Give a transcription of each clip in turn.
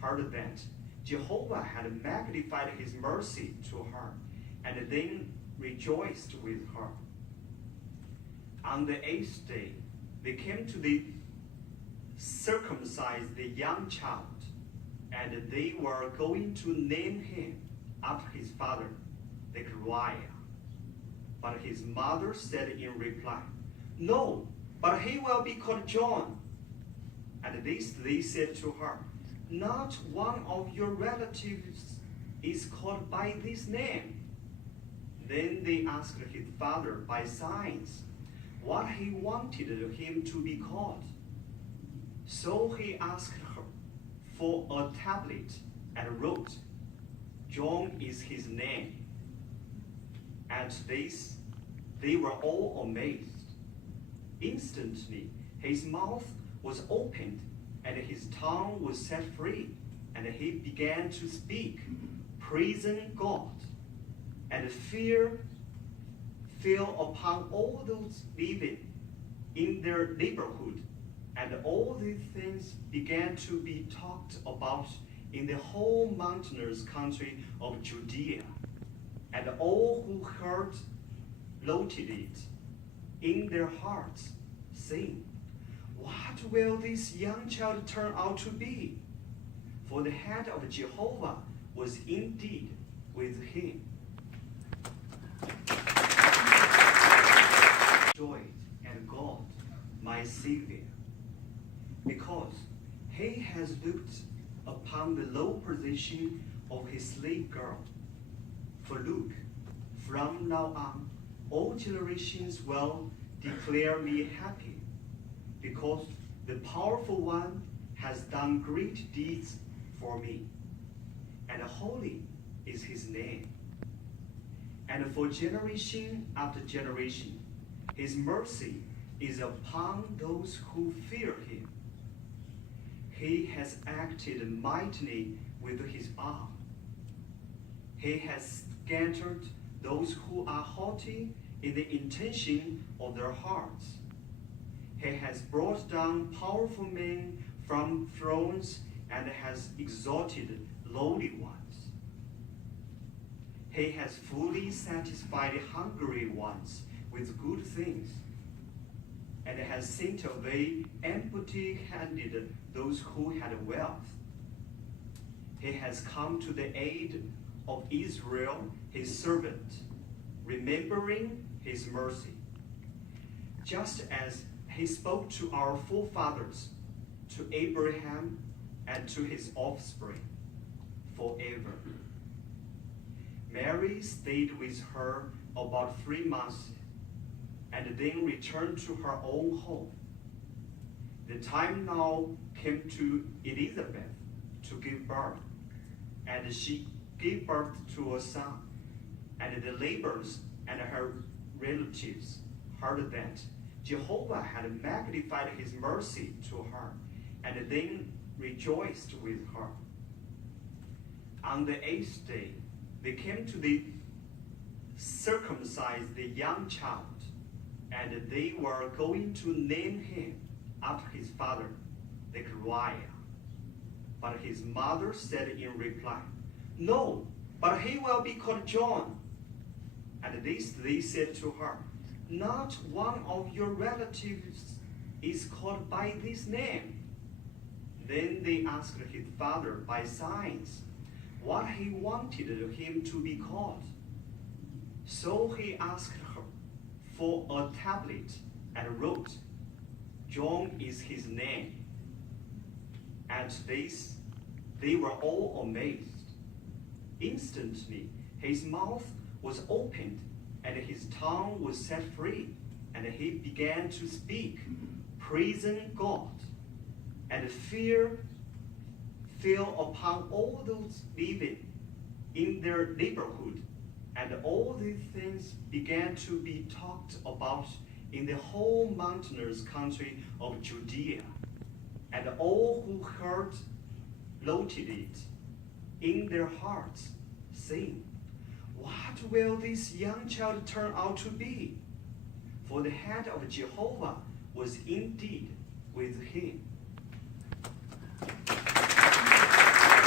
heard that Jehovah had magnified his mercy to her, and then rejoiced with her. On the 8th day, they came to circumcise the young child, and they were going to name him after his father, Zechariah. But his mother said in reply, "No, but he will be called John." And this they said to her, "Not one of your relatives is called by this name." Then they asked his father by signs what he wanted him to be called. So he asked her for a tablet and wrote, "John is his name." At this, they were all amazed. Instantly, his mouth was opened and his tongue was set free, and he began to speak, praising God. And fear fell upon all those living in their neighborhood, and all these things began to be talked about in the whole mountainous country of Judea. And all who heard noted it in their hearts, saying, "What will this young child turn out to be?" For the hand of Jehovah was indeed with him. Joy and God, my Savior, because he has looked upon the low position of his slave girl. For look, from now on, all generations will declare me happy, because the powerful one has done great deeds for me, and holy is his name. And for generation after generation, his mercy is upon those who fear him. He has acted mightily with his arm. He has scattered those who are haughty in the intention of their hearts. He has brought down powerful men from thrones and has exalted lowly ones. He has fully satisfied hungry ones with good things, and has sent away empty-handed those who had wealth. He has come to the aid of Israel, his servant, remembering his mercy, just as he spoke to our forefathers, to Abraham and to his offspring forever. Mary stayed with her about 3 months and then returned to her own home. The time now came to Elizabeth to give birth, and she gave birth to a son. And the neighbors and her relatives heard that Jehovah had magnified his mercy to her, and then rejoiced with her. On the 8th day, they came to circumcise the young child, and they were going to name him after his father, Zechariah. But his mother said in reply, "No, but he will be called John." And this they said to her, "Not one of your relatives is called by this name." Then they asked his father by signs what he wanted him to be called. So he asked her for a tablet and wrote, "John is his name." At this, they were all amazed. Instantly, his mouth was opened and his tongue was set free, and he began to speak, praising God. And fear fell upon all those living in their neighborhood, and all these things began to be talked about in the whole mountainous country of Judea. And all who heard noted it in their hearts, saying, "What will this young child turn out to be?" For the hand of Jehovah was indeed with him.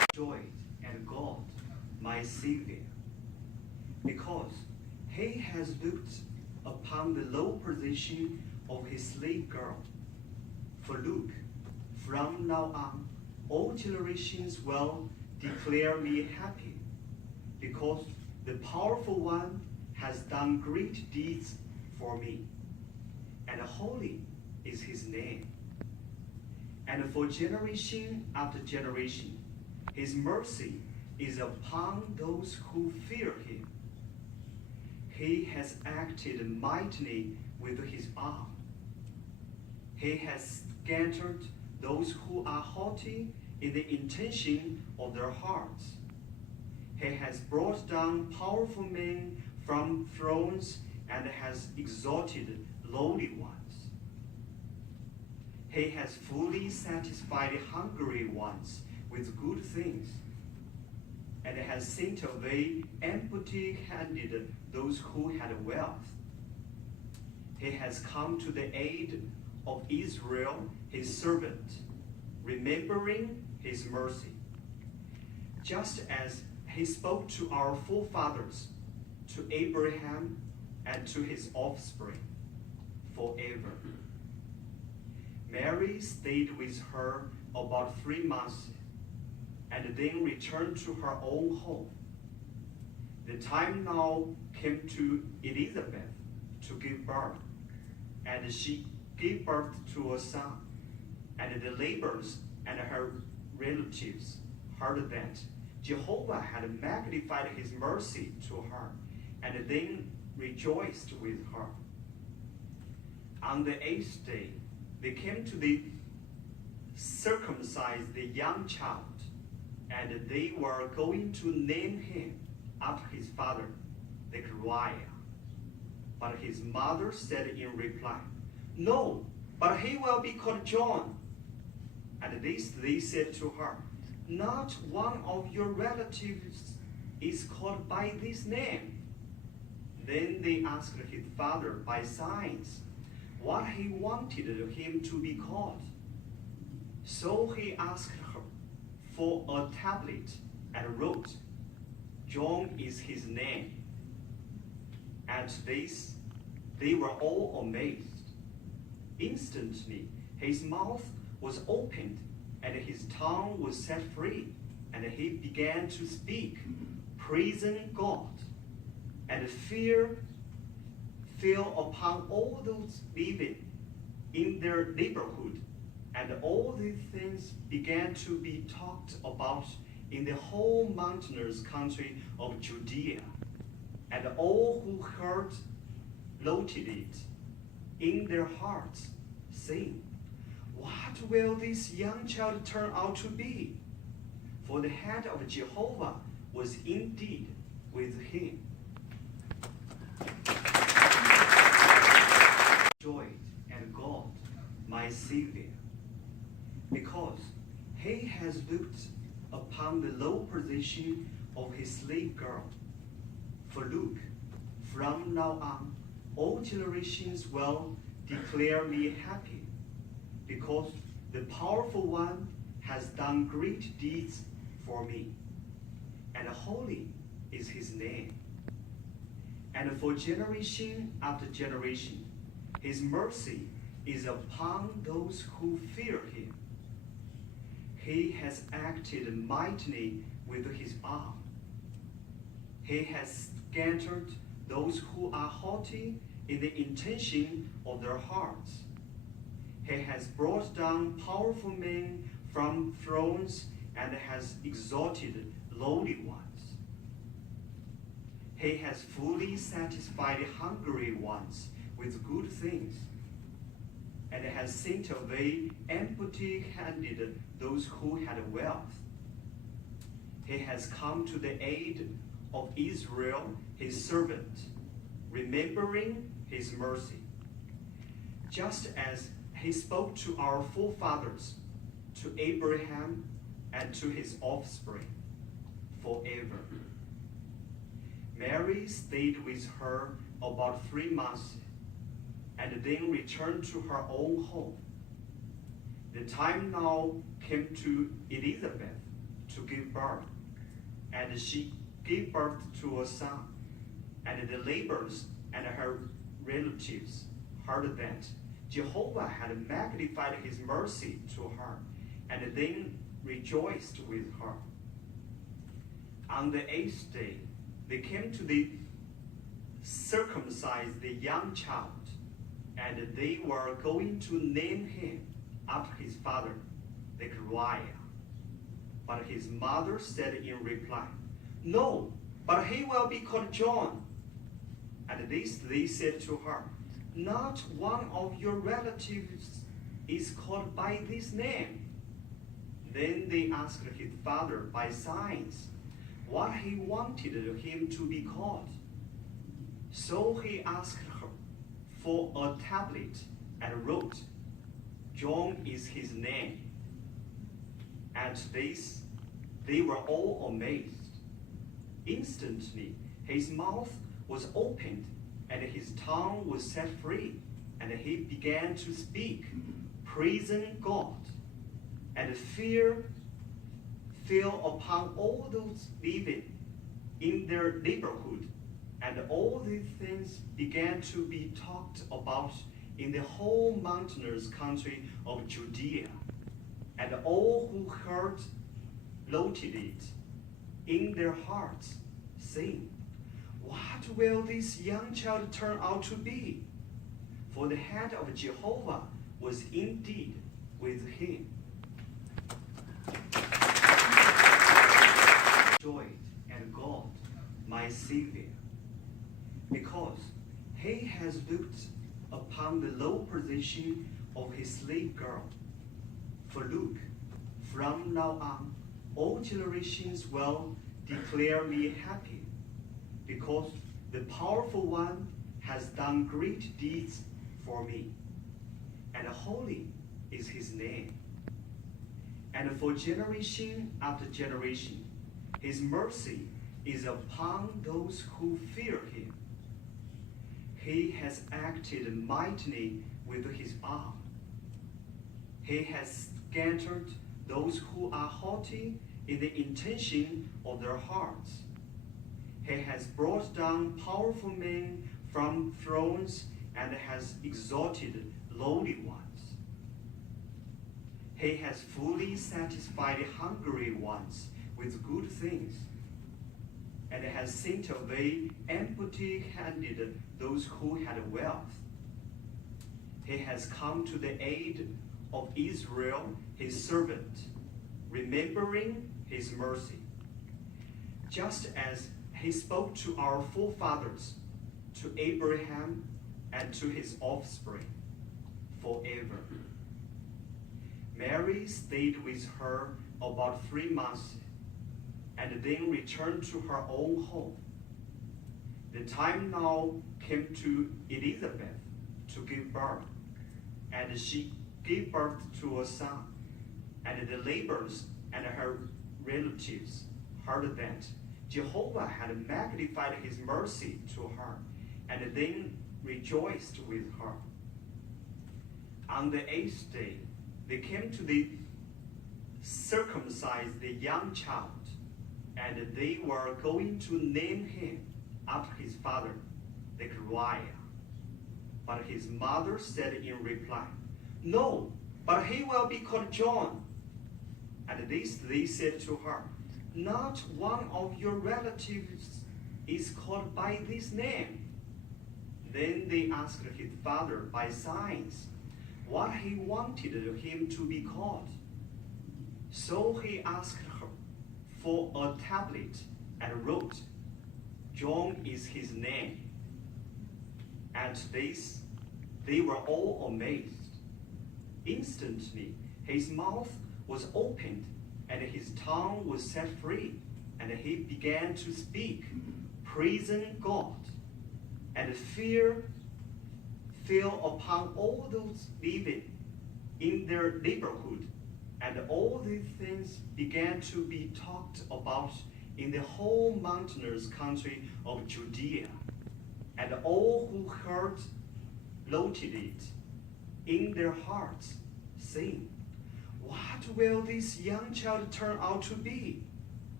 joy and God, my Savior, because he has looked upon the low position of his slave girl. For look, from now on, all generations will declare me happy, because the powerful one has done great deeds for me, and holy is his name. And for generation after generation, his mercy is upon those who fear him. He has acted mightily with his arm. He has scattered those who are haughty in the intention of their hearts. He has brought down powerful men from thrones and has exalted lowly ones. He has fully satisfied hungry ones with good things, and has sent away empty-handed those who had wealth. He has come to the aid of Israel, his servant, remembering his mercy, just as he spoke to our forefathers, to Abraham and to his offspring forever. Mary stayed with her about 3 months and then returned to her own home. The time now came to Elizabeth to give birth, and she gave birth to a son. And the neighbors and her relatives heard that Jehovah had magnified his mercy to her, and then rejoiced with her. On the 8th day, they came to circumcise the young child, and they were going to name him after his father, Zechariah. But his mother said in reply, "No, but he will be called John." And this they said to her, "Not one of your relatives is called by this name." Then they asked his father by signs what he wanted him to be called. So he asked her for a tablet and wrote, "John is his name." At this, they were all amazed. Instantly, his mouth was opened and his tongue was set free, and he began to speak, praising God. And fear fell upon all those living in their neighborhood, and all these things began to be talked about in the whole mountainous country of Judea. And all who heard noted it in their hearts, saying, "What will this young child turn out to be?" For the hand of Jehovah was indeed with him. Joy and God, my Savior, because he has looked upon the low position of his slave girl. For look, from now on, all generations will declare me happy, because the powerful one has done great deeds for me, and holy is his name. And for generation after generation, his mercy is upon those who fear him. He has acted mightily with his arm. He has scattered those who are haughty in the intention of their hearts. He has brought down powerful men from thrones and has exalted lowly ones. He has fully satisfied hungry ones with good things, and has sent away empty-handed those who had wealth. He has come to the aid of Israel, his servant, remembering his mercy, just as he spoke to our forefathers, to Abraham and to his offspring forever. Mary stayed with her about 3 months, and then returned to her own home. The time now came to Elizabeth to give birth, and she gave birth to a son. And the neighbors and her relatives heard that Jehovah had magnified his mercy to her, and then rejoiced with her. On the 8th day, they came to circumcise the young child, and they were going to name him after his father, Zechariah. But his mother said in reply, "No, but he will be called John." At this they said to her, "Not one of your relatives is called by this name." Then they asked his father by signs what he wanted him to be called. So he asked her for a tablet and wrote, "John is his name." At this, they were all amazed. Instantly, his mouth was opened and his tongue was set free, and he began to speak, praising God. And fear fell upon all those living in their neighborhood, and all these things began to be talked about in the whole mountainous country of Judea. And all who heard noted it in their hearts, saying, "What will this young child turn out to be?" For the hand of Jehovah was indeed with him. Joy and God, my Savior, because he has looked upon the low position of his slave girl. For look, from now on, all generations will declare me happy, because the powerful one has done great deeds for me, and holy is his name. And for generation after generation, his mercy is upon those who fear him. He has acted mightily with his arm. He has scattered those who are haughty in the intention of their hearts. He has brought down powerful men from thrones and has exalted lowly ones. He has fully satisfied hungry ones with good things, and has sent away empty-handed those who had wealth. He has come to the aid of Israel, his servant, remembering his mercy, just as he spoke to our forefathers, to Abraham and to his offspring forever. Mary stayed with her about 3 months and then returned to her own home. The time now came to Elizabeth to give birth, and she gave birth to a son. And the neighbors and her relatives heard that Jehovah had magnified his mercy to her, and then rejoiced with her. On the 8th day, they came to circumcise the young child, and they were going to name him after his father, Zechariah. But his mother said in reply, "No, but he will be called John." And this they said to her, "Not one of your relatives is called by this name." Then they asked his father by signs what he wanted him to be called. So he asked her for a tablet and wrote, "John is his name." At this, they were all amazed. Instantly, his mouth was opened and his tongue was set free, and he began to speak, praising God. And fear fell upon all those living in their neighborhood, and all these things began to be talked about in the whole mountainous country of Judea. And all who heard noted it in their hearts, saying, "What will this young child turn out to be?"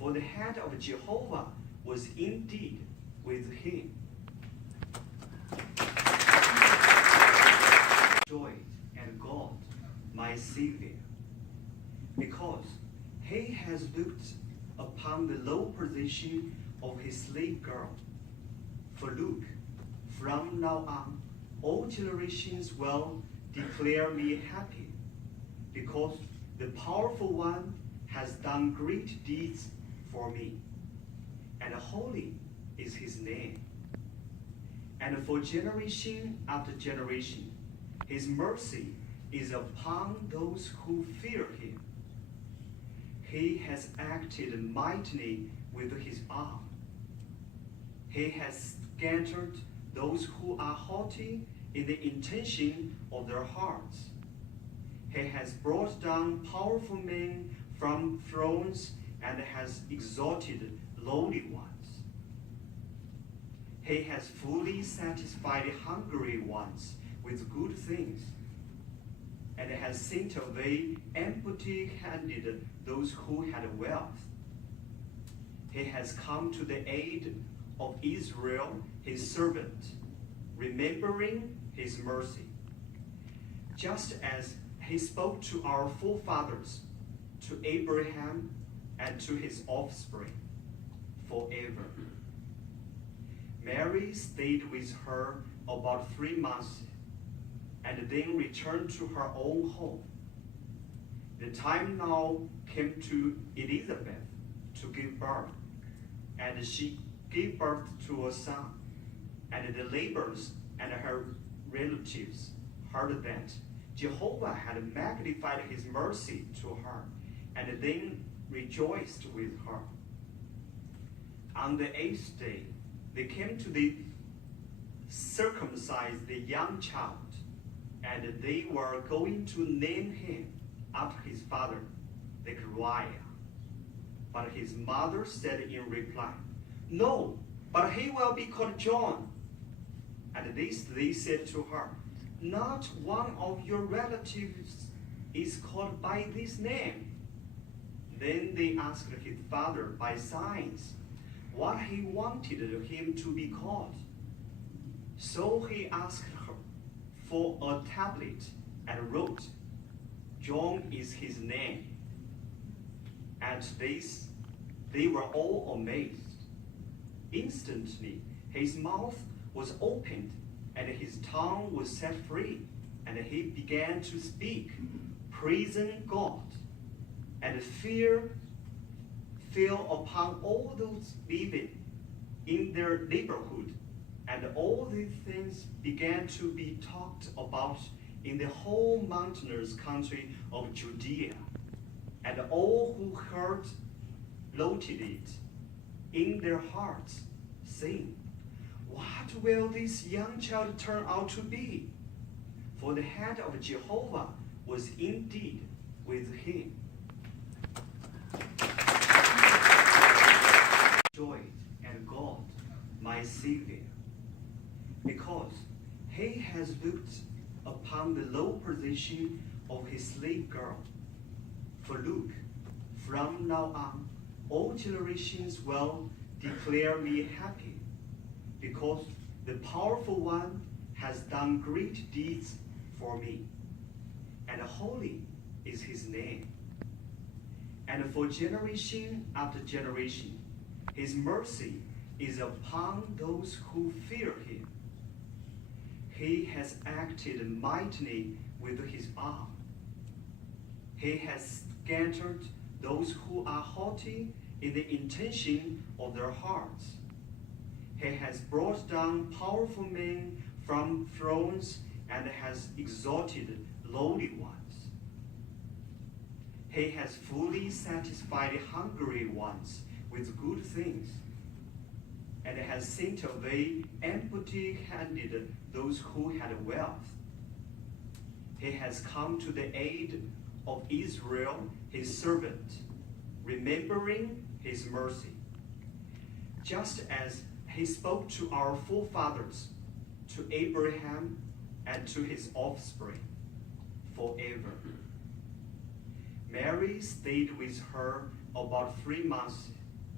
for the hand of Jehovah was indeed with him. Joy and God, my Savior, because he has looked upon the low position of his slave girl. For look, from now on, all generations will declare me happy, because the powerful one has done great deeds for me, and holy is his name. And for generation after generation, his mercy is upon those who fear him. He has acted mightily with his arm. He has scattered those who are haughty in the intention of their hearts. He has brought down powerful men from thrones and has exalted lowly ones. He has fully satisfied hungry ones with good things, and has sent away empty-handed those who had wealth. He has come to the aid of Israel, his servant, remembering his mercy, just as he spoke to our forefathers, to Abraham and to his offspring forever. Mary stayed with her about 3 months and then returned to her own home. The time now came to Elizabeth to give birth, and she gave birth to a son. And the neighbors and her relatives heard that Jehovah had magnified his mercy to her, and then rejoiced with her. On the 8th day, they came to circumcise the young child, and they were going to name him after his father, Zechariah. But his mother said in reply, "No, but he will be called John." At this they said to her, "Not one of your relatives is called by this name." Then they asked his father by signs what he wanted him to be called. So he asked her for a tablet and wrote, "John is his name." At this, they were all amazed. Instantly, his mouth was opened and his tongue was set free, and he began to speak, praising God. And fear fell upon all those living in their neighborhood, and all these things began to be talked about in the whole mountainous country of Judea. And all who heard noted it in their hearts, saying, "What will this young child turn out to be?" For the hand of Jehovah was indeed with him. Joy and God, my Savior, because he has looked upon the low position of his slave girl. For look, from now on, all generations will declare me happy, because the powerful one has done great deeds for me, and holy is his name. And for generation after generation, his mercy is upon those who fear him. He has acted mightily with his arm. He has scattered those who are haughty in the intention of their hearts. He has brought down powerful men from thrones and has exalted lowly ones. He has fully satisfied hungry ones with good things, and has sent away empty-handed those who had wealth. He has come to the aid of Israel, his servant, remembering his mercy, just as he spoke to our forefathers, to Abraham and to his offspring forever. Mary stayed with her about 3 months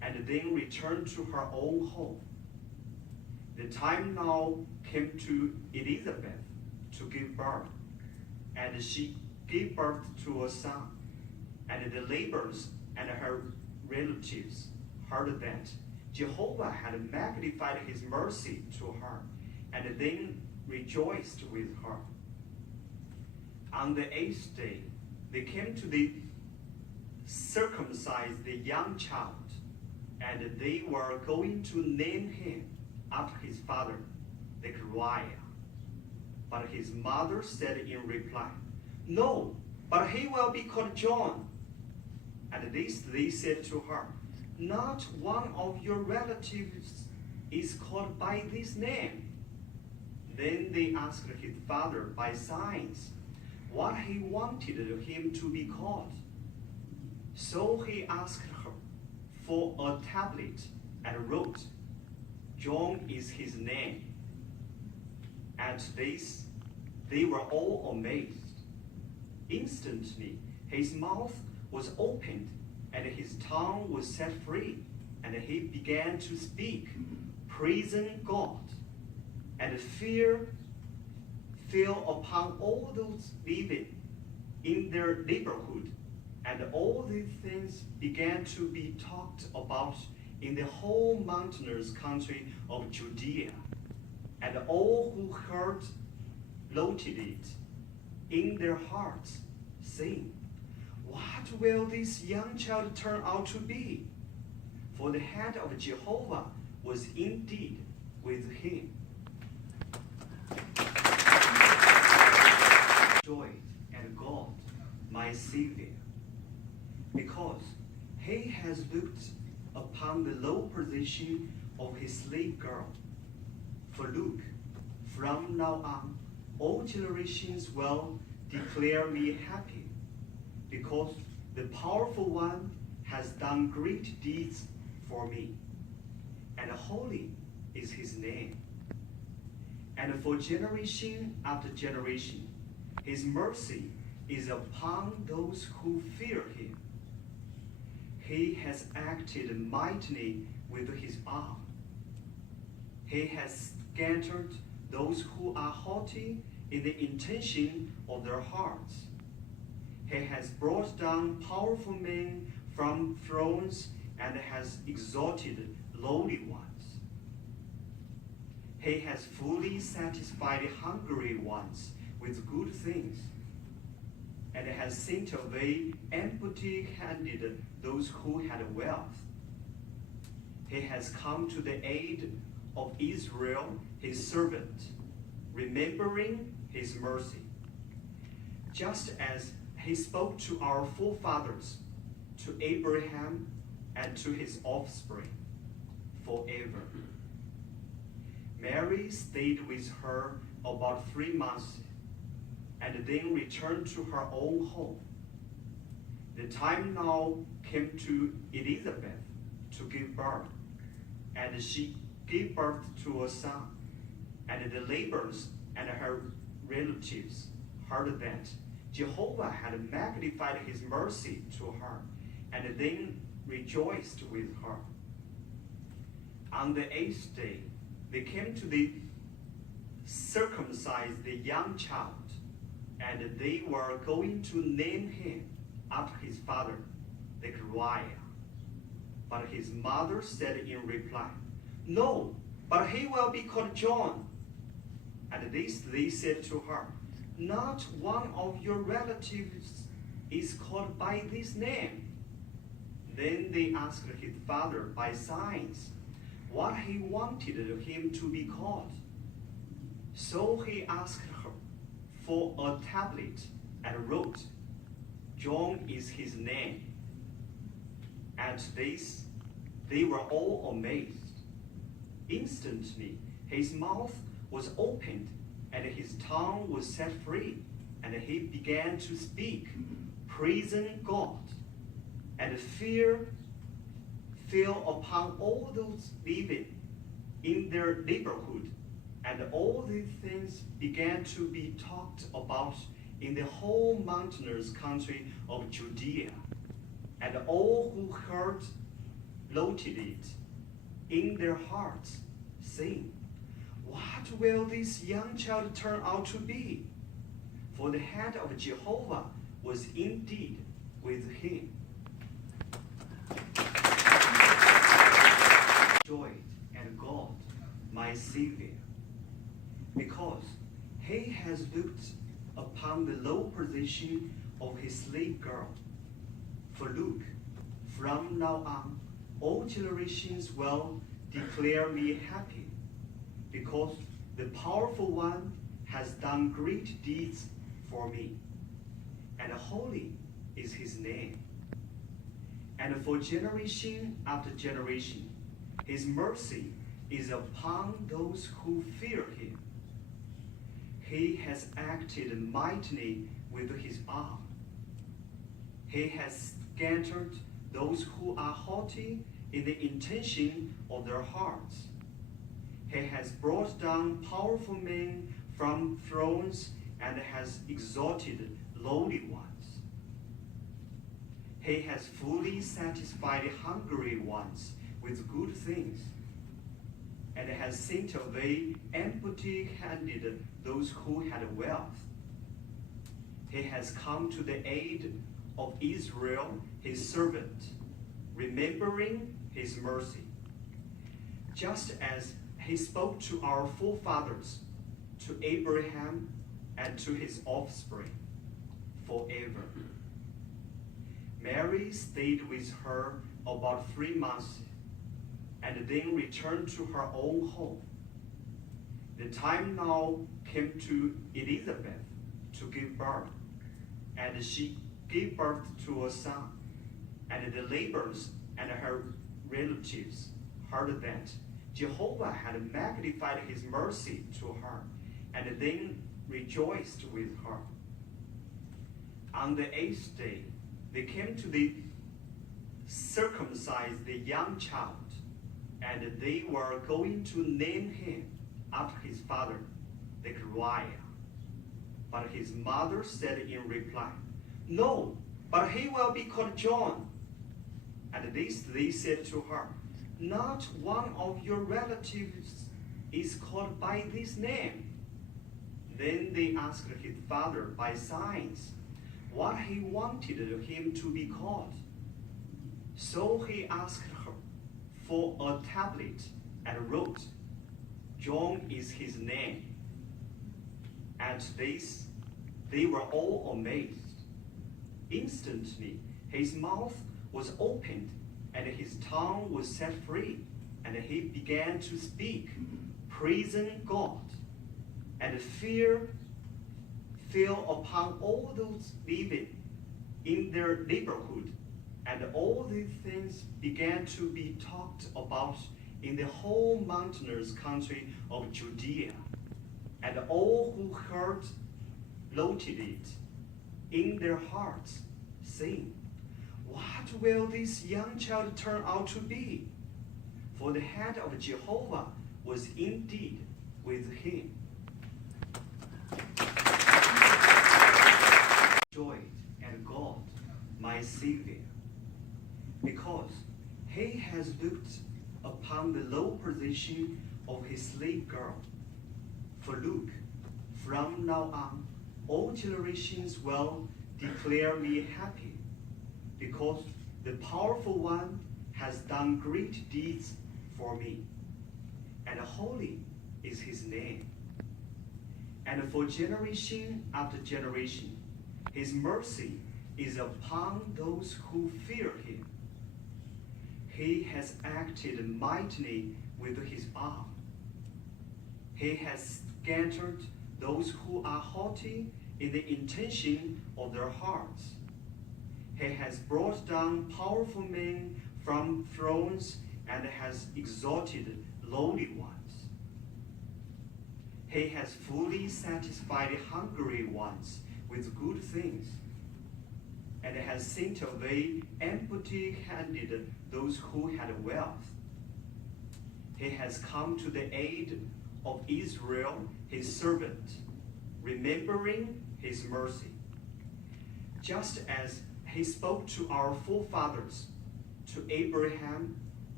and then returned to her own home. The time now came to Elizabeth to give birth, and she gave birth to a son, and the neighbors and her relatives heard that Jehovah had magnified his mercy to her, and then rejoiced with her. On the 8th day, they came to circumcise the young child, and they were going to name him after his father, Zechariah. But his mother said in reply, "No, but he will be called John." And this they said to her, "Not one of your relatives is called by this name." Then they asked his father by signs what he wanted him to be called. So he asked her for a tablet and wrote, "John is his name." At this, they were all amazed. Instantly, his mouth was opened and his tongue was set free, and he began to speak, praising God. And fear fell upon all those living in their neighborhood, and all these things began to be talked about in the whole mountainous country of Judea. And all who heard noted it in their hearts, saying, "What will this young child turn out to be?" For the hand of Jehovah was indeed with him. Joy and God, my Savior, because he has looked upon the low position of his slave girl. For look, from now on, all generations will declare me happy, because the powerful one has done great deeds for me, and holy is his name. And for generation after generation, his mercy is upon those who fear him. He has acted mightily with his arm. He has scattered those who are haughty in the intention of their hearts. He has brought down powerful men from thrones and has exalted lowly ones. He has fully satisfied hungry ones with good things, and has sent away empty-handed those who had wealth. He has come to the aid of Israel, his servant, remembering his mercy, just as he spoke to our forefathers, to Abraham and to his offspring forever. Mary stayed with her about 3 months, and then returned to her own home. The time now came to Elizabeth to give birth, and she gave birth to a son, and the neighbors and her relatives heard that Jehovah had magnified his mercy to her, and then rejoiced with her. On the 8th day, they came to circumcise the young child, and they were going to name him after his father, Zechariah. But his mother said in reply, "No, but he will be called John." And this they said to her, "Not one of your relatives is called by this name." Then they asked his father by signs what he wanted him to be called. So he asked her for a tablet and wrote, "John is his name." At this, they were all amazed. Instantly, his mouth was opened and his tongue was set free, and he began to speak, praising God. And fear fell upon all those living in their neighborhood, and all these things began to be talked about in the whole mountainous country of Judea. And all who heard loaded it in their hearts, saying, "What will this young child turn out to be?" For the hand of Jehovah was indeed with him. Joy at God, my Savior, because he has looked upon the low position of his slave girl. For look, from now on, all generations will declare me happy, because the powerful one has done great deeds for me, and holy is his name. And for generation after generation, his mercy is upon those who fear him. He has acted mightily with his arm. He has scattered those who are haughty in the intention of their hearts. He has brought down powerful men from thrones and has exalted lowly ones. He has fully satisfied hungry ones with good things, and has sent away empty-handed those who had wealth. He has come to the aid of Israel, his servant, remembering his mercy, just as he spoke to our forefathers, to Abraham and to his offspring forever. Mary stayed with her about 3 months and then returned to her own home. The time now came to Elizabeth to give birth, and she gave birth to a son. And the neighbors and her relatives heard that Jehovah had magnified his mercy to her, and then rejoiced with her. On the 8th day, they came to circumcise the young child, and they were going to name him after his father, Zechariah. But his mother said in reply, "No, but he will be called John." And this they said to her, "Not one of your relatives is called by this name." Then they asked his father by signs what he wanted him to be called. So he asked her for a tablet and wrote, "John is his name." At this, they were all amazed. Instantly, his mouth was opened and his tongue was set free, and he began to speak, praising God. And fear fell upon all those living in their neighborhood, and all these things began to be talked about in the whole mountainous country of Judea. And all who heard noted it in their hearts, saying, "What will this young child turn out to be?" For the hand of Jehovah was indeed with him. Joy at God, my Savior, because he has looked upon the low position of his slave girl. For look, from now on, all generations will declare me happy, because the powerful one has done great deeds for me, and holy is his name. And for generation after generation, his mercy is upon those who fear him. He has acted mightily with his arm. He has scattered those who are haughty in the intention of their hearts. He has brought down powerful men from thrones and has exalted lowly ones. He has fully satisfied hungry ones with good things, and has sent away empty-handed those who had wealth. He has come to the aid of Israel, his servant, remembering his mercy, just as he spoke to our forefathers, to Abraham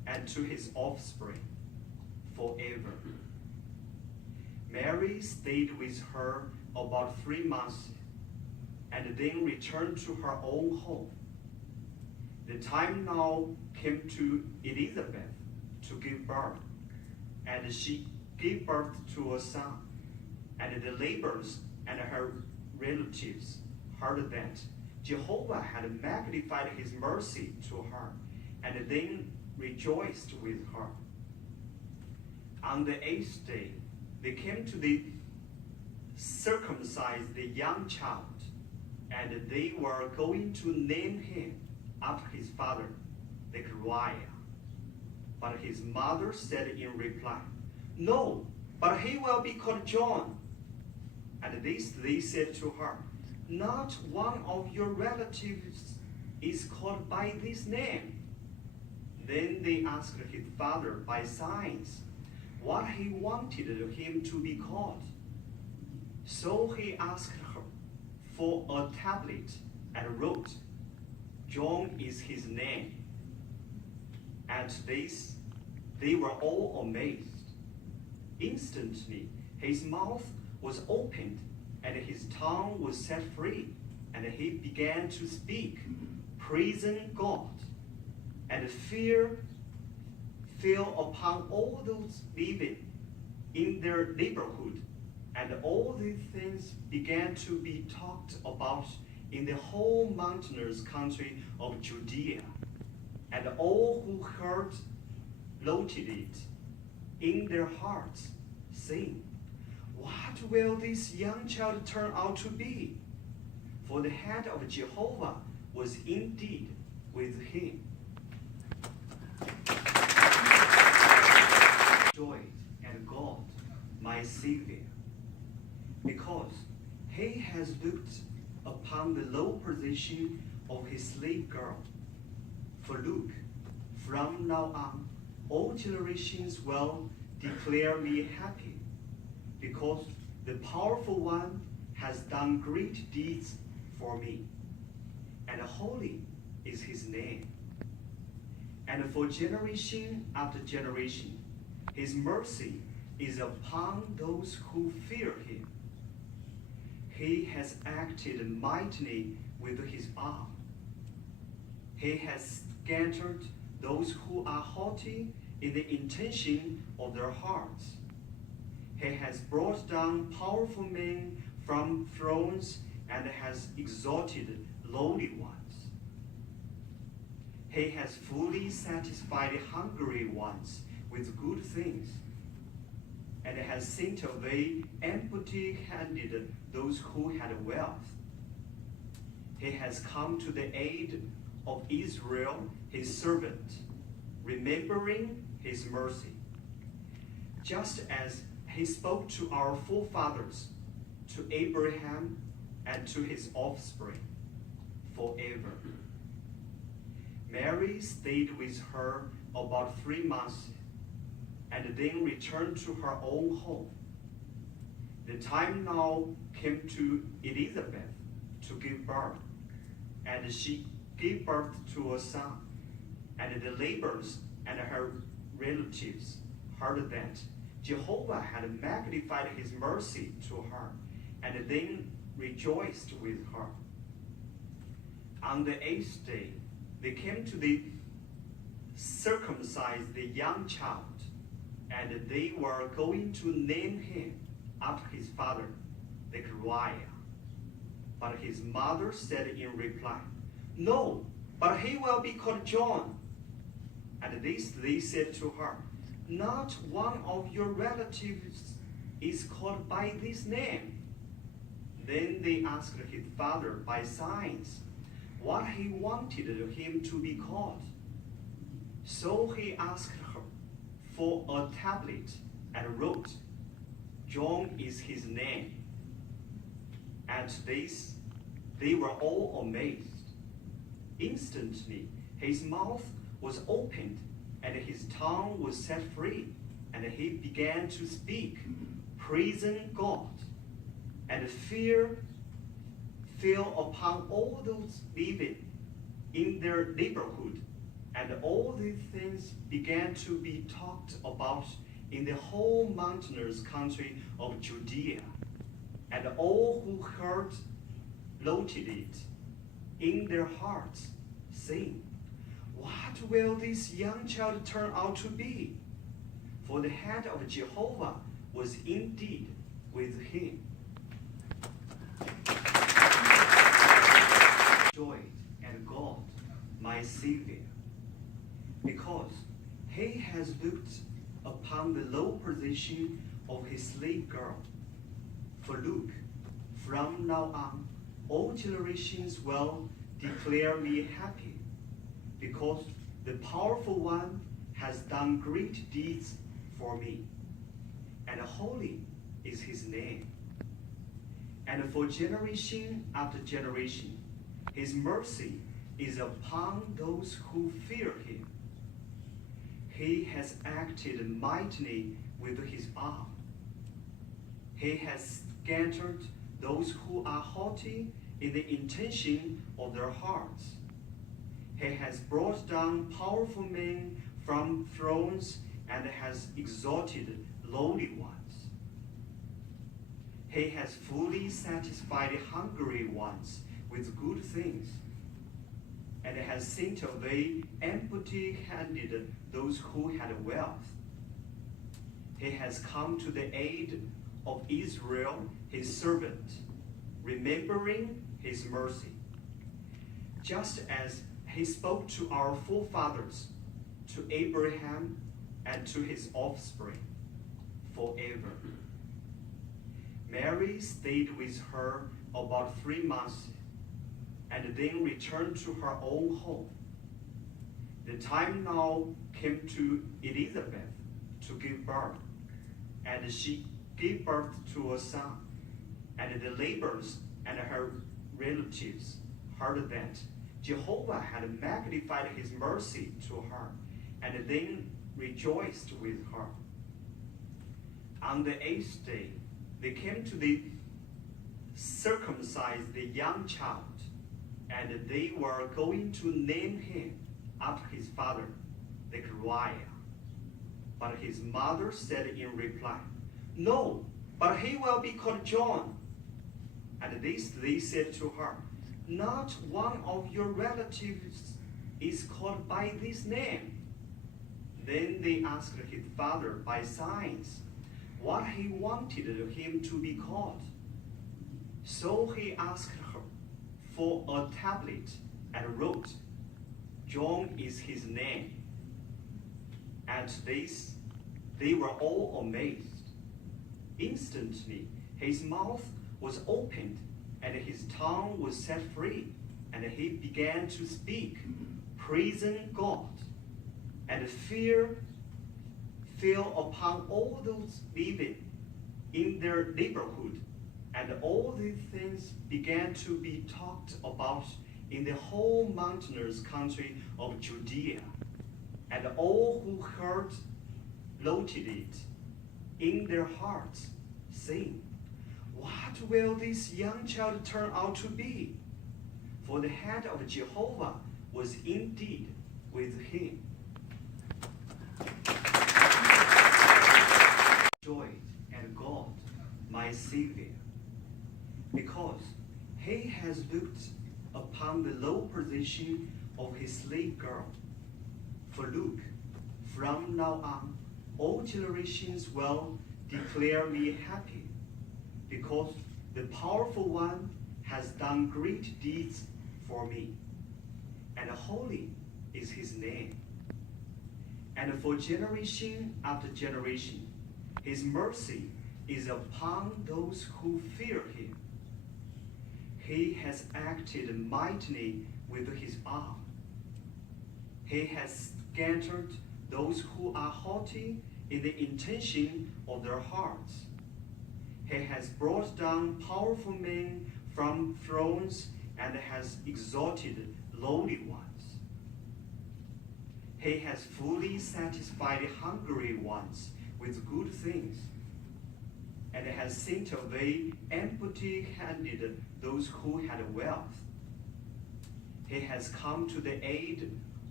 and to his offspring forever. Mary stayed with her about 3 months and then returned to her own home. The time now came to Elizabeth to give birth, and she gave birth to a son. And the neighbors and her relatives heard that Jehovah had magnified his mercy to her, and then rejoiced with her. On the 8th day, they came to circumcise the young child, and they were going to name him after his father, Zechariah. But his mother said in reply, "No, but he will be called John." And they said to her, "Not one of your relatives is called by this name." Then they asked his father by signs what he wanted him to be called. So he asked her for a tablet and wrote, "John is his name." At this, they were all amazed. Instantly, his mouth was opened and his tongue was set free, and he began to speak, praising God. And fear fell upon all those living in their neighborhood, and all these things began to be talked about in the whole mountainous country of Judea. And all who heard noted it in their hearts, saying, "What will this young child turn out to be?" For the hand of Jehovah was indeed with him. Joy and God, my Savior, because he has looked upon the low position of his slave girl. For look, from now on, all generations will declare me happy, because the powerful one has done great deeds for me, and holy is his name. And for generation after generation, his mercy is upon those who fear him. He has acted mightily with his arm. He has scattered those who are haughty in the intention of their hearts. He has brought down powerful men from thrones and has exalted lowly ones. He has fully satisfied hungry ones with good things, and has sent away empty-handed those who had wealth. He has come to the aid of Israel, his servant, remembering his mercy, just as he spoke to our forefathers, to Abraham and to his offspring forever. Mary stayed with her about 3 months and then returned to her own home. The time now came to Elizabeth to give birth, and she gave birth to a son. And the neighbors and her relatives heard that Jehovah had magnified his mercy to her, and then rejoiced with her. On the 8th day, they came to circumcise the young child, and they were going to name him after his father, Zechariah. But his mother said in reply, "No, but he will be called John." And they said to her, "Not one of your relatives is called by this name." Then they asked his father by signs what he wanted him to be called. So he asked her for a tablet and wrote, "John is his name." At this, they were all amazed. Instantly, his mouth was opened and his tongue was set free, and he began to speak, praising God. And fear fell upon all those living in their neighborhood, and all these things began to be talked about in the whole mountainous country of Judea, and all who heard noted it in their hearts, saying, "What will this young child turn out to be?" For the hand of Jehovah was indeed with him. Joy and God, my Savior, because he has looked upon the low position of his slave girl. For look, from now on, all generations will declare me happy, because the powerful one has done great deeds for me, and holy is his name. And for generation after generation, his mercy is upon those who fear him. He has acted mightily with his arm. He has scattered those who are haughty in the intention of their hearts. He has brought down powerful men from thrones and has exalted lowly ones. He has fully satisfied hungry ones with good things, and has sent away empty-handed those who had wealth. He has come to the aid of Israel, his servant, remembering his mercy, just as he spoke to our forefathers, to Abraham and to his offspring forever. Mary stayed with her about 3 months and then returned to her own home. The time now came to Elizabeth to give birth, and she gave birth to a son. And the neighbors and her relatives heard that Jehovah had magnified his mercy to her, and then rejoiced with her. On the 8th day, they came to circumcise the young child, and they were going to name him after his father, Zechariah. But his mother said in reply, "No, but he will be called John." And they said to her, "Not one of your relatives is called by this name." Then they asked his father by signs what he wanted him to be called. So he asked her for a tablet and wrote, "John is his name." At this, they were all amazed. Instantly, his mouth was opened and his tongue was set free, and he began to speak, praising God. And fear fell upon all those living in their neighborhood, and all these things began to be talked about in the whole mountainous country of Judea, and all who heard noted it in their hearts, saying, "What will this young child turn out to be?" For the hand of Jehovah was indeed with him. Joy and God, my Savior, because he has looked upon the low position of his slave girl. For look, from now on, all generations will declare me happy, because the powerful one has done great deeds for me, and holy is his name. And for generation after generation, his mercy is upon those who fear him. He has acted mightily with his arm. He has scattered those who are haughty in the intention of their hearts. He has brought down powerful men from thrones and has exalted lowly ones. He has fully satisfied hungry ones with good things, and has sent away empty-handed those who had wealth. He has come to the aid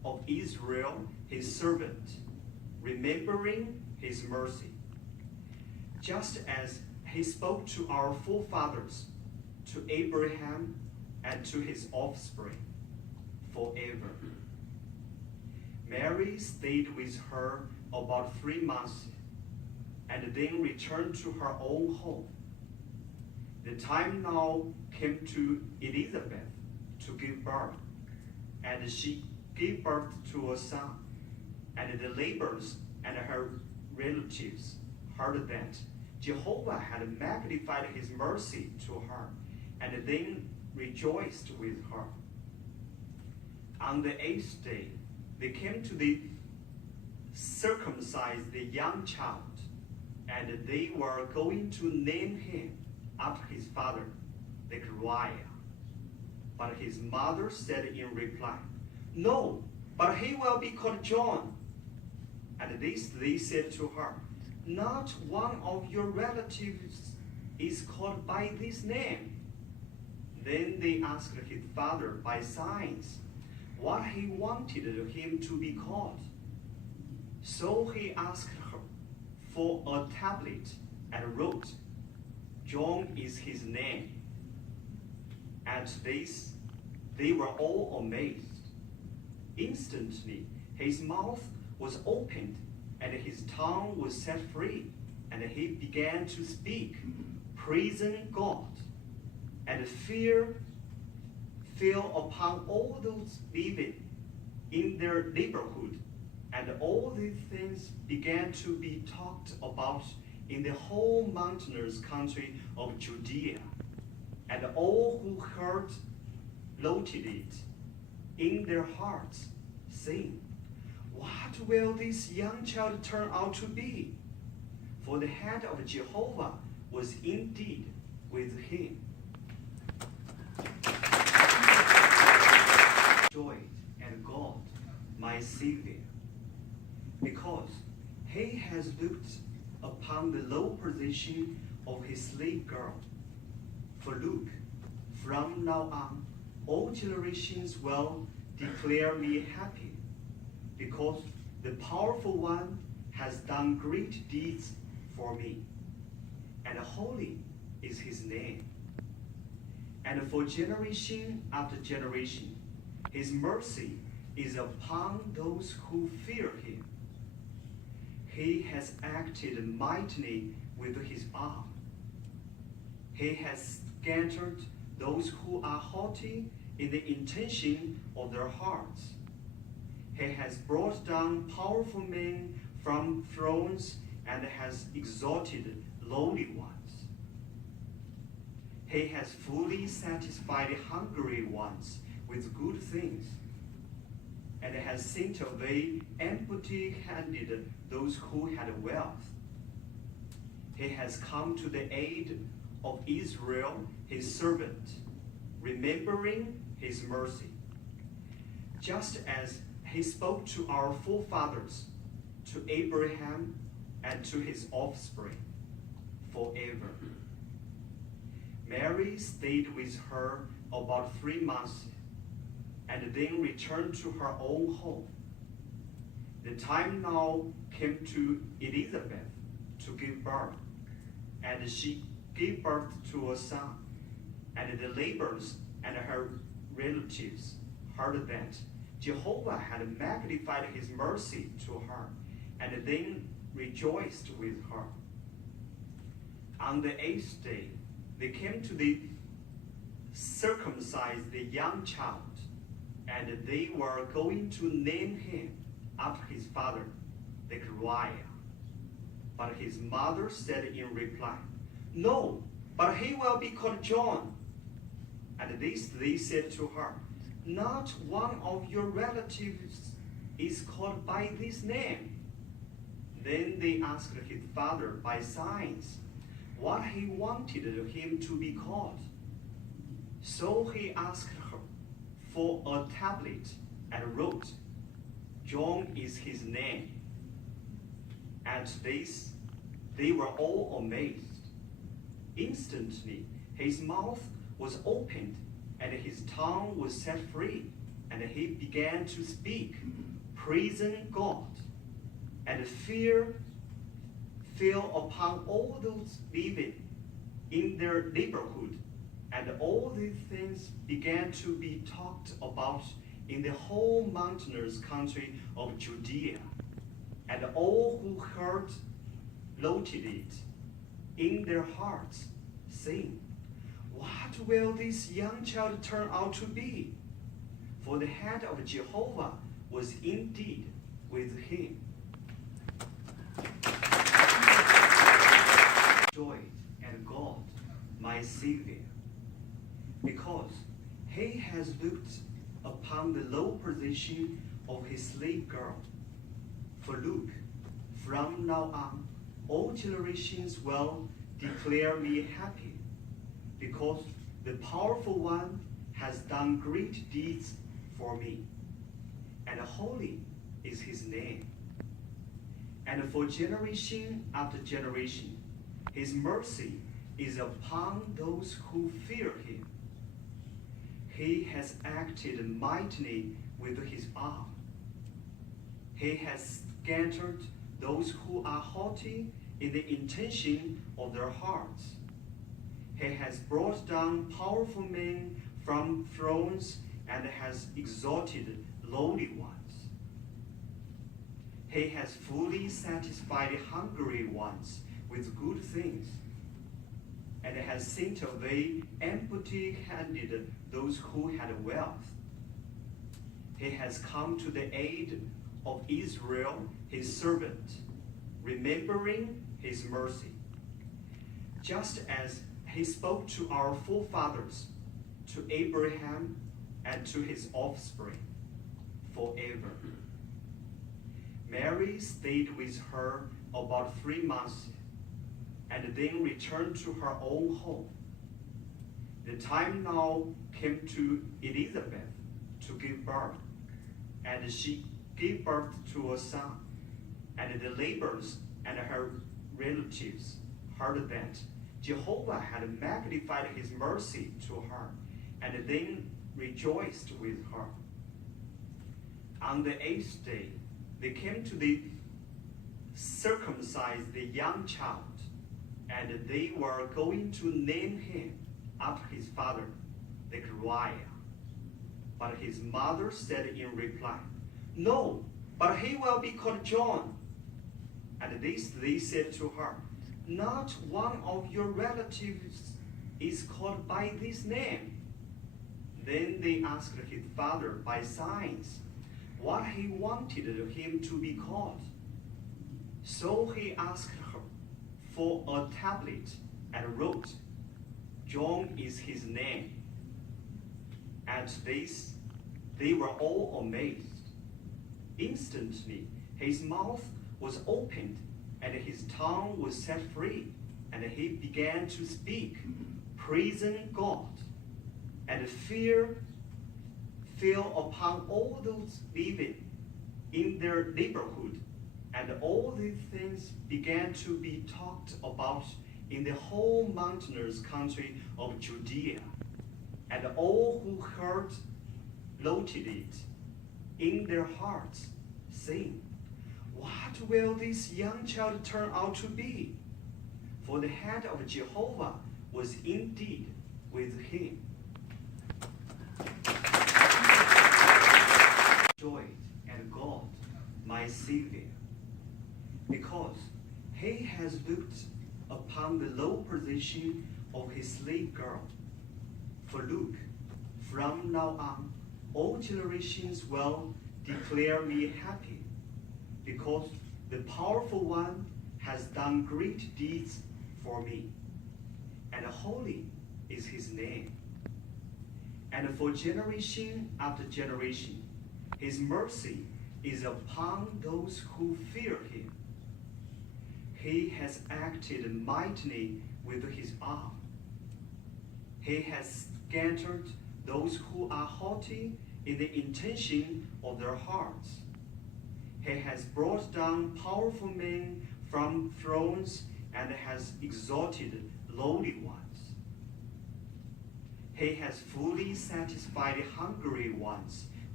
of Israel, his servant, remembering his mercy, just as he spoke to our forefathers, to Abraham and to his offspring forever. Mary stayed with her about 3 months and then returned to her own home. The time now came to Elizabeth to give birth, and she gave birth to a son, and the neighbors and her relatives heard that Jehovah had magnified his mercy to her, and then rejoiced with her. On the 8th day, they came to circumcise the young child, and they were going to name him after his father, Zechariah. But his mother said in reply, "No, but he will be called John." And this they said to her, "Not one of your relatives is called by this name." Then they asked his father by signs what he wanted him to be called. So he asked her for a tablet and wrote, "John is his name." At this, they were all amazed. Instantly, his mouth was opened and his tongue was set free, and he began to speak, praising God. And fear fell upon all those living in their neighborhood, and all these things began to be talked about in the whole mountainous country of Judea. And all who heard noted it in their hearts, saying, "What will this young child turn out to be?" For the hand of Jehovah was indeed with him. Joy and God, my Savior, because he has looked upon the low position of his slave girl. For look, from now on, all generations will declare me happy, because the powerful one has done great deeds for me, and holy is his name. And for generation after generation, his mercy is upon those who fear him. He has acted mightily with his arm. He has scattered those who are haughty in the intention of their hearts. He has brought down powerful men from thrones and has exalted lowly ones. He has fully satisfied hungry ones with good things, and has sent away empty-handed those who had wealth. He has come to the aid of Israel, his servant, remembering his mercy, just as he spoke to our forefathers, to Abraham and to his offspring forever. Mary stayed with her about 3 months and then returned to her own home. The time now came to Elizabeth to give birth, and she gave birth to a son, and the neighbors and her relatives heard that Jehovah had magnified his mercy to her, and then rejoiced with her. On the 8th day, they came to circumcise the young child, and they were going to name him after his father, Zechariah. But his mother said in reply, "No, but he will be called John." And this they said to her, "Not one of your relatives is called by this name." Then they asked his father by signs what he wanted him to be called. So he asked her for a tablet and wrote, "John is his name." At this, they were all amazed. Instantly, his mouth was opened and his tongue was set free, and he began to speak, praising God, and fear fell upon all those living in their neighborhood, and all these things began to be talked about in the whole mountainous country of Judea, and all who heard noted it in their hearts, saying, "What will this young child turn out to be?" For the hand of Jehovah was indeed with him. Joy and God, my Savior, because he has looked upon the low position of his slave girl. For look, from now on, all generations will declare me happy, because the powerful one has done great deeds for me, and holy is his name. And for generation after generation, his mercy is upon those who fear him. He has acted mightily with his arm. He has scattered those who are haughty in the intention of their hearts. He has brought down powerful men from thrones and has exalted lowly ones. He has fully satisfied hungry ones with good things, and has sent away empty-handed those who had wealth. He has come to the aid of Israel, his servant, remembering his mercy, just as he spoke to our forefathers, to Abraham and to his offspring forever. Mary stayed with her about 3 months and then returned to her own home. The time now came to Elizabeth to give birth, and she gave birth to a son. And the neighbors and her relatives heard that Jehovah had magnified his mercy to her, and then rejoiced with her. On the 8th day, they came to circumcise the young child, and they were going to name him after his father, Zechariah. But his mother said in reply, "No, but he will be called John." And they said to her, "Not one of your relatives is called by this name." Then they asked his father by signs what he wanted him to be called. So he asked her for a tablet and wrote, "John is his name." At this, they were all amazed. Instantly, his mouth was opened and his tongue was set free, and he began to speak, praising God. And fear fell upon all those living in their neighborhood, and all these things began to be talked about in the whole mountainous country of Judea, and all who heard noted it in their hearts, saying, "What will this young child turn out to be?" For the hand of Jehovah was indeed with him. Joy and God, my Savior, because he has looked upon the low position of his slave girl. For look, from now on, all generations will declare me happy, because the powerful one has done great deeds for me, and holy is his name. And for generation after generation, his mercy is upon those who fear him. He has acted mightily with his arm. He has scattered those who are haughty in the intention of their hearts. He has brought down powerful men from thrones and has exalted lowly ones. He has fully satisfied hungry ones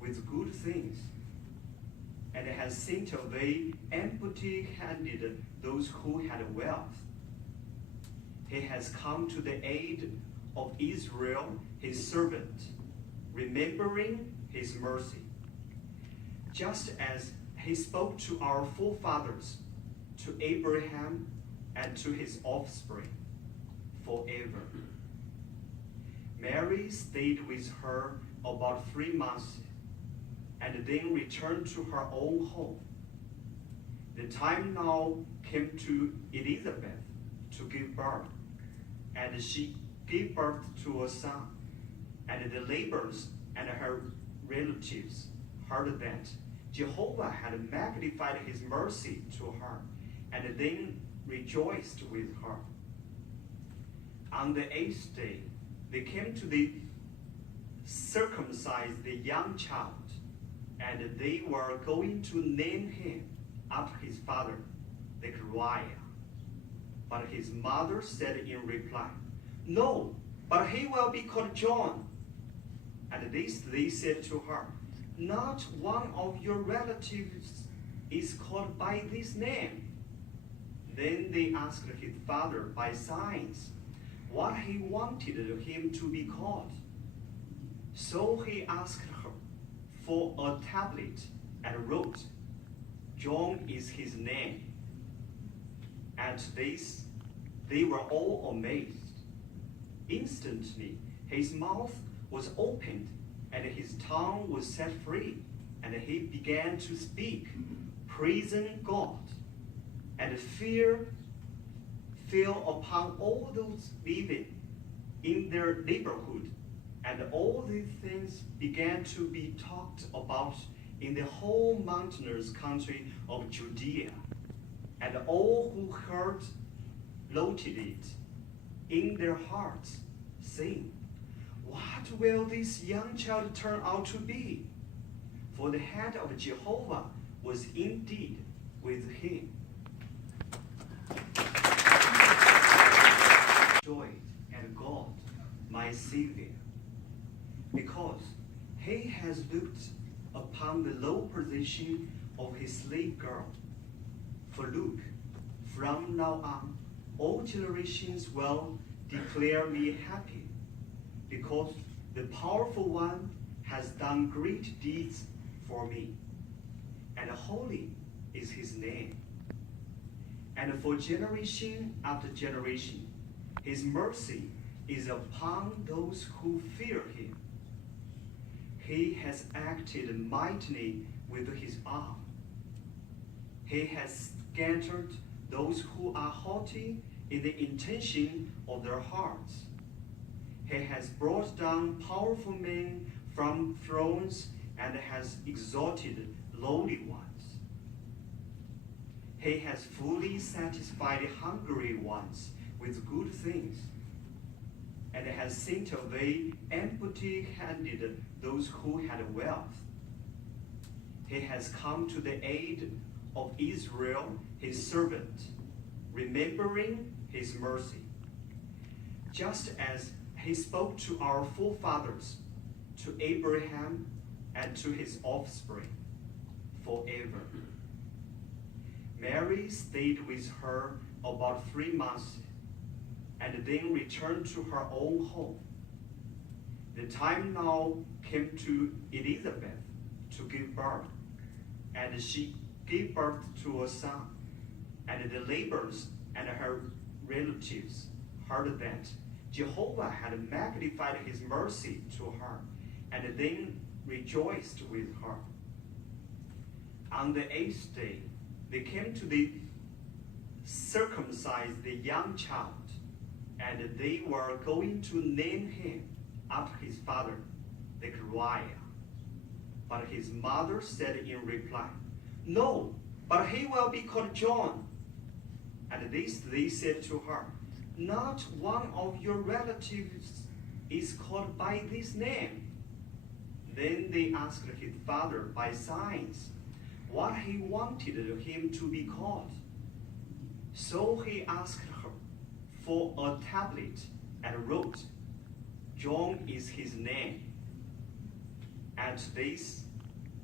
with good things, and has sent away empty-handed those who had wealth. He has come to the aid of Israel, his servant, remembering his mercy, just as he spoke to our forefathers, to Abraham and to his offspring forever. Mary stayed with her about 3 months and then returned to her own home. The time now came to Elizabeth to give birth, and she gave birth to a son, and the neighbors and her relatives heard that Jehovah had magnified his mercy to her, and then rejoiced with her. On the 8th day, they came to circumcise the young child, and they were going to name him after his father, Zechariah. But his mother said in reply, "No, but he will be called John." And this they said to her, "Not one of your relatives is called by this name." Then they asked his father by signs what he wanted him to be called. So he asked her for a tablet and wrote, "John is his name." At this, they were all amazed. Instantly, his mouth was opened and his tongue was set free, and he began to speak, praising God. And fear fell upon all those living in their neighborhood, and all these things began to be talked about in the whole mountainous country of Judea. And all who heard noted it in their hearts, saying, "What will this young child turn out to be?" For the hand of Jehovah was indeed with him. Joy and God, my Savior, because he has looked upon the low position of his slave girl. For look, from now on, all generations will declare me happy, because the powerful one has done great deeds for me, and holy is his name. And for generation after generation, his mercy is upon those who fear him. He has acted mightily with his arm. He has scattered those who are haughty in the intention of their hearts. He has brought down powerful men from thrones and has exalted lowly ones. He has fully satisfied hungry ones with good things, and has sent away empty-handed those who had wealth. He has come to the aid of Israel, his servant, remembering his mercy, just as he spoke to our forefathers, to Abraham and to his offspring forever. Mary stayed with her about 3 months and then returned to her own home. The time now came to Elizabeth to give birth, and she gave birth to a son, and the neighbors and her relatives heard that Jehovah had magnified his mercy to her, and then rejoiced with her. On the 8th day, they came to circumcise the young child, and they were going to name him after his father, Zechariah. But his mother said in reply, "No, but he will be called John." And this they said to her, "Not one of your relatives is called by this name." Then they asked his father by signs what he wanted him to be called. So he asked her for a tablet and wrote, "John is his name." At this,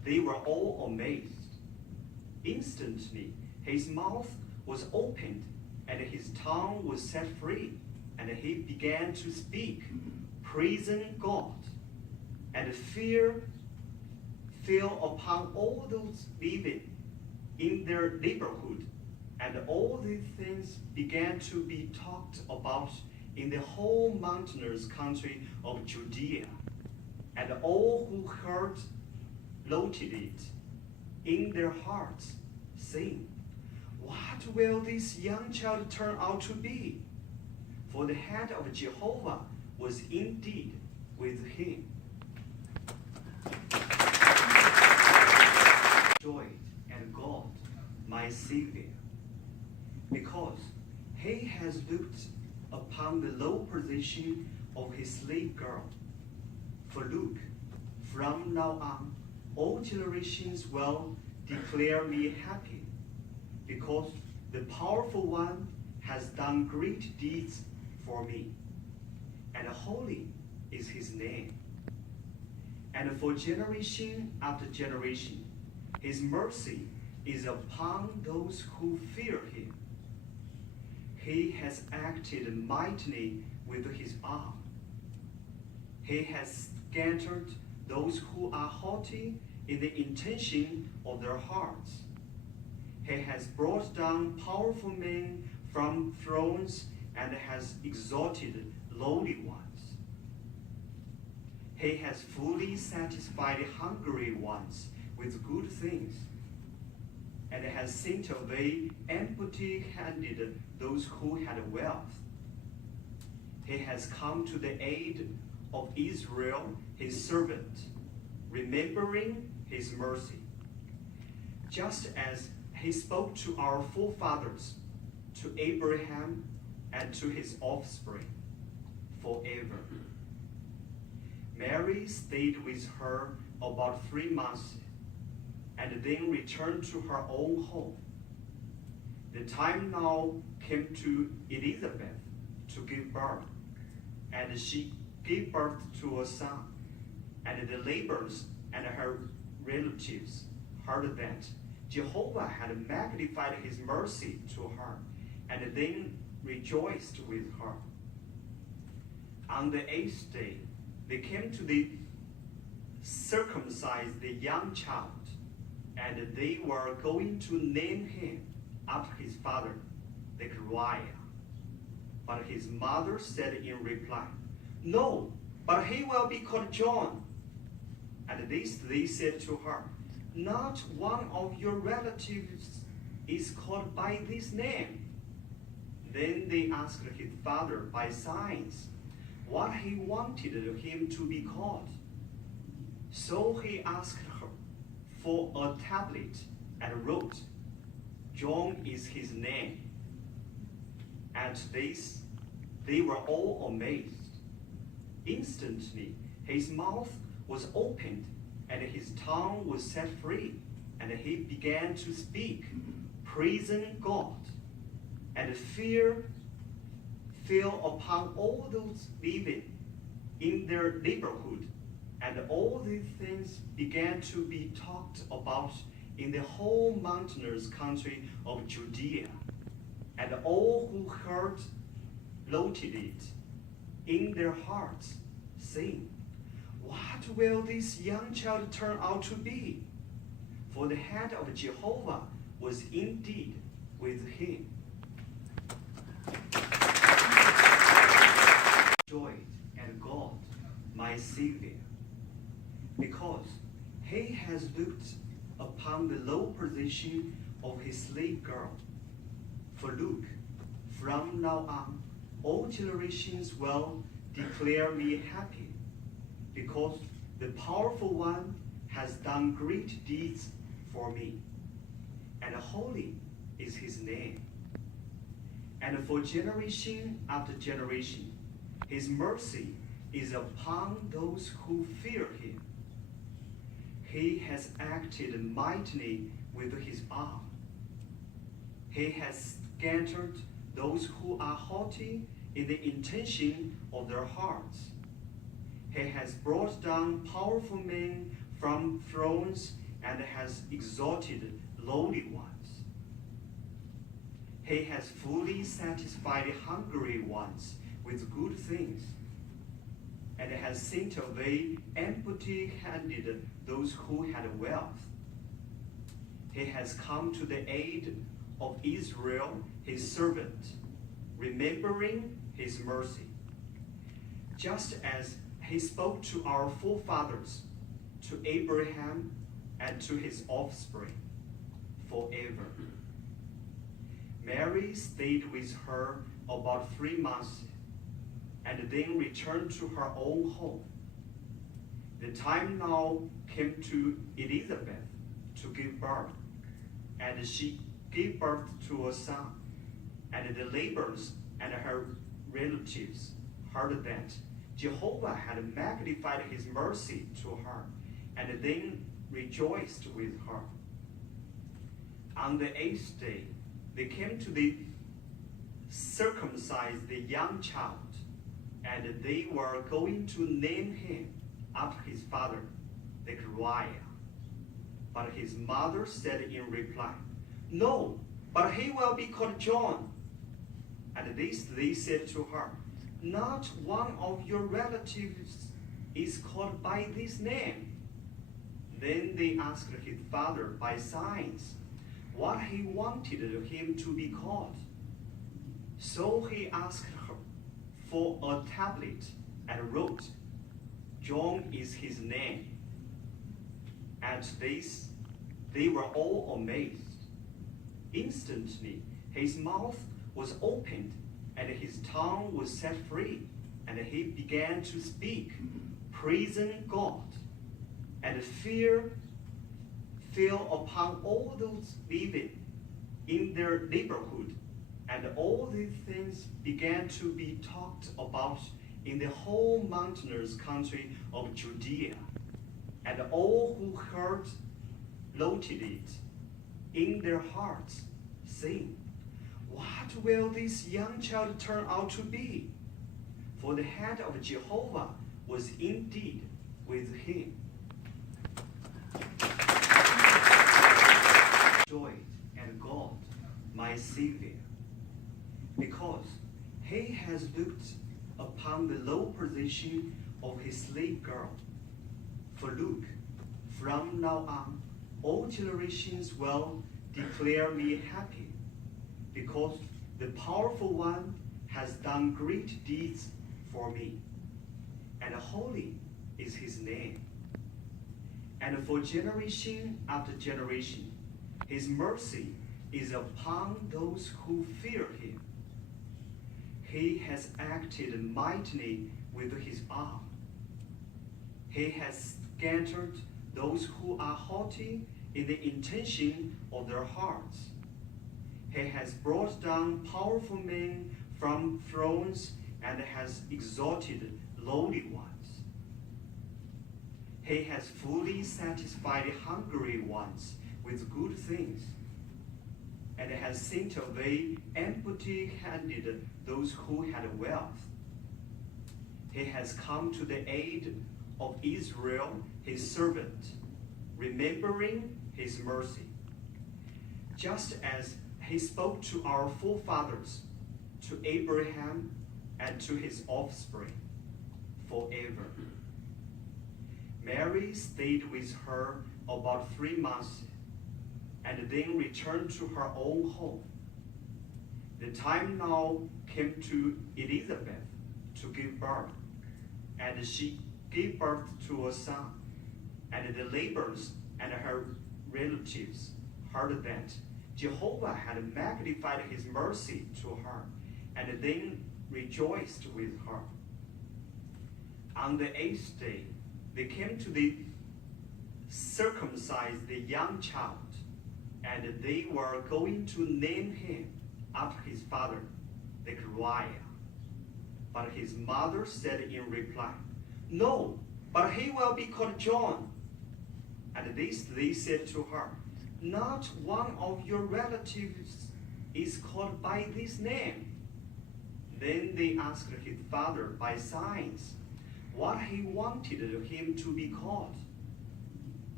they were all amazed. Instantly, his mouth was opened, and his tongue was set free, and he began to speak, praising God. And fear fell upon all those living in their neighborhood, and all these things began to be talked about in the whole mountainous country of Judea. And all who heard noted it in their hearts, saying, "What will this young child turn out to be?" For the hand of Jehovah was indeed with him. Joy and God, my Savior, because he has looked upon the low position of his slave girl. For look, from now on, all generations will declare me happy, because the powerful one has done great deeds for me, and holy is his name. And for generation after generation, his mercy is upon those who fear him. He has acted mightily with his arm. He has scattered those who are haughty in the intention of their hearts. He has brought down powerful men from thrones and has exalted lowly ones. He has fully satisfied hungry ones with good things, and has sent away empty-handed those who had wealth. He has come to the aid of Israel, his servant, remembering his mercy, just as he spoke to our forefathers, to Abraham and to his offspring forever. Mary stayed with her about 3 months and then returned to her own home. The time now came to Elizabeth to give birth, and she gave birth to a son. And the neighbors and her relatives heard that Jehovah had magnified his mercy to her, and then rejoiced with her. On the 8th day, they came to circumcise the young child, and they were going to name him after his father, Zechariah. But his mother said in reply, "No, but he will be called John." And this they said to her, "Not one of your relatives is called by this name." Then they asked his father by signs what he wanted him to be called. So he asked her for a tablet and wrote, "John is his name." At this, they were all amazed. Instantly, his mouth was opened, and his tongue was set free, and he began to speak, praising God. And fear fell upon all those living in their neighborhood, and all these things began to be talked about in the whole mountainous country of Judea. And all who heard noted it in their hearts, saying, "What will this young child turn out to be?" For the hand of Jehovah was indeed with him. Joy and God, my Savior, because he has looked upon the low position of his slave girl. For look, from now on, all generations will declare me happy, because the powerful one has done great deeds for me, and holy is his name. And for generation after generation, his mercy is upon those who fear him. He has acted mightily with his arm. He has scattered those who are haughty in the intention of their hearts. He has brought down powerful men from thrones and has exalted lowly ones. He has fully satisfied hungry ones with good things, and has sent away empty-handed those who had wealth. He has come to the aid of Israel, his servant, remembering his mercy, just as he spoke to our forefathers, to Abraham and to his offspring forever. Mary stayed with her about 3 months and then returned to her own home. The time now came to Elizabeth to give birth, and she gave birth to a son, and the neighbors and her relatives heard that Jehovah had magnified his mercy to her, and then rejoiced with her. On the 8th day, they came to circumcise the young child, and they were going to name him after his father, Zechariah. But his mother said in reply, "No, but he will be called John." At this they said to her, "Not one of your relatives is called by this name." Then they asked his father by signs what he wanted him to be called. So he asked her for a tablet and wrote, "John is his name." At this, they were all amazed. Instantly, his mouth was opened and his tongue was set free, and he began to speak, praising God. And fear fell upon all those living in their neighborhood, and all these things began to be talked about in the whole mountainous country of Judea. And all who heard noted it in their hearts, saying, "What will this young child turn out to be?" For the hand of Jehovah was indeed with him. Joy and God, my Savior, because he has looked upon the low position of his slave girl. For look, from now on, all generations will declare me happy, because the powerful one has done great deeds for me, and holy is his name. And for generation after generation, his mercy is upon those who fear him. He has acted mightily with his arm. He has scattered those who are haughty in the intention of their hearts. He has brought down powerful men from thrones and has exalted lowly ones. He has fully satisfied hungry ones with good things, and has sent away empty-handed those who had wealth. He has come to the aid of Israel, his servant, remembering his mercy, just as he spoke to our forefathers, to Abraham and to his offspring forever. Mary stayed with her about 3 months, and then returned to her own home. The time now came to Elizabeth to give birth, and she gave birth to a son, and the neighbors and her relatives heard that Jehovah had magnified his mercy to her, and then rejoiced with her. On the 8th day, they came to circumcise the young child, and they were going to name him after his father, Zechariah. But his mother said in reply, "No, but he will be called John." At this they said to her, "Not one of your relatives is called by this name." Then they asked his father by signs what he wanted him to be called.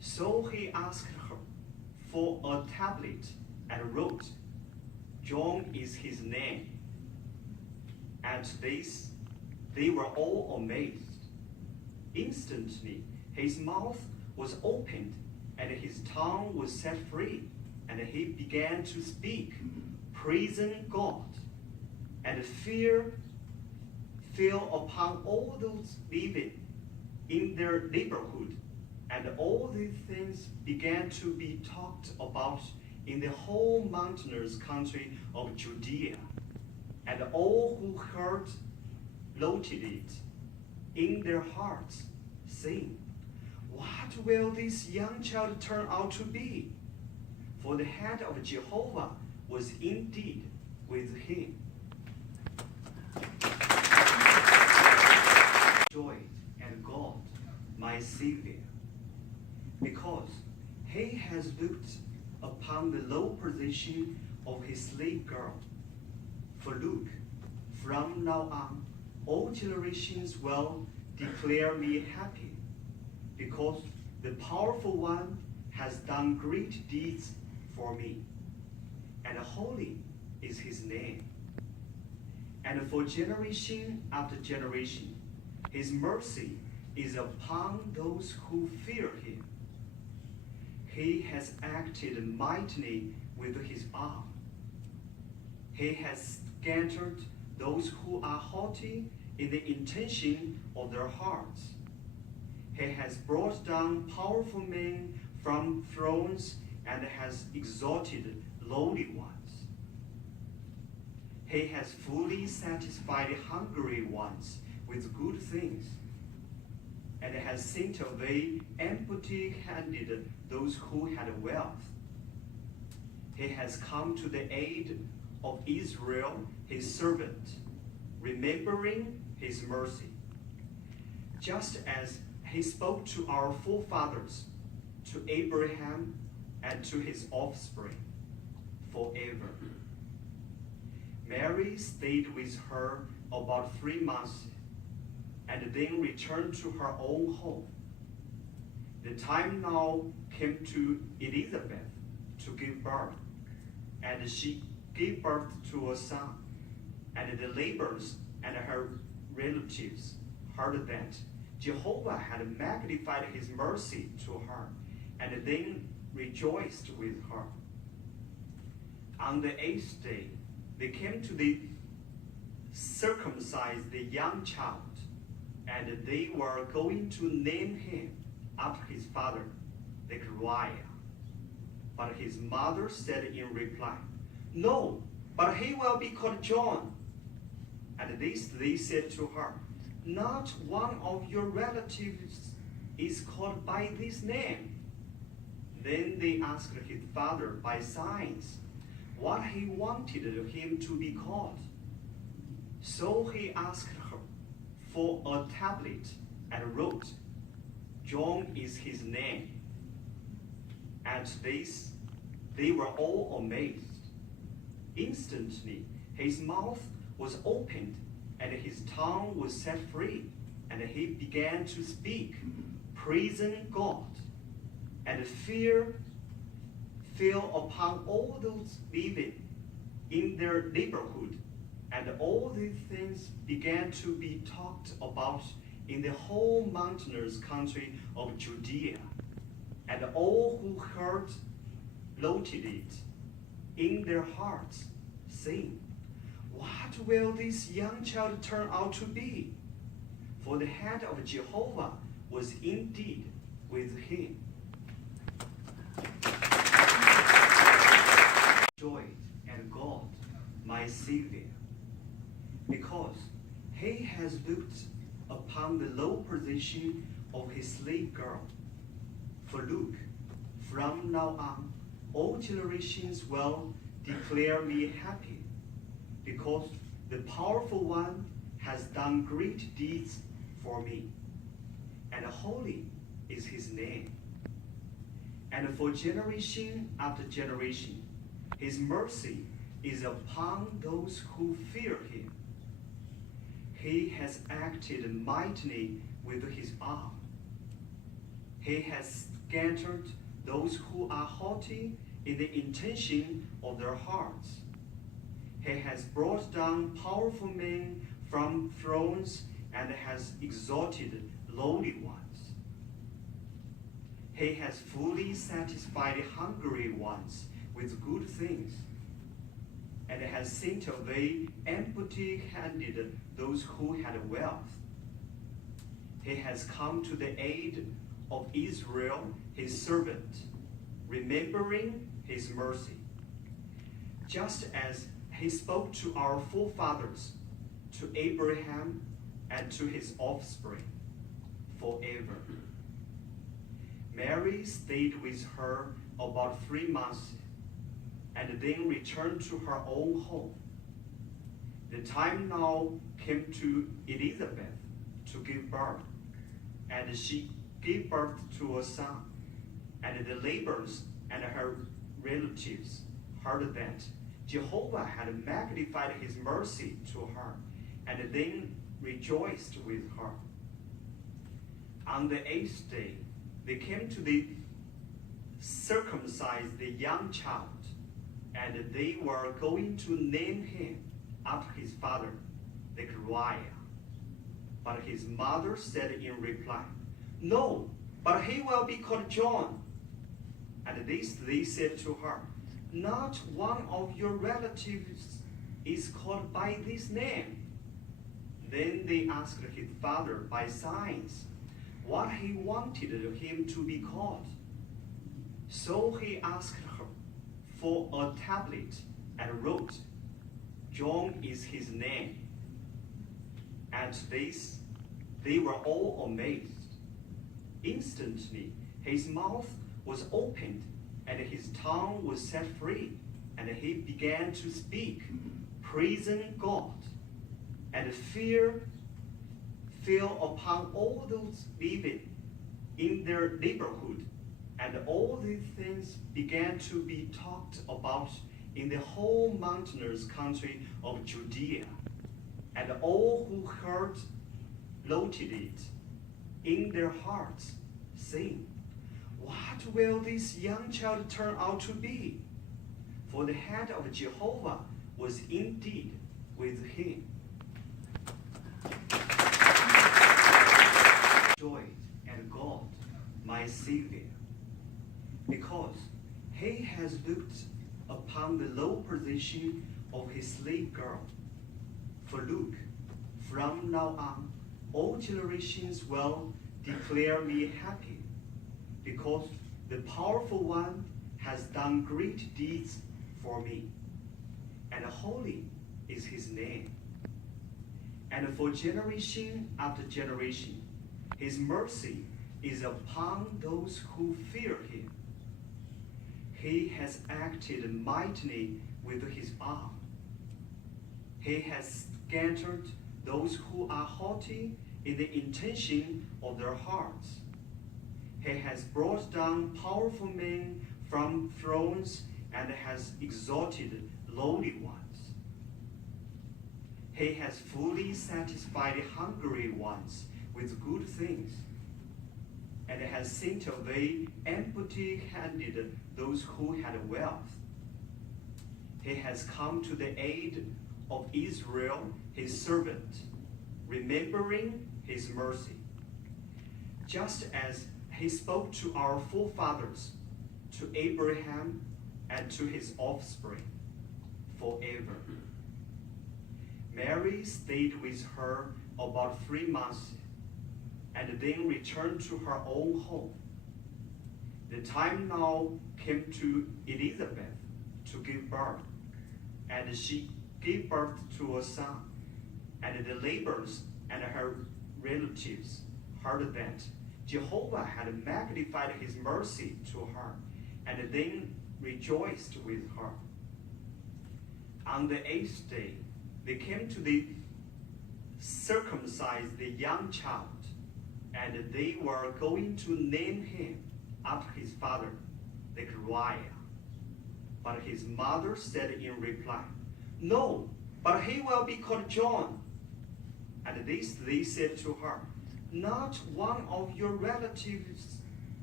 So he asked her for a tablet and wrote, "John is his name." At this, they were all amazed. Instantly, his mouth was opened and his tongue was set free, and he began to speak, praising God. And fear fell upon all those living in their neighborhood, and all these things began to be talked about in the whole mountainous country of Judea. And all who heard noted it in their hearts, saying, "What will this young child turn out to be?" For the hand of Jehovah was indeed with him. Joy and God, my Savior, because he has looked upon the low position of his slave girl. For look, from now on, all generations will declare me happy, because the powerful one has done great deeds for me, and holy is his name. And for generation after generation, his mercy is upon those who fear him. He has acted mightily with his arm. He has scattered those who are haughty in the intention of their hearts. He has brought down powerful men from thrones and has exalted lowly ones. He has fully satisfied hungry ones with good things, and has sent away empty-handed those who had wealth. He has come to the aid of Israel, his servant, remembering his mercy, just as he spoke to our forefathers, to Abraham and to his offspring forever. Mary stayed with her about 3 months and then returned to her own home. The time now came to Elizabeth to give birth, and she gave birth to a son. And the neighbors and her relatives heard that Jehovah had magnified his mercy to her, and then rejoiced with her. On the 8th day, they came to circumcise the young child, and they were going to name him after his father, Zechariah. But his mother said in reply, "No, but he will be called John." At this they said to her, "Not one of your relatives is called by this name." Then they asked his father by signs what he wanted him to be called. So he asked her for a tablet and wrote, "John is his name." At this, they were all amazed. Instantly, his mouth was opened and his tongue was set free, and he began to speak, praising God. And fear fell upon all those living in their neighborhood, and all these things began to be talked about in the whole mountainous country of Judea. And all who heard noted it in their hearts, saying, "What will this young child turn out to be?" For the hand of Jehovah was indeed with him. Joy and God, my Savior, because he has looked upon the low position of his slave girl. For look, from now on, all generations will declare me happy, because the powerful one has done great deeds for me, and holy is his name. And for generation after generation, his mercy is upon those who fear him. He has acted mightily with his arm. He has scattered those who are haughty in the intention of their hearts. He has brought down powerful men from thrones and has exalted lowly ones. He has fully satisfied hungry ones with good things, and has sent away empty-handed those who had wealth. He has come to the aid of Israel, his servant, remembering his mercy, just as he spoke to our forefathers, to Abraham and to his offspring forever. Mary stayed with her about 3 months and then returned to her own home. The time now came to Elizabeth to give birth, and she gave birth to a son. And the neighbors and her relatives heard that Jehovah had magnified his mercy to her, and then rejoiced with her. On the 8th day, they came to circumcise the young child, and they were going to name him after his father, Zechariah. But his mother said in reply, "No, but he will be called John." And they said to her, "Not one of your relatives is called by this name." Then they asked his father by signs what he wanted him to be called. So he asked her for a tablet and wrote, "John is his name." At this, they were all amazed. Instantly, his mouth was opened and his tongue was set free, and he began to speak, praising God. And fear fell upon all those living in their neighborhood, and all these things began to be talked about in the whole mountainous country of Judea. And all who heard noted it in their hearts, saying, "What will this young child turn out to be?" For the hand of Jehovah was indeed with him. Joy and God, my Savior, because he has looked upon the low position of his slave girl. For look, from now on, all generations will declare me happy, because the powerful one has done great deeds for me, and holy is his name. And for generation after generation, his mercy is upon those who fear him. He has acted mightily with his arm. He has scattered those who are haughty in the intention of their hearts. He has brought down powerful men from thrones and has exalted lowly ones. He has fully satisfied hungry ones with good things, and has sent away empty-handed those who had wealth. He has come to the aid of Israel, his servant, remembering his mercy, just as he spoke to our forefathers, to Abraham and to his offspring forever. Mary stayed with her about 3 months, and then returned to her own home. The time now came to Elizabeth to give birth, and she gave birth to a son. And the neighbors and her relatives heard that Jehovah had magnified his mercy to her, and then rejoiced with her. On the 8th day, they came to circumcise the young child, and they were going to name him after his father, Zechariah. But his mother said in reply, "No, but he will be called John." And they said to her, "Not one of your relatives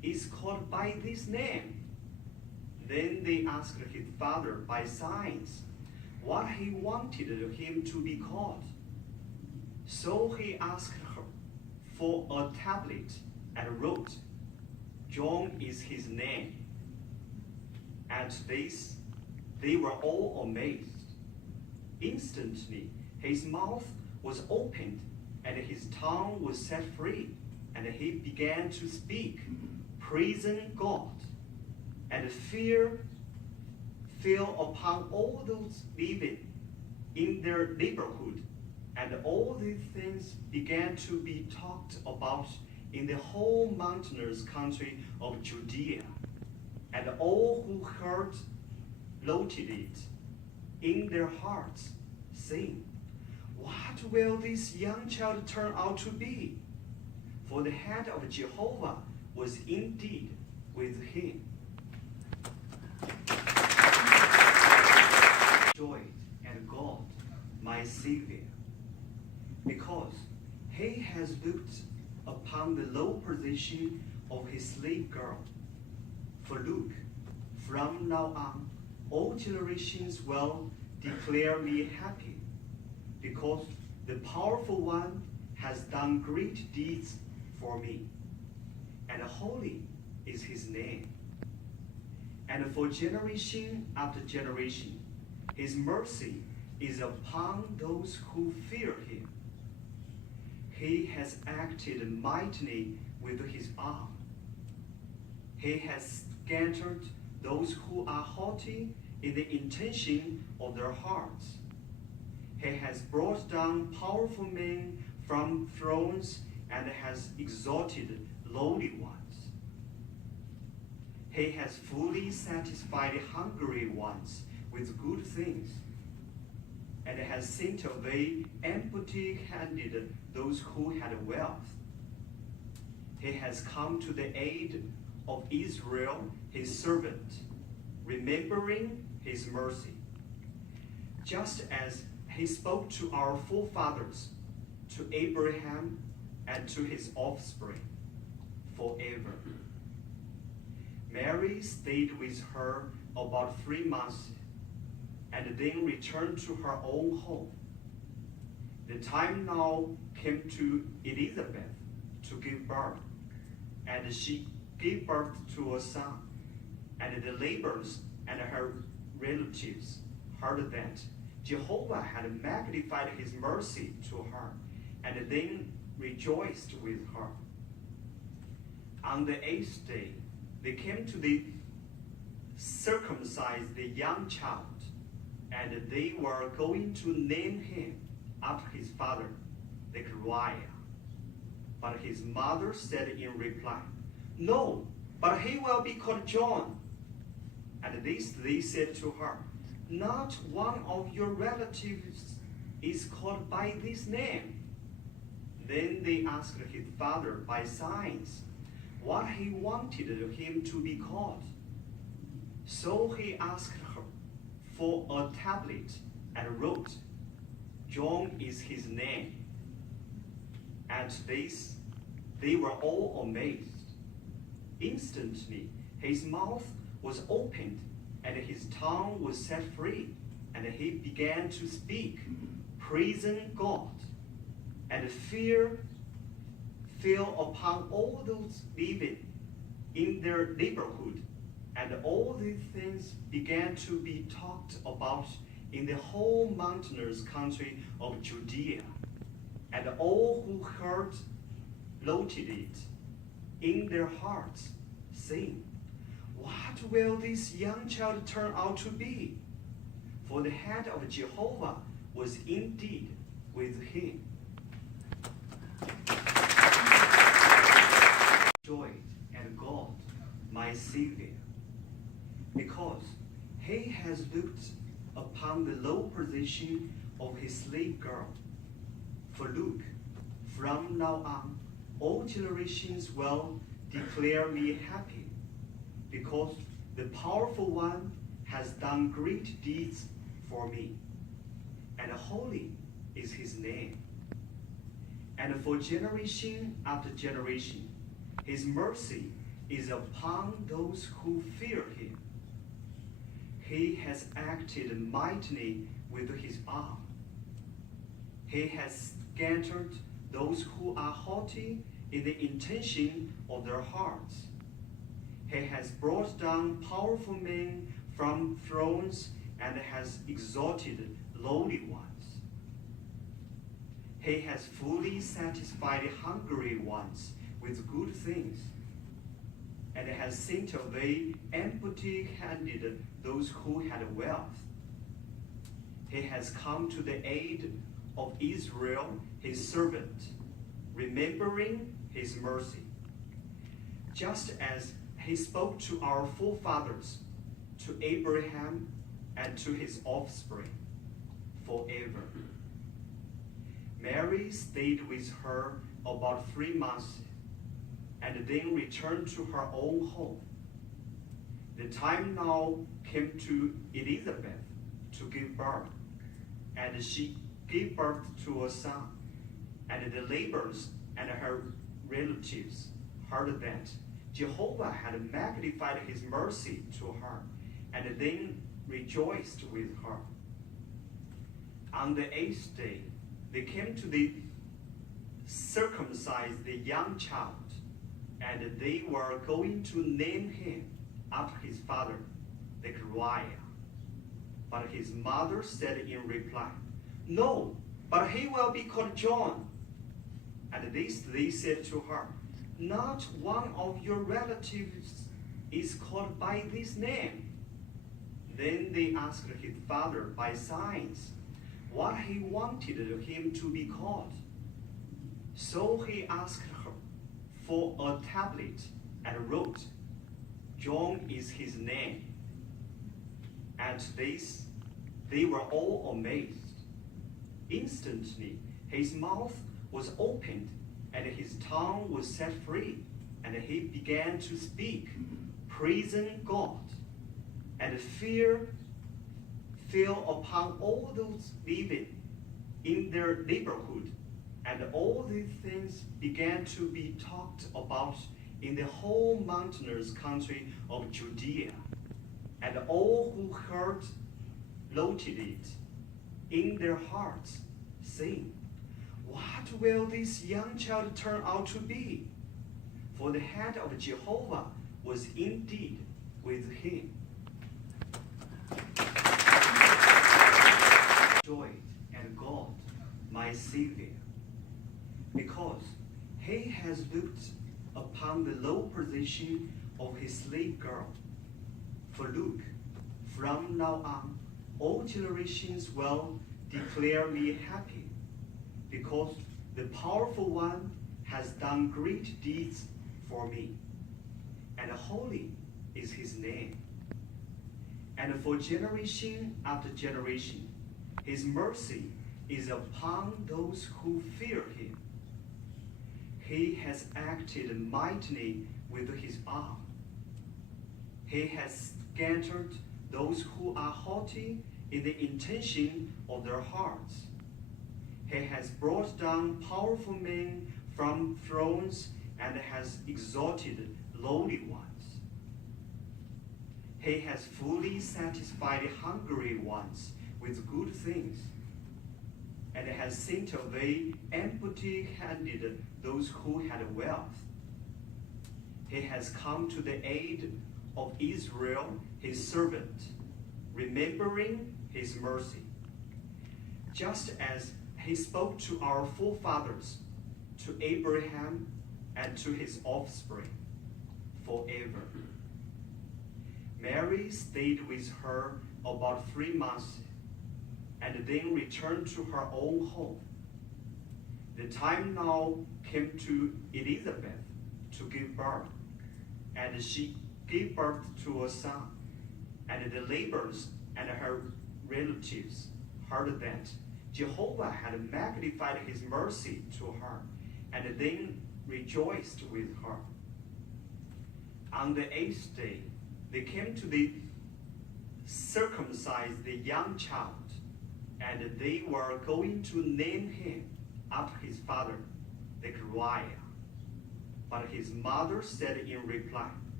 is called by this name. Then they asked his father by signs what he wanted him to be called. So he asked her for a tablet and wrote, John is his name. At this, they were all amazed. Instantly, his mouth was opened and his tongue was set free, and he began to speak, praising God. And fear fell upon all those living in their neighborhood, and all these things began to be talked about in the whole mountainous country of Judea. And all who heard noted it in their hearts, saying, What will this young child turn out to be? For the hand of Jehovah was indeed with him. Joy and God, my Savior, because he has looked upon the low position of his slave girl. For look, from now on, all generations will declare me happy, because the powerful one has done great deeds for me, and holy is his name. And for generation after generation, his mercy is upon those who fear him. He has acted mightily with his arm. He has scattered those who are haughty in the intention of their hearts. He has brought down powerful men from thrones and has exalted lowly ones. He has fully satisfied hungry ones with good things, and has sent away empty-handed those who had wealth. He has come to the aid of Israel, his servant, remembering his mercy, just as he spoke to our forefathers, to Abraham and to his offspring forever. Mary stayed with her about 3 months and then returned to her own home. The time now came to Elizabeth to give birth, and she gave birth to a son. And the neighbors and her relatives heard that Jehovah had magnified his mercy to her, and then rejoiced with her. On the 8th day, they came to circumcise the young child, and they were going to name him after his father, Zechariah. But his mother said in reply, No, but he will be called John. And they said to her, Not one of your relatives is called by this name. Then they asked his father by signs what he wanted him to be called. So he asked her for a tablet and wrote, John is his name. At this, they were all amazed. Instantly, his mouth was opened and his tongue was set free, and he began to speak, praising God. And fear fell upon all those living in their neighborhood, and all these things began to be talked about in the whole mountainous country of Judea. And all who heard noted it in their hearts, saying, What will this young child turn out to be? For the hand of Jehovah was indeed with him. Joy and God, my Savior, because he has looked upon the low position of his slave girl. For look, from now on, all generations will declare me happy, because the powerful one has done great deeds for me, and holy is his name. And for generation after generation, his mercy is upon those who fear him. He has acted mightily with his arm. He has scattered those who are haughty in the intention of their hearts. He has brought down powerful men from thrones and has exalted lowly ones. He has fully satisfied hungry ones with good things, and has sent away empty-handed those who had wealth. He has come to the aid of Israel, his servant, remembering his mercy, just as he spoke to our forefathers, to Abraham and to his offspring forever. Mary stayed with her about 3 months and then returned to her own home. The time now came to Elizabeth to give birth, and she gave birth to a son. And the neighbors and her relatives heard that Jehovah had magnified his mercy to her, and then rejoiced with her. On the 8th day, they came to circumcise the young child, and they were going to name him after his father, Zechariah. But his mother said in reply, "No, but he will be called John." And they said to her, "Not one of your relatives is called by this name." Then they asked his father by signs what he wanted him to be called. So he asked her for a tablet and wrote, "John is his name." At this, they were all amazed. Instantly, his mouth was opened and his tongue was set free, and he began to speak, praising God. And fear fell upon all those living in their neighborhood, and all these things began to be talked about in the whole mountainous country of Judea. And all who heard noted it in their hearts, saying, "What will this young child turn out to be?" For the hand of Jehovah was indeed with him. Joy and God, my Savior, because he has looked upon the low position of his slave girl. For look, from now on, all generations will declare me happy, because the powerful one has done great deeds for me, and holy is his name. And for generation after generation, his mercy is upon those who fear him. He has acted mightily with his arm. He has scattered those who are haughty in the intention of their hearts. He has brought down powerful men from thrones and has exalted lowly ones. He has fully satisfied hungry ones with good things, and has sent away empty-handed those who had wealth. He has come to the aid of Israel, his servant, remembering his mercy, just as he spoke to our forefathers, to Abraham and to his offspring forever. Mary stayed with her about 3 months, and then returned to her own home. The time now came to Elizabeth to give birth, and she gave birth to a son. And the neighbors and her relatives heard that Jehovah had magnified his mercy to her, and then rejoiced with her. On the 8th day, they came to circumcise the young child, and they were going to name him after his father, Zechariah. But his mother said in reply,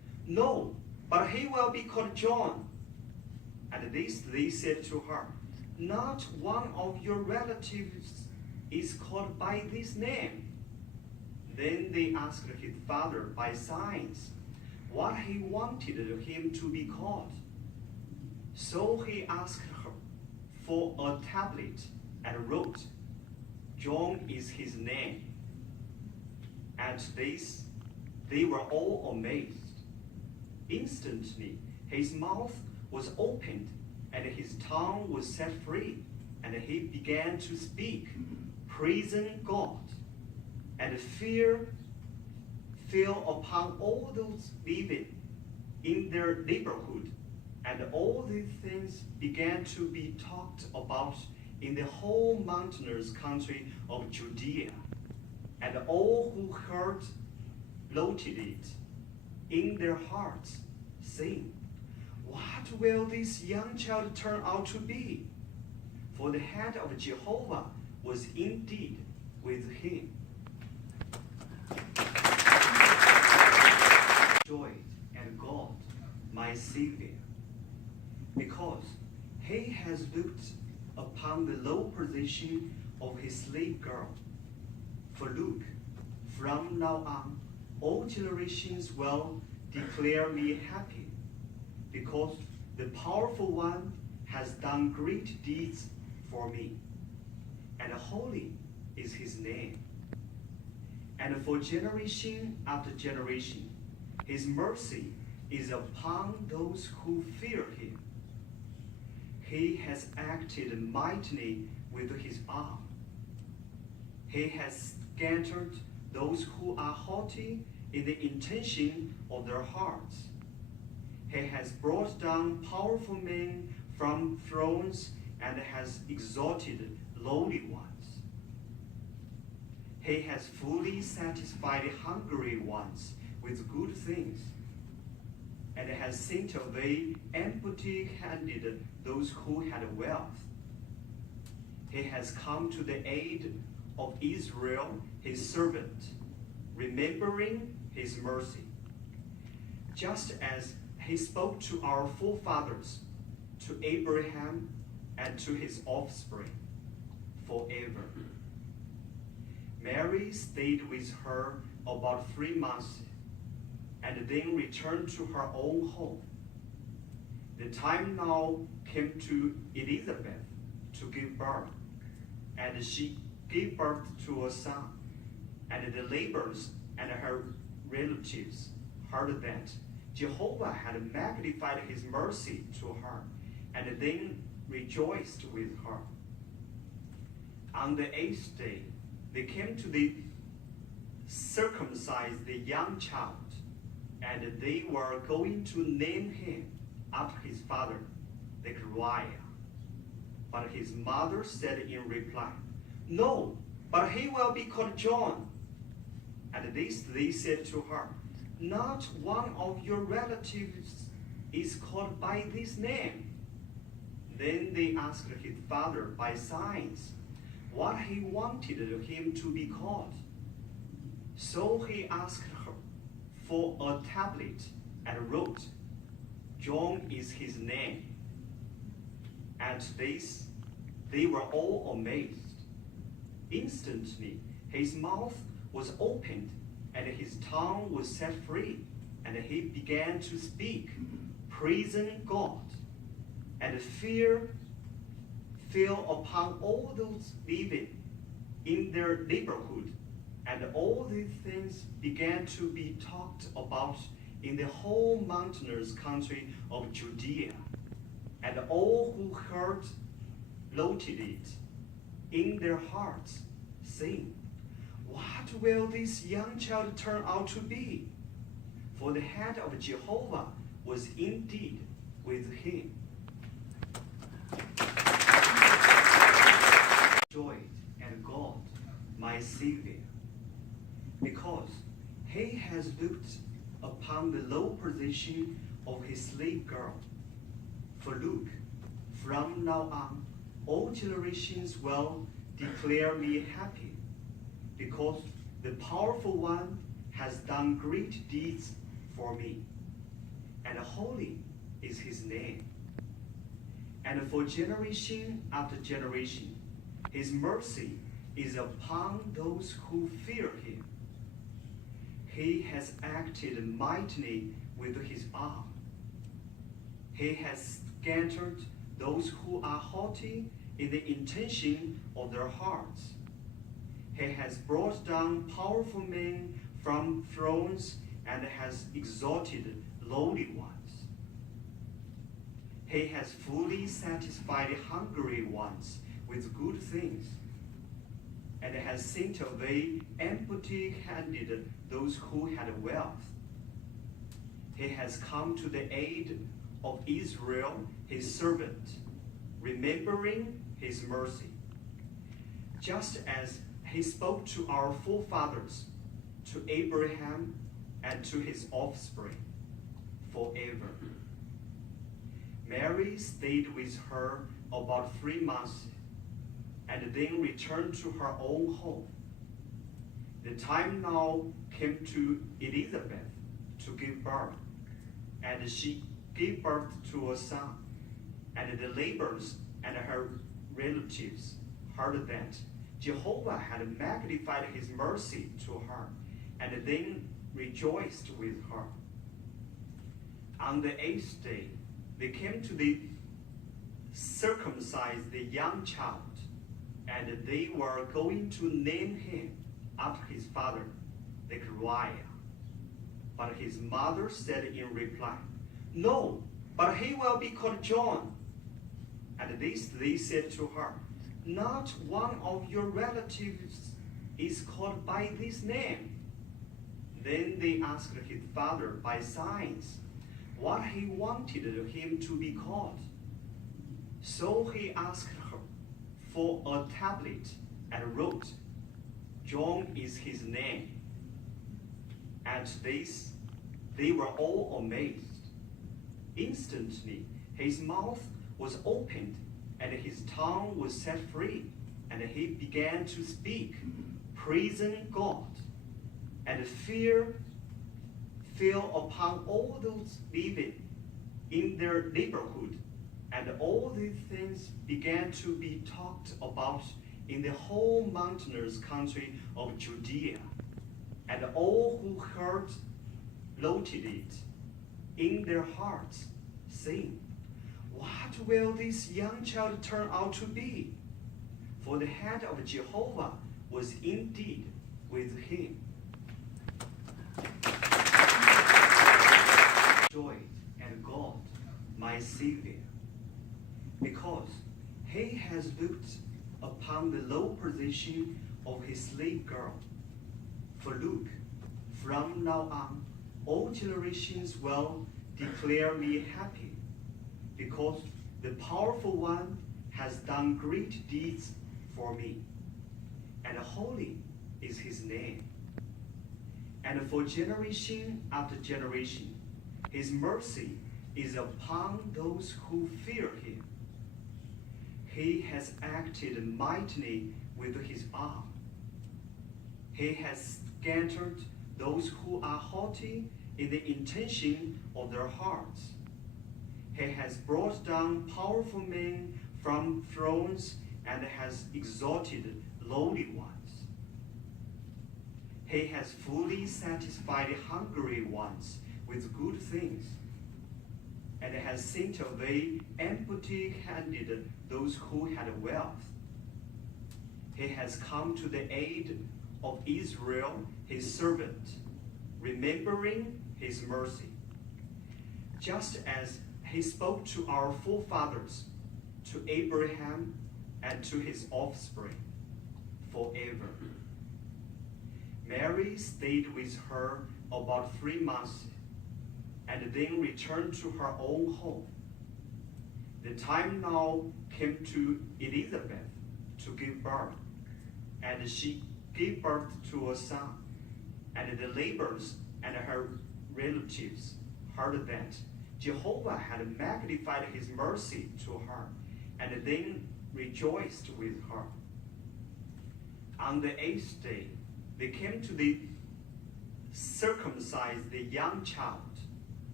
No, but he will be called John. And this they said to her, Not one of your relatives is called by this name. Then they asked his father by signs what he wanted him to be called. So he asked her for a tablet and wrote, John is his name. At this, they were all amazed. Instantly, his mouth was opened and his tongue was set free, and he began to speak, praising God. And fear fell upon all those living in their neighborhood, and all these things began to be talked about in the whole mountainous country of Judea. And all who heard noted it in their hearts, saying, What will this young child turn out to be? For the hand of Jehovah was indeed with him. Joy and God, my Savior, because he has looked upon the low position of his slave girl. For look, from now on, all generations will declare me happy, because the powerful one has done great deeds for me, and holy is his name. And for generation after generation, his mercy is upon those who fear him. He has acted mightily with his arm. He has scattered those who are haughty in the intention of their hearts. He has brought down powerful men from thrones and has exalted lowly ones. He has fully satisfied hungry ones with good things, and has sent away empty-handed those who had wealth. He has come to the aid of Israel, his servant, remembering his mercy, just as he spoke to our forefathers, to Abraham and to his offspring forever. Mary stayed with her about 3 months and then returned to her own home. The time now came to Elizabeth to give birth, and she gave birth to a son. And the neighbors and her relatives heard that Jehovah had magnified his mercy to her, and then rejoiced with her. On the 8th day, they came to circumcise the young child, and they were going to name him after his father, Zechariah. But his mother said in reply, No, but he will be called John. And this they said to her, Not one of your relatives is called by this name. Then they asked his father by signs what he wanted him to be called. So he asked her for a tablet and wrote, John is his name. At this, they were all amazed. Instantly, his mouth was opened and his tongue was set free, and he began to speak, praising God. And fear fell upon all those living in their neighborhood, and all these things began to be talked about in the whole mountainous country of Judea. And all who heard noted it in their hearts, saying, What will this young child turn out to be? For the hand of Jehovah was indeed with him. Joy and God, my Savior, because he has looked upon the low position of his slave girl. For look, from now on, all generations will declare me happy, because the powerful one has done great deeds for me, and holy is his name. And for generation after generation, his mercy is upon those who fear him. He has acted mightily with his arm. He has scattered those who are haughty in the intention of their hearts. He has brought down powerful men from thrones and has exalted lowly ones. He has fully satisfied hungry ones with good things, and has sent away empty-handed those who had wealth. He has come to the aid of Israel, his servant, remembering his mercy, just as he spoke to our forefathers, to Abraham and to his offspring forever. Mary stayed with her about 3 months and then returned to her own home. The time now came to Elizabeth to give birth, and she gave birth to a son. And the neighbors and her relatives heard that Jehovah had magnified his mercy to her, and then rejoiced with her. On the 8th day, they came to circumcise the young child, and they were going to name him after his father, Zechariah. But his mother said in reply, "No, but he will be called John." And this they said to her, "Not one of your relatives is called by this name." Then they asked his father by signs what he wanted him to be called. So he asked her for a tablet and wrote, "John is his name." At this, they were all amazed. Instantly, his mouth was opened and his tongue was set free, and he began to speak, praising God. And fear fell upon all those living in their neighborhood, and all these things began to be talked about in the whole mountainous country of Judea. And all who heard noted it in their hearts, saying, "What will this young child turn out to be?" For the hand of Jehovah was indeed with him. Joy and God, my Savior, because he has looked upon the low position of his slave girl. For look, from now on, all generations will declare me happy, because the powerful one has done great deeds for me, and holy is his name. And for generation after generation, his mercy is upon those who fear him. He has acted mightily with his arm. He has scattered those who are haughty in the intention of their hearts. He has brought down powerful men from thrones and has exalted lowly ones. He has fully satisfied hungry ones with good things, and has sent away empty-handed those who had wealth. He has come to the aid of Israel, his servant, remembering his mercy, just as he spoke to our forefathers, to Abraham and to his offspring forever. Mary stayed with her about 3 months and then returned to her own home. The time now came to Elizabeth to give birth, and she gave birth to a son. And the neighbors and her relatives heard that Jehovah had magnified his mercy to her, and then rejoiced with her. On the 8th day, they came to circumcise the young child,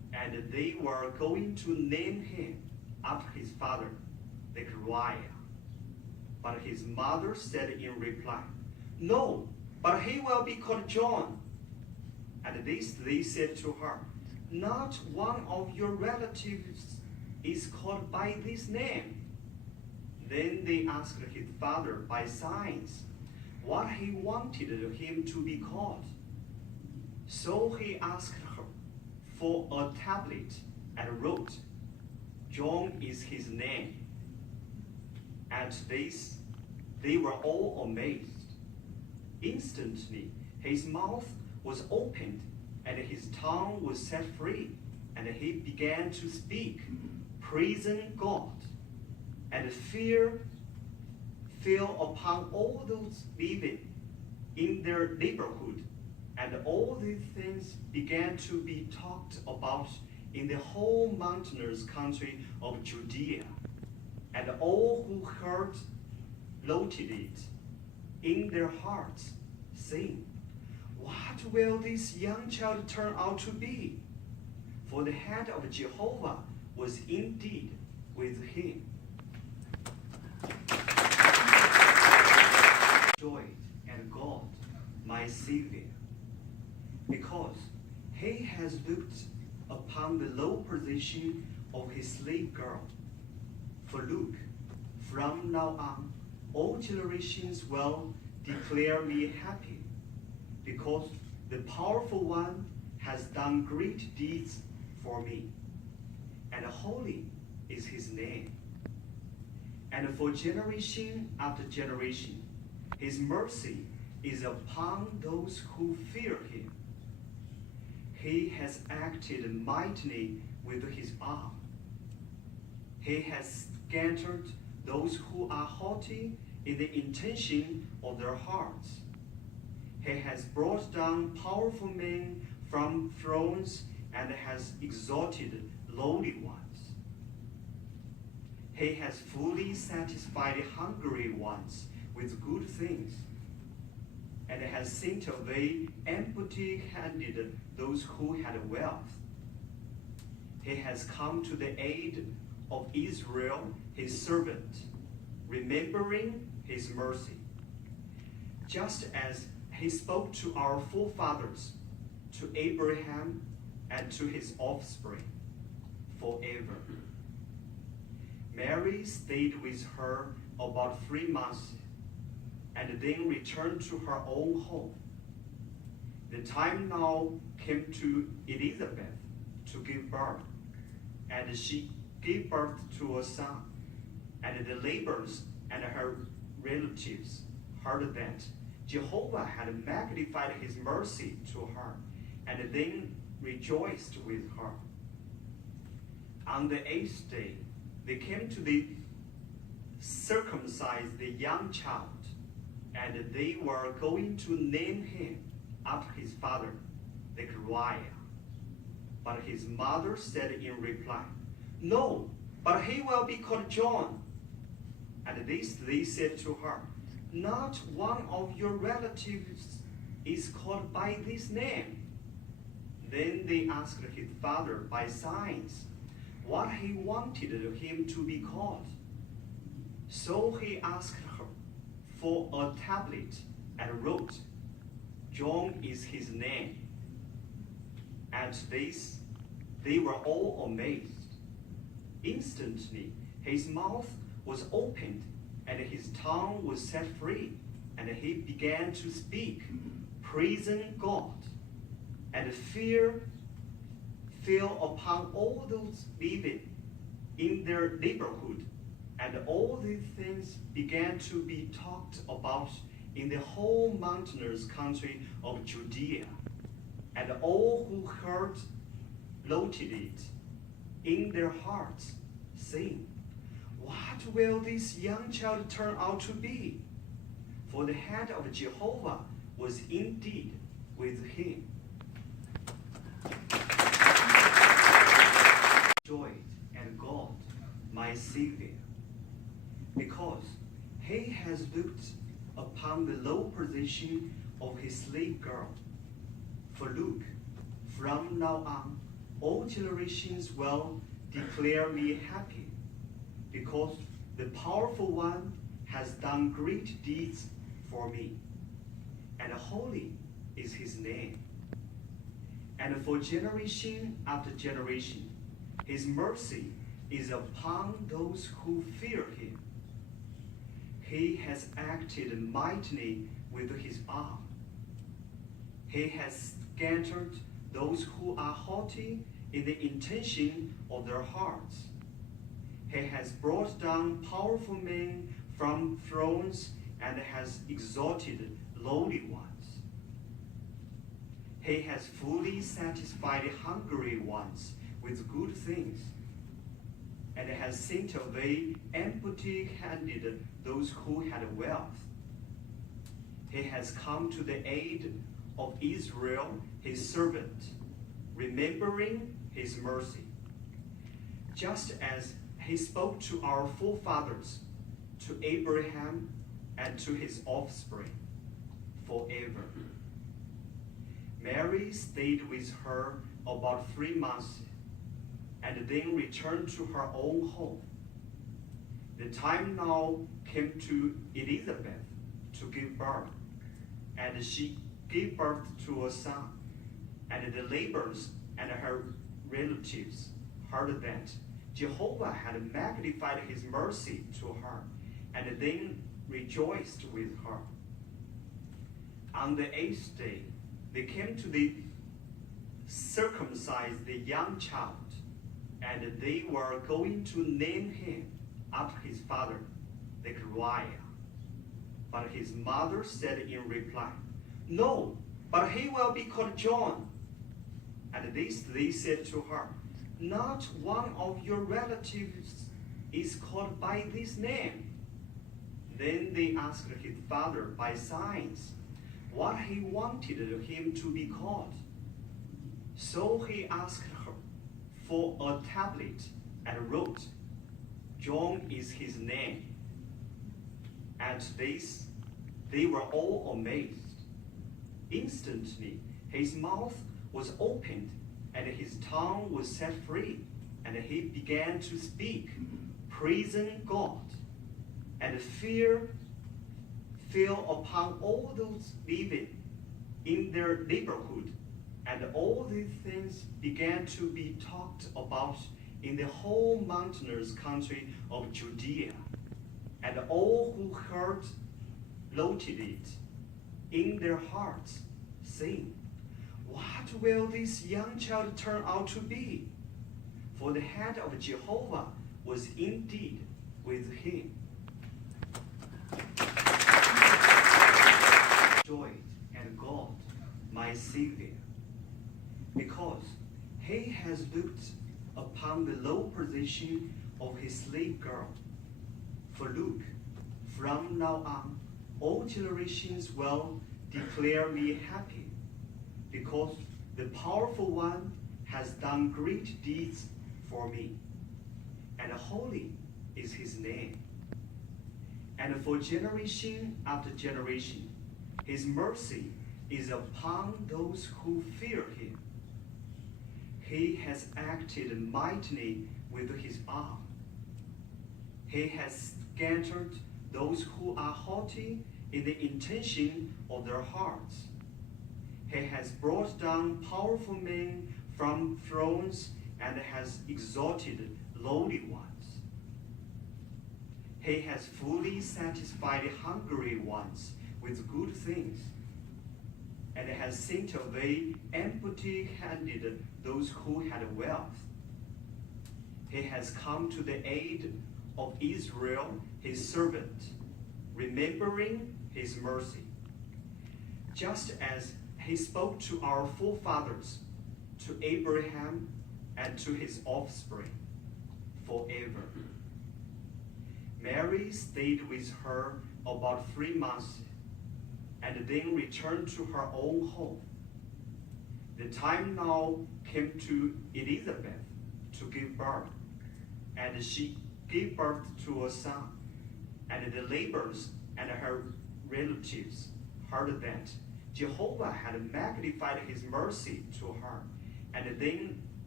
and they were going to name him after his father, Zechariah. But his mother said in reply, "No, but he will be called John." And this they said to her, "Not one of your relatives is called by this name." Then they asked his father by signs what he wanted him to be called. So he asked her for a tablet and wrote, "John is his name." At this, they were all amazed. Instantly, his mouth was opened and his tongue was set free, and he began to speak, praising God. And fear fell upon all those living in their neighborhood, and all these things began to be talked about in the whole mountainous country of Judea. And all who heard noted it in their hearts, saying, "What will this young child turn out to be?" For the hand of Jehovah was indeed with him. Joy and God, my Savior, because he has looked upon the low position of his slave girl. For look, from now on, all generations will declare me happy, because the powerful one has done great deeds for me, and holy is his name. And for generation after generation, his mercy is upon those who fear him. He has acted mightily with his arm. He has scattered those who are haughty in the intention of their hearts. He has brought down powerful men from thrones and has exalted lowly ones. He has fully satisfied hungry ones with good things, and has sent away empty-handed those who had wealth. He has come to the aid of Israel, his servant, remembering his mercy, just as he spoke to our forefathers, to Abraham and to his offspring forever. Mary stayed with her about 3 months and then returned to her own home. The time now came to Elizabeth to give birth, and she gave birth to a son. And the neighbors and her relatives heard that Jehovah had magnified his mercy to her, and then rejoiced with her. On the 8th day, they came to circumcise the young child, and they were going to name him after his father, Zechariah. But his mother said in reply, "No, but he will be called John." And this they said to her, "Not one of your relatives is called by this name." Then they asked his father by signs what he wanted him to be called. So he asked her for a tablet and wrote, "John is his name." At this, they were all amazed. Instantly, his mouth was opened and his tongue was set free, and he began to speak, praising God. And fear fell upon all those living in their neighborhood, and all these things began to be talked about in the whole mountainous country of Judea. And all who heard noted it in their hearts, saying, "What will this young child turn out to be?" For the hand of Jehovah was indeed with him. Joy and God, my Savior, because he has looked upon the low position of his slave girl. For look, from now on, all generations will declare me happy, because the powerful one has done great deeds for me, and holy is his name. And for generation after generation, his mercy is upon those who fear him. He has acted mightily with his arm. He has scattered those who are haughty in the intention of their hearts. He has brought down powerful men from thrones and has exalted lowly ones. He has fully satisfied hungry ones with good things, and has sent away empty-handed those who had wealth. He has come to the aid of Israel, his servant, remembering his mercy, just as he spoke to our forefathers, to Abraham and to his offspring forever. Mary stayed with her about 3 months and then returned to her own home. The time now came to Elizabeth to give birth, and she gave birth to a son. And the neighbors and her relatives heard that Jehovah had magnified his mercy to her, and then rejoiced with her. On the 8th day, they came to circumcise the young child, and they were going to name him after his father, Zechariah. But his mother said in reply, "No, but he will be called John." And this they said to her, "Not one of your relatives is called by this name." Then they asked his father by signs what he wanted him to be called. So he asked her for a tablet and wrote, "John is his name." At this, they were all amazed. Instantly, his mouth was opened and his tongue was set free, and he began to speak, praising God. And fear fell upon all those living in their neighborhood, and all these things began to be talked about in the whole mountainous country of Judea. And all who heard noted it in their hearts, saying, "What will this young child turn out to be?" For the hand of Jehovah was indeed with him. Joy and God, my Savior, because he has looked upon the low position of his slave girl. For look, from now on, all generations will declare me happy, because the powerful one has done great deeds for me, and holy is his name. And for generation after generation, his mercy is upon those who fear him. He has acted mightily with his arm. He has scattered those who are haughty in the intention of their hearts. He has brought down powerful men from thrones and has exalted lowly ones. He has fully satisfied hungry ones with good things, and has sent away empty-handed those who had wealth. He has come to the aid of Israel, his servant, remembering his mercy, just as he spoke to our forefathers, to Abraham and to his offspring forever. Mary stayed with her about 3 months, and then returned to her own home. The time now came to Elizabeth to give birth, and she gave birth to a son. And the neighbors and her relatives heard that Jehovah had magnified his mercy to her, and then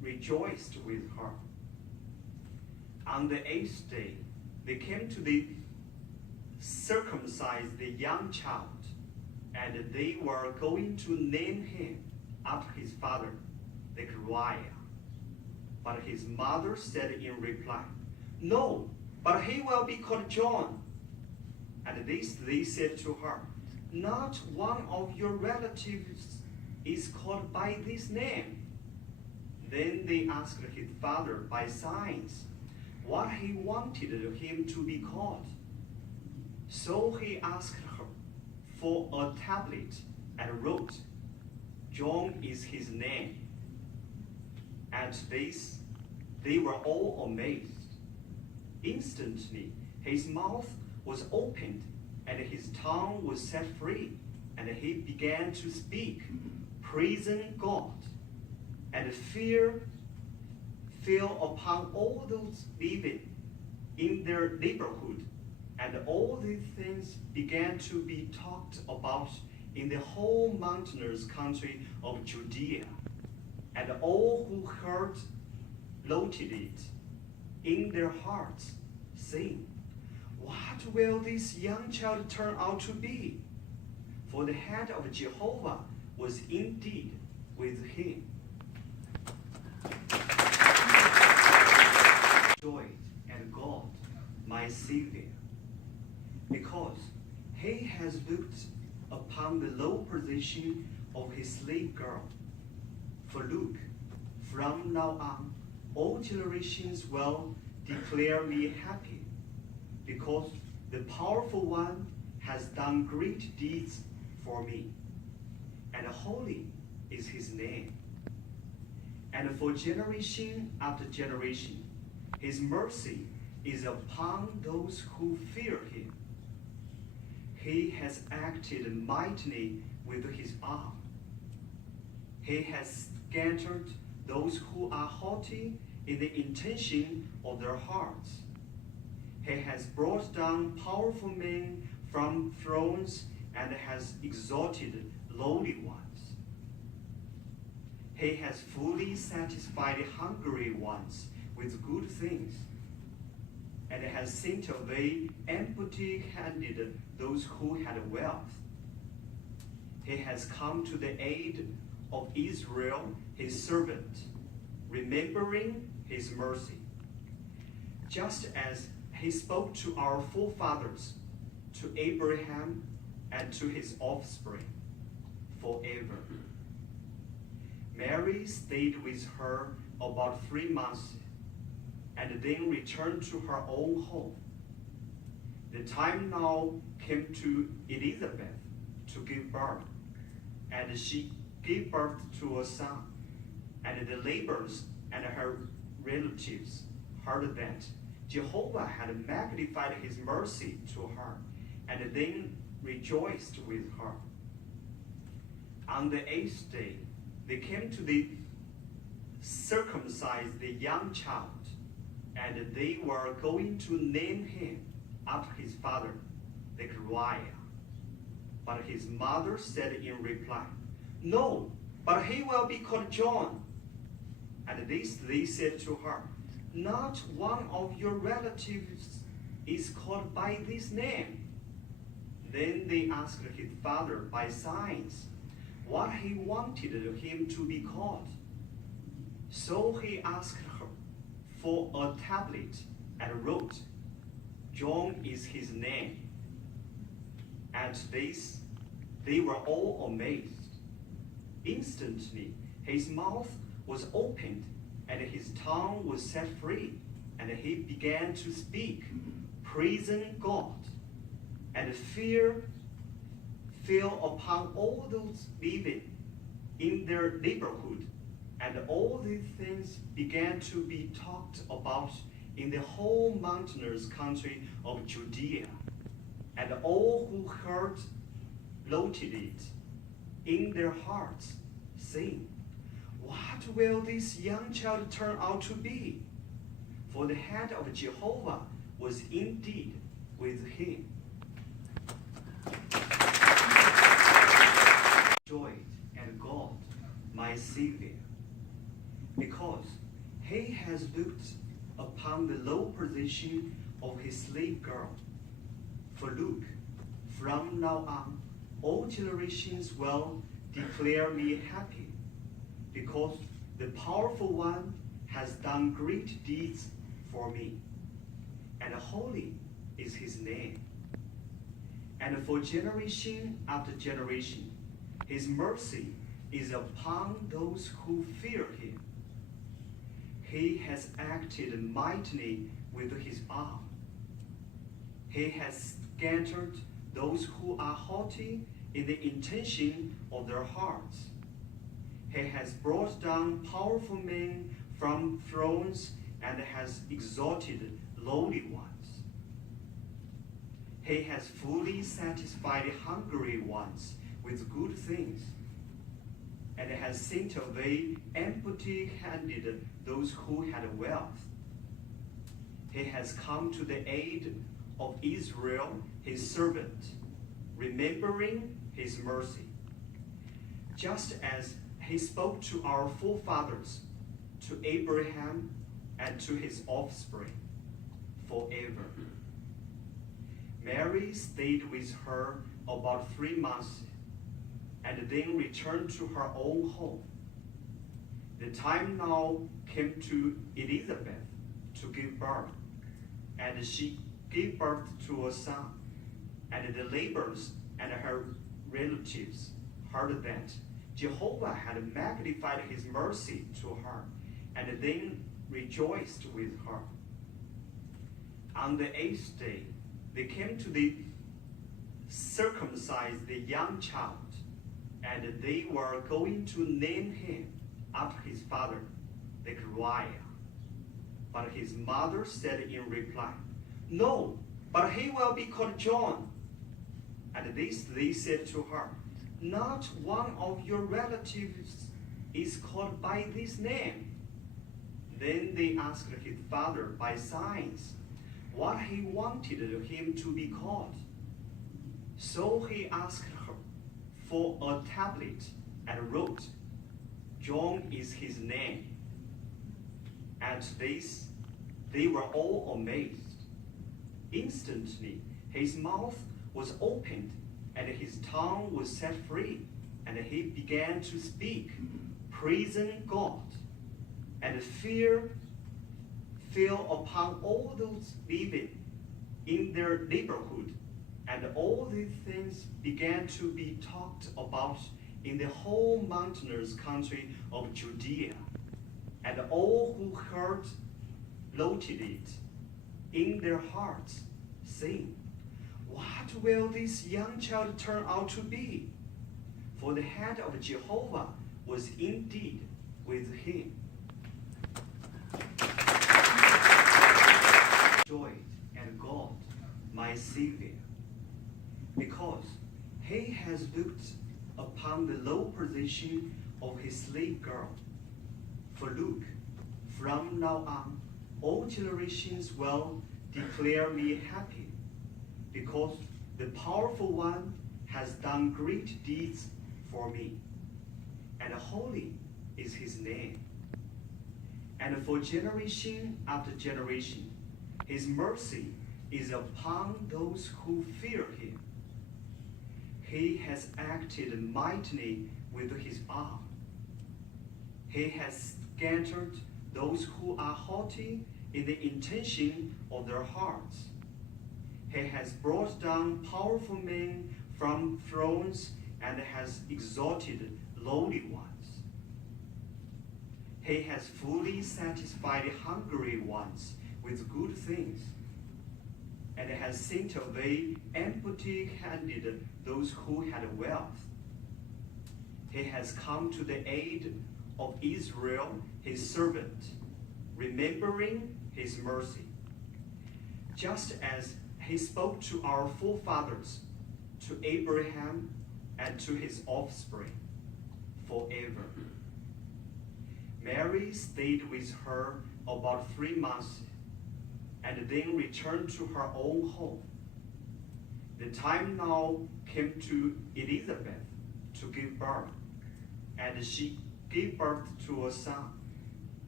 rejoiced with her. On the 8th day, they came to circumcise the young child, and they were going to name him after his father, Zechariah. But his mother said in reply, "No, but he will be called John." At this they said to her, "Not one of your relatives is called by this name." Then they asked his father by signs what he wanted him to be called. So he asked her for a tablet and wrote, "John is his name." At this, they were all amazed. Instantly, his mouth was opened and his tongue was set free, and he began to speak, praising God. And fear fell upon all those living in their neighborhood, and all these things began to be talked about in the whole mountainous country of Judea. And all who heard noted it in their hearts, saying, "What will this young child turn out to be?" For the hand of Jehovah was indeed with him. Joy and God, my Savior, because he has looked upon the low position of his slave girl. For look, from now on, all generations will declare me happy, because the powerful one has done great deeds for me, and holy is his name. And for generation after generation, his mercy is upon those who fear him. He has acted mightily with his arm. He has scattered those who are haughty in the intention of their hearts. He has brought down powerful men from thrones and has exalted lowly ones. He has fully satisfied hungry ones with good things, and has sent away empty-handed those who had wealth. He has come to the aid of Israel, his servant, remembering his mercy, just as he spoke to our forefathers, to Abraham and to his offspring forever. Mary stayed with her about 3 months and then returned to her own home. The time now came to Elizabeth to give birth, and she gave birth to a son. And the neighbors and her relatives heard that Jehovah had magnified his mercy to her, and then rejoiced with her. On the 8th day, they came to circumcise the young child, and they were going to name him after his father, Zechariah. But his mother said in reply, "No, but he will be called John." At this they said to her, "Not one of your relatives is called by this name." Then they asked his father by signs what he wanted him to be called. So he asked her for a tablet and wrote, "John is his name." At this, they were all amazed. Instantly, his mouth was opened and his tongue was set free, and he began to speak, praising God. And fear fell upon all those living in their neighborhood, and all these things began to be talked about in the whole mountainous country of Judea. And all who heard noted it in their hearts, saying, "What will this young child turn out to be?" For the hand of Jehovah was indeed with him. Joy and God, my Savior, because he has looked upon the low position of his slave girl. For look, from now on, all generations will declare me happy, because the powerful one has done great deeds for me, and holy is his name. And for generation after generation, his mercy is upon those who fear him. He has acted mightily with his arm. He has scattered those who are haughty in the intention of their hearts. He has brought down powerful men from thrones and has exalted lowly ones. He has fully satisfied hungry ones with good things, and has sent away empty-handed those who had wealth. He has come to the aid of Israel, his servant, remembering his mercy, just as he spoke to our forefathers, to Abraham and to his offspring forever. Mary stayed with her about 3 months and then returned to her own home. The time now came to Elizabeth to give birth, and she gave birth to a son. And the neighbors and her relatives heard that Jehovah had magnified his mercy to her, and then rejoiced with her. On the 8th day, they came to circumcise the young child, and they were going to name him after his father, Zechariah. But his mother said in reply, "No, but he will be called John." And this they said to her, "Not one of your relatives is called by this name." Then they asked his father by signs what he wanted him to be called. So he asked her for a tablet and wrote, "John is his name." At this, they were all amazed. Instantly, his mouth was opened and his tongue was set free, and he began to speak, praising God. And fear fell upon all those living in their neighborhood, and all these things began to be talked about in the whole mountainous country of Judea. And all who heard noted it in their hearts, saying, "What will this young child turn out to be?" For the hand of Jehovah was indeed with him. Joy and God, my Savior, because he has looked upon the low position of his slave girl. For look, from now on, all generations will declare me happy, because the powerful one has done great deeds for me, and holy is his name. And for generation after generation, his mercy is upon those who fear him. He has acted mightily with his arm. He has scattered those who are haughty in the intention of their hearts. He has brought down powerful men from thrones and has exalted lowly ones. He has fully satisfied hungry ones with good things, and has sent away empty-handed those who had wealth. He has come to the aid of Israel, his servant, remembering his mercy, just as he spoke to our forefathers, to Abraham and to his offspring forever. Mary stayed with her about 3 months and then returned to her own home. The time now came to Elizabeth to give birth, and she gave birth to a son.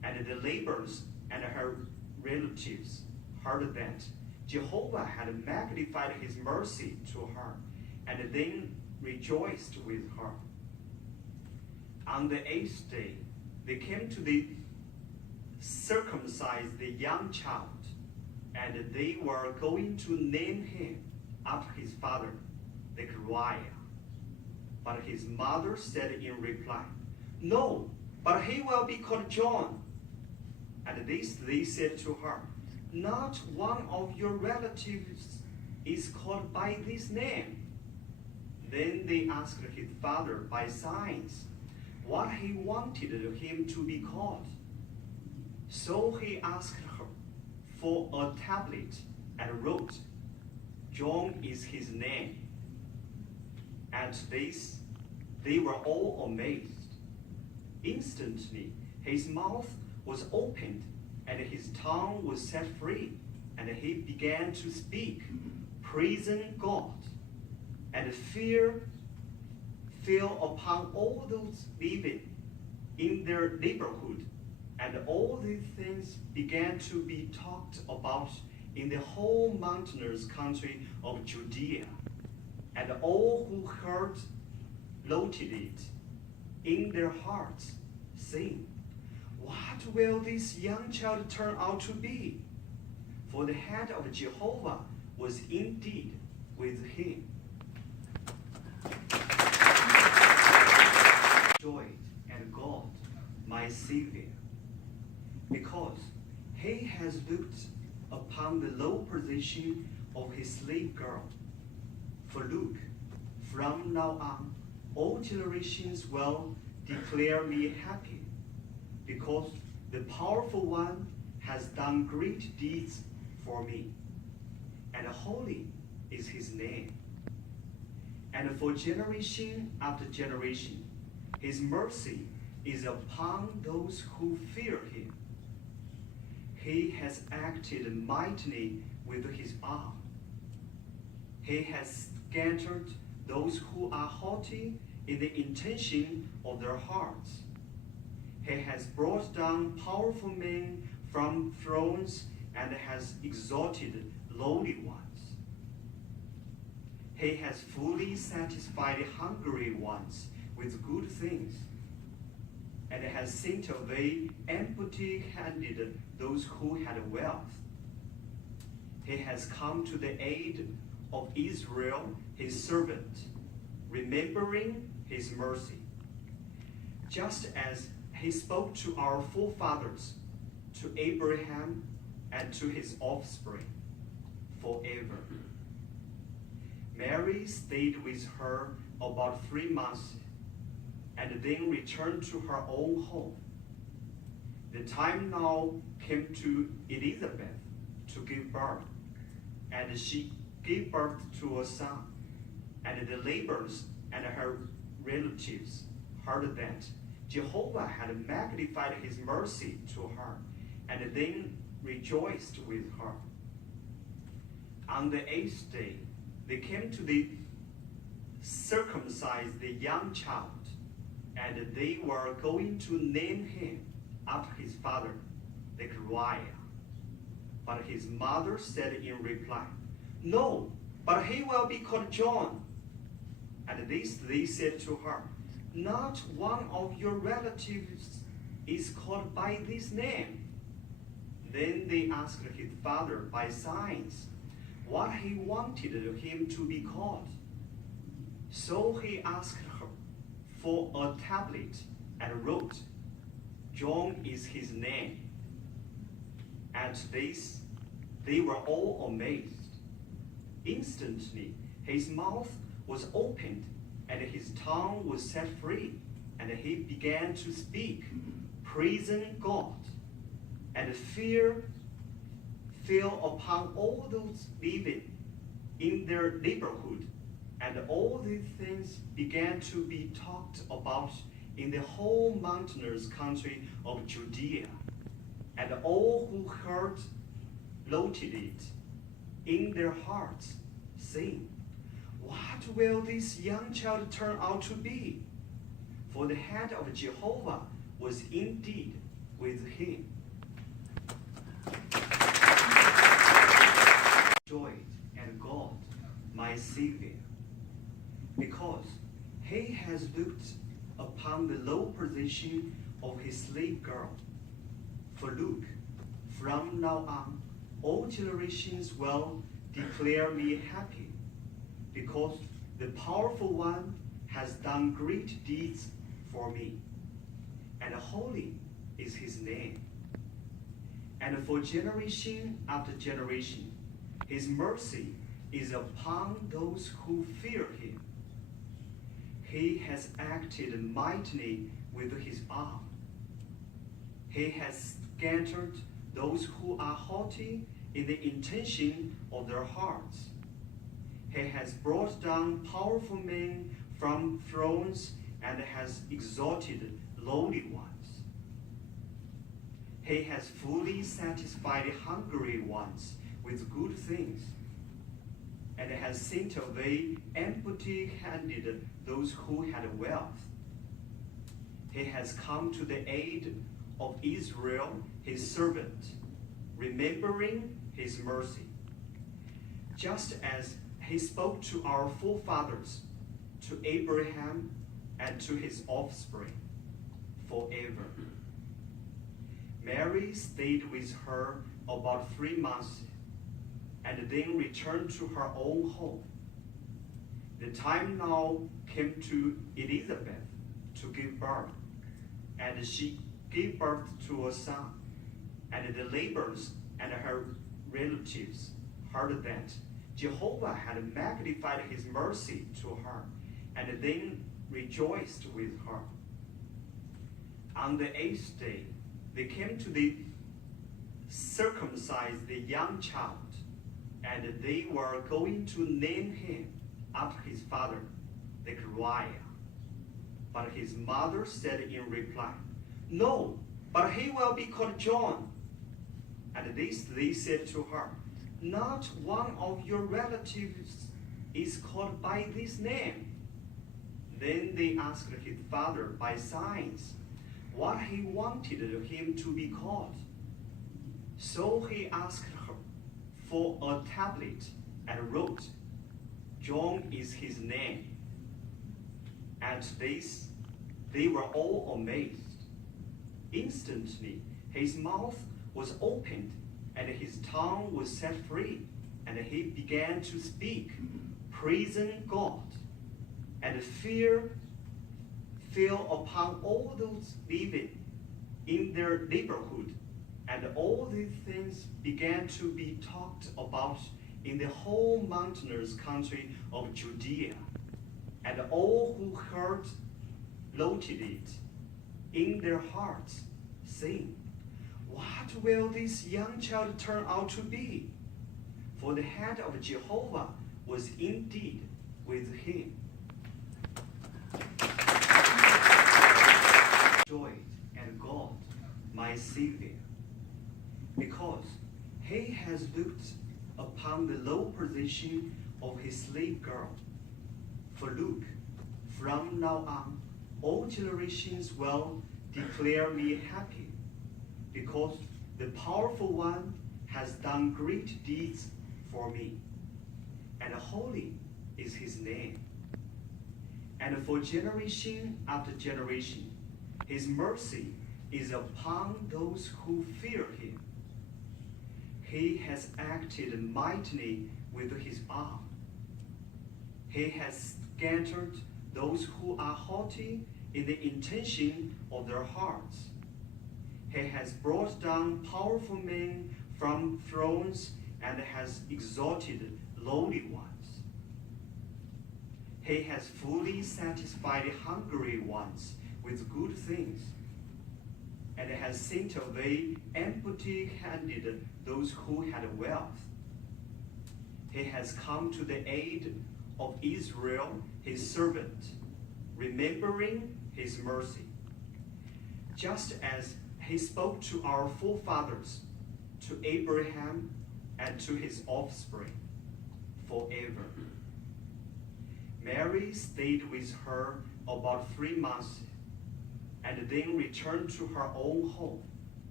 And the neighbors and her relatives heard that Jehovah had magnified his mercy to her, and then rejoiced with her. On the 8th day, they came to circumcise the young child, and they were going to name him after his father, Zechariah. But his mother said in reply, "No, but he will be called John." And this they said to her, "Not one of your relatives is called by this name." Then they asked his father by signs what he wanted him to be called. So he asked her for a tablet and wrote, "John is his name." At this, they were all amazed. Instantly, his mouth was opened and his tongue was set free, and he began to speak, praising God. And fear fell upon all those living in their neighborhood, and all these things began to be talked about in the whole mountainous country of Judea. And all who heard noted it in their hearts, saying, "What will this young child turn out to be?" For the hand of Jehovah was indeed with him. Joy and God, my Savior, because he has looked upon the low position of his slave girl. For look, from now on, all generations will declare me happy, because the powerful one has done great deeds for me, and holy is his name. And for generation after generation, his mercy is upon those who fear him. He has acted mightily with his arm. He has scattered those who are haughty in the intention of their hearts. He has brought down powerful men from thrones and has exalted lowly ones. He has fully satisfied hungry ones with good things, and has sent away empty-handed those who had wealth. He has come to the aid of Israel, his servant, remembering his mercy, just as he spoke to our forefathers, to Abraham and to his offspring forever. Mary stayed with her about 3 months and then returned to her own home. The time now came to Elizabeth to give birth, and she gave birth to a son. And the neighbors and her relatives heard that Jehovah had magnified his mercy to her, and then rejoiced with her. On the 8th day, they came to circumcise the young child, and they were going to name him after his father, Zechariah. But his mother said in reply, "No, but he will be called John." And this they said to her, "Not one of your relatives is called by this name." Then they asked his father by signs what he wanted him to be called. So he asked her for a tablet and wrote, "John is his name." At this, they were all amazed. Instantly, his mouth was opened and his tongue was set free, and he began to speak, praising God. And fear fell upon all those living in their neighborhood, and all these things began to be talked about in the whole mountainous country of Judea. And all who heard noted it in their hearts, saying, "What will this young child turn out to be?" For the hand of Jehovah was indeed with him. Joy and God, my Savior, because he has looked upon the low position of his slave girl. For look, from now on, all generations will declare me happy, because the powerful one has done great deeds for me, and holy is his name. And for generation after generation, his mercy is upon those who fear him. He has acted mightily with his arm. He has scattered those who are haughty in the intention of their hearts. He has brought down powerful men from thrones and has exalted lowly ones. He has fully satisfied hungry ones with good things, and has sent away empty-handed those who had wealth. He has come to the aid of Israel, his servant, remembering his mercy, just as he spoke to our forefathers, to Abraham and to his offspring forever. Mary stayed with her about 3 months and then returned to her own home. The time now came to Elizabeth to give birth, and she gave birth to a son. And the neighbors and her relatives heard that Jehovah had magnified his mercy to her, and then rejoiced with her. On the 8th day, they came to circumcise the young child, and they were going to name him after his father, Zechariah. But his mother said in reply, "No, but he will be called John." And they said to her, "Not one of your relatives is called by this name." Then they asked his father by signs what he wanted him to be called. So he asked her for a tablet and wrote, "John is his name." At this, they were all amazed. Instantly, his mouth was opened and his tongue was set free, and he began to speak, praising God. And fear fell upon all those living in their neighborhood, and all these things began to be talked about in the whole mountainous country of Judea. And all who heard noted it in their hearts, saying, "What will this young child turn out to be?" For the hand of Jehovah was indeed with him. Joy and God, my Savior, because he has looked upon the low position of his slave girl. For look, from now on, all generations will declare me happy, because the powerful one has done great deeds for me, and holy is his name. And for generation after generation, his mercy is upon those who fear him. He has acted mightily with his arm. He has scattered those who are haughty in the intention of their hearts. He has brought down powerful men from thrones and has exalted lowly ones. He has fully satisfied hungry ones with good things, and has sent away empty-handed those who had wealth. He has come to the aid of Israel, his servant, remembering his mercy, just as he spoke to our forefathers, to Abraham and to his offspring forever. Mary stayed with her about 3 months, and then returned to her own home.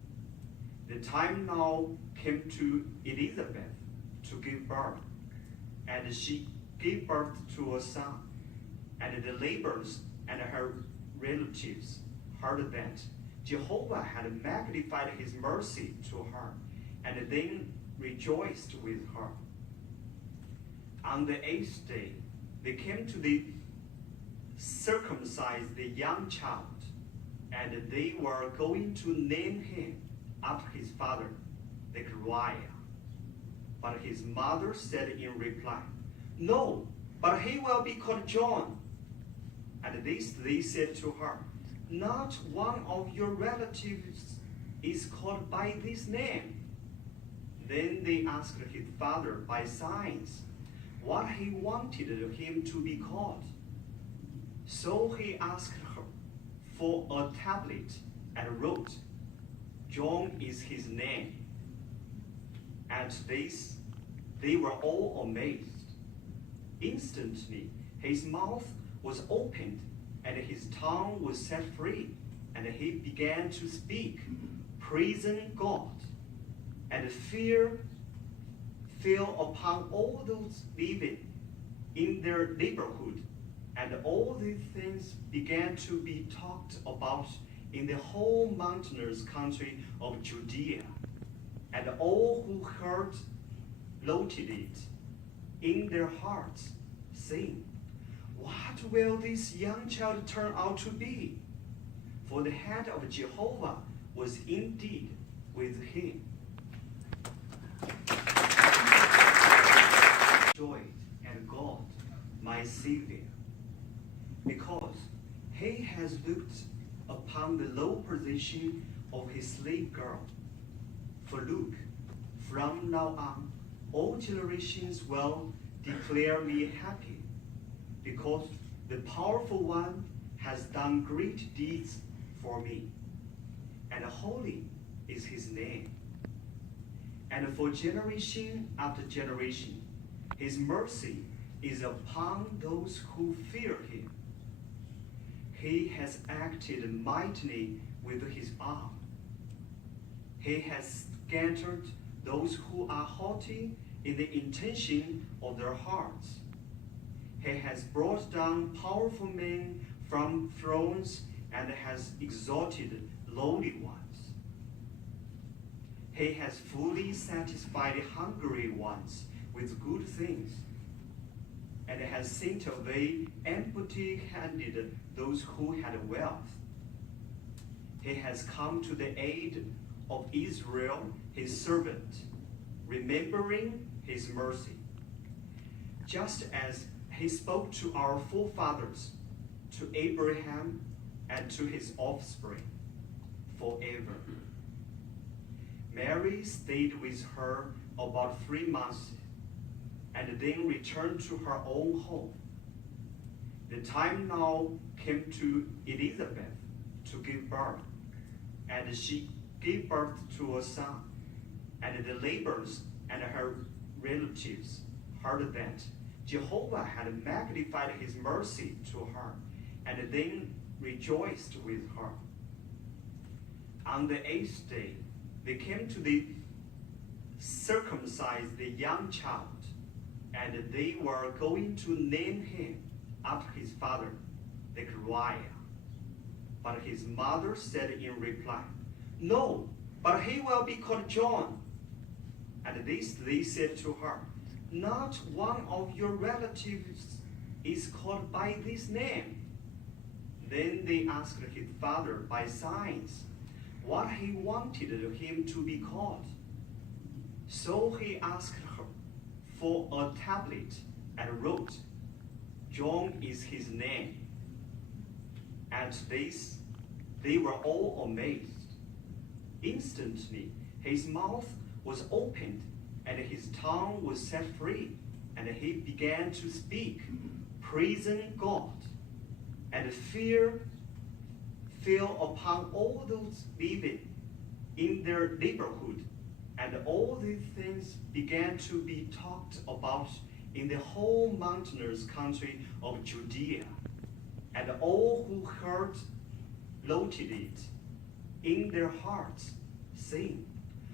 The time now came to Elizabeth to give birth, and she gave birth to a son, and the neighbors and her relatives heard that Jehovah had magnified his mercy to her, and then rejoiced with her. On the 8th day, they came to circumcise the young child, and they were going to name him after his father, Zechariah. But his mother said in reply, "No, but he will be called John." And they said to her, "Not one of your relatives is called by this name." Then they asked his father by signs what he wanted him to be called. So he asked her for a tablet and wrote, "John is his name." At this, they were all amazed. Instantly, his mouth was opened and his tongue was set free, and he began to speak, praising God. And fear fell upon all those living in their neighborhood, and all these things began to be talked about in the whole mountainous country of Judea. And all who heard noted it in their hearts, saying, "What will this young child turn out to be?" For the hand of Jehovah was indeed with him. Joy and God, my Savior, because he has looked upon the low position of his slave girl. For look, from now on, all generations will declare me happy, because the powerful one has done great deeds for me, and holy is his name. And for generation after generation, his mercy is upon those who fear him. He has acted mightily with his arm. He has scattered those who are haughty in the intention of their hearts. He has brought down powerful men from thrones and has exalted lowly ones. He has fully satisfied hungry ones with good things, and has sent away empty-handed those who had wealth. He has come to the aid of Israel, his servant, remembering his mercy, just as he spoke to our forefathers, to Abraham and to his offspring forever. Mary stayed with her about 3 months, and then returned to her own home. The time now came to Elizabeth to give birth, and she gave birth to a son, and the neighbors and her relatives heard that Jehovah had magnified his mercy to her, and then rejoiced with her. On the 8th day, they came to circumcise the young child, and they were going to name him after his father, Zechariah. But his mother said in reply, "No, but he will be called John." And they said to her, "Not one of your relatives is called by this name." Then they asked his father by signs what he wanted him to be called. So he asked her for a tablet and wrote, "John is his name." At this, they were all amazed. Instantly, his mouth was opened and his tongue was set free, and he began to speak, praising God. And fear fell upon all those living in their neighborhood, and all these things began to be talked about in the whole mountainous country of Judea. And all who heard noted it in their hearts, saying,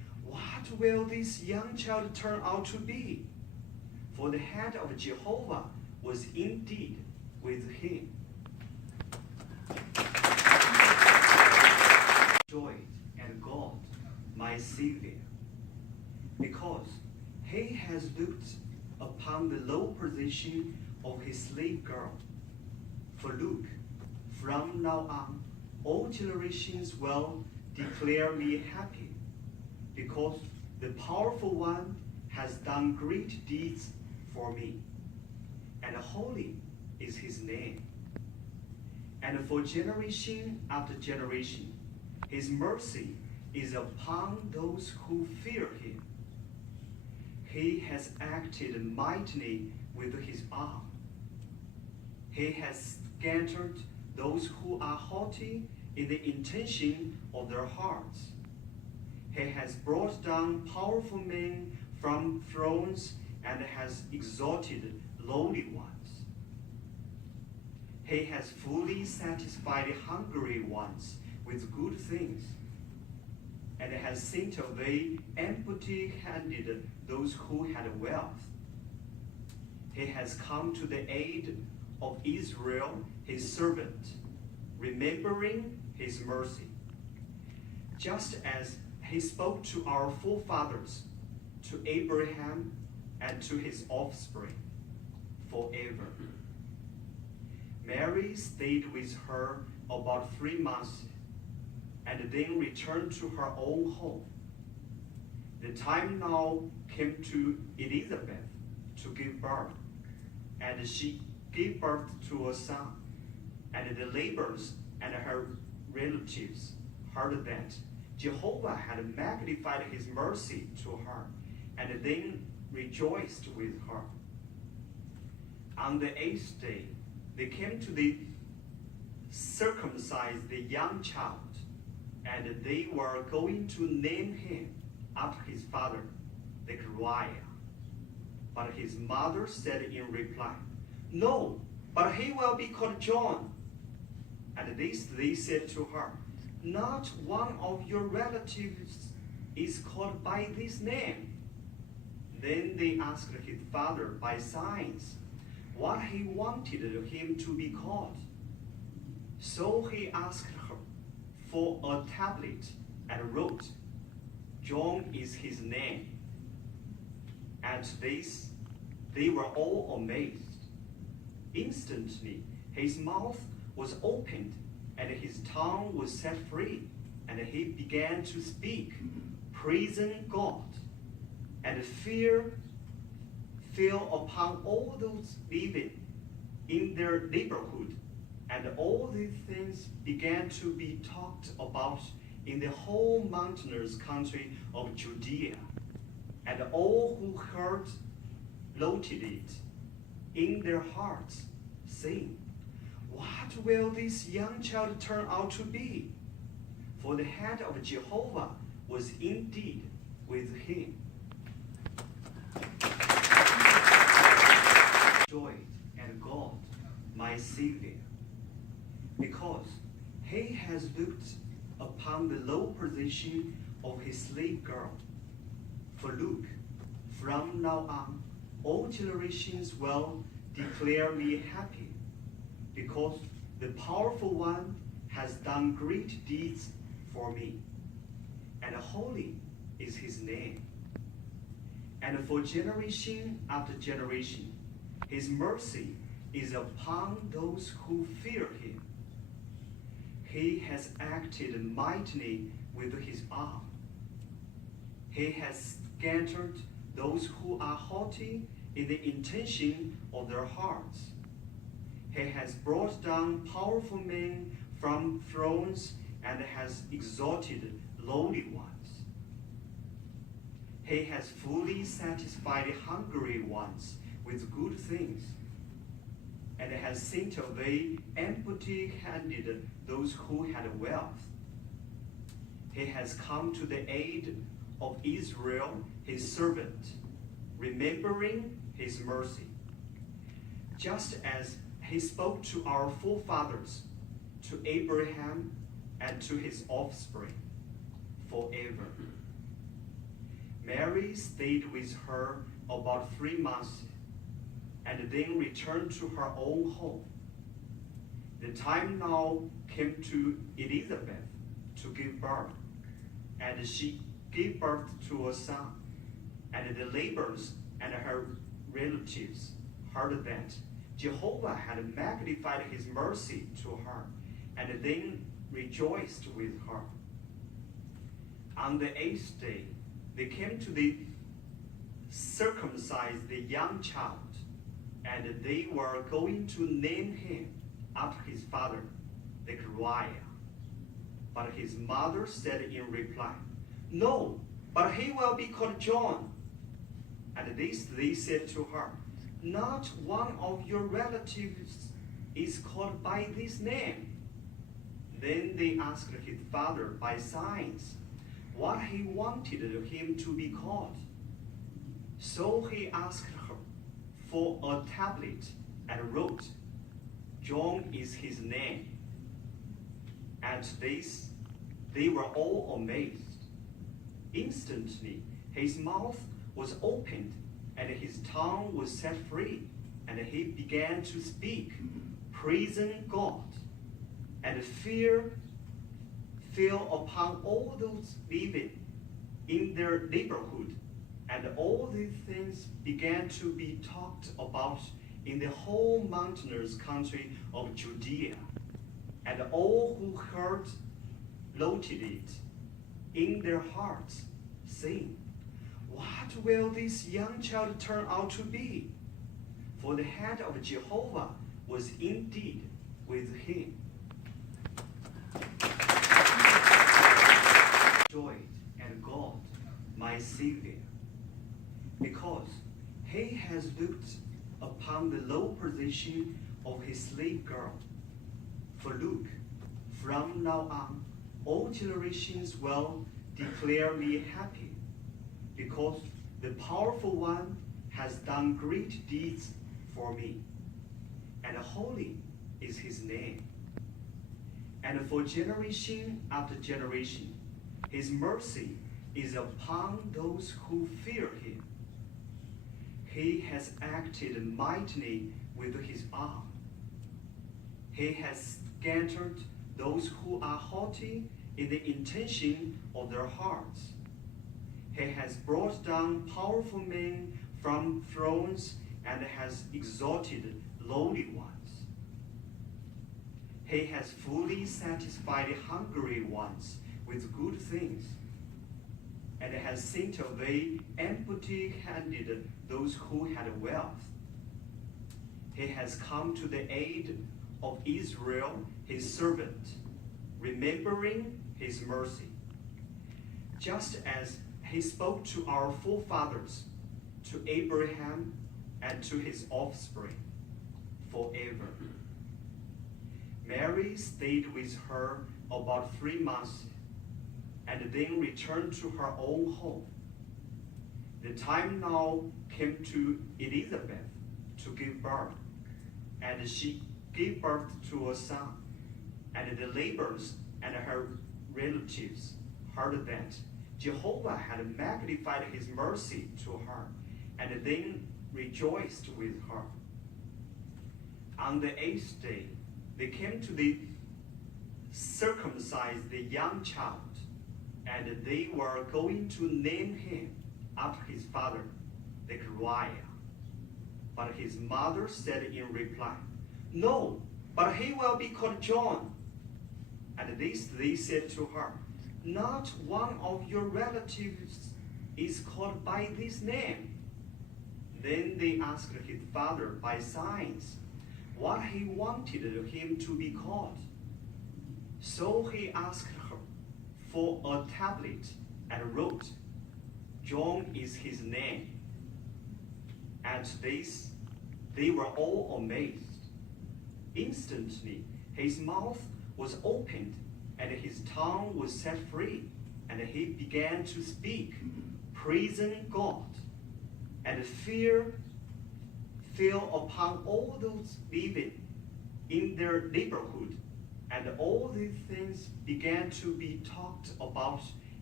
what will this young child turn out to be? For the hand of Jehovah was indeed with him. Joy and God, my Savior, because he has looked upon the low position of his slave girl. For look, from now on, all generations will declare me happy, because the powerful one has done great deeds for me, and holy is his name. And for generation after generation, his mercy is upon those who fear him. He has acted mightily with his arm. He has scattered those who are haughty in the intention of their hearts. He has brought down powerful men from thrones and has exalted lowly ones. He has fully satisfied hungry ones with good things, and has sent away empty-handed those who had wealth. He has come to the aid of Israel, his servant, remembering his mercy, just as he spoke to our forefathers, to Abraham and to his offspring forever. Mary stayed with her about 3 months and then returned to her own home. The time now came to Elizabeth to give birth, and she gave birth to a son. And the neighbors and her relatives heard that Jehovah had magnified his mercy to her, and then rejoiced with her. On the 8th day, they came to circumcise the young child, and they were going to name him after his father, Zechariah. But his mother said in reply, "No, but he will be called John." And this they said to her, "Not one of your relatives is called by this name." Then they asked his father by signs what he wanted him to be called. So he asked her for a tablet and wrote, "John is his name." At this, they were all amazed. Instantly, his mouth was opened and his tongue was set free, and he began to speak, praising God. And fear fell upon all those living in their neighborhood, and all these things began to be talked about in the whole mountainous country of Judea. And all who heard noted it in their hearts, saying, "What will this young child turn out to be?" For the hand of Jehovah was indeed with him. Joy and God, my Savior, because he has looked upon the low position of his slave girl. For look, from now on, all generations will declare me happy, because the powerful one has done great deeds for me, and holy is his name. And for generation after generation, his mercy is upon those who fear him. He has acted mightily with his arm. He has scattered those who are haughty in the intention of their hearts. He has brought down powerful men from thrones and has exalted lowly ones. He has fully satisfied hungry ones with good things, and has sent away empty-handed those who had wealth. He has come to the aid of Israel, his servant, remembering his mercy, just as he spoke to our forefathers, to Abraham and to his offspring forever. Mary stayed with her about 3 months and then returned to her own home. The time now came to Elizabeth to give birth, and she gave birth to a son. And the neighbors and her relatives heard that Jehovah had magnified his mercy to her, and then rejoiced with her. On the 8th day, they came to circumcise the young child, and they were going to name him after his father, Zechariah. But his mother said in reply, "No, but he will be called John." And this they said to her, "Not one of your relatives is called by this name." Then they asked his father by signs what he wanted him to be called. So he asked her for a tablet and wrote, "John is his name." At this, they were all amazed. Instantly, his mouth was opened and his tongue was set free, and he began to speak, praising God. And fear fell upon all those living in their neighborhood, and all these things began to be talked about in the whole mountainous country of Judea. And all who heard noted it in their hearts, saying, "What will this young child turn out to be?" For the hand of Jehovah was indeed with him. Joy and God, my Savior, because he has looked upon the low position of his slave girl. For look, from now on, all generations will declare me happy, because the powerful one has done great deeds for me, and holy is his name. And for generation after generation, his mercy is upon those who fear him. He has acted mightily with his arm. He has scattered those who are haughty in the intention of their hearts. He has brought down powerful men from thrones and has exalted lowly ones. He has fully satisfied hungry ones with good things, and has sent away empty-handed those who had wealth. He has come to the aid of Israel, his servant, remembering his mercy, just as he spoke to our forefathers, to Abraham and to his offspring forever. Mary stayed with her about 3 months and then returned to her own home. The time now came to Elizabeth to give birth, and she gave birth to a son. And the neighbors and her relatives heard that Jehovah had magnified his mercy to her, and then rejoiced with her. On the 8th day, they came to circumcise the young child, and they were going to name him after his father, Zechariah. But his mother said in reply, "No, but he will be called John." And this they said to her, "Not one of your relatives is called by this name." Then they asked his father by signs what he wanted him to be called. So he asked her for a tablet and wrote, "John is his name." At this, they were all amazed. Instantly, his mouth was opened and his tongue was set free, and he began to speak, praising God. And fear fell upon all those living in their neighborhood, and all these things began to be talked about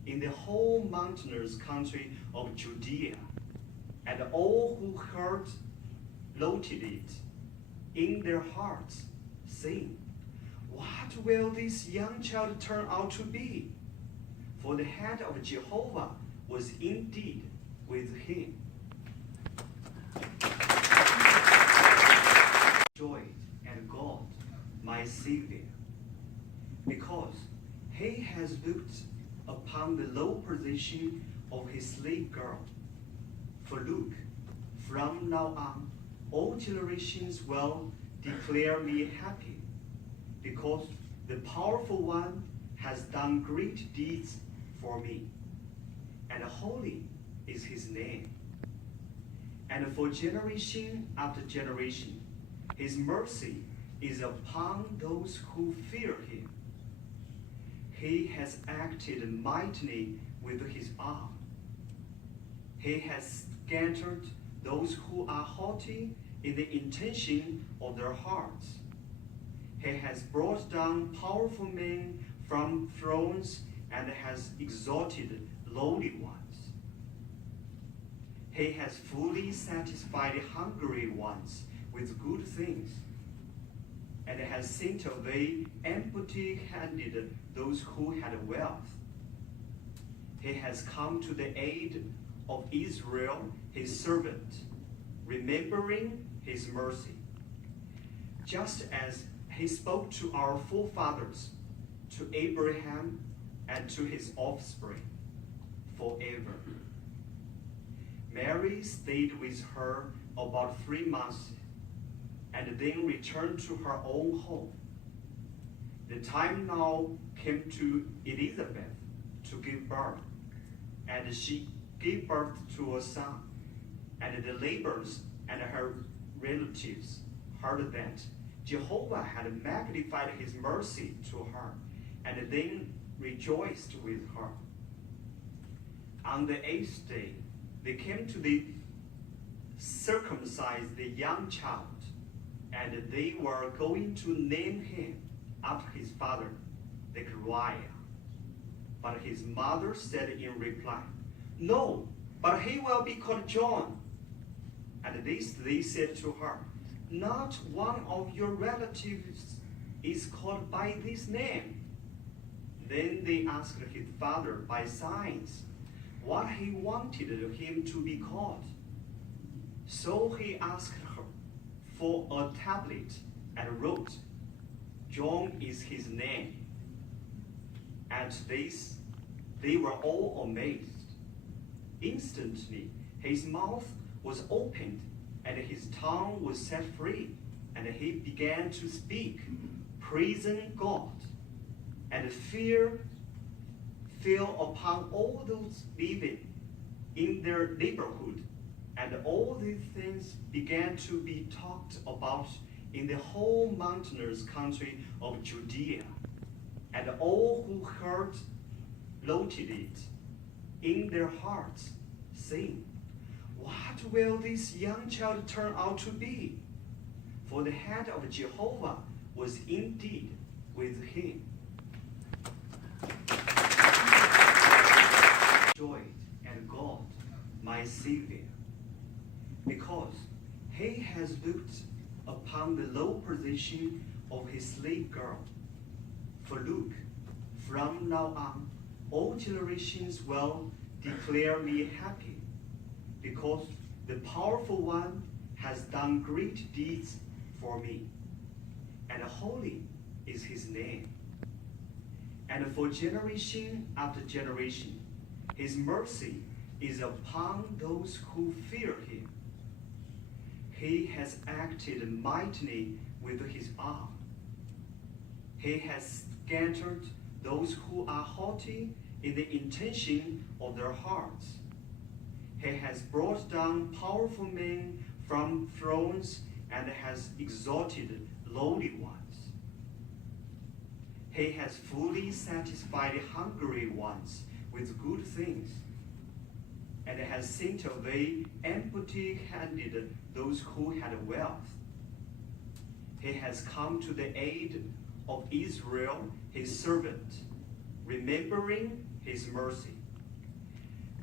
in the whole mountainous country of Judea, and all who heard noted it in their hearts, saying, "What will this young child turn out to be?" For the hand of Jehovah was indeed with him. Joy at God, my Savior, because he has looked upon the low position of his slave girl. For look, from now on, all generations will declare me happy, because the powerful one has done great deeds for me, and holy is his name. And for generation after generation, his mercy is upon those who fear him. He has acted mightily with his arm. He has scattered those who are haughty in the intention of their hearts. He has brought down powerful men from thrones and has exalted lowly ones. He has fully satisfied hungry ones with good things, and has sent away empty-handed those who had wealth. He has come to the aid of Israel, his servant, remembering his mercy, just as he spoke to our forefathers, to Abraham and to his offspring forever. Mary stayed with her about 3 months and then returned to her own home. The time now came to Elizabeth to give birth, and she gave birth to a son. And the neighbors and her relatives heard that Jehovah had magnified his mercy to her, and then rejoiced with her. On the 8th day, they came to circumcise the young child, and they were going to name him after his father, Zechariah. But his mother said in reply, "No, but he will be called John." And this they said to her, "Not one of your relatives is called by this name." Then they asked his father by signs what he wanted him to be called. So he asked her for a tablet and wrote, "John is his name." At this, they were all amazed. Instantly, his mouth was opened and his tongue was set free, and he began to speak, praising God. And fear fell upon all those living in their neighborhood, and all these things began to be talked about in the whole mountainous country of Judea, and all who heard noted it in their hearts, saying, "What will this young child turn out to be?" For the hand of Jehovah was indeed with him. Joy at God, my Savior, because he has looked upon the low position of his slave girl. For look, from now on, all generations will declare me happy, because the powerful one has done great deeds for me, and holy is his name. And for generation after generation, his mercy is upon those who fear him. He has acted mightily with his arm. He has scattered those who are haughty in the intention of their hearts. He has brought down powerful men from thrones and has exalted lowly ones. He has fully satisfied hungry ones with good things, and has sent away empty-handed those who had wealth. He has come to the aid of Israel, his servant, remembering his mercy,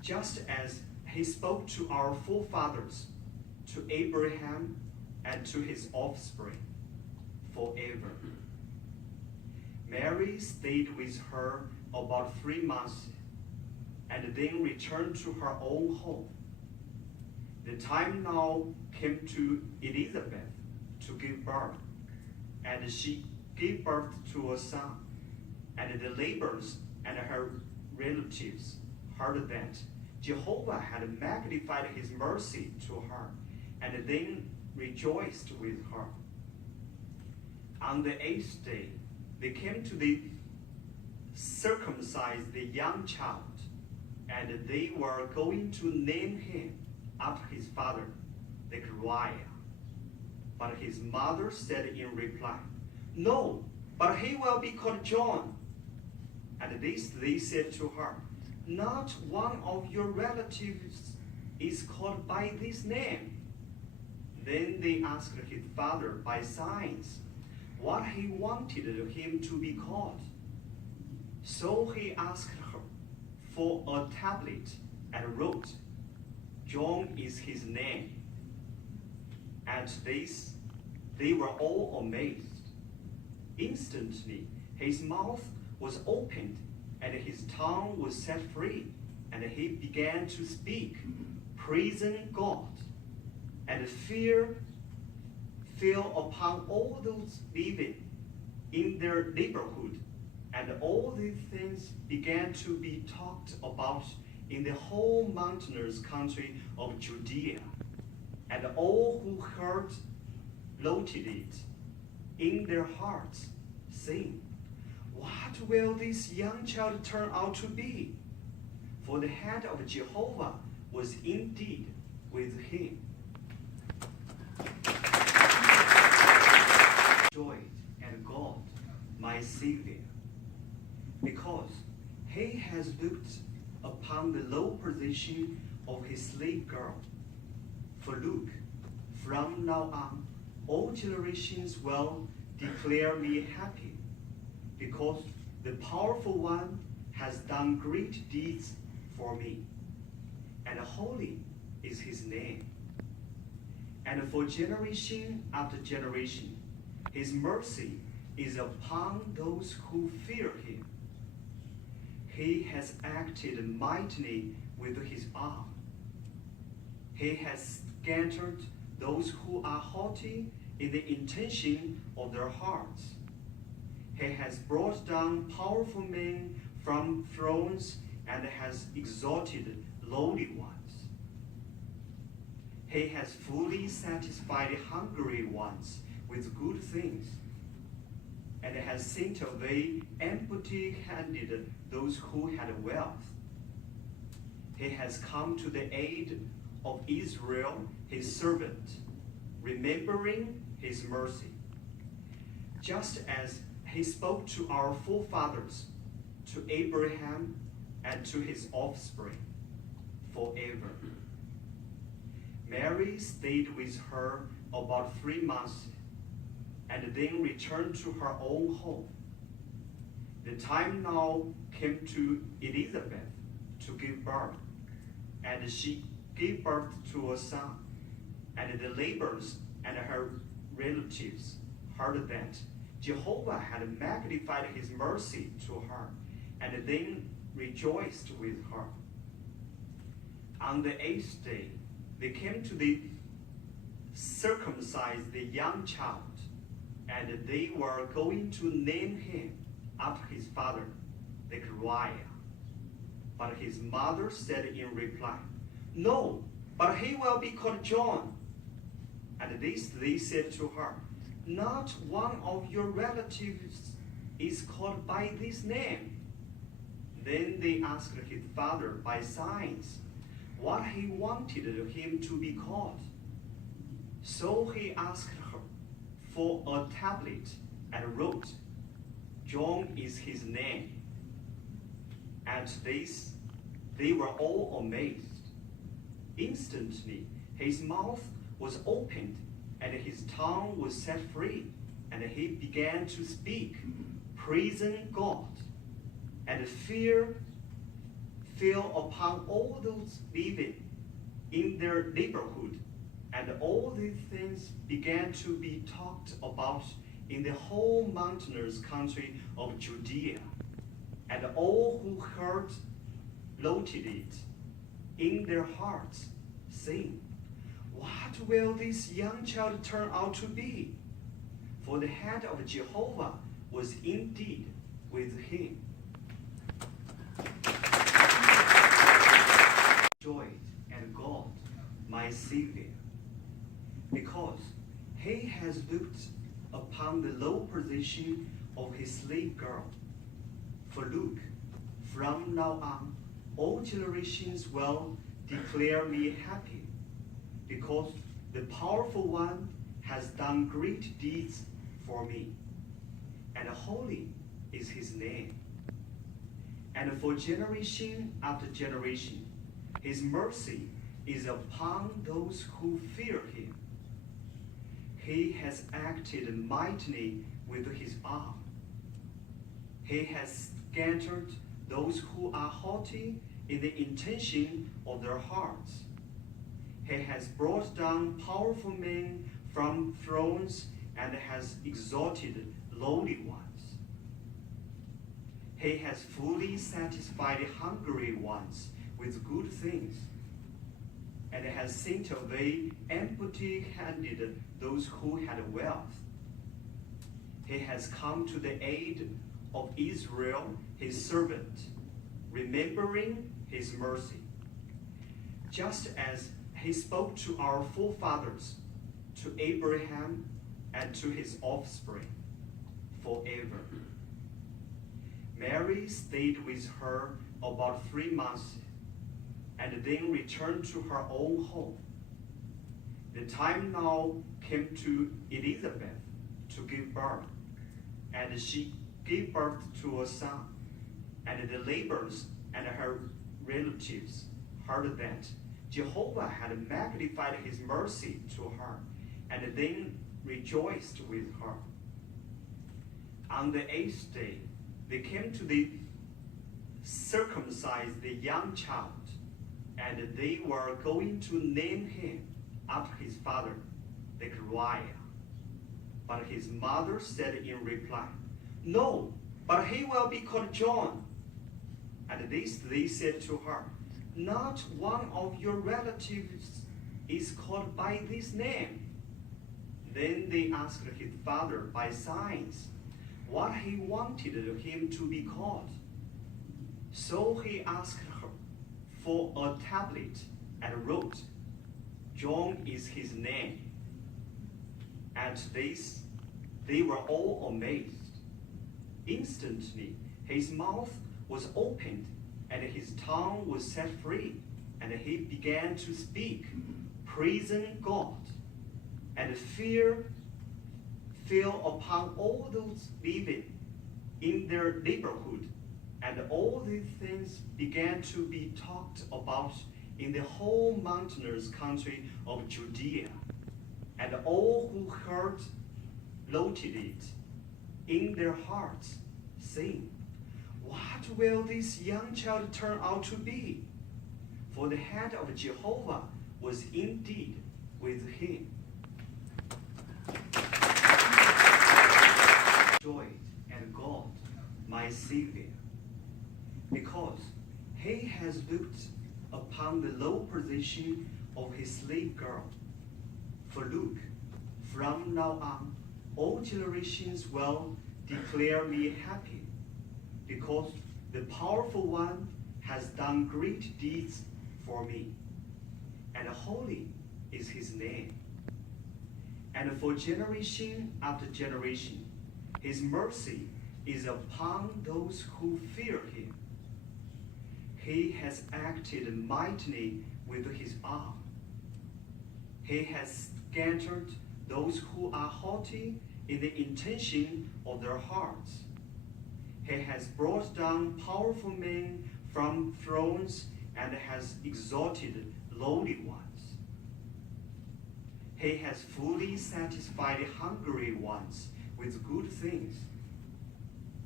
just as he spoke to our forefathers, to Abraham and to his offspring forever. Mary stayed with her about 3 months and then returned to her own home. The time now came to Elizabeth to give birth, and she gave birth to a son, and the neighbors and her relatives heard that Jehovah had magnified his mercy to her, and then rejoiced with her. On the 8th day, they came to circumcise the young child, and they were going to name him after his father, Zechariah. But his mother said in reply, "No, but he will be called John." And this they said to her, "Not one of your relatives is called by this name." Then they asked his father by signs what he wanted him to be called. So he asked her for a tablet and wrote, "John is his name." At this, they were all amazed. Instantly, his mouth was opened and his tongue was set free, and he began to speak, praising God. And fear fell upon all those living in their neighborhood, and all these things began to be talked about in the whole mountainous country of Judea. And all who heard noted it in their hearts, saying, "What will this young child turn out to be?" For the hand of Jehovah was indeed with him. Joy and God, my Savior, because he has looked upon the low position of his slave girl. For look, from now on, all generations will declare me happy, because the powerful one has done great deeds for me, and holy is his name. And for generation after generation, his mercy is upon those who fear him. He has acted mightily with his arm. He has scattered those who are haughty in the intention of their hearts. He has brought down powerful men from thrones and has exalted lowly ones. He has fully satisfied hungry ones with good things, and has sent away empty-handed those who had wealth. He has come to the aid of Israel, his servant, remembering his mercy, just as he spoke to our forefathers, to Abraham and to his offspring forever. Mary stayed with her about 3 months and then returned to her own home. The time now came to Elizabeth to give birth, and she gave birth to a son, and the neighbors and her relatives heard that Jehovah had magnified his mercy to her, and then rejoiced with her. On the 8th day, they came to circumcise the young child, and they were going to name him after his father, Zechariah. But his mother said in reply, "No, but he will be called John." And this they said to her, "Not one of your relatives is called by this name." Then they asked his father by signs what he wanted him to be called. So he asked her for a tablet and wrote, "John is his name." At this, they were all amazed. Instantly, his mouth was opened and his tongue was set free, and he began to speak, praising God. And fear fell upon all those living in their neighborhood, and all these things began to be talked about in the whole mountainous country of Judea, and all who heard noted it in their hearts, saying, "What will this young child turn out to be?" For the hand of Jehovah was indeed with him. Joy and God, my Savior, because he has looked upon the low position of his slave girl. For look, from now on, all generations will declare me happy, because the powerful one has done great deeds for me, and holy is his name. And for generation after generation, his mercy is upon those who fear him. He has acted mightily with his arm. He has scattered those who are haughty in the intention of their hearts. He has brought down powerful men from thrones and has exalted lowly ones. He has fully satisfied hungry ones with good things, and has sent away empty-handed those who had wealth. He has come to the aid of Israel, his servant, remembering his mercy, just as he spoke to our forefathers, to Abraham and to his offspring forever. Mary stayed with her about 3 months and then returned to her own home. The time now came to Elizabeth to give birth, and she gave birth to a son. And the neighbors and her relatives heard that Jehovah had magnified his mercy to her, and then rejoiced with her. On the 8th day, they came to circumcise the young child, and they were going to name him after his father, Zechariah. But his mother said in reply, "No, but he will be called John." And this they said to her, "Not one of your relatives is called by this name." Then they asked his father by signs what he wanted him to be called. So he asked her for a tablet and wrote, "John is his name." At this, they were all amazed. Instantly, his mouth was opened and his tongue was set free, and he began to speak, praising God. And fear fell upon all those living in their neighborhood, and all these things began to be talked about in the whole mountainous country of Judea, and all who heard noted it in their hearts, saying, "What will this young child turn out to be?" For the hand of Jehovah was indeed with him. Joy and God, my Savior, because he has looked upon the low position of his slave girl. For look, from now on, all generations will declare me happy, because the powerful one has done great deeds for me, and holy is his name. And for generation after generation, his mercy is upon those who fear him. He has acted mightily with his arm. He has scattered those who are haughty in the intention of their hearts. He has brought down powerful men from thrones and has exalted lowly ones. He has fully satisfied hungry ones with good things,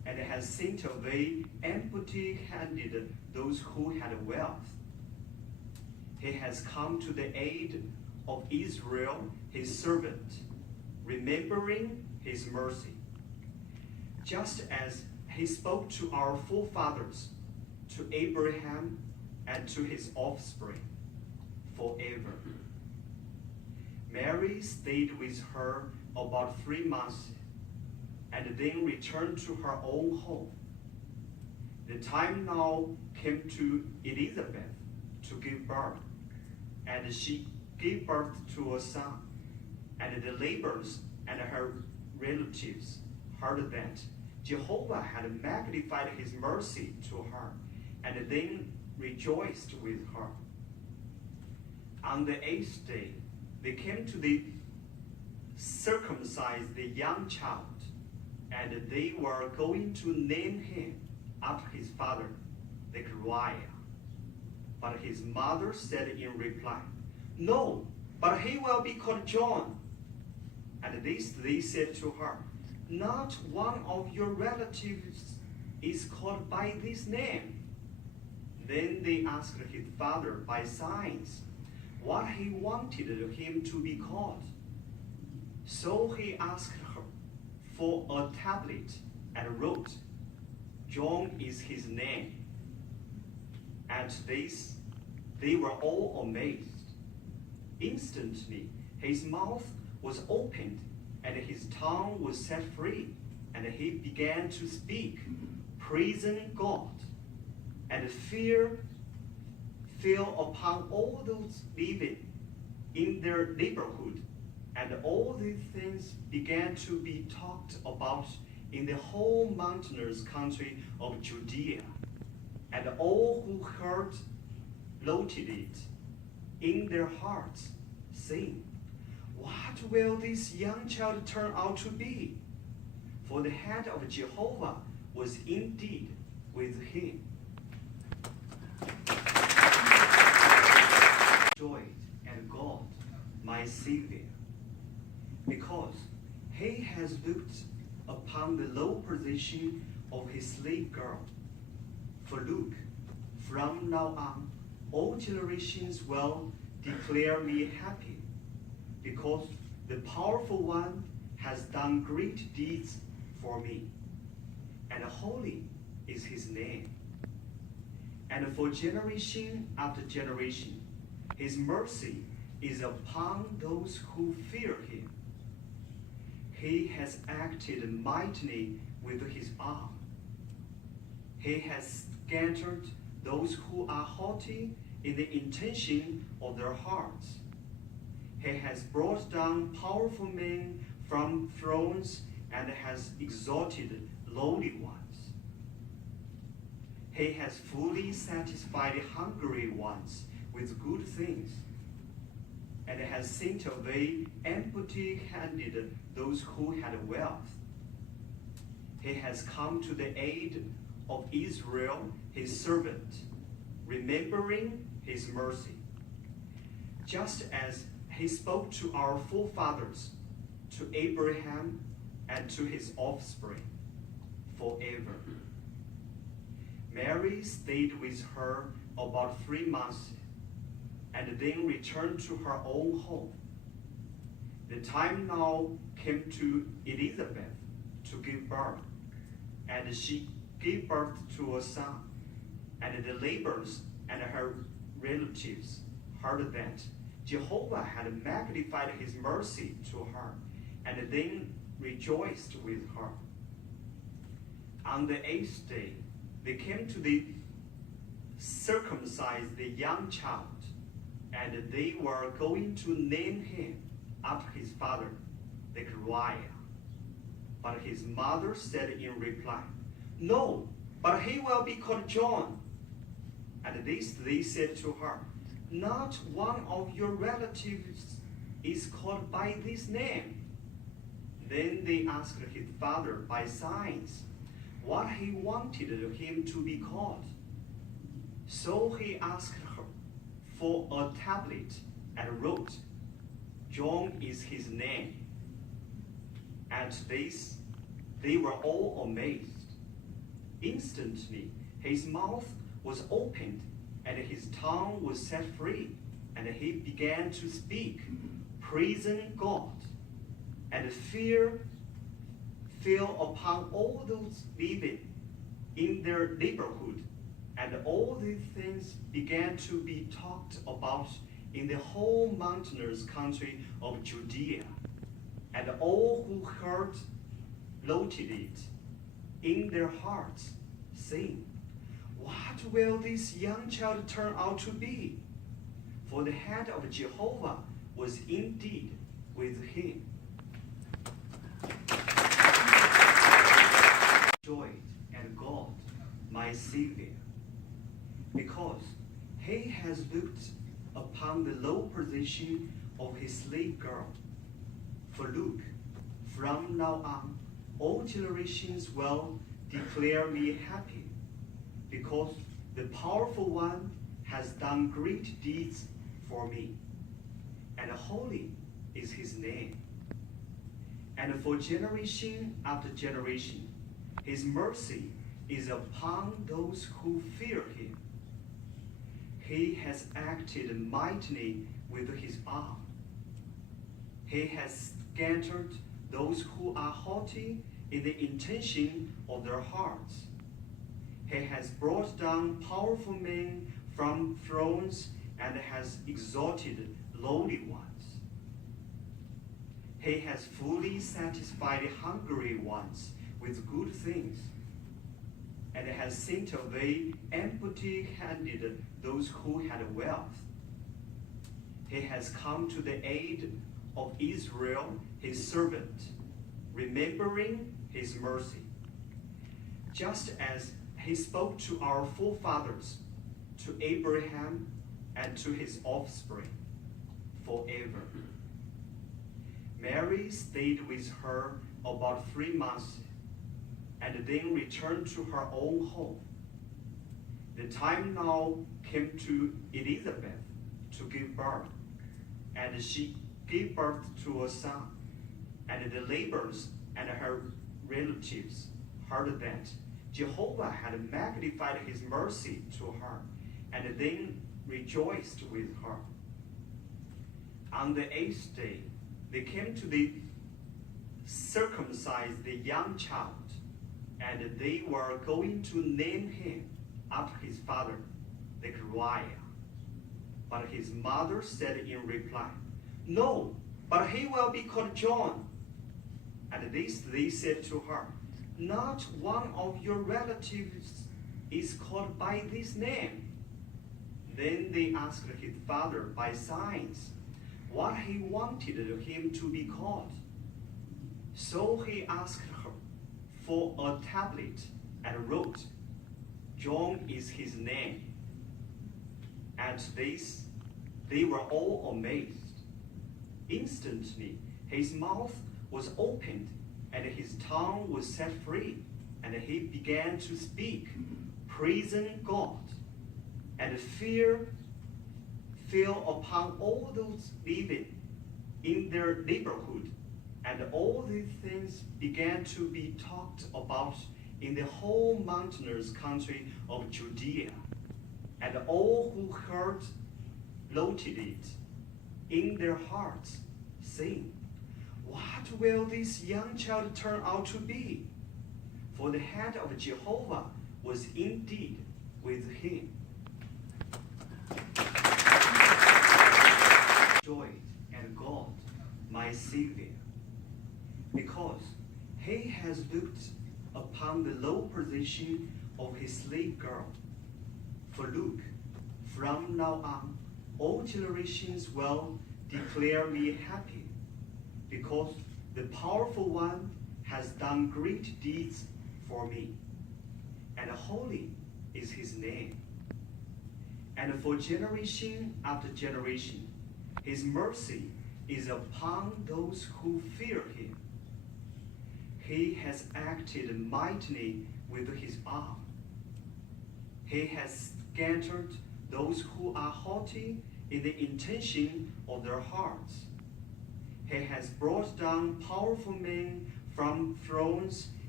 and has sent away empty-handed those who had wealth. He has come to the aid of Israel, his servant, remembering his mercy, just as he spoke to our forefathers, to Abraham and to his offspring forever. Mary stayed with her about 3 months and then returned to her own home. The time now came to Elizabeth to give birth, and she gave birth to a son, and the neighbors and her relatives heard that Jehovah had magnified his mercy to her, and then rejoiced with her. On the 8th day, they came to circumcise the young child, and they were going to name him after his father, Zechariah. But his mother said in reply, "No, but he will be called John." And this they said to her, "Not one of your relatives is called by this name." Then they asked his father by signs what he wanted him to be called. So he asked her for a tablet and wrote, "John is his name." At this, they were all amazed. Instantly, his mouth was opened and his tongue was set free, and he began to speak, praising God. And fear fell upon all those living in their neighborhood, and all these things began to be talked about in the whole mountainous country of Judea. And all who heard noted it in their hearts, saying, "What will this young child turn out to be?" For the hand of Jehovah was indeed with him. Joy and God, my Savior, because he has looked upon the low position of his slave girl. For look, from now on, all generations will declare me happy, because the powerful one has done great deeds for me, and holy is his name. And for generation after generation, his mercy is upon those who fear him. He has acted mightily with his arm. He has scattered those who are haughty in the intention of their hearts. He has brought down powerful men from thrones and has exalted lowly ones. He has fully satisfied hungry ones with good things, and has sent away empty-handed those who had wealth. He has come to the aid of Israel, his servant, remembering his mercy, just as he spoke to our forefathers, to Abraham and to his offspring forever. Mary stayed with her about 3 months and then returned to her own home. The time now came to Elizabeth to give birth, and she gave birth to a son, and the neighbors and her relatives heard that Jehovah had magnified his mercy to her, and then rejoiced with her. On the 8th day, they came to circumcise the young child, and they were going to name him after his father, Zechariah. But his mother said in reply, "No, but he will be called John." And this they said to her, "Not one of your relatives is called by this name." Then they asked his father by signs what he wanted him to be called. So he asked her for a tablet and wrote, "John is his name." At this, they were all amazed. Instantly, his mouth was opened, and his tongue was set free, and he began to speak, praising God. And fear fell upon all those living in their neighborhood, and all these things began to be talked about in the whole mountainous country of Judea. And all who heard noted it in their hearts, saying, "What will this young child turn out to be?" For the hand of Jehovah was indeed with him. Joy at God, my Savior, because he has looked upon the low position of his slave girl. For look, from now on, all generations will declare me happy, because the powerful one has done great deeds for me, and holy is his name. And for generation after generation, his mercy is upon those who fear him. He has acted mightily with his arm. He has scattered those who are haughty in the intention of their hearts. He has brought down powerful men from thrones and has exalted lowly ones. He has fully satisfied hungry ones with good things, and has sent away empty-handed those who had wealth. He has come to the aid of Israel, his servant, remembering his mercy, just as he spoke to our forefathers, to Abraham and to his offspring forever. Mary stayed with her about 3 months and then returned to her own home. The time now came to Elizabeth to give birth, and she gave birth to a son. And the neighbors and her relatives heard that Jehovah had magnified his mercy to her, and then rejoiced with her. On the 8th day, they came to circumcise the young child, and they were going to name him after his father, Zechariah. But his mother said in reply, "No, but he will be called John." And this they said to her, "Not one of your relatives is called by this name." Then they asked his father by signs what he wanted him to be called. So he asked her for a tablet and wrote, "John is his name." At this, they were all amazed. Instantly, his mouth was opened, and his tongue was set free, and he began to speak, praising God. And fear fell upon all those living in their neighborhood, and all these things began to be talked about in the whole mountainous country of Judea. And all who heard noted it in their hearts, saying, "What will this young child turn out to be?" For the hand of Jehovah was indeed with him. Joy at God, my Savior, because he has looked upon the low position of his slave girl. For look, from now on, all generations will declare me happy, because the powerful one has done great deeds for me, and holy is his name. And for generation after generation, his mercy is upon those who fear him. He has acted mightily with his arm. He has scattered those who are haughty in the intention of their hearts. He has brought down powerful men from thrones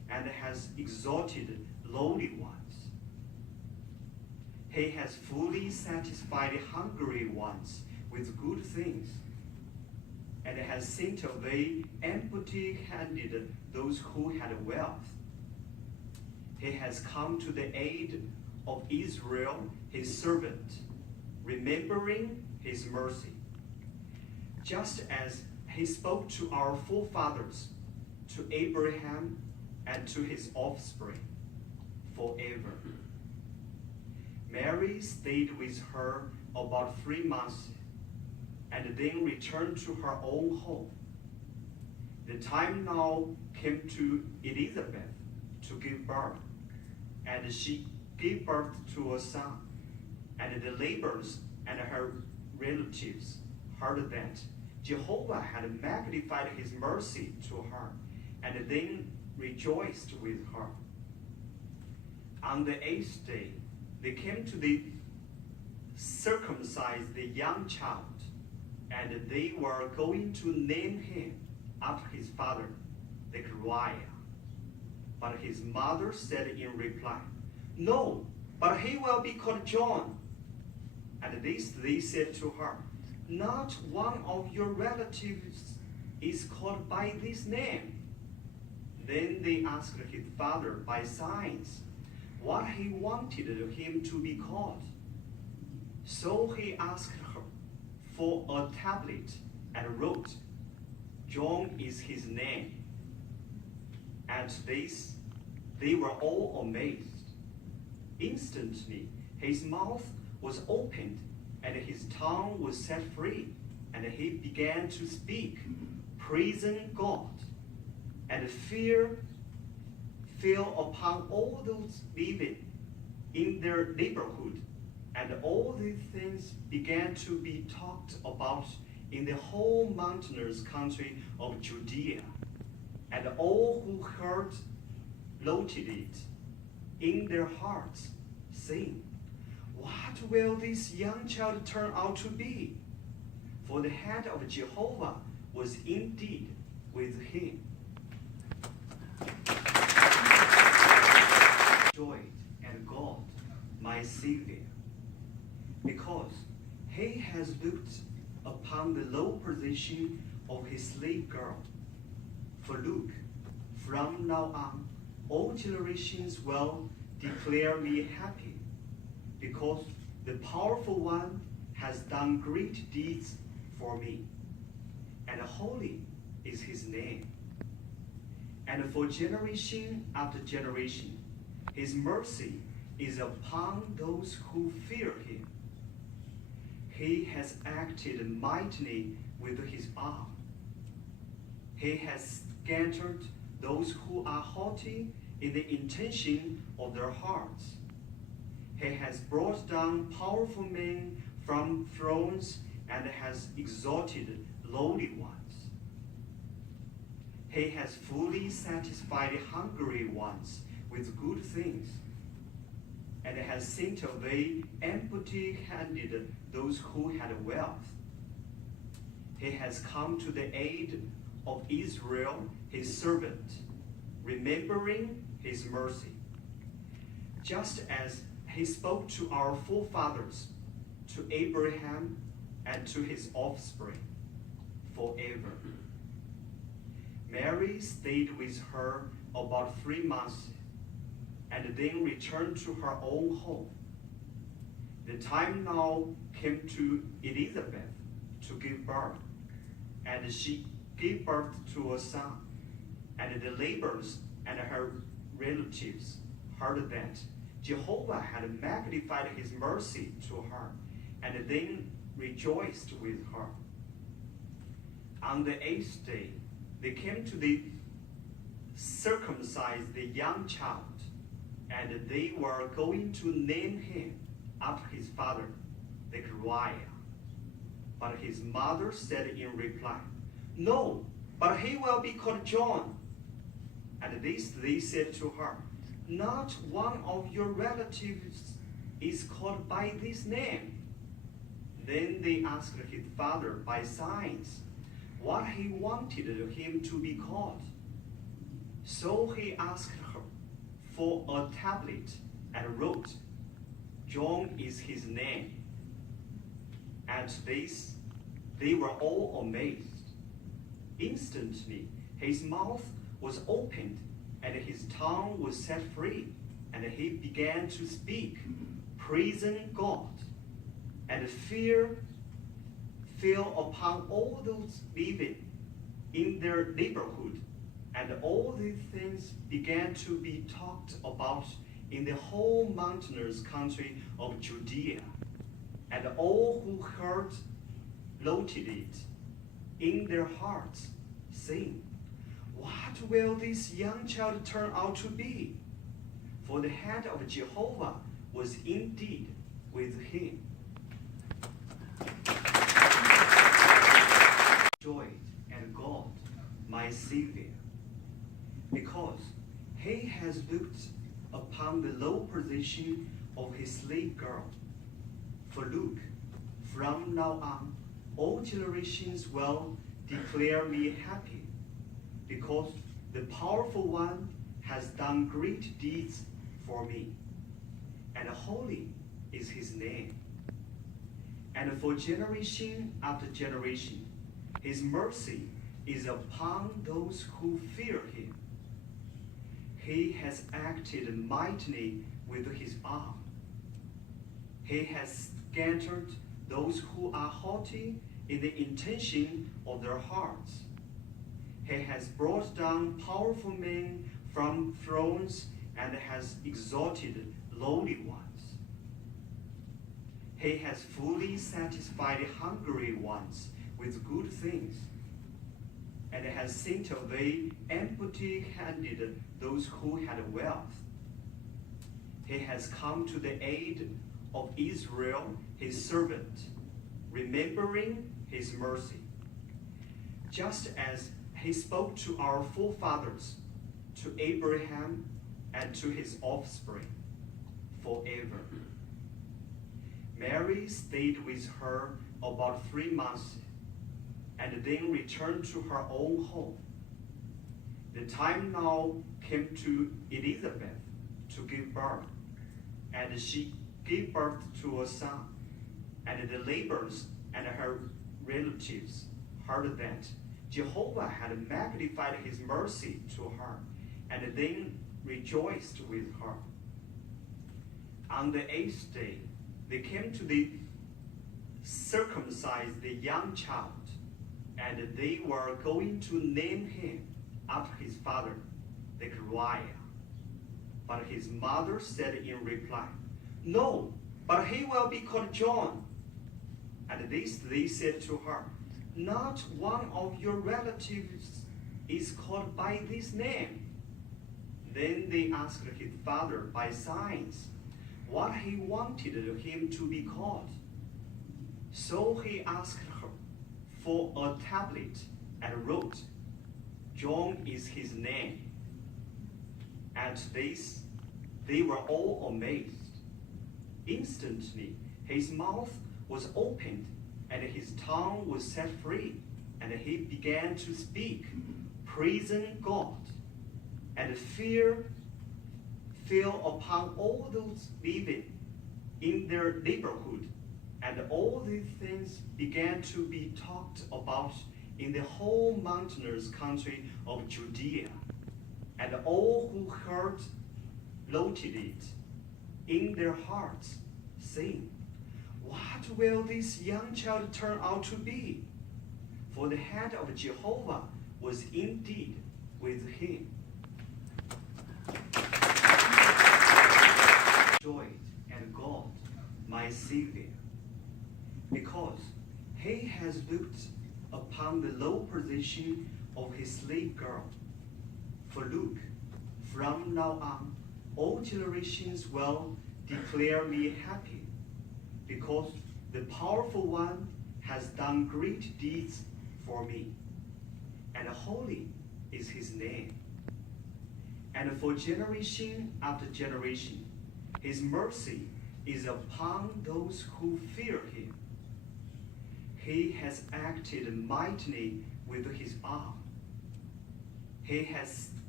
and has exalted lowly ones. He has fully satisfied hungry ones with good things, and has sent away empty-handed those who had wealth. He has come to the aid of Israel, his servant, remembering his mercy, just as he spoke to our forefathers, to Abraham and to his offspring forever. Mary stayed with her about 3 months and then returned to her own home. The time now came to Elizabeth to give birth, and she gave birth to a son, and the neighbors and her relatives heard that Jehovah had magnified his mercy to her, and then rejoiced with her. On the 8th day, they came to circumcise the young child, and they were going to name him after his father, Zechariah. But his mother said in reply, "No, but he will be called John." And this they said to her, "Not one of your relatives is called by this name." Then they asked his father by signs what he wanted him to be called. So he asked her for a tablet and wrote, "John is his name." At this, they were all amazed. Instantly, his mouth was opened and his tongue was set free, and he began to speak, praising God. And fear fell upon all those living in their neighborhood, and all these things began to be talked about in the whole mountainous country of Judea. And all who heard noted it in their hearts, saying, "What will this young child turn out to be?" For the hand of Jehovah was indeed with him. Joy and God, my Savior, because he has looked upon the low position of his slave girl. For look, from now on, all generations will declare me happy, because the powerful one has done great deeds for me, and holy is his name. And for generation after generation, his mercy is upon those who fear him. He has acted mightily with his arm. He has scattered those who are haughty in the intention of their hearts. He has brought down powerful men from thrones and has exalted lowly ones. He has fully satisfied hungry ones with good things, and has sent away empty-handed those who had wealth. He has come to the aid of Israel, his servant, remembering his mercy, just as he spoke to our forefathers, to Abraham and to his offspring forever. Mary stayed with her about 3 months, and then returned to her own home. The time now came to Elizabeth to give birth, and she gave birth to a son, and the neighbors and her relatives heard that Jehovah had magnified his mercy to her, and then rejoiced with her. On the 8th day, they came to circumcise the young child, and they were going to name him after his father, Zechariah. But his mother said in reply, "No, but he will be called John." And this they said to her, "Not one of your relatives is called by this name." Then they asked his father by signs what he wanted him to be called. So he asked her for a tablet and wrote, "John is his name." At this, they were all amazed. Instantly, his mouth was opened and his tongue was set free, and he began to speak, praising God. And fear fell upon all those living in their neighborhood, and all these things began to be talked about in the whole mountainous country of Judea. And all who heard noted it in their hearts, saying, "What will this young child turn out to be?" For the hand of Jehovah was indeed with him. Joy and God, my Savior, because he has looked upon the low position of his slave girl. For look, from now on, all generations will declare me happy, because the powerful one has done great deeds for me, and holy is his name. And for generation after generation, his mercy is upon those who fear him. He has acted mightily with his arm. He has scattered those who are haughty in the intention of their hearts. He has brought down powerful men from thrones and has exalted lowly ones. He has fully satisfied hungry ones with good things, and has sent away empty-handed those who had wealth. He has come to the aid of Israel, his servant, remembering his mercy, just as he spoke to our forefathers, to Abraham and to his offspring forever. Mary stayed with her about 3 months and then returned to her own home. The time now came to Elizabeth to give birth, and she gave birth to a son. And the neighbors and her relatives heard that Jehovah had magnified his mercy to her, and then rejoiced with her. On the 8th day, they came to circumcise the young child, and they were going to name him after his father, Zechariah. But his mother said in reply, "No, but he will be called John." And this they said to her, "Not one of your relatives is called by this name." Then they asked his father by signs what he wanted him to be called. So he asked her for a tablet and wrote, "John is his name." At this, they were all amazed. Instantly, his mouth was opened and his tongue was set free, and he began to speak, praising God. And fear fell upon all those living in their neighborhood, and all these things began to be talked about in the whole mountainous country of Judea. And all who heard noted it in their hearts, saying, "What will this young child turn out to be?" For the hand of Jehovah was indeed with him. Joy and God, my Savior, because he has looked upon the low position of his slave girl. For look, from now on, all generations will declare me happy, because the powerful one has done great deeds for me, and holy is his name. And for generation after generation, his mercy is upon those who fear him. He has acted mightily with his arm. He has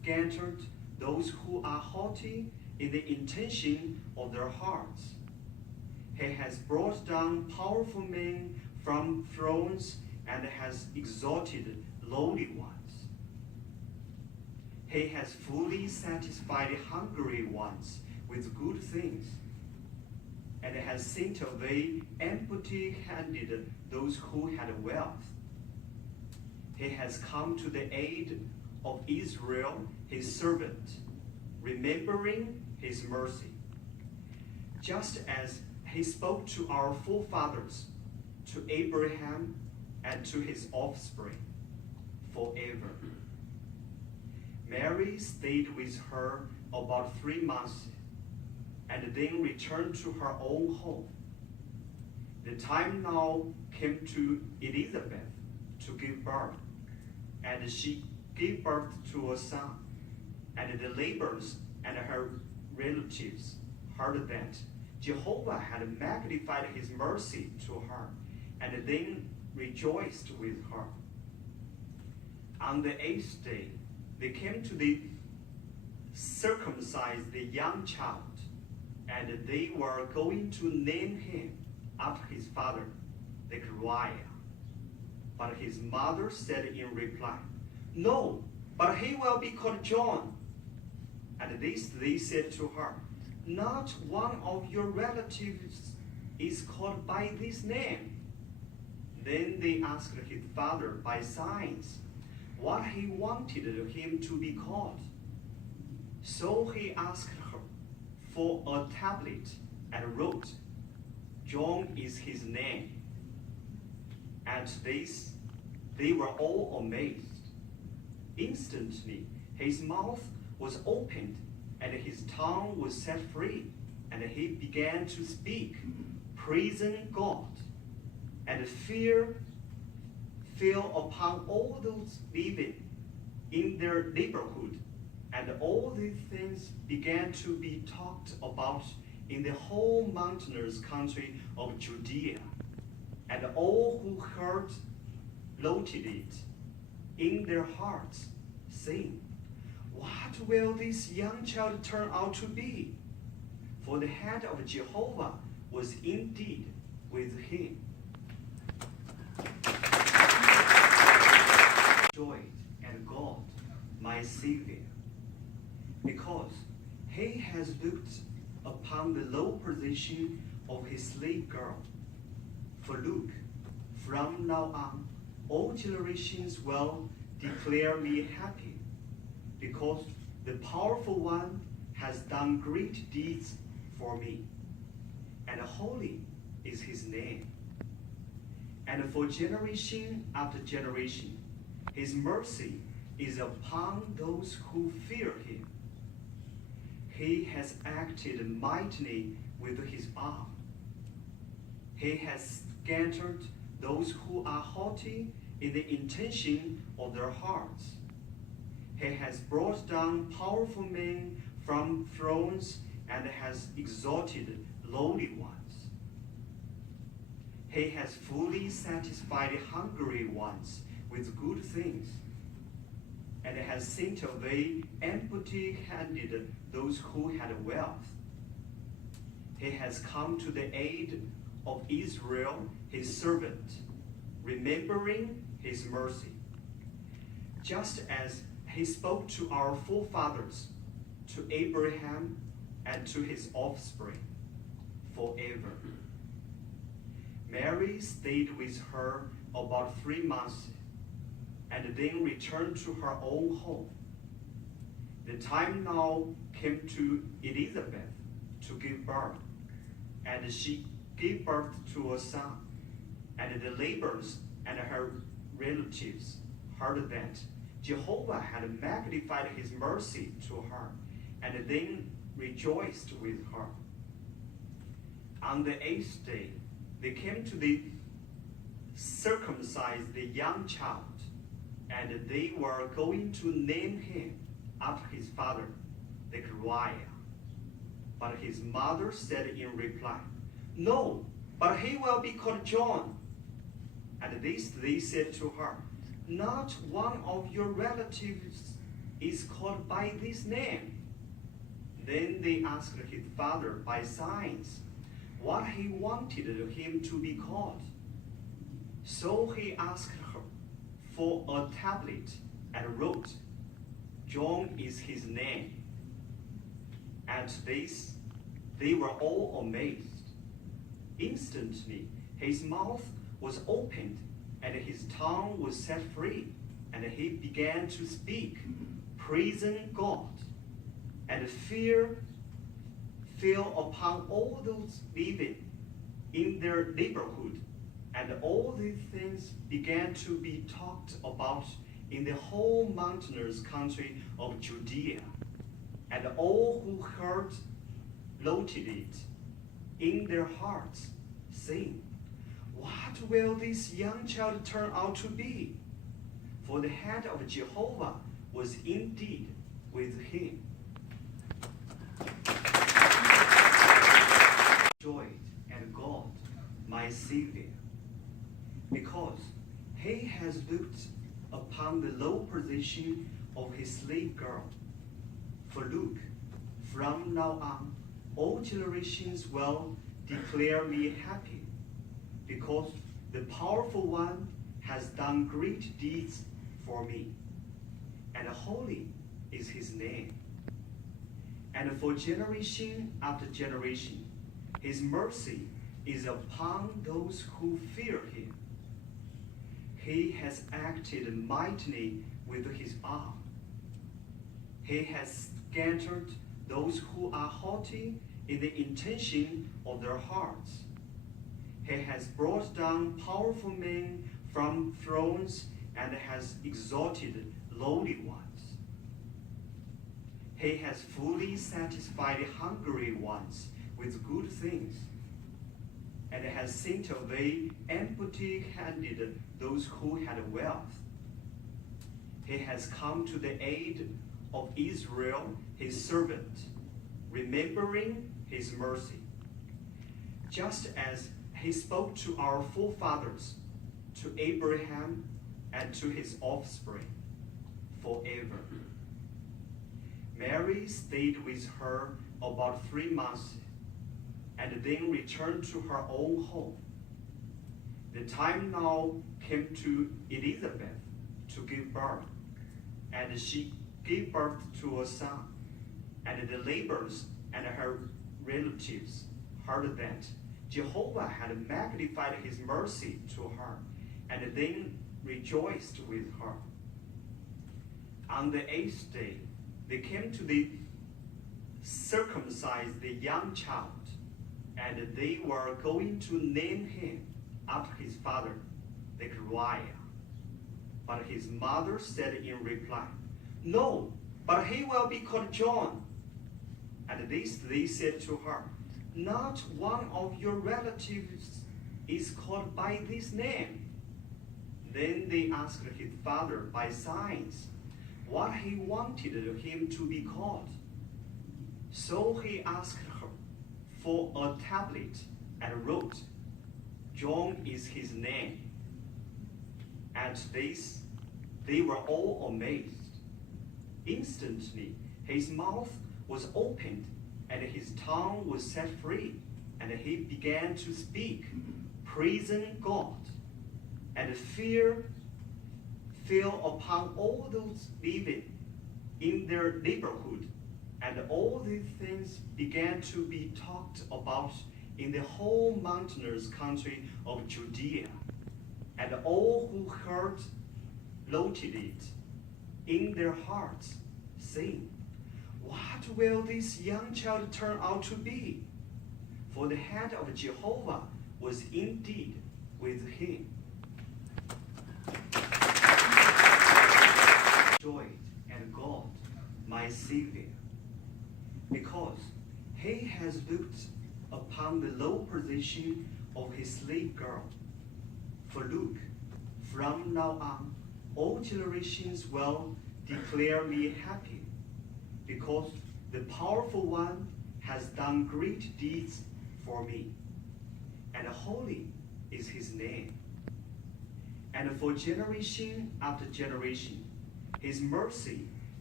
scattered those who are haughty in the intention of their hearts. He has brought down powerful men from thrones and has exalted lowly ones. He has fully satisfied hungry ones with good things, and has sent away empty-handed those who had wealth. He has come to the aid of Israel, his servant, remembering his mercy, just as he spoke to our forefathers, to Abraham and to his offspring forever. Mary stayed with her about 3 months and then returned to her own home. The time now came to Elizabeth to give birth, and she gave birth to a son. And the neighbors and her relatives heard that Jehovah had magnified his mercy to her, and then rejoiced with her. On the 8th day, they came to circumcise the young child, and they were going to name him after his father, Zechariah. But his mother said in reply, "No, but he will be called John." And this they said to her, "Not one of your relatives is called by this name." Then they asked his father by signs what he wanted him to be called. So he asked her for a tablet and wrote, "John is his name." At this, they were all amazed. Instantly, his mouth was opened and his tongue was set free, and he began to speak, praising God. And fear fell upon all those living in their neighborhood, and all these things began to be talked about in the whole mountainous country of Judea. And all who heard noted it in their hearts, saying, "What will this young child turn out to be?" For the hand of Jehovah was indeed with him. Joy and God, my Savior, because he has looked upon the low position of his slave girl. For look, from now on, all generations will declare me happy, because the powerful one has done great deeds for me, and holy is his name. And for generation after generation, his mercy is upon those who fear him. He has acted mightily with his arm. He has scattered those who are haughty in the intention of their hearts. He has brought down powerful men from thrones and has exalted lowly ones. He has fully satisfied hungry ones with good things, and has sent away empty-handed those who had wealth. He has come to the aid of Israel, his servant, remembering his mercy, just as he spoke to our forefathers, to Abraham and to his offspring forever. Mary stayed with her about 3 months, and then returned to her own home. The time now came to Elizabeth to give birth, and she gave birth to a son. And the neighbors and her relatives heard that Jehovah had magnified his mercy to her, and then rejoiced with her. On the 8th day, they came to circumcise the young child, and they were going to name him after his father, Zechariah. But his mother said in reply, "No, but he will be called John." And this they said to her, "Not one of your relatives is called by this name. Then they asked his father by signs what he wanted him to be called. So he asked her for a tablet and wrote, John is his name. At this, they were all amazed. Instantly, his mouth was opened and his tongue was set free, and he began to speak, praising God. And fear fell upon all those living in their neighborhood, and all these things began to be talked about in the whole mountainous country of Judea. And all who heard noted it in their hearts, saying, What will this young child turn out to be? For the hand of Jehovah was indeed with him. Joy and God, my Savior, because he has looked upon the low position of his slave girl. For look, from now on, all generations will declare me happy, because the powerful one has done great deeds for me, and holy is his name. And for generation after generation, his mercy is upon those who fear him. He has acted mightily with his arm. He has scattered those who are haughty in the intention of their hearts. He has brought down powerful men from thrones and has exalted lowly ones. He has fully satisfied hungry ones with good things, and has sent away empty-handed those who had wealth. He has come to the aid of Israel, his servant, remembering his mercy, just as he spoke to our forefathers, to Abraham and to his offspring forever. Mary stayed with her about 3 months and then returned to her own home. The time now came to Elizabeth to give birth, and she gave birth to a son. And the neighbors and her relatives heard that Jehovah had magnified his mercy to her, and then rejoiced with her. On the 8th day, they came to circumcise the young child, and they were going to name him after his father, Zechariah. But his mother said in reply, No, but he will be called John. And this they said to her, Not one of your relatives is called by this name. Then they asked his father by signs what he wanted him to be called. So he asked her for a tablet and wrote, John is his name. At this, they were all amazed. Instantly, his mouth was opened and his tongue was set free, and he began to speak, praising God. And fear fell upon all those living in their neighborhood, and all these things began to be talked about in the whole mountainous country of Judea. And all who heard noted it in their hearts, saying, What will this young child turn out to be? For the hand of Jehovah was indeed with him. Joy and God, my Savior, because he has looked upon the low position of his slave girl. For look, from now on, all generations will declare me happy, because the powerful one has done great deeds for me, and holy is his name. And for generation after generation, his mercy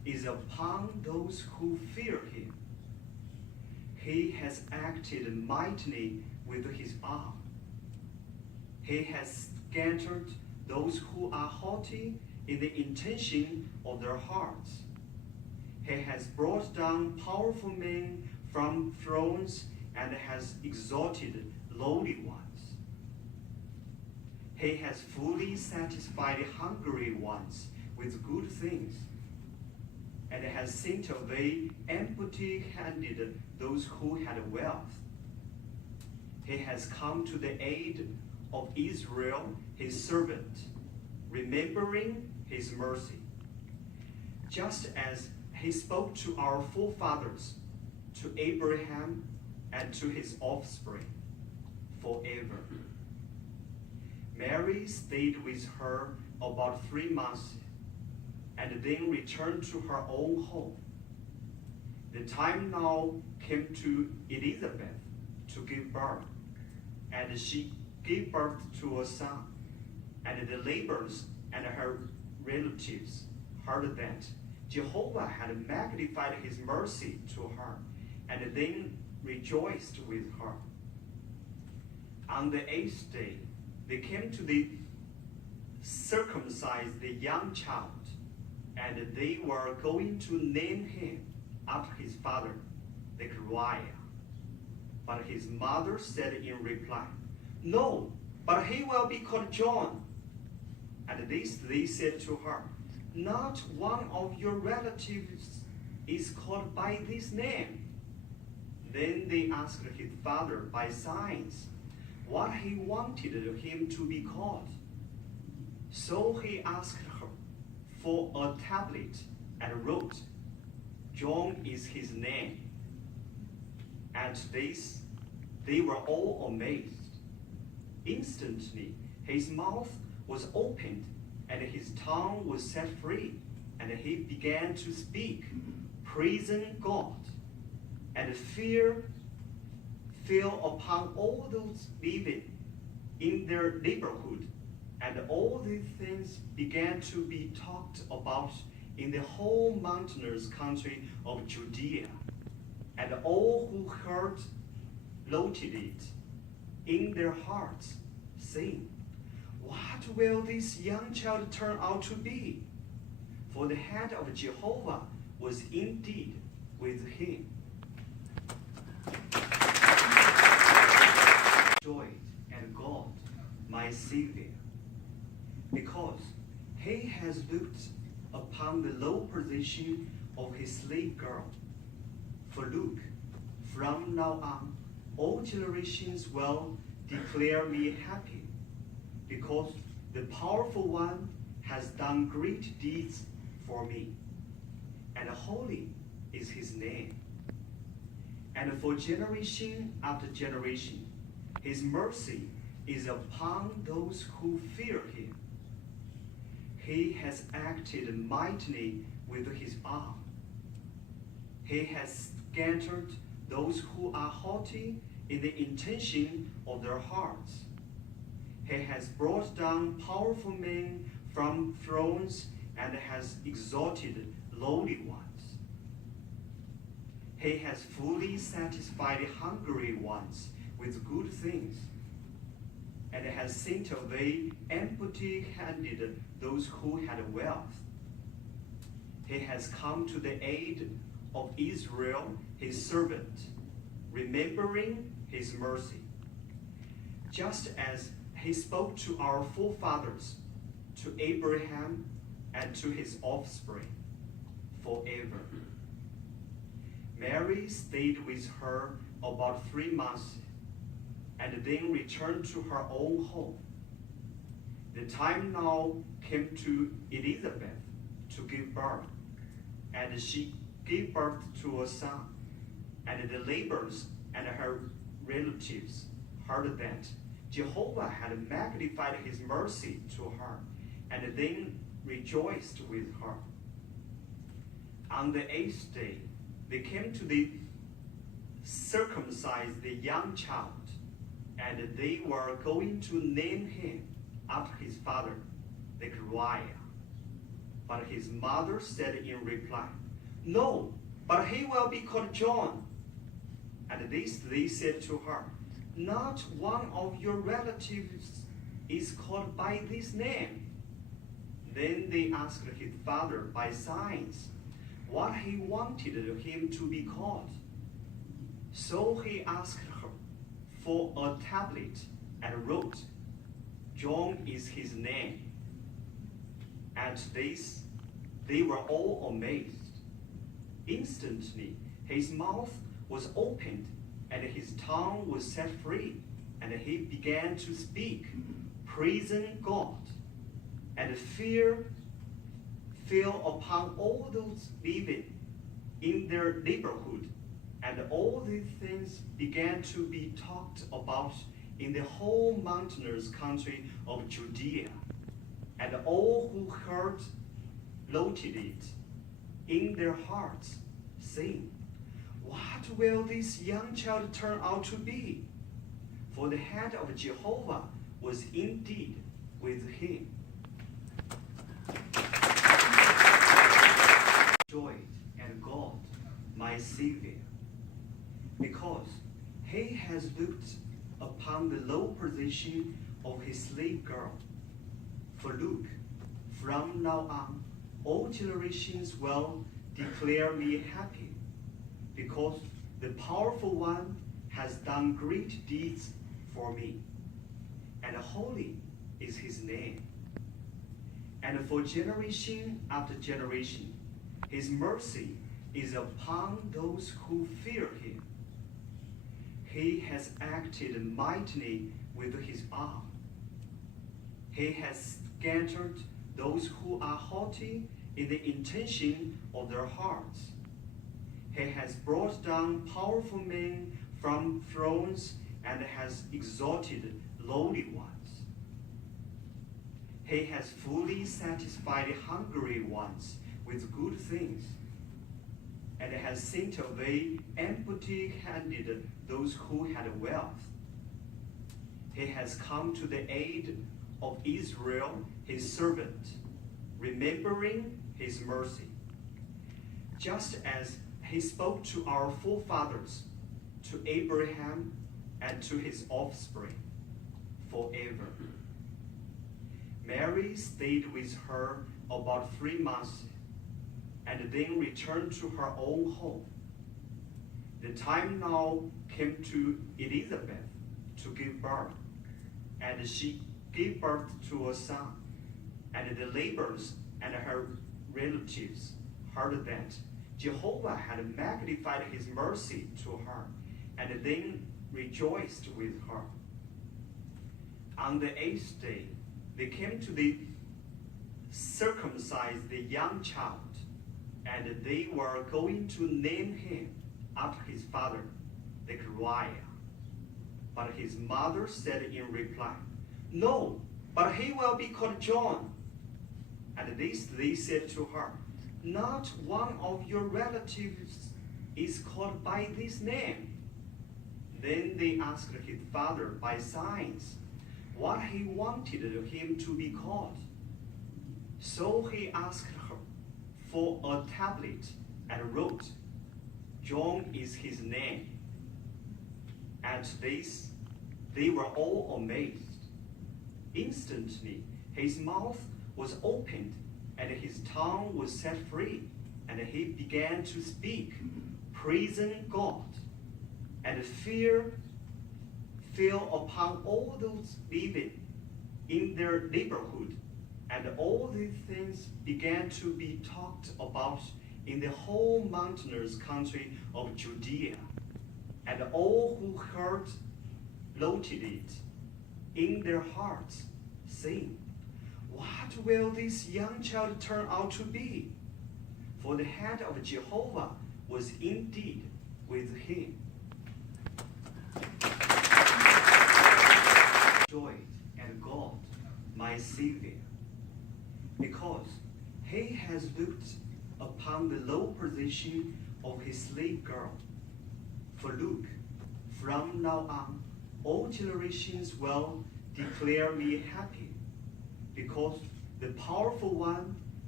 is upon those who fear him. He has acted mightily with his arm. He has scattered those who are haughty in the intention of their hearts. He has brought down powerful men from thrones and has exalted lowly ones. He has fully satisfied hungry ones with good things, and has sent away empty-handed those who had wealth. He has come to the aid of Israel, his servant, remembering his mercy, just as he spoke to our forefathers, to Abraham and to his offspring forever. Mary stayed with her about 3 months and then returned to her own home. The time now came to Elizabeth to give birth, and she gave birth to a son, and the neighbors and her relatives heard that Jehovah had magnified his mercy to her, and then rejoiced with her. On the 8th day, they came to circumcise the young child, and they were going to name him after his father, Zechariah. But his mother said in reply, "No, but he will be called John." And this they said to her, "Not one of your relatives is called by this name." Then they asked his father by signs what he wanted him to be called. So he asked her for a tablet and wrote, "John is his name." At this, they were all amazed. Instantly, his mouth was opened and his tongue was set free, and he began to speak, praising God. And fear fell upon all those living in their neighborhood, and all these things began to be talked about in the whole mountainous country of Judea. And all who heard noted it in their hearts, saying, "What will this young child turn out to be?" For the hand of Jehovah was indeed with him. Joy and God, my Savior, because he has looked upon the low position of his slave girl. For look, from now on, all generations will declare me happy, because the powerful one has done great deeds for me, and holy is his name. And for generation after generation, his mercy is upon those who fear him. He has acted mightily with his arm. He has scattered those who are haughty in the intention of their hearts. He has brought down powerful men from thrones and has exalted lowly ones. He has fully satisfied hungry ones with good things, and has sent away empty-handed those who had wealth. He has come to the aid of Israel, his servant, remembering his mercy, just as he spoke to our forefathers, to Abraham and to his offspring forever. Mary stayed with her about 3 months, and then returned to her own home. The time now came to Elizabeth to give birth, and she gave birth to a son, and the neighbors and her relatives heard that Jehovah had magnified his mercy to her, and then rejoiced with her. On the 8th day, they came to circumcise the young child, and they were going to name him after his father, Zechariah. But his mother said in reply, "No, but he will be called John." And this they said to her, "Not one of your relatives is called by this name." Then they asked his father by signs what he wanted him to be called. So he asked her for a tablet and wrote, "John is his name." At this, they were all amazed. Instantly, his mouth was opened and his tongue was set free, and he began to speak, praising God. And fear fell upon all those living in their neighborhood, and all these things began to be talked about in the whole mountainous country of Judea. And all who heard noted it in their hearts, saying, "What will this young child turn out to be?" For the hand of Jehovah was indeed with him. Joy and God, my Savior, because he has looked upon the low position of his slave girl. For look, from now on, all generations will declare me happy, because the powerful one has done great deeds for me, and holy is his name. And for generation after generation, his mercy is upon those who fear him. He has acted mightily with his arm. He has scattered those who are haughty in the intention of their hearts. He has brought down powerful men from thrones and has exalted lowly ones. He has fully satisfied hungry ones with good things, and has sent away empty-handed those who had wealth. He has come to the aid of Israel, his servant, remembering his mercy, just as he spoke to our forefathers, to Abraham and to his offspring forever. Mary stayed with her about 3 months and then returned to her own home. The time now came to Elizabeth to give birth, and she gave birth to a son. And the neighbors and her relatives heard that Jehovah had magnified his mercy to her, and then rejoiced with her. On the 8th day, they came to circumcise the young child, and they were going to name him after his father, Zechariah. But his mother said in reply, "No, but he will be called John." And this they said to her, "Not one of your relatives is called by this name." Then they asked his father by signs what he wanted him to be called. So he asked her for a tablet and wrote, "John is his name." At this, they were all amazed. Instantly, his mouth was opened and his tongue was set free, and he began to speak, praising God. And fear fell upon all those living in their neighborhood, and all these things began to be talked about in the whole mountainous country of Judea. And all who heard noted it in their hearts, saying, "What will this young child turn out to be?" For the hand of Jehovah was indeed with him. Joy and God, my Savior, because he has looked upon the low position of his slave girl. For look, from now on, all generations will declare me happy, because the powerful one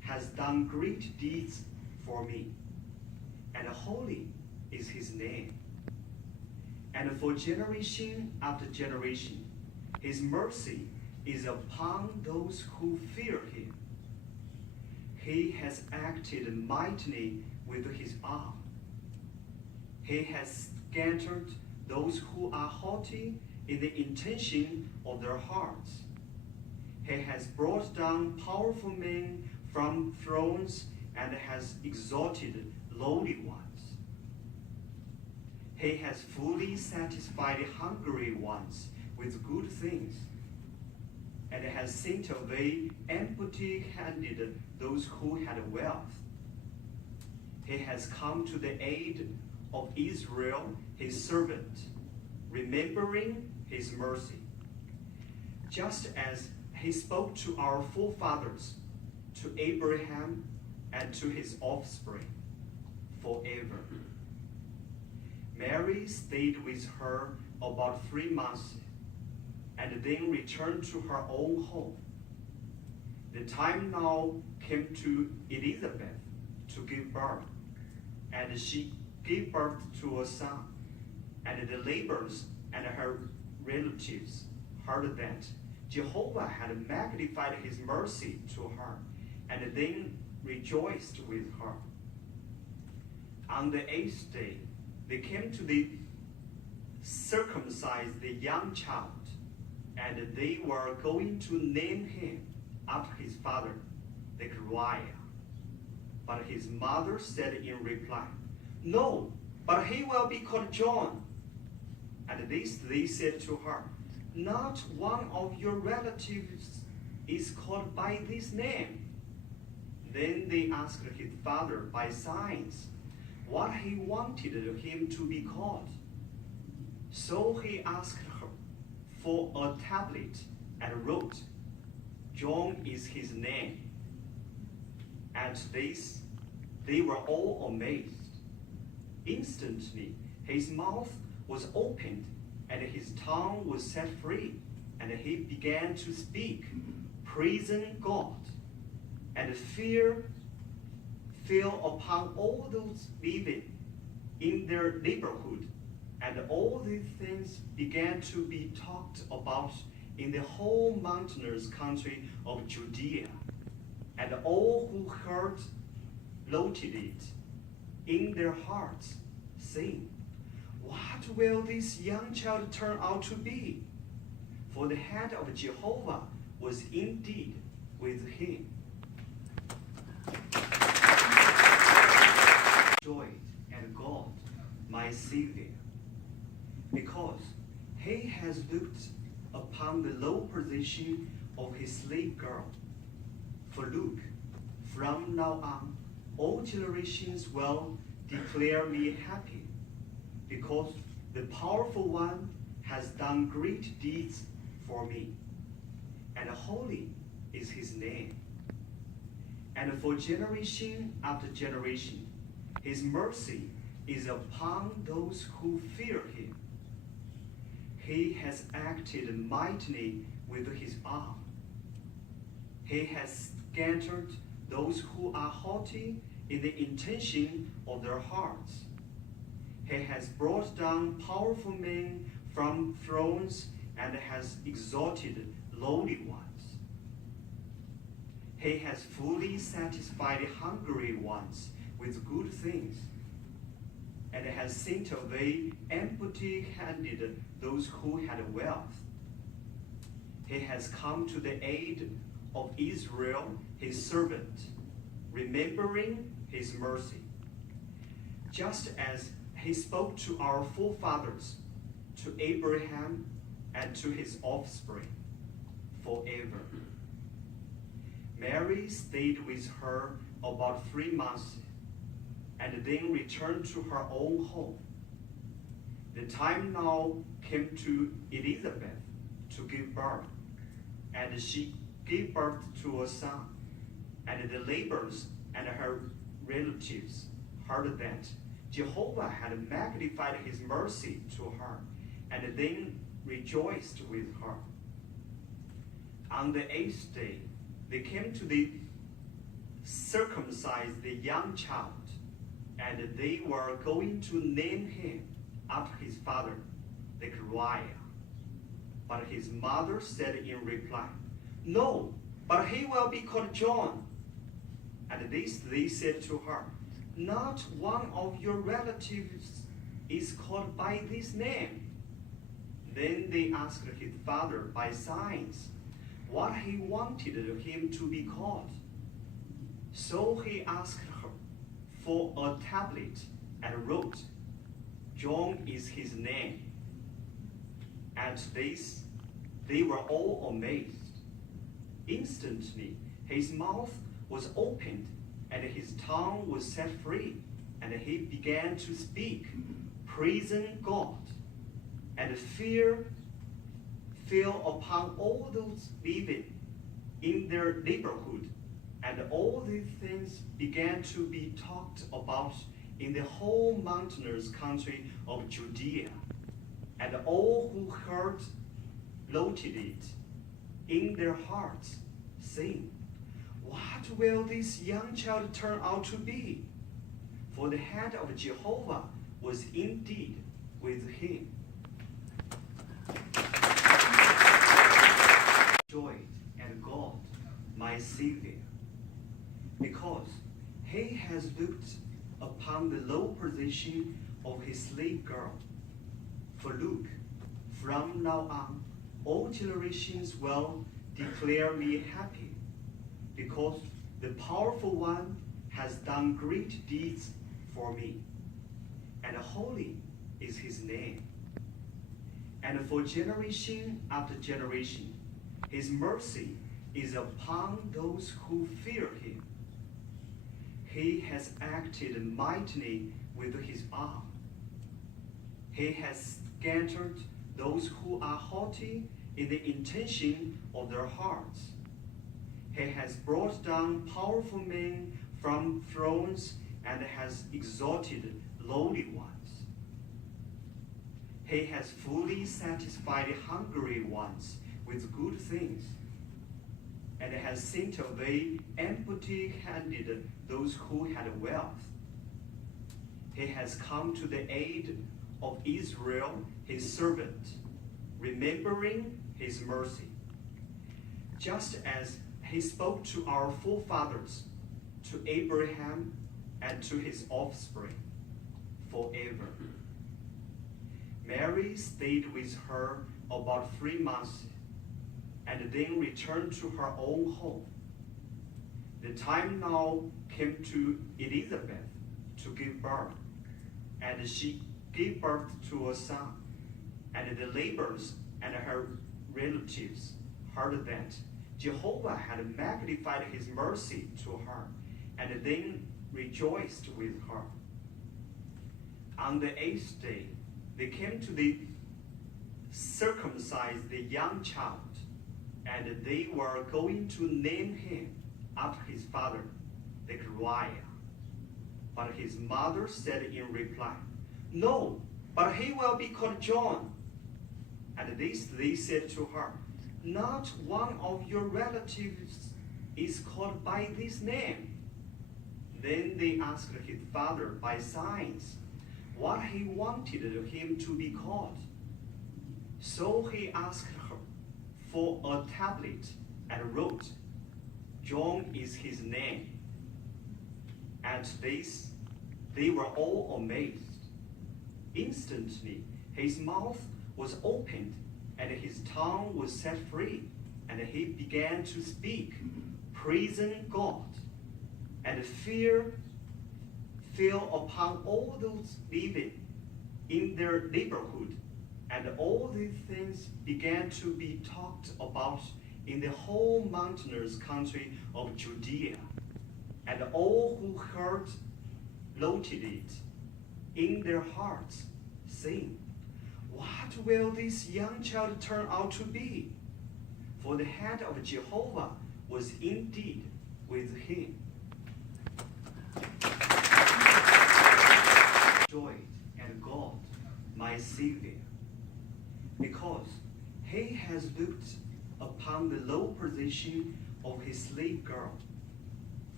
has done great deeds for me, and holy is his name. And for generation after generation, his mercy is upon those who fear him. He has acted mightily with his arm. He has scattered those who are haughty in the intention of their hearts. He has brought down powerful men from thrones and has exalted lowly ones. He has fully satisfied hungry ones with good things, and has sent away empty-handed those who had wealth. He has come to the aid of Israel, his servant, remembering his mercy, just as he spoke to our forefathers, to Abraham and to his offspring forever. Mary stayed with her about 3 months and then returned to her own home. The time now came to Elizabeth to give birth, and she gave birth to a son, and the neighbors and her relatives heard that Jehovah had magnified his mercy to her, and then rejoiced with her. On the 8th day, they came to circumcise the young child, and they were going to name him after his father, Zechariah. But his mother said in reply, "No, but he will be called John." And this they said to her, "Not one of your relatives is called by this name." Then they asked his father by signs what he wanted him to be called. So he asked her for a tablet and wrote, "John is his name." At this, they were all amazed. Instantly, his mouth was opened and his tongue was set free, and he began to speak, praising God. And fear fell upon all those living in their neighborhood, and all these things began to be talked about in the whole mountainous country of Judea. And all who heard noted it in their hearts, saying, "What will this young child turn out to be?" For the hand of Jehovah was indeed with him. Joy and God, my Savior, because he has looked upon the low position of his slave girl. For look, from now on, all generations will declare me happy, because the powerful one has done great deeds for me, and holy is his name. And for generation after generation, his mercy is upon those who fear him. He has acted mightily with his arm. He has scattered those who are haughty in the intention of their hearts. He has brought down powerful men from thrones and has exalted lowly ones. He has fully satisfied hungry ones with good things, and has sent away empty-handed those who had wealth. He has come to the aid of Israel, his servant, remembering his mercy, just as he spoke to our forefathers, to Abraham and to his offspring forever. Mary stayed with her about 3 months, and then returned to her own home. The time now came to Elizabeth to give birth, and she gave birth to a son, and the neighbors and her relatives heard that Jehovah had magnified his mercy to her, and then rejoiced with her. On the 8th day, they came to circumcised the young child, and they were going to name him after his father, Zechariah. But his mother said in reply, "No, but he will be called John." And this they said to her, "Not one of your relatives is called by this name." Then they asked his father by signs what he wanted him to be called. So he asked her for a tablet and wrote, "John is his name." At this, they were all amazed. Instantly, his mouth was opened and his tongue was set free, and he began to speak, praising God. And fear fell upon all those living in their neighborhood, and all these things began to be talked about in the whole mountainous country of Judea. And all who heard noted it in their hearts, saying, "What will this young child turn out to be?" For the hand of Jehovah was indeed with him. Joy and God, my Savior, because he has looked upon the low position of his slave girl. For look, from now on, all generations will declare me happy, because the powerful one has done great deeds for me, and holy is his name. And for generation after generation, his mercy is upon those who fear him. He has acted mightily with his arm. He has scattered those who are haughty in the intention of their hearts. He has brought down powerful men from thrones and has exalted lowly ones. He has fully satisfied hungry ones with good things, and has sent away empty-handed those who had wealth. He has come to the aid of Israel, his servant, remembering his mercy, just as he spoke to our forefathers, to Abraham and to his offspring forever. Mary stayed with her about 3 months and then returned to her own home. The time now came to Elizabeth to give birth, and she gave birth to a son. And the neighbors and her relatives heard that Jehovah had magnified his mercy to her, and then rejoiced with her. On the 8th day, they came to circumcise the young child, and they were going to name him after his father, Zechariah. But his mother said in reply, "No, but he will be called John." And this they said to her, "Not one of your relatives is called by this name." Then they asked his father by signs what he wanted him to be called. So he asked her for a tablet and wrote, "John is his name." At this, they were all amazed. Instantly, his mouth was opened and his tongue was set free, and he began to speak, praising God. And fear fell upon all those living in their neighborhood, and all these things began to be talked about in the whole mountainous country of Judea. And all who heard noted it in their hearts, saying, "What will this young child turn out to be?" For the hand of Jehovah was indeed with him. Joy and God, my Savior, because he has looked upon the low position of his slave girl.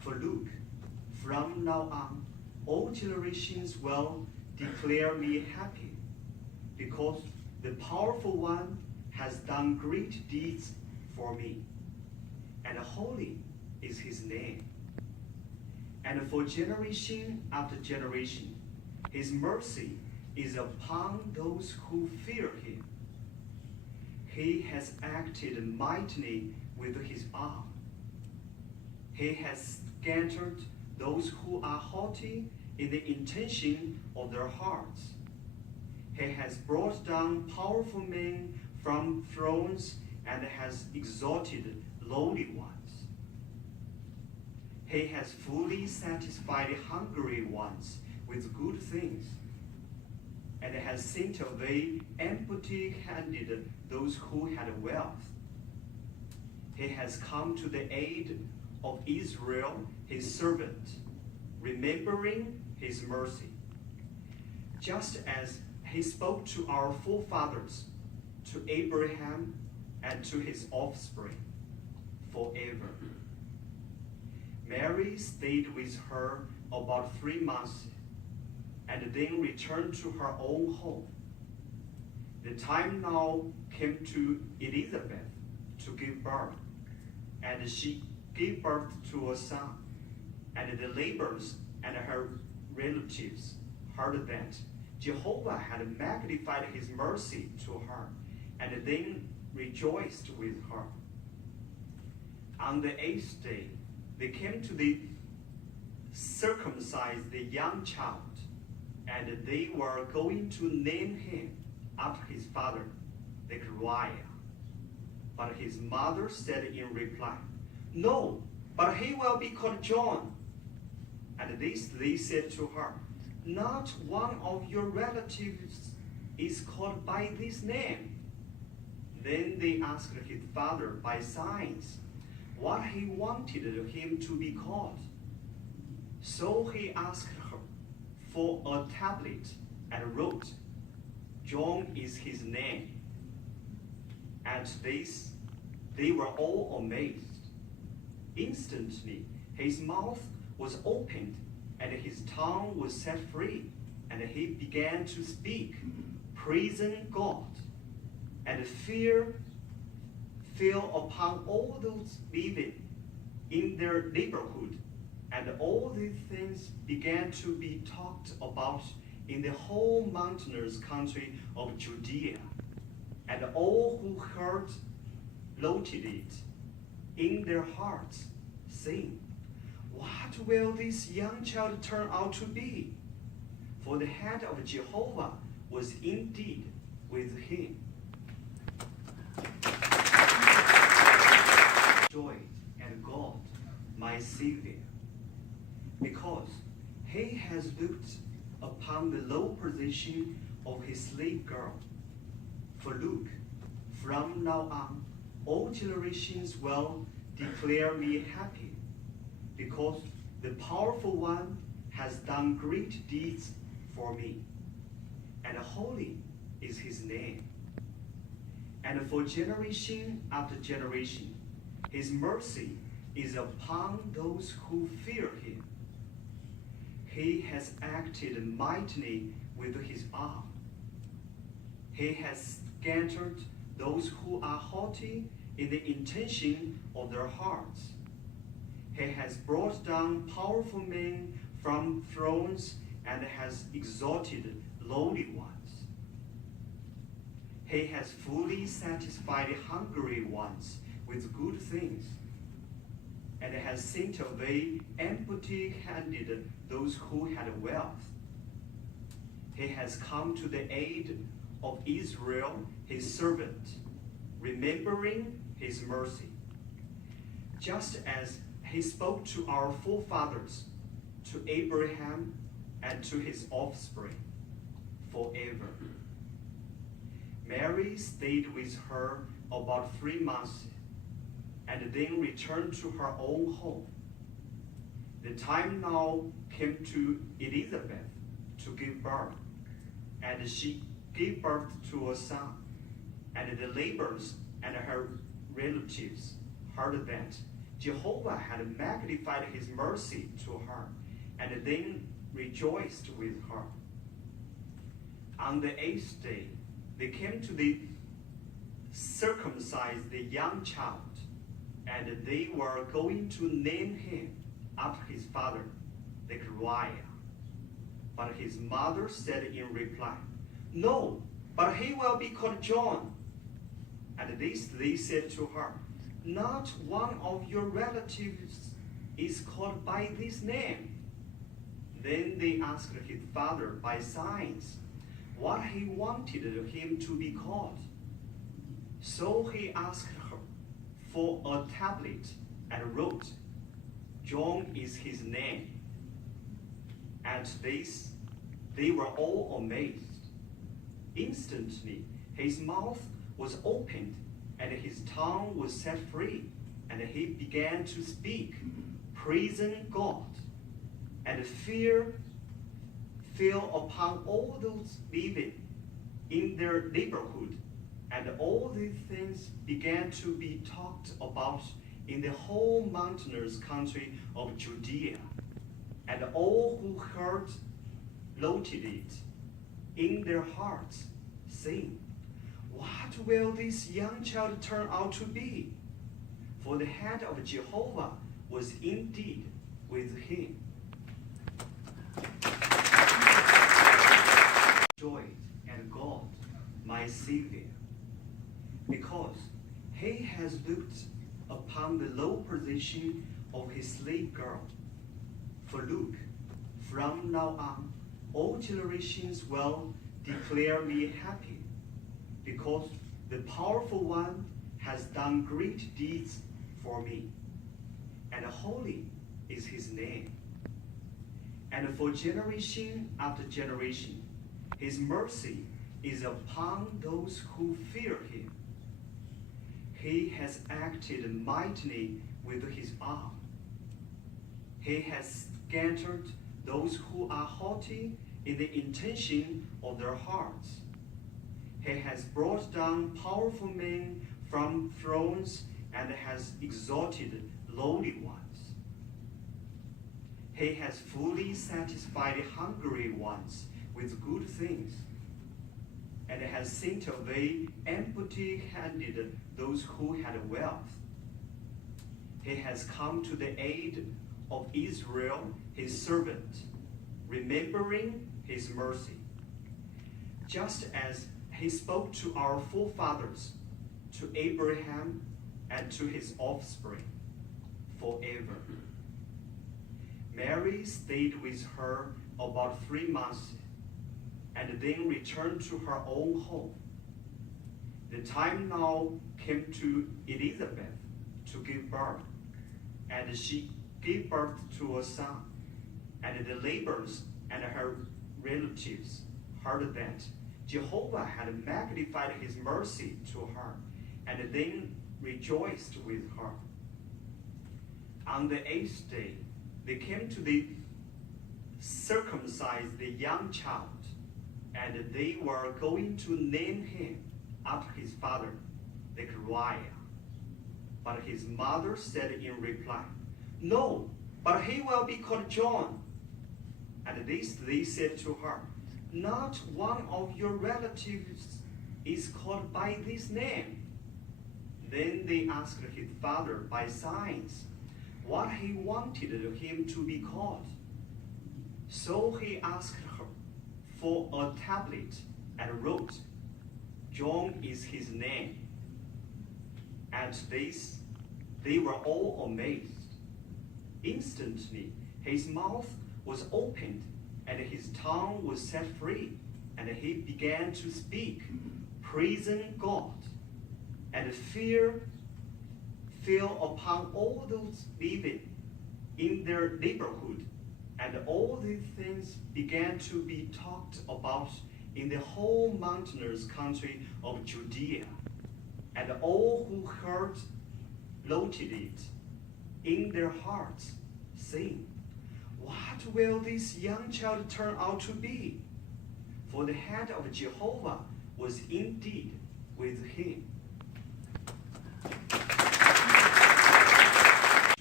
For look, from now on, all generations will declare me happy, because the powerful one has done great deeds for me, and holy is his name. And for generation after generation, his mercy is upon those who fear him. He has acted mightily with his arm. He has scattered those who are haughty in the intention of their hearts. He has brought down powerful men from thrones and has exalted lowly ones. He has fully satisfied hungry ones with good things, and has sent away empty-handed those who had wealth. He has come to the aid of Israel, his servant, remembering his mercy, just as he spoke to our forefathers, to Abraham and to his offspring forever. Mary stayed with her about 3 months and then returned to her own home. The time now came to Elizabeth to give birth, and she gave birth to a son. And the neighbors and her relatives heard that Jehovah had magnified his mercy to her, and then rejoiced with her. On the 8th day, they came to circumcise the young child, and they were going to name him after his father, Zechariah. But his mother said in reply, "No, but he will be called John." And they said to her, "Not one of your relatives is called by this name." Then they asked his father by signs what he wanted him to be called. So he asked her for a tablet and wrote, "John is his name." At this, they were all amazed. Instantly, his mouth was opened and his tongue was set free, and he began to speak, praising God. And fear fell upon all those living in their neighborhood, and all these things began to be talked about in the whole mountainous country of Judea. And all who heard noted it in their hearts, saying, "What will this young child turn out to be?" For the hand of Jehovah was indeed with him. Joy and God, my Savior, because he has looked upon the low position of his slave girl. For look, from now on, all generations will declare me happy, because the powerful one has done great deeds for me, and holy is his name. And for generation after generation, his mercy is upon those who fear him. He has acted mightily with his arm. He has scattered those who are haughty in the intention of their hearts. He has brought down powerful men from thrones and has exalted lowly ones. He has fully satisfied hungry ones with good things, and has sent away empty-handed those who had wealth. He has come to the aid of Israel, his servant, remembering his mercy, just as he spoke to our forefathers, to Abraham and to his offspring forever. Mary stayed with her about 3 months and then returned to her own home. The time now came to Elizabeth to give birth, and she gave birth to a son. And the neighbors and her relatives heard that Jehovah had magnified his mercy to her, and then rejoiced with her. On the 8th day, they came to circumcise the young child, and they were going to name him after his father, Zechariah. But his mother said in reply, "No, but he will be called John." At this they said to her, "Not one of your relatives is called by this name." Then they asked his father by signs what he wanted him to be called. So he asked her for a tablet and wrote, "John is his name." At this, they were all amazed. Instantly, his mouth was opened and his tongue was set free, and he began to speak, praising God. And fear fell upon all those living in their neighborhood, and all these things began to be talked about in the whole mountainous country of Judea. And all who heard noted it in their hearts, saying, "What will this young child turn out to be?" For the hand of Jehovah was indeed with him. Joy and God, my Savior, because he has looked upon the low position of his slave girl. For look, from now on, all generations will declare me happy, because the powerful one has done great deeds for me, and holy is his name. And for generation after generation, his mercy is upon those who fear him. He has acted mightily with his arm. He has scattered those who are haughty in the intention of their hearts. He has brought down powerful men from thrones and has exalted lowly ones. He has fully satisfied hungry ones with good things, and has sent away empty-handed those who had wealth. He has come to the aid of Israel, his servant, remembering his mercy, just as he spoke to our forefathers, to Abraham and to his offspring forever. Mary stayed with her about 3 months and then returned to her own home. The time now came to Elizabeth to give birth, and she gave birth to a son. And the neighbors and her relatives heard that Jehovah had magnified his mercy to her, and then rejoiced with her. On the 8th day, they came to circumcise the young child, and they were going to name him after his father, Zechariah. But his mother said in reply, "No, but he will be called John." At this they said to her, "Not one of your relatives is called by this name." Then they asked his father by signs what he wanted him to be called. So he asked her for a tablet and wrote, "John is his name." At this, they were all amazed. Instantly, his mouth was opened and his tongue was set free, and he began to speak, praising God. And fear fell upon all those living in their neighborhood, and all these things began to be talked about in the whole mountainous country of Judea. And all who heard noted it in their hearts, saying, "What will this young child turn out to be?" For the hand of Jehovah was indeed with him.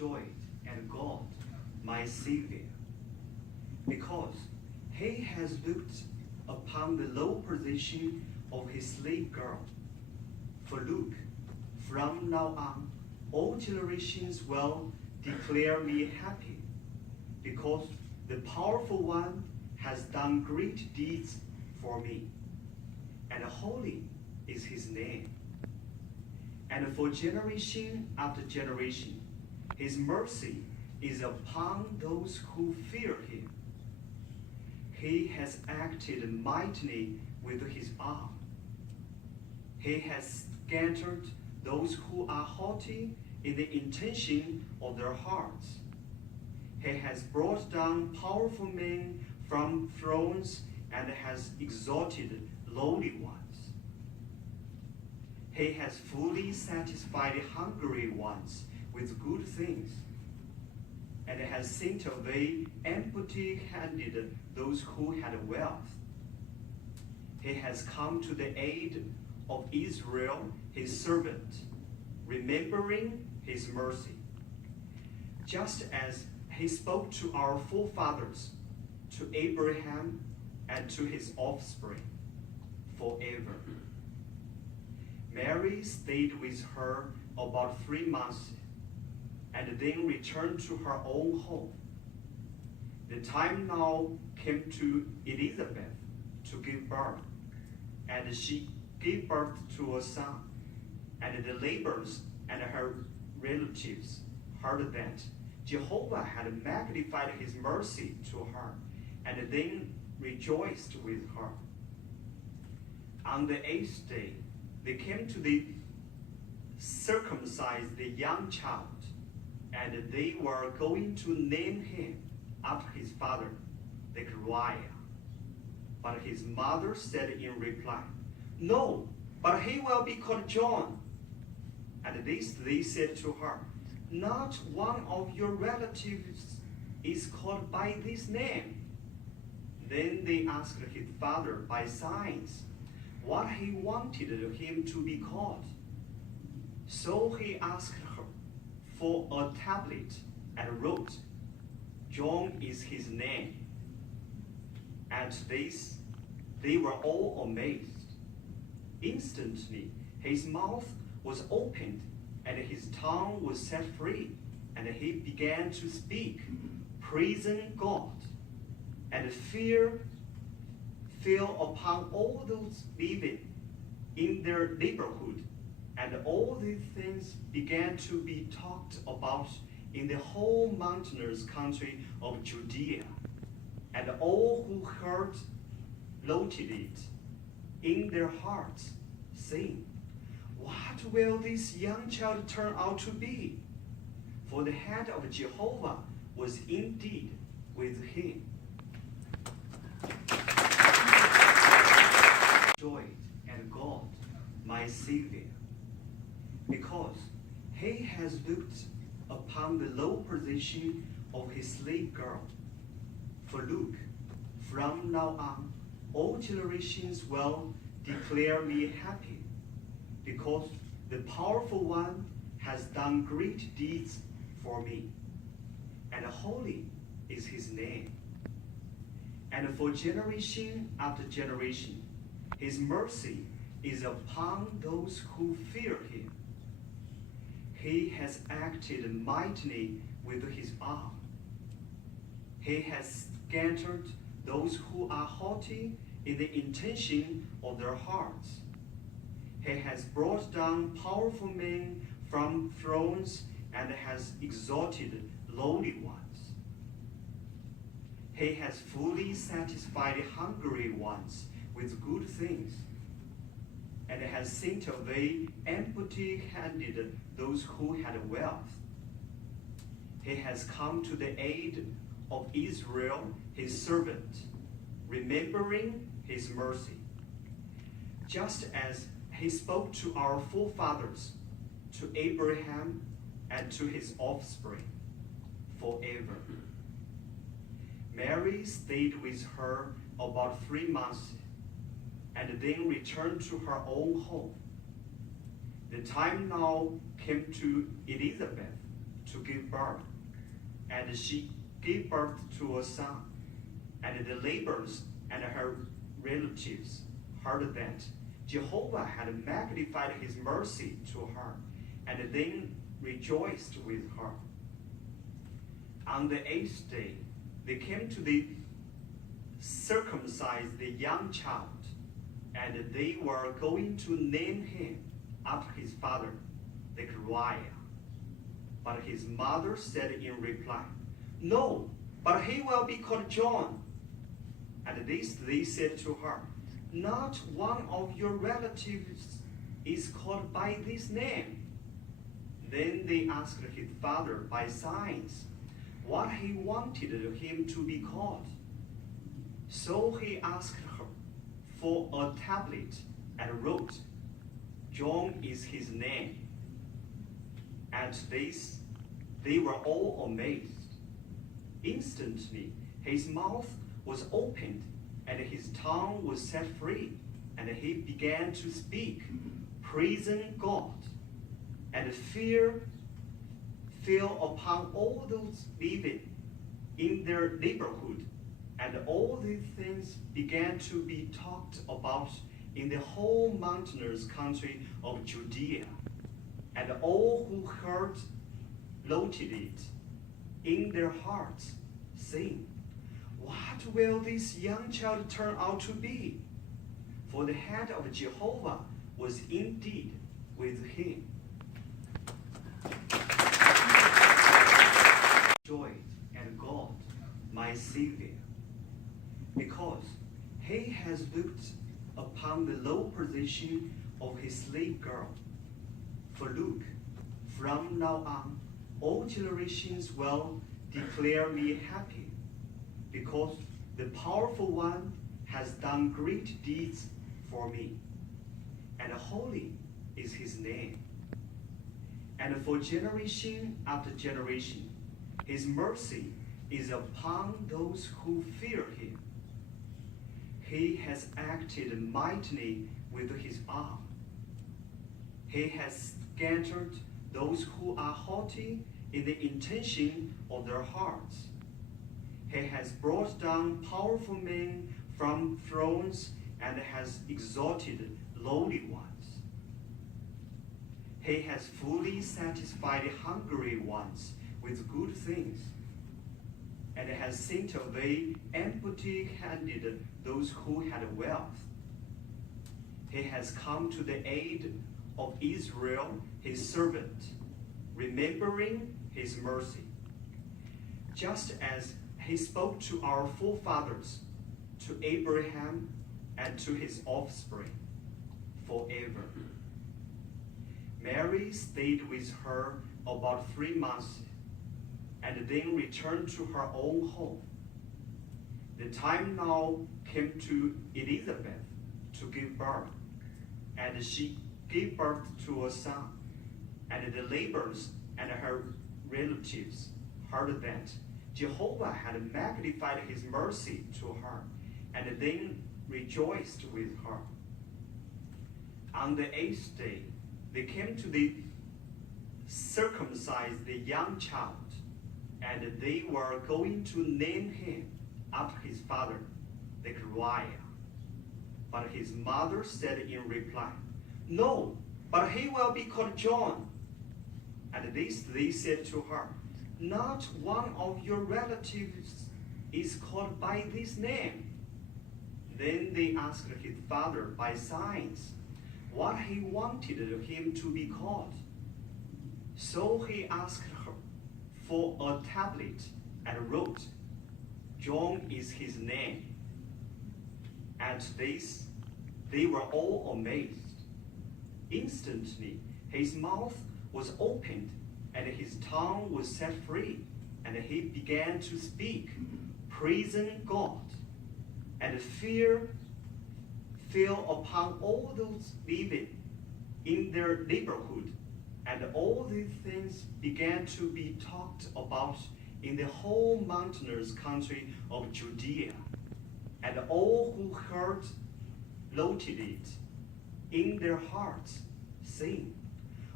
joy at God, my Savior, because He has looked upon the low position of His slave girl. For look, from now on, all generations will declare me happy, because the powerful one has done great deeds for me, and holy is His name. And for generation after generation, His mercy is upon those who fear Him. He has acted mightily with His arm. He has scattered those who are haughty in the intention of their hearts. He has brought down powerful men from thrones and has exalted lowly ones. He has fully satisfied hungry ones with good things, and has sent away empty-handed those who had wealth. He has come to the aid of Israel, His servant, remembering His mercy, just as He spoke to our forefathers, to Abraham and to his offspring forever. Mary stayed with her about 3 months and then returned to her own home. The time now came to Elizabeth to give birth, and she gave birth to a son. And the neighbors and her relatives heard that Jehovah had magnified His mercy to her, and then rejoiced with her. On the 8th day, they came to circumcise the young child, and they were going to name him after his father, Zechariah. But his mother said in reply, "No, but he will be called John." And they said to her, "Not one of your relatives is called by this name." Then they asked his father by signs what he wanted him to be called. So he asked her for a tablet and wrote, "John is his name." At this, they were all amazed. Instantly, his mouth was opened and his tongue was set free, and he began to speak, praising God. And fear fell upon all those living in their neighborhood, and all these things began to be talked about in the whole mountainous country of Judea. And all who heard noted it in their hearts, saying, "What will this young child turn out to be?" For the hand of Jehovah was indeed with him. Joy at God, my Savior, because He has looked upon the low position of His slave girl. For look, from now on, all generations will declare me happy, because the powerful one has done great deeds for me, and holy is His name. And for generation after generation, His mercy is upon those who fear Him. He has acted mightily with His arm. He has scattered those who are haughty in the intention of their hearts. He has brought down powerful men from thrones and has exalted lowly ones. He has fully satisfied hungry ones with good things, and has sent away empty-handed those who had wealth. He has come to the aid of Israel, His servant, remembering His mercy, just as He spoke to our forefathers, to Abraham and to his offspring forever. Mary stayed with her about 3 months and then returned to her own home. The time now came to Elizabeth to give birth, and she gave birth to a son. And the neighbors and her relatives heard that Jehovah had magnified his mercy to her, and then rejoiced with her. On the 8th day, they came to circumcise the young child, and they were going to name him after his father, Zechariah. But his mother said in reply, "No, but he will be called John." And this they said to her, "Not one of your relatives is called by this name." Then they asked his father by signs what he wanted him to be called. So he asked her for a tablet and wrote, "John is his name." At this, they were all amazed. Instantly, his mouth was opened and his tongue was set free, and he began to speak, praising God. And fear fell upon all those living in their neighborhood, and all these things began to be talked about in the whole mountainous country of Judea. And all who heard noted it in their hearts, saying, "What will this young child turn out to be?" For the hand of Jehovah was indeed with him. Joy and God, my Savior, because he has looked upon the low position of his slave girl. For look, from now on, all generations will declare me happy, because the powerful one has done great deeds for me, and holy is his name. And for generation after generation, his mercy is upon those who fear him. He has acted mightily with his arm. He has scattered those who are haughty in the intention of their hearts. He has brought down powerful men from thrones and has exalted lowly ones. He has fully satisfied hungry ones with good things, and has sent away empty-handed those who had wealth. He has come to the aid of Israel, his servant, remembering his mercy, just as he spoke to our forefathers, to Abraham and to his offspring forever. Mary stayed with her about 3 months and then returned to her own home. The time now came to Elizabeth to give birth, and she gave birth to a son. And the neighbors and her relatives heard that Jehovah had magnified his mercy to her, and then rejoiced with her. On the 8th day, they came to circumcise the young child, and they were going to name him after his father, Zechariah. But his mother said in reply, "No, but he will be called John." And this they said to her, "Not one of your relatives is called by this name." Then they asked his father by signs what he wanted him to be called. So he asked her for a tablet and wrote, "John is his name." At this, they were all amazed. Instantly, his mouth was opened and his tongue was set free, and he began to speak, praising God. And fear fell upon all those living in their neighborhood, and all these things began to be talked about in the whole mountainous country of Judea. And all who heard noted it in their hearts, saying,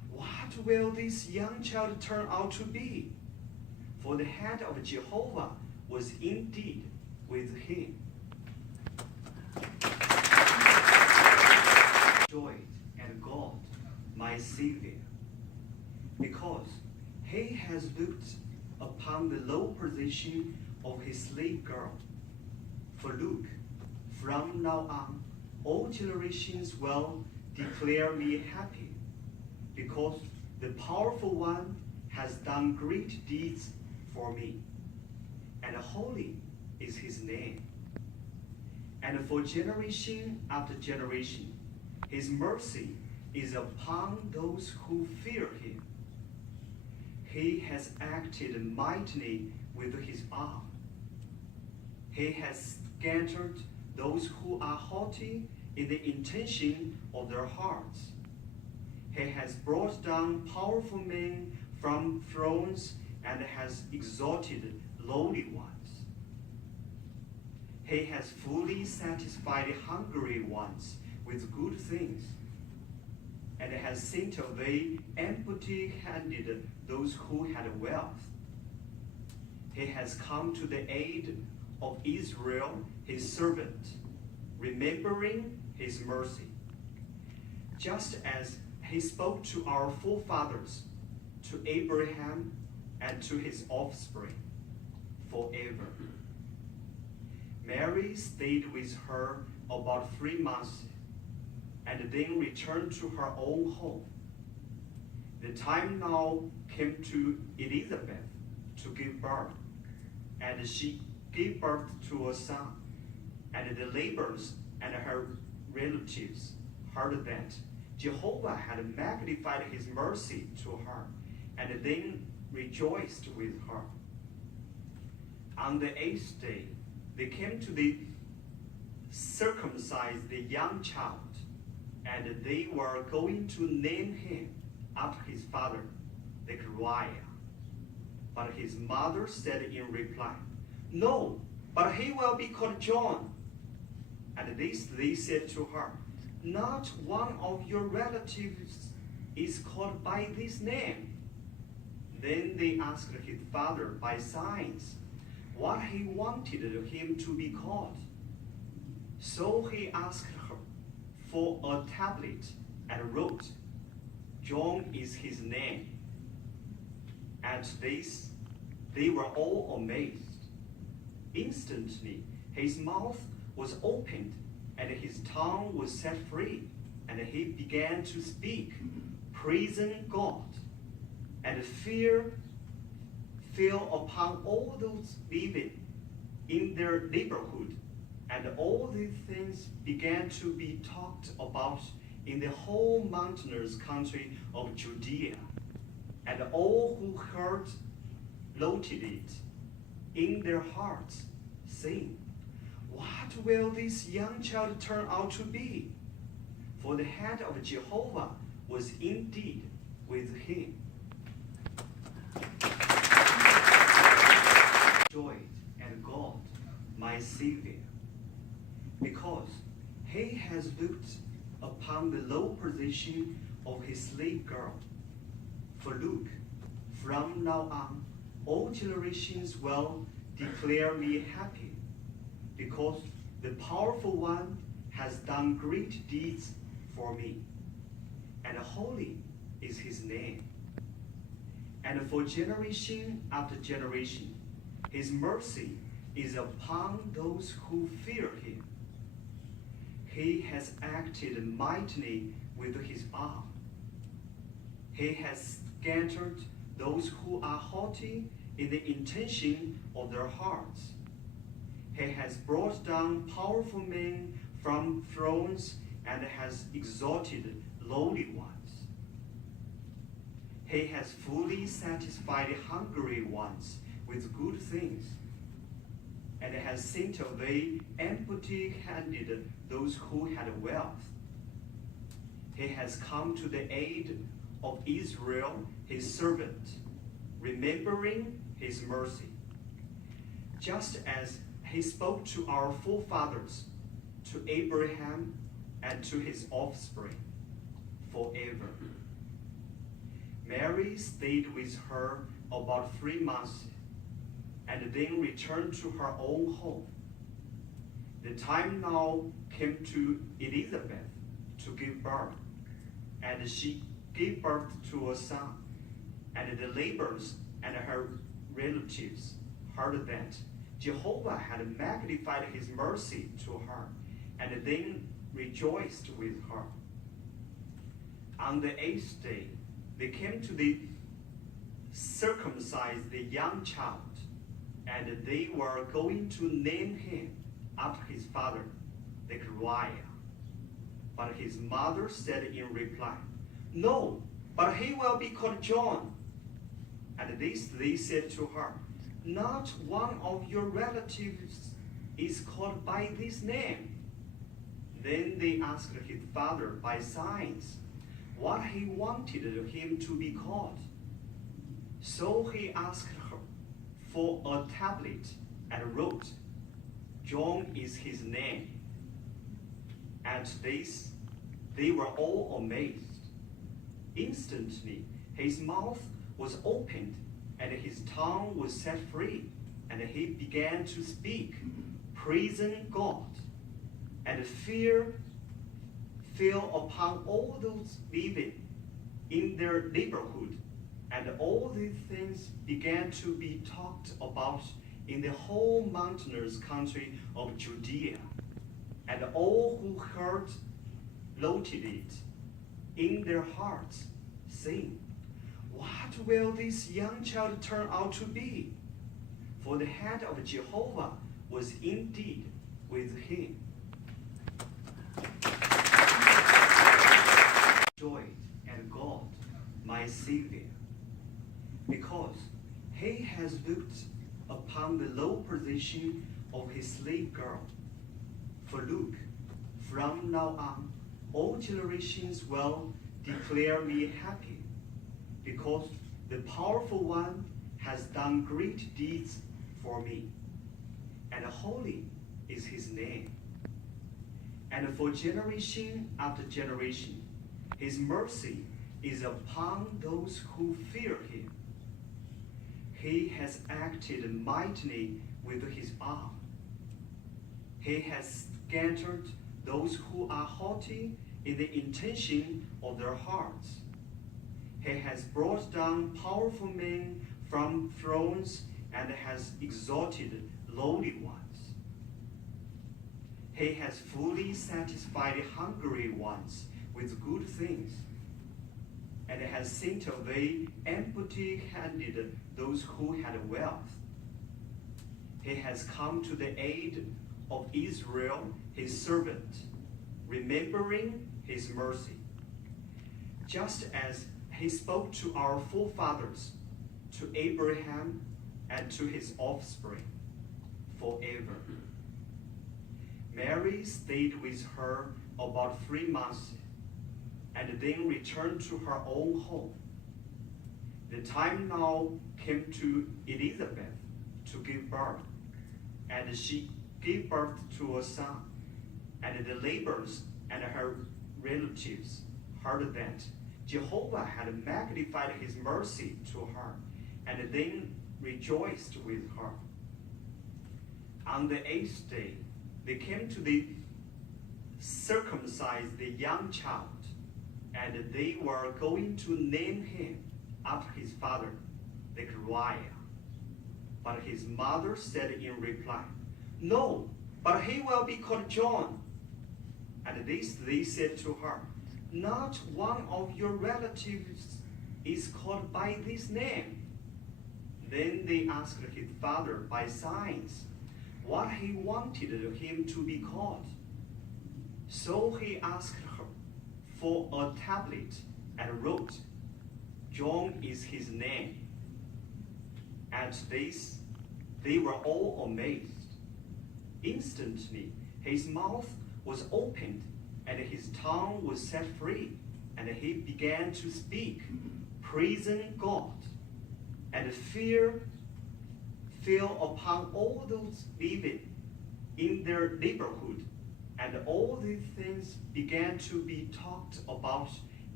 what will this young child turn out to be? For the hand of Jehovah was indeed with him. Joy at God, my Savior, because he has looked upon the low position of his slave girl. For look, from now on, all generations will declare me happy, because the powerful one has done great deeds for me, and holy is his name. And for generation after generation, his mercy is upon those who fear him. He has acted mightily with his arm. He has scattered those who are haughty in the intention of their hearts. He has brought down powerful men from thrones and has exalted lowly ones. He has fully satisfied hungry ones with good things, and has sent away empty-handed those who had wealth. He has come to the aid of Israel, his servant, remembering his mercy, just as he spoke to our forefathers, to Abraham and to his offspring forever. Mary stayed with her about 3 months and then returned to her own home. The time now came to Elizabeth to give birth, and she gave birth to a son. And the neighbors and her relatives heard that Jehovah had magnified his mercy to her, and then rejoiced with her. On the 8th day, they came to circumcise the young child, and they were going to name him after his father, Zechariah. But his mother said in reply, "No, but he will be called John." And they said to her, "Not one of your relatives is called by this name." Then they asked his father by signs what he wanted him to be called. So he asked her for a tablet and wrote, "John is his name." At this, they were all amazed. Instantly, his mouth was opened and his tongue was set free, and he began to speak, praising God. And fear fell upon all those living in their neighborhood, and all these things began to be talked about in the whole mountainous country of Judea. And all who heard noted it in their hearts, saying, "What will this young child turn out to be?" For the hand of Jehovah was indeed with him. Joy at God, my Savior, because he has looked upon the low position of his slave girl. For look, from now on, all generations will declare me happy, because the powerful one has done great deeds for me, and holy is his name. And for generation after generation, his mercy is upon those who fear him. He has acted mightily with his arm. He has scattered those who are haughty in the intention of their hearts. He has brought down powerful men from thrones and has exalted lowly ones. He has fully satisfied hungry ones with good things, and has sent away empty-handed those who had wealth. He has come to the aid of Israel, his servant, remembering his mercy, just as he spoke to our forefathers, to Abraham and to his offspring forever. Mary stayed with her about 3 months and then returned to her own home. The time now came to Elizabeth to give birth, and she gave birth to a son, and the neighbors and her relatives heard that Jehovah had magnified his mercy to her, and then rejoiced with her. On the 8th day, they came to circumcise the young child, and they were going to name him after his father, Zechariah. But his mother said in reply, "No, but he will be called John." And they said to her, "Not one of your relatives is called by this name." Then they asked his father by signs what he wanted him to be called. So he asked her for a tablet and wrote, "John is his name." At this, they were all amazed. Instantly, his mouth was opened and his tongue was set free, and he began to speak, praising God. And fear fell upon all those living in their neighborhood, and all these things began to be talked about in the whole mountainous country of Judea. And all who heard noted it in their hearts, saying, "What will this young child turn out to be?" For the hand of Jehovah was indeed with him. Joy and God, my Savior, because he has looked upon the low position of his slave girl. For look, from now on, all generations will declare me happy, because the powerful one has done great deeds for me, and holy is his name. And for generation after generation, his mercy is upon those who fear him. He has acted mightily with his arm. He has scattered those who are haughty in the intention of their hearts. He has brought down powerful men from thrones and has exalted lowly ones. He has fully satisfied hungry ones with good things, and has sent away empty-handed those who had wealth. He has come to the aid of Israel, his servant, remembering his mercy, just as he spoke to our forefathers, to Abraham and to his offspring forever. Mary stayed with her about 3 months and then returned to her own home. The time now came to Elizabeth to give birth, and she gave birth to a son, and the neighbors and her relatives heard that Jehovah had magnified his mercy to her, and then rejoiced with her. On the 8th day, they came to circumcise the young child, and they were going to name him after his father, Zechariah. But his mother said in reply, "No, but he will be called John." And they said to her, "Not one of your relatives is called by this name." Then they asked his father by signs what he wanted him to be called. So he asked her for a tablet and wrote, "John is his name." At this, they were all amazed. Instantly, his mouth was opened and his tongue was set free, and he began to speak, praising God. And fear fell upon all those living in their neighborhood, and all these things began to be talked about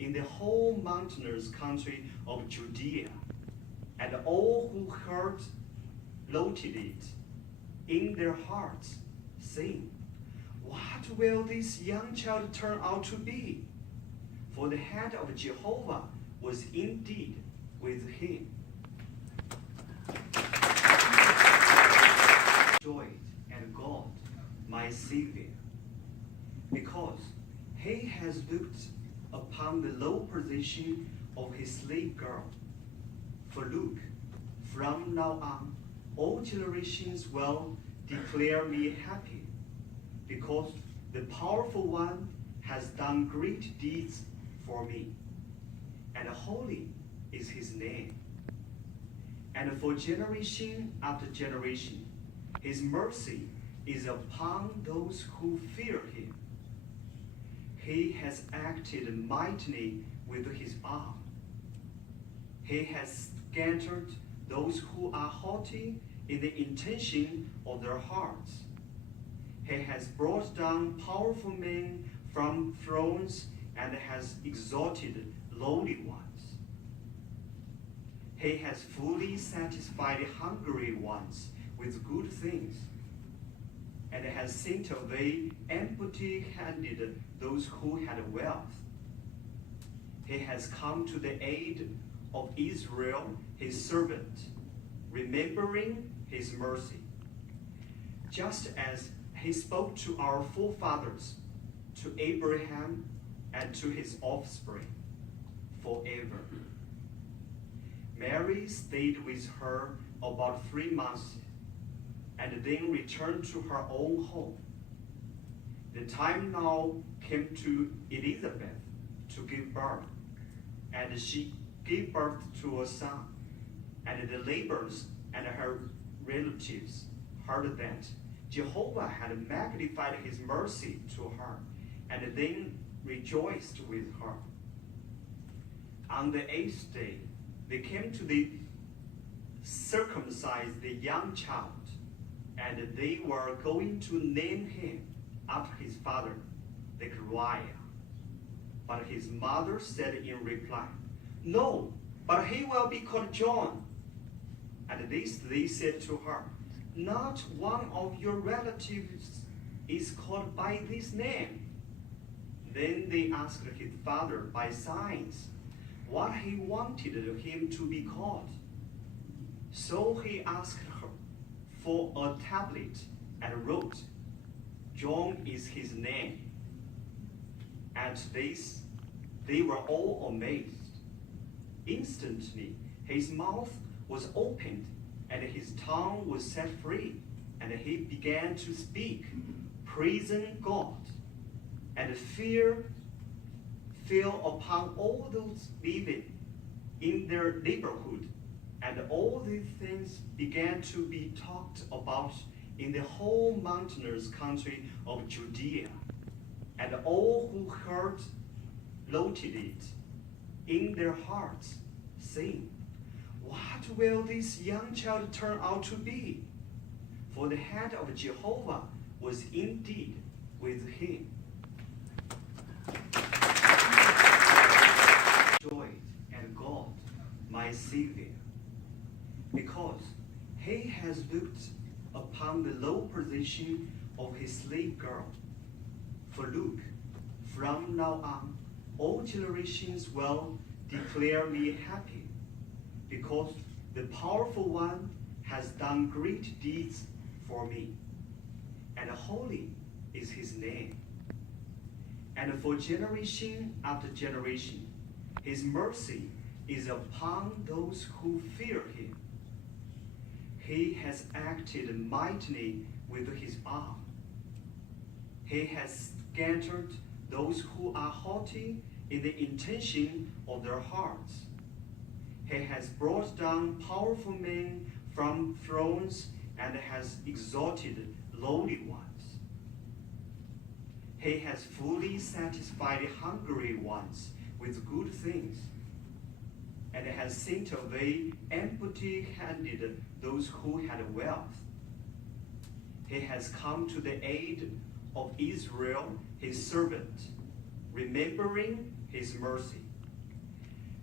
in the whole mountainous country of Judea, and all who heard noted it in their hearts, saying, "What will this young child turn out to be?" For the hand of Jehovah was indeed with him. Joy at God, my Savior, because he has looked upon the low position of his slave girl. For look, from now on, all generations will declare me happy, because the powerful one has done great deeds for me, and holy is his name. And for generation after generation, his mercy is upon those who fear him. He has acted mightily with his arm. He has scattered those who are haughty in the intention of their hearts. He has brought down powerful men from thrones and has exalted lowly ones. He has fully satisfied hungry ones with good things, and has sent away empty-handed those who had wealth. He has come to the aid of Israel, his servant, remembering his mercy, just as he spoke to our forefathers, to Abraham and to his offspring forever. Mary stayed with her about 3 months and then returned to her own home. The time now came to Elizabeth to give birth, and she gave birth to a son. And the neighbors and her relatives heard that Jehovah had magnified his mercy to her, and then rejoiced with her. On the 8th day, they came to circumcise the young child, and they were going to name him after his father, Zechariah. But his mother said in reply, "No, but he will be called John." And this they said to her, "Not one of your relatives is called by this name." Then they asked his father by signs what he wanted him to be called. So he asked her for a tablet and wrote, "John is his name." At this, they were all amazed. Instantly, his mouth was opened and his tongue was set free, and he began to speak, praising God. And fear fell upon all those living in their neighborhood, and all these things began to be talked about in the whole mountainous country of Judea, and all who heard noted it in their hearts, saying, "What will this young child turn out to be?" For the hand of Jehovah was indeed with him. Joy at God, my Savior, because he has looked upon the low position of his slave girl. For look, from now on, all generations will declare me happy, because the powerful one has done great deeds for me, and holy is his name. And for generation after generation, his mercy is upon those who fear him. He has acted mightily with his arm. He has scattered those who are haughty in the intention of their hearts. He has brought down powerful men from thrones and has exalted lowly ones. He has fully satisfied hungry ones with good things, and has sent away empty-handed those who had wealth. He has come to the aid of Israel, his servant, remembering his mercy,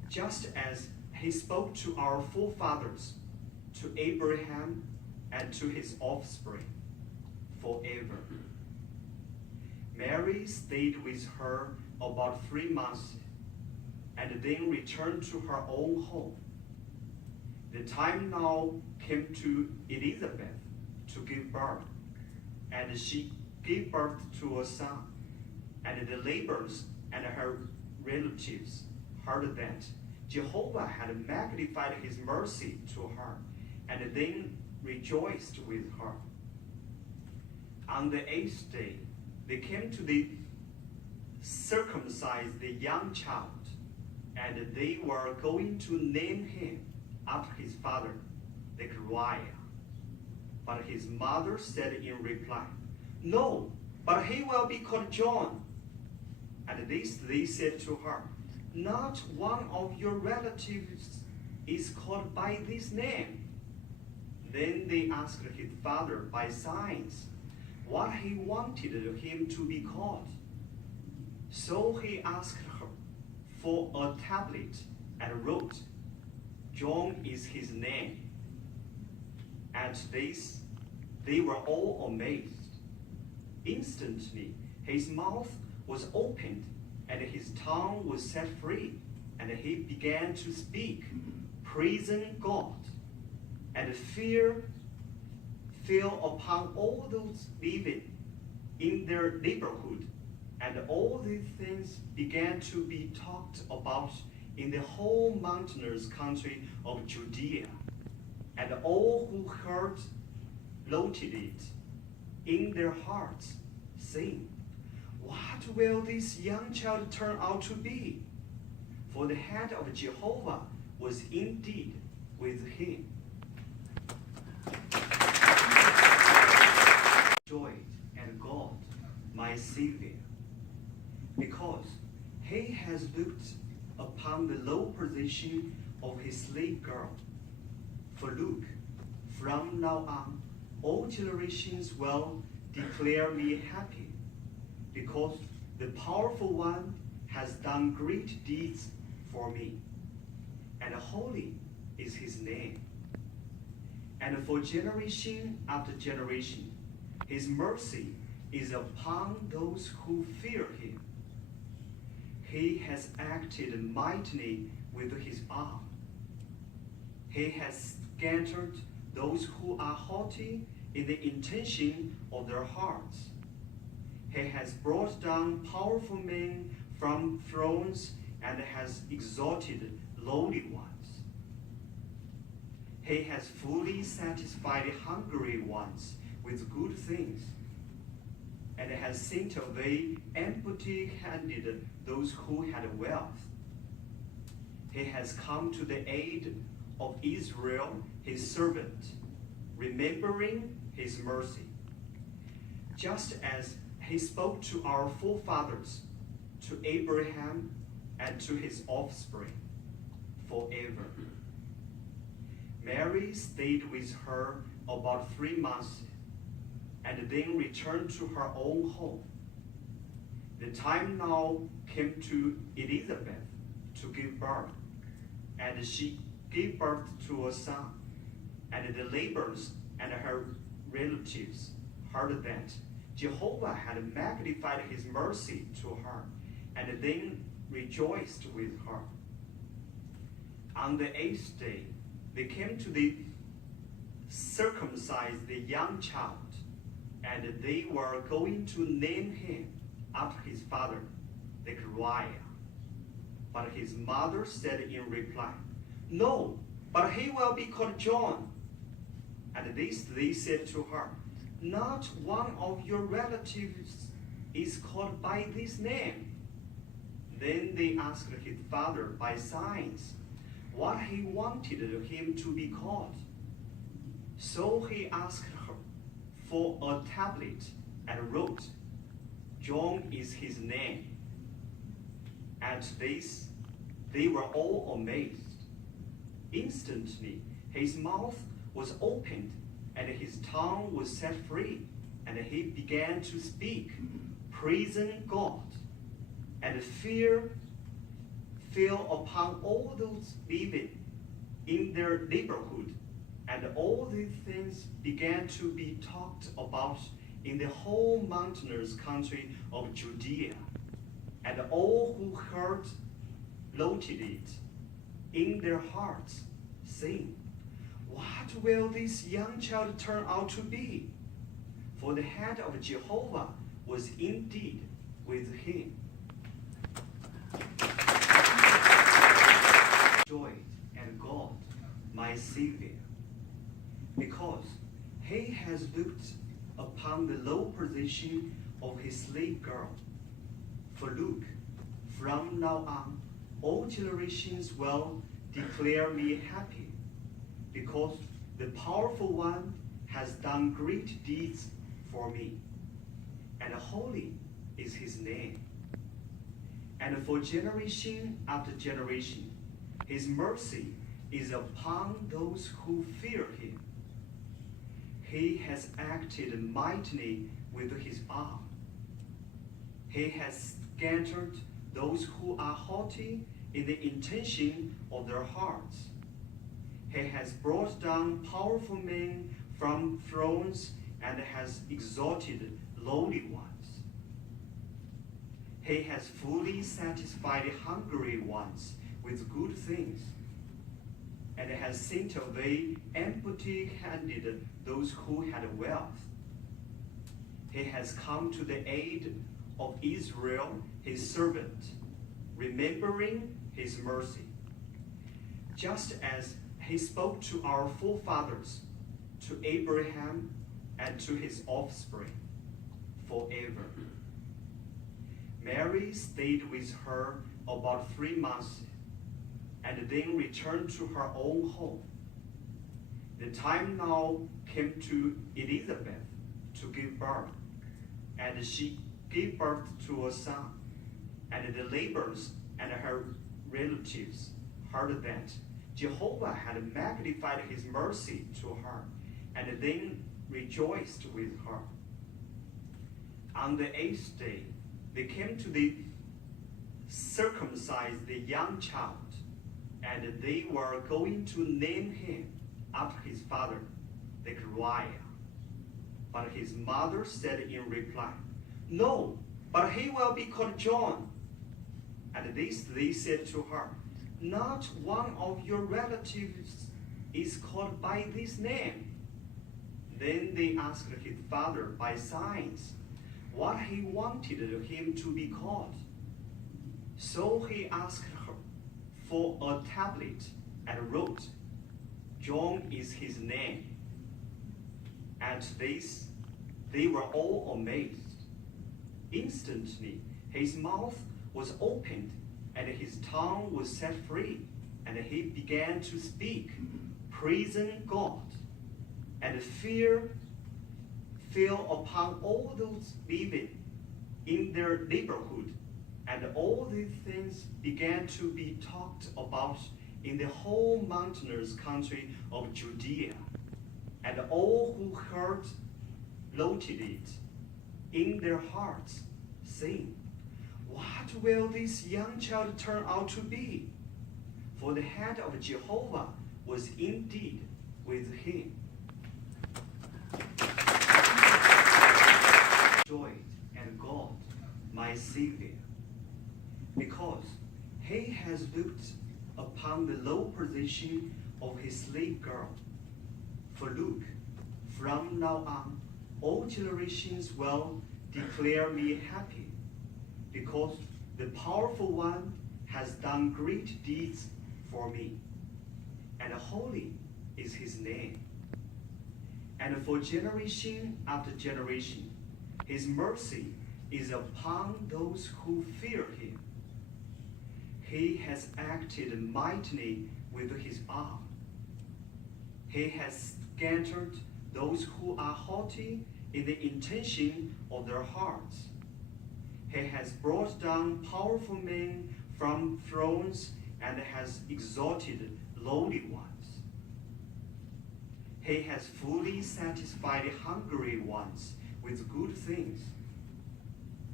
just as he spoke to our forefathers, to Abraham and to his offspring forever. Mary stayed with her about 3 months and then returned to her own home. The time now came to Elizabeth to give birth, and she gave birth to a son, and the neighbors and her relatives heard that Jehovah had magnified his mercy to her, and then rejoiced with her. On the 8th day, they came to circumcise the young child, and they were going to name him after his father, Zechariah. But his mother said in reply, "No, but he will be called John." And this they said to her, "Not one of your relatives is called by this name." Then they asked his father by signs what he wanted him to be called. So he asked her for a tablet and wrote, "John is his name." At this, they were all amazed. Instantly, his mouth was opened and his tongue was set free, and he began to speak, praising God. And fear fell upon all those living in their neighborhood, and all these things began to be talked about in the whole mountainous country of Judea. And all who heard noted it in their hearts, saying, "What will this young child turn out to be?" For the hand of Jehovah was indeed with him. Joy and God, my Savior, because he has looked upon the low position of his slave girl. For look, from now on, all generations will declare me happy, because the powerful one has done great deeds for me, and holy is his name. And for generation after generation, his mercy is upon those who fear him. He has acted mightily with his arm. He has scattered those who are haughty in the intention of their hearts. He has brought down powerful men from thrones and has exalted lowly ones. He has fully satisfied hungry ones with good things, and has sent away empty-handed those who had wealth. He has come to the aid of Israel, his servant, remembering his mercy, just as he spoke to our forefathers, to Abraham and to his offspring forever. Mary stayed with her about 3 months and then returned to her own home. The time now came to Elizabeth to give birth, and she gave birth to a son, and the neighbors and her relatives heard that Jehovah had magnified his mercy to her, and then rejoiced with her. On the 8th day, they came to circumcise the young child, and they were going to name him after his father, Zechariah. But his mother said in reply, "No, but he will be called John." And this they said to her, "Not one of your relatives is called by this name." Then they asked his father by signs what he wanted him to be called. So he asked her for a tablet and wrote, "John is his name." At this, they were all amazed. Instantly, his mouth was opened and his tongue was set free, and he began to speak, praising God. And fear fell upon all those living in their neighborhood, and all these things began to be talked about in the whole mountainous country of Judea, and all who heard noted it in their hearts, saying, "What will this young child turn out to be?" For the hand of Jehovah was indeed with him. Joy and God, my Savior, because he has looked upon the low position of his slave girl. For look, from now on, all generations will declare me happy, because the powerful one has done great deeds for me, and holy is his name. And for generation after generation, his mercy is upon those who fear him. He has acted mightily with his arm. He has scattered those who are haughty in the intention of their hearts. He has brought down powerful men from thrones and has exalted lowly ones. He has fully satisfied hungry ones with good things, and has sent away empty-handed those who had wealth. He has come to the aid of Israel, his servant, remembering his mercy, just as he spoke to our forefathers, to Abraham and to his offspring forever. Mary stayed with her about 3 months and then returned to her own home. The time now came to Elizabeth to give birth, and she gave birth to a son. And the neighbors and her relatives heard that Jehovah had magnified his mercy to her, and then rejoiced with her. On the 8th day, they came to circumcise the young child, and they were going to name him after his father, Zechariah. But his mother said in reply, "No, but he will be called John." And this they said to her, "Not one of your relatives is called by this name." Then they asked his father by signs what he wanted him to be called. So he asked her for a tablet and wrote, "John is his name." At this, they were all amazed. Instantly, his mouth was opened and his tongue was set free, and he began to speak, praising God. And fear fell upon all those living in their neighborhood, and all these things began to be talked about in the whole mountainous country of Judea, and all who heard noted it in their hearts, saying, "What will this young child turn out to be?" For the hand of Jehovah was indeed with him. Joy and God, my Savior, because he has looked upon the low position of his slave girl. For look, from now on, all generations will declare me happy, because the powerful one has done great deeds for me, and holy is his name. And for generation after generation, his mercy is upon those who fear him. He has acted mightily with his arm. He has scattered those who are haughty in the intention of their hearts. He has brought down powerful men from thrones and has exalted lowly ones. He has fully satisfied hungry ones with good things,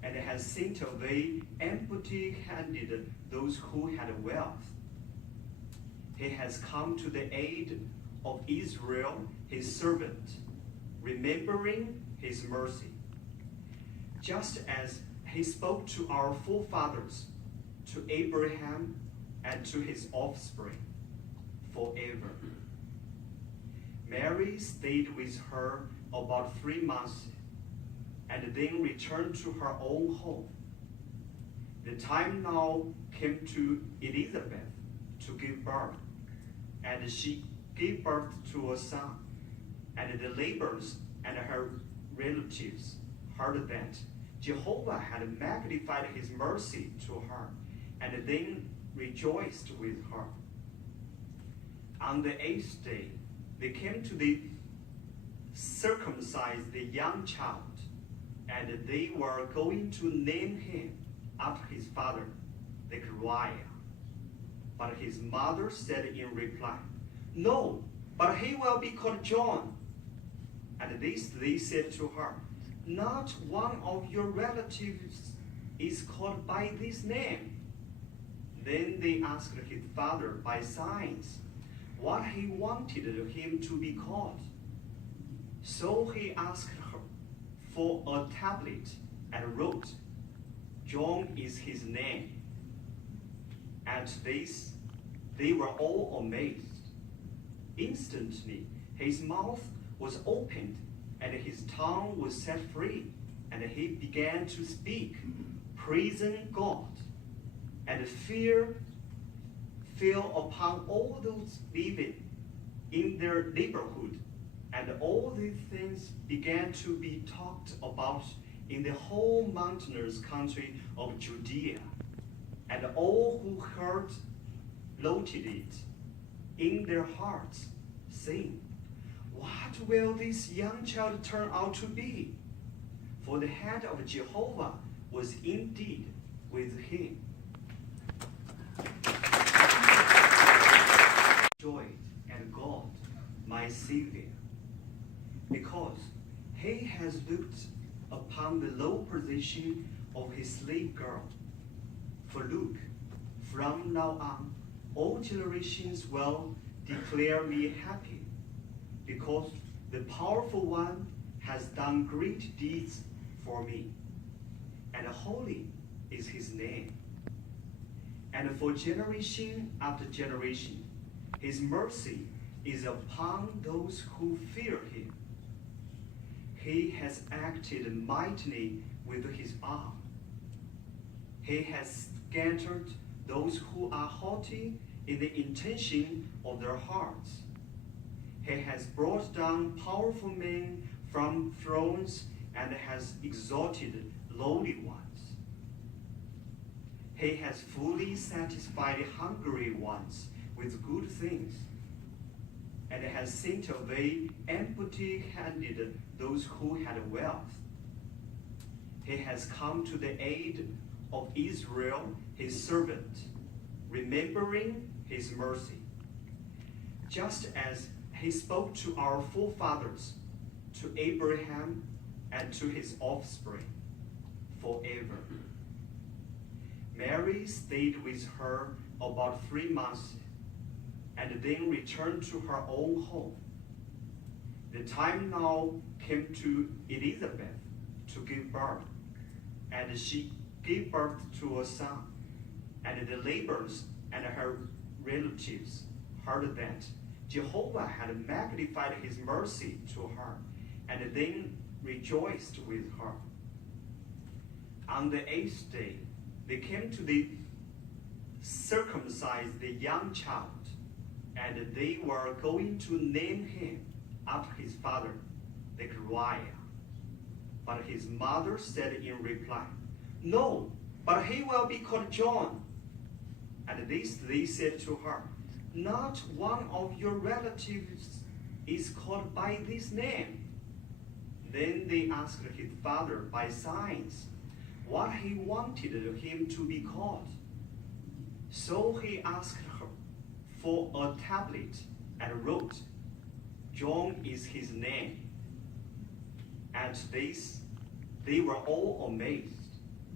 and has sent away empty-handed those who had wealth. He has come to the aid of Israel, his servant, remembering his mercy, just as he spoke to our forefathers, to Abraham and to his offspring forever. Mary stayed with her about 3 months and then returned to her own home. The time now came to Elizabeth to give birth, and she gave birth to a son, and the neighbors and her relatives heard that Jehovah had magnified his mercy to her, and then rejoiced with her. On the 8th day, they came to circumcise the young child, and they were going to name him after his father, Zechariah. But his mother said in reply, "No, but he will be called John." And this they said to her, "Not one of your relatives is called by this name." Then they asked his father by signs what he wanted him to be called. So he asked her for a tablet and wrote, "John is his name." At this, they were all amazed. Instantly, his mouth was opened and his tongue was set free, and he began to speak, praising God. And fear fell upon all those living in their neighborhood, and all these things began to be talked about in the whole mountainous country of Judea. And all who heard noted it in their hearts, saying, "What will this young child turn out to be?" For the hand of Jehovah was indeed with him. Joy and God, my Savior, because he has looked upon the low position of his slave girl. For look, from now on, all generations will declare me happy, because the powerful one has done great deeds for me, and holy is his name. And for generation after generation, his mercy is upon those who fear him. He has acted mightily with his arm. He has scattered those who are haughty in the intention of their hearts. He has brought down powerful men from thrones and has exalted lowly ones. He has fully satisfied hungry ones with good things, and has sent away empty-handed those who had wealth. He has come to the aid of Israel, his servant, remembering his mercy, just as he spoke to our forefathers, to Abraham and to his offspring forever. Mary stayed with her about 3 months and then returned to her own home. The time now came to Elizabeth to give birth, and she gave birth to a son, and the neighbors and her relatives heard that Jehovah had magnified his mercy to her, and then rejoiced with her. On the 8th day, they came to circumcise the young child, and they were going to name him after his father, Zechariah. But his mother said in reply, "No, but he will be called John." And this they said to her, "Not one of your relatives is called by this name." Then they asked his father by signs what he wanted him to be called. So he asked her for a tablet and wrote, "John is his name." At this, they were all amazed.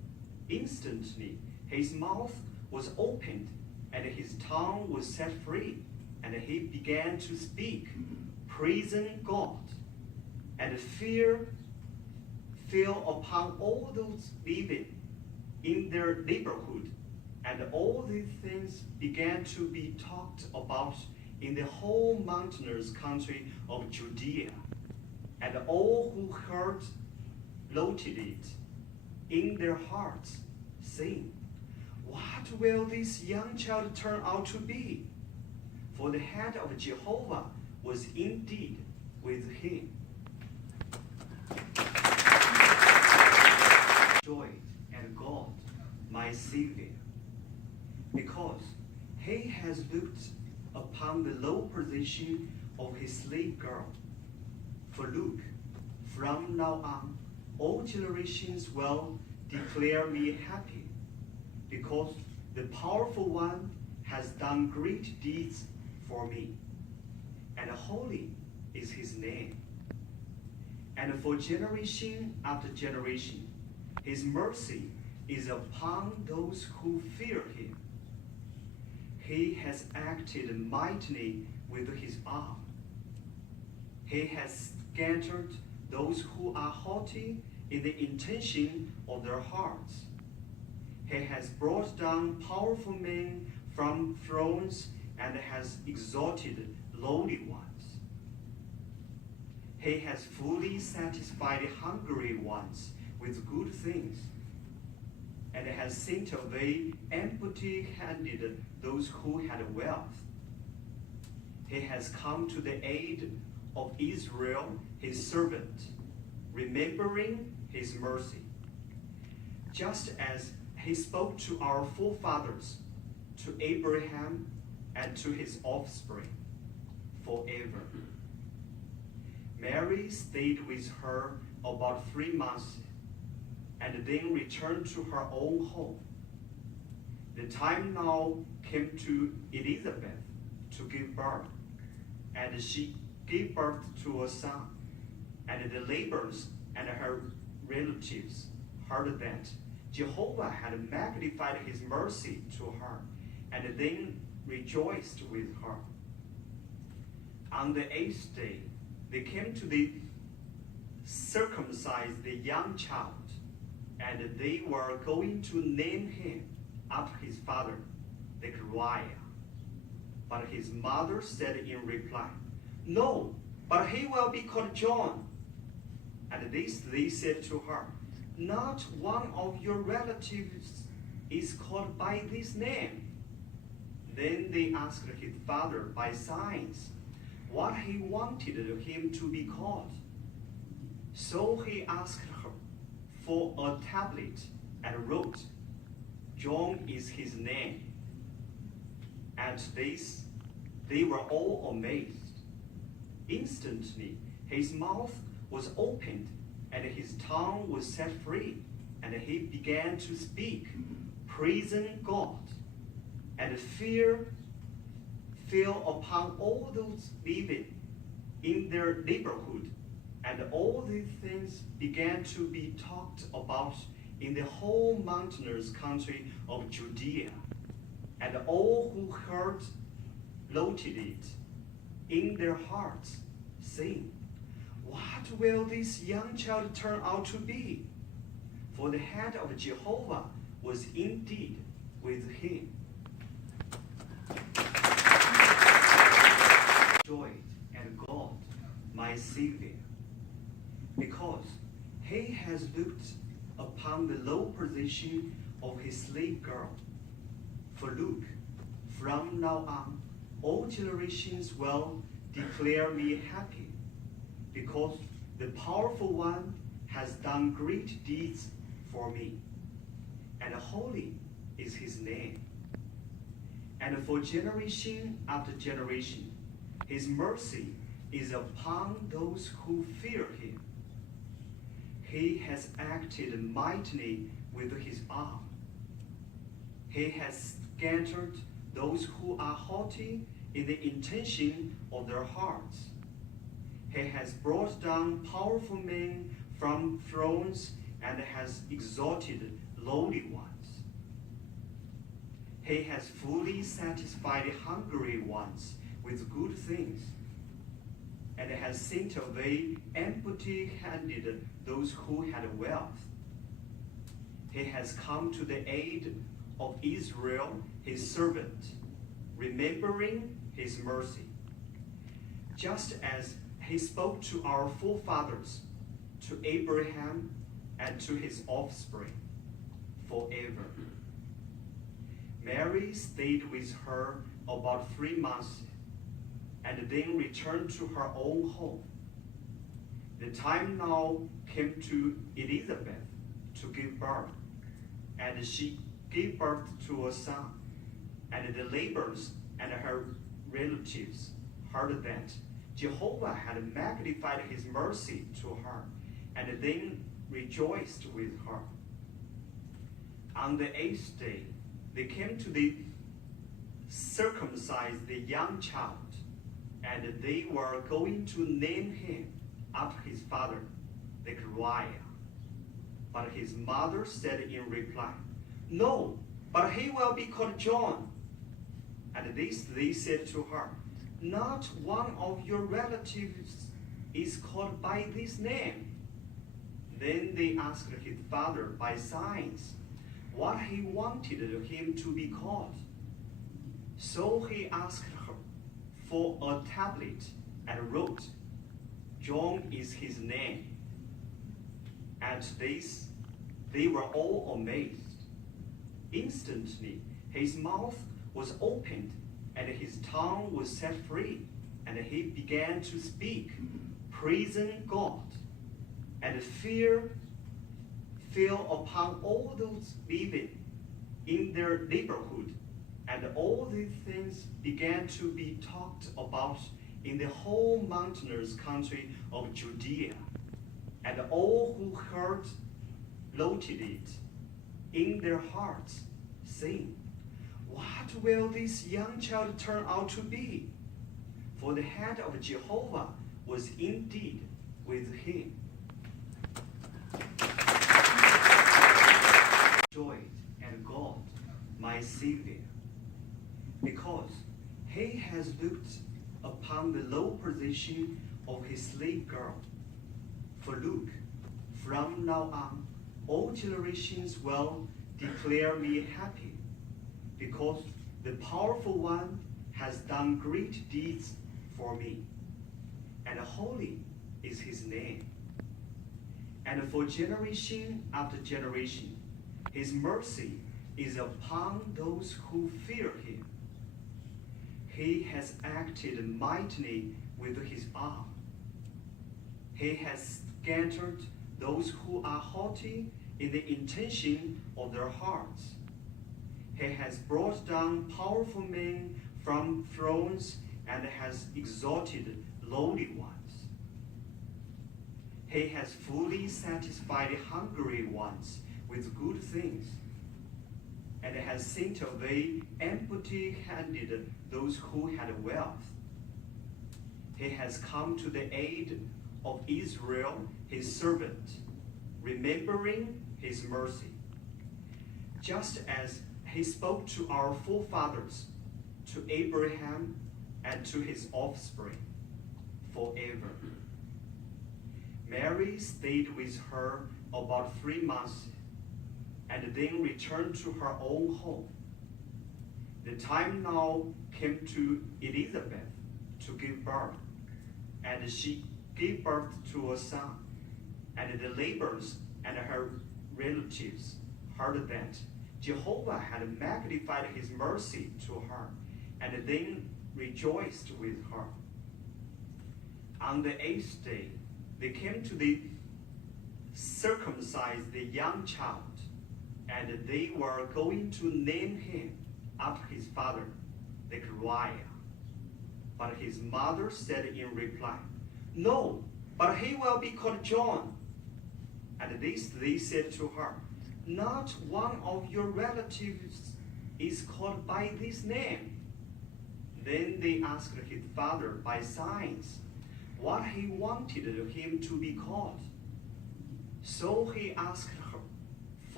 Instantly, his mouth was opened, and his tongue was set free, and he began to speak, praising God. And fear fell upon all those living in their neighborhood, and all these things began to be talked about in the whole mountainous country of Judea. And all who heard noted it in their hearts, saying, "What will this young child turn out to be?" For the hand of Jehovah was indeed with him. Joy and God, my Savior, because he has looked upon the low position of his slave girl. For look, from now on, all generations will declare me happy, because the powerful one has done great deeds for me, and holy is his name. And for generation after generation, his mercy is upon those who fear him. He has acted mightily with his arm. He has scattered those who are haughty in the intention of their hearts. He has brought down powerful men from thrones and has exalted lowly ones. He has fully satisfied hungry ones with good things, and has sent away empty-handed those who had wealth. He has come to the aid of Israel, his servant, remembering his mercy, just as he spoke to our forefathers, to Abraham and to his offspring forever. Mary stayed with her about 3 months and then returned to her own home. The time now came to Elizabeth to give birth, and she gave birth to a son. And the neighbors and her relatives heard that Jehovah had magnified his mercy to her, and then rejoiced with her. On the 8th day, they came to circumcise the young child, and they were going to name him after his father, Zechariah. But his mother said in reply, "No, but he will be called John." And they said to her, "Not one of your relatives is called by this name." Then they asked his father by signs what he wanted him to be called. So he asked her for a tablet and wrote, "John is his name." At this, they were all amazed. Instantly, his mouth was opened, and his tongue was set free, and he began to speak, praising God. And fear fell upon all those living in their neighborhood, and all these things began to be talked about in the whole mountainous country of Judea. And all who heard noted it in their hearts, saying, "What will this young child turn out to be?" For the hand of Jehovah was indeed with him. Joy and God, my Savior, because he has looked upon the low position of his slave girl. For look, from now on, all generations will declare me happy, because the powerful one has done great deeds for me, and holy is his name. And for generation after generation, his mercy is upon those who fear him. He has acted mightily with his arm. He has scattered those who are haughty in the intention of their hearts. He has brought down powerful men from thrones and has exalted lowly ones. He has fully satisfied hungry ones with good things, and has sent away empty-handed those who had wealth. He has come to the aid of Israel, his servant, remembering his mercy, just as he spoke to our forefathers, to Abraham and to his offspring forever. Mary stayed with her about 3 months and then returned to her own home. The time now came to Elizabeth to give birth, and she gave birth to a son, and the neighbors and her relatives heard that Jehovah had magnified his mercy to her, and then rejoiced with her. On the 8th day, they came to circumcise the young child, and they were going to name him after his father, Zechariah. But his mother said in reply, "No, but he will be called John." And this they said to her, "Not one of your relatives is called by this name." Then they asked his father by signs what he wanted him to be called. So he asked her for a tablet and wrote, "John is his name." At this, they were all amazed. Instantly, his mouth was opened and his tongue was set free, and he began to speak, praising God. And fear fell upon all those living in their neighborhood, and all these things began to be talked about in the whole mountainous country of Judea. And all who heard noted it in their hearts, saying, "What will this young child turn out to be?" For the hand of Jehovah was indeed with him. Joy and God, my Savior, because he has looked upon the low position of his slave girl. For look, from now on, all generations will declare me happy, because the powerful one has done great deeds for me, and holy is his name. And for generation after generation, his mercy is upon those who fear him. He has acted mightily with his arm. He has scattered those who are haughty in the intention of their hearts. He has brought down powerful men from thrones and has exalted lowly ones. He has fully satisfied hungry ones with good things, and has sent away empty-handed those who had wealth. He has come to the aid of Israel, his servant, remembering his mercy, just as he spoke to our forefathers, to Abraham and to his offspring forever. Mary stayed with her about 3 months, and then returned to her own home. The time now came to Elizabeth to give birth, and she gave birth to a son, and the neighbors and her relatives heard that Jehovah had magnified his mercy to her, and then rejoiced with her. On the 8th day, they came to circumcise the young child, and they were going to name him after his father, Zechariah. But his mother said in reply, "No, but he will be called John." And this they said to her, "Not one of your relatives is called by this name." Then they asked his father by signs what he wanted him to be called. So he asked her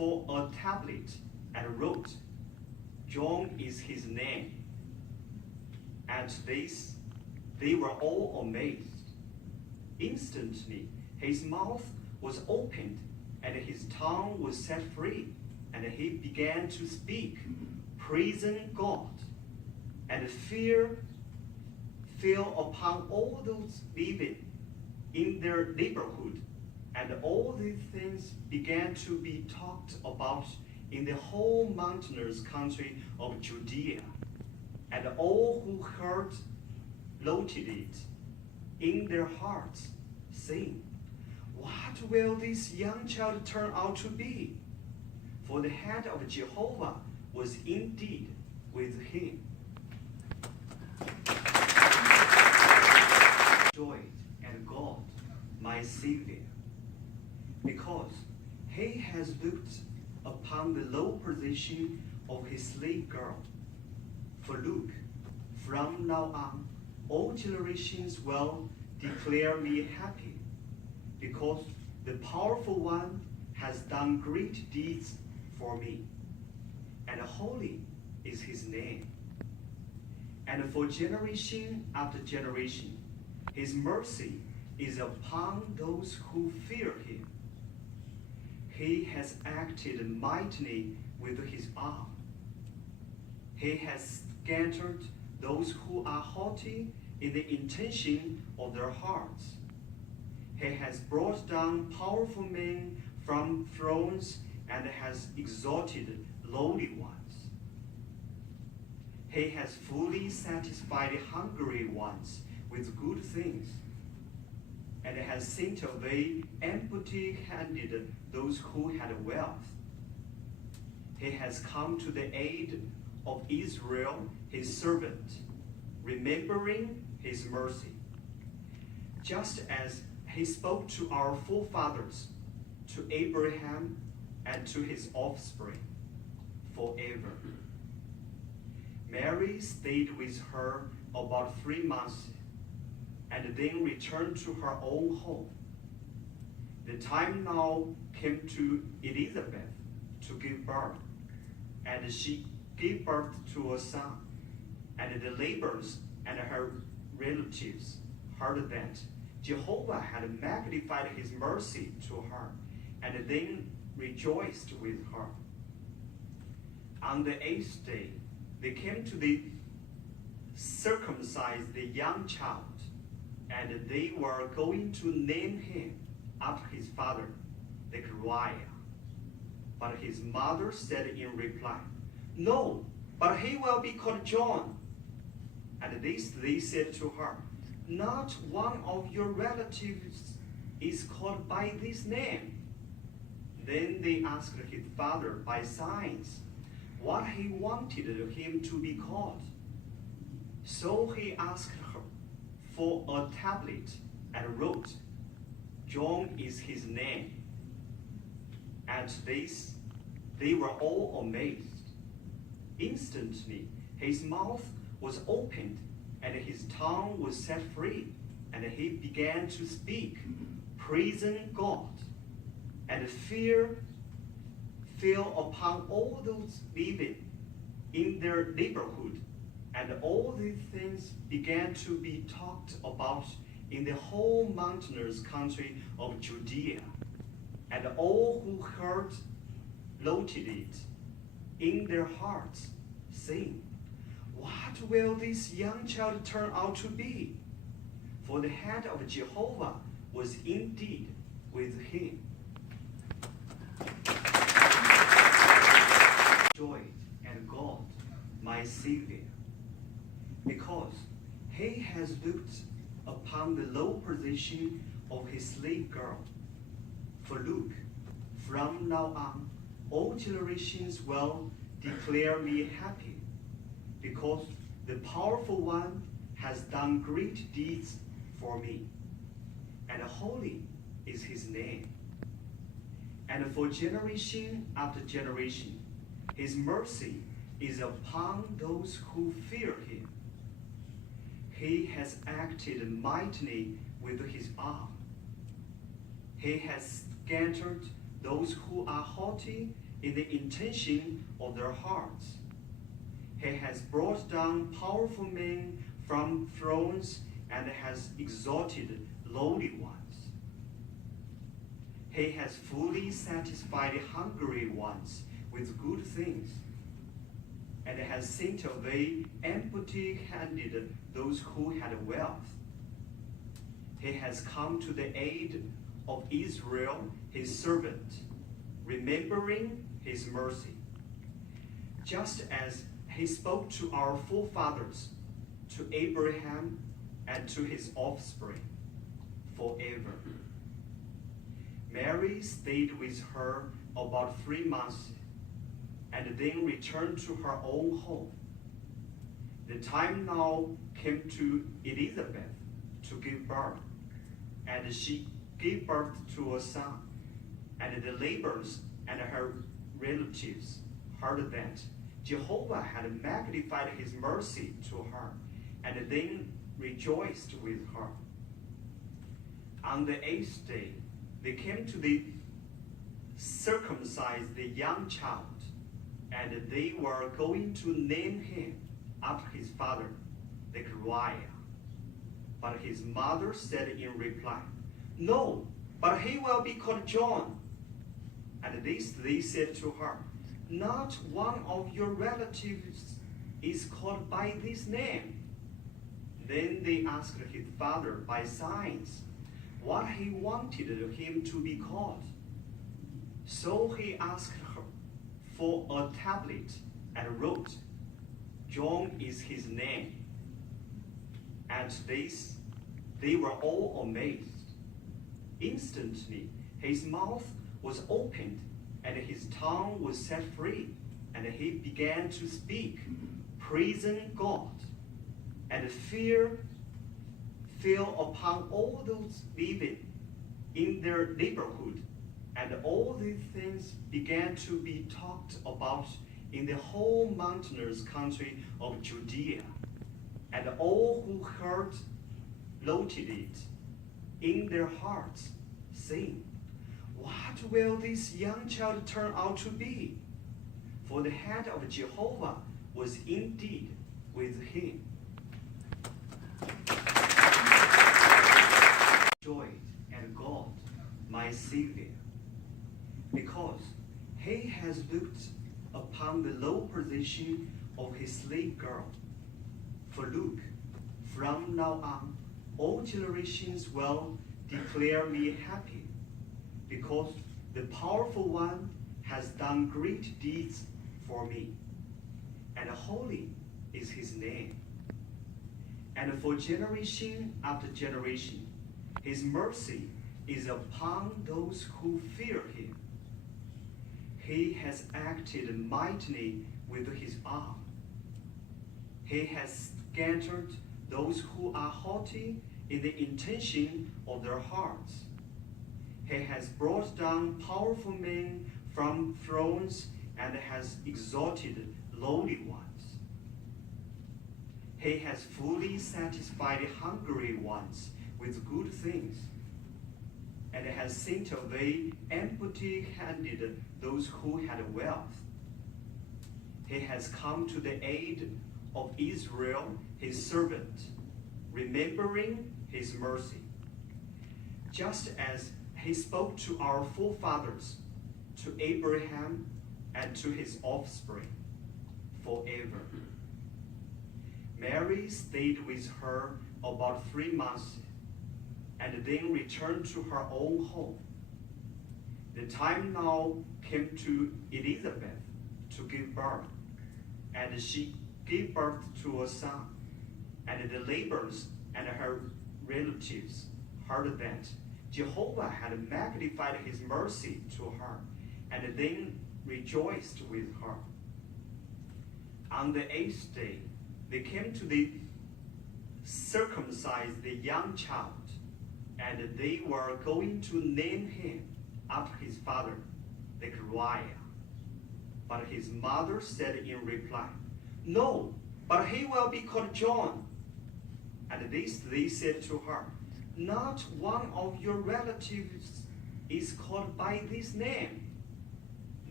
for a tablet and wrote, "John is his name." At this, they were all amazed. Instantly, his mouth was opened and his tongue was set free, and he began to speak, praising God. And fear fell upon all those living in their neighborhood, and all these things began to be talked about in the whole mountainous country of Judea. And all who heard noted it in their hearts, saying, "What will this young child turn out to be?" For the hand of Jehovah was indeed with him. Joy and God, my Savior, because he has looked upon the low position of his slave girl. For look, from now on, all generations will declare me happy, because the powerful one has done great deeds for me, and holy is his name. And for generation after generation, his mercy is upon those who fear him. He has acted mightily with his arm. He has scattered those who are haughty in the intention of their hearts. He has brought down powerful men from thrones and has exalted lowly ones. He has fully satisfied hungry ones with good things, and has sent away empty-handed those who had wealth. He has come to the aid of Israel, his servant, remembering his mercy, just as he spoke to our forefathers, to Abraham and to his offspring forever. Mary stayed with her about 3 months and then returned to her own home. The time now came to Elizabeth to give birth, and she gave birth to a son. And the neighbors and her relatives heard that Jehovah had magnified his mercy to her, and then rejoiced with her. On the 8th day, they came to circumcise the young child, and they were going to name him after his father, Zechariah. But his mother said in reply, "No, but he will be called John." And they said to her, "Not one of your relatives is called by this name." Then they asked his father by signs what he wanted him to be called. So he asked her for a tablet and wrote, "John is his name." At this, they were all amazed. Instantly, his mouth was opened and his tongue was set free, and he began to speak, praising God. And fear fell upon all those living in their neighborhood, and all these things began to be talked about in the whole mountainous country of Judea. And all who heard noted it in their hearts, saying, "What will this young child turn out to be?" For the hand of Jehovah was indeed with him. Joy and God, my Savior, because he has looked upon the low position of his slave girl. For look, from now on, all generations will declare me happy, because the powerful one has done great deeds for me, and holy is his name. And for generation after generation, his mercy is upon those who fear him. He has acted mightily with his arm. He has scattered those who are haughty in the intention of their hearts. He has brought down powerful men from thrones and has exalted lowly ones. He has fully satisfied hungry ones with good things, and has sent away empty-handed those who had wealth. He has come to the aid of Israel, his servant, remembering his mercy, just as he spoke to our forefathers, to Abraham and to his offspring forever. Mary stayed with her about 3 months and then returned to her own home. The time now came to Elizabeth to give birth, and she gave birth to a son, and the neighbors and her relatives heard that Jehovah had magnified his mercy to her, and then rejoiced with her. On the 8th day, they came to circumcise the young child, and they were going to name him after his father, Zechariah. But his mother said in reply, "No, but he will be called John." And they said to her, "Not one of your relatives is called by this name." Then they asked his father by signs what he wanted him to be called. So he asked her for a tablet and wrote, "John is his name." At this, they were all amazed. Instantly, his mouth was opened and his tongue was set free, and he began to speak, praising God. And fear fell upon all those living in their neighborhood, and all these things began to be talked about in the whole mountainous country of Judea. And all who heard noted it in their hearts, saying, "What will this young child turn out to be?" For the hand of Jehovah was indeed with him. Joy and God, my Savior, because he has looked upon the low position of his slave girl. For look, from now on, all generations will declare me happy, because the powerful one has done great deeds for me, and holy is his name. And for generation after generation, his mercy is upon those who fear him. He has acted mightily with his arm. He has scattered those who are haughty in the intention of their hearts. He has brought down powerful men from thrones and has exalted lowly ones. He has fully satisfied hungry ones with good things, and has sent away empty-handed those who had wealth. He has come to the aid of Israel, his servant, remembering his mercy, just as he spoke to our forefathers, to Abraham and to his offspring forever. Mary stayed with her about 3 months and then returned to her own home. The time now came to Elizabeth to give birth, and she gave birth to a son, and the neighbors and her relatives heard that Jehovah had magnified his mercy to her, and then rejoiced with her. On the 8th day, they came to circumcise the young child, and they were going to name him after his father, Zechariah. But his mother said in reply, "No, but he will be called John." And they said to her, "Not one of your relatives is called by this name."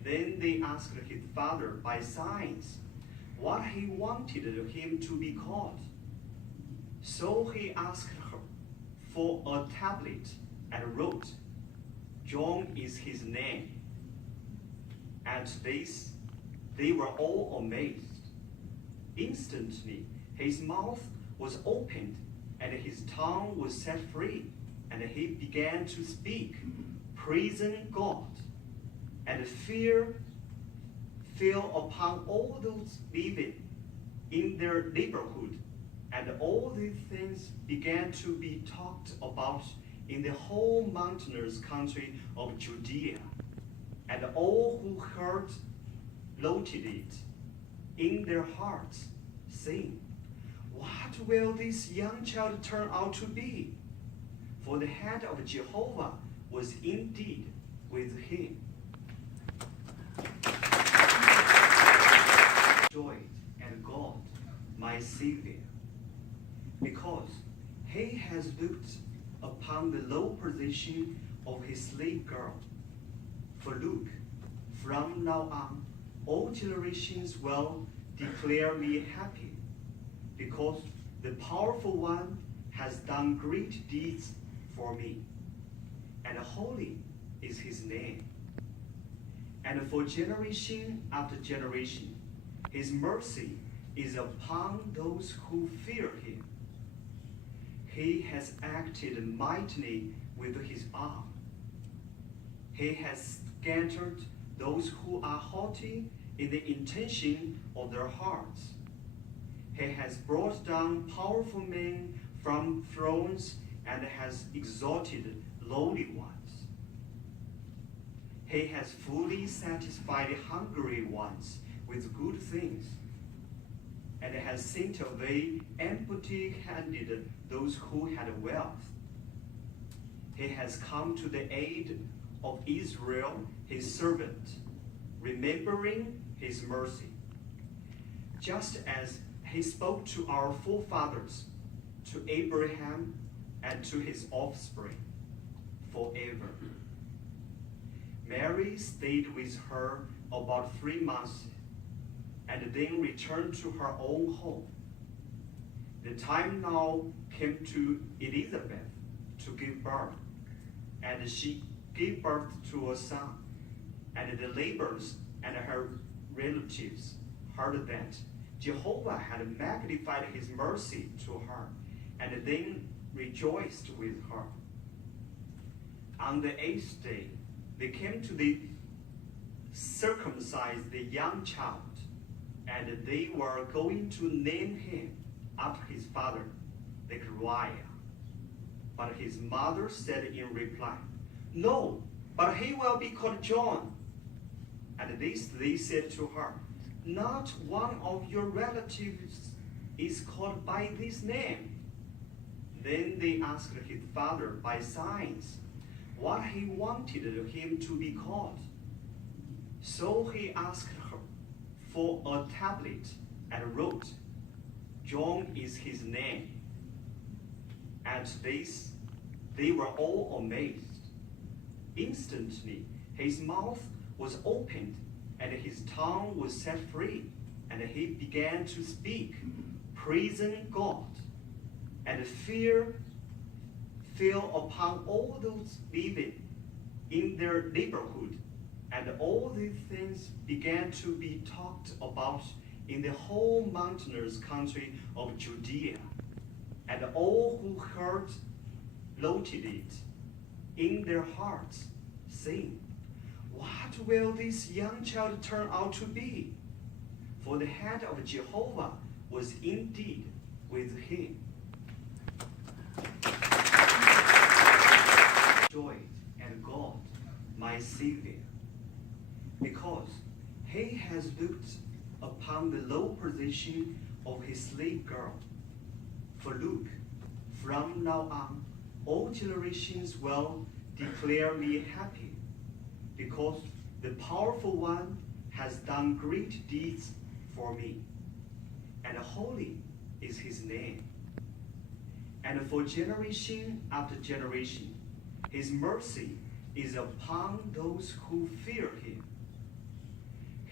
Then they asked his father by signs what he wanted him to be called. So he asked her for a tablet and wrote, "John is his name." At this, they were all amazed. Instantly, his mouth was opened and his tongue was set free, and he began to speak, praising God. And fear fell upon all those living in their neighborhood, and all these things began to be talked about in the whole mountainous country of Judea. And all who heard noted it in their hearts, saying, "What will this young child turn out to be?" For the hand of Jehovah was indeed with him. Joy and God, my Savior, because he has looked upon the low position of his slave girl. For look, from now on, all generations will declare me happy, because the powerful one has done great deeds for me, and holy is his name. And for generation after generation, his mercy is upon those who fear him. He has acted mightily with his arm. He has scattered those who are haughty in the intention of their hearts. He has brought down powerful men from thrones and has exalted lowly ones. He has fully satisfied hungry ones with good things, and has sent away empty-handed those who had wealth. He has come to the aid of Israel, his servant, remembering his mercy, just as he spoke to our forefathers, to Abraham and to his offspring forever. Mary stayed with her about 3 months and then returned to her own home. The time now came to Elizabeth to give birth, and she gave birth to a son. And the neighbors and her relatives heard that Jehovah had magnified his mercy to her, and then rejoiced with her. On the 8th day, they came to circumcise the young child, and they were going to name him after his father, Zechariah. But his mother said in reply, "No, but he will be called John." And this they said to her, "Not one of your relatives is called by this name." Then they asked his father by signs what he wanted him to be called. So he asked her for a tablet and wrote, "John is his name." At this, they were all amazed. Instantly, his mouth was opened and his tongue was set free, and he began to speak, praising God. And fear fell upon all those living in their neighborhood, and all these things began to be talked about in the whole mountainous country of Judea. And all who heard noted it in their hearts, saying, "What will this young child turn out to be?" For the hand of Jehovah was indeed with him. Joy and God, my Savior, because he has looked upon the low position of his slave girl. For look, from now on, all generations will declare me happy, because the powerful one has done great deeds for me, and holy is his name. And for generation after generation, his mercy is upon those who fear him.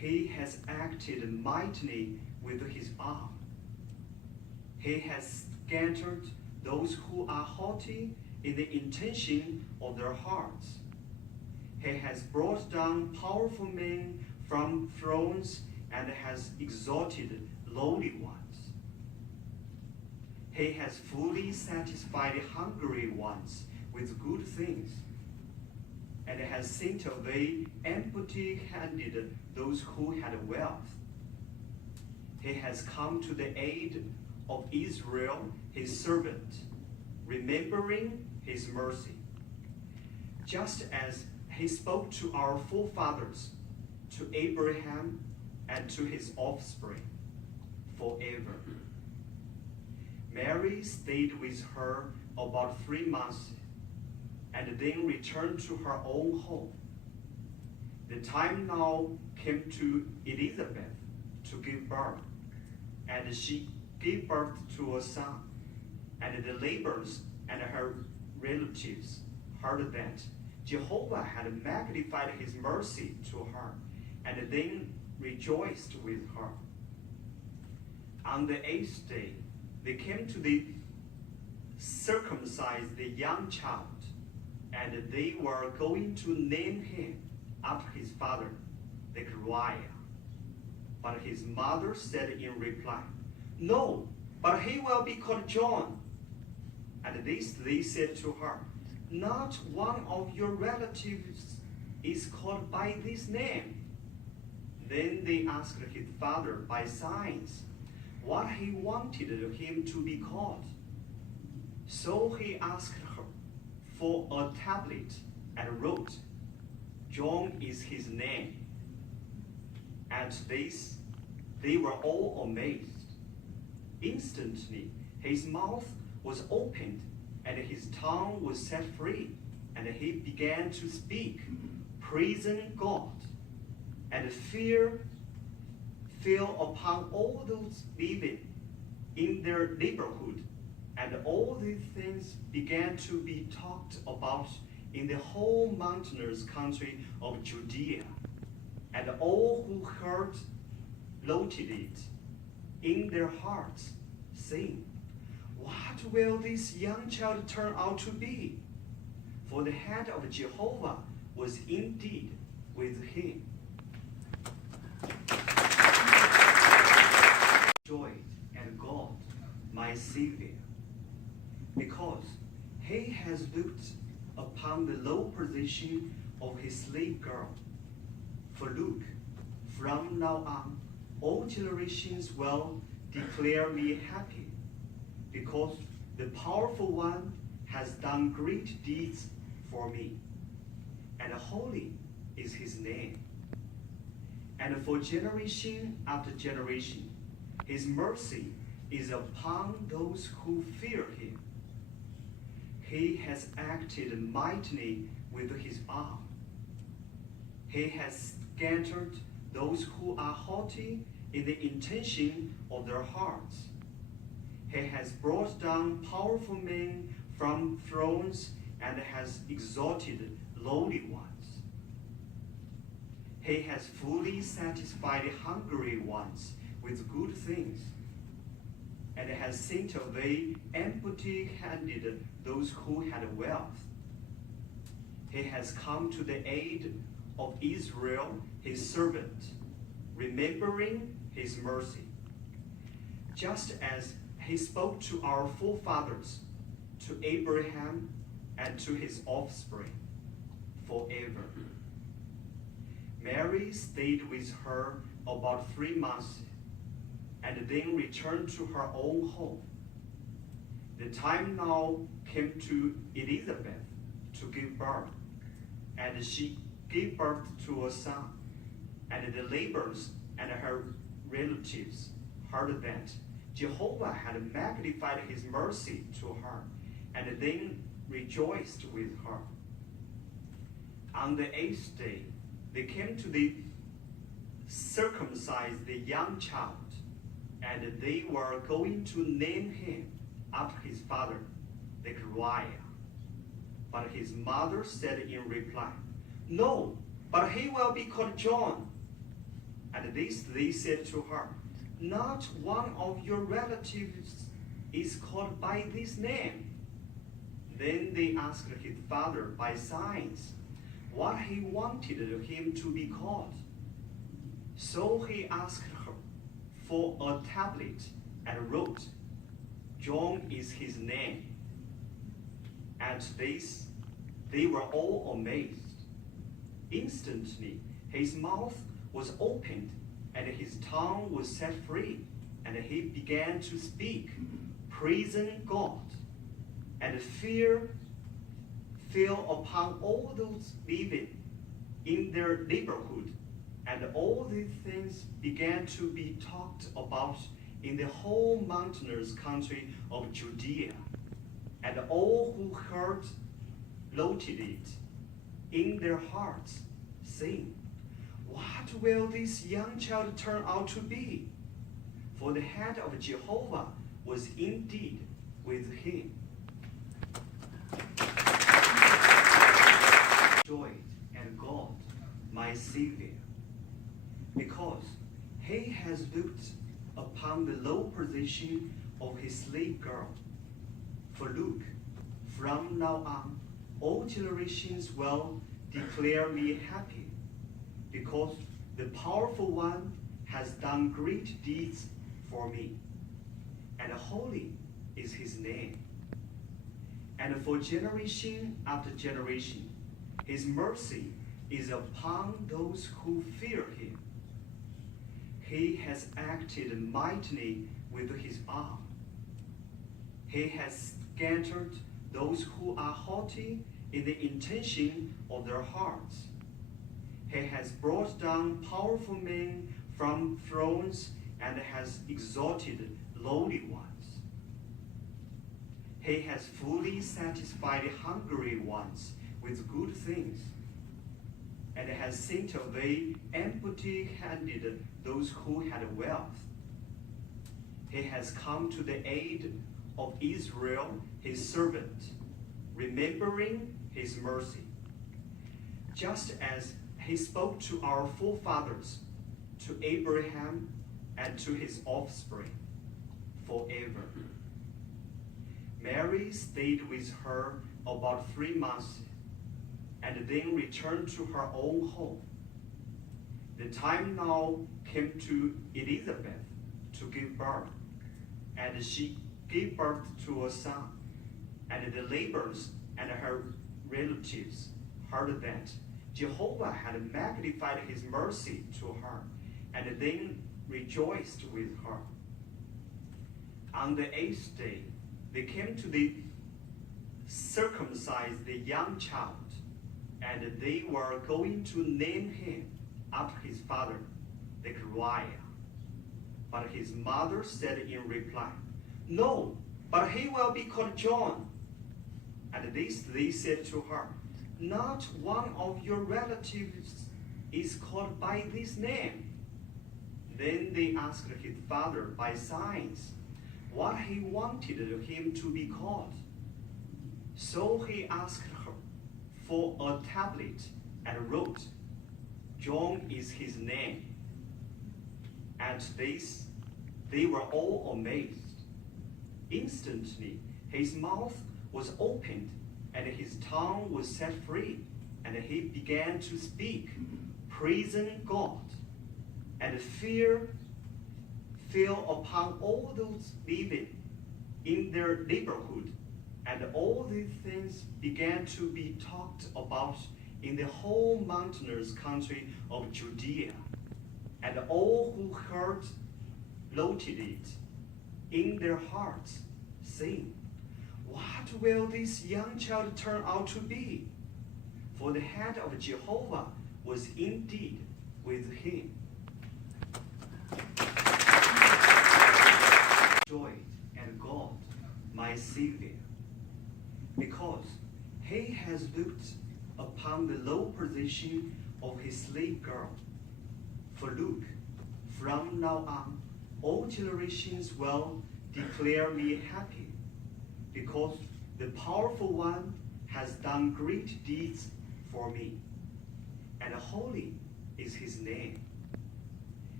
he has acted mightily with his arm. He has scattered those who are haughty in the intention of their hearts. He has brought down powerful men from thrones and has exalted lowly ones. He has fully satisfied hungry ones with good things, and has sent away empty-handed those who had wealth. He has come to the aid of Israel, his servant, remembering his mercy, just as he spoke to our forefathers, to Abraham and to his offspring forever. Mary stayed with her about 3 months and then returned to her own home. The time now came to Elizabeth to give birth, and she gave birth to a son, and the neighbors and her relatives heard that Jehovah had magnified his mercy to her, and then rejoiced with her. On the 8th day, they came to circumcise the young child, and they were going to name him after his father, Zechariah. But his mother said in reply, "No, but he will be called John." And they said to her, "Not one of your relatives is called by this name." Then they asked his father by signs what he wanted him to be called. So he asked her for a tablet and wrote, "John is his name." At this, they were all amazed. Instantly, his mouth was opened and his tongue was set free, and he began to speak, praising God. And fear fell upon all those living in their neighborhood, and all these things began to be talked about in the whole mountainous country of Judea. And all who heard noted it in their hearts, saying, "What will this young child turn out to be?" For the hand of Jehovah was indeed with him. Joy and God, my Savior, because he has looked upon the low position of his slave girl. For look, from now on, all generations will declare me happy, because the powerful one has done great deeds for me, and holy is his name. And for generation after generation, his mercy is upon those who fear him. He has acted mightily with his arm. He has scattered those who are haughty in the intention of their hearts. He has brought down powerful men from thrones and has exalted lowly ones. He has fully satisfied hungry ones with good things, and has sent away empty-handed those who had wealth. He has come to the aid of Israel, his servant, remembering his mercy, just as he spoke to our forefathers, to Abraham and to his offspring forever. Mary stayed with her about 3 months, and then returned to her own home. The time now came to Elizabeth to give birth, and she gave birth to a son, and the neighbors and her relatives heard that Jehovah had magnified his mercy to her, and then rejoiced with her. On the 8th day, they came to circumcise the young child, and they were going to name him after his father, Zechariah. But his mother said in reply, "No, but he will be called John." And this they said to her, "Not one of your relatives is called by this name." Then they asked his father by signs what he wanted him to be called. So he asked her for a tablet and wrote, "John is his name." At this, they were all amazed. Instantly, his mouth was opened and his tongue was set free, and he began to speak, praising God. And fear fell upon all those living in their neighborhood, and all these things began to be talked about in the whole mountainous country of Judea. And all who heard noted it in their hearts, saying, "What will this young child turn out to be?" For the hand of Jehovah was indeed with him. Joy and God, my Savior, because he has looked upon the low position of his slave girl. For look, from now on, all generations will declare me happy, because the powerful one has done great deeds for me, and holy is his name. And for generation after generation, his mercy is upon those who fear him. He has acted mightily with his arm. He has scattered those who are haughty in the intention of their hearts. He has brought down powerful men from thrones and has exalted lowly ones. He has fully satisfied hungry ones with good things, and has sent away empty-handed those who had wealth. He has come to the aid of Israel, his servant, remembering his mercy, just as he spoke to our forefathers, to Abraham and to his offspring forever. Mary stayed with her about 3 months and then returned to her own home. The time now came to Elizabeth to give birth, and she gave birth to a son. And the neighbors and her relatives heard that Jehovah had magnified his mercy to her, and then rejoiced with her. On the 8th day, they came to circumcise the young child, and they were going to name him after his father, Zechariah. But his mother said in reply, "No, but he will be called John." And this they said to her, "Not one of your relatives is called by this name." Then they asked his father by signs what he wanted him to be called. So he asked her for a tablet and wrote, "John is his name." At this, they were all amazed. Instantly, his mouth was opened and his tongue was set free, and he began to speak, praising God. And fear fell upon all those living in their neighborhood, and all these things began to be talked about in the whole mountainous country of Judea. And all who heard noted it in their hearts, saying, "What will this young child turn out to be?" For the hand of Jehovah was indeed with him. Joy and God, my Savior, because he has looked upon the low position of his slave girl. For look, from now on, all generations will declare me happy, because the powerful one has done great deeds for me, and holy is his name.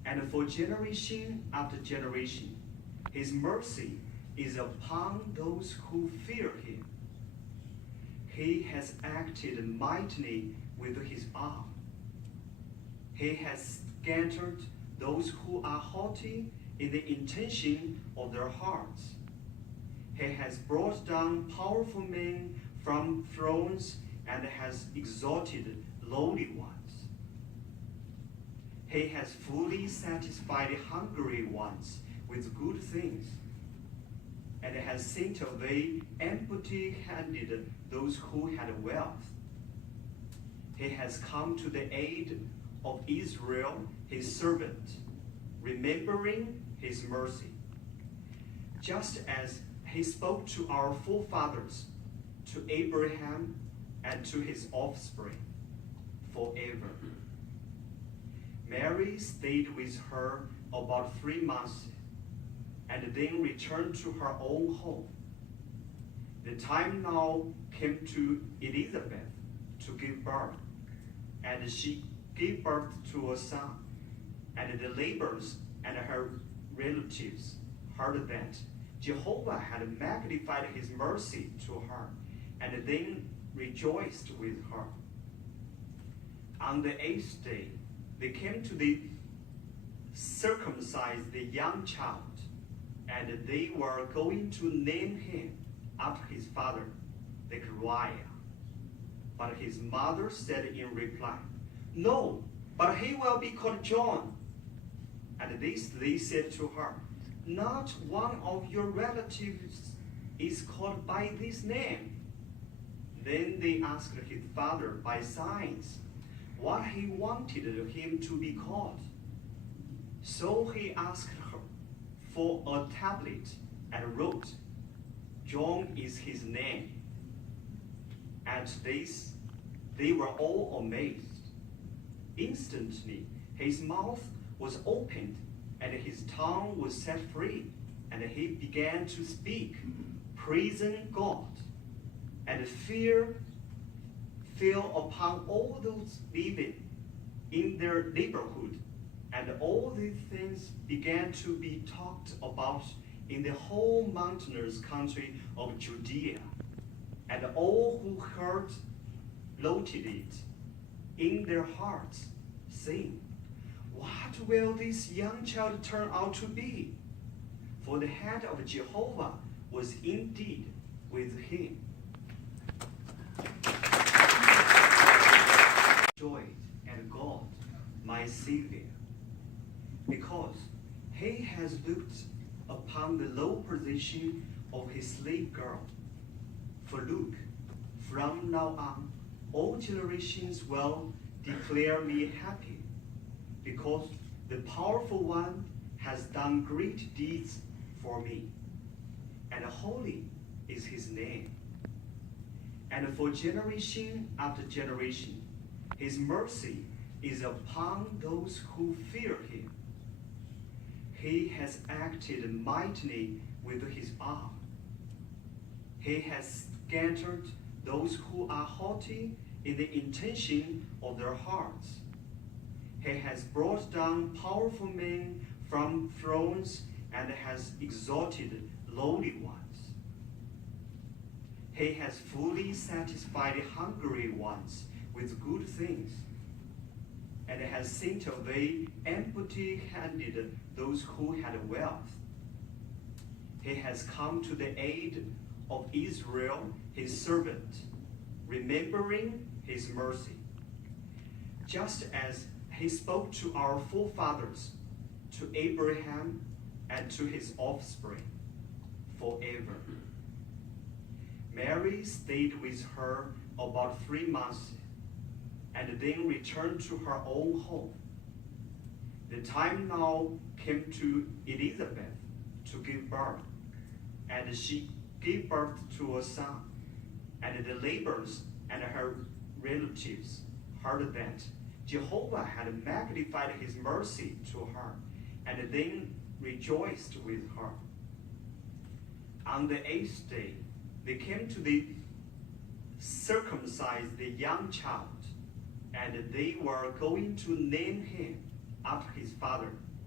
And for generation after generation, his mercy is upon those who fear him. He has acted mightily with his arm. He has scattered those who are haughty in the intention of their hearts. He has brought down powerful men from thrones and has exalted lowly ones. He has fully satisfied hungry ones with good things, and has sent away empty-handed those who had wealth. He has come to the aid of Israel, his servant, remembering his mercy, just as he spoke to our forefathers, to Abraham and to his offspring forever. Mary stayed with her about 3 months and then returned to her own home. The time now came to Elizabeth to give birth, and she gave birth to a son. And the neighbors and her relatives heard that Jehovah had magnified his mercy to her, and then rejoiced with her. On the 8th day, they came to circumcise the young child, and they were going to name him after his father, Zechariah. But his mother said in reply, "No, but he will be called John." And they said to her, "Not one of your relatives is called by this name." Then they asked his father by signs what he wanted him to be called. So he asked her for a tablet and wrote, "John is his name." At this, they were all amazed. Instantly, his mouth was opened and his tongue was set free, and he began to speak, praising God. And fear fell upon all those living in their neighborhood, and all these things began to be talked about in the whole mountainous country of Judea. And all who heard noted it in their hearts, saying, "What will this young child turn out to be?" For the hand of Jehovah was indeed with him. Joy and God, my Savior, because he has looked upon the low position of his slave girl. For look, from now on, all generations will declare me happy, because the powerful one has done great deeds for me, and holy is his name. And for generation after generation, his mercy is upon those who fear him. He has acted mightily with his arm. He has scattered those who are haughty in the intention of their hearts. He has brought down powerful men from thrones and has exalted lowly ones. He has fully satisfied hungry ones with good things, and has sent away empty-handed those who had wealth. He has come to the aid of Israel, his servant, remembering his mercy, just as he spoke to our forefathers, to Abraham and to his offspring forever. Mary stayed with her about 3 months, and then returned to her own home. The time now came to Elizabeth to give birth, and she gave birth to a son. And the neighbors and her relatives heard that Jehovah had magnified his mercy to her, and then rejoiced with her. On the 8th day, they came to circumcise the young child, and they were going to name him after his father,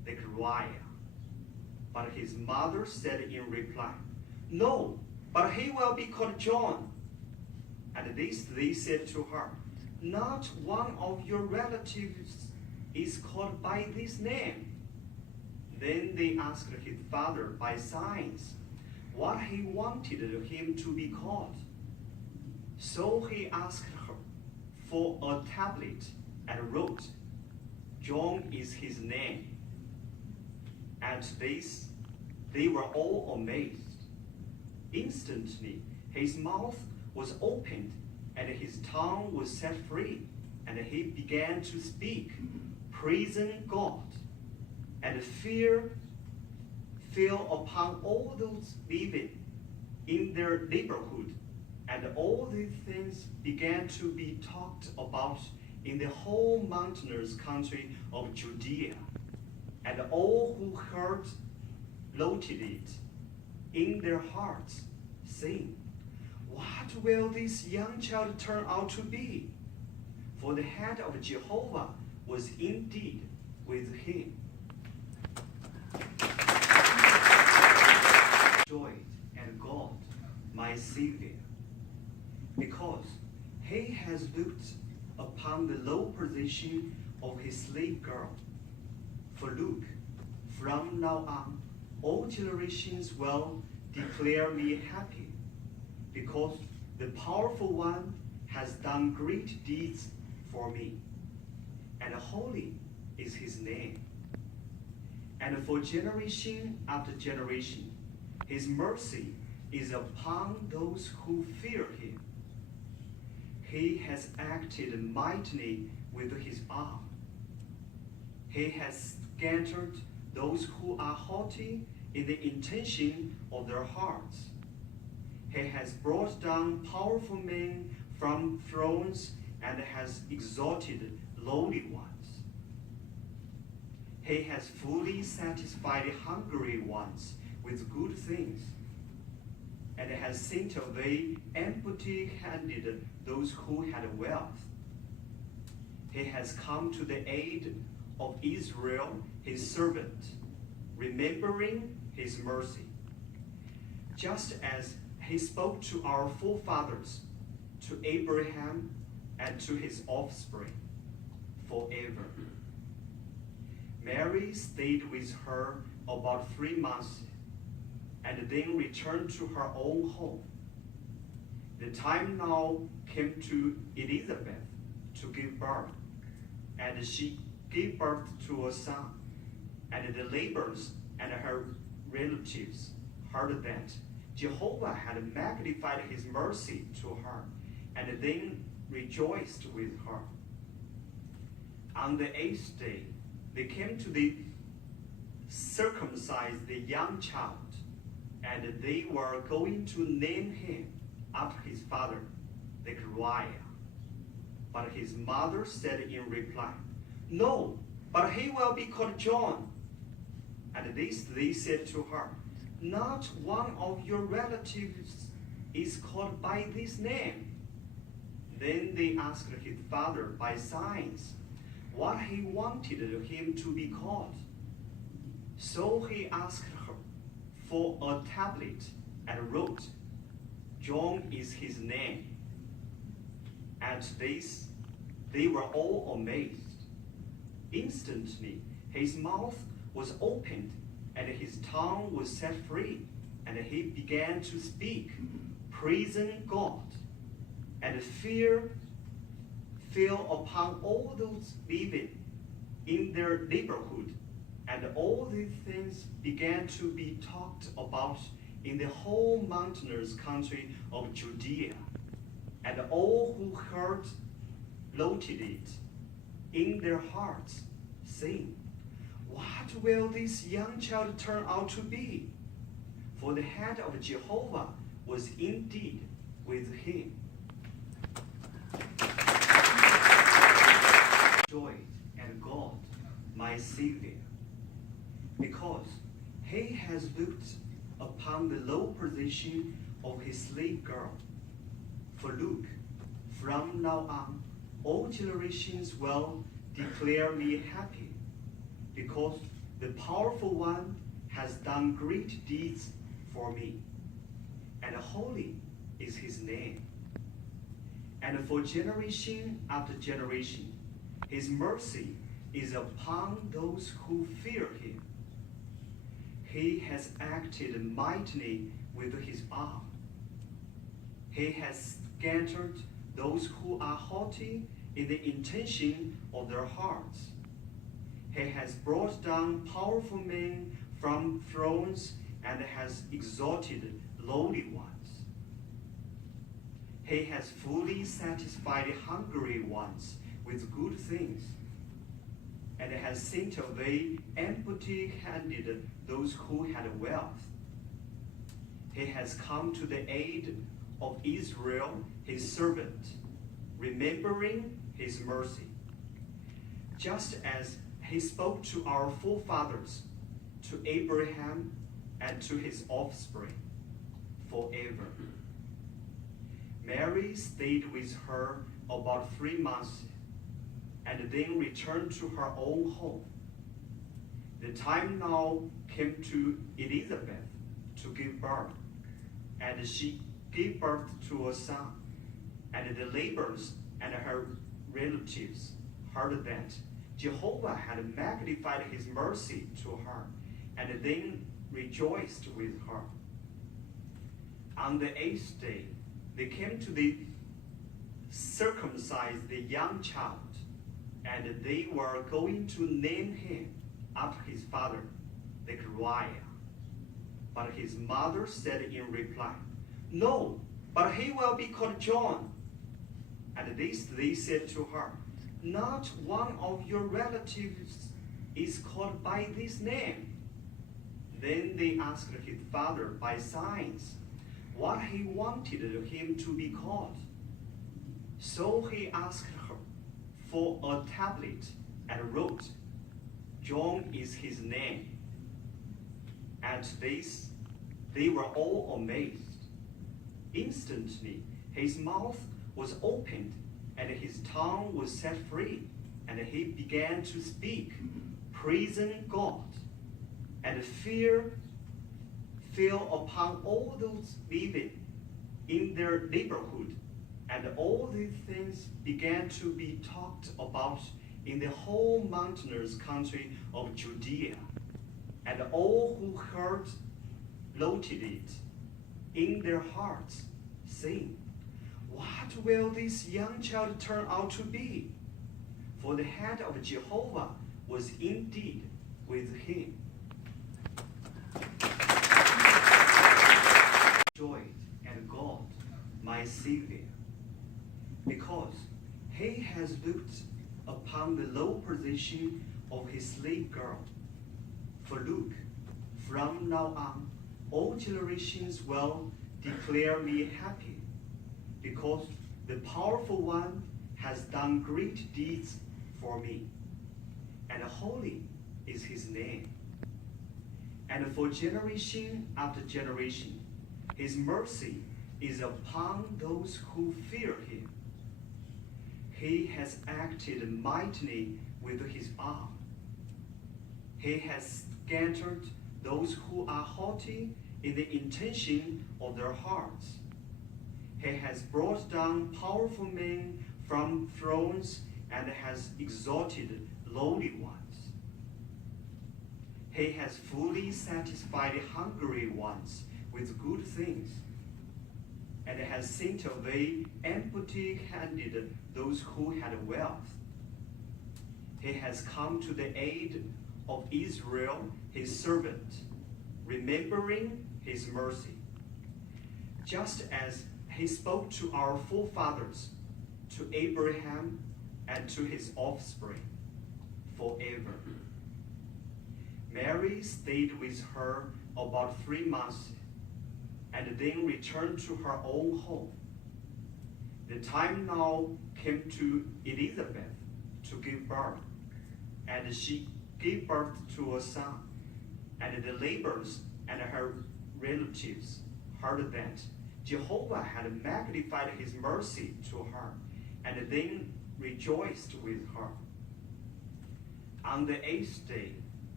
Zechariah. But his mother said in reply, "No, but he will be called John." And this they said to her, "Not one of your relatives is called by this name." Then they asked his father by signs what he wanted him to be called. So he asked her for a tablet and wrote, "John is his name." At this, they were all amazed. Instantly, his mouth was opened and his tongue was set free, and he began to speak, praising God. And fear fell upon all those living in their neighborhood, and all these things began to be talked about in the whole mountainous country of Judea. And all who heard noted it in their hearts, saying, "What will this young child turn out to be?" For the hand of Jehovah was indeed with him. Joy and God, my Savior, because he has looked upon the low position of his slave girl. For look, from now on, all generations will declare me happy, because the powerful one has done great deeds for me, and holy is his name. And for generation after generation, his mercy is upon those who fear him. He has acted mightily with his arm. He has scattered those who are haughty in the intention of their hearts. He has brought down powerful men from thrones and has exalted lowly ones. He has fully satisfied hungry ones with good things, and has sent away empty-handed those who had wealth. He has come to the aid of Israel, his servant, remembering his mercy, just as he spoke to our forefathers, to Abraham and to his offspring forever. Mary stayed with her about 3 months and then returned to her own home. The time now came to Elizabeth to give birth, and she gave birth to a son. And the neighbors and her relatives heard that Jehovah had magnified his mercy to her, and then rejoiced with her. On the 8th day, they came to circumcise the young child, and they were going to name him after his father, Zechariah. But his mother said in reply, "No, but he will be called John." And this they said to her, "Not one of your relatives is called by this name." Then they asked his father by signs what he wanted him to be called. So he asked her for a tablet and wrote, "John is his name." At this, they were all amazed. Instantly, his mouth was opened and his tongue was set free, and he began to speak, praising God. And fear fell upon all those living in their neighborhood, and all these things began to be talked about in the whole mountainous country of Judea. And all who heard noted it in their hearts, saying, "What will this young child turn out to be?" For the hand of Jehovah was indeed with him. Joy and God, my Savior, because he has looked upon the low position of his slave girl. For look, from now on, all generations will declare me happy, because the powerful one has done great deeds for me, and holy is his name. And for generation after generation, his mercy is upon those who fear him. He has acted mightily with his arm. He has scattered those who are haughty in the intention of their hearts. He has brought down powerful men from thrones and has exalted lowly ones. He has fully satisfied hungry ones with good things, and has sent away empty-handed those who had wealth. He has come to the aid of Israel, his servant, remembering his mercy, just as he spoke to our forefathers, to Abraham and to his offspring forever. Mary stayed with her about 3 months and then returned to her own home. The time now came to Elizabeth to give birth, and she gave birth to a son. And the neighbors and her relatives heard that Jehovah had magnified his mercy to her, and then rejoiced with her. On the 8th day, they came to circumcise the young child, and they were going to name him after his father, Zechariah. But his mother said in reply, "No, but he will be called John." And this they said to her, "Not one of your relatives is called by this name." Then they asked his father by signs what he wanted him to be called. So he asked her for a tablet and wrote, "John is his name." At this, they were all amazed. Instantly, his mouth was opened and his tongue was set free, and he began to speak, praising God. And fear fell upon all those living in their neighborhood, and all these things began to be talked about in the whole mountainous country of Judea. And all who heard noted it in their hearts, saying, "What will this young child turn out to be?" For the hand of Jehovah was indeed with him. Joy and God, my Savior, because he has looked upon the low position of his slave girl. For look, from now on, all generations will declare me happy, because the powerful one has done great deeds for me, and holy is his name. And for generation after generation, his mercy is upon those who fear him. He has acted mightily with his arm. He has scattered those who are haughty in the intention of their hearts. He has brought down powerful men from thrones and has exalted lowly ones. He has fully satisfied hungry ones with good things, and has sent away empty-handed those who had wealth. He has come to the aid of Israel, his servant, remembering his mercy, just as he spoke to our forefathers, to Abraham and to his offspring forever. Mary stayed with her about 3 months, and then returned to her own home. The time now came to Elizabeth to give birth, and she gave birth to a son. And the neighbors and her relatives heard that Jehovah had magnified his mercy to her, and then rejoiced with her. On the 8th day,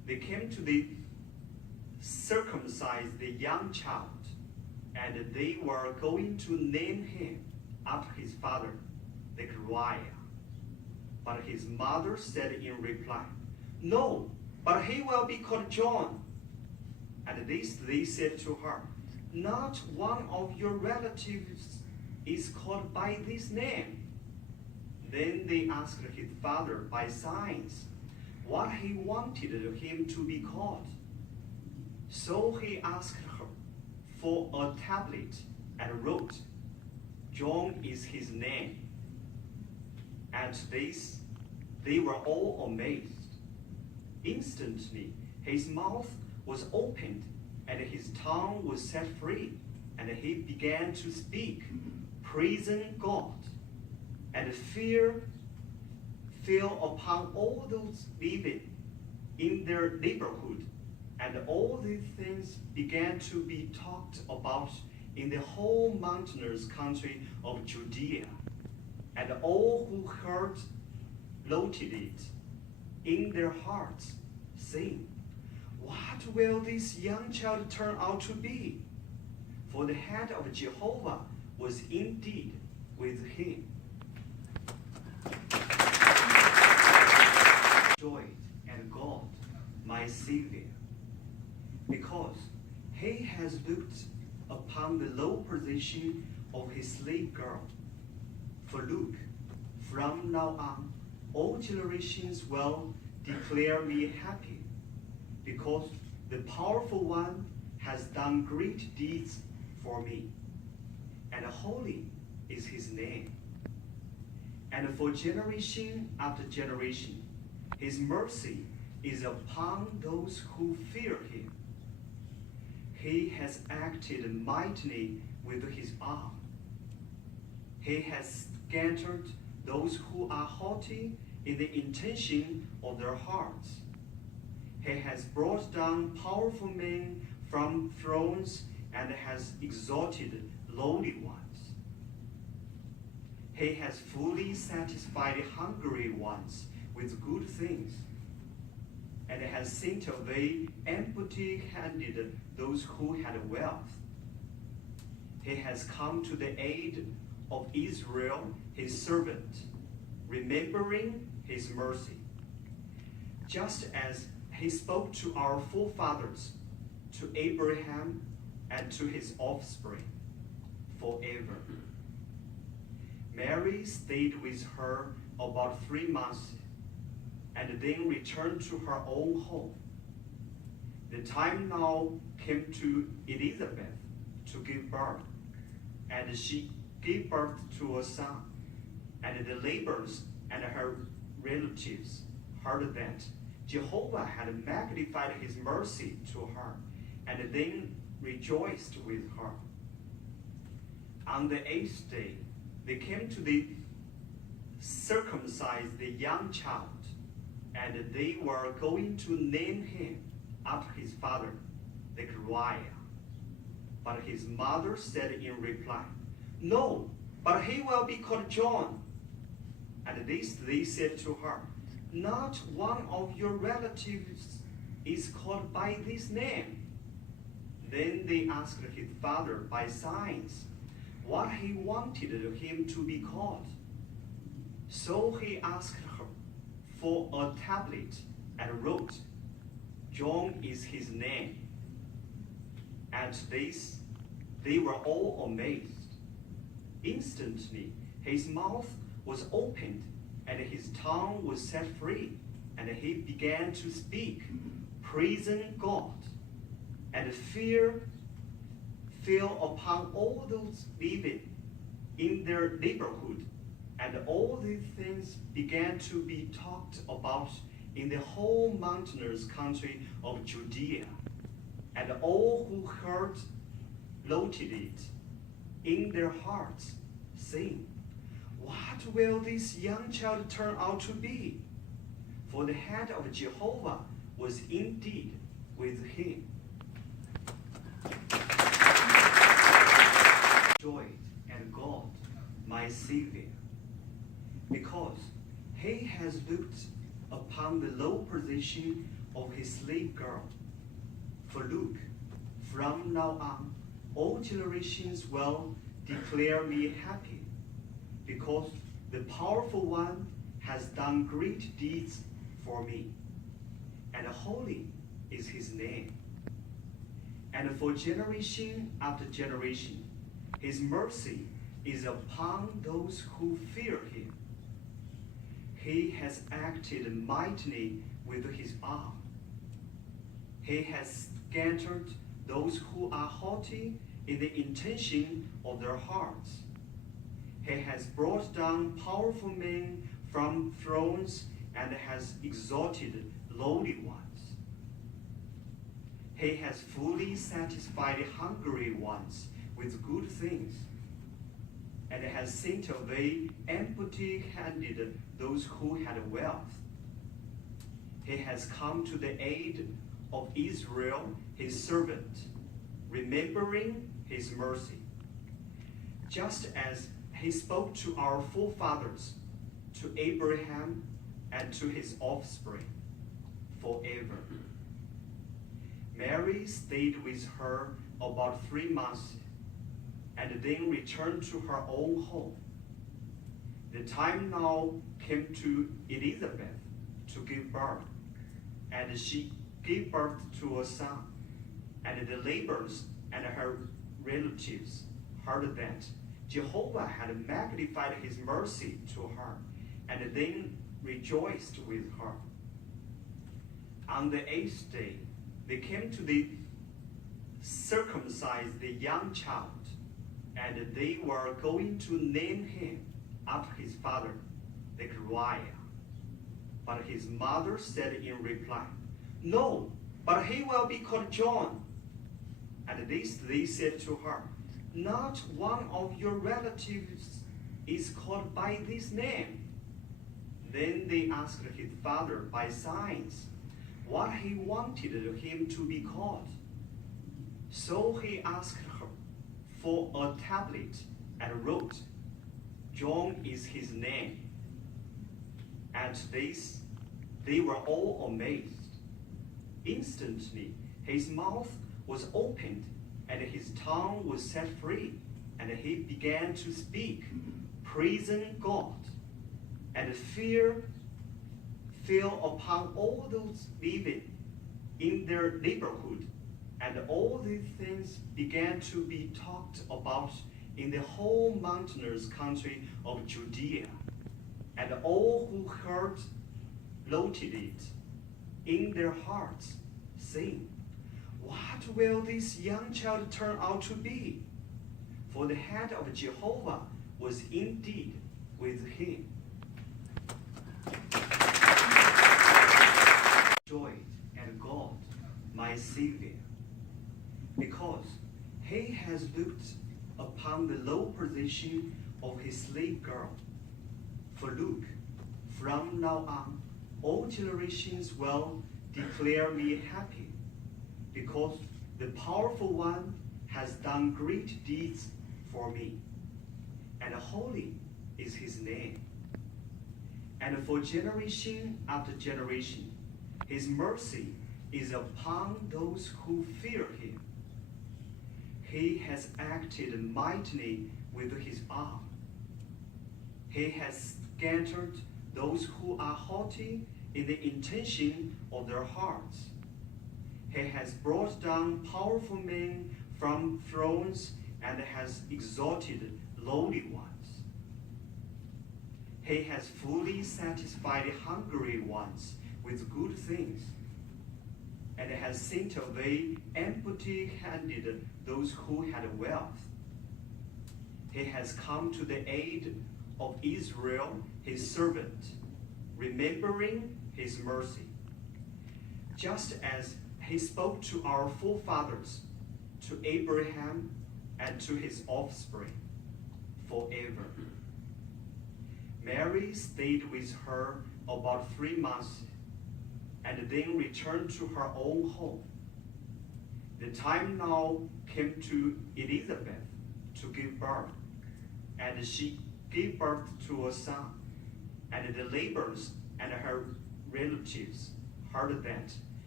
they came to circumcise the young child, and they were going to name him after his father, Zechariah. But his mother said in reply, "No, but he will be called John." And this they said to her, "Not one of your relatives is called by this name." Then they asked his father by signs what he wanted him to be called. So he asked her for a tablet and wrote, "John is his name." At this, they were all amazed. Instantly, his mouth was opened and his tongue was set free, and he began to speak, praising God. And fear fell upon all those living in their neighborhood, and all these things began to be talked about in the whole mountainous country of Judea. And all who heard noted it in their hearts, saying, "What will this young child turn out to be?" For the hand of Jehovah was indeed with him. Joy and God, my Savior, because he has looked upon the low position of his slave girl. For look, from now on, all generations will declare me happy, because the powerful one has done great deeds for me, and holy is his name. And for generation after generation, his mercy is upon those who fear him. He has acted mightily with his arm. He has scattered those who are haughty in the intention of their hearts. He has brought down powerful men from thrones and has exalted lowly ones. He has fully satisfied hungry ones with good things, and has sent away empty-handed those who had wealth. He has come to the aid of Israel, his servant, remembering his mercy, just as he spoke to our forefathers, to Abraham and to his offspring forever. Mary stayed with her about 3 months and then returned to her own home. The time now came to Elizabeth to give birth, and she gave birth to a son. And the neighbors and her relatives heard that Jehovah had magnified his mercy to her, and then rejoiced with her. On the 8th day, they came to circumcise the young child, and they were going to name him after his father, Zechariah. But his mother said in reply, "No, but he will be called John." And this they said to her, "Not one of your relatives is called by this name." Then they asked his father by signs what he wanted him to be called. So he asked her for a tablet and wrote, "John is his name." At this, they were all amazed. Instantly, his mouth was opened and his tongue was set free, and he began to speak, praising God. And fear fell upon all those living in their neighborhood, and all these things began to be talked about in the whole mountainous country of Judea. And all who heard noted it in their hearts, saying, "What will this young child turn out to be?" For the hand of Jehovah was indeed with him. Joy and God, my Savior, because he has looked upon the low position of his slave girl. For look, from now on, all generations will declare me happy, because the powerful one has done great deeds for me, and holy is his name. And for generation after generation, his mercy is upon those who fear him. He has acted mightily with his arm. He has scattered those who are haughty in the intention of their hearts. He has brought down powerful men from thrones and has exalted lowly ones. He has fully satisfied hungry ones with good things, and has sent away empty-handed those who had wealth. He has come to the aid of Israel, his servant, remembering his mercy, just as he spoke to our forefathers, to Abraham and to his offspring forever. Mary stayed with her about 3 months and then returned to her own home. The time now came to Elizabeth to give birth, and she gave birth to a son. And the neighbors and her relatives heard that Jehovah had magnified his mercy to her, and then rejoiced with her. On the 8th day, they came to circumcise the young child, and they were going to name him after his father, Zechariah. But his mother said in reply, "No, but he will be called John." At this they said to her, "Not one of your relatives is called by this name." Then they asked his father by signs what he wanted him to be called. So he asked her for a tablet and wrote, "John is his name." At this, they were all amazed. Instantly, his mouth was opened and his tongue was set free, and he began to speak, praising God. And fear fell upon all those living in their neighborhood, and all these things began to be talked about in the whole mountainous country of Judea. And all who heard noted it in their hearts, saying, "What will this young child turn out to be?" For the hand of Jehovah was indeed with him. Joy and God, my Savior, because he has looked upon the low position of his slave girl. For look, from now on, all generations will declare me happy, because the powerful one has done great deeds for me, and holy is his name. And for generation after generation, his mercy is upon those who fear him. He has acted mightily with his arm. He has scattered those who are haughty in the intention of their hearts. He has brought down powerful men from thrones and has exalted lowly ones. He has fully satisfied hungry ones with good things, and has sent away empty-handed those who had wealth. He has come to the aid of Israel, his servant, remembering his mercy, just as he spoke to our forefathers, to Abraham and to his offspring forever. Mary stayed with her about 3 months and then returned to her own home. The time now came to Elizabeth to give birth, and she gave birth to a son. And the neighbors and her relatives heard that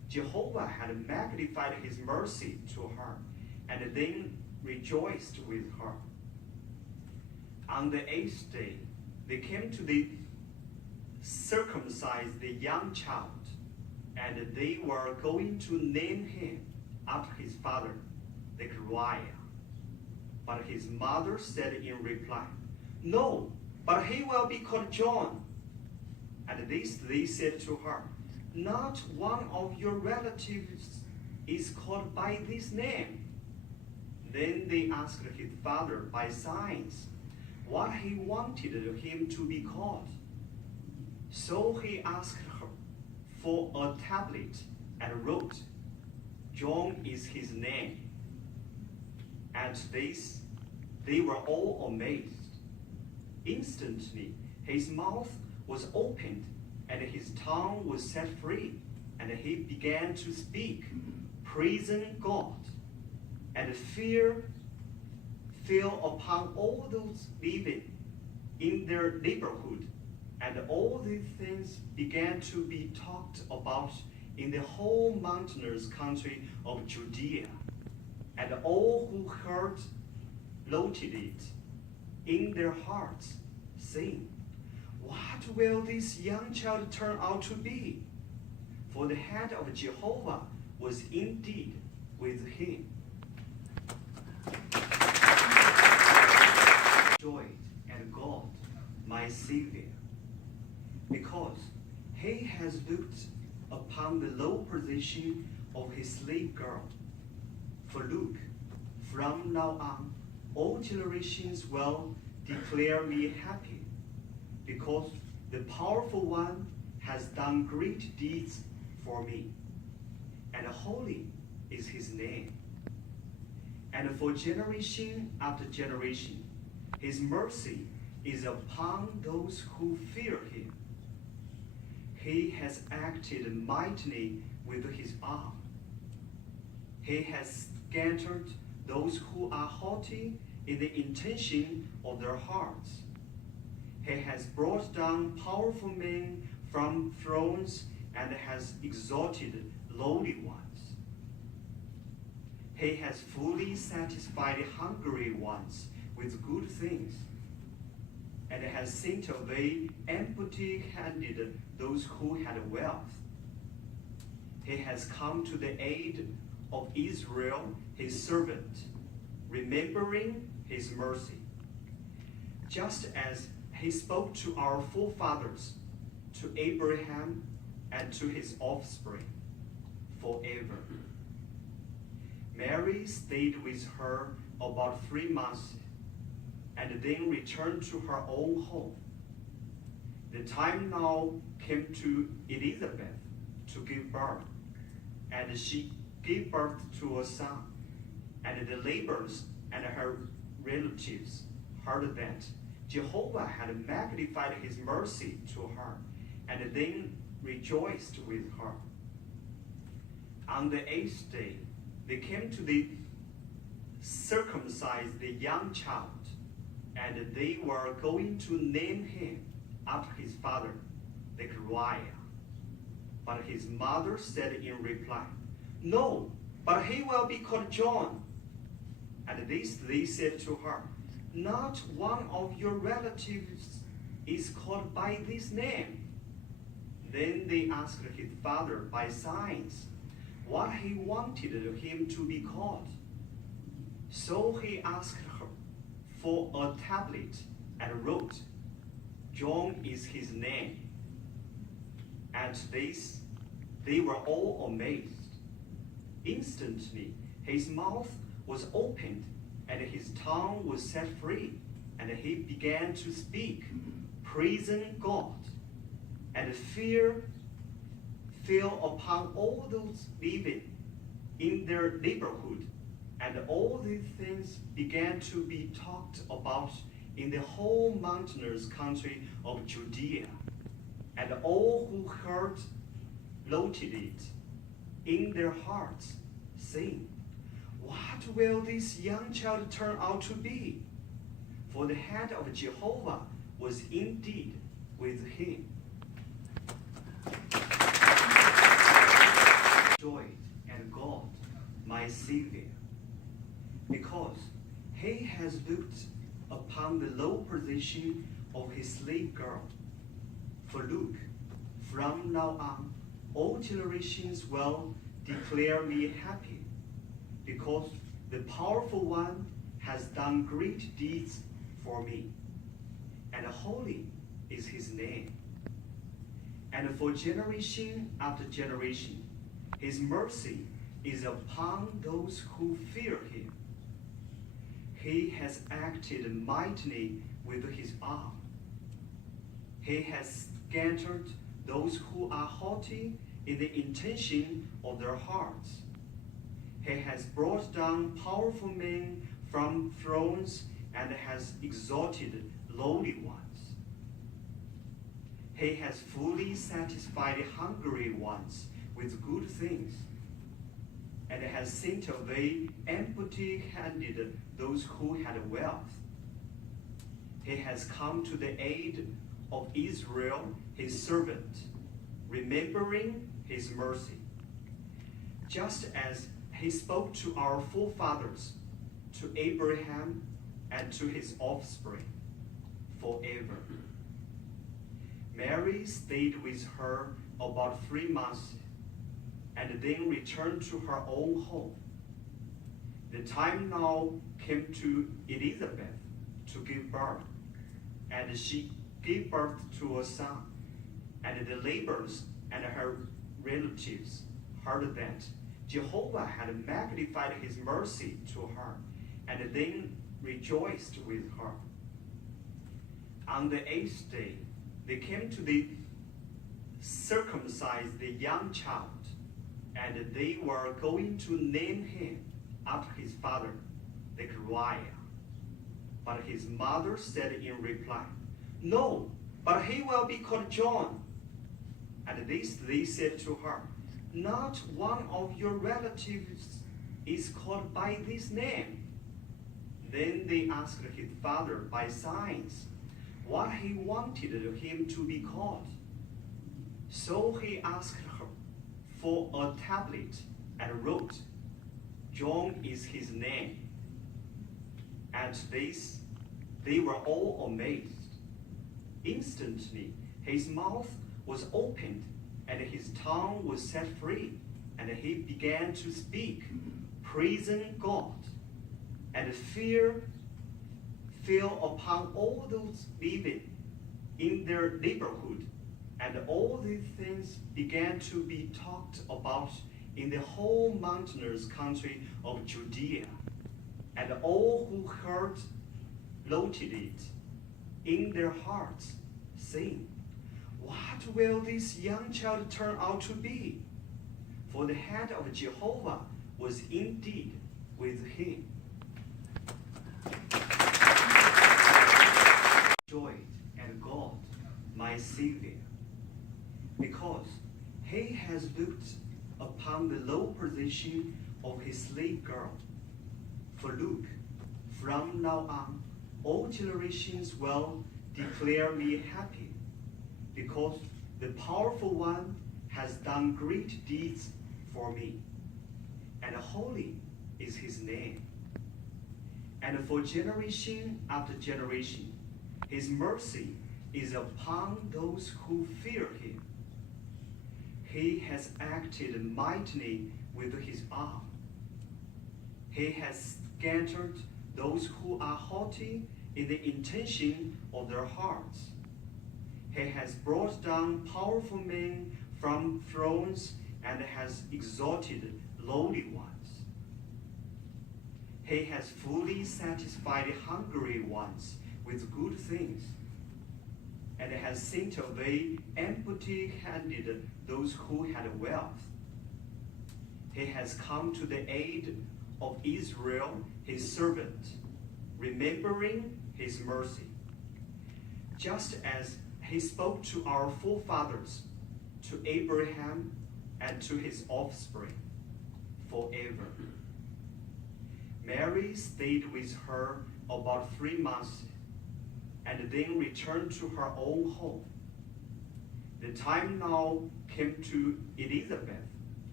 Jehovah had magnified his mercy to her, and then rejoiced with her. On the 8th day, they came to circumcise the young child, and they were going to name him after his father, Zechariah. But his mother said in reply, "No, but he will be called John." And they said to her, "Not one of your relatives is called by this name." Then they asked his father by signs what he wanted him to be called. So he asked her for a tablet and wrote, "John is his name." At this, they were all amazed. Instantly, his mouth was opened and his tongue was set free, and he began to speak, praising God. And fear fell upon all those living in their neighborhood, and all these things began to be talked about in the whole mountainous country of Judea. And all who heard noted it in their hearts, saying, "What will this young child turn out to be?" For the hand of Jehovah was indeed with him. Joy and God, my Savior, because he has looked upon the low position of his slave girl. For look, from now on, all generations will declare me happy, because the powerful one has done great deeds for me, and holy is his name. And for generation after generation, his mercy is upon those who fear him. He has acted mightily with his arm. He has scattered those who are haughty in the intention of their hearts. He has brought down powerful men from thrones and has exalted lowly ones. He has fully satisfied hungry ones with good things, and has sent away empty-handed those who had wealth. He has come to the aid of Israel, his servant, remembering his mercy, just as he spoke to our forefathers, to Abraham and to his offspring forever. Mary stayed with her about 3 months, and then returned to her own home. The time now came to Elizabeth to give birth, and she gave birth to a son. And the neighbors and her relatives heard that Jehovah had magnified his mercy to her, and then rejoiced with her. On the 8th day, they came to circumcise the young child, and they were going to name him after his father, Zechariah. But his mother said in reply, "No, but he will be called John." And they said to her, "Not one of your relatives is called by this name." Then they asked his father by signs what he wanted him to be called. So he asked her for a tablet and wrote, "John is his name." At this, they were all amazed. Instantly, his mouth was opened and his tongue was set free, and he began to speak, praising God. And fear fell upon all those living in their neighborhood, and all these things began to be talked about in the whole mountainous country of Judea. And all who heard noted it in their hearts, saying, "What will this young child turn out to be?" For the hand of Jehovah was indeed with him. joy and God, my Savior, because he has looked upon the low position of his slave girl. For look, from now on, all generations will declare me happy, because the powerful one has done great deeds for me, and holy is his name. And for generation after generation, his mercy is upon those who fear him. He has acted mightily with his arm. He has scattered those who are haughty in the intention of their hearts. He has brought down powerful men from thrones and has exalted lowly ones. He has fully satisfied hungry ones with good things, and has sent away empty-handed those who had wealth. He has come to the aid of Israel, his servant, remembering his mercy, just as he spoke to our forefathers, to Abraham and to his offspring forever. Mary stayed with her about 3 months and then returned to her own home. The time now came to Elizabeth to give birth, and she gave birth to a son. And the neighbors and her relatives heard that Jehovah had magnified his mercy to her, and then rejoiced with her. On the 8th day, they came to circumcise the young child, and they were going to name him after his father, Zechariah. But his mother said in reply, "No, but he will be called John." And they said to her, "Not one of your relatives is called by this name." Then they asked his father by signs what he wanted him to be called. So he asked her for a tablet and wrote, "John is his name." At this, they were all amazed. Instantly, his mouth was opened and his tongue was set free, and he began to speak, praising God. And fear fell upon all those living in their neighborhood, and all these things began to be talked about in the whole mountainous country of Judea. And all who heard noted it in their hearts, saying, "What will this young child turn out to be?" For the hand of Jehovah was indeed with him. Joy and God, my Savior, because he has looked upon the low position of his slave girl. For look, from now on, all generations will declare me happy, because the powerful one has done great deeds for me, and holy is his name. And for generation after generation, his mercy is upon those who fear him. He has acted mightily with his arm. He has scattered those who are haughty in the intention of their hearts. He has brought down powerful men from thrones and has exalted lowly ones. He has fully satisfied hungry ones with good things, and has sent away empty-handed those who had wealth. He has come to the aid of Israel, his servant, remembering his mercy, just as he spoke to our forefathers, to Abraham and to his offspring forever. Mary stayed with her about 3 months and then returned to her own home. The time now came to Elizabeth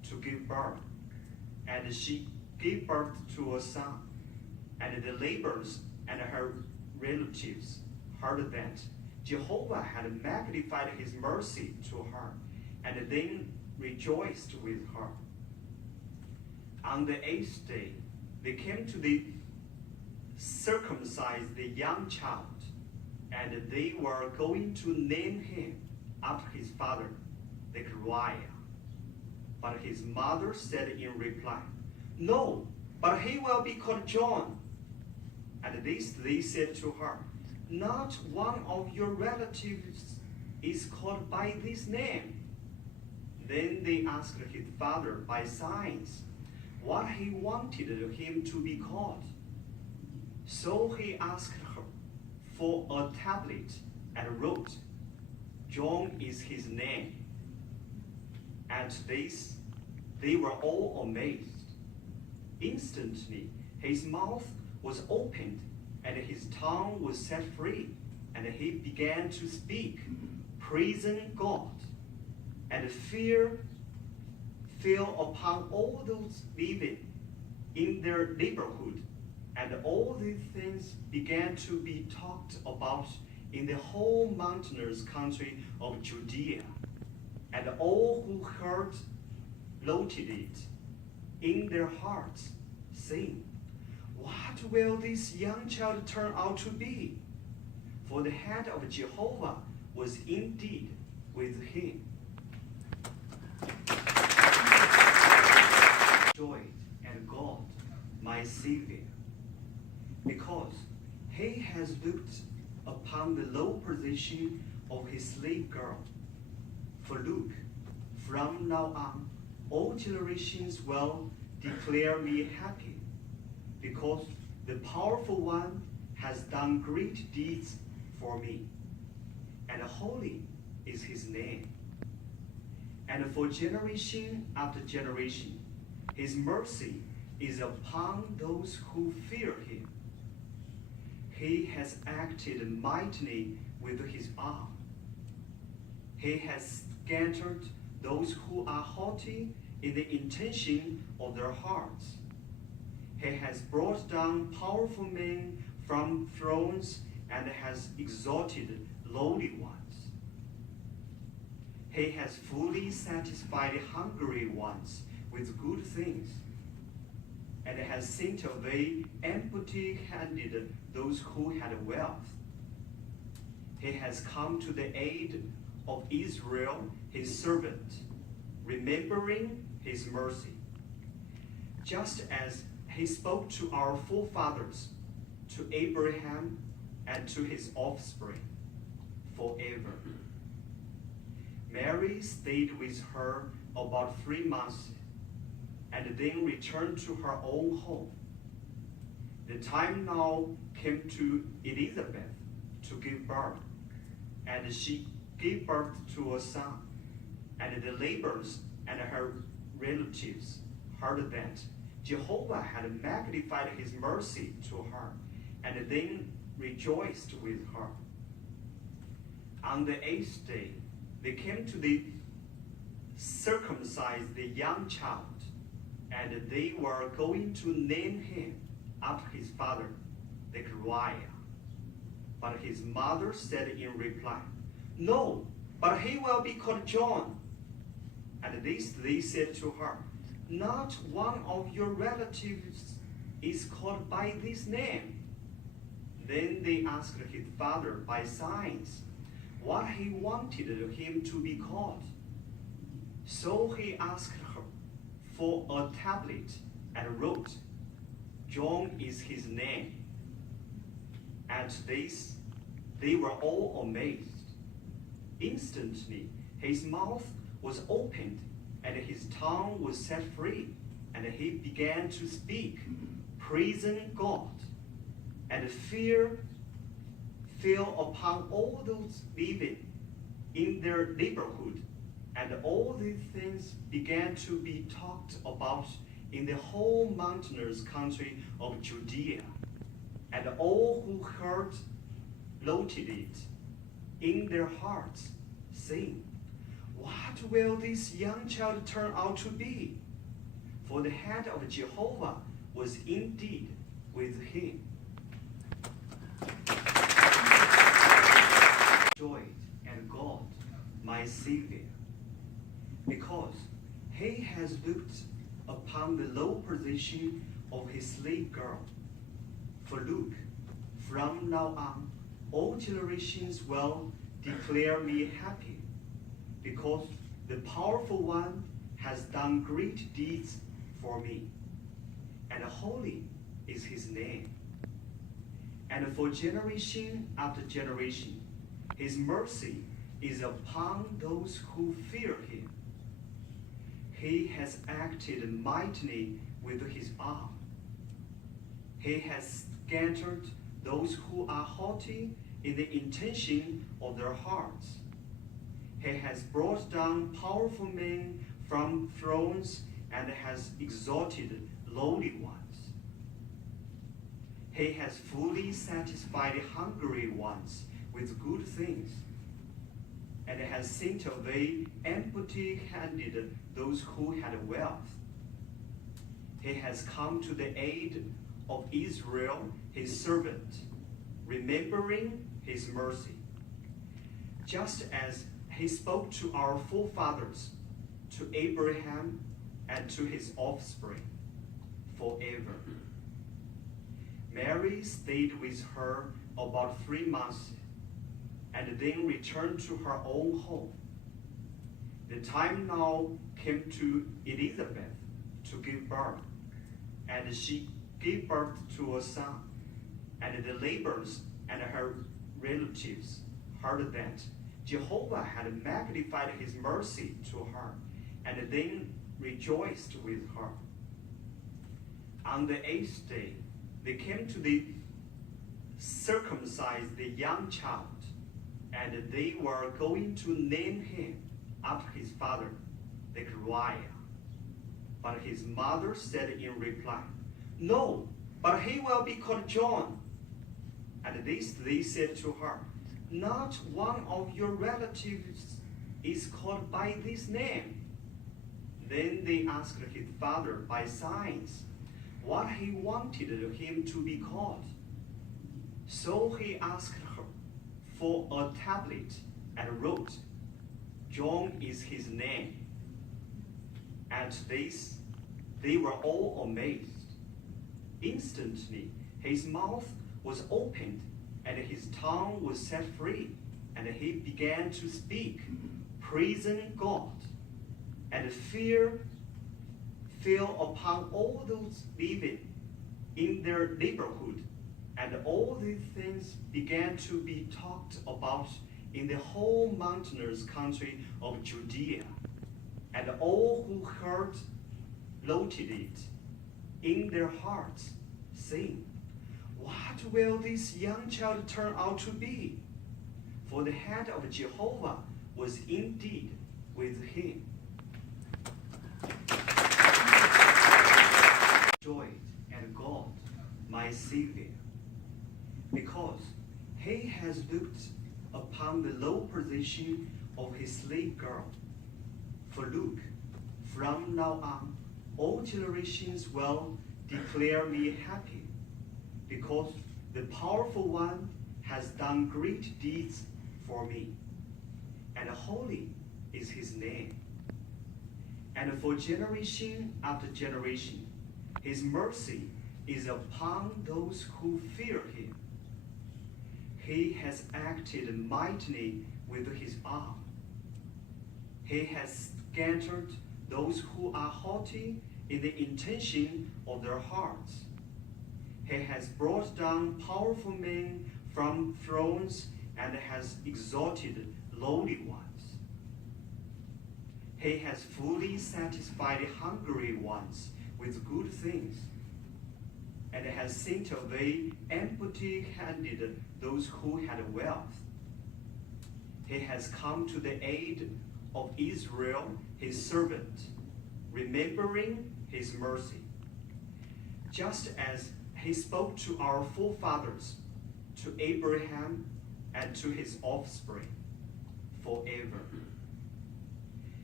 to give birth, and she gave birth to a son. And the neighbors and her relatives heard that Jehovah had magnified his mercy to her, and then rejoiced with her. On the 8th day, they came to circumcise the young child, and they were going to name him after his father, Zechariah. But his mother said in reply, "No, but he will be called John." And they said to her, "Not one of your relatives is called by this name." Then they asked his father by signs what he wanted him to be called. So he asked her for a tablet and wrote, "John is his name." At this, they were all amazed. Instantly, his mouth was opened and his tongue was set free, and he began to speak, praising God. And fear fell upon all those living in their neighborhood, and all these things began to be talked about in the whole mountainous country of Judea. And all who heard noted it in their hearts, saying, "What will this young child turn out to be?" For the hand of Jehovah was indeed with him. Joy and God, my Savior, because he has looked upon the low position of his slave girl. For look, from now on, all generations will declare me happy, because the powerful one has done great deeds for me, and holy is his name. And for generation after generation, his mercy is upon those who fear him. He has acted mightily with his arm. He has scattered those who are haughty in the intention of their hearts. He has brought down powerful men from thrones and has exalted lowly ones. He has fully satisfied hungry ones with good things, and has sent away empty-handed those who had wealth. He has come to the aid of Israel, his servant, remembering his mercy, just as he spoke to our forefathers, to Abraham and to his offspring forever. Mary stayed with her about 3 months and then returned to her own home. The time now came to Elizabeth to give birth, and she gave birth to a son. And the neighbors and her relatives heard that Jehovah had magnified his mercy to her, and then rejoiced with her. On the 8th day, they came to circumcise the young child, and they were going to name him after his father, Zechariah. But his mother said in reply, "No, but he will be called John." And they said to her, "Not one of your relatives is called by this name." Then they asked his father by signs what he wanted him to be called. So he asked her for a tablet and wrote, "John is his name." At this, they were all amazed. Instantly, his mouth was opened and his tongue was set free, and he began to speak, praising God. And fear fell upon all those living in their neighborhood, and all these things began to be talked about in the whole mountainous country of Judea. And all who heard noted it in their hearts, saying, what will this young child turn out to be? For the hand of Jehovah was indeed with him. Joy and God, my Savior, because he has looked upon the low position of his slave girl. For look, from now on, all generations will declare me happy, because the powerful one has done great deeds for me, and holy is his name. And for generation after generation, his mercy is upon those who fear him. He has acted mightily with his arm. He has scattered those who are haughty in the intention of their hearts. He has brought down powerful men from thrones and has exalted lowly ones. He has fully satisfied hungry ones with good things, and has sent away empty-handed those who had wealth. He has come to the aid of Israel, his servant, remembering his mercy, just as he spoke to our forefathers, to Abraham and to his offspring forever. Mary stayed with her about 3 months and then returned to her own home. The time now came to Elizabeth to give birth, and she gave birth to a son. And the neighbors and her relatives heard that Jehovah had magnified his mercy to her, and then rejoiced with her. On the 8th day, they came to circumcise the young child, and they were going to name him after his father, Zechariah. But his mother said in reply, "No, but he will be called John." And they said to her, "Not one of your relatives is called by this name." Then they asked his father by signs what he wanted him to be called. So he asked her for a tablet and wrote, "John is his name." At this, they were all amazed. Instantly, his mouth was opened and his tongue was set free, and he began to speak, praising God. And fear fell upon all those living in their neighborhood, and all these things began to be talked about in the whole mountainous country of Judea. And all who heard noted it in their hearts, saying, "What will this young child turn out to be?" For the hand of Jehovah was indeed with him. Joy and God, my Savior, because he has looked upon the low position of his slave girl. For look, from now on, all generations will declare me happy, because the powerful one has done great deeds for me, and holy is his name. And for generation after generation, his mercy is upon those who fear him. He has acted mightily with his arm. He has scattered those who are haughty in the intention of their hearts. He has brought down powerful men from thrones and has exalted lowly ones. He has fully satisfied hungry ones with good things, and has sent away empty-handed those who had wealth. He has come to the aid of Israel, his servant, remembering his mercy, just as he spoke to our forefathers, to Abraham and to his offspring forever.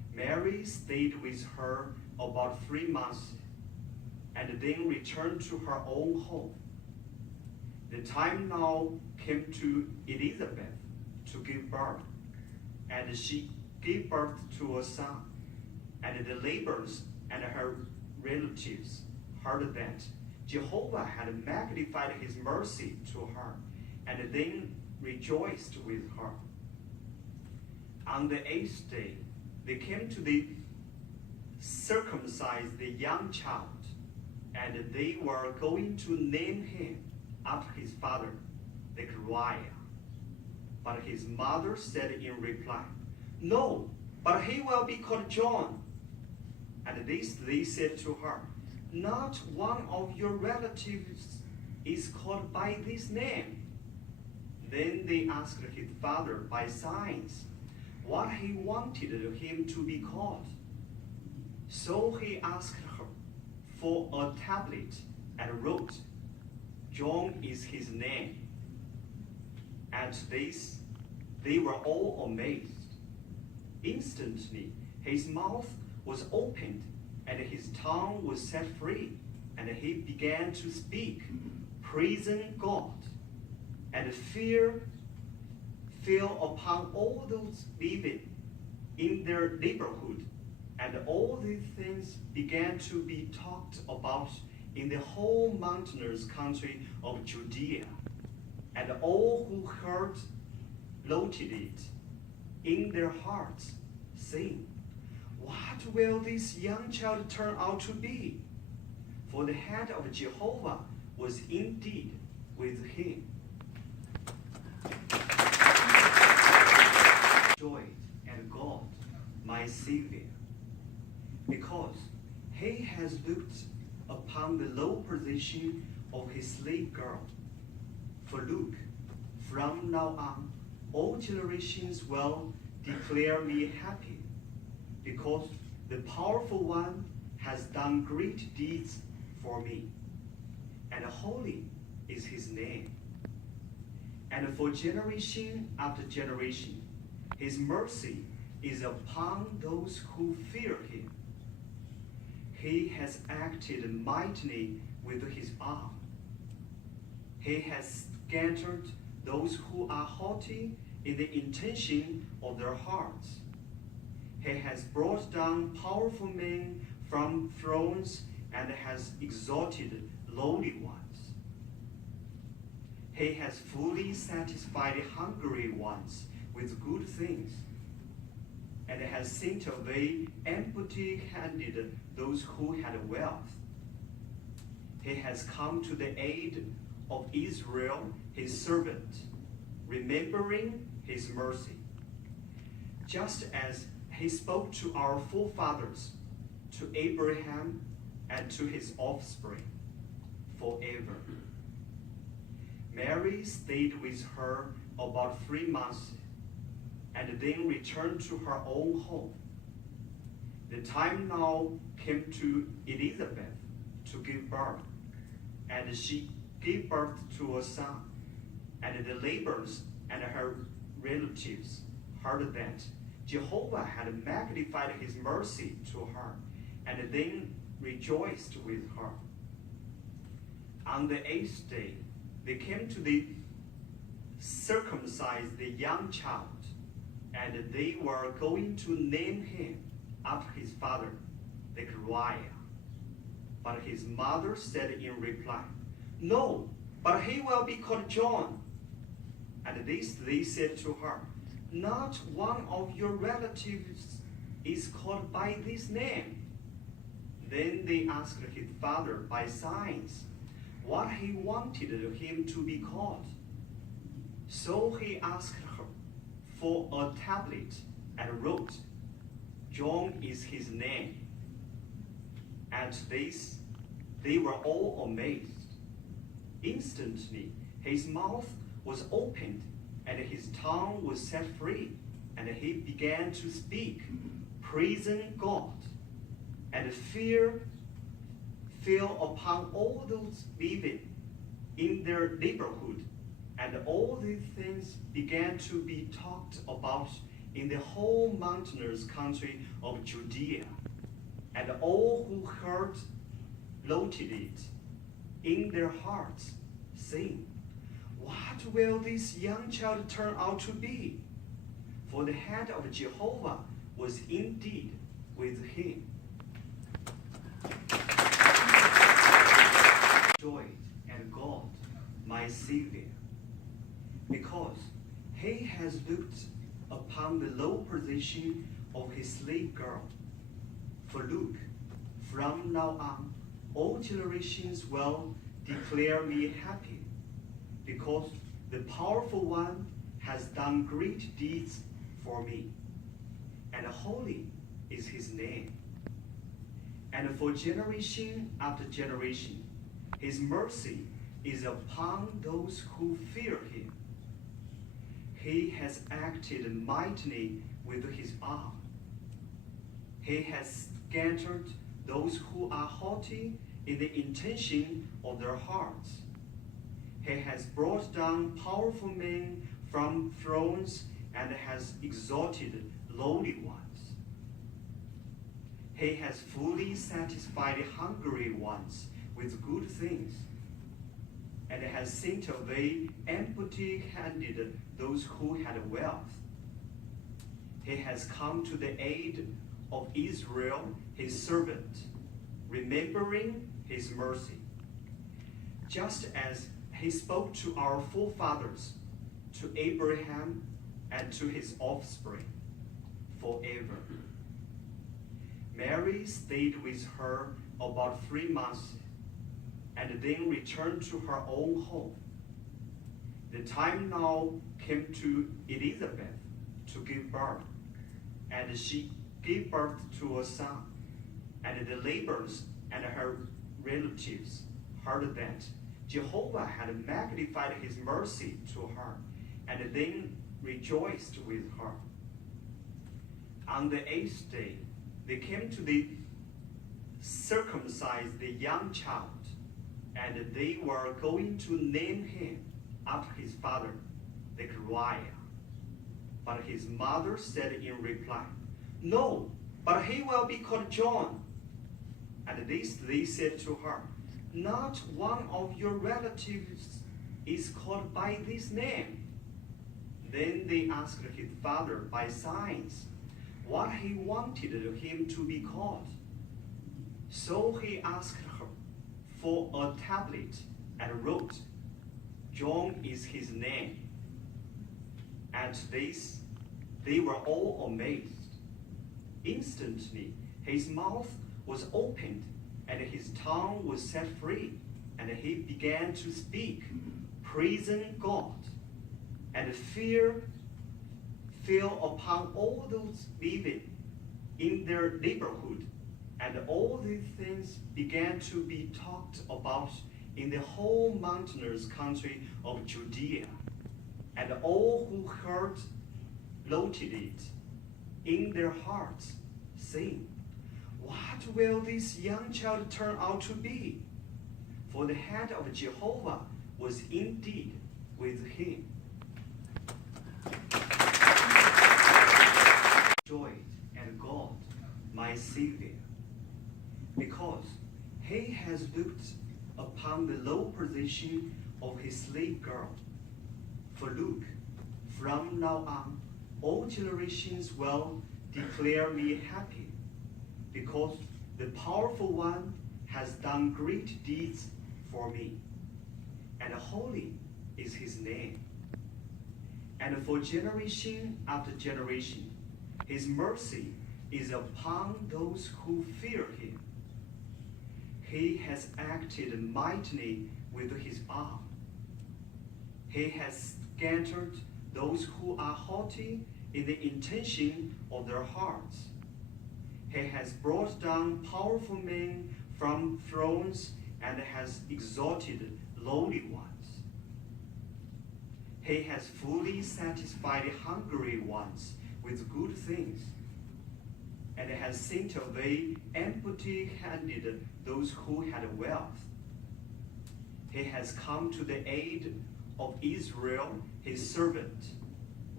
Mary stayed with her about 3 months and then returned to her own home. The time now came to Elizabeth to give birth, and she gave birth to a son, and the neighbors and her relatives heard that Jehovah had magnified his mercy to her, and then rejoiced with her. On the 8th day, they came to circumcise the young child, and they were going to name him after his father, Zechariah. But his mother said in reply, "No, but he will be called John." And this they said to her, "Not one of your relatives is called by this name." Then they asked his father by signs what he wanted him to be called. So he asked her for a tablet and wrote, "John is his name." At this, they were all amazed. Instantly, his mouth was opened and his tongue was set free, and he began to speak, praising God. And fear fell upon all those living in their neighborhood, and all these things began to be talked about in the whole mountainous country of Judea. And all who heard noted it in their hearts, saying, "What will this young child turn out to be?" For the hand of Jehovah was indeed with him. Joy and God, my Savior, because he has looked upon the low position of his slave girl. For look, from now on, all generations will declare me happy, because the powerful one has done great deeds for me, and holy is his name. And for generation after generation, his mercy is upon those who fear him. He has acted mightily with his arm. He has scattered those who are haughty in the intention of their hearts. He has brought down powerful men from thrones and has exalted lowly ones. He has fully satisfied hungry ones with good things, and has sent away empty-handed those who had wealth. He has come to the aid of Israel, his servant, remembering his mercy, just as he spoke to our forefathers, to Abraham and to his offspring forever. Mary stayed with her about 3 months and then returned to her own home. The time now came to Elizabeth to give birth, and she gave birth to a son, and the neighbors and her relatives heard that Jehovah had magnified his mercy to her, and then rejoiced with her. On the 8th day, they came to circumcise the young child, and they were going to name him after his father, Zechariah. But his mother said in reply, "No, but he will be called John." And this they said to her, "Not one of your relatives is called by this name." Then they asked his father by signs what he wanted him to be called. So he asked her for a tablet and wrote, "John is his name." At this, they were all amazed. Instantly, his mouth was opened and his tongue was set free, and he began to speak, praising God. And fear fell upon all those living in their neighborhood, and all these things began to be talked about in the whole mountainous country of Judea, and all who heard noted it in their hearts, saying, "What will this young child turn out to be?" For the hand of Jehovah was indeed with him. Joy at God, my Savior, because he has looked upon the low position of his slave girl. For look, from now on, all generations will declare me happy, because the powerful one has done great deeds for me, and holy is his name. And for generation after generation, his mercy is upon those who fear him. He has acted mightily with his arm. He has scattered those who are haughty in the intention of their hearts. He has brought down powerful men from thrones and has exalted lowly ones. He has fully satisfied hungry ones with good things, and has sent away empty-handed those who had wealth. He has come to the aid of Israel, his servant, remembering his mercy, just as he spoke to our forefathers, to Abraham and to his offspring forever. Mary stayed with her about 3 months and then returned to her own home. The time now came to Elizabeth to give birth, and she gave birth to a son. And the neighbors and her relatives heard that Jehovah had magnified his mercy to her, and then rejoiced with her. On the 8th day, they came to circumcise the young child, and they were going to name him after his father, Zechariah. But his mother said in reply, "No, but he will be called John." And this they said to her, "Not one of your relatives is called by this name." Then they asked his father by signs what he wanted him to be called. So he asked her for a tablet and wrote, "John is his name." At this, they were all amazed. Instantly, his mouth was opened and his tongue was set free, and he began to speak, praising God. And fear fell upon all those living in their neighborhood, and all these things began to be talked about in the whole mountainous country of Judea, and all who heard noted it in their hearts, saying, "What will this young child turn out to be?" For the hand of Jehovah was indeed with him. Joy at God, my Savior, because he has looked upon the low position of his slave girl. For look, from now on, all generations will declare me happy, because the powerful one has done great deeds for me, and holy is his name. And for generation after generation, his mercy is upon those who fear him. He has acted mightily with his arm. He has scattered those who are haughty in the intention of their hearts. He has brought down powerful men from thrones and has exalted lowly ones. He has fully satisfied hungry ones with good things, and has sent away empty-handed those who had wealth. He has come to the aid of Israel, his servant,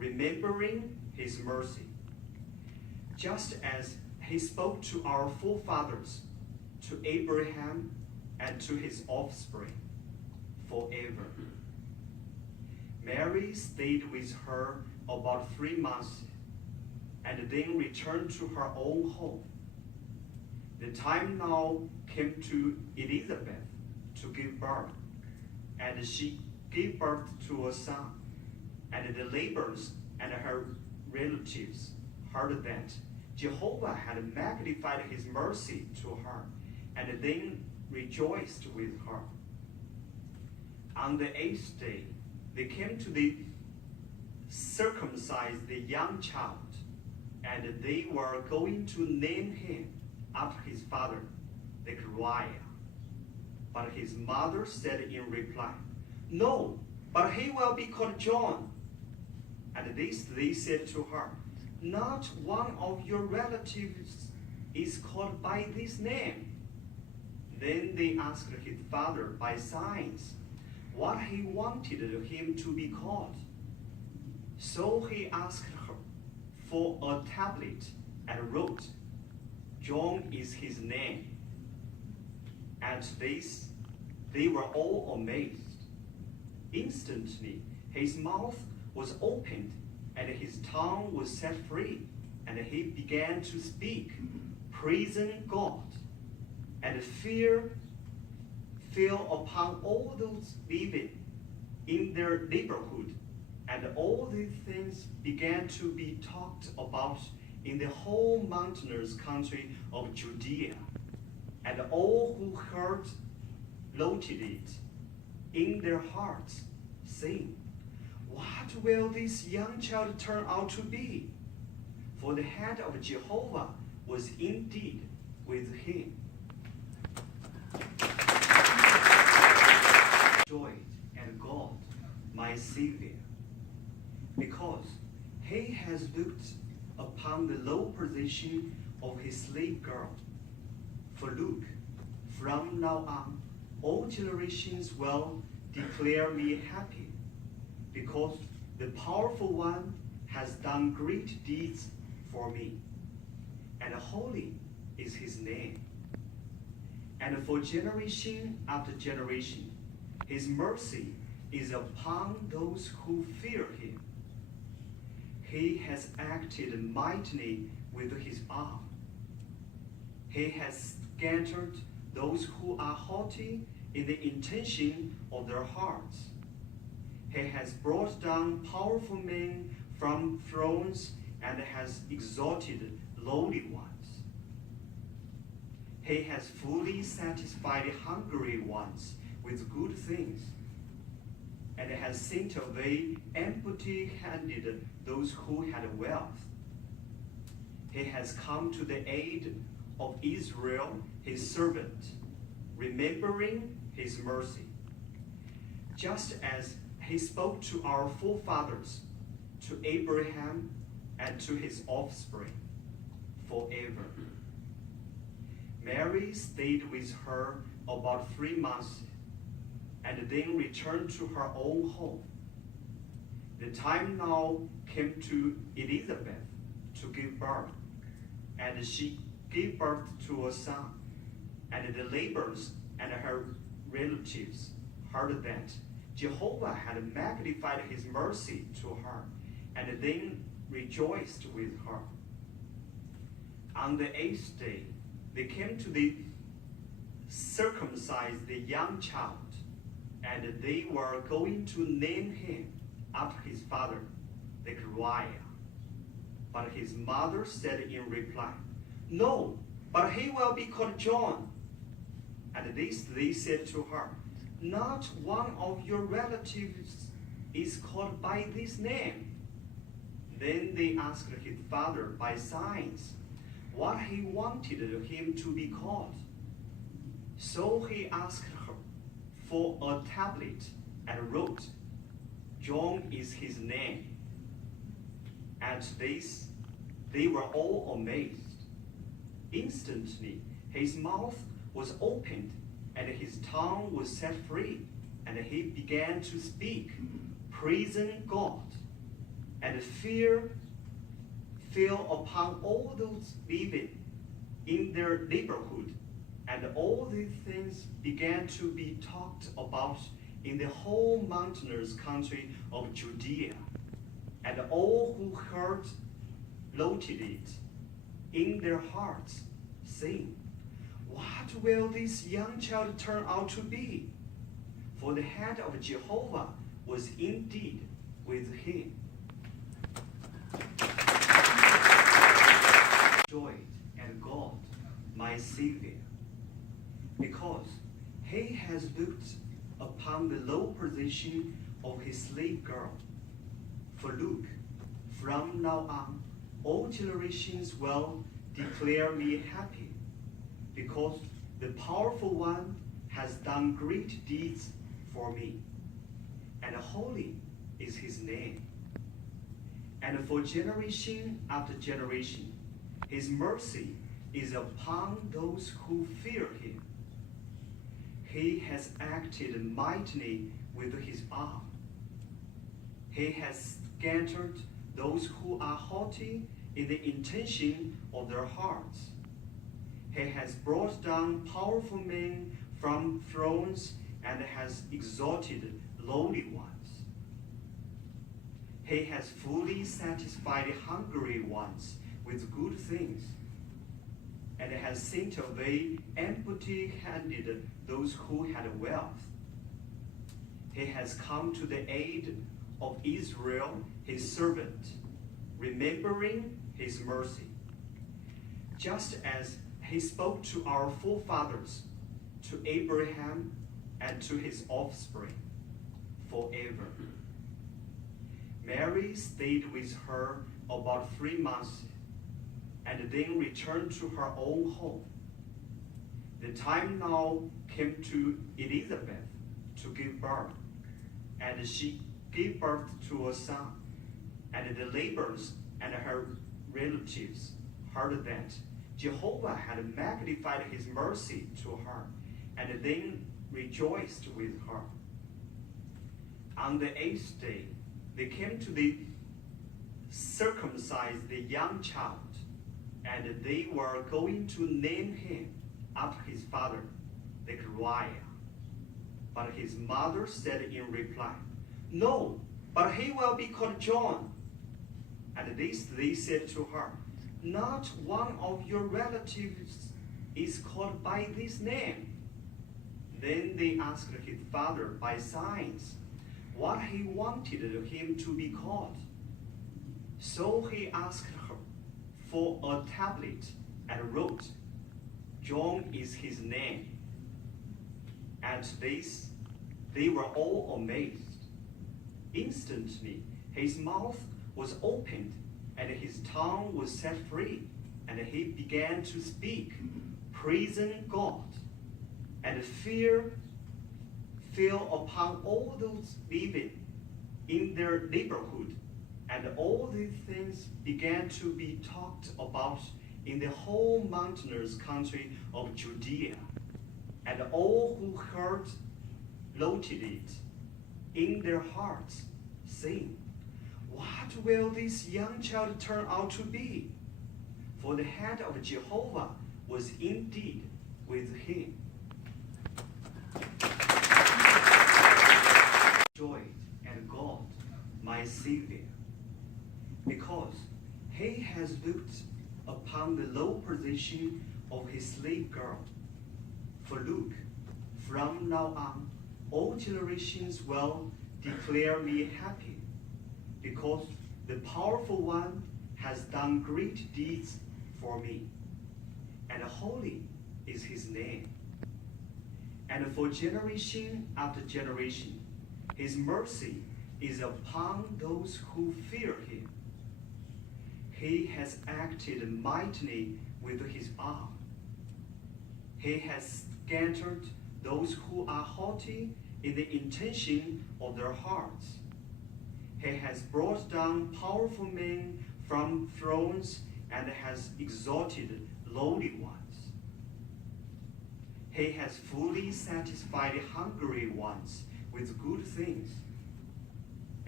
remembering his mercy, just as he spoke to our forefathers, to Abraham and to his offspring forever. Mary stayed with her about 3 months and then returned to her own home. The time now came to Elizabeth to give birth, and she gave birth to a son, and the neighbors and her relatives heard that Jehovah had magnified his mercy to her, and then rejoiced with her. On the 8th day, they came to circumcise the young child, and they were going to name him after his father, Zechariah. But his mother said in reply, "No, but he will be called John." And this they said to her, "Not one of your relatives is called by this name." Then they asked his father by signs what he wanted him to be called. So he asked her for a tablet and wrote, "John is his name." At this, they were all amazed. Instantly, his mouth was opened and his tongue was set free, and he began to speak, praising God. And fear fell upon all those living in their neighborhood, and all these things began to be talked about in the whole mountainous country of Judea. And all who heard noted it in their hearts, saying, "What will this young child turn out to be?" For the hand of Jehovah was indeed with him. Joy and God, my Savior, because he has looked upon the low position of his slave girl. For look, from now on, all generations will declare me happy, because the powerful one has done great deeds for me, and holy is his name. And for generation after generation, his mercy is upon those who fear him. He has acted mightily with his arm. He has scattered those who are haughty in the intention of their hearts. He has brought down powerful men from thrones and has exalted lowly ones. He has fully satisfied hungry ones with good things, and has sent away empty-handed those who had wealth. He has come to the aid of Israel, his servant, remembering his mercy, just as he spoke to our forefathers, to Abraham and to his offspring forever. Mary stayed with her about 3 months and then returned to her own home. The time now came to Elizabeth to give birth, and she gave birth to a son, and the neighbors and her relatives heard that Jehovah had magnified his mercy to her, and then rejoiced with her. On the 8th day, they came to circumcise the young child, and they were going to name him after his father, Zechariah. But his mother said in reply, "No, but he will be called John." And this they said to her, "Not one of your relatives is called by this name." Then they asked his father by signs what he wanted him to be called. So he asked her for a tablet and wrote, "John is his name." At this, they were all amazed. Instantly, his mouth was opened and his tongue was set free, and he began to speak, praising God. and fear fell upon all those living in their neighborhood, and all these things began to be talked about in the whole mountainous country of Judea, and all who heard noted it in their hearts, saying, "What will this young child turn out to be?" For the hand of Jehovah was indeed with him. Joy and God, my Savior, because he has looked upon the low position of his slave girl. For look, from now on, all generations will declare me happy, because the powerful one has done great deeds for me, and holy is his name. And for generation after generation, his mercy is upon those who fear him. He has acted mightily with his arm. He has scattered those who are haughty in the intention of their hearts. He has brought down powerful men from thrones and has exalted lowly ones. He has fully satisfied hungry ones with good things, and has sent away empty-handed those who had wealth. He has come to the aid of Israel, his servant, remembering his mercy, just as he spoke to our forefathers, to Abraham and to his offspring forever. Mary stayed with her about 3 months and then returned to her own home. The time now came to Elizabeth to give birth, and she gave birth to a son. And the neighbors and her relatives heard that Jehovah had magnified his mercy to her, and then rejoiced with her. On the 8th day, they came to circumcise the young child, and they were going to name him after his father, Zechariah. But his mother said in reply, "No, but he will be called John." And this they said to her, "Not one of your relatives is called by this name." Then they asked his father by signs what he wanted him to be called. So he asked her for a tablet and wrote, "John is his name." At this, they were all amazed. Instantly, his mouth was opened and his tongue was set free, and he began to speak, praising God. And fear fell upon all those living in their neighborhood, and all these things began to be talked about in the whole mountainous country of Judea, and all who heard noted it in their hearts, saying, "What will this young child turn out to be?" For the hand of Jehovah was indeed with him. Joy and God, my Savior, because he has looked upon the low position of his slave girl. For look, from now on, all generations will declare me happy, because the powerful one has done great deeds for me, and holy is his name. And for generation after generation, his mercy is upon those who fear him. He has acted mightily with his arm. He has scattered those who are haughty in the intention of their hearts. He has brought down powerful men from thrones and has exalted lowly ones. He has fully satisfied hungry ones with good things,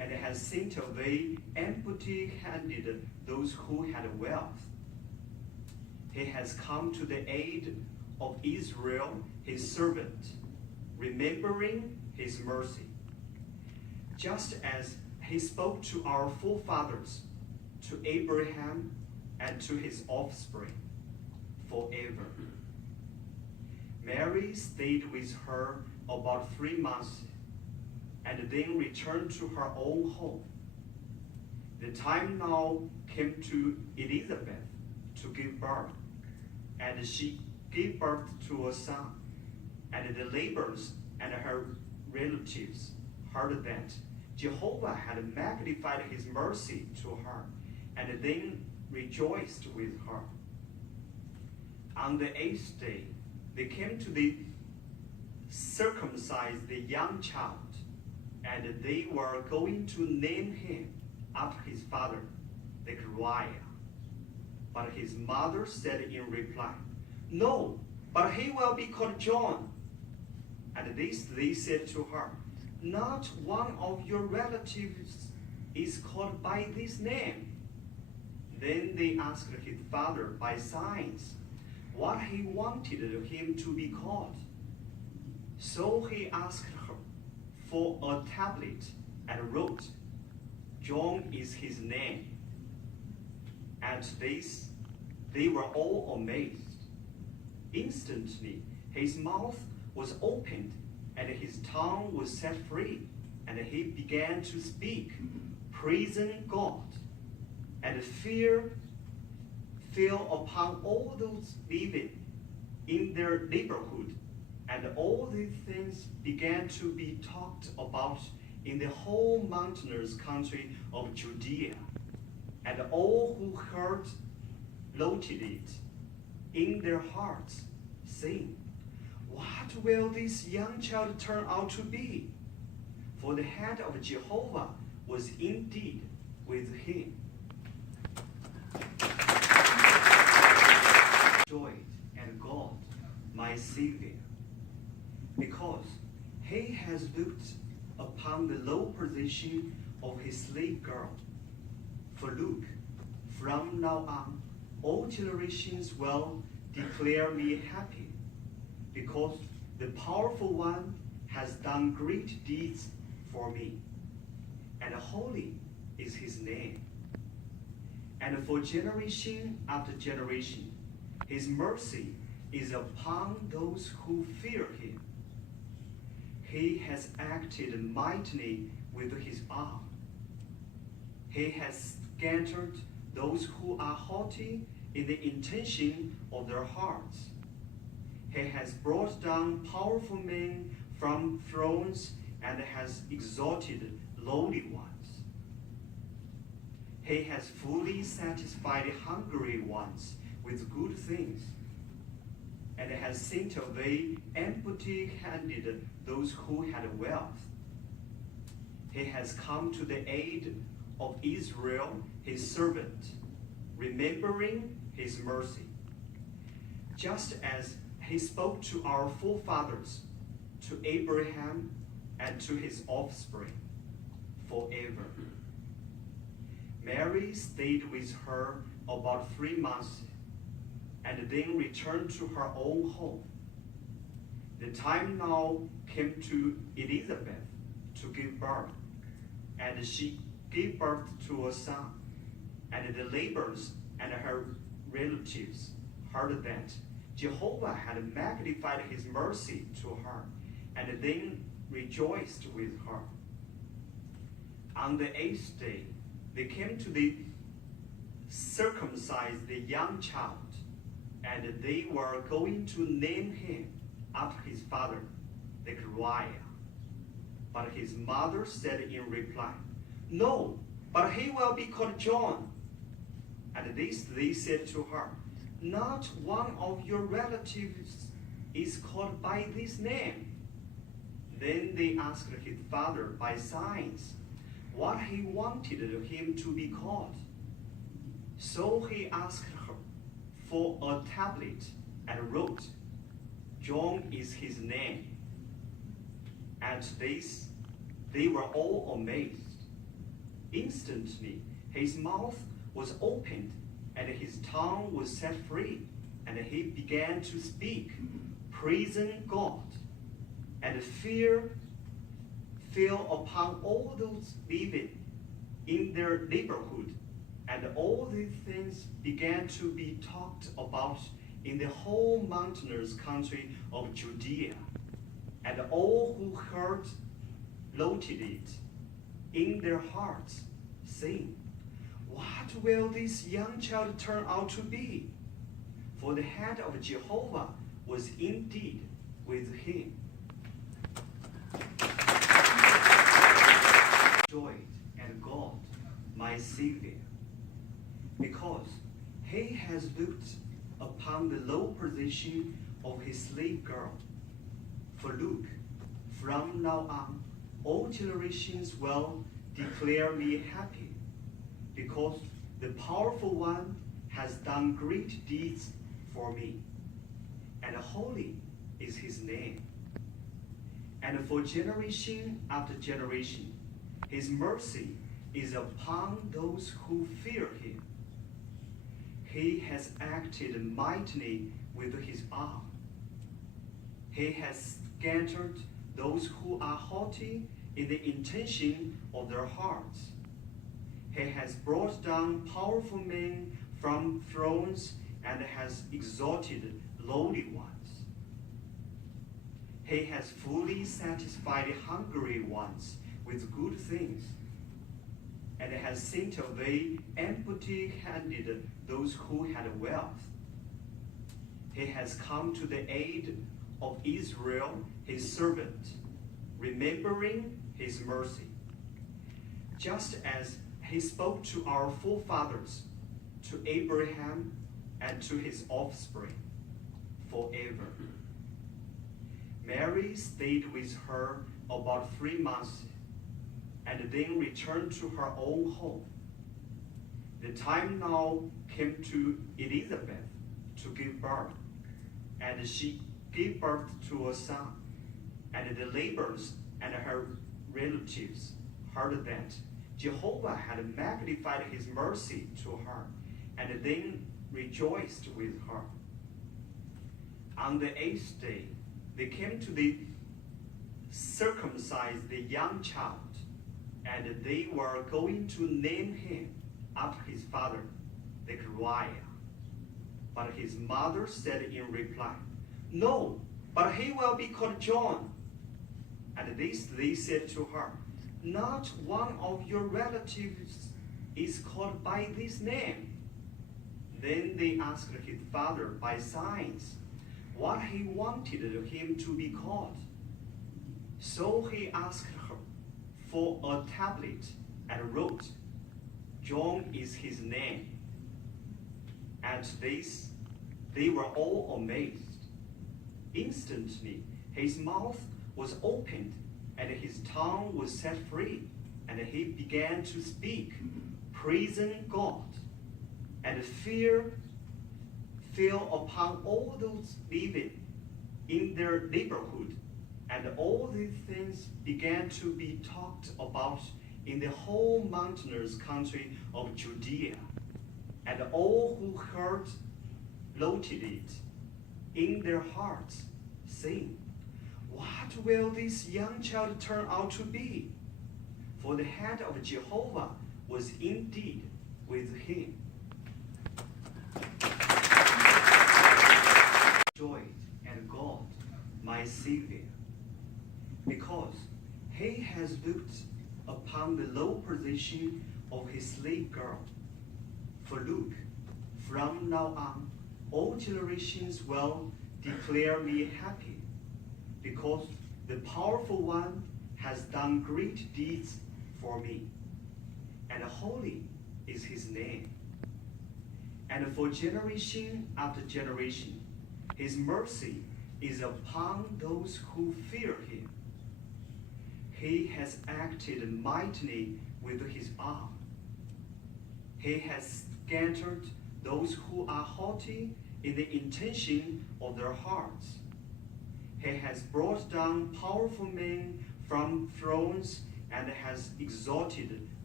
and has sent away empty-handed those who had wealth. He has come to the aid of Israel, his servant, remembering his mercy, just as he spoke to our forefathers, to Abraham and to his offspring forever. Mary stayed with her about 3 months and then returned to her own home. The time now came to Elizabeth to give birth, and she gave birth to a son, and the neighbors and her relatives heard that Jehovah had magnified his mercy to her, and then rejoiced with her. On the 8th day, they came to circumcise the young child, and they were going to name him after his father, Zechariah. But his mother said in reply, "No, but he will be called John." And this they said to her, "Not one of your relatives is called by this name." Then they asked his father by signs what he wanted him to be called. So he asked her for a tablet and wrote, "John is his name." At this, they were all amazed. Instantly, his mouth was opened and his tongue was set free, and he began to speak, praising God. And fear fell upon all those living in their neighborhood, and all these things began to be talked about in the whole mountainous country of Judea. And all who heard noted it in their hearts, saying, "What will this young child turn out to be?" For the hand of Jehovah was indeed with him. Joy and God, my Savior, because he has looked upon the low position of his slave girl. For look, from now on, all generations will declare me happy, because the powerful one has done great deeds for me, and holy is his name. And for generation after generation, his mercy is upon those who fear him. He has acted mightily with his arm. He has scattered those who are haughty in the intention of their hearts. He has brought down powerful men from thrones and has exalted lowly ones. He has fully satisfied hungry ones with good things, and has sent away empty-handed those who had wealth. He has come to the aid of Israel, his servant, remembering his mercy, just as he spoke to our forefathers, to Abraham and to his offspring forever. Mary stayed with her about 3 months and then returned to her own home. The time now came to Elizabeth to give birth, and she gave birth to a son, and the neighbors and her relatives heard that Jehovah had magnified his mercy to her, and then rejoiced with her. On the 8th day, they came to circumcise the young child, and they were going to name him after his father, Zechariah. But his mother said in reply, "No, but he will be called John." And this they said to her, "Not one of your relatives is called by this name." Then they asked his father by signs what he wanted him to be called. So he asked her for a tablet and wrote, "John is his name." At this, they were all amazed. Instantly, his mouth was opened, and his tongue was set free, and he began to speak, praising God. And fear fell upon all those living in their neighborhood, and all these things began to be talked about in the whole mountainous country of Judea. And all who heard noted it in their hearts, saying, "What will this young child turn out to be?" For the hand of Jehovah was indeed with him. Joy and God, my Savior, because he has looked upon the low position of his slave girl. For look, from now on, all generations will declare me happy, because the powerful one has done great deeds for me, and holy is his name. And for generation after generation, his mercy is upon those who fear him. He has acted mightily with his arm. He has scattered those who are haughty in the intention of their hearts. He has brought down powerful men from thrones and has exalted lowly ones. He has fully satisfied hungry ones with good things, and has sent away empty-handed those who had wealth. He has come to the aid of Israel, his servant, remembering his mercy, just as he spoke to our forefathers, to Abraham and to his offspring forever. Mary stayed with her about 3 months and then returned to her own home. The time now came to Elizabeth to give birth, and she gave birth to a son. And the neighbors and her relatives heard that Jehovah had magnified his mercy to her, and then rejoiced with her. On the 8th day, they came to circumcise the young child, and they were going to name him after his father, Zechariah. But his mother said in reply, "No, but he will be called John." And this they said to her, "Not one of your relatives is called by this name." Then they asked his father by signs what he wanted him to be called. So he asked her for a tablet and wrote, "John is his name." At this, they were all amazed. Instantly, his mouth was opened, and his tongue was set free, and he began to speak, praising God. And fear fell upon all those living in their neighborhood, and all these things began to be talked about in the whole mountainous country of Judea. And all who heard noted it in their hearts, saying, "What will this young child turn out to be?" For the hand of Jehovah was indeed with him. Joy and God, my Savior, because he has looked upon the low position of his slave girl. For look, from now on, all generations will declare me happy, because the powerful one has done great deeds for me, and holy is his name. And for generation after generation, his mercy is upon those who fear him. He has acted mightily with his arm. He has scattered those who are haughty in the intention of their hearts. He has brought down powerful men from thrones and has exalted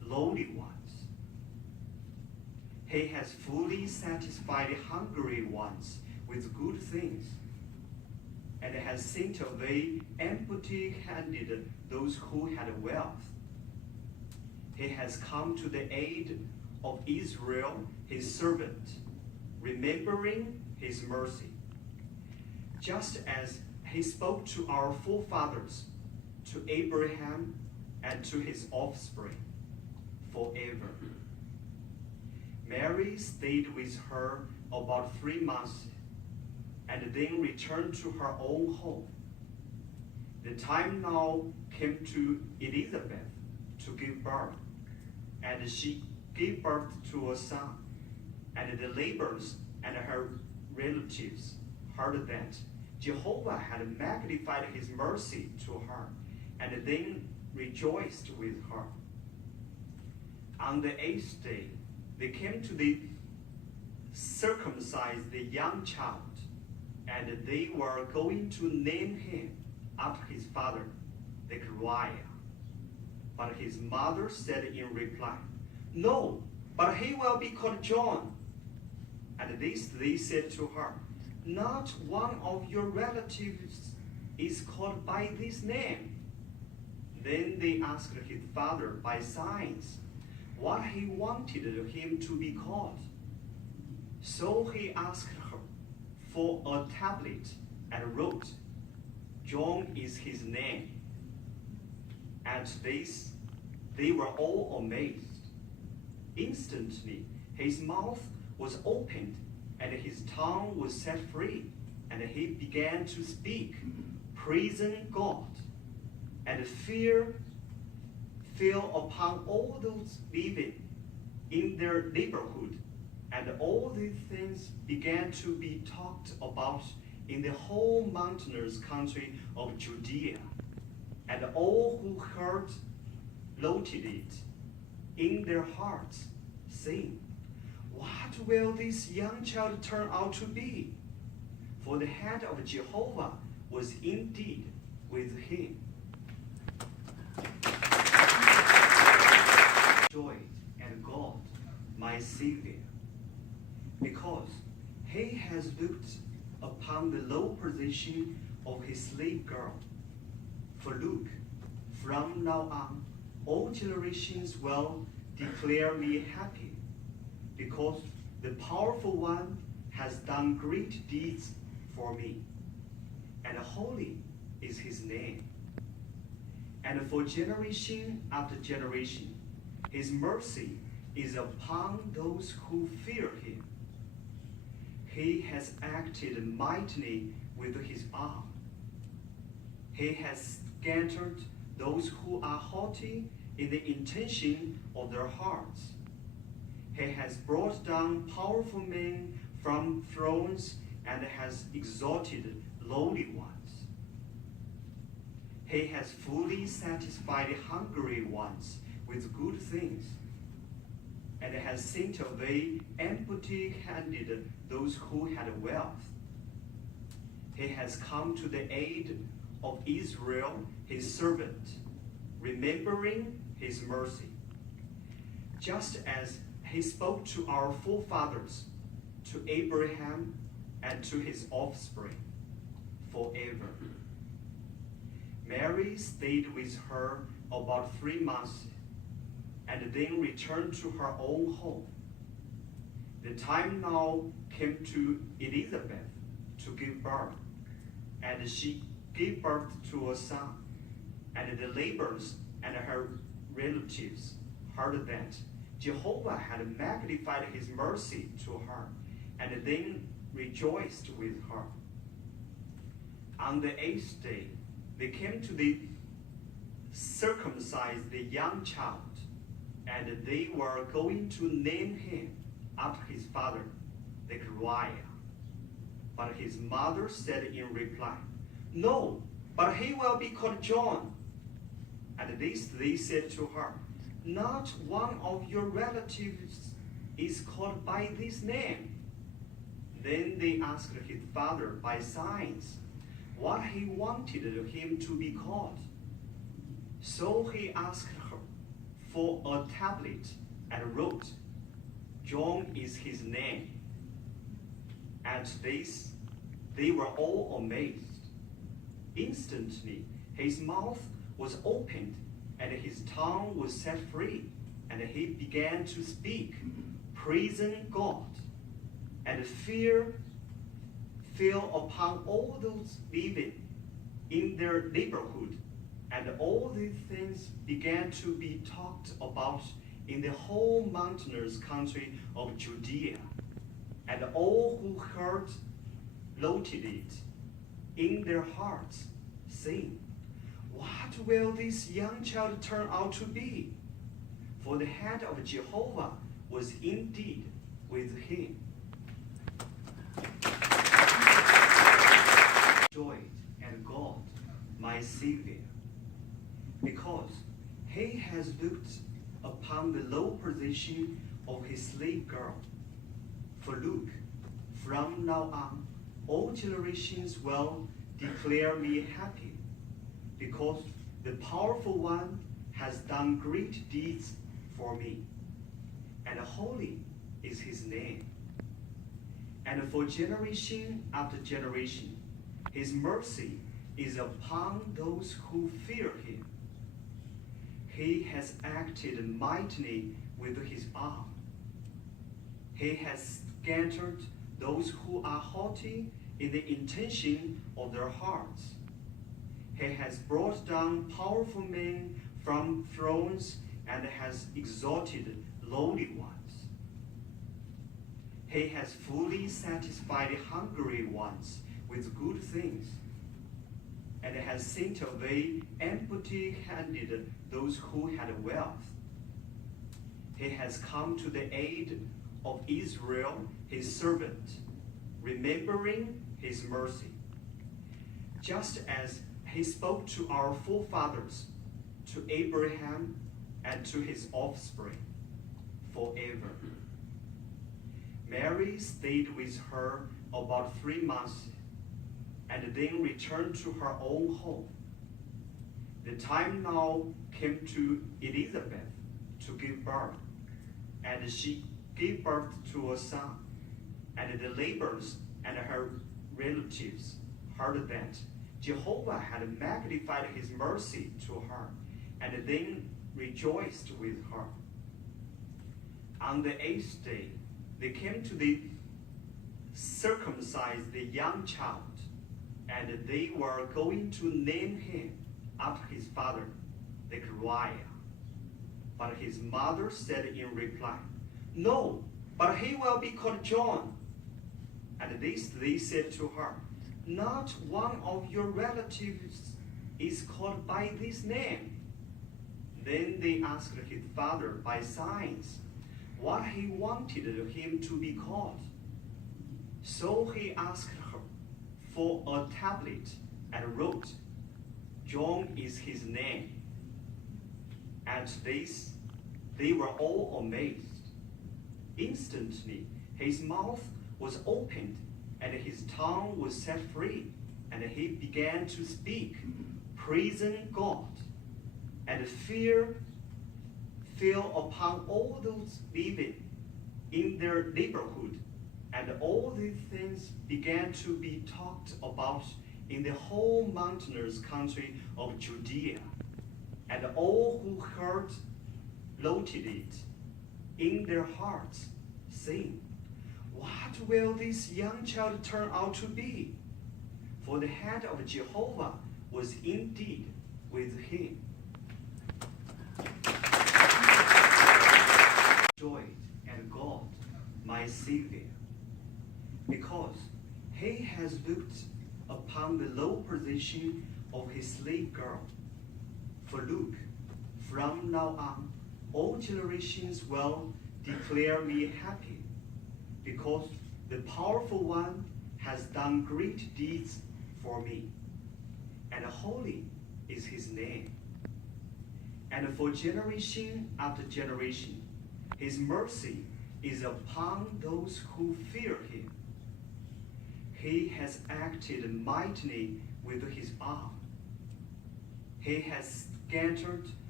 lowly ones. He has fully satisfied hungry ones with good things, and has sent away empty-handed those who had wealth. He has come to the aid of Israel, his servant, remembering his mercy, just as he spoke to our forefathers, to Abraham and to his offspring forever. Mary stayed with her about 3 months and then returned to her own home. The time now came to Elizabeth to give birth, and she gave birth to a son. And the neighbors and her relatives heard that Jehovah had magnified his mercy to her, and then rejoiced with her. On the 8th day, they came to circumcise the young child, and they were going to name him after his father, Zechariah. But his mother said in reply, "No, but he will be called John." And this they said to her, "Not one of your relatives is called by this name." Then they asked his father by signs what he wanted him to be called. So he asked her for a tablet and wrote, "John is his name." At this, they were all amazed. Instantly, his mouth was opened and his tongue was set free, and he began to speak, praising God. And fear fell upon all those living in their neighborhood, and all these things began to be talked about in the whole mountainous country of Judea. And all who heard noted it in their hearts, saying, "What will this young child turn out to be?" For the hand of Jehovah was indeed with him. Joy and God, my Savior, because he has looked upon the low position of his slave girl. For look, from now on, all generations will declare me happy, because the powerful one has done great deeds for me, and holy is his name. And for generation after generation, his mercy is upon those who fear him. He has acted mightily with his arm. He has scattered those who are haughty in the intention of their hearts. He has brought down powerful men from thrones and has exalted lowly ones. He has fully satisfied hungry ones with good things, and has sent away empty-handed those who had wealth. He has come to the aid of Israel, his servant, remembering his mercy, just as he spoke to our forefathers, to Abraham and to his offspring forever. Mary stayed with her about 3 months, and then returned to her own home. The time now came to Elizabeth to give birth, and she gave birth to a son. And the neighbors and her relatives heard that Jehovah had magnified his mercy to her, and then rejoiced with her. On the 8th day, they came to circumcise the young child, and they were going to name him after his father, Zechariah. But his mother said in reply, "No, but he will be called John." And this they said to her, "Not one of your relatives is called by this name." Then they asked his father by signs what he wanted him to be called. So he asked her for a tablet and wrote, "John is his name." At this, they were all amazed. Instantly, his mouth was opened, and his tongue was set free, and he began to speak, praising God. And fear fell upon all those living in their neighborhood, and all these things began to be talked about in the whole mountainous country of Judea. And all who heard noted it in their hearts, saying, "What will this young child turn out to be?" For the hand of Jehovah was indeed with him. Joy and God, my Savior, because he has looked upon the low position of his slave girl. For look, from now on, all generations will declare me happy, because the powerful one has done great deeds for me, and holy is his name. And for generation after generation, his mercy is upon those who fear him. He has acted mightily with his arm. He has scattered those who are haughty in the intention of their hearts. He has brought down powerful men from thrones and has exalted lowly ones. He has fully satisfied hungry ones with good things, and has sent away empty-handed those who had wealth. He has come to the aid of Israel, his servant, remembering his mercy, just as he spoke to our forefathers, to Abraham and to his offspring forever. Mary stayed with her about 3 months and then returned to her own home. The time now came to Elizabeth to give birth, and she gave birth to a son. And the neighbors and her relatives heard that Jehovah had magnified his mercy to her, and then rejoiced with her. On the 8th day, they came to circumcise the young child, and they were going to name him after his father, Zechariah. But his mother said in reply, "No, but he will be called John." And this they said to her, "Not one of your relatives is called by this name." Then they asked his father by signs what he wanted him to be called. So he asked her for a tablet and wrote, "John is his name." At this, they were all amazed. Instantly, his mouth was opened, and his tongue was set free, and he began to speak, praising God. And fear fell upon all those living in their neighborhood, and all these things began to be talked about in the whole mountainous country of Judea. And all who heard noted it in their hearts, saying, "What will this young child turn out to be?" For the hand of Jehovah was indeed with him. Joy and God, my Savior, because he has looked upon the low position of his slave girl. For look, from now on, all generations will declare me happy, because the powerful one has done great deeds for me, and holy is his name. And for generation after generation, his mercy is upon those who fear him. He has acted mightily with his arm. He has scattered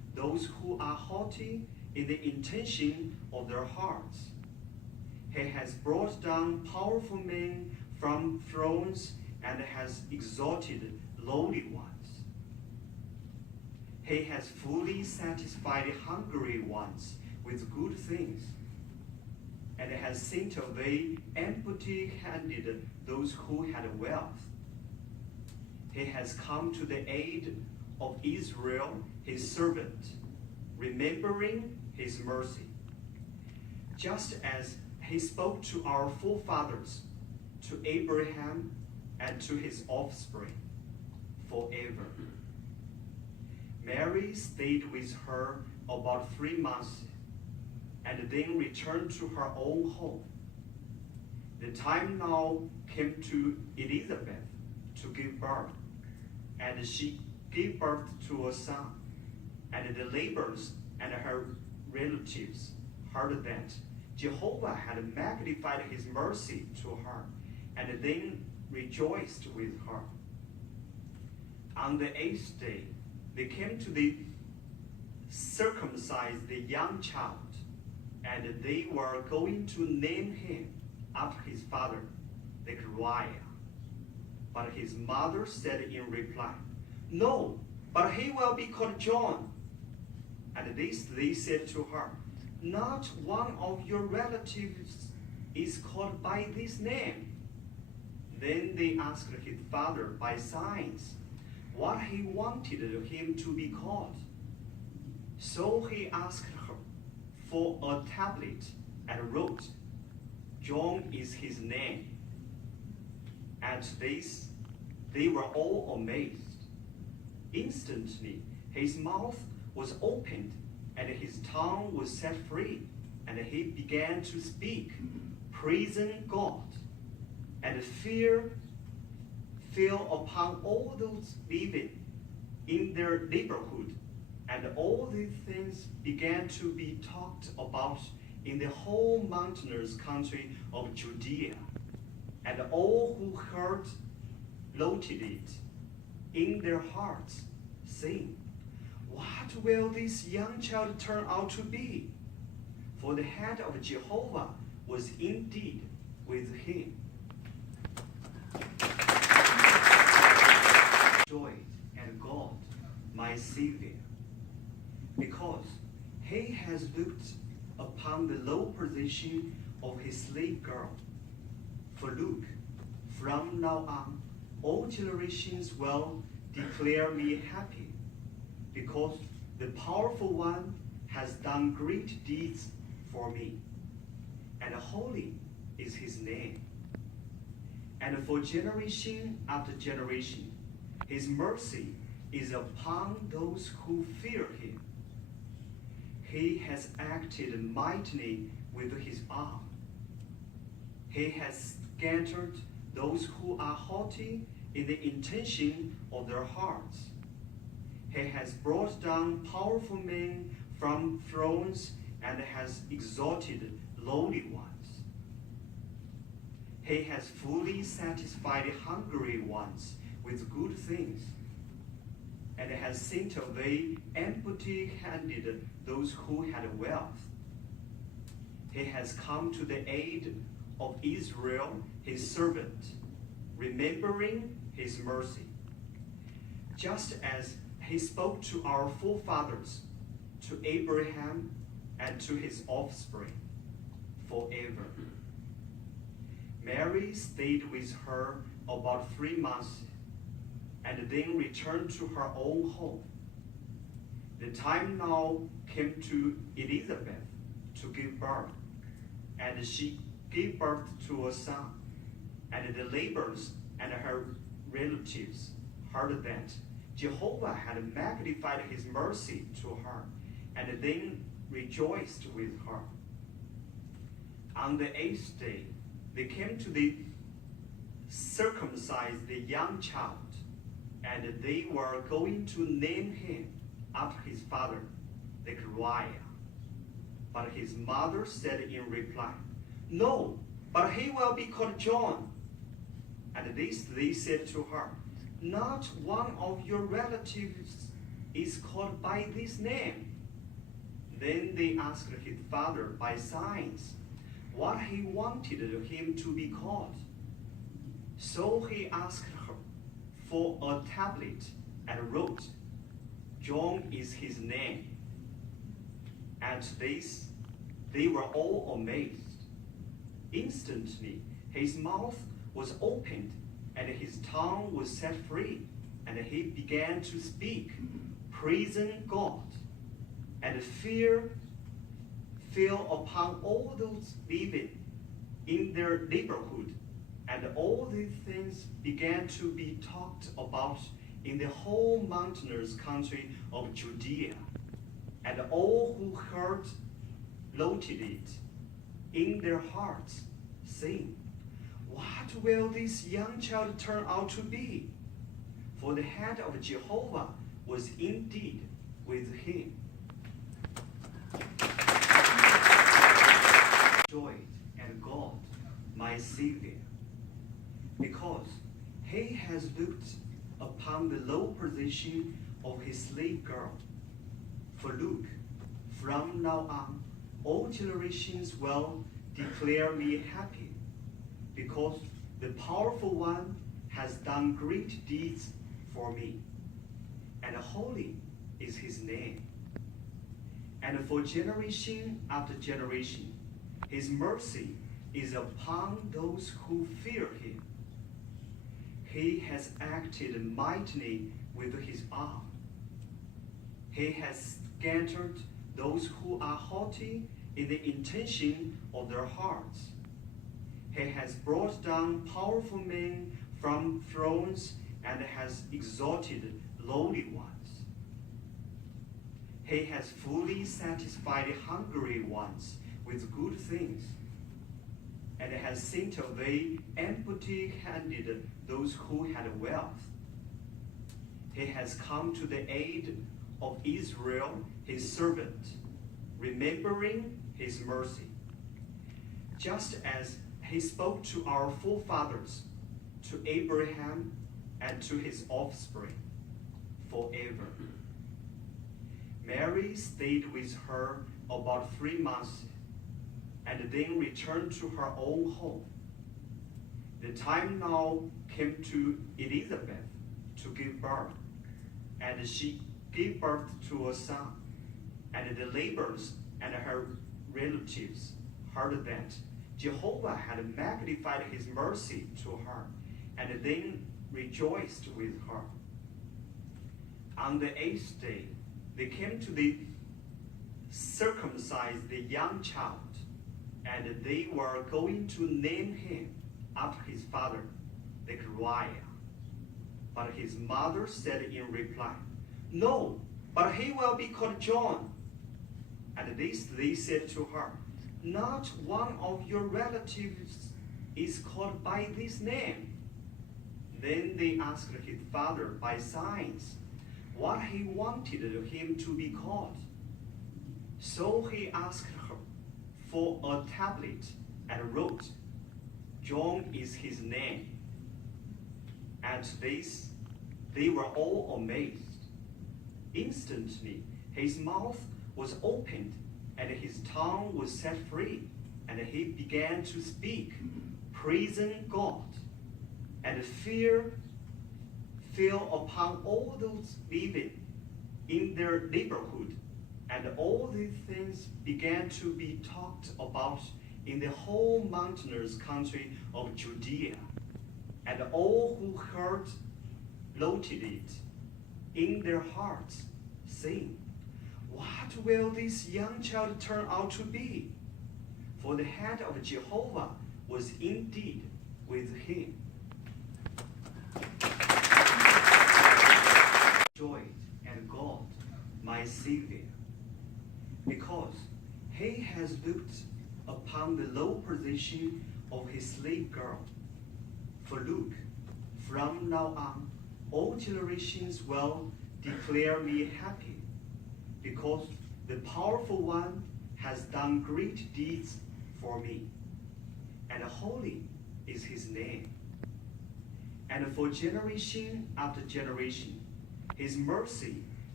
those who are haughty in the intention of their hearts. He has brought down powerful men from thrones and has exalted lowly ones. He has fully satisfied hungry ones with good things, and has sent away empty-handed those who had wealth. He has come to the aid of Israel, his servant, remembering his mercy, just as he spoke to our forefathers, to Abraham and to his offspring forever. Mary stayed with her about 3 months and then returned to her own home. The time now came to Elizabeth to give birth, and she gave birth to a son. And the neighbors and her relatives heard that Jehovah had magnified his mercy to her, and then rejoiced with her. On the 8th day, they came to circumcise the young child, and they were going to name him after his father, Zechariah. But his mother said in reply, "No, but he will be called John." And this they said to her, "Not one of your relatives is called by this name." Then they asked his father by signs what he wanted him to be called. So he asked her for a tablet and wrote, "John is his name." At this, they were all amazed. Instantly, his mouth was opened and his tongue was set free, and he began to speak, praising God. And fear fell upon all those living in their neighborhood, and all these things began to be talked about in the whole mountainous country of Judea. And all who heard noted it in their hearts, saying, "What will this young child turn out to be?" For the hand of Jehovah was indeed with him. Joy and God, my Savior, because he has looked upon the low position of his slave girl. For look, from now on, all generations will declare me happy, because the powerful one has done great deeds for me, and holy is his name. And for generation after generation, his mercy is upon those who fear him. He has acted mightily with his arm. He has scattered those who are haughty in the intention of their hearts. He has brought down powerful men from thrones and has exalted lowly ones. He has fully satisfied hungry ones with good things, and has sent away empty-handed those who had wealth. He has come to the aid of Israel, his servant, remembering his mercy, just as he spoke to our forefathers, to Abraham and to his offspring forever. Mary stayed with her about 3 months and then returned to her own home. The time now came to Elizabeth to give birth, and she gave birth to a son. And the neighbors and her relatives heard that Jehovah had magnified his mercy to her, and then rejoiced with her. On the 8th day, they came to circumcise the young child, and they were going to name him after his father, Zechariah. But his mother said in reply, "No, but he will be called John." And this they said to her, "Not one of your relatives is called by this name. Then they asked his father by signs what he wanted him to be called. So he asked her for a tablet and wrote, "John is his name." At this, they were all amazed. Instantly, his mouth was opened and his tongue was set free, and he began to speak, praising God. And fear fell upon all those living in their neighborhood, and all these things began to be talked about in the whole mountainous country of Judea. And all who heard noted it in their hearts, saying, "What will this young child turn out to be?" For the hand of Jehovah was indeed with him. Joy and God, my Savior, because he has looked upon the low position of his slave girl. For look, from now on, all generations will declare me happy, because the powerful one has done great deeds for me, and holy is his name. And for generation after generation, his mercy is upon those who fear him. He has acted mightily with his arm. He has scattered those who are haughty in the intention of their hearts. He has brought down powerful men from thrones and has exalted lowly ones. He has fully satisfied hungry ones with good things, and has sent away empty-handed those who had wealth. He has come to the aid of Israel, his servant, remembering his mercy, just as he spoke to our forefathers, to Abraham and to his offspring forever. Mary stayed with her about 3 months and then returned to her own home. The time now came to Elizabeth to give birth, and she gave birth to a son. And the neighbors and her relatives heard that Jehovah had magnified his mercy to her, and then rejoiced with her. On the 8th day, they came to circumcise the young child, and they were going to name him after his father, Zechariah. But his mother said in reply, "No, but he will be called John." And this they said to her, "Not one of your relatives is called by this name." Then they asked his father by signs what he wanted him to be called. So he asked her for a tablet and wrote, "John is his name." At this, they were all amazed. Instantly, his mouth was opened and his tongue was set free, and he began to speak, praising God. And fear fell upon all those living in their neighborhood, and all these things began to be talked about in the whole mountainous country of Judea. And all who heard noted it in their hearts, saying, "What will this young child turn out to be?" For the hand of Jehovah was indeed with him. Joy and God, my Savior, because he has looked upon the low position of his slave girl. For look, from now on, all generations will declare me happy, because the powerful one has done great deeds for me, and holy is his name. And for generation after generation, his mercy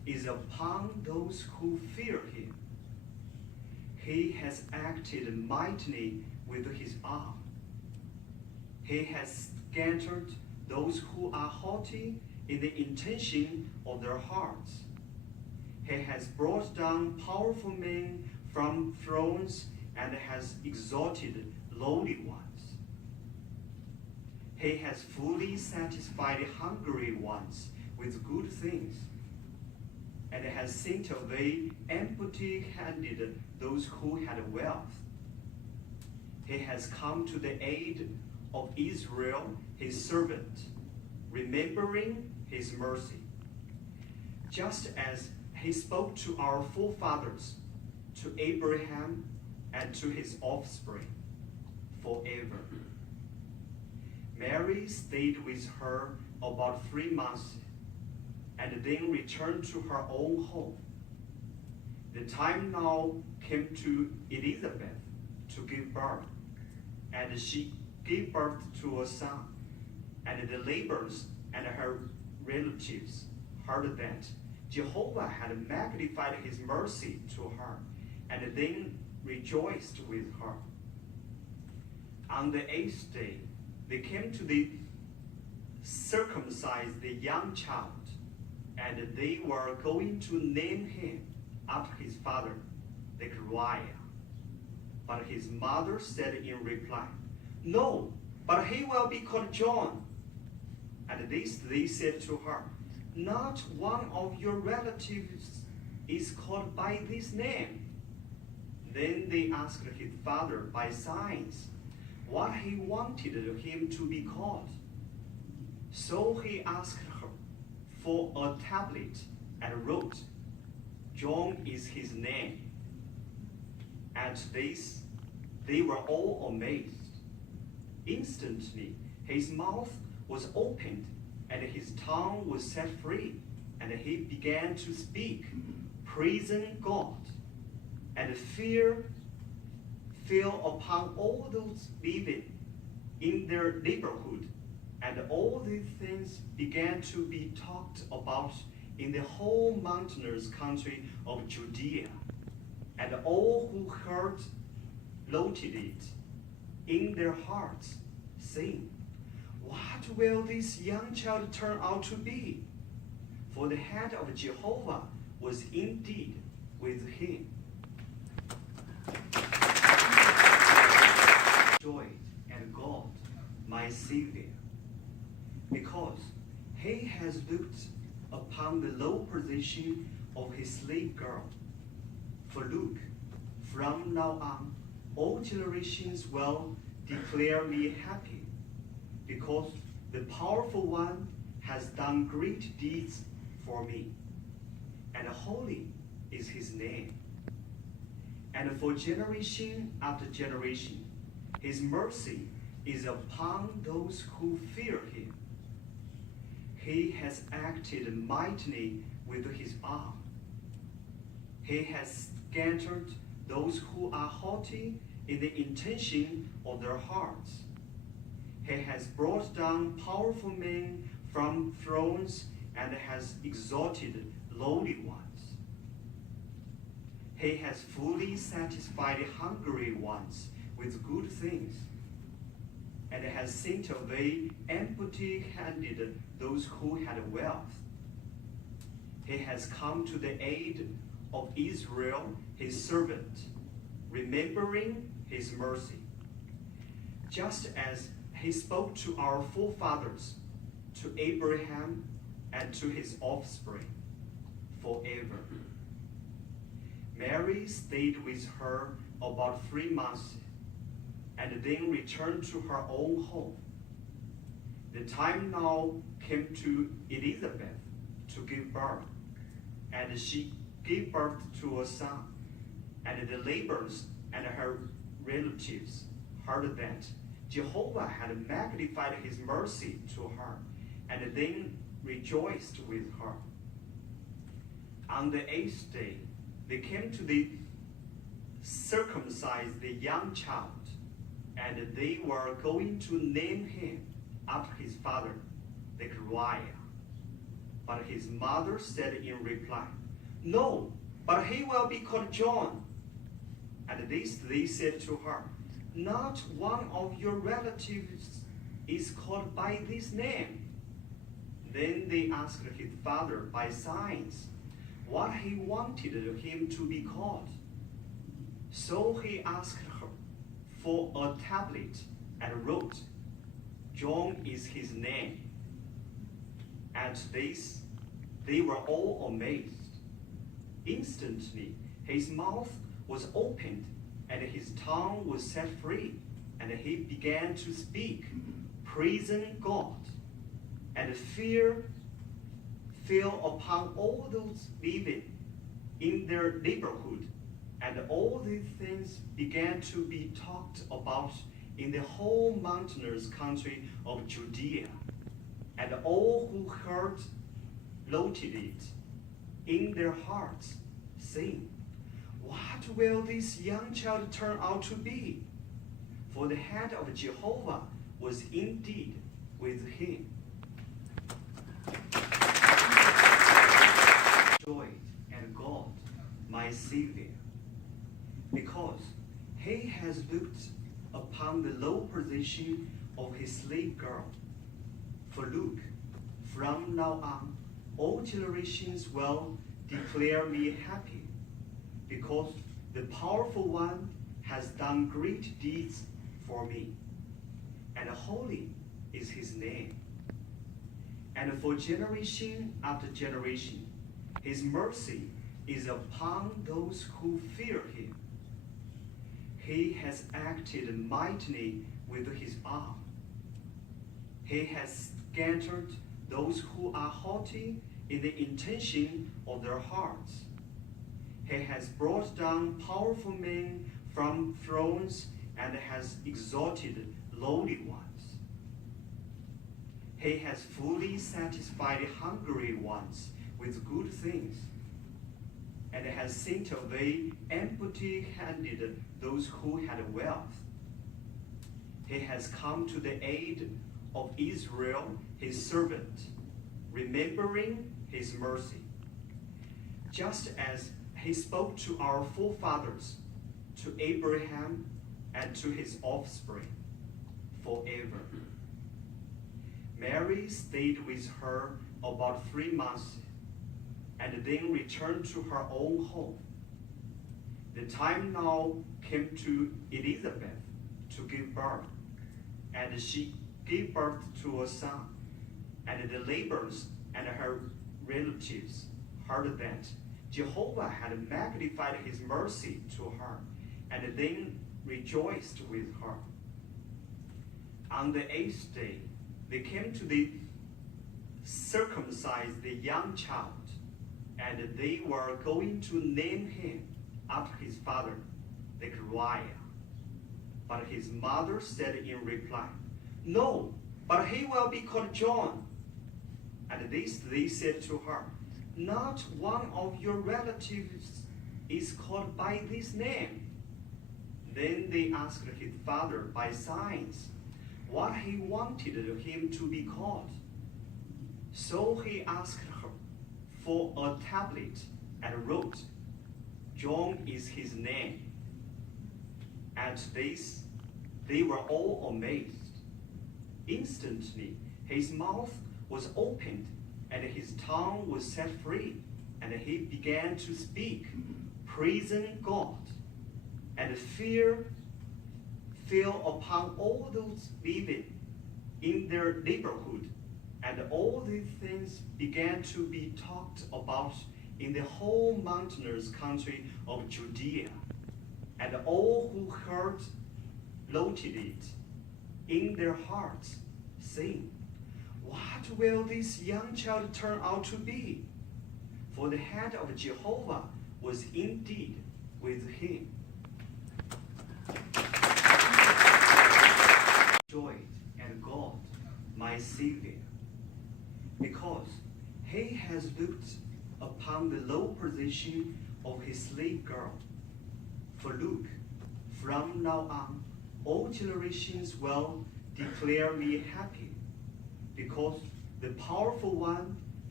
is upon those who fear him. He has acted mightily with his arm. He has scattered those who are haughty in the intention of their hearts. He has brought down powerful men from thrones and has exalted lowly ones. He has fully satisfied hungry ones with good things, and has sent away empty-handed those who had wealth. He has come to the aid of Israel, his servant, remembering his mercy, just as he spoke to our forefathers, to Abraham and to his offspring forever. Mary stayed with her about 3 months and then returned to her own home. The time now came to Elizabeth to give birth, and she gave birth to a son. And the neighbors and her relatives heard that Jehovah had magnified his mercy to her, and then rejoiced with her. On the 8th day, they came to circumcise the young child, and they were going to name him after his father, Zechariah. But his mother said in reply, "No, but he will be called John." And this they said to her, "Not one of your relatives is called by this name." Then they asked his father by signs what he wanted him to be called. So he asked her for a tablet and wrote, "John is his name." At this, they were all amazed. Instantly, his mouth was opened and his tongue was set free, and he began to speak, praising God. And fear fell upon all those living in their neighborhood, and all these things began to be talked about in the whole mountainous country of Judea. And all who heard noted it in their hearts, saying, "What will this young child turn out to be?" For the hand of Jehovah was indeed with him. Joy and God, my Savior, because he has looked upon the low position of his slave girl. For look, from now on, all generations will declare me happy, because the powerful one has done great deeds for me, and holy is his name. And for generation after generation, his mercy is upon those who fear him. He has acted mightily with his arm. He has scattered those who are haughty in the intention of their hearts. He has brought down powerful men from thrones and has exalted lowly ones. He has fully satisfied hungry ones with good things, and has sent away empty-handed those who had wealth. He has come to the aid of Israel, his servant, remembering his mercy, just as he spoke to our forefathers, to Abraham and to his offspring forever. Mary stayed with her about 3 months, and then returned to her own home. The time now came to Elizabeth to give birth, and she gave birth to a son. And the neighbors and her relatives heard that Jehovah had magnified his mercy to her, and then rejoiced with her. On the 8th day, they came to circumcise the young child, and they were going to name him after his father, Zechariah. But his mother said in reply, "No, but he will be called John." At this they said to her, "Not one of your relatives is called by this name." Then they asked his father by signs what he wanted him to be called. So he asked her for a tablet and wrote, "John is his name." At this, they were all amazed. Instantly, his mouth was opened and his tongue was set free, and he began to speak, praising God. And fear fell upon all those living in their neighborhood, and all these things began to be talked about in the whole mountainous country of Judea. And all who heard noted it in their hearts, saying, "What will this young child turn out to be?" For the hand of Jehovah was indeed with him. Joy and God, my Savior, because he has looked upon the low position of his slave girl. For look, from now on, all generations will declare me happy, because the powerful one has done great deeds for me, and holy is his name. And for generation after generation, his mercy is upon those who fear him. He has acted mightily with his arm. He has scattered those who are haughty in the intention of their hearts. He has brought down powerful men from thrones and has exalted lowly ones. He has fully satisfied hungry ones with good things, and has sent away empty-handed those who had wealth. He has come to the aid of Israel, his servant, remembering his mercy, just as he spoke to our forefathers, to Abraham and to his offspring forever. Mary stayed with her about 3 months and then returned to her own home. The time now came to Elizabeth to give birth, and she gave birth to a son. And the neighbors and her relatives heard that Jehovah had magnified his mercy to her, and then rejoiced with her. On the 8th day, they came to circumcise the young child, and they were going to name him after his father, Zechariah. But his mother said in reply, "No, but he will be called John." At this they said to her, "Not one of your relatives is called by this name." Then they asked his father by signs what he wanted him to be called. So he asked her for a tablet and wrote, "John is his name." At this, they were all amazed. Instantly, his mouth was opened and his tongue was set free, and he began to speak, praising God. And fear fell upon all those living in their neighborhood, and all these things began to be talked about in the whole mountainous country of Judea. And all who heard noted it in their hearts, saying, "What will this young child turn out to be?" For the hand of Jehovah was indeed with him. Joy and God, my Savior, because he has looked upon the low position of his slave girl. For look, from now on, all generations will declare me happy, because the powerful one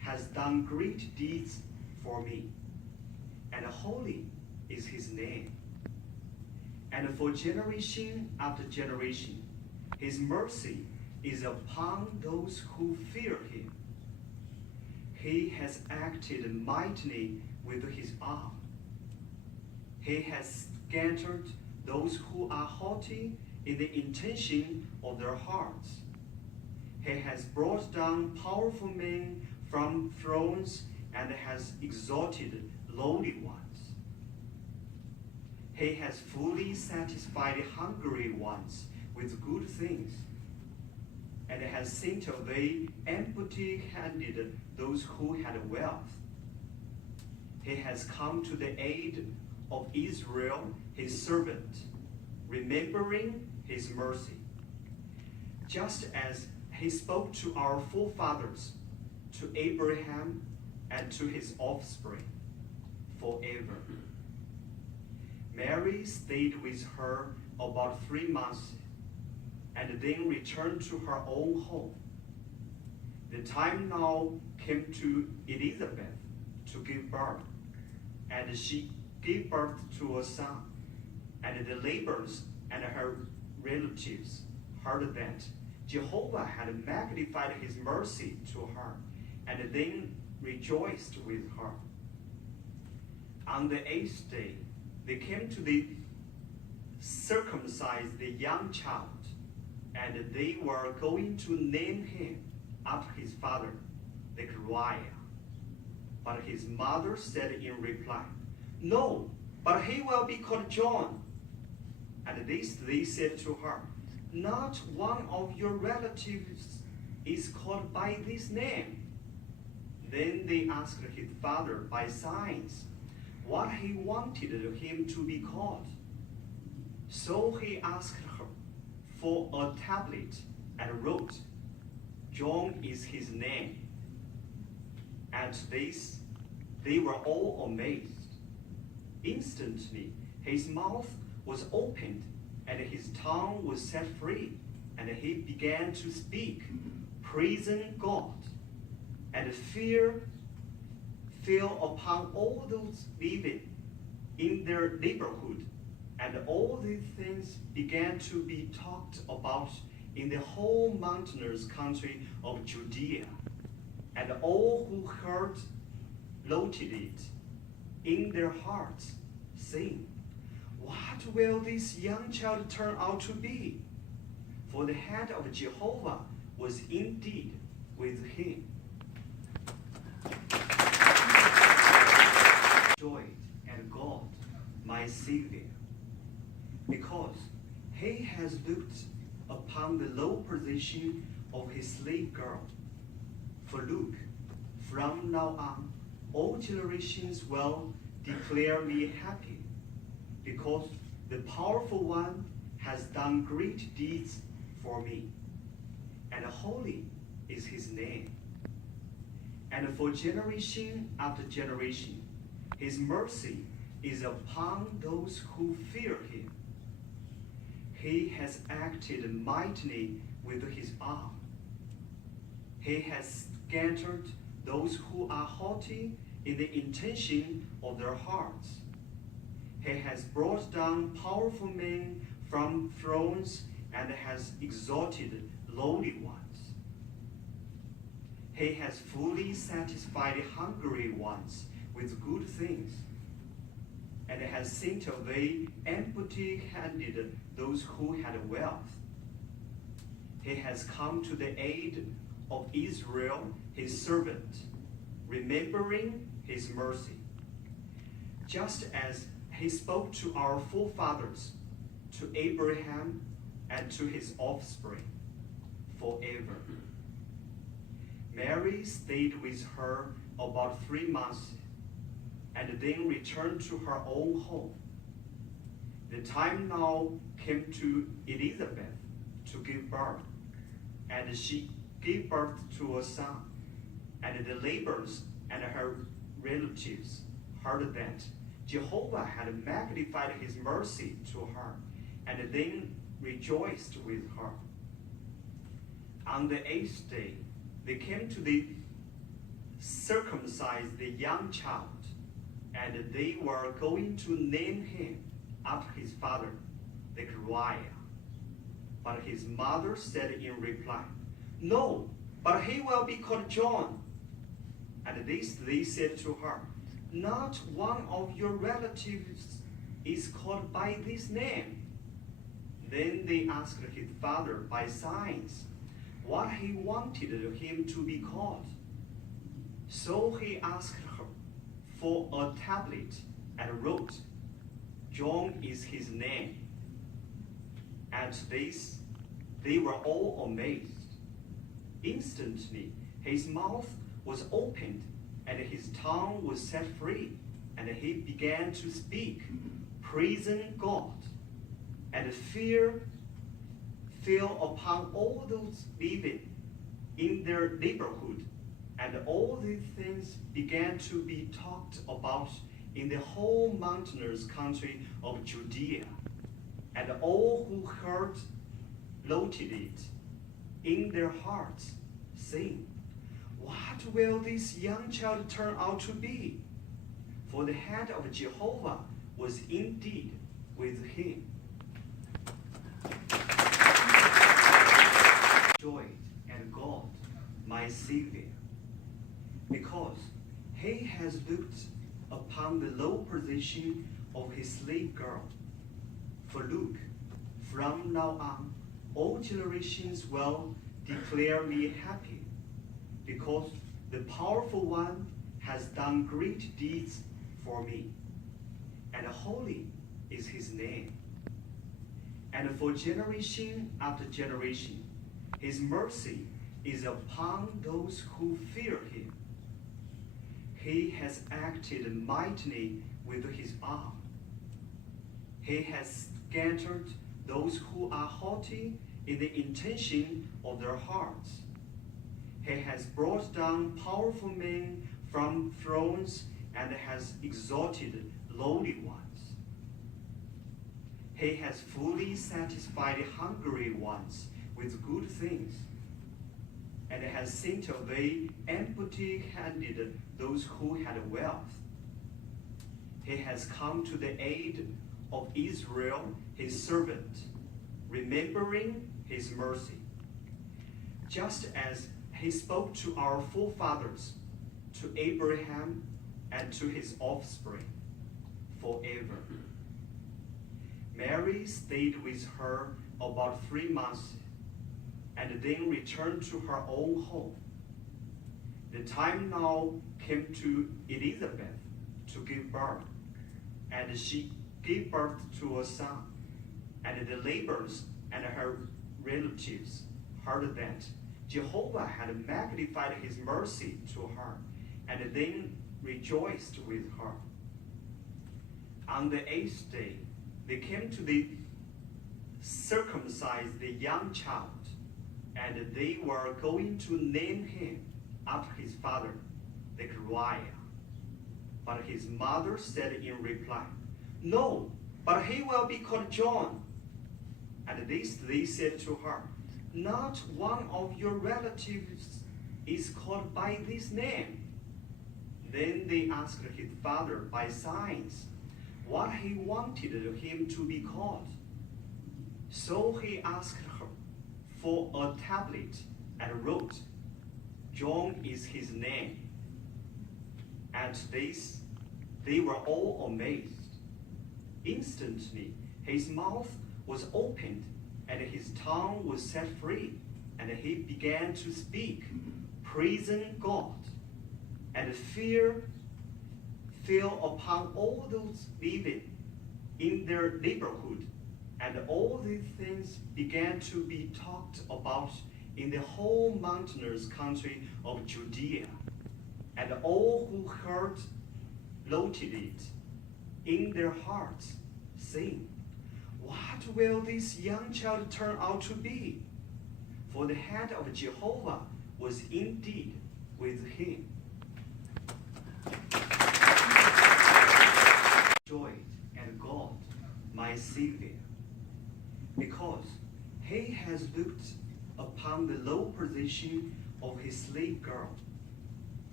has done great deeds for me, and holy is his name. And for generation after generation, his mercy is upon those who fear him. He has acted mightily with his arm. He has scattered those who are haughty in the intention of their hearts. He has brought down powerful men from thrones and has exalted lowly ones. He has fully satisfied hungry ones with good things, and has sent away empty-handed those who had wealth. He has come to the aid of Israel, his servant, remembering his mercy, just as he spoke to our forefathers, to Abraham and to his offspring forever. Mary stayed with her about 3 months and then returned to her own home. The time now came to Elizabeth to give birth, and she gave birth to a son. And the neighbors and her relatives heard that Jehovah had magnified his mercy to her, and then rejoiced with her. On the 8th day, they came to circumcise the young child, and they were going to name him after his father, Zechariah. But his mother said in reply, "No, but he will be called John." And this they said to her, "Not one of your relatives is called by this name." Then they asked his father by signs what he wanted him to be called. So he asked her for a tablet and wrote, "John is his name." At this, they were all amazed. Instantly, his mouth was opened and his tongue was set free, and he began to speak, praising God. And fear fell upon all those living in their neighborhood, and all these things began to be talked about in the whole mountainous country of Judea. And all who heard noted it in their hearts, saying, "What will this young child turn out to be?" For the hand of Jehovah was indeed with him. Joy and God, my Savior, because he has looked upon the low position of his slave girl. For look, from now on, all generations will declare me happy, because the powerful one has done great deeds for me, and holy is his name. And for generation after generation, his mercy is upon those who fear him. He has acted mightily with his arm. He has scattered those who are haughty in the intention of their hearts. He has brought down powerful men from thrones and has exalted lowly ones. He has fully satisfied hungry ones with good things, and has sent away empty-handed those who had wealth. He has come to the aid of Israel, his servant, remembering his mercy, just as he spoke to our forefathers, to Abraham and to his offspring forever. Mary stayed with her about 3 months, and then returned to her own home. The time now came to Elizabeth to give birth, and she gave birth to a son. And the neighbors and her relatives heard that Jehovah had magnified his mercy to her, and then rejoiced with her. On the 8th day, they came to circumcised the young child, and they were going to name him after his father, Zechariah. But his mother said in reply, "No, but he will be called John." At this they said to her, "Not one of your relatives is called by this name." Then they asked his father by signs what he wanted him to be called. So he asked her for a tablet and wrote, "John is his name." At this, they were all amazed. Instantly, his mouth was opened and his tongue was set free, and he began to speak, praising God. And fear fell upon all those living in their neighborhood, and all these things began to be talked about in the whole mountainous country of Judea. And all who heard noted it in their hearts, saying, "What will this young child turn out to be?" For the hand of Jehovah was indeed with him. Joy and God, my Savior, because he has looked upon the low position of his slave girl. For look, from now on, all generations will declare me happy, because the powerful one has done great deeds for me, and holy is his name. And for generation after generation, his mercy is upon those who fear him. He has acted mightily with his arm. He has scattered those who are haughty in the intention of their hearts. He has brought down powerful men from thrones and has exalted lowly ones. He has fully satisfied hungry ones with good things, and has sent away empty-handed those who had wealth. He has come to the aid of Israel, his servant, remembering his mercy, just as he spoke to our forefathers, to Abraham and to his offspring forever. Mary stayed with her about 3 months and then returned to her own home. The time now came to Elizabeth to give birth, and she gave birth to a son. And the neighbors and her relatives heard that Jehovah had magnified his mercy to her, and then rejoiced with her. On the 8th day, they came to circumcise the young child, and they were going to name him after his father, Zechariah. But his mother said in reply, "No, but he will be called John." At this they said to her, "Not one of your relatives is called by this name." Then they asked his father by signs what he wanted him to be called. So he asked her for a tablet and wrote, "John is his name." At this, they were all amazed. Instantly, his mouth was opened and his tongue was set free, and he began to speak, praising God. And fear fell upon all those living in their neighborhood, and all these things began to be talked about in the whole mountainous country of Judea. And all who heard noted it in their hearts, saying, "What will this young child turn out to be?" For the hand of Jehovah was indeed with him. Joy and God, my Savior, because he has looked upon the low position of his slave girl.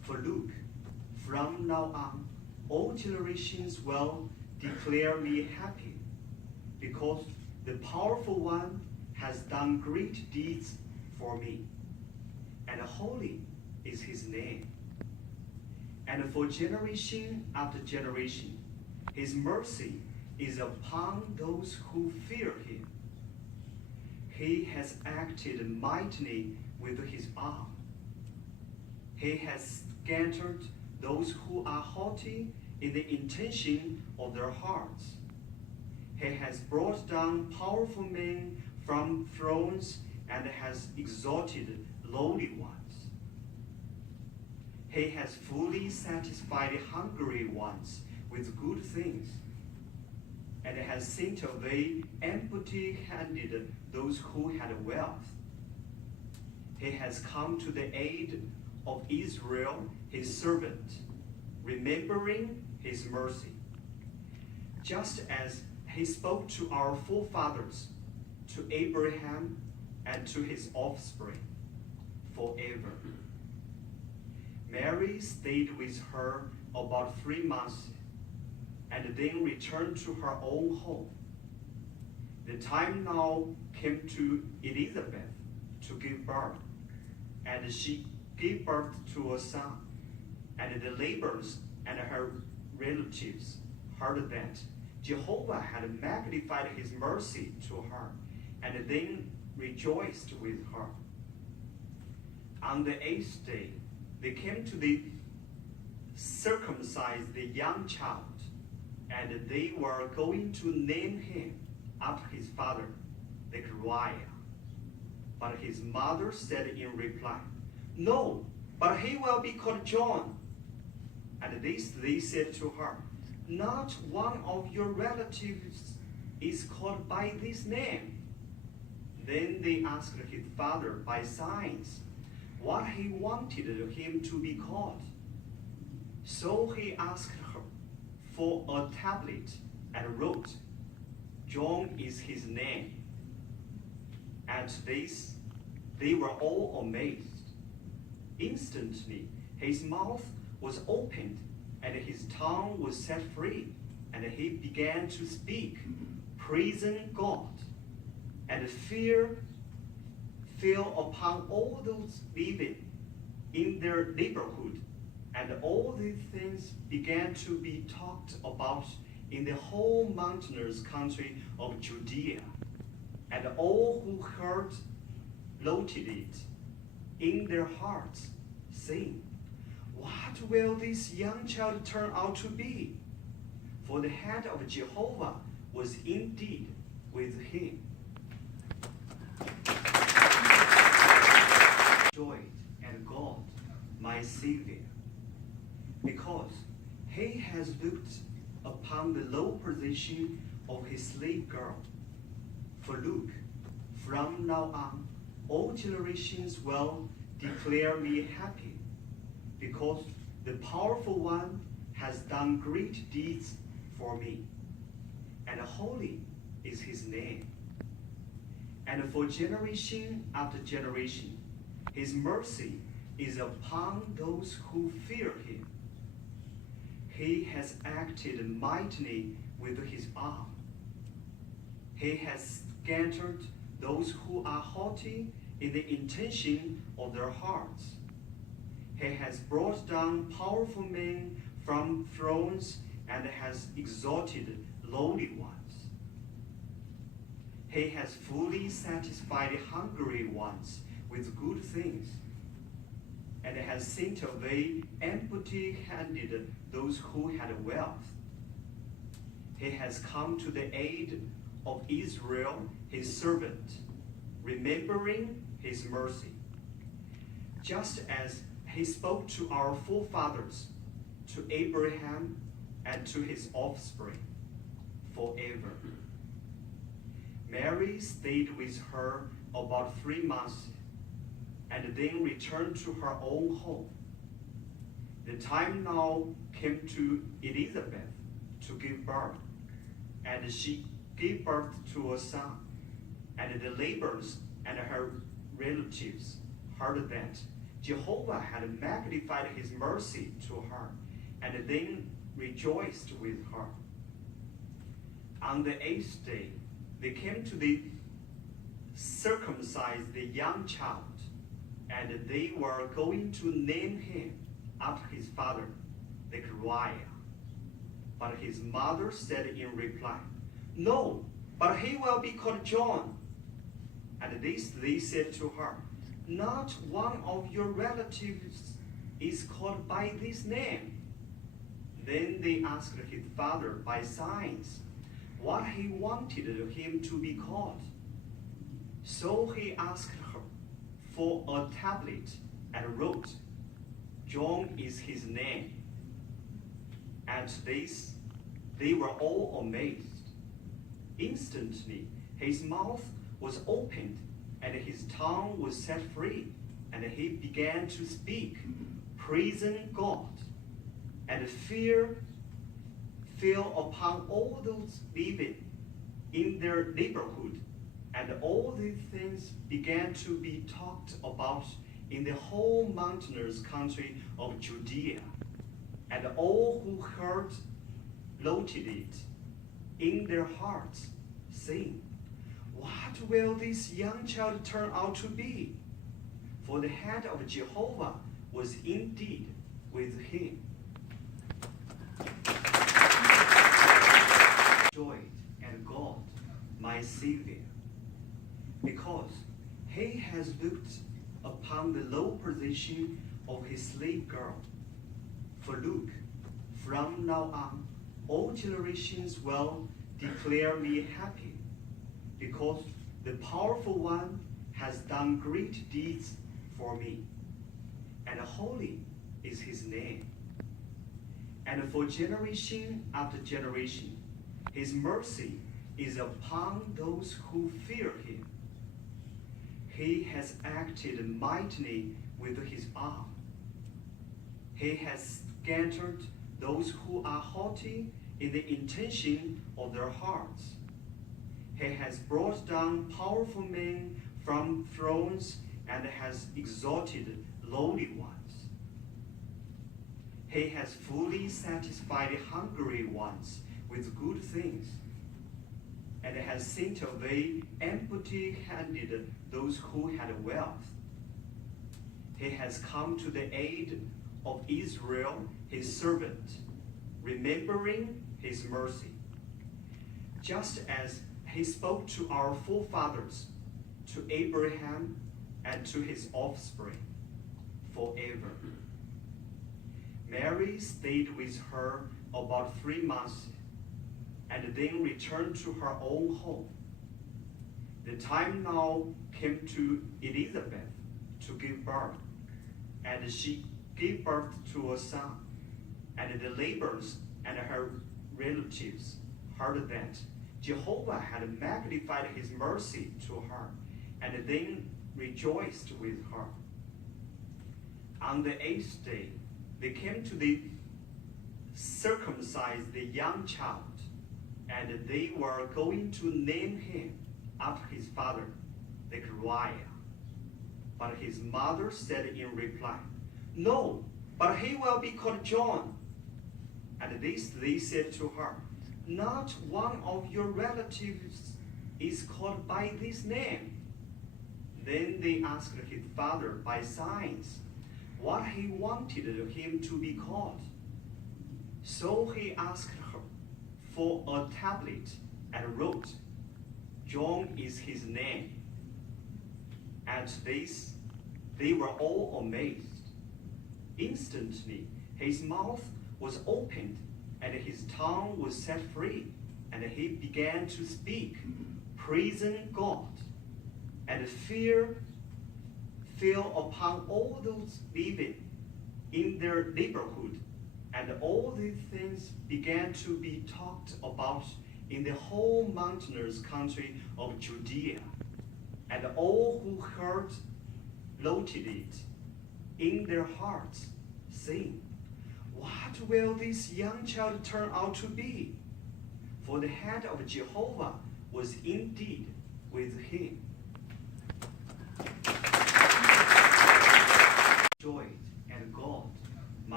For look, from now on, all generations will declare me happy, because the powerful one has done great deeds for me, and holy is his name. And for generation after generation, his mercy is upon those who fear him. He has acted mightily with his arm. He has scattered those who are haughty in the intention of their hearts. He has brought down powerful men from thrones and has exalted lowly ones. He has fully satisfied hungry ones with good things, and has sent away empty-handed those who had wealth. He has come to the aid of Israel, his servant, remembering his mercy, just as he spoke to our forefathers, to Abraham and to his offspring forever. Mary stayed with her about 3 months and then returned to her own home. The time now came to Elizabeth to give birth, and she gave birth to a son. And the neighbors and her relatives heard that Jehovah had magnified his mercy to her, and then rejoiced with her. On the 8th day, they came to circumcise the young child, and they were going to name him after his father, Zechariah. But his mother said in reply, "No, but he will be called John." And they said to her, "Not one of your relatives is called by this name." Then they asked his father by signs what he wanted him to be called. So he asked her for a tablet and wrote, "John is his name." At this, they were all amazed. Instantly, his mouth was opened and his tongue was set free, and he began to speak, praising God. And fear fell upon all those living in their neighborhood, and all these things began to be talked about in the whole mountainous country of Judea. And all who heard noted it in their hearts, saying, "What will this young child turn out to be?" For the hand of Jehovah was indeed with him. Joy and God, my Savior, because he has looked upon the low position of his slave girl. For look, from now on, all generations will declare me happy, because the powerful one has done great deeds for me, and holy is his name. And for generation after generation, his mercy is upon those who fear him. He has acted mightily with his arm. He has scattered those who are haughty in the intention of their hearts. He has brought down powerful men from thrones and has exalted lowly ones. He has fully satisfied hungry ones with good things, and has sent away empty-handed those who had wealth. He has come to the aid of Israel, his servant, remembering his mercy, just as he spoke to our forefathers, to Abraham and to his offspring forever. Mary stayed with her about 3 months and then returned to her own home. The time now came to Elizabeth to give birth, and she gave birth to a son. And the neighbors and her relatives heard that Jehovah had magnified his mercy to her, and then rejoiced with her. On the 8th day, they came to circumcise the young child, and they were going to name him after his father, Zechariah. But his mother said in reply, "No, but he will be called John." And this they said to her, "Not one of your relatives is called by this name." Then they asked his father by signs what he wanted him to be called. So he asked her for a tablet and wrote, "John is his name." At this, they were all amazed. Instantly, his mouth was opened, and his tongue was set free, and he began to speak, praising God. And fear fell upon all those living in their neighborhood, and all these things began to be talked about in the whole mountainous country of Judea. And all who heard noted it in their hearts, saying, "What will this young child turn out to be?" For the hand of Jehovah was indeed with him. Joy and God, my Savior, because he has looked upon the low position of his slave girl. For look, from now on, all generations will declare me happy, because the powerful one has done great deeds for me, and holy is his name. And for generation after generation, his mercy is upon those who fear him. He has acted mightily with his arm. He has scattered those who are haughty in the intention of their hearts. He has brought down powerful men from thrones and has exalted lowly ones. He has fully satisfied hungry ones with good things, and has sent away empty-handed those who had wealth. He has come to the aid of Israel, his servant, remembering his mercy, just as he spoke to our forefathers, to Abraham and to his offspring forever. Mary stayed with her about 3 months, and then returned to her own home. The time now came to Elizabeth to give birth, and she gave birth to a son. And the neighbors and her relatives heard that Jehovah had magnified his mercy to her, and then rejoiced with her. On the 8th day, they came to circumcise the young child, and they were going to name him after his father, Zechariah. But his mother said in reply, "No, but he will be called John." And this they said to her, "Not one of your relatives is called by this name." Then they asked his father by signs what he wanted him to be called. So he asked her for a tablet and wrote, "John is his name." At this, they were all amazed. Instantly, his mouth was opened, and his tongue was set free, and he began to speak, praising God. And fear fell upon all those living in their neighborhood, and all these things began to be talked about in the whole mountainous country of Judea. And all who heard noted it in their hearts, saying, "What will this young child turn out to be?" For the hand of Jehovah was indeed with him.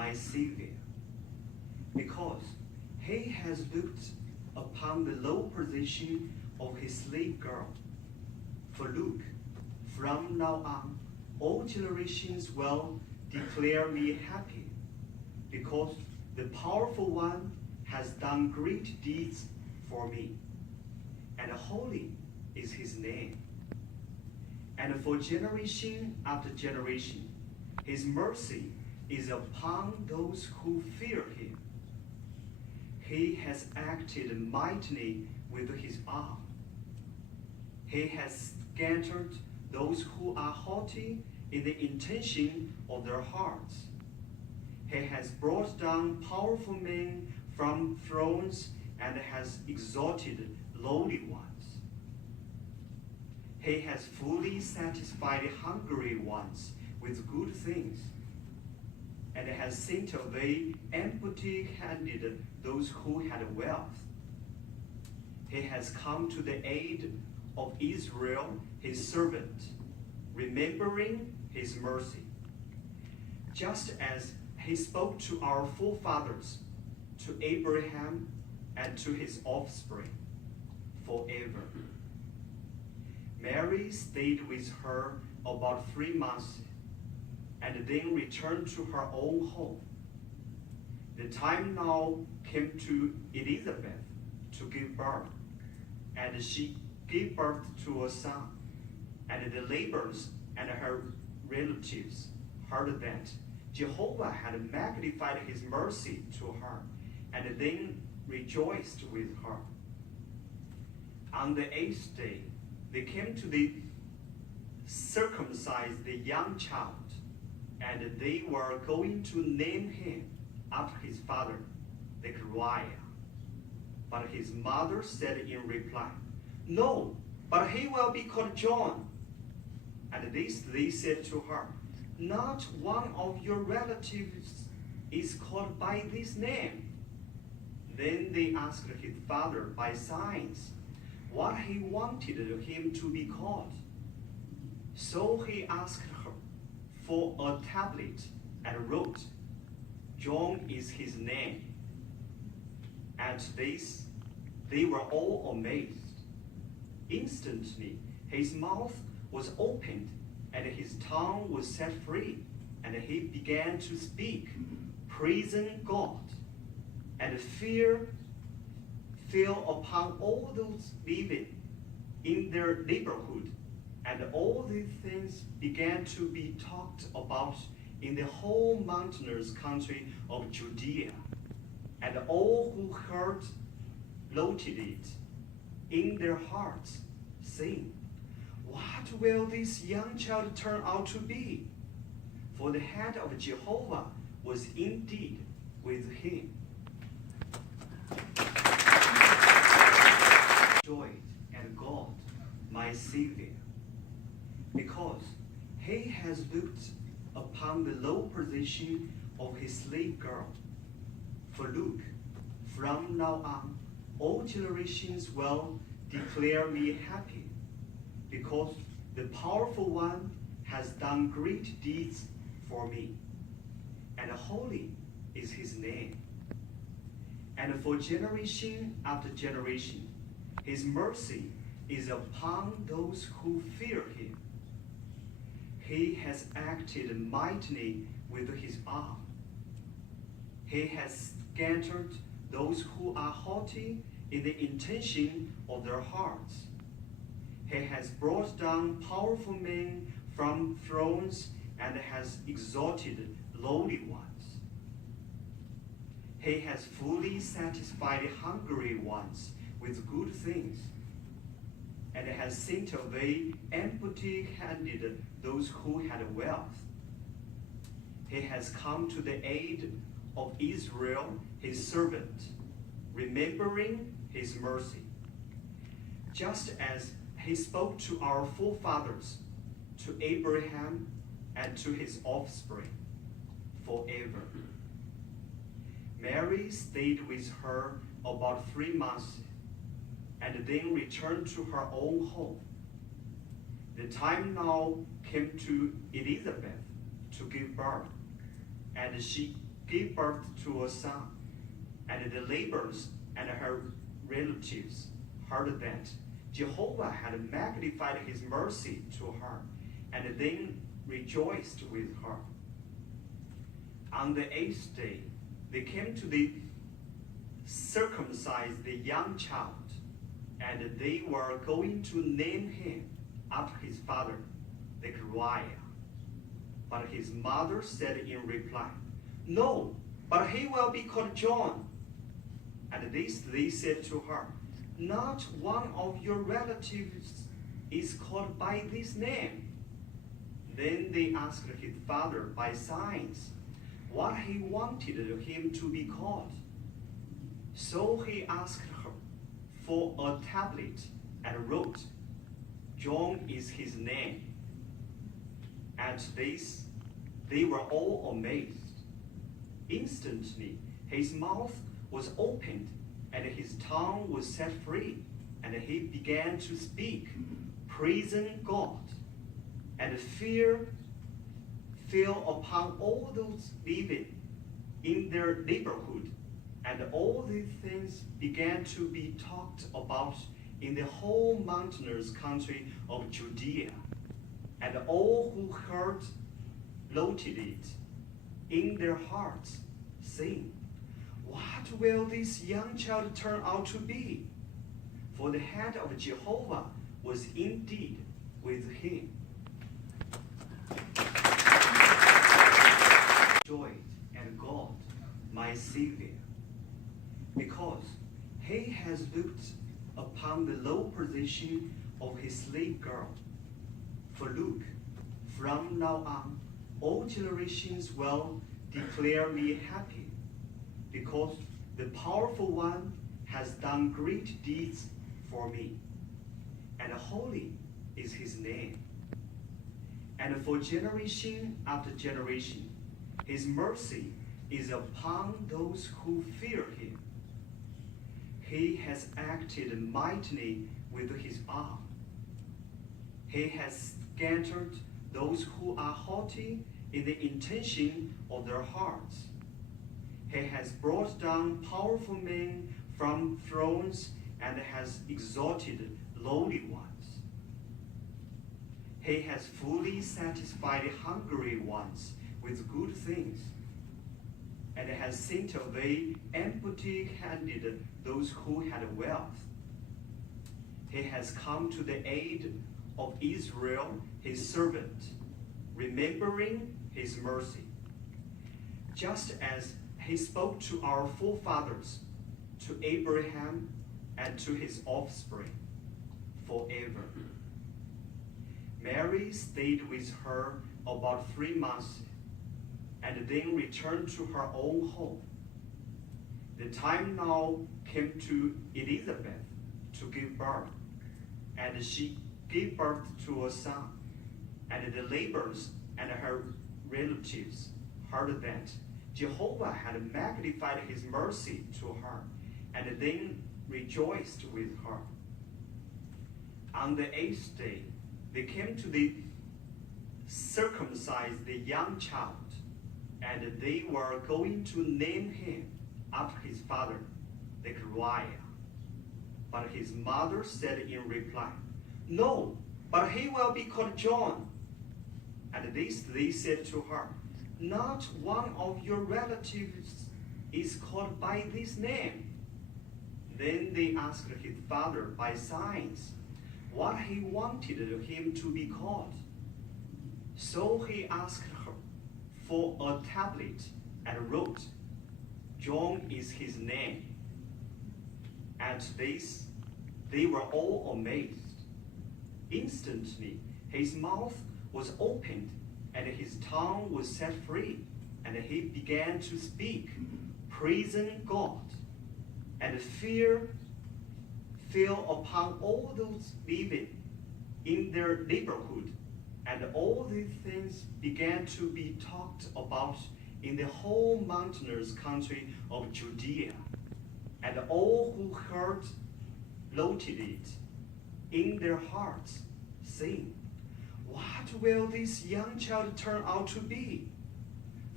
my Savior, because he has looked upon the low position of his slave girl. For look, from now on, all generations will declare me happy, because the powerful one has done great deeds for me, and holy is his name. And for generation after generation, his mercy is upon those who fear him. He has acted mightily with his arm. He has scattered those who are haughty in the intention of their hearts. He has brought down powerful men from thrones and has exalted lowly ones. He has fully satisfied hungry ones with good things, and has sent away empty-handed those who had wealth. He has come to the aid of Israel, his servant, remembering his mercy, just as he spoke to our forefathers, to Abraham and to his offspring forever. Mary stayed with her about 3 months and then returned to her own home. The time now came to Elizabeth to give birth, and she gave birth to a son. And the neighbors and her relatives heard that Jehovah had magnified his mercy to her, and then rejoiced with her. On the 8th day, they came to circumcise the young child, and they were going to name him after his father, Zechariah. But his mother said in reply, "No, but he will be called John." And they said to her, "Not one of your relatives is called by this name." Then they asked his father by signs what he wanted him to be called. So he asked her for a tablet and wrote, "John is his name." At this, they were all amazed. Instantly, his mouth was opened and his tongue was set free, and he began to speak, praising God. And fear fell upon all those living in their neighborhood, and all these things began to be talked about in the whole mountainous country of Judea. And all who heard noted it in their hearts, saying, "What will this young child turn out to be?" For the hand of Jehovah was indeed with him. Joy and God, my Savior, because he has looked upon the low position of his slave girl. For look, from now on, all generations will declare me happy, because the powerful one has done great deeds for me, and holy is his name. And for generation after generation, his mercy is upon those who fear him. He has acted mightily with his arm. He has scattered those who are haughty in the intention of their hearts. He has brought down powerful men from thrones and has exalted lowly ones. He has fully satisfied hungry ones with good things, and has sent away empty-handed those who had wealth. He has come to the aid of Israel, his servant, remembering his mercy, just as he spoke to our forefathers, to Abraham and to his offspring forever. Mary stayed with her about 3 months, and then returned to her own home. The time now came to Elizabeth to give birth, and she gave birth to a son, and the neighbors and her relatives heard that Jehovah had magnified his mercy to her, and then rejoiced with her. On the 8th day, they came to circumcise the young child, and they were going to name him after his father, Zechariah. But his mother said in reply, "No, but he will be called John." And this they said to her, "Not one of your relatives is called by this name." Then they asked his father by signs what he wanted him to be called. So he asked her for a tablet and wrote, "John is his name." At this, they were all amazed. Instantly, his mouth was opened and his tongue was set free, and he began to speak, praising God. And fear fell upon all those living in their neighborhood, and all these things began to be talked about in the whole mountainous country of Judea. And all who heard noted it in their hearts, saying, "What will this young child turn out to be?" For the hand of Jehovah was indeed with him. Joy and God, my Savior, because he has looked upon the low position of his slave girl. For look, from now on, all generations will declare me happy, because the powerful one has done great deeds for me, and holy is his name. And for generation after generation, his mercy is upon those who fear him. He has acted mightily with his arm. He has scattered those who are haughty in the intention of their hearts. He has brought down powerful men from thrones and has exalted lowly ones. He has fully satisfied hungry ones with good things, and has sent away empty-handed those who had wealth. He has come to the aid of Israel, his servant, remembering his mercy, just as he spoke to our forefathers, to Abraham and to his offspring forever. Mary stayed with her about 3 months, and then returned to her own home. The time now came to Elizabeth to give birth, and she gave birth to a son. And the neighbors and her relatives heard that Jehovah had magnified his mercy to her, and then rejoiced with her. On the 8th day, they came to circumcise the young child, and they were going to name him after his father, Zechariah. But his mother said in reply, "No, but he will be called John." And this they said to her, "Not one of your relatives is called by this name." Then they asked his father by signs what he wanted him to be called. So he asked her for a tablet and wrote, "John is his name." At this, they were all amazed. Instantly, his mouth was opened and his tongue was set free, and he began to speak, praising God. And fear fell upon all those living in their neighborhood, and all these things began to be talked about in the whole mountainous country of Judea. And all who heard noted it in their hearts, saying, "What will this young child turn out to be?"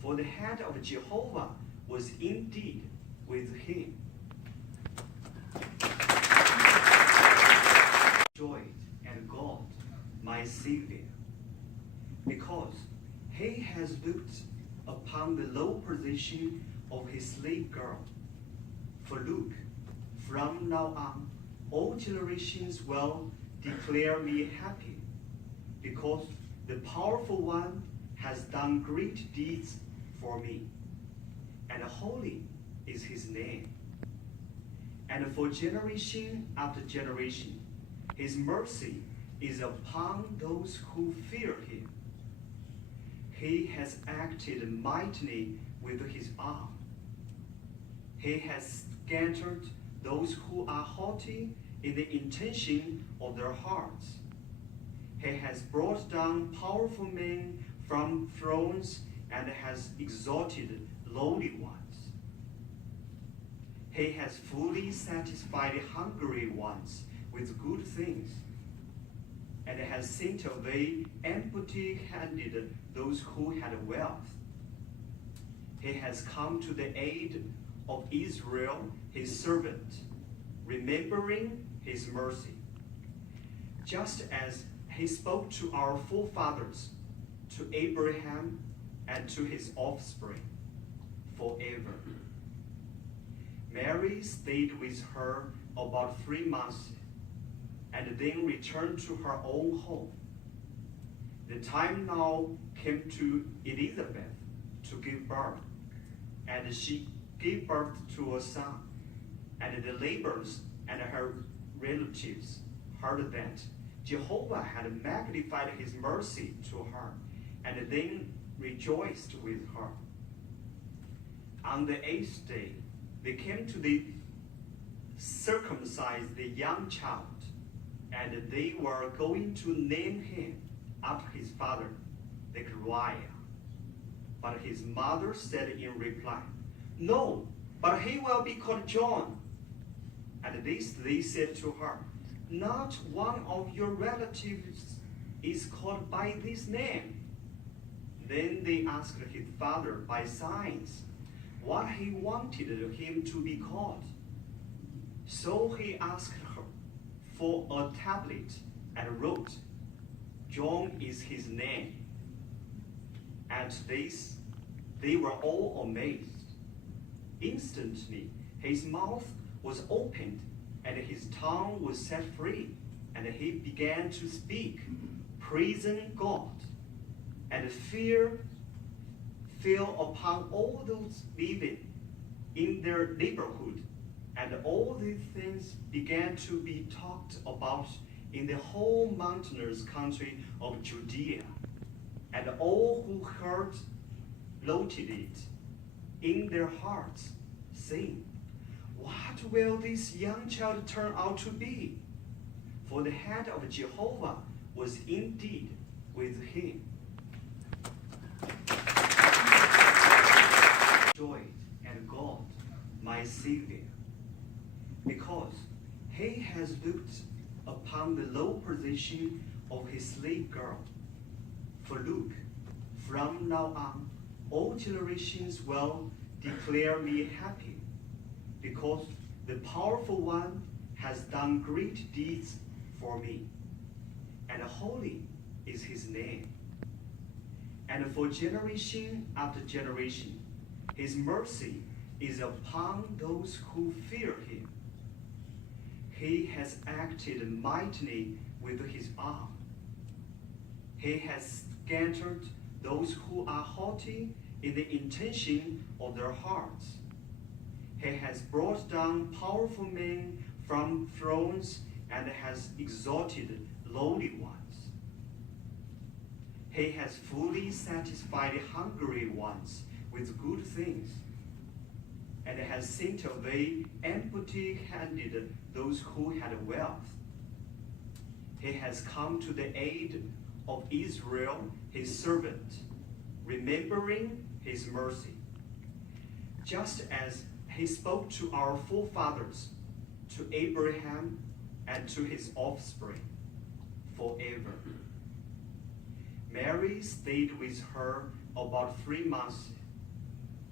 for the hand of Jehovah was indeed with him. Joy and God, my Savior, because he has looked upon the low position of his slave girl. For look, from now on, all generations will declare me happy, because the powerful one has done great deeds for me, and holy is his name. And for generation after generation, his mercy is upon those who fear him. He has acted mightily with his arm. He has scattered those who are haughty in the intention of their hearts. He has brought down powerful men from thrones and has exalted lowly ones. He has fully satisfied hungry ones with good things, and has sent away empty-handed those who had wealth. He has come to the aid of Israel, his servant, remembering his mercy, just as he spoke to our forefathers, to Abraham and to his offspring forever. Mary stayed with her about 3 months and then returned to her own home. The time now came to Elizabeth to give birth, and she gave birth to a son. And the neighbors and her relatives heard that Jehovah had magnified his mercy to her, and then rejoiced with her. On the 8th day, they came to circumcise the young child, and they were going to name him after his father, Zechariah. But his mother said in reply, "No, but he will be called John." And this they said to her, "Not one of your relatives is called by this name." Then they asked his father by signs what he wanted him to be called. So he asked her for a tablet and wrote, "John is his name." At this, they were all amazed. Instantly, his mouth was opened and his tongue was set free, and he began to speak, praising God. And fear fell upon all those living in their neighborhood, and all these things began to be talked about in the whole mountainous country of Judea. And all who heard noted it in their hearts, saying, "What will this young child turn out to be?" For the hand of Jehovah was indeed with him. Joy and God, my Savior, because he has looked upon the low position of his slave girl. For look, from now on, all generations will declare me happy, because the powerful one has done great deeds for me, and holy is his name. And for generation after generation, his mercy is upon those who fear him. He has acted mightily with his arm. He has scattered those who are haughty in the intention of their hearts. He has brought down powerful men from thrones and has exalted lowly ones. He has fully satisfied hungry ones with good things, and has sent away empty-handed those who had wealth. He has come to the aid of Israel, his servant, remembering his mercy, just as he spoke to our forefathers, to Abraham and to his offspring forever. Mary stayed with her about 3 months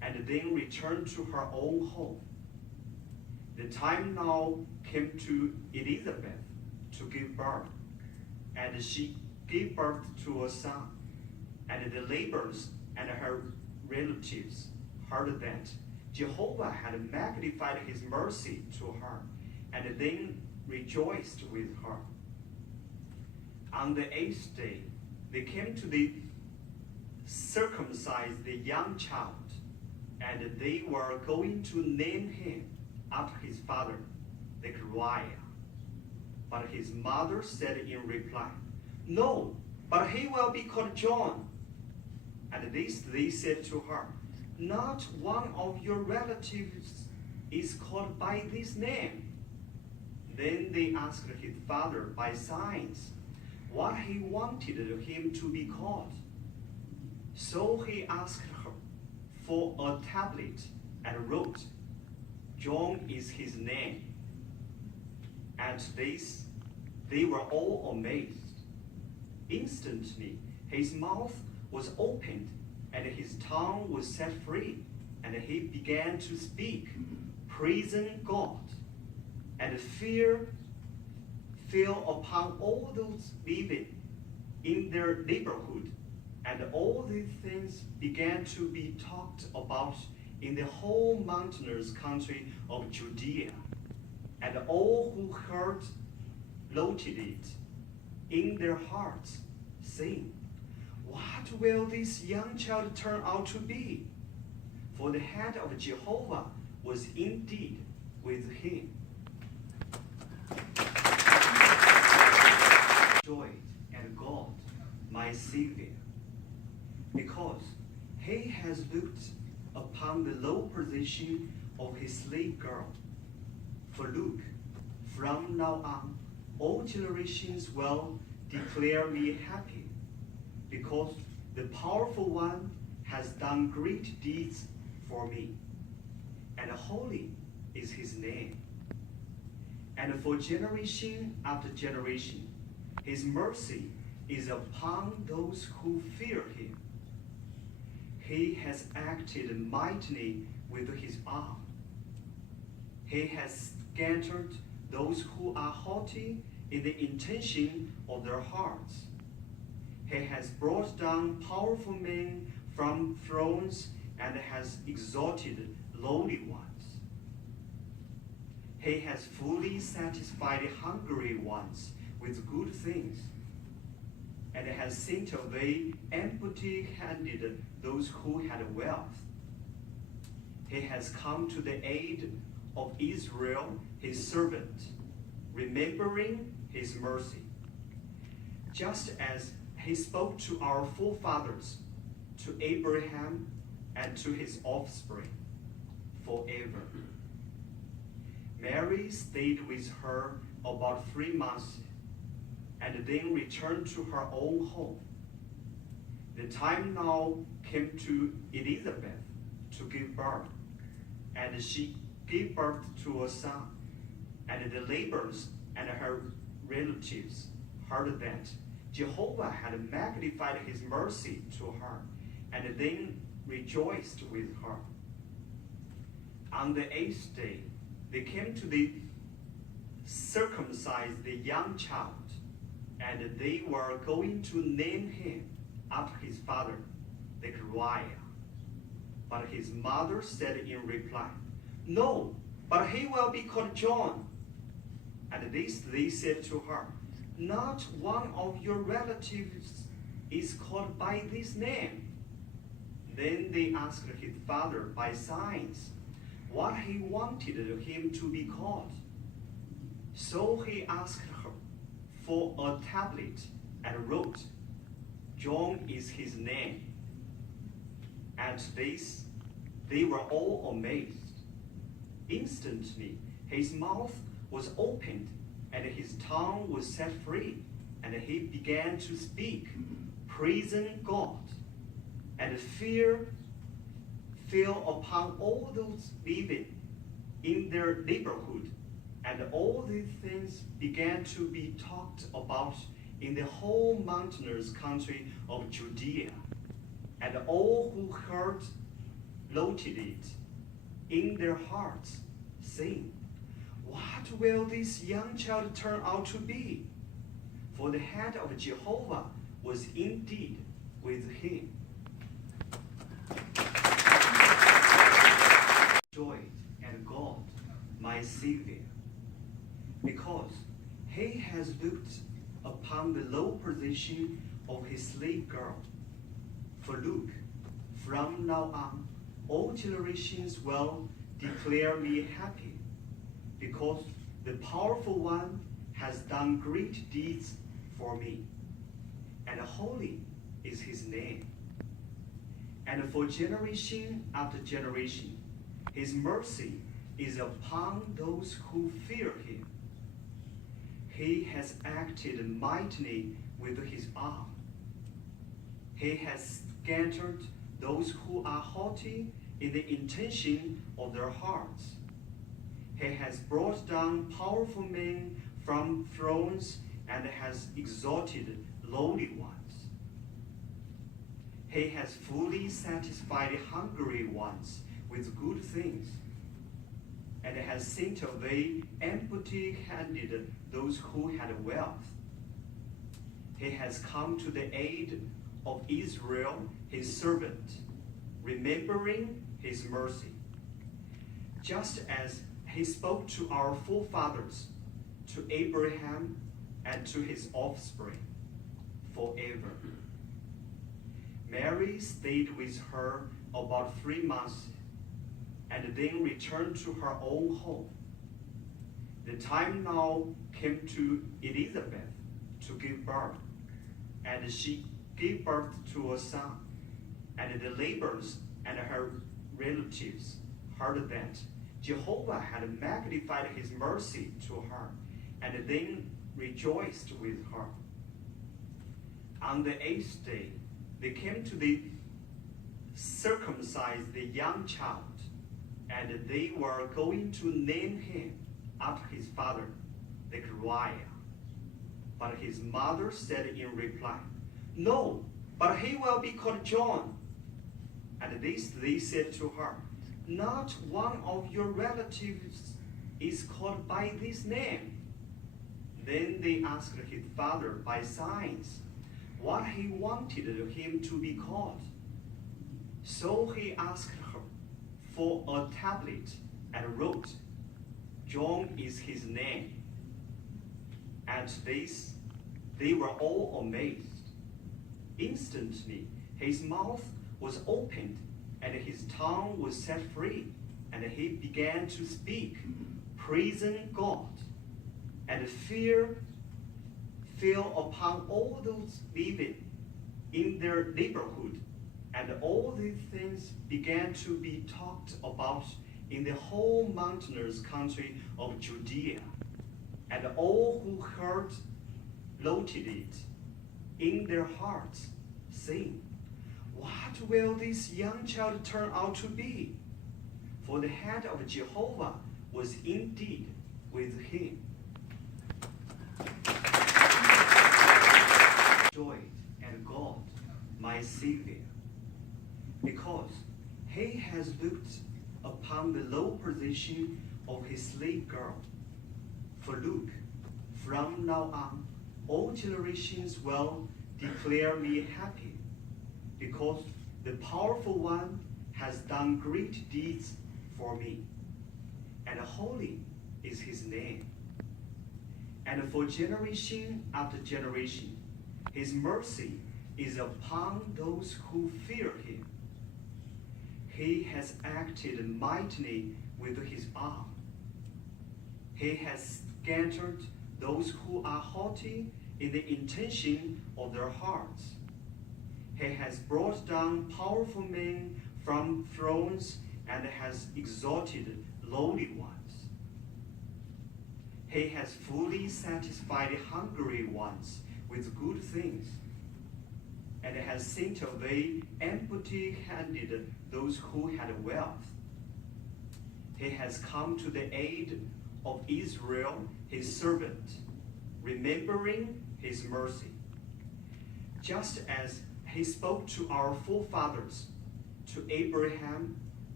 and then returned to her own home. The time now came to Elizabeth to give birth, and she gave birth to a son, and the neighbors and her relatives heard that Jehovah had magnified his mercy to her, and then rejoiced with her. On the 8th day, they came to circumcise the young child, and they were going to name him after his father, Zechariah. But his mother said in reply, "No, but he will be called John." And this they said to her, "Not one of your relatives is called by this name." Then they asked his father by signs what he wanted him to be called. So he asked her for a tablet and wrote, "John is his name." At this, they were all amazed. Instantly, his mouth was opened and his tongue was set free, and he began to speak, praising God. And fear fell upon all those living in their neighborhood, and all these things began to be talked about in the whole mountainous country of Judea. And all who heard noted it in their hearts, saying, "What will this young child turn out to be?" For the hand of Jehovah was indeed with him. Joy and God, my Savior, because he has looked upon the low position of his slave girl. For look, from now on, all generations will declare me happy, because the powerful one has done great deeds for me, and holy is his name. And for generation after generation, his mercy is upon those who fear him. He has acted mightily with his arm. He has scattered those who are haughty in the intention of their hearts. He has brought down powerful men from thrones and has exalted lowly ones. He has fully satisfied hungry ones with good things, and has sent away empty-handed those who had wealth. He has come to the aid of Israel, his servant, remembering his mercy, just as he spoke to our forefathers, to Abraham and to his offspring forever. Mary stayed with her about 3 months, and then returned to her own home. The time now came to Elizabeth to give birth, and she gave birth to a son, and the neighbors and her relatives heard that Jehovah had magnified his mercy to her, and then rejoiced with her. On the 8th day, they came to circumcise the young child, and they were going to name him after his father, Zechariah. But his mother said in reply, "No, but he will be called John." And this they said to her, "Not one of your relatives is called by this name." Then they asked his father by signs what he wanted him to be called. So he asked her for a tablet and wrote, "John is his name." At this, they were all amazed. Instantly, his mouth was opened and his tongue was set free, and he began to speak, praising God. And fear fell upon all those living in their neighborhood, and all these things began to be talked about in the whole mountainous country of Judea. And all who heard loaded it in their hearts, saying, "What will this young child turn out to be? For the hand of Jehovah was indeed with him." Joy and God, my Savior, because he has looked upon the low position of his slave girl. For look, from now on, all generations will declare me happy, because the powerful one has done great deeds for me, and holy is his name. And for generation after generation, his mercy is upon those who fear him. He has acted mightily with his arm. He has scattered those who are haughty in the intention of their hearts. He has brought down powerful men from thrones and has exalted lowly ones. He has fully satisfied hungry ones with good things, and has sent away empty-handed those who had wealth. He has come to the aid of Israel, his servant, remembering his mercy, just as he spoke to our forefathers, to Abraham and to his offspring forever. Mary stayed with her about 3 months and then returned to her own home. The time now came to Elizabeth to give birth, and she gave birth to a son. And the neighbors and her relatives heard that Jehovah had magnified his mercy to her, and then rejoiced with her. On the 8th day, they came to circumcise the young child, and they were going to name him after his father, Zechariah. But his mother said in reply, "No, but he will be called John." And this they said to her, "Not one of your relatives is called by this name." Then they asked his father by signs what he wanted him to be called. So he asked her for a tablet and wrote, "John is his name." At this, they were all amazed. Instantly, his mouth was opened and his tongue was set free, and he began to speak, praising God. And fear fell upon all those living in their neighborhood, and all these things began to be talked about in the whole mountainous country of Judea. And all who heard noted it in their hearts, saying, "What will this young child turn out to be? For the hand of Jehovah was indeed with him." Joy and God, my Savior, because he has looked upon the low position of his slave girl. For look, from now on, all generations will declare me happy, because the powerful one has done great deeds for me, and holy is his name. And for generation after generation, his mercy is upon those who fear him. He has acted mightily with his arm. He has scattered those who are haughty in the intention of their hearts. He has brought down powerful men from thrones and has exalted lowly ones. He has fully satisfied hungry ones with good things, and has sent away empty-handed those who had wealth. He has come to the aid of Israel, his servant, remembering his mercy, just as he spoke to our forefathers, to Abraham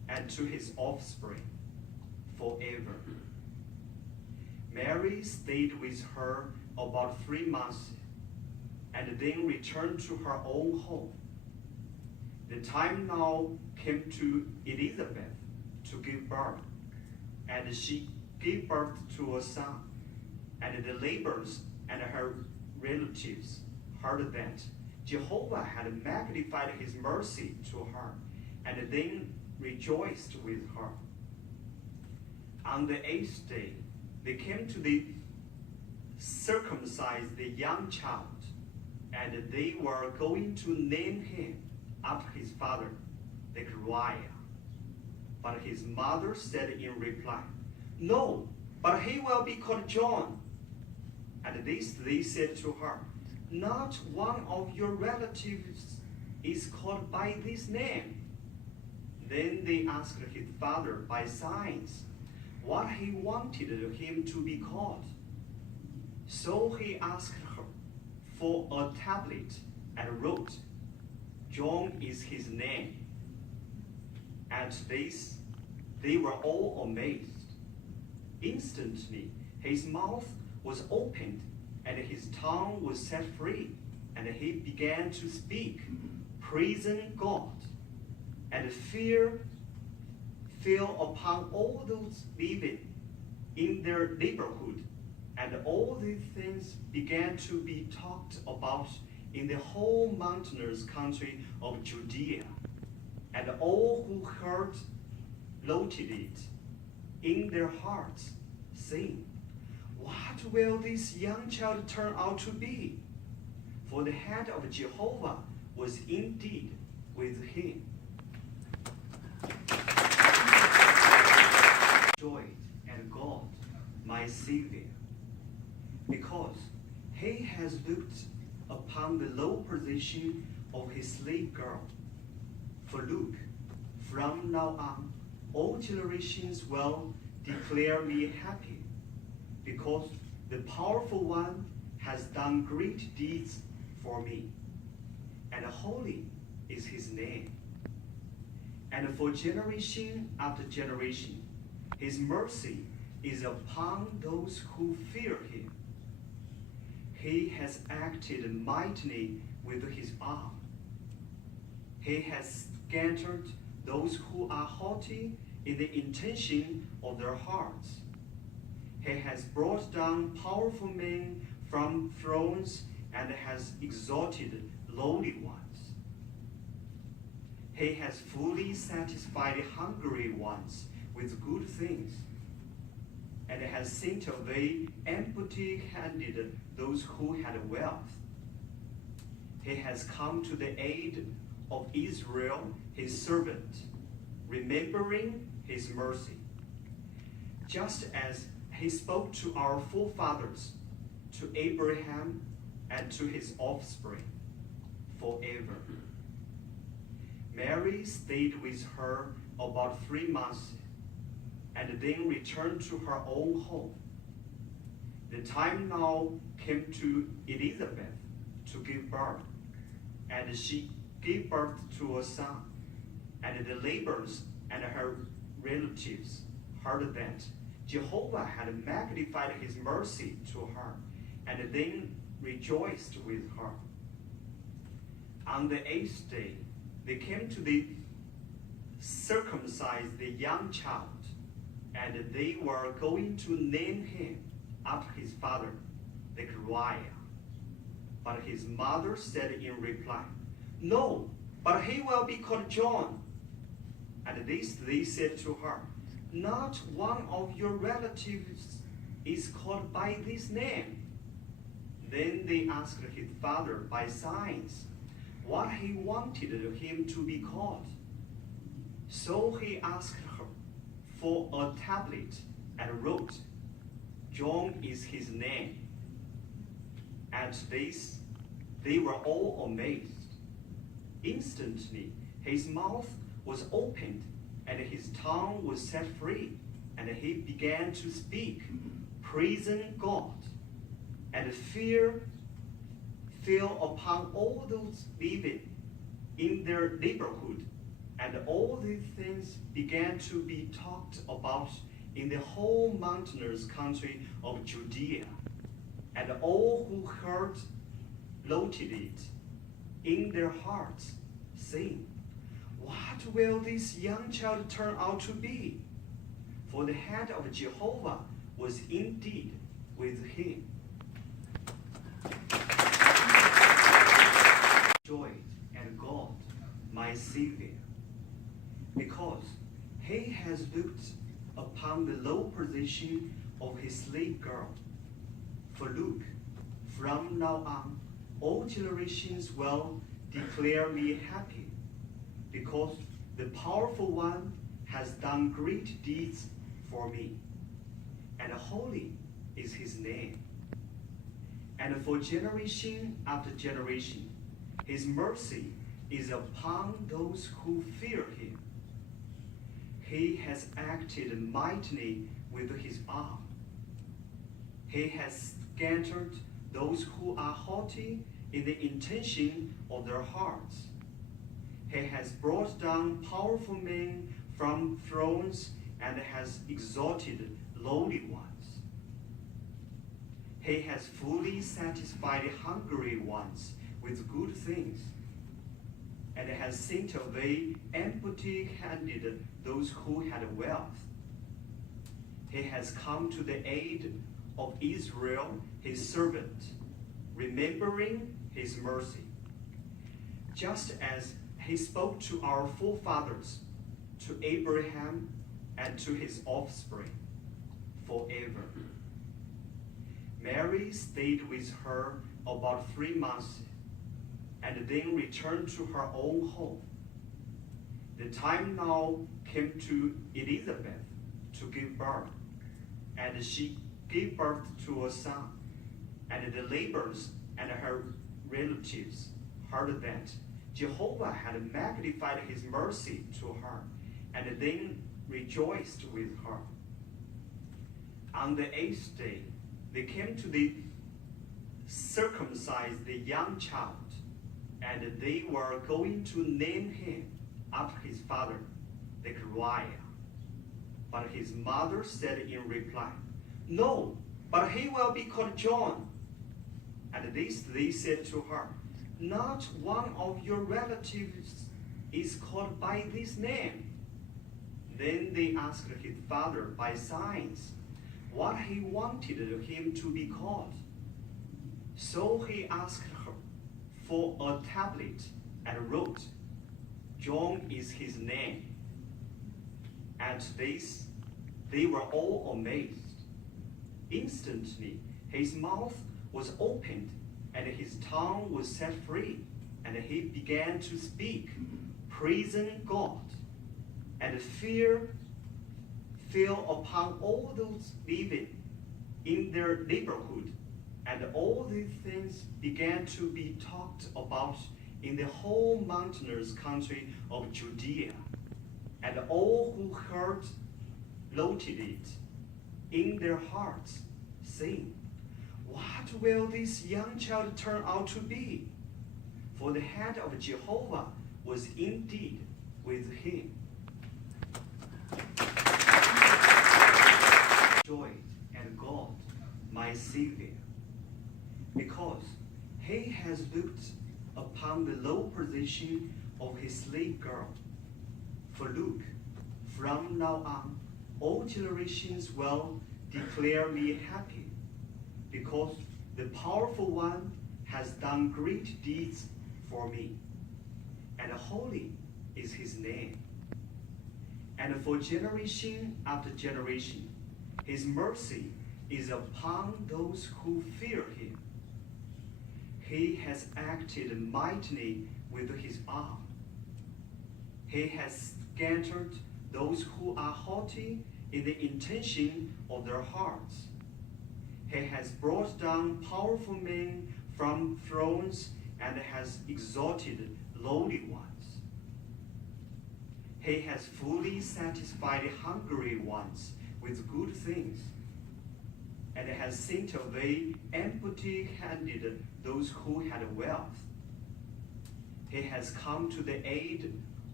and to his offspring forever. Mary stayed with her about 3 months and then returned to her own home. The time now came to Elizabeth to give birth, and she gave birth to a son, and the neighbors and her relatives heard that Jehovah had magnified his mercy to her, and then rejoiced with her. On the 8th day, they came to circumcise the young child, and they were going to name him after his father, Zechariah. But his mother said in reply, "No, but he will be called John." And this they said to her, "Not one of your relatives is called by this name." Then they asked his father by signs what he wanted him to be called. So he asked her for a tablet and wrote, "John is his name." At this, they were all amazed. Instantly, his mouth was opened and his tongue was set free, and he began to speak, praising God. And fear fell upon all those living in their neighborhood, and all these things began to be talked about in the whole mountainous country of Judea. And all who heard noted it in their hearts, saying, "What will this young child turn out to be?" For the hand of Jehovah was indeed with him. Joy and God, my Savior, because he has looked upon the low position of his slave girl. For look, from now on, all generations will declare me happy, because the powerful one has done great deeds for me, and holy is his name. And for generation after generation, his mercy is upon those who fear him. He has acted mightily with his arm. He has scattered those who are haughty in the intention of their hearts. He has brought down powerful men from thrones and has exalted lowly ones. He has fully satisfied hungry ones with good things, and has sent away empty-handed those who had wealth. He has come to the aid of Israel, his servant, remembering his mercy, just as he spoke to our forefathers, to Abraham and to his offspring forever. Mary stayed with her about 3 months and then returned to her own home. The time now came to Elizabeth to give birth, and she gave birth to a son, and the neighbors and her relatives heard that Jehovah had magnified his mercy to her, and then rejoiced with her. On the 8th day, they came to circumcise the young child, and they were going to name him after his father, Zechariah. But his mother said in reply, "No, but he will be called John." And this they said to her, "Not one of your relatives is called by this name." Then they asked his father by signs what he wanted him to be called. So he asked her for a tablet and wrote, "John is his name." At this, they were all amazed. Instantly, his mouth was opened and his tongue was set free, and he began to speak, praising God. And fear fell upon all those living in their neighborhood, And all these things began to be talked about in the whole mountainous country of Judea. And all who heard noted it in their hearts, saying, "What will this young child turn out to be?" For the hand of Jehovah was indeed with him. Joy and God, my Savior, because he has looked upon the low position of his slave girl. For look, from now on, all generations will declare me happy, because the powerful one has done great deeds for me, and holy is his name. And for generation after generation, his mercy is upon those who fear him. He has acted mightily with his arm. He has scattered those who are haughty in the intention of their hearts. He has brought down powerful men from thrones and has exalted lowly ones. He has fully satisfied hungry ones with good things, and has sent away empty-handed those who had wealth. He has come to the aid of Israel, his servant, remembering his mercy, just as he spoke to our forefathers, to Abraham and to his offspring forever. Mary stayed with her about 3 months and then returned to her own home. The time now came to Elizabeth to give birth, and she gave birth to a son. And the neighbors and her relatives heard that Jehovah had magnified his mercy to her, and then rejoiced with her. On the 8th day, they came to circumcise the young child, and they were going to name him after his father, Zechariah. But his mother said in reply, "No, but he will be called John." And this they said to her, "Not one of your relatives is called by this name." Then they asked his father by signs what he wanted him to be called. So he asked her for a tablet and wrote, "John is his name." At this, they were all amazed. Instantly, his mouth was opened and his tongue was set free, and he began to speak, praising God. And fear fell upon all those living in their neighborhood, and all these things began to be talked about in the whole mountainous country of Judea. And all who heard noted it in their hearts, saying, "What will this young child turn out to be?" For the hand of Jehovah was indeed with him. Joy and God, my Savior, because he has looked upon the low position of his slave girl. For look, from now on, all generations will declare me happy, because the powerful one has done great deeds for me, and holy is his name. And for generation after generation, his mercy is upon those who fear him. He has acted mightily with his arm. He has scattered those who are haughty in the intention of their hearts. He has brought down powerful men from thrones and has exalted lowly ones. He has fully satisfied hungry ones with good things, and has sent away empty-handed those who had wealth. He has come to the aid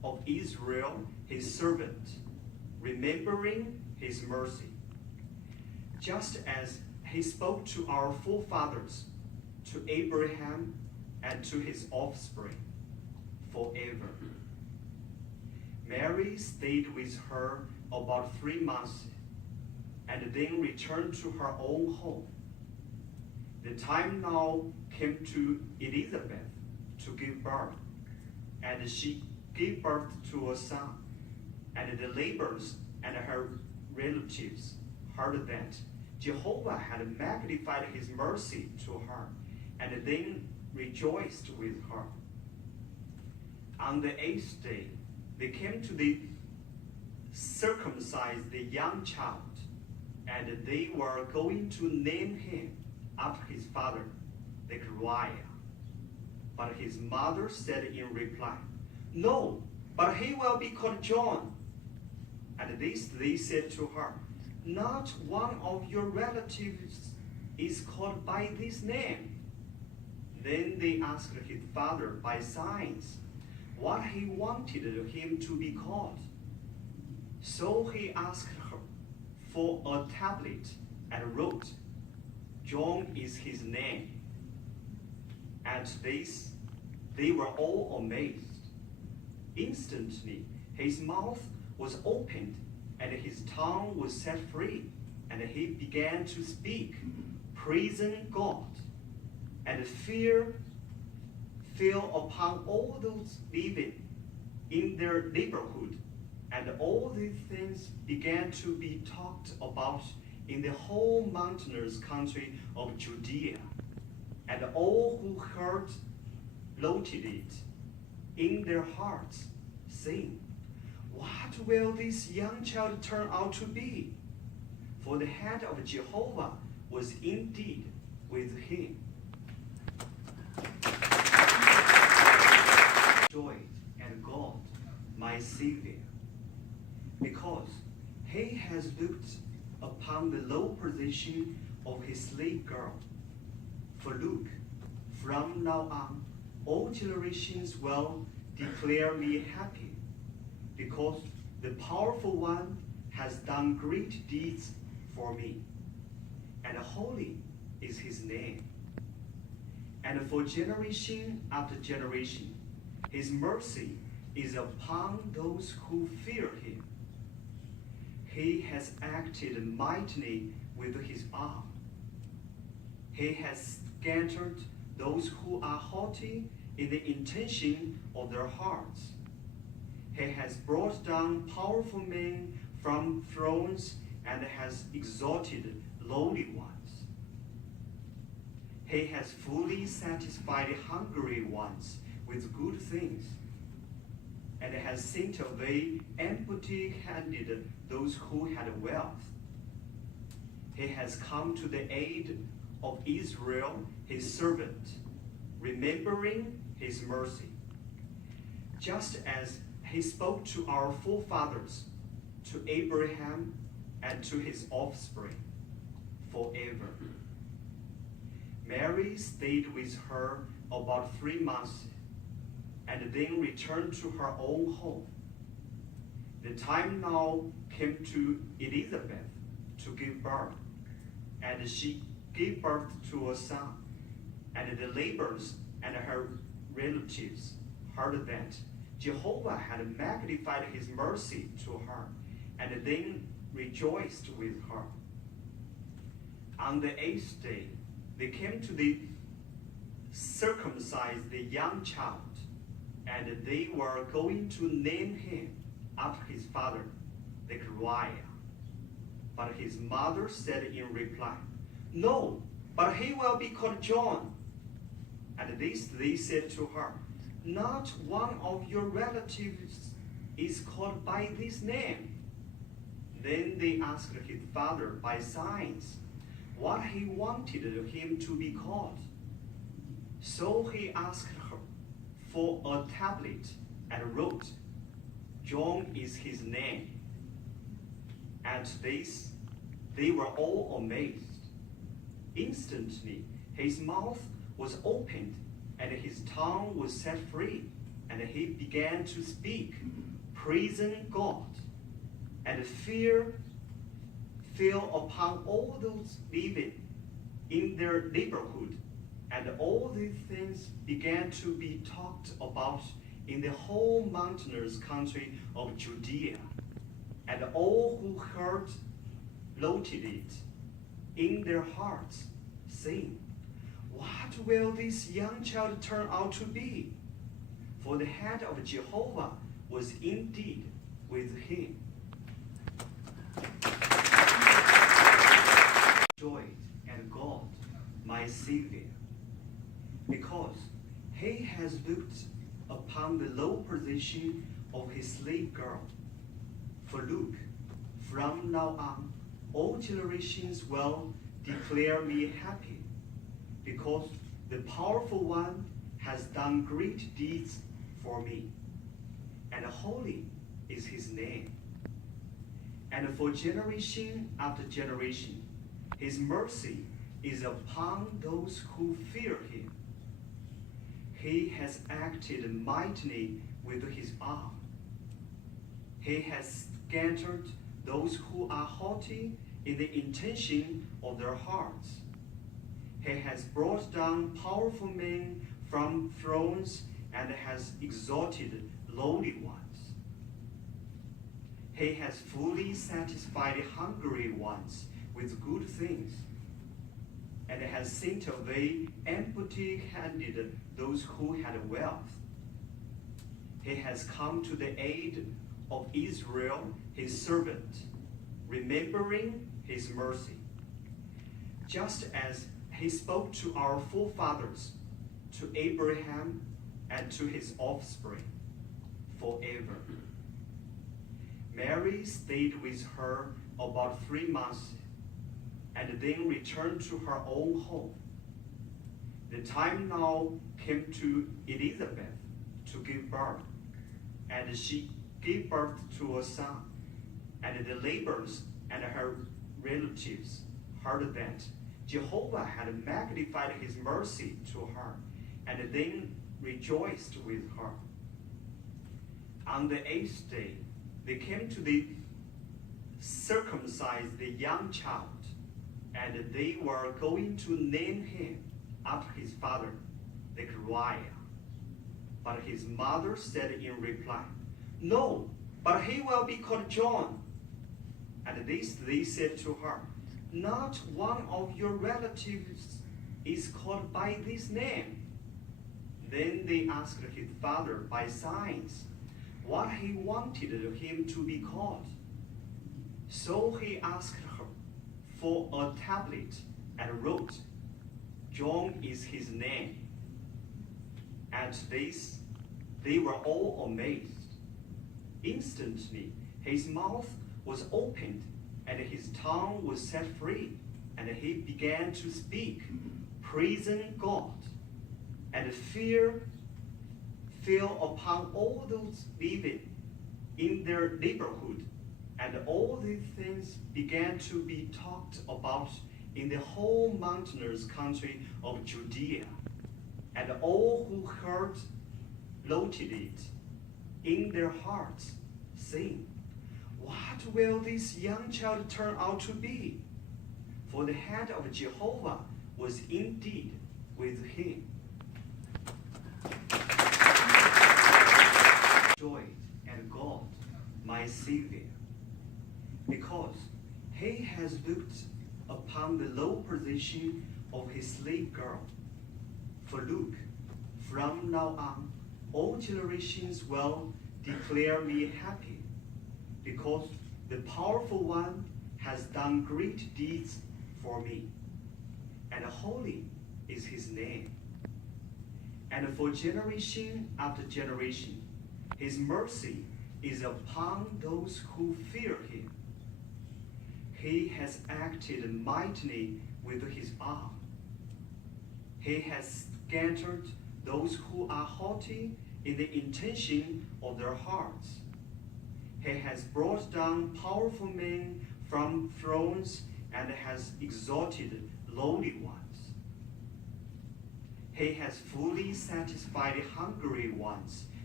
of Israel, his servant, remembering his mercy, just as he spoke to our forefathers, to Abraham and to his offspring forever. Mary stayed with her about 3 months and then returned to her own home. The time now came to Elizabeth to give birth, and she gave birth to a son, and the neighbors and her relatives heard that Jehovah had magnified his mercy to her, and then rejoiced with her. On the 8th day, they came to circumcise the young child, and they were going to name him after his father, Zechariah. But his mother said in reply, "No, but he will be called John." And this they said to her, "Not one of your relatives is called by this name." Then they asked his father by signs what he wanted him to be called. So he asked her for a tablet and wrote, "John is his name." At this, they were all amazed. Instantly, his mouth was opened and his tongue was set free, and he began to speak, praising God. And fear fell upon all those living in their neighborhood, and all these things began to be talked about in the whole mountainous country of Judea. And all who heard noted it in their hearts, saying, "What will this young child turn out to be?" For the hand of Jehovah was indeed with him. Joy and God, my Savior, because he has looked upon the low position of his slave girl. For look, from now on, all generations will declare me happy, because the powerful one has done great deeds for me, and holy is his name. And for generation after generation, his mercy is upon those who fear him. He has acted mightily with his arm. He has scattered those who are haughty in the intention of their hearts. He has brought down powerful men from thrones and has exalted lowly ones. He has fully satisfied hungry ones with good things, and has sent away empty-handed those who had wealth. He has come to the aid of Israel, his servant, remembering his mercy, just as he spoke to our forefathers, to Abraham and to his offspring forever. Mary stayed with her about 3 months and then returned to her own home. The time now came to Elizabeth to give birth, and she gave birth to a son, and the neighbors and her relatives heard that Jehovah had magnified his mercy to her, and then rejoiced with her. On the 8th day, they came to circumcise the young child, and they were going to name him after his father, Zechariah. But his mother said in reply, "No, but he will be called John." And this they said to her, "Not one of your relatives is called by this name." Then they asked his father by signs what he wanted him to be called. So he asked her for a tablet and wrote, "John is his name." At this, they were all amazed. Instantly, his mouth was opened and his tongue was set free, and he began to speak, praising God, and fear fell upon all those living in their neighborhood, and all these things began to be talked about in the whole mountainous country of Judea, and all who heard noted it in their hearts, saying, "What will this young child turn out to be? For the hand of Jehovah was indeed with him." Joy and God, my Savior, because he has looked upon the low position of his slave girl. For look, from now on, all generations will declare me happy, because the powerful one has done great deeds for me, and holy is his name. And for generation after generation, his mercy is upon those who fear him. He has acted mightily with his arm. He has scattered those who are haughty in the intention of their hearts. He has brought down powerful men from thrones and has exalted lowly ones. He has fully satisfied hungry ones with good things, and has sent away empty-handed those who had wealth. He has come to the aid of Israel, his servant, remembering his mercy, just as he spoke to our forefathers, to Abraham and to his offspring forever. Mary stayed with her about 3 months and then returned to her own home. The time now came to Elizabeth to give birth, and she gave birth to a son. And the neighbors and her relatives heard that Jehovah had magnified his mercy to her, and then rejoiced with her. On the 8th day, they came to circumcise the young child, and they were going to name him after his father, Zechariah. But his mother said in reply, "No, but he will be called John." And they said to her, "Not one of your relatives is called by this name." Then they asked his father by signs what he wanted him to be called. So he asked her for a tablet and wrote, "John is his name." At this, they were all amazed. Instantly, his mouth was opened and his tongue was set free, and he began to speak, praising God. And fear fell upon all those living in their neighborhood, and all these things began to be talked about in the whole mountainous country of Judea, and all who heard noted it in their hearts, saying, "What will this young child turn out to be? For the hand of Jehovah was indeed with him." Joy and God, my Savior, because he has looked upon the low position of his slave girl. For look, from now on, all generations will declare me happy, because the powerful one has done great deeds for me, and holy is his name. And for generation after generation, his mercy is upon those who fear him. He has acted mightily with his arm. He has scattered those who are haughty in the intention of their hearts. He has brought down powerful men from thrones and has exalted lowly ones. He has fully satisfied hungry ones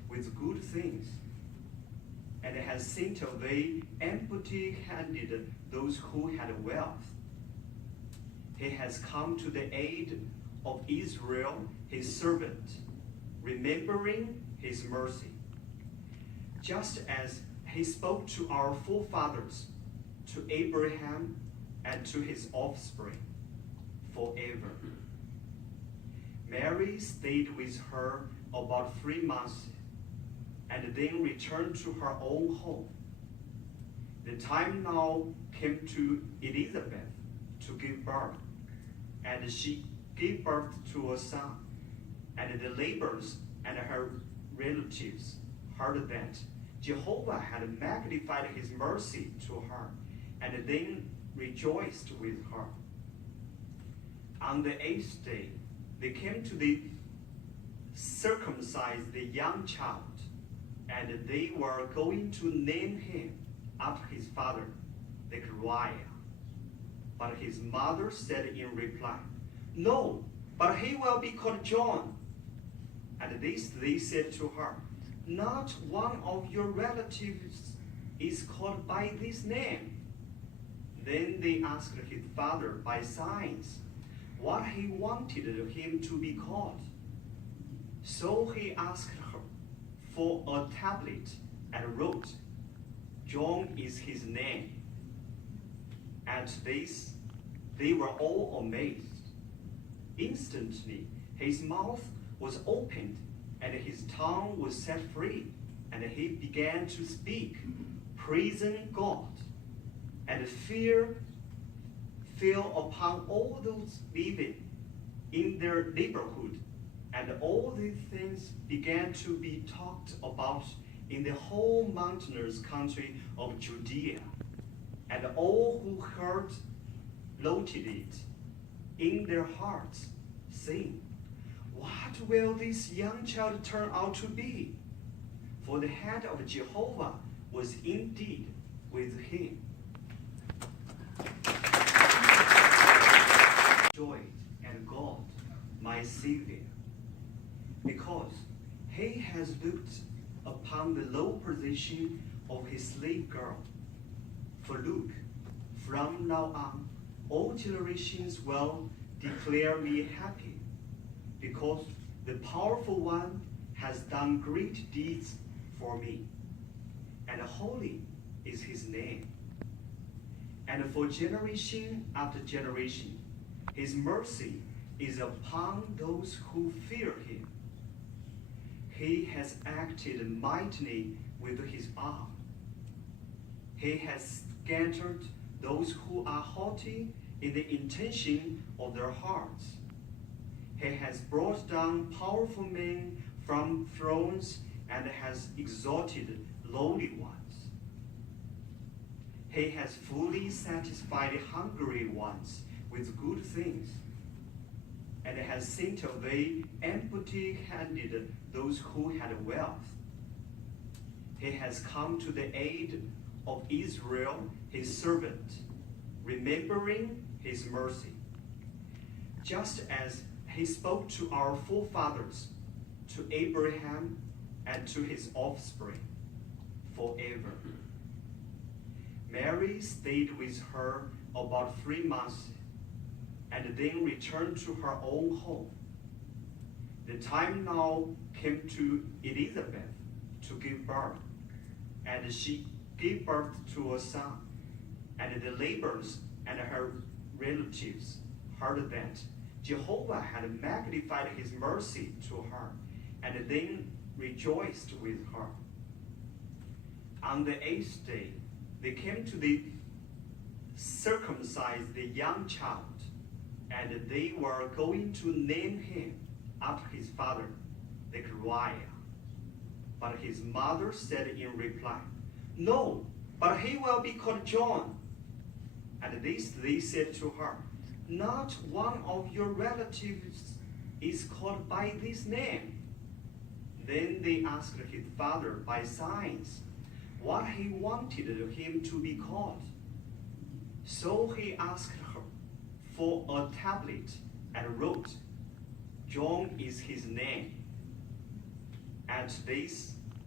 with good things, and has sent away empty-handed those who had wealth. He has come to the aid of Israel, his servant, remembering his mercy, just as he spoke to our forefathers, to Abraham and to his offspring forever. Mary stayed with her about 3 months and then returned to her own home. The time now came to Elizabeth to give birth, and she gave birth to a son. And the neighbors and her relatives heard that Jehovah had magnified his mercy to her, and then rejoiced with her. On the 8th day, they came to circumcise the young child, and they were going to name him after his father, Zechariah. But his mother said in reply, "No, but he will be called John." And they said to her, "Not one of your relatives is called by this name." Then they asked his father by signs what he wanted him to be called. So he asked her for a tablet and wrote, "John is his name." At this, they were all amazed. Instantly, his mouth was opened and his tongue was set free, and he began to speak, praising God. And fear fell upon all those living in their neighborhood, and all these things began to be talked about in the whole mountainous country of Judea. And all who heard noted it in their hearts, saying, "What will this young child turn out to be?" For the hand of Jehovah was indeed with him. Joy and God, my Savior, because he has looked upon the low position of his slave girl. For look, from now on, all generations will declare me happy, because the powerful one has done great deeds for me, and holy is his name. And for generation after generation, his mercy is upon those who fear him. He has acted mightily with his arm. He has scattered those who are haughty in the intention of their hearts. He has brought down powerful men from thrones and has exalted lowly ones. He has fully satisfied hungry ones with good things, and has sent away empty-handed those who had wealth. He has come to the aid of Israel, his servant, remembering his mercy, just as he spoke to our forefathers, to Abraham and to his offspring forever. Mary stayed with her about 3 months and then returned to her own home. The time now came to Elizabeth to give birth, and she gave birth to a son. And the neighbors and her relatives heard that Jehovah had magnified his mercy to her, and then rejoiced with her. On the 8th day, they came to circumcise the young child, and they were going to name him after his father, Zechariah. But his mother said in reply, "No, but he will be called John." And they said to her, "Not one of your relatives is called by this name." Then they asked his father by signs what he wanted him to be called. So he asked her for a tablet and wrote, "John is his name." At this,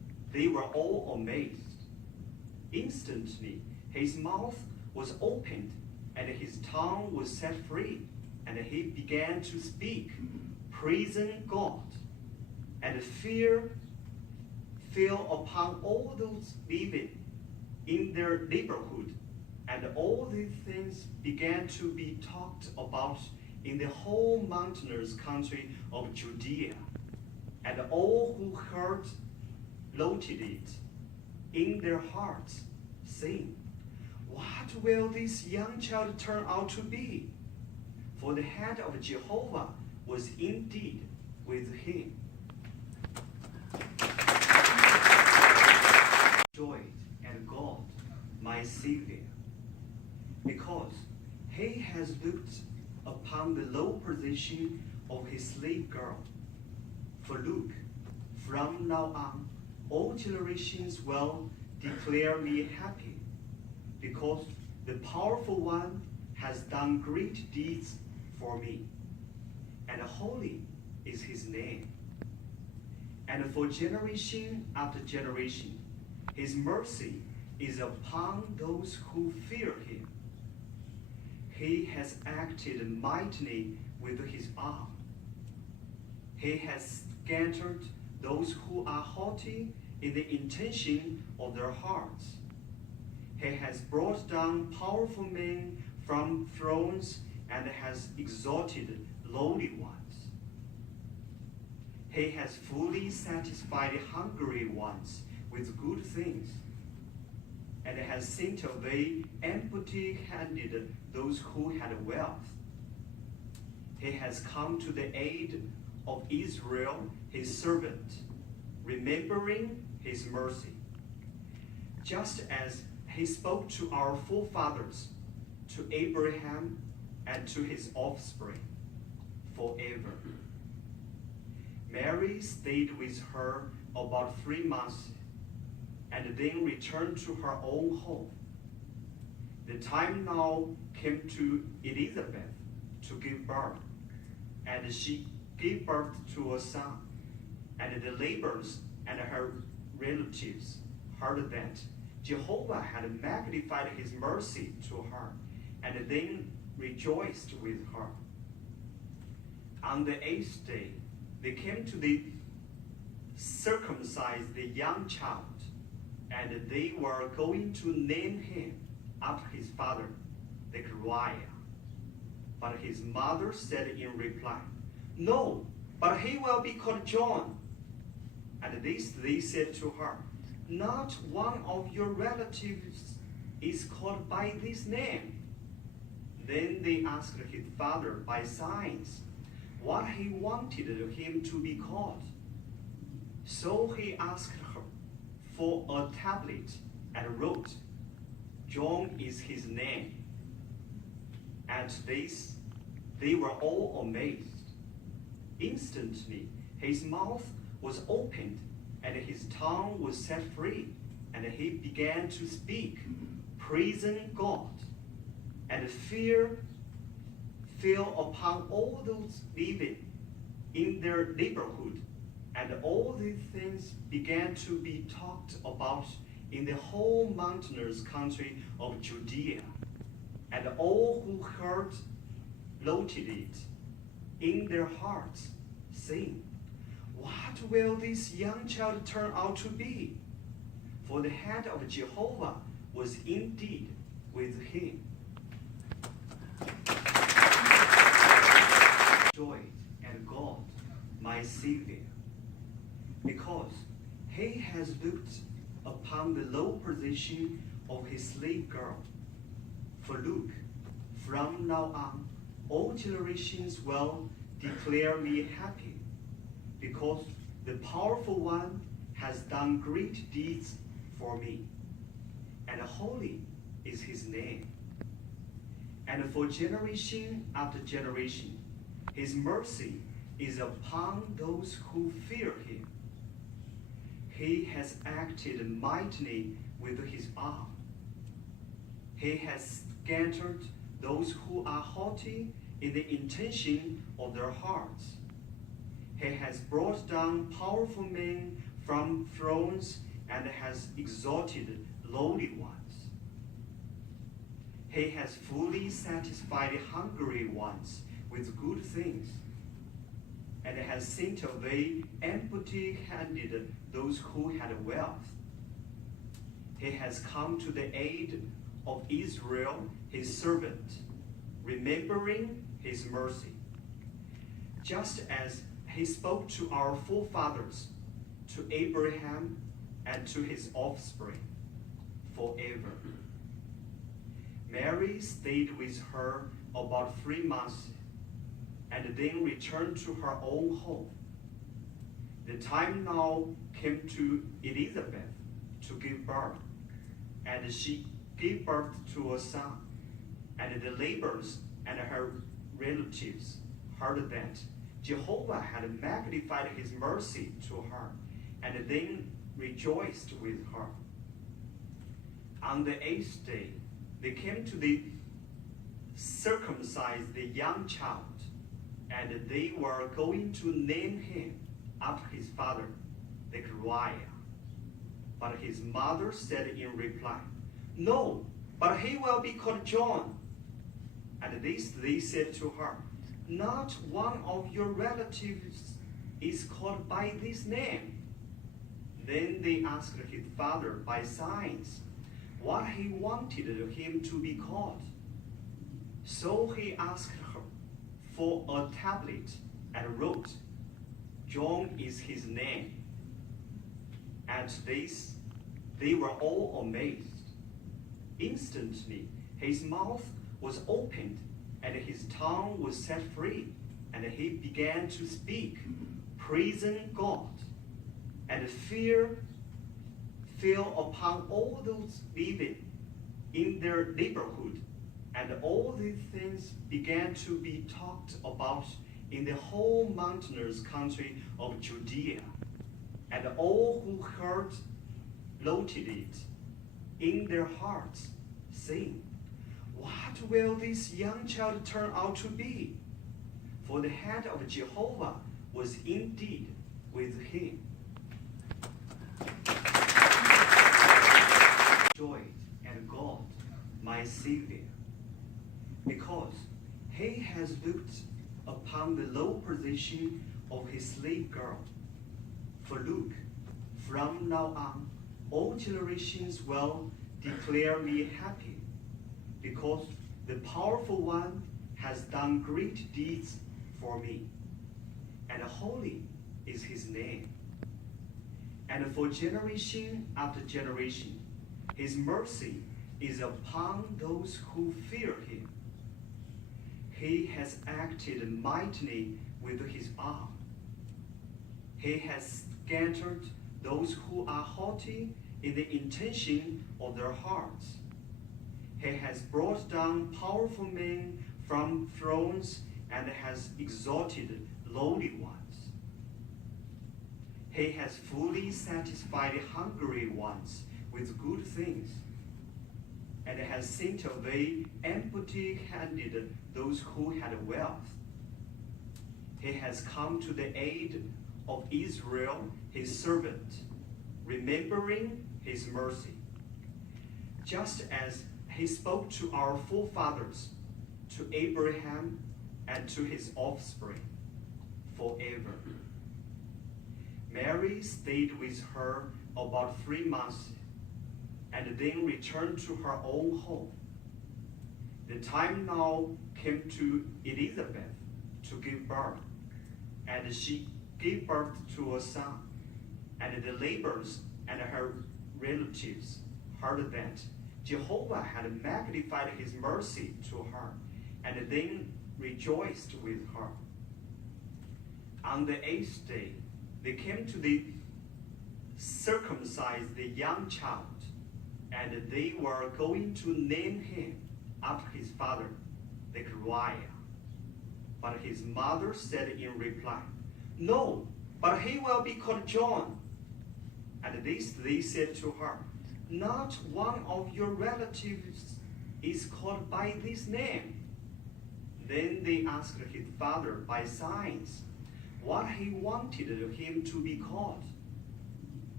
they were all amazed. Instantly, his mouth was opened, and his tongue was set free, and he began to speak, praising God. And fear fell upon all those living in their neighborhood, and all these things began to be talked about in the whole mountainous country of Judea. And all who heard noted it in their hearts, saying, "What will this young child turn out to be?" For the hand of Jehovah was indeed with him. Joy at God, my Savior, because he has looked upon the low position of his slave girl. For look, from now on, all generations will declare me happy, because the powerful one has done great deeds for me, and holy is his name. And for generation after generation, his mercy is upon those who fear him. He has acted mightily with his arm. He has scattered those who are haughty in the intention of their hearts. He has brought down powerful men from thrones and has exalted lowly ones. He has fully satisfied hungry ones with good things, and has sent away empty-handed those who had wealth. He has come to the aid of Israel, his servant, remembering his mercy, just as he spoke to our forefathers, to Abraham and to his offspring forever. Mary stayed with her about 3 months and then returned to her own home. The time now came to Elizabeth to give birth, and she gave birth to a son. And the neighbors and her relatives heard that Jehovah had magnified his mercy to her, and then rejoiced with her. On the 8th day, they came to circumcise the young child, and they were going to name him after his father, Zechariah. But his mother said in reply, "No, but he will be called John." And they said to her, "Not one of your relatives is called by this name." Then they asked his father by signs what he wanted him to be called. So he asked her for a tablet and wrote, "John is his name." At this, they were all amazed. Instantly, his mouth was opened, and his tongue was set free, and he began to speak, praising God. And fear fell upon all those living in their neighborhood, and all these things began to be talked about in the whole mountainous country of Judea. And all who heard noted it in their hearts, saying, "What will this young child turn out to be?" For the hand of Jehovah was indeed with him. Joy at God, my Savior, because he has looked upon the low position of his slave girl. For look, from now on, all generations will declare me happy, because the powerful one has done great deeds for me, and holy is his name. And for generation after generation, his mercy is upon those who fear him. He has acted mightily with his arm. He has scattered those who are haughty in the intention of their hearts. He has brought down powerful men from thrones and has exalted lowly ones. He has fully satisfied hungry ones with good things, and has sent away empty-handed those who had wealth. He has come to the aid of Israel, his servant, remembering his mercy, just as he spoke to our forefathers, to Abraham and to his offspring forever. Mary stayed with her about 3 months and then returned to her own home. The time now came to Elizabeth to give birth, and she gave birth to a son. And the neighbors and her relatives heard that Jehovah had magnified his mercy to her, and then rejoiced with her. On the 8th day, they came to circumcise the young child, and they were going to name him after his father, Zechariah. But his mother said in reply, "No, but he will be called John." And this they said to her, "Not one of your relatives is called by this name." Then they asked his father by signs what he wanted him to be called. So he asked her for a tablet and wrote, "John is his name." At this, they were all amazed. Instantly, his mouth was opened and his tongue was set free, and he began to speak, praising God. And fear fell upon all those living in their neighborhood, and all these things began to be talked about in the whole mountainous country of Judea. And all who heard noted it in their hearts, saying, "What will this young child turn out to be?" For the hand of Jehovah was indeed with him. Joy and God, my Savior, because he has looked upon the low position of his slave girl. For look, from now on, all generations will declare me happy, because the powerful one has done great deeds for me, and holy is his name. And for generation after generation, his mercy is upon those who fear him. He has acted mightily with his arm. He has scattered those who are haughty in the intention of their hearts. He has brought down powerful men from thrones and has exalted lowly ones. He has fully satisfied hungry ones with good things, and has sent away empty-handed those who had wealth. He has come to the aid of Israel, his servant, remembering his mercy, just as he spoke to our forefathers, to Abraham and to his offspring forever. Mary stayed with her about 3 months, and then returned to her own home. The time now came to Elizabeth to give birth, and she gave birth to a son. And the neighbors and her relatives heard that Jehovah had magnified his mercy to her, and then rejoiced with her. On the 8th day, they came to circumcise the young child, and they were going to name him after his father, Zechariah. But his mother said in reply, "No, but he will be called John." And this they said to her, "Not one of your relatives is called by this name." Then they asked his father by signs what he wanted him to be called.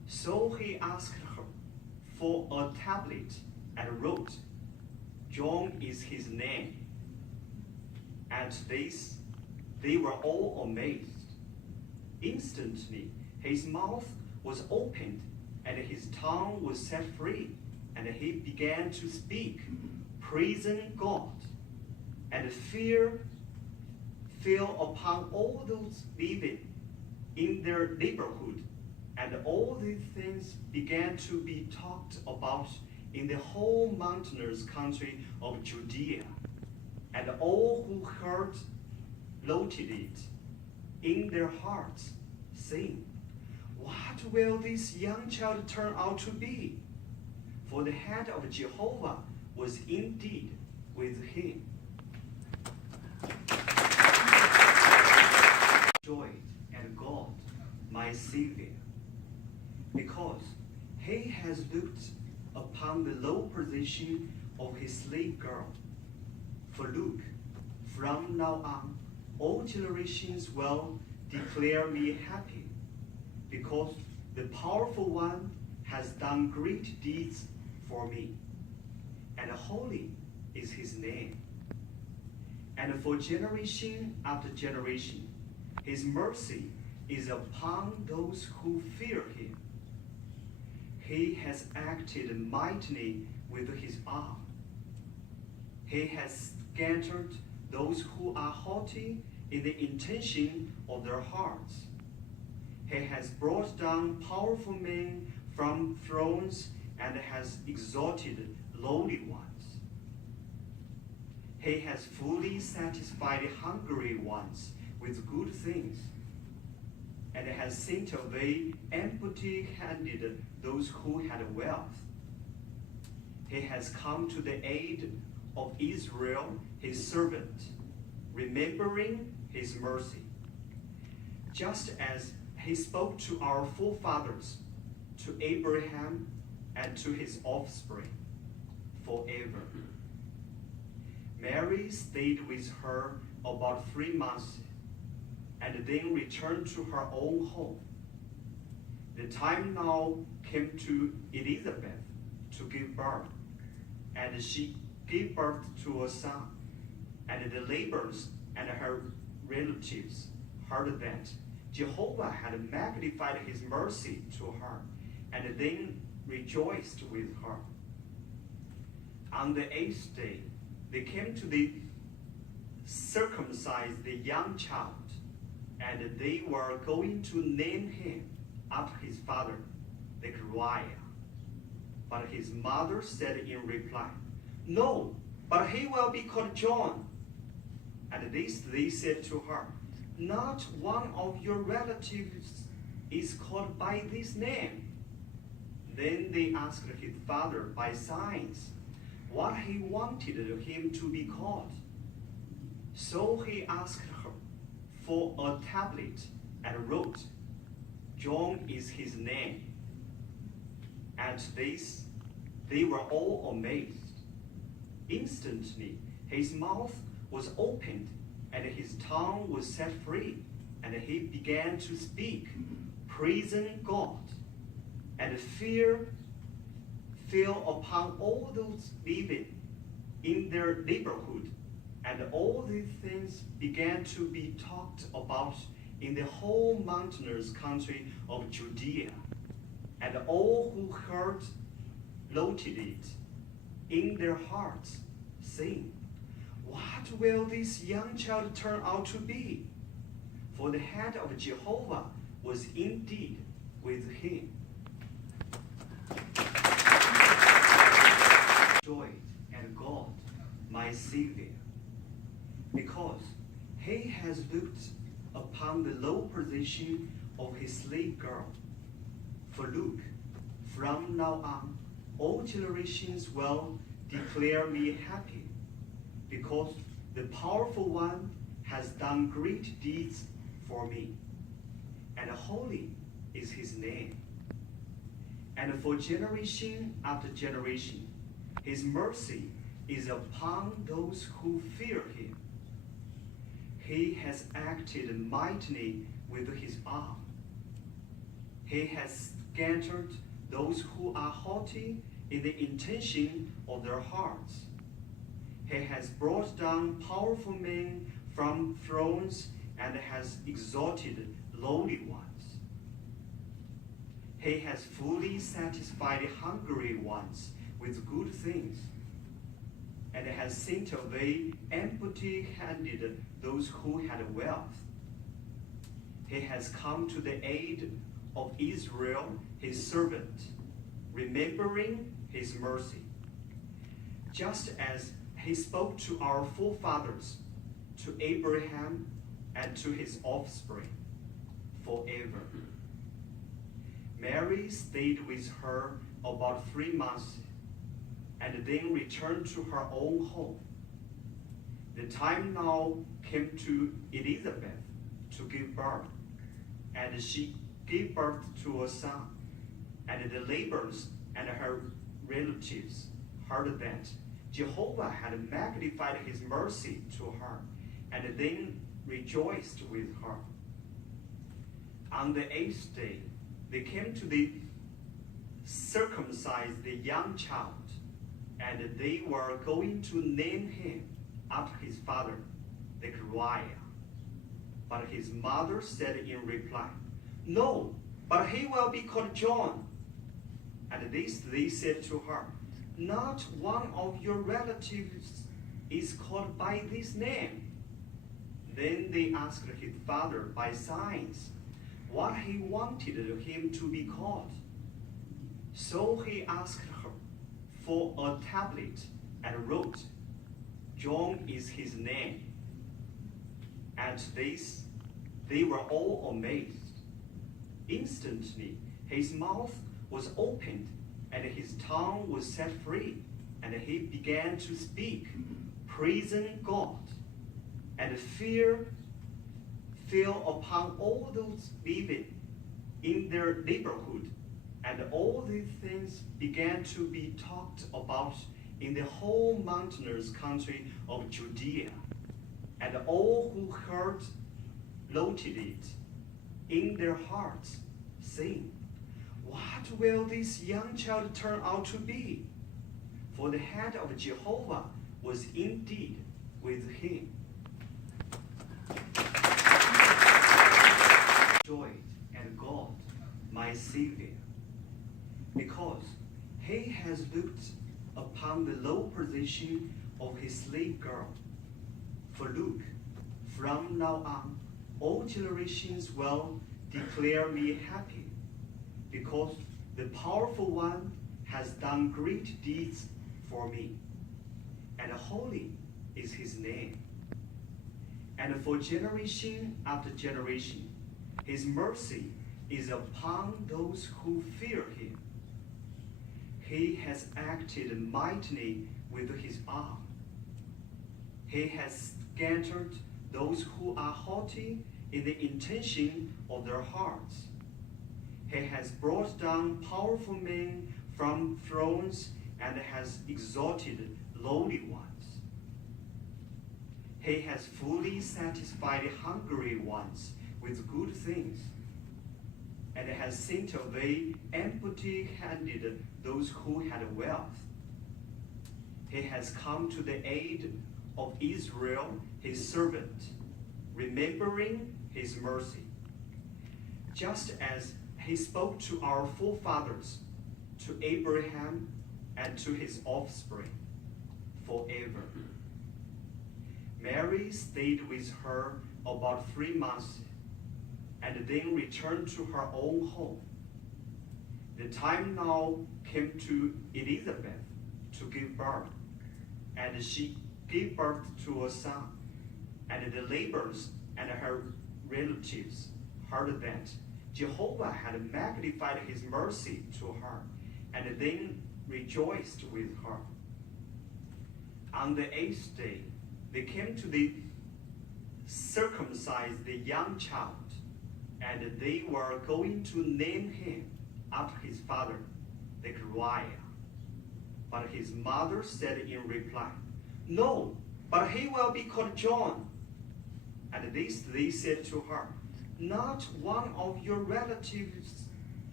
So he asked her for a tablet and wrote, "John is his name." At this, they were all amazed. Instantly, his mouth was opened and his tongue was set free, and he began to speak, praising God. And fear fell upon all those living in their neighborhood, and all these things began to be talked about in the whole mountainous country of Judea. And all who heard noted it in their hearts, saying, "What will this young child turn out to be?" For the hand of Jehovah was indeed with him. Joy at God, my Savior, because he has looked upon the low position of his slave girl. For look, from now on, all generations will declare me happy, because the powerful one has done great deeds for me, and holy is his name. And for generation after generation, his mercy is upon those who fear him. He has acted mightily with his arm. He has scattered those who are haughty in the intention of their hearts. He has brought down powerful men from thrones and has exalted lowly ones. He has fully satisfied hungry ones with good things, and has sent away empty-handed those who had wealth. He has come to the aid of Israel, his servant, remembering his mercy, just as he spoke to our forefathers, to Abraham and to his offspring forever. Mary stayed with her about 3 months and then returned to her own home. The time now came to Elizabeth to give birth, and she gave birth to a son. And the neighbors and her relatives heard that Jehovah had magnified his mercy to her, and then rejoiced with her. On the 8th day, they came to circumcise the young child, and they were going to name him after his father, Zechariah. But his mother said in reply, "No, but he will be called John." And this they said to her, "Not one of your relatives is called by this name." Then they asked his father by signs what he wanted him to be called. So he asked her for a tablet and wrote, "John is his name." At this, they were all amazed. Instantly, his mouth was opened and his tongue was set free, and he began to speak, praising God. And fear fell upon all those living in their neighborhood, and all these things began to be talked about in the whole mountainous country of Judea. And all who heard noted it in their hearts, saying, "What will this young child turn out to be?" For the hand of Jehovah was indeed with him. Joy at God, my Savior, because he has looked upon the low position of his slave girl. For look, from now on, all generations will declare me happy, because the powerful one has done great deeds for me, and holy is his name. And for generation after generation, his mercy is upon those who fear him. He has acted mightily with his arm. He has scattered those who are haughty in the intention of their hearts. He has brought down powerful men from thrones and has exalted lowly ones. He has fully satisfied hungry ones with good things, and has sent away empty-handed those who had wealth. He has come to the aid of Israel, his servant, remembering his mercy, just as he spoke to our forefathers, to Abraham and to his offspring forever. Mary stayed with her about 3 months and then returned to her own home. The time now came to Elizabeth to give birth, and she gave birth to a son, and the neighbors and her relatives heard that Jehovah had magnified his mercy to her, and then rejoiced with her. On the 8th day, they came to circumcise the young child, and they were going to name him after his father, Zechariah. But his mother said in reply, "No, but he will be called John." And this they said to her, "Not one of your relatives is called by this name." Then they asked his father by signs what he wanted him to be called. So he asked her for a tablet and wrote, "John is his name." At this, they were all amazed. Instantly, his mouth was opened and his tongue was set free, and he began to speak, praising God. And fear fell upon all those living in their neighborhood, and all these things began to be talked about in the whole mountainous country of Judea. And all who heard noted it in their hearts, saying, "What will this young child turn out to be?" For the hand of Jehovah was indeed with him. Joy and God, my Savior, because he has looked upon the low position of his slave girl. For look, from now on, all generations will declare me happy, because the powerful one has done great deeds for me, and holy is his name. And for generation after generation, his mercy is upon those who fear him. He has acted mightily with his arm. He has scattered those who are haughty in the intention of their hearts. He has brought down powerful men from thrones and has exalted lowly ones. He has fully satisfied hungry ones with good things, and has sent away empty-handed those who had wealth. He has come to the aid of Israel, his servant, remembering his mercy, just as he spoke to our forefathers, to Abraham and to his offspring forever. Mary stayed with her about 3 months and then returned to her own home. The time now came to Elizabeth to give birth, and she gave birth to a son, and the neighbors and her relatives heard that Jehovah had magnified his mercy to her, and then rejoiced with her. On the 8th day, they came to circumcise the young child, and they were going to name him after his father, Zechariah. But his mother said in reply, "No, but he will be called John." And this they said to her, "Not one of your relatives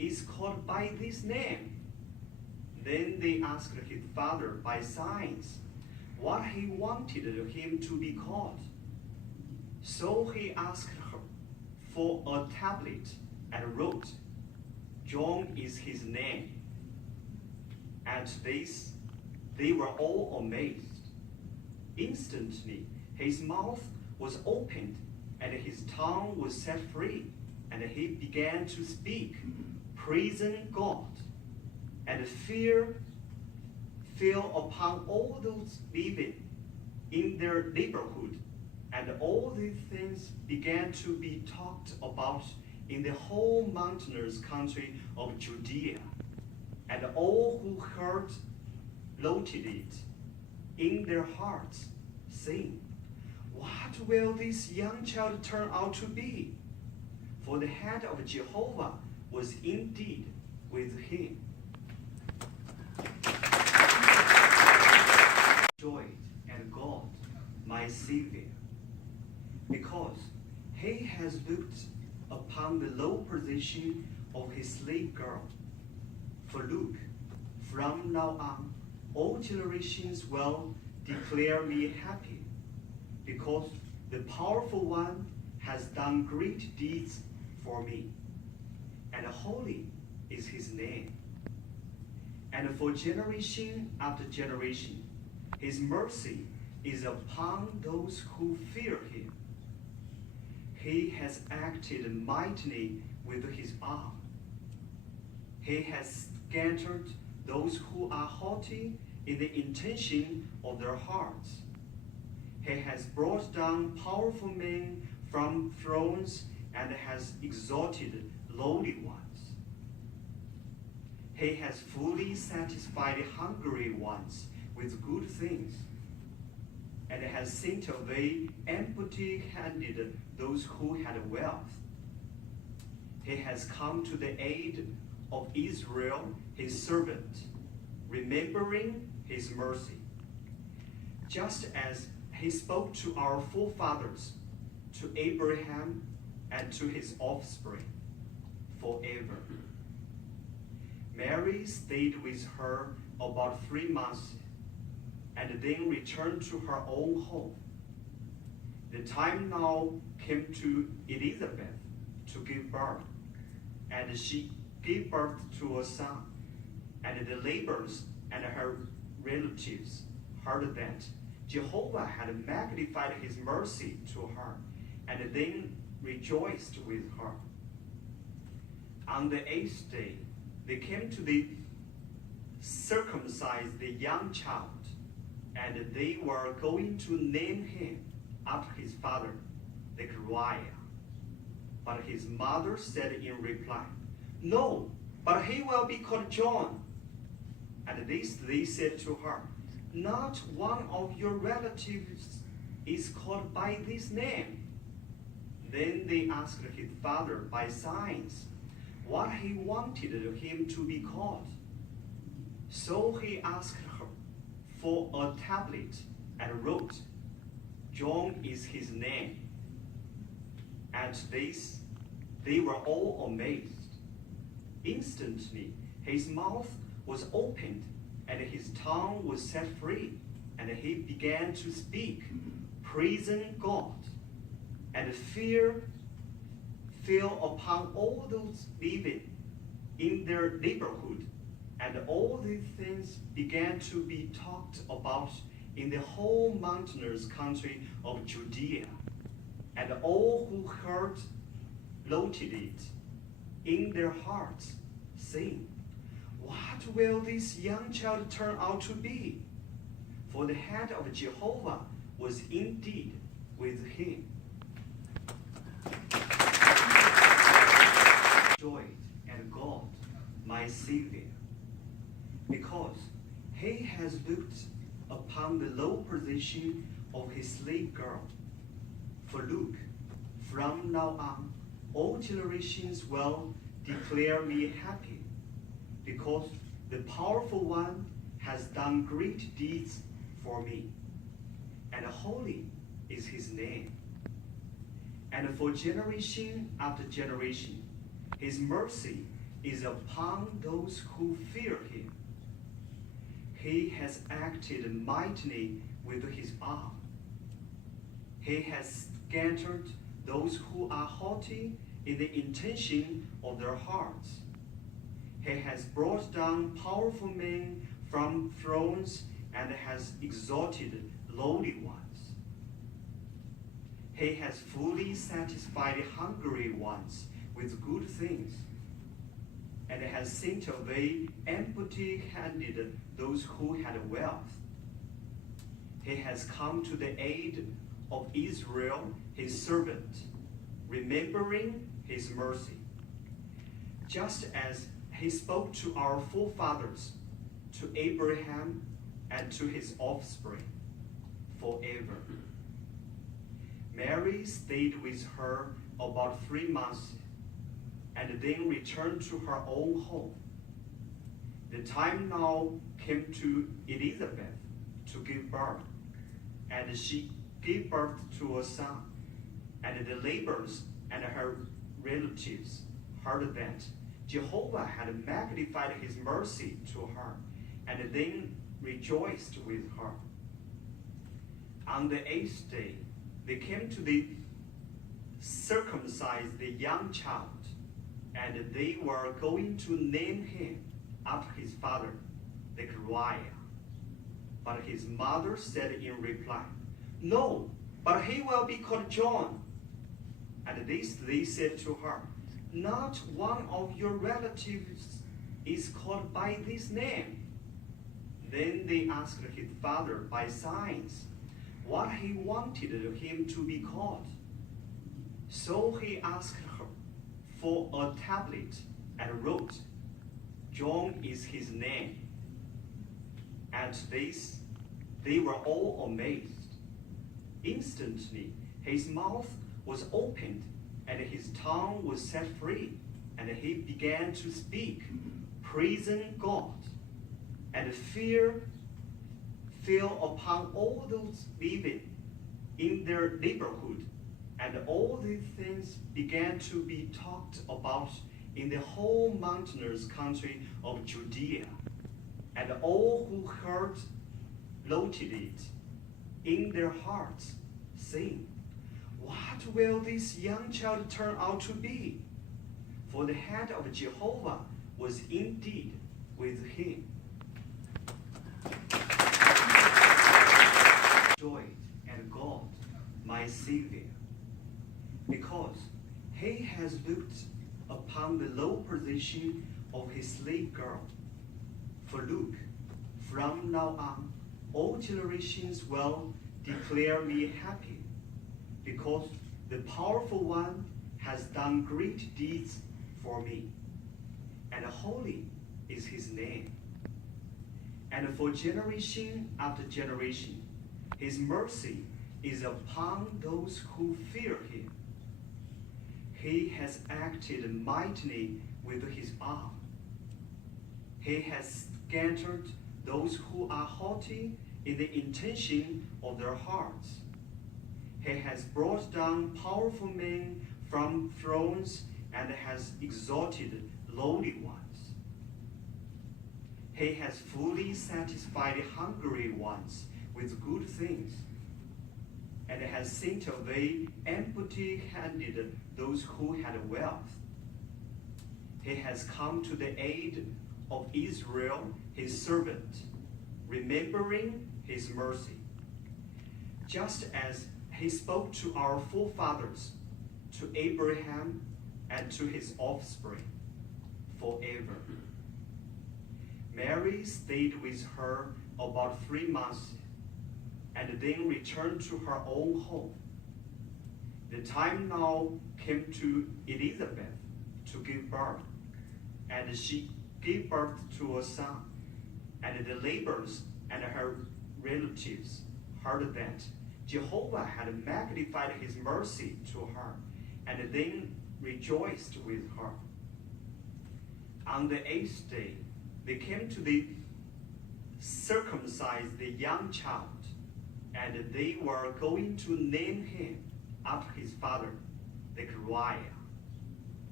is called by this name. Then they asked his father by signs what he wanted him to be called. So he asked her for a tablet and wrote, John is his name. At this, they were all amazed. Instantly, his mouth was opened and his tongue was set free, and he began to speak, praising God. And fear fell upon all those living in their neighborhood, and all these things began to be talked about in the whole mountainous country of Judea. And all who heard noted it in their hearts, saying, What will this young child turn out to be? For the hand of Jehovah was indeed with him. Joy and God, my Savior, because he has looked upon the low position of his slave girl. For look, from now on, all generations will declare me happy, because the powerful one has done great deeds for me, and holy is his name. And for generation after generation, his mercy is upon those who fear him. He has acted mightily with his arm. He has scattered those who are haughty in the intention of their hearts. He has brought down powerful men from thrones and has exalted lowly ones. He has fully satisfied hungry ones with good things, and has sent away empty-handed those who had wealth. He has come to the aid of Israel, his servant, remembering his mercy, just as he spoke to our forefathers, to Abraham and to his offspring forever. Mary stayed with her about 3 months and then returned to her own home. The time now came to Elizabeth to give birth, and she gave birth to a son. And the neighbors and her relatives heard that Jehovah had magnified his mercy to her, and then rejoiced with her. On the 8th day, they came to circumcise the young child, and they were going to name him after his father, Zechariah. But his mother said in reply, No, but he will be called John. And this they said to her, Not one of your relatives is called by this name. Then they asked his father by signs what he wanted him to be called. So he asked her for a tablet and wrote, John is his name. At this, they were all amazed. Instantly, his mouth was opened and his tongue was set free, and he began to speak, praising God. And fear fell upon all those living in their neighborhood, and all these things began to be talked about in the whole mountainous country of Judea. And all who heard noted it in their hearts, saying, What will this young child turn out to be? For the hand of Jehovah was indeed with him. Joy and God, my Savior, because he has looked upon the low position of his slave girl. For look, from now on, all generations will declare me happy, because the powerful one has done great deeds for me, and holy is his name. And for generation after generation, his mercy is upon those who fear him. He has acted mightily with his arm. He has scattered those who are haughty in the intention of their hearts. He has brought down powerful men from thrones and has exalted lowly ones. He has fully satisfied hungry ones with good things, and has sent away empty-handed those who had wealth. He has come to the aid of Israel, his servant, remembering his mercy, just as he spoke to our forefathers, to Abraham and to his offspring forever. Mary stayed with her about 3 months and then returned to her own home. The time now came to Elizabeth to give birth, and she gave birth to a son, and the neighbors and her relatives heard that Jehovah had magnified his mercy to her, and then rejoiced with her. On the 8th day, they came to circumcise the young child, and they were going to name him after his father, Zechariah. But his mother said in reply, "No, but he will be called John." And this they said to her, "Not one of your relatives is called by this name." Then they asked his father by signs what he wanted him to be called. So he asked her for a tablet and wrote, "John is his name." At this, they were all amazed. Instantly, his mouth was opened and his tongue was set free, and he began to speak, praising God. And fear fell upon all those living in their neighborhood, and all these things began to be talked about in the whole mountainous country of Judea. And all who heard noted it in their hearts, saying, "What will this young child turn out to be?" For the hand of Jehovah was indeed with him. Joy and God, my Savior, because he has looked upon the low position of his slave girl. For look, from now on, all generations will declare me happy, because the powerful one has done great deeds for me, and holy is his name. And for generation after generation, his mercy is upon those who fear him. He has acted mightily with his arm. He has scattered those who are haughty in the intention of their hearts. He has brought down powerful men from thrones and has exalted lowly ones. He has fully satisfied hungry ones with good things, and has sent away empty-handed those who had wealth. He has come to the aid of Israel, his servant, remembering his mercy, just as he spoke to our forefathers, to Abraham and to his offspring forever. Mary stayed with her about 3 months and then returned to her own home. The time now came to Elizabeth to give birth, and she gave birth to a son, and the neighbors and her relatives heard that Jehovah had magnified his mercy to her, and then rejoiced with her. On the 8th day, they came to circumcise the young child, and they were going to name him after his father, Zechariah.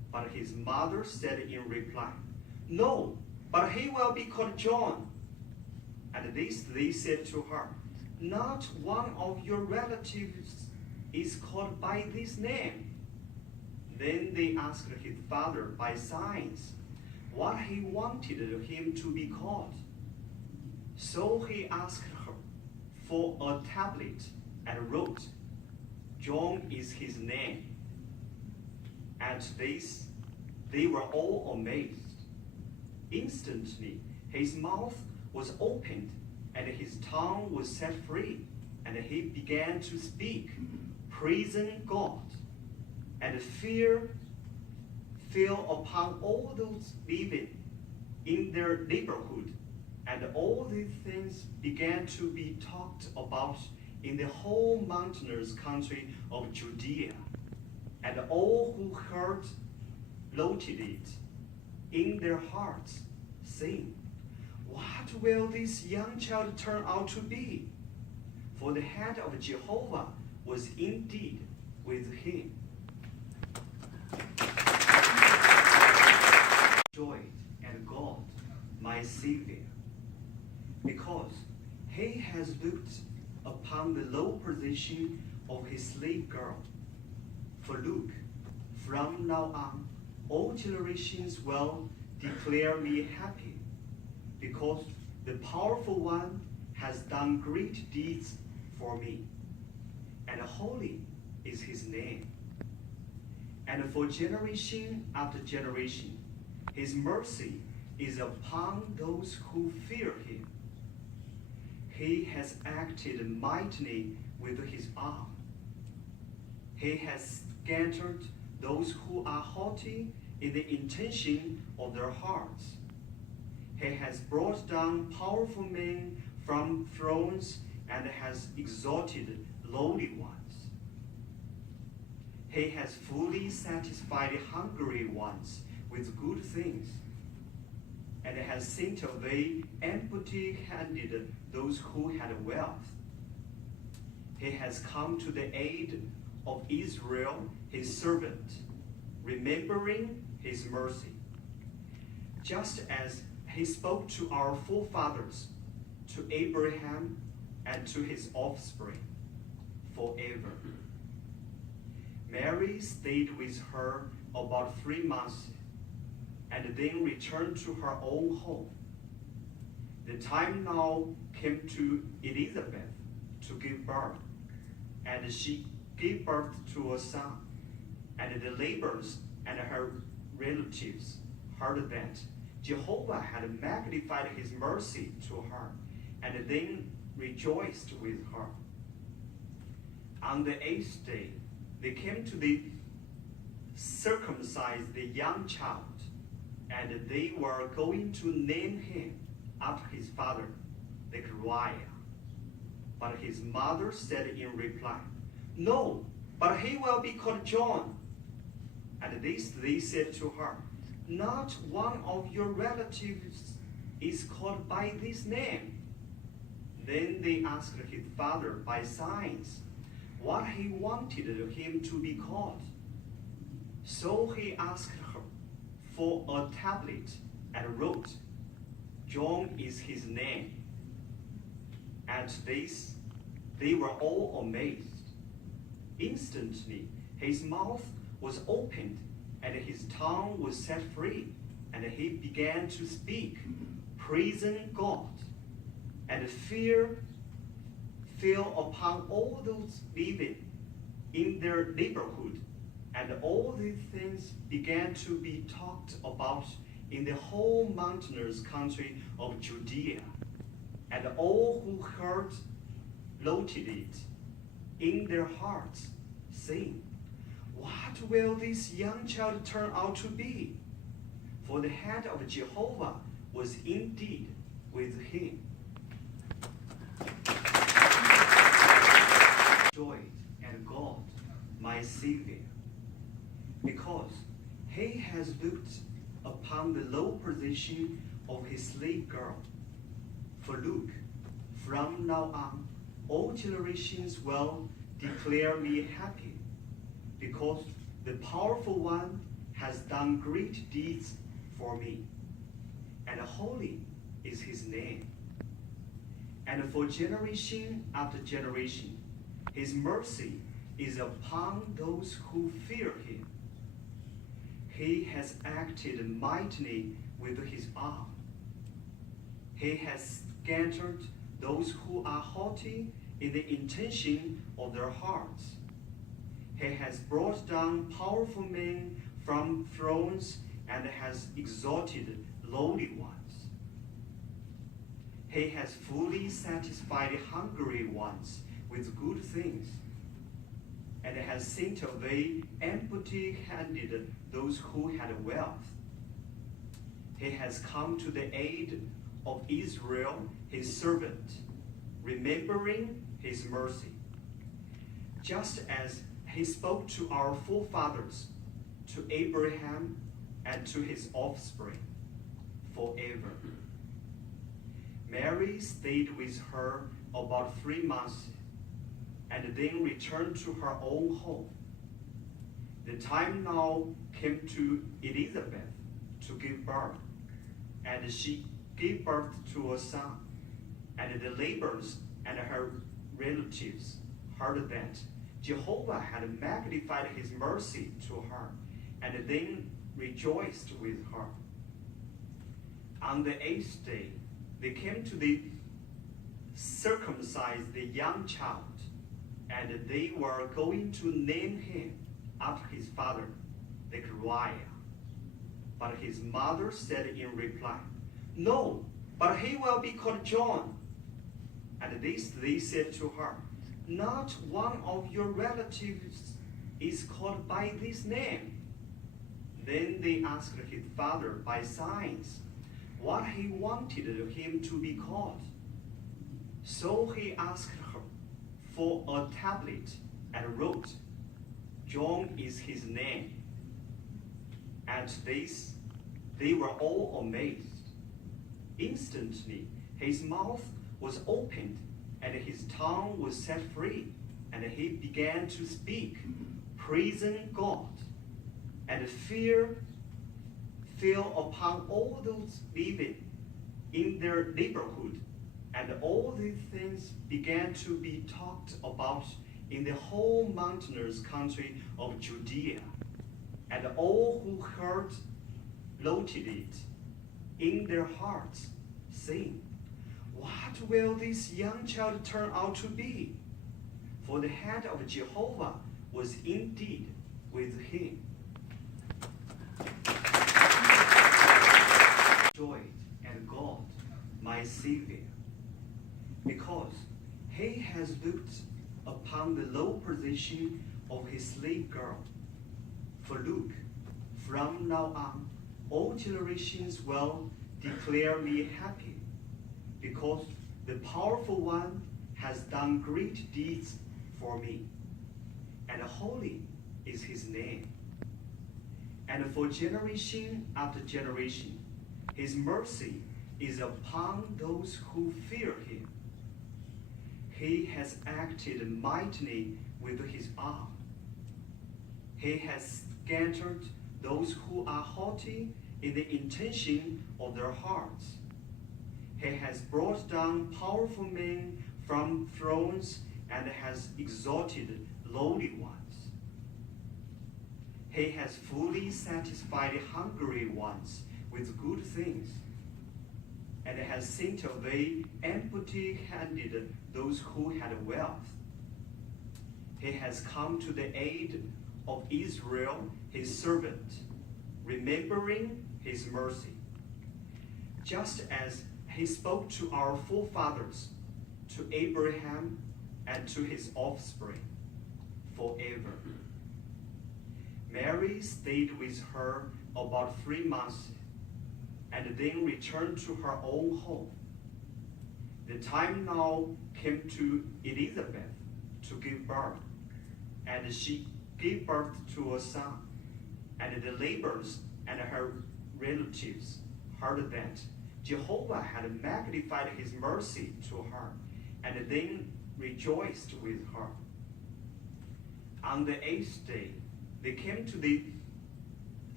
But his mother said in reply, "No, but he will be called John." At this they said to her, "Not one of your relatives is called by this name." Then they asked his father by signs what he wanted him to be called. So he asked her for a tablet and wrote, "John is his name." At this, they were all amazed. Instantly, his mouth was opened and his tongue was set free, and he began to speak, praising God. And fear fell upon all those living in their neighborhood, and all these things began to be talked about in the whole mountainous country of Judea. And all who heard noted it in their hearts, saying, "What will this young child turn out to be?" For the hand of Jehovah was indeed with him. Joy and God, my Savior, because he has looked upon the low position of his slave girl. For look, from now on, all generations will declare me happy, because the powerful one has done great deeds for me, and holy is his name. And for generation after generation, his mercy is upon those who fear him. He has acted mightily with his arm. He has scattered those who are haughty in the intention of their hearts. He has brought down powerful men from thrones and has exalted lowly ones. He has fully satisfied hungry ones with good things, and has sent away empty-handed those who had wealth. He has come to the aid of Israel, his servant, remembering his mercy, just as he spoke to our forefathers, to Abraham and to his offspring forever. Mary stayed with her about 3 months and then returned to her own home. The time now came to Elizabeth to give birth, and she gave birth to a son. And the neighbors and her relatives heard that Jehovah had magnified his mercy to her, and then rejoiced with her. On the 8th day, they came to circumcise the young child, and they were going to name him after his father, Zechariah. But his mother said in reply, "No, but he will be called John." At this they said to her, "Not one of your relatives is called by this name." Then they asked his father by signs what he wanted him to be called. So he asked her for a tablet and wrote, "John is his name." At this, they were all amazed. Instantly, his mouth was opened and his tongue was set free, and he began to speak, praising God. And fear fell upon all those living in their neighborhood, and all these things began to be talked about in the whole mountainous country of Judea. And all who heard noted it in their hearts, saying, "What will this young child turn out to be?" For the hand of Jehovah was indeed with him. Joy and God, my Savior, because he has looked upon the low position of his slave girl. For look, from now on, all generations will declare me happy, because the powerful one has done great deeds for me, and holy is his name. And for generation after generation, his mercy is upon those who fear him. He has acted mightily with his arm. He has scattered those who are haughty in the intention of their hearts. He has brought down powerful men from thrones and has exalted lowly ones. He has fully satisfied hungry ones with good things, and has sent away empty-handed those who had wealth. He has come to the aid of Israel, his servant, remembering his mercy, just as he spoke to our forefathers, to Abraham and to his offspring forever. Mary stayed with her about 3 months and then returned to her own home. The time now came to Elizabeth to give birth, and she gave birth to a son. And the neighbors and her relatives heard that Jehovah had magnified his mercy to her, and then rejoiced with her. On the 8th day, they came to circumcise the young child, and they were going to name him after his father, Zechariah. But his mother said in reply, "No, but he will be called John." And this they said to her, "Not one of your relatives is called by this name." Then they asked his father by signs what he wanted him to be called. So he asked her for a tablet and wrote, "John is his name." At this, they were all amazed. Instantly, his mouth was opened and his tongue was set free, and he began to speak, praising God. And fear fell upon all those living in their neighborhood, and all these things began to be talked about in the whole mountainous country of Judea. And all who heard noted it in their hearts, saying, "What will this young child turn out to be?" For the hand of Jehovah was indeed with him. Joy and God, my Savior, because he has looked upon the low position of his slave girl. For look, from now on, all generations will declare me happy, because the powerful one has done great deeds for me, and holy is his name. And for generation after generation, his mercy is upon those who fear him. He has acted mightily with his arm. He has scattered those who are haughty in the intention of their hearts. He has brought down powerful men from thrones and has exalted lowly ones. He has fully satisfied hungry ones with good things, and has sent away empty-handed those who had wealth. He has come to the aid of Israel, his servant, remembering his mercy, just as he spoke to our forefathers, to Abraham and to his offspring forever. Mary stayed with her about 3 months and then returned to her own home. The time now came to Elizabeth to give birth, and she gave birth to a son. And the neighbors and her relatives heard that Jehovah had magnified his mercy to her, and then rejoiced with her. On the 8th day, they came to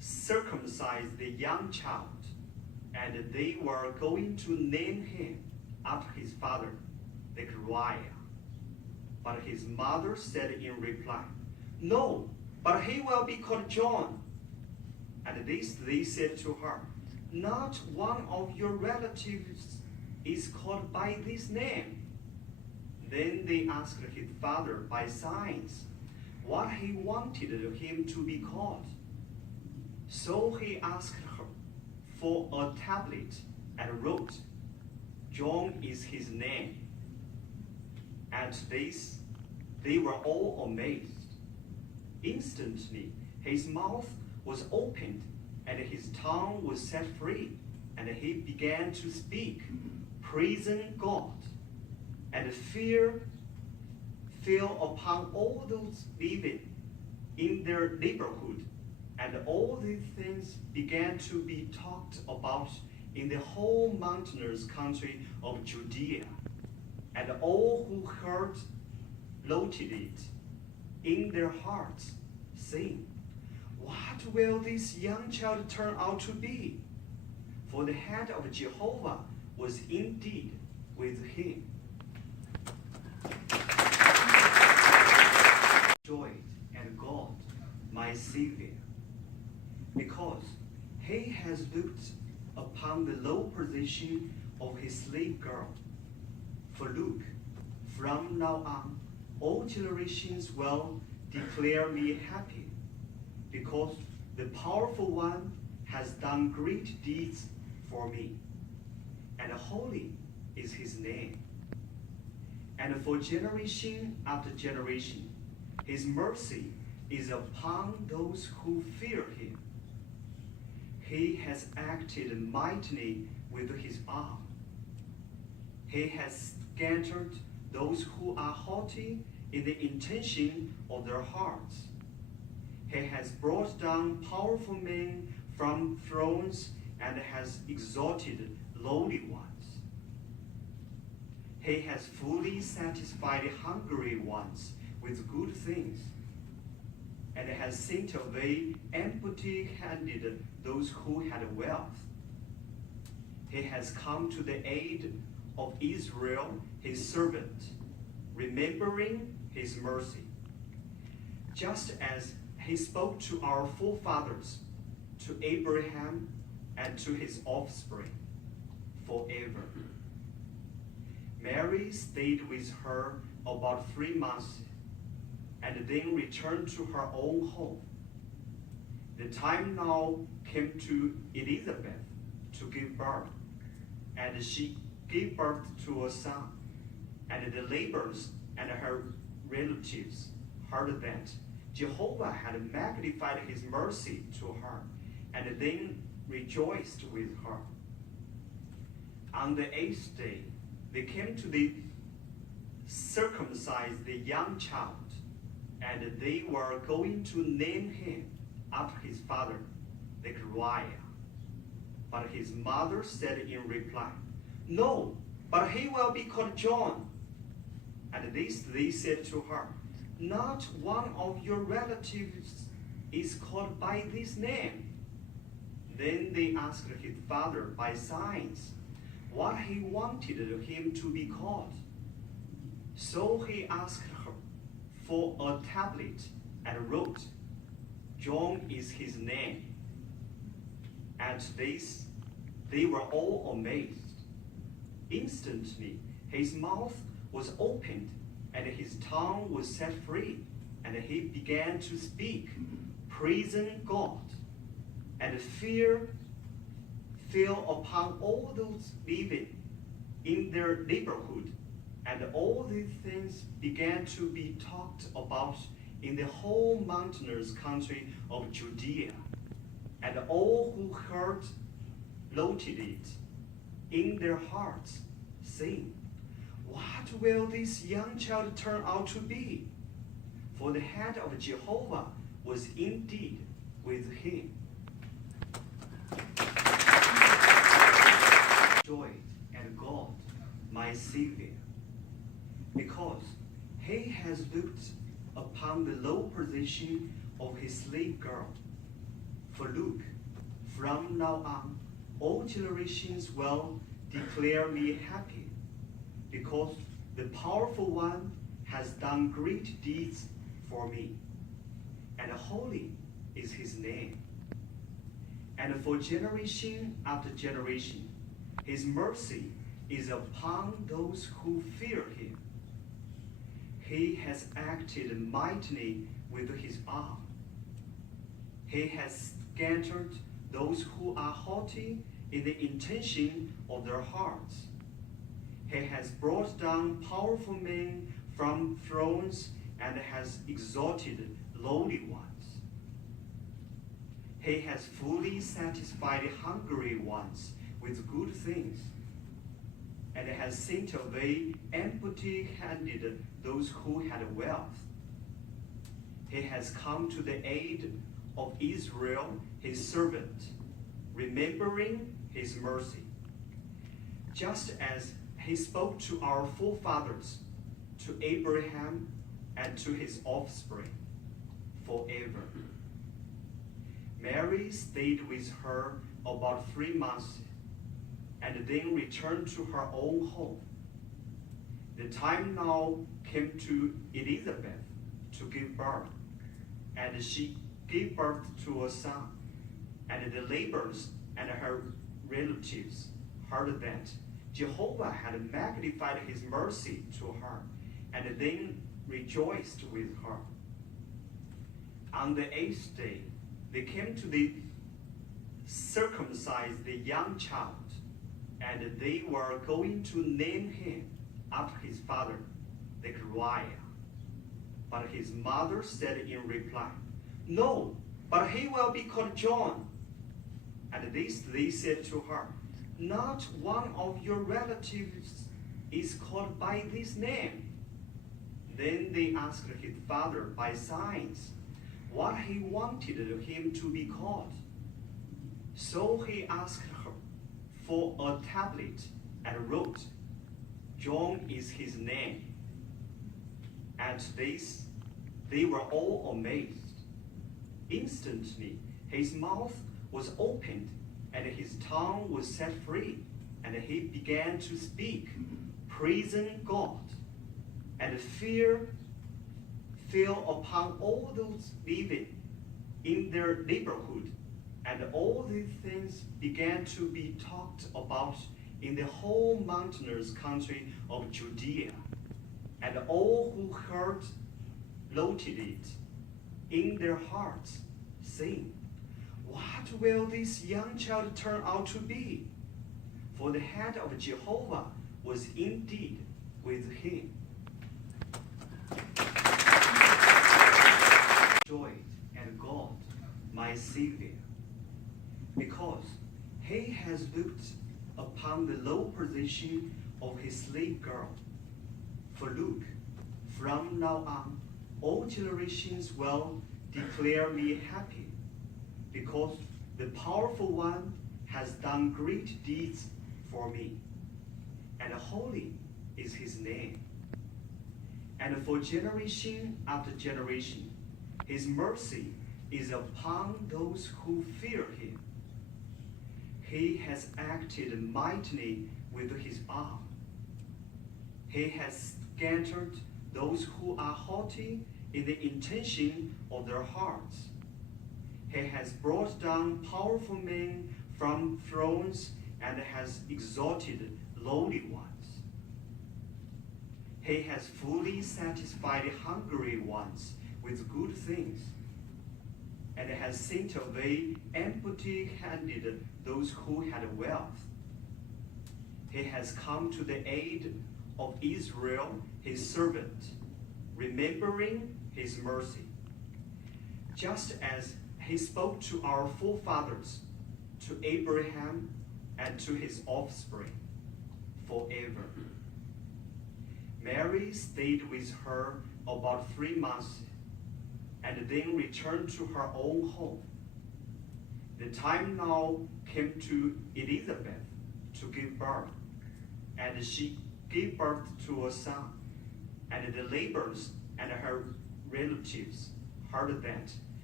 circumcise the young child, and they were going to name him after his father, Zechariah. But his mother said in reply, "No, but he will be called John." At this they said to her, "Not one of your relatives is called by this name." Then they asked his father by signs what he wanted him to be called. So he asked her for a tablet and wrote, "John is his name." At this, they were all amazed. Instantly, his mouth was opened and his tongue was set free, and he began to speak, praising God. And fear fell upon all those living in their neighborhood, and all these things began to be talked about in the whole mountainous country of Judea. And all who heard noted it in their hearts, saying, "What will this young child turn out to be?" For the hand of Jehovah was indeed with him. Joy and God, my Savior, because he has looked upon the low position of his slave girl. For look, from now on, all generations will declare me happy, because the powerful one has done great deeds for me, and holy is his name. And for generation after generation, his mercy is upon those who fear him. He has acted mightily with his arm. He has scattered those who are haughty in the intention of their hearts. He has brought down powerful men from thrones and has exalted lowly ones. He has fully satisfied hungry ones with good things, and has sent away empty-handed those who had wealth. He has come to the aid of Israel, his servant, remembering his mercy, just as he spoke to our forefathers, to Abraham and to his offspring forever. Mary stayed with her about 3 months and then returned to her own home. The time now came to Elizabeth to give birth, and she gave birth to a son. And the neighbors and her relatives heard that Jehovah had magnified his mercy to her, and then rejoiced with her. On the 8th day, they came to circumcise the young child, and they were going to name him after his father, Zechariah. But his mother said in reply, "No, but he will be called John." At this they said to her, "Not one of your relatives is called by this name." Then they asked his father by signs what he wanted him to be called. So he asked her for a tablet and wrote, "John is his name." At this, they were all amazed. Instantly, his mouth was opened and his tongue was set free, and he began to speak, praising God. And fear fell upon all those living in their neighborhood, and all these things began to be talked about in the whole mountainous country of Judea. And all who heard noted it in their hearts, saying, "What will this young child turn out to be?" For the hand of Jehovah was indeed with him. Joy and God, my Savior, because he has looked upon the low position of his slave girl. For look, from now on, all generations will declare me happy, because the powerful one has done great deeds for me, and holy is his name. And for generation after generation, his mercy is upon those who fear him. He has acted mightily with his arm. He has scattered those who are haughty in the intention of their hearts. He has brought down powerful men from thrones and has exalted lowly ones. He has fully satisfied hungry ones with good things, and has sent away empty-handed those who had wealth. He has come to the aid of Israel, his servant, remembering his mercy, just as he spoke to our forefathers, to Abraham and to his offspring forever. Mary stayed with her about 3 months and then returned to her own home. The time now came to Elizabeth to give birth, and she gave birth to a son. And the neighbors and her relatives heard that Jehovah had magnified his mercy to her, and then rejoiced with her. On the 8th day, they came to circumcise the young child, and they were going to name him after his father, Zechariah. But his mother said in reply, "No, but he will be called John." And they said to her, "Not one of your relatives is called by this name." Then they asked his father by signs what he wanted him to be called. So he asked her for a tablet and wrote, "John is his name." At this, they were all amazed. Instantly, his mouth was opened and his tongue was set free, and he began to speak, praising God. And fear fell upon all those living in their neighborhood, and all these things began to be talked about in the whole mountainous country of Judea. And all who heard noted it in their hearts, saying, "What will this young child turn out to be?" For the hand of Jehovah was indeed with him. Joy and God, my Savior, because he has looked upon the low position of his slave girl. For look, from now on, all generations will declare me happy, because the powerful one has done great deeds for me, and holy is his name. And for generation after generation, his mercy is upon those who fear him. He has acted mightily with his arm. He has scattered those who are haughty in the intention of their hearts. He has brought down powerful men from thrones and has exalted lowly ones. He has fully satisfied hungry ones with good things, and has sent away empty-handed those who had wealth. He has come to the aid of Israel, his servant, remembering his mercy, just as he spoke to our forefathers, to Abraham and to his offspring forever. Mary stayed with her about 3 months and then returned to her own home. The time now came to Elizabeth to give birth, and she gave birth to a son. And the neighbors and her relatives heard that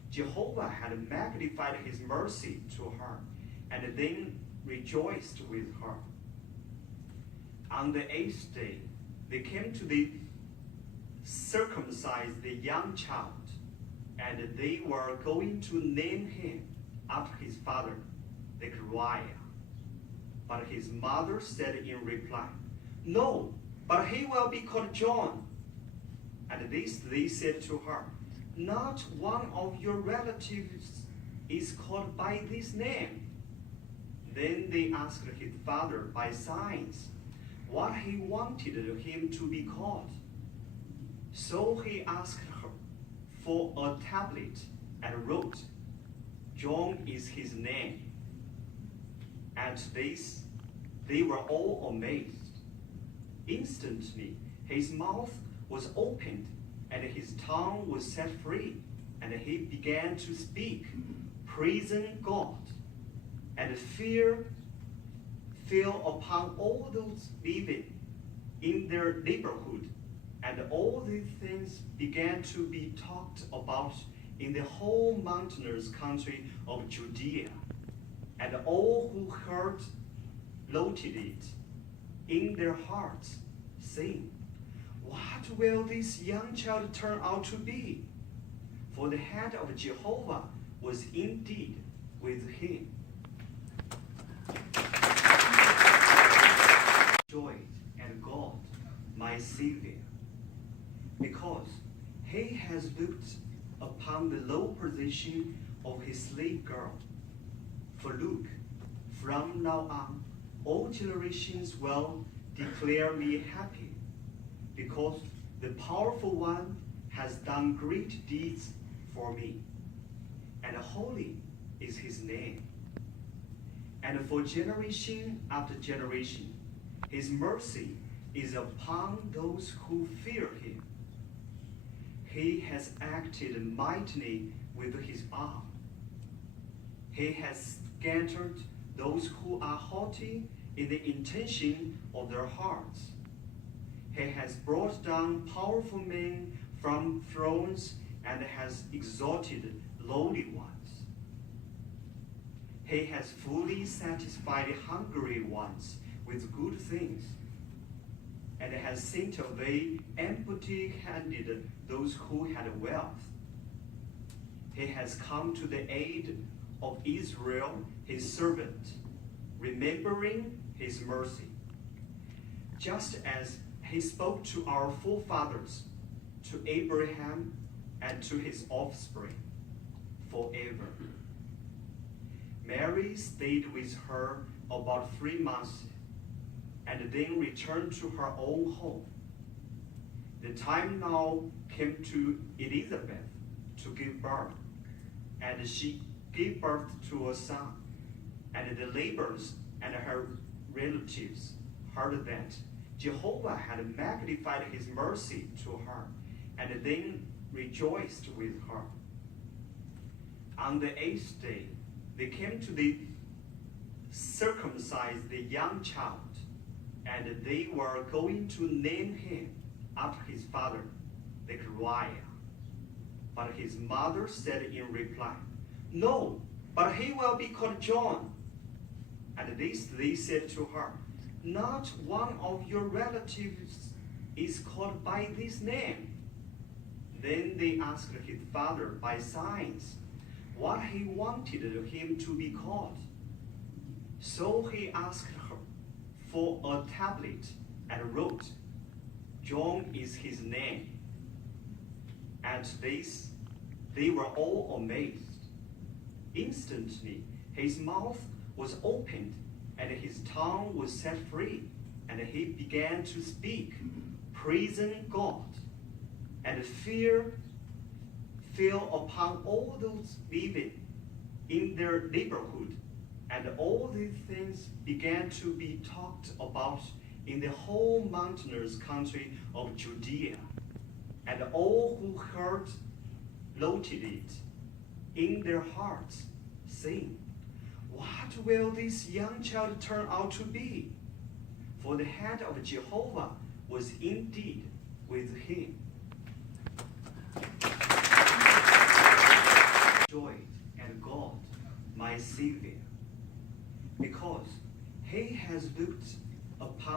Jehovah had magnified his mercy to her, and then rejoiced with her. On the 8th day, they came to circumcise the young child, and they were going to name him after his father, Zechariah. But his mother said in reply, "No, but he will be called John." And this they said to her, "Not one of your relatives is called by this name." Then they asked his father by signs what he wanted him to be called. So he asked her for a tablet and wrote, "John is his name." At this, they were all amazed. Instantly, his mouth was opened, and his tongue was set free, and he began to speak, praising God. And fear fell upon all those living in their neighborhood, and all these things began to be talked about in the whole mountainous country of Judea. And all who heard noted it in their hearts, saying, "What will this young child turn out to be?" For the hand of Jehovah was indeed with him. Joy and God, my Savior, because he has looked upon the low position of his slave girl. For look, from now on, all generations will declare me happy, because the powerful one has done great deeds for me, and holy is his name. And for generation after generation, his mercy is upon those who fear him. He has acted mightily with his arm. He has scattered those who are haughty in the intention of their hearts. He has brought down powerful men from thrones and has exalted lowly ones. He has fully satisfied hungry ones with good things, and has sent away empty-handed those who had wealth. He has come to the aid of Israel, his servant, remembering his mercy, just as he spoke to our forefathers, to Abraham and to his offspring forever. Mary stayed with her about 3 months, and then returned to her own home. The time now came to Elizabeth to give birth, and she gave birth to a son. And the neighbors and her relatives heard that Jehovah had magnified his mercy to her, and then rejoiced with her. On the 8th day, they came to circumcise the young child, and they were going to name him after his father, Zechariah. But his mother said in reply, "No, but he will be called John." And this they said to her, "Not one of your relatives is called by this name." Then they asked his father by signs what he wanted him to be called. So he asked her for a tablet and wrote, "John is his name." At this, they were all amazed. Instantly, his mouth was opened, and his tongue was set free, and he began to speak, praising God. And fear fell upon all those living in their neighborhood, and all these things began to be talked about in the whole mountainous country of Judea. And all who heard noted it in their hearts, saying, "What will this young child turn out to be?" For the hand of Jehovah was indeed with him.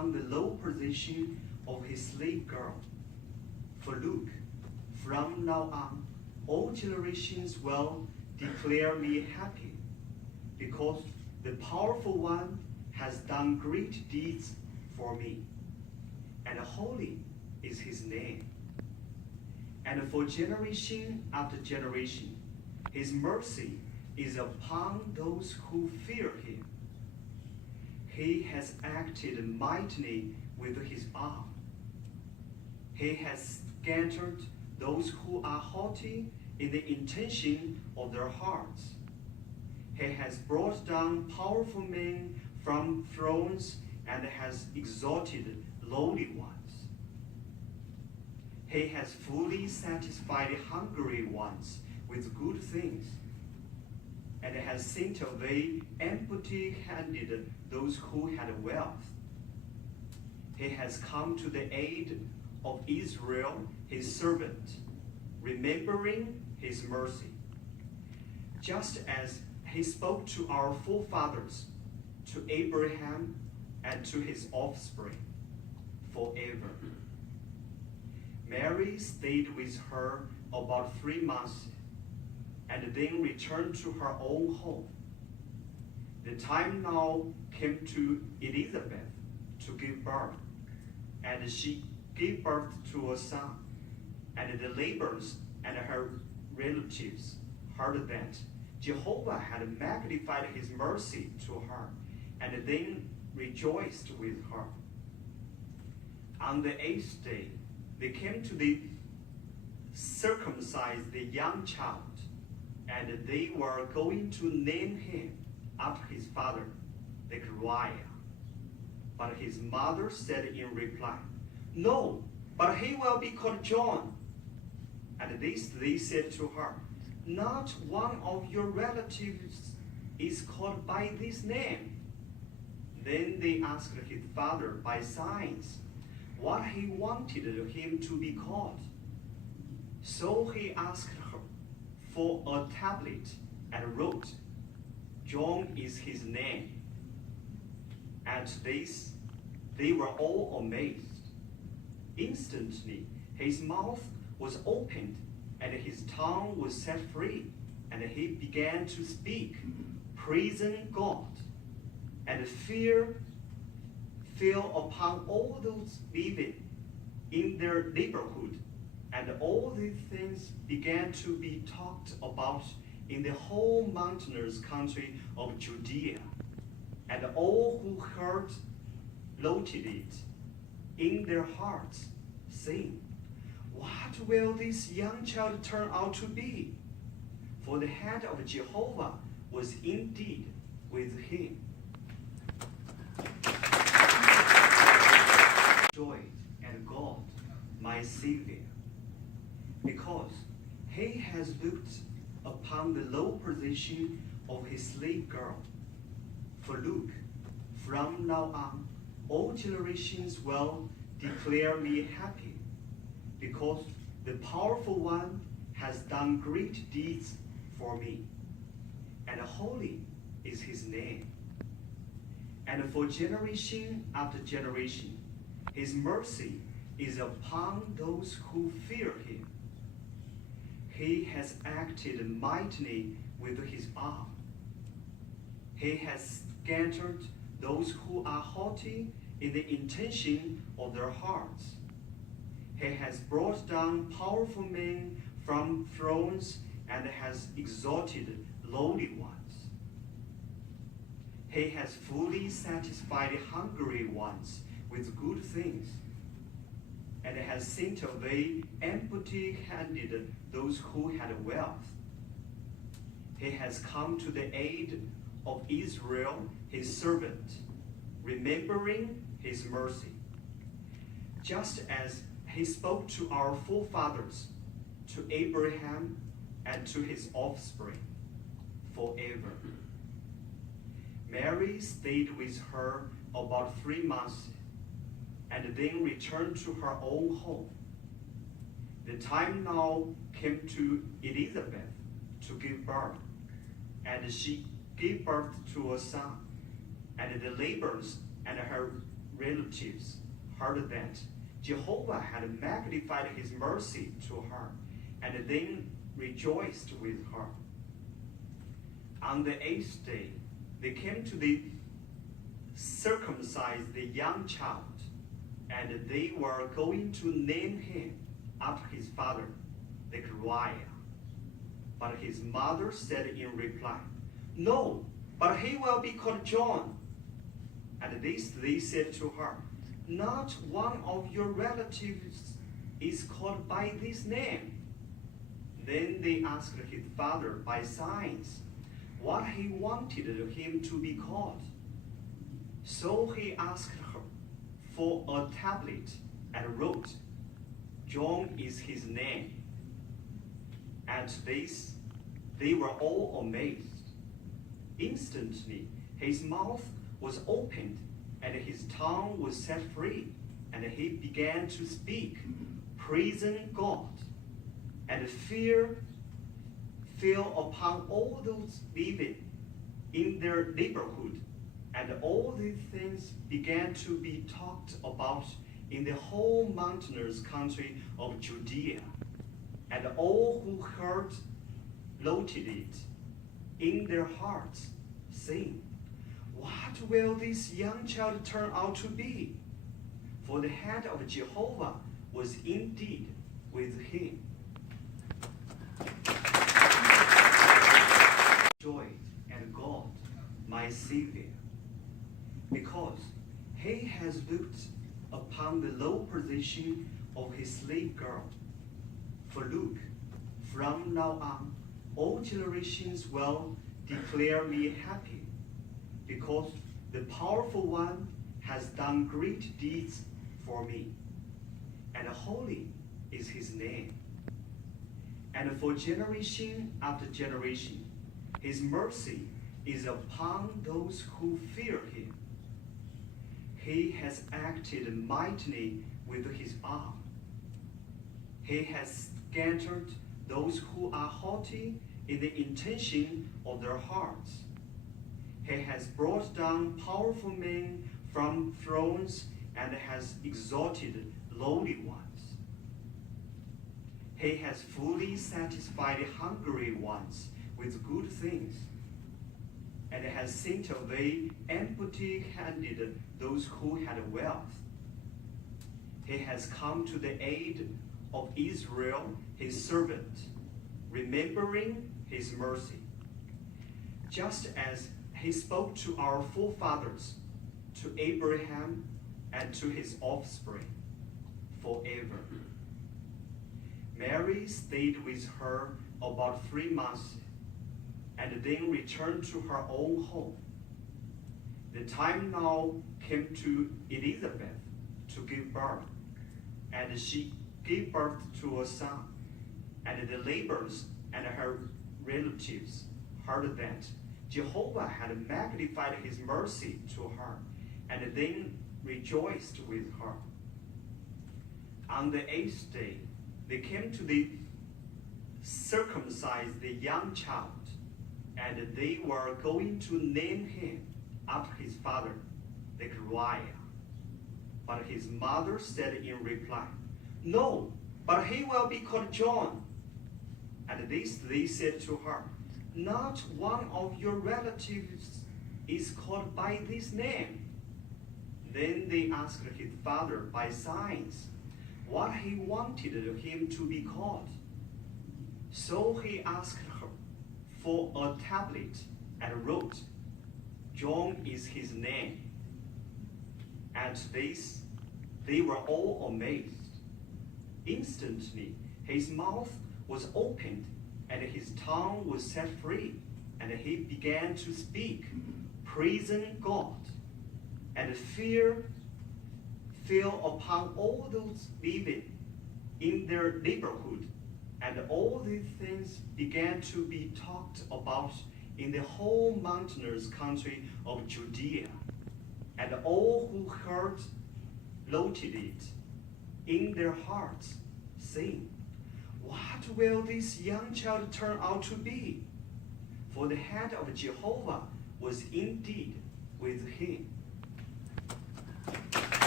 upon the low position of his slave girl. For look, from now on, all generations will declare me happy, because the powerful one has done great deeds for me, and holy is his name. And for generation after generation, his mercy is upon those who fear him. He has acted mightily with his arm. He has scattered those who are haughty in the intention of their hearts. He has brought down powerful men from thrones and has exalted lowly ones. He has fully satisfied hungry ones with good things, and has sent away empty-handed those who had wealth. He has come to the aid of Israel, his servant, remembering his mercy, just as he spoke to our forefathers, to Abraham and to his offspring forever. Mary stayed with her about 3 months and then returned to her own home. The time now came to Elizabeth to give birth, and she gave birth to a son. And the neighbors and her relatives heard that Jehovah had magnified his mercy to her, and then rejoiced with her. On the 8th day, they came to circumcise the young child, and they were going to name him after his father, Zechariah. But his mother said in reply, "No, but he will be called John." And they said to her, "Not one of your relatives is called by this name." Then they asked his father by signs what he wanted him to be called. So he asked her for a tablet and wrote, "John is his name." At this, they were all amazed. Instantly, his mouth was opened and his tongue was set free, and he began to speak, praising God. And fear fell upon all those living in their neighborhood, and all these things began to be talked about in the whole mountainous country of Judea. And all who heard noted it in their hearts, saying, "What will this young child turn out to be?" For the hand of Jehovah was indeed with him. Joy and God, my Savior, because he has looked upon the low position of his slave girl. For look, from now on, all generations will declare me happy, because the powerful one has done great deeds for me, and holy is his name. And for generation after generation, his mercy is upon those who fear him. He has acted mightily with his arm. He has scattered those who are haughty in the intention of their hearts. He has brought down powerful men from thrones and has exalted lowly ones. He has fully satisfied hungry ones with good things, and has sent away empty-handed those who had wealth. He has come to the aid of Israel, his servant, remembering his mercy, just as he spoke to our forefathers, to Abraham and to his offspring forever. Mary stayed with her about 3 months, and then returned to her own home. The time now came to Elizabeth to give birth, and she gave birth to a son. And the neighbors and her relatives heard that Jehovah had magnified his mercy to her, and then rejoiced with her. On the 8th day, they came to circumcise the young child, and they were going to name him after his father, Zechariah. But his mother said in reply, "No, but he will be called John." And they said to her, "Not one of your relatives is called by this name." Then they asked his father by signs what he wanted him to be called. So he asked her for a tablet and wrote, "John is his name." At this, they were all amazed. Instantly, his mouth was opened and his tongue was set free, and he began to speak, praising God. And fear fell upon all those living in their neighborhood, and all these things began to be talked about in the whole mountainous country of Judea. And all who heard noted it in their hearts, saying, "What will this young child turn out to be?" For the hand of Jehovah was indeed with him. Joy and God, my Savior, because he has looked upon the low position of his slave girl. For look, from now on, all generations will declare me happy, because the powerful one has done great deeds for me, and holy is his name. And for generation after generation, his mercy is upon those who fear him. He has acted mightily with his arm. He has scattered those who are haughty in the intention of their hearts. He has brought down powerful men from thrones and has exalted lowly ones. He has fully satisfied hungry ones with good things, and has sent away empty-handed those who had wealth. He has come to the aid of Israel, his servant, remembering his mercy, just as he spoke to our forefathers, to Abraham and to his offspring forever. Mary stayed with her about 3 months and then returned to her own home. The time now came to Elizabeth to give birth, and she gave birth to a son. And the neighbors and her relatives heard that Jehovah had magnified his mercy to her, and then rejoiced with her. On the 8th day, they came to circumcise the young child, and they were going to name him after his father, Zechariah. But his mother said in reply, "No, but he will be called John." And they said to her, "Not one of your relatives is called by this name." Then they asked his father by signs what he wanted him to be called. So he asked her for a tablet and wrote, "John is his name." At this, they were all amazed. Instantly, his mouth was opened and his tongue was set free, and he began to speak, praising God. And fear fell upon all those living in their neighborhood, and all these things began to be talked about in the whole mountainous country of Judea. And all who heard noted it in their hearts, saying, "What will this young child turn out to be?" For the hand of Jehovah was indeed with him.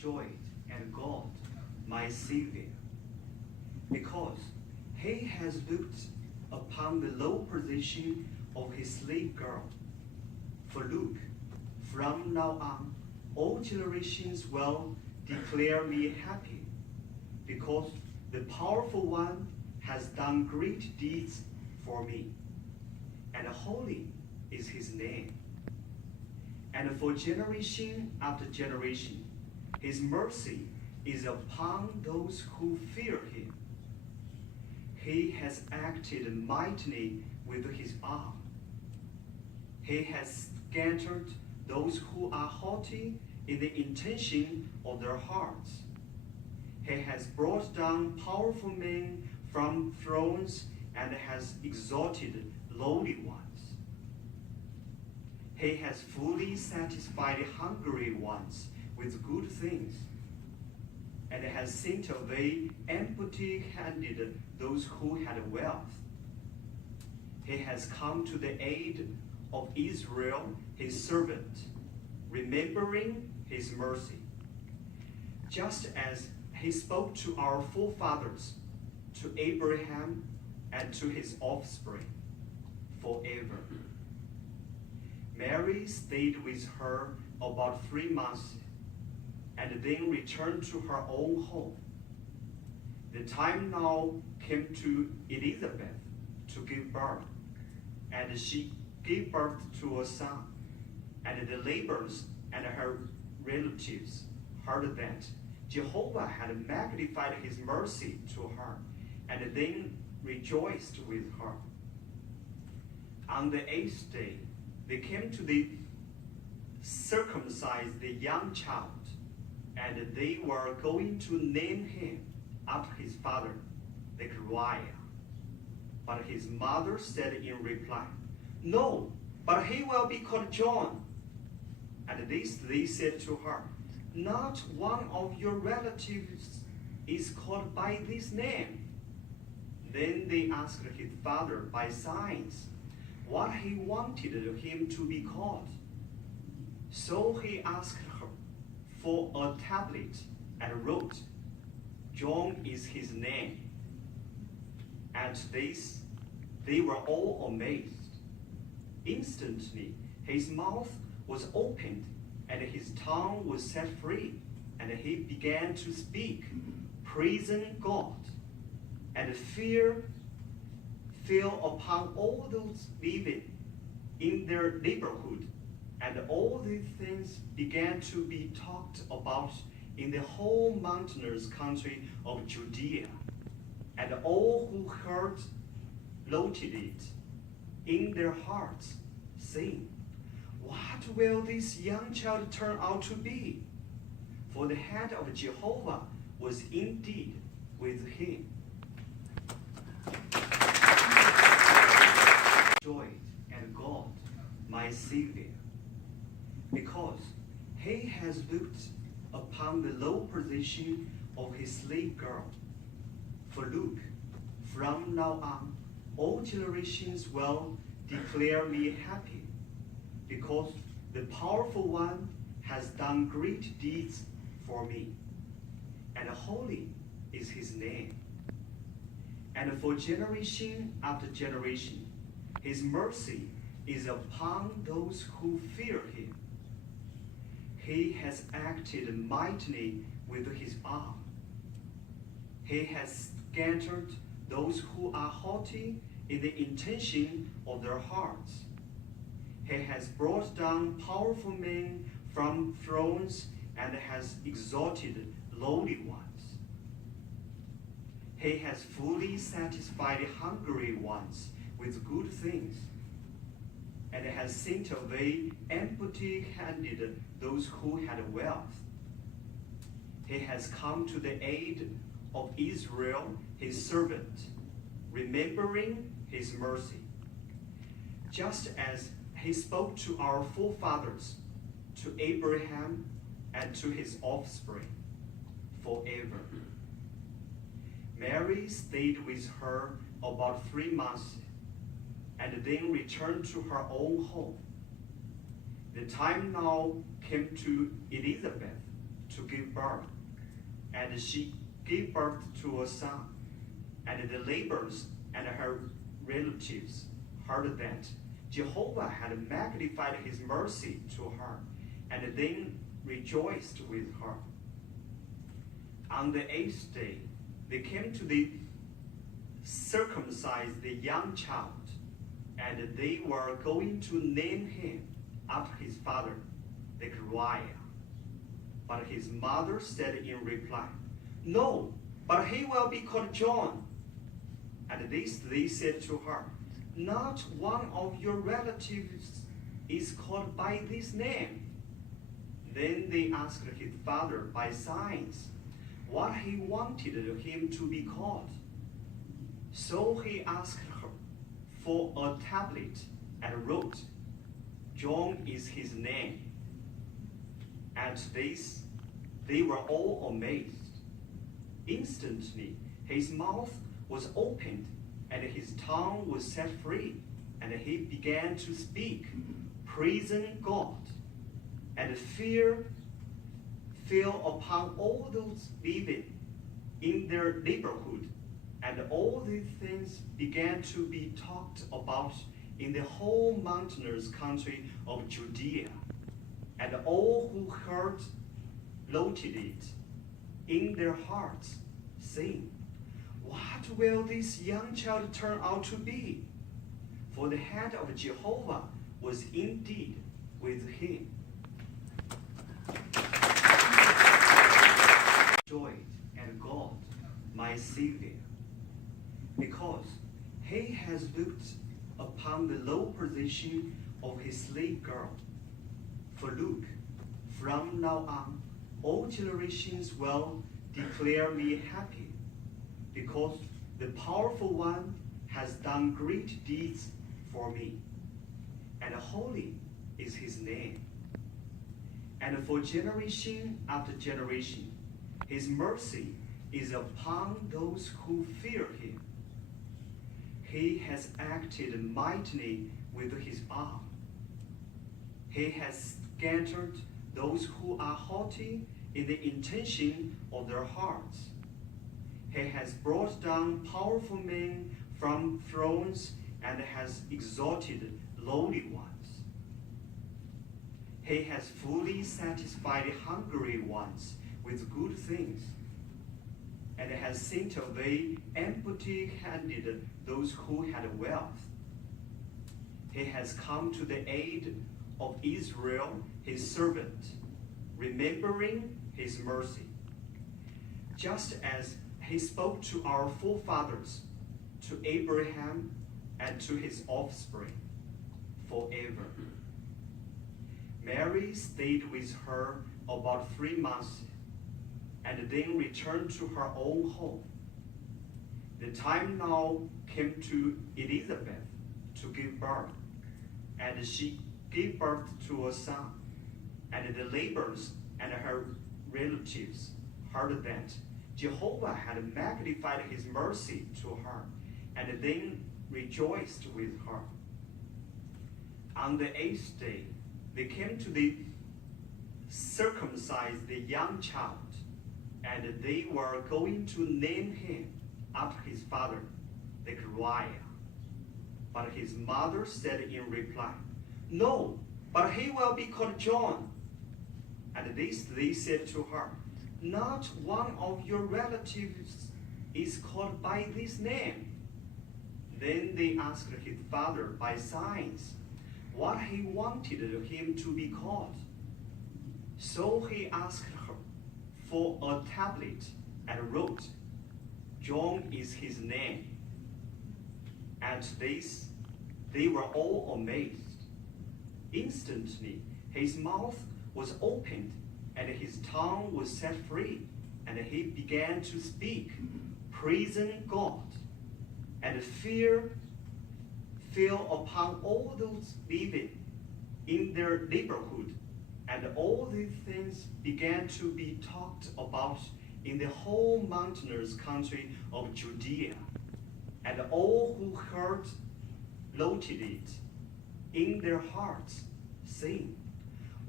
joy and God, my Savior, because he has looked upon the low position of his slave girl. For look, from now on, all generations will declare me happy, because the powerful one has done great deeds for me, and holy is his name. And for generation after generation, his mercy is upon those who fear him. He has acted mightily with his arm. He has scattered those who are haughty in the intention of their hearts. He has brought down powerful men from thrones and has exalted lowly ones. He has fully satisfied hungry ones with good things, and has sent away empty-handed those who had wealth. He has come to the aid of Israel, his servant, remembering his mercy, just as he spoke to our forefathers, to Abraham and to his offspring forever. Mary stayed with her about 3 months and then returned to her own home. The time now came to Elizabeth to give birth, and she gave birth to a son. And the neighbors and her relatives heard that Jehovah had magnified his mercy to her, and then rejoiced with her. On the 8th day, they came to circumcise the young child, and they were going to name him after his father, Zechariah. But his mother said in reply, "No, but he will be called John." And this they said to her, "Not one of your relatives is called by this name." Then they asked his father by signs what he wanted him to be called. So he asked her for a tablet and wrote, "John is his name." At this, they were all amazed. Instantly, his mouth was opened and his tongue was set free, and he began to speak, praising God. And fear fell upon all those living in their neighborhood, and all these things began to be talked about in the whole mountainous country of Judea. And all who heard noted it in their hearts, saying, "What will this young child turn out to be?" For the hand of Jehovah was indeed with him. Joy and God, my Savior, because he has looked upon the low position of his slave girl. For look, from now on, all generations will declare me happy, because the powerful one has done great deeds for me, and holy is his name. And for generation after generation, his mercy is upon those who fear him. He has acted mightily with his arm. He has scattered those who are haughty in the intention of their hearts. He has brought down powerful men from thrones and has exalted lowly ones. He has fully satisfied hungry ones with good things, and has sent away empty-handed those who had wealth. He has come to the aid of Israel, his servant, remembering his mercy, just as he spoke to our forefathers, to Abraham and to his offspring forever. Mary stayed with her about 3 months and then returned to her own home. The time now came to Elizabeth to give birth, and she gave birth to a son. And the neighbors and her relatives heard that Jehovah had magnified his mercy to her, and then rejoiced with her. On the 8th day, they came to circumcise the young child, and they were going to name him after his father, Zechariah. But his mother said in reply, "No, but he will be called John." And this they said to her, "Not one of your relatives is called by this name." Then they asked his father by signs what he wanted him to be called. So he asked her for a tablet and wrote, "John is his name." At this, they were all amazed. Instantly, his mouth was opened and his tongue was set free, and he began to speak, praising God. And fear fell upon all those living in their neighborhood, and all these things began to be talked about in the whole mountainous country of Judea. And all who heard noted it in their hearts, saying, "What will this young child turn out to be?" For the hand of Jehovah was indeed with him. Joy and God, my Savior, because he has looked upon the low position of his slave girl. For look, from now on, all generations will declare me happy, because the powerful one has done great deeds for me, and holy is his name. And for generation after generation, his mercy is upon those who fear him. He has acted mightily with his arm. He has scattered those who are haughty in the intention of their hearts. He has brought down powerful men from thrones and has exalted lowly ones. He has fully satisfied hungry ones with good things, and has sent away empty-handed those who had wealth. He has come to the aid of Israel, his servant, remembering his mercy, just as he spoke to our forefathers, to Abraham and to his offspring forever. Mary stayed with her about 3 months and then returned to her own home. The time now came to Elizabeth to give birth, and she gave birth to a son. And the neighbors and her relatives heard that Jehovah had magnified his mercy to her, and then rejoiced with her. On the 8th day, they came to circumcise the young child, and they were going to name him after his father, Zechariah. But his mother said in reply, "No, but he will be called John." And this they said to her, "Not one of your relatives is called by this name." Then they asked his father by signs what he wanted him to be called. So he asked her for a tablet and wrote, "John is his name." At this, they were all amazed. Instantly, his mouth was opened and his tongue was set free, and he began to speak, praising God. And fear fell upon all those living in their neighborhood, and all these things began to be talked about in the whole mountainous country of Judea. And all who heard noted it in their hearts, saying,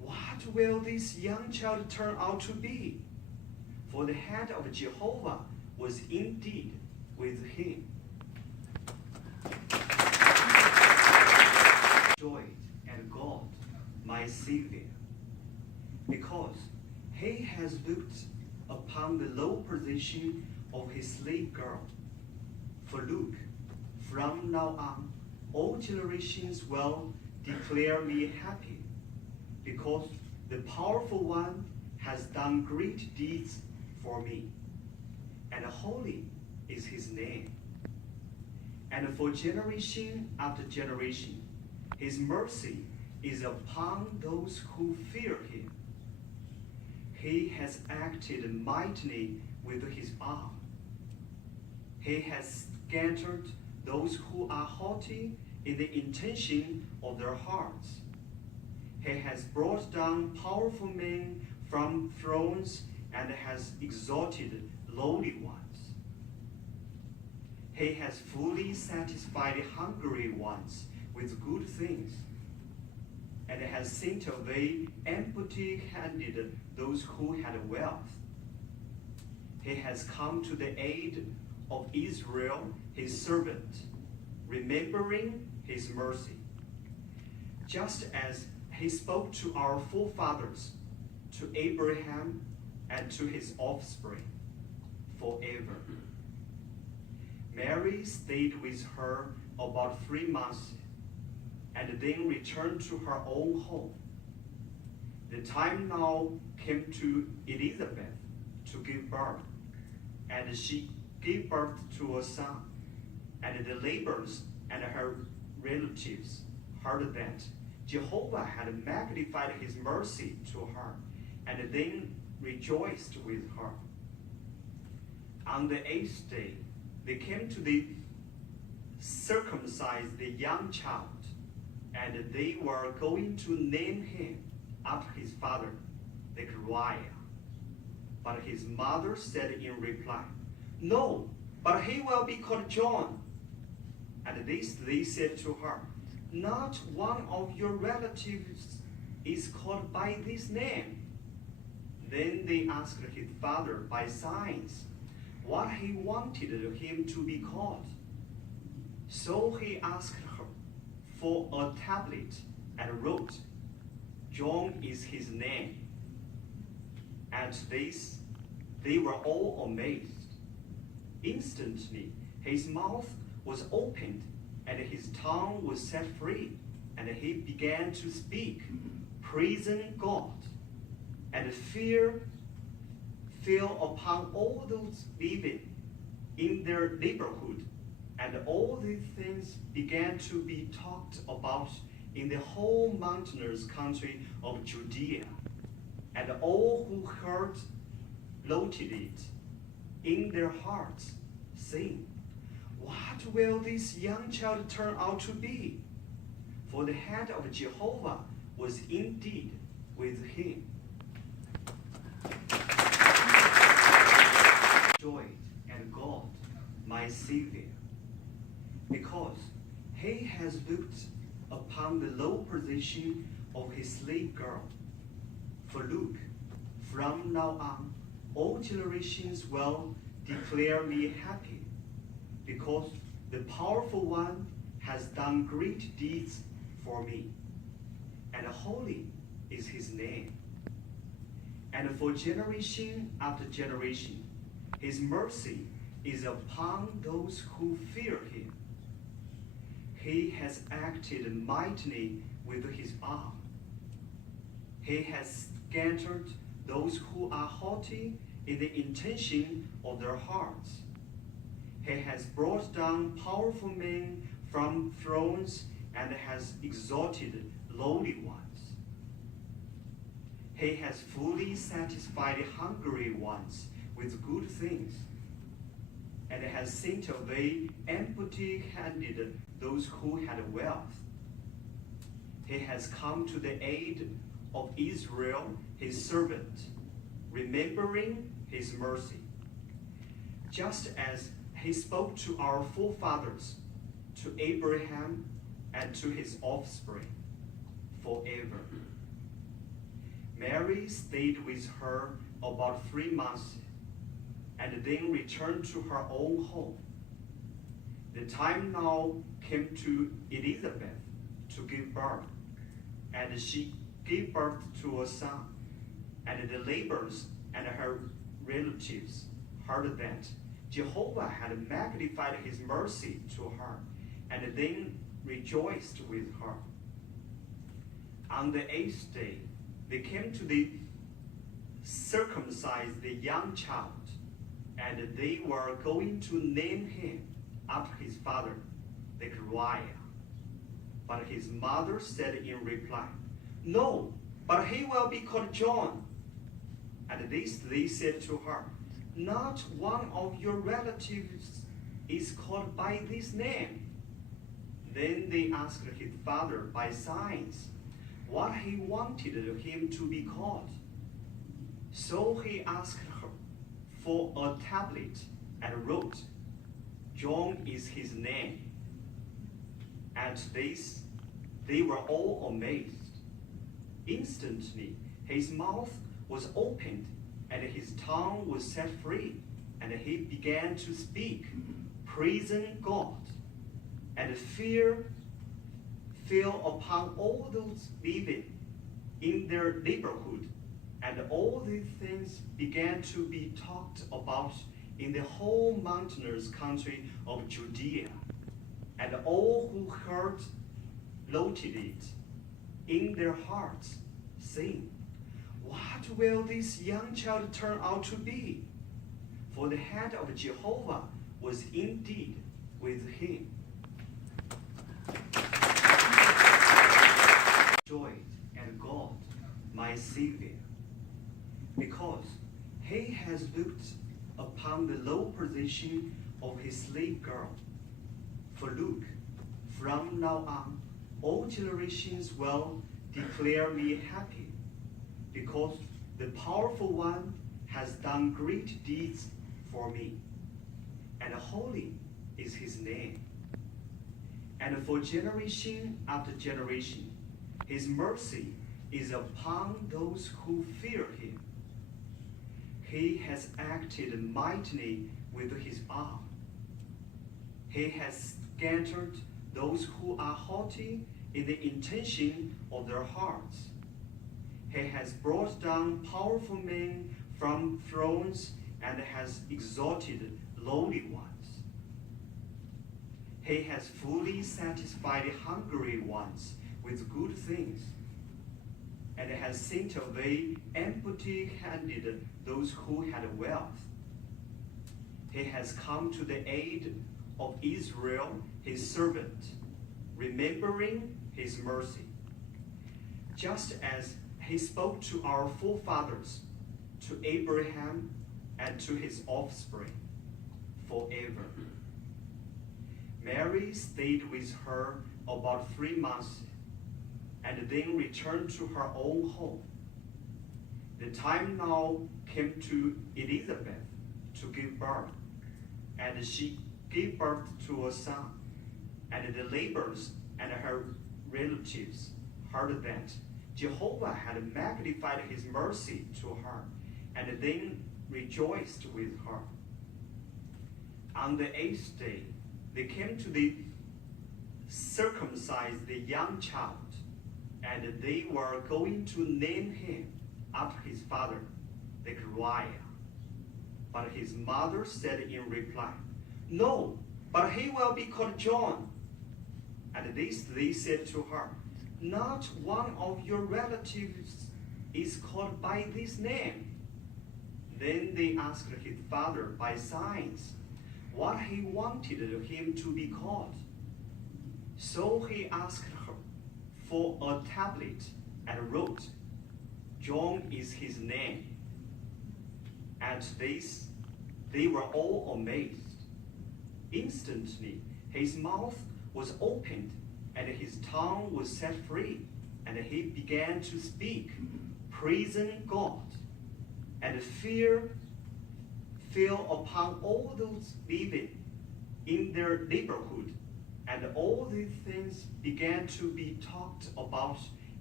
What will this young child turn out to be? For the hand of Jehovah was indeed with him. Joy and God, my Savior, because he has looked upon the low position of his slave girl. For look, from now on, all generations will declare me happy, because the powerful one has done great deeds for me, and holy is his name. And for generation after generation, his mercy is upon those who fear him. He has acted mightily with his arm. He has scattered those who are haughty in the intention of their hearts. He has brought down powerful men from thrones and has exalted lowly ones. He has fully satisfied hungry ones with good things, and has sent away empty-handed those who had wealth. He has come to the aid of Israel, his servant, remembering his mercy, just as he spoke to our forefathers, to Abraham and to his offspring forever. Mary stayed with her about 3 months and then returned to her own home. The time now came to Elizabeth to give birth, and she gave birth to a son. And the neighbors and her relatives heard that Jehovah had magnified his mercy to her, and then rejoiced with her. On the 8th day, they came to circumcise the young child, and they were going to name him after his father, Zechariah. But his mother said in reply, "No, but he will be called John." At this they said to her, "Not one of your relatives is called by this name." Then they asked his father by signs what he wanted him to be called. So he asked her for a tablet and wrote, "John is his name." At this, they were all amazed. Instantly, his mouth was opened and his tongue was set free, and he began to speak, praising God. And fear fell upon all those living in their neighborhood, and all these things began to be talked about in the whole mountainous country of Judea. And all who heard noted it in their hearts, saying, "What will this young child turn out to be?" For the hand of Jehovah was indeed with him. Joy and God, my Savior, because he has looked upon the low position of his slave girl. For look, from now on, all generations will declare me happy, because the powerful one has done great deeds for me, and holy is his name. And for generation after generation, his mercy is upon those who fear him. He has acted mightily with his arm. He has scattered those who are haughty in the intention of their hearts. He has brought down powerful men from thrones and has exalted lowly ones. He has fully satisfied hungry ones with good things, and has sent away empty-handed those who had wealth. He has come to the aid of Israel, his servant, remembering his mercy, just as he spoke to our forefathers, to Abraham and to his offspring forever. Mary stayed with her about 3 months and then returned to her own home. The time now came to Elizabeth to give birth, and she gave birth to a son, and the neighbors and her relatives heard that Jehovah had magnified his mercy to her, and then rejoiced with her. On the 8th day, they came to circumcise the young child, and they were going to name him after his father, Zechariah. But his mother said in reply, "No, but he will be called John." And this they said to her, "Not one of your relatives is called by this name." Then they asked his father by signs what he wanted him to be called. So he asked her for a tablet and wrote, "John is his name." At this, they were all amazed. Instantly, his mouth was opened and his tongue was set free, and he began to speak, praising God. And fear fell upon all those living in their neighborhood, and all these things began to be talked about in the whole mountainous country of Judea. And all who heard noted it in their hearts, saying, "What will this young child turn out to be?" For the hand of Jehovah was indeed with him. Joy at God, my Savior, because he has looked upon the low position of his slave girl. For look, from now on, all generations will declare me happy, because the powerful one has done great deeds for me, and holy is his name. And for generation after generation, his mercy is upon those who fear him. He has acted mightily with his arm. He has scattered those who are haughty in the intention of their hearts. He has brought down powerful men from thrones and has exalted lowly ones. He has fully satisfied hungry ones with good things, and has sent away empty-handed those who had wealth. He has come to the aid of Israel, his servant, remembering his mercy, just as he spoke to our forefathers, to Abraham and to his offspring forever. Mary stayed with her about 3 months and then returned to her own home. The time now came to Elizabeth to give birth, and she gave birth to a son, and the neighbors and her relatives heard that Jehovah had magnified his mercy to her, and then rejoiced with her. On the 8th day, they came to circumcise the young child, and they were going to name him after his father, Zechariah. But his mother said in reply, "No, but he will be called John." And this they said to her, "Not one of your relatives is called by this name." Then they asked his father by signs what he wanted him to be called. So he asked her for a tablet and wrote, "John is his name." At this, they were all amazed. Instantly, his mouth was opened and his tongue was set free, and he began to speak, praising God. And fear fell upon all those living in their neighborhood, and all these things began to be talked about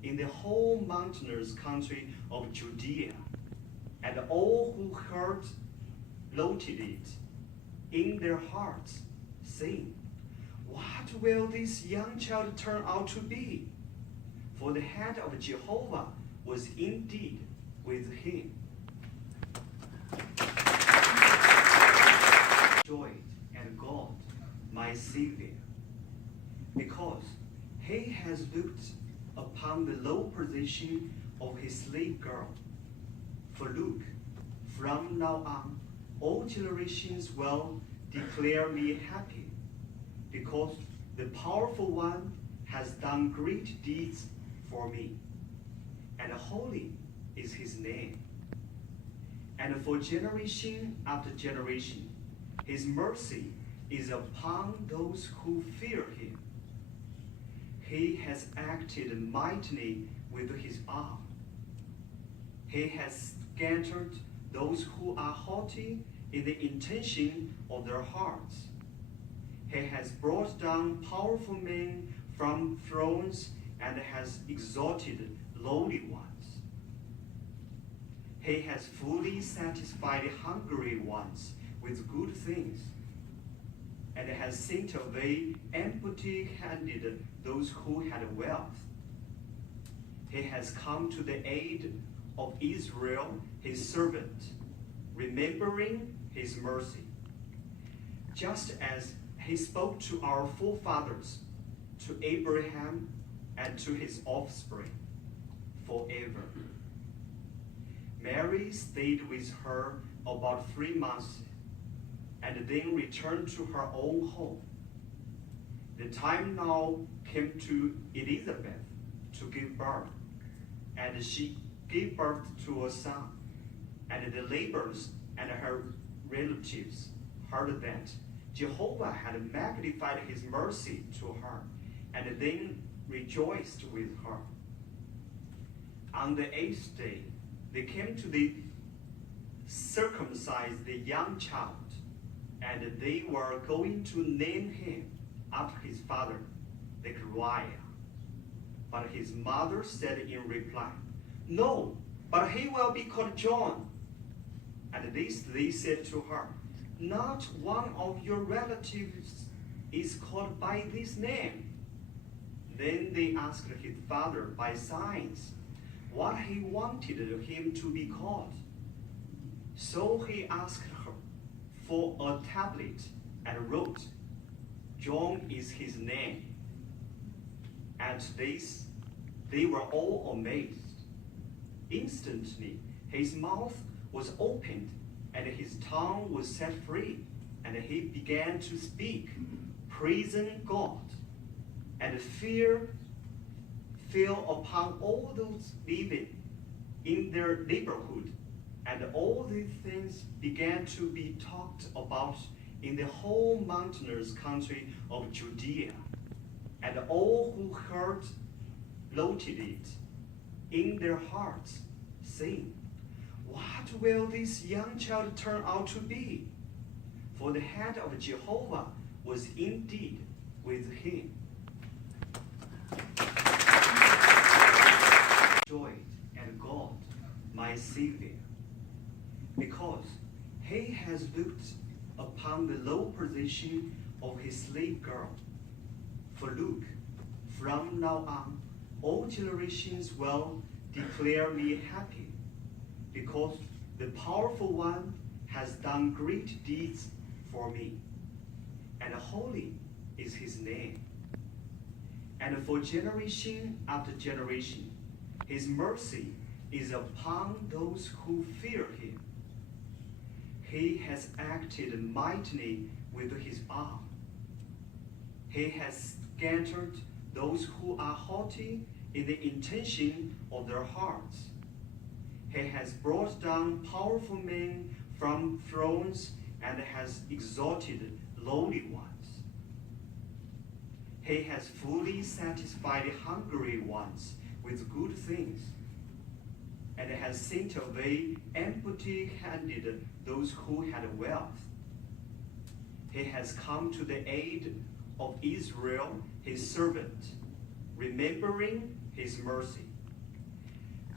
in the whole mountainous country of Judea, and all who heard noted it in their hearts, saying, "What will this young child turn out to be?" For the hand of Jehovah was indeed with him. Joy at God, my Savior, because he has looked upon the low position of his slave girl. For look, from now on, all generations will declare me happy, because the powerful one has done great deeds for me, and holy is his name. And for generation after generation, his mercy is upon those who fear him. He has acted mightily with his arm. He has scattered those who are haughty in the intention of their hearts. He has brought down powerful men from thrones and has exalted lowly ones. He has fully satisfied hungry ones with good things, and has sent away empty-handed those who had wealth. He has come to the aid of Israel, his servant, remembering his mercy, just as he spoke to our forefathers, to Abraham and to his offspring forever. Mary stayed with her about 3 months and then returned to her own home. The time now came to Elizabeth to give birth, and she gave birth to a son. And the neighbors and her relatives heard that Jehovah had magnified his mercy to her, and then rejoiced with her. On the 8th day, they came to circumcise the young child, and they were going to name him after his father, Zechariah. But his mother said in reply, "No, but he will be called John." And this they said to her, "Not one of your relatives is called by this name." Then they asked his father by signs what he wanted him to be called. So he asked her for a tablet and wrote, "John is his name." At this, they were all amazed. Instantly, his mouth was opened and his tongue was set free, and he began to speak, praising God. And fear fell upon all those living in their neighborhood, and all these things began to be talked about in the whole mountainous country of Judea, and all who heard noted it in their hearts, saying, "What will this young child turn out to be?" For the hand of Jehovah was indeed with him. Joy at God, my Savior, because he has looked upon the low position of his slave girl. For look, from now on, all generations will declare me happy, because the powerful one has done great deeds for me, and holy is his name. And for generation after generation, his mercy is upon those who fear him. He has acted mightily with his arm. He has scattered those who are haughty in the intention of their hearts. He has brought down powerful men from thrones and has exalted lowly ones. He has fully satisfied hungry ones with good things, and has sent away empty-handed those who had wealth. He has come to the aid of Israel, his servant, remembering his mercy,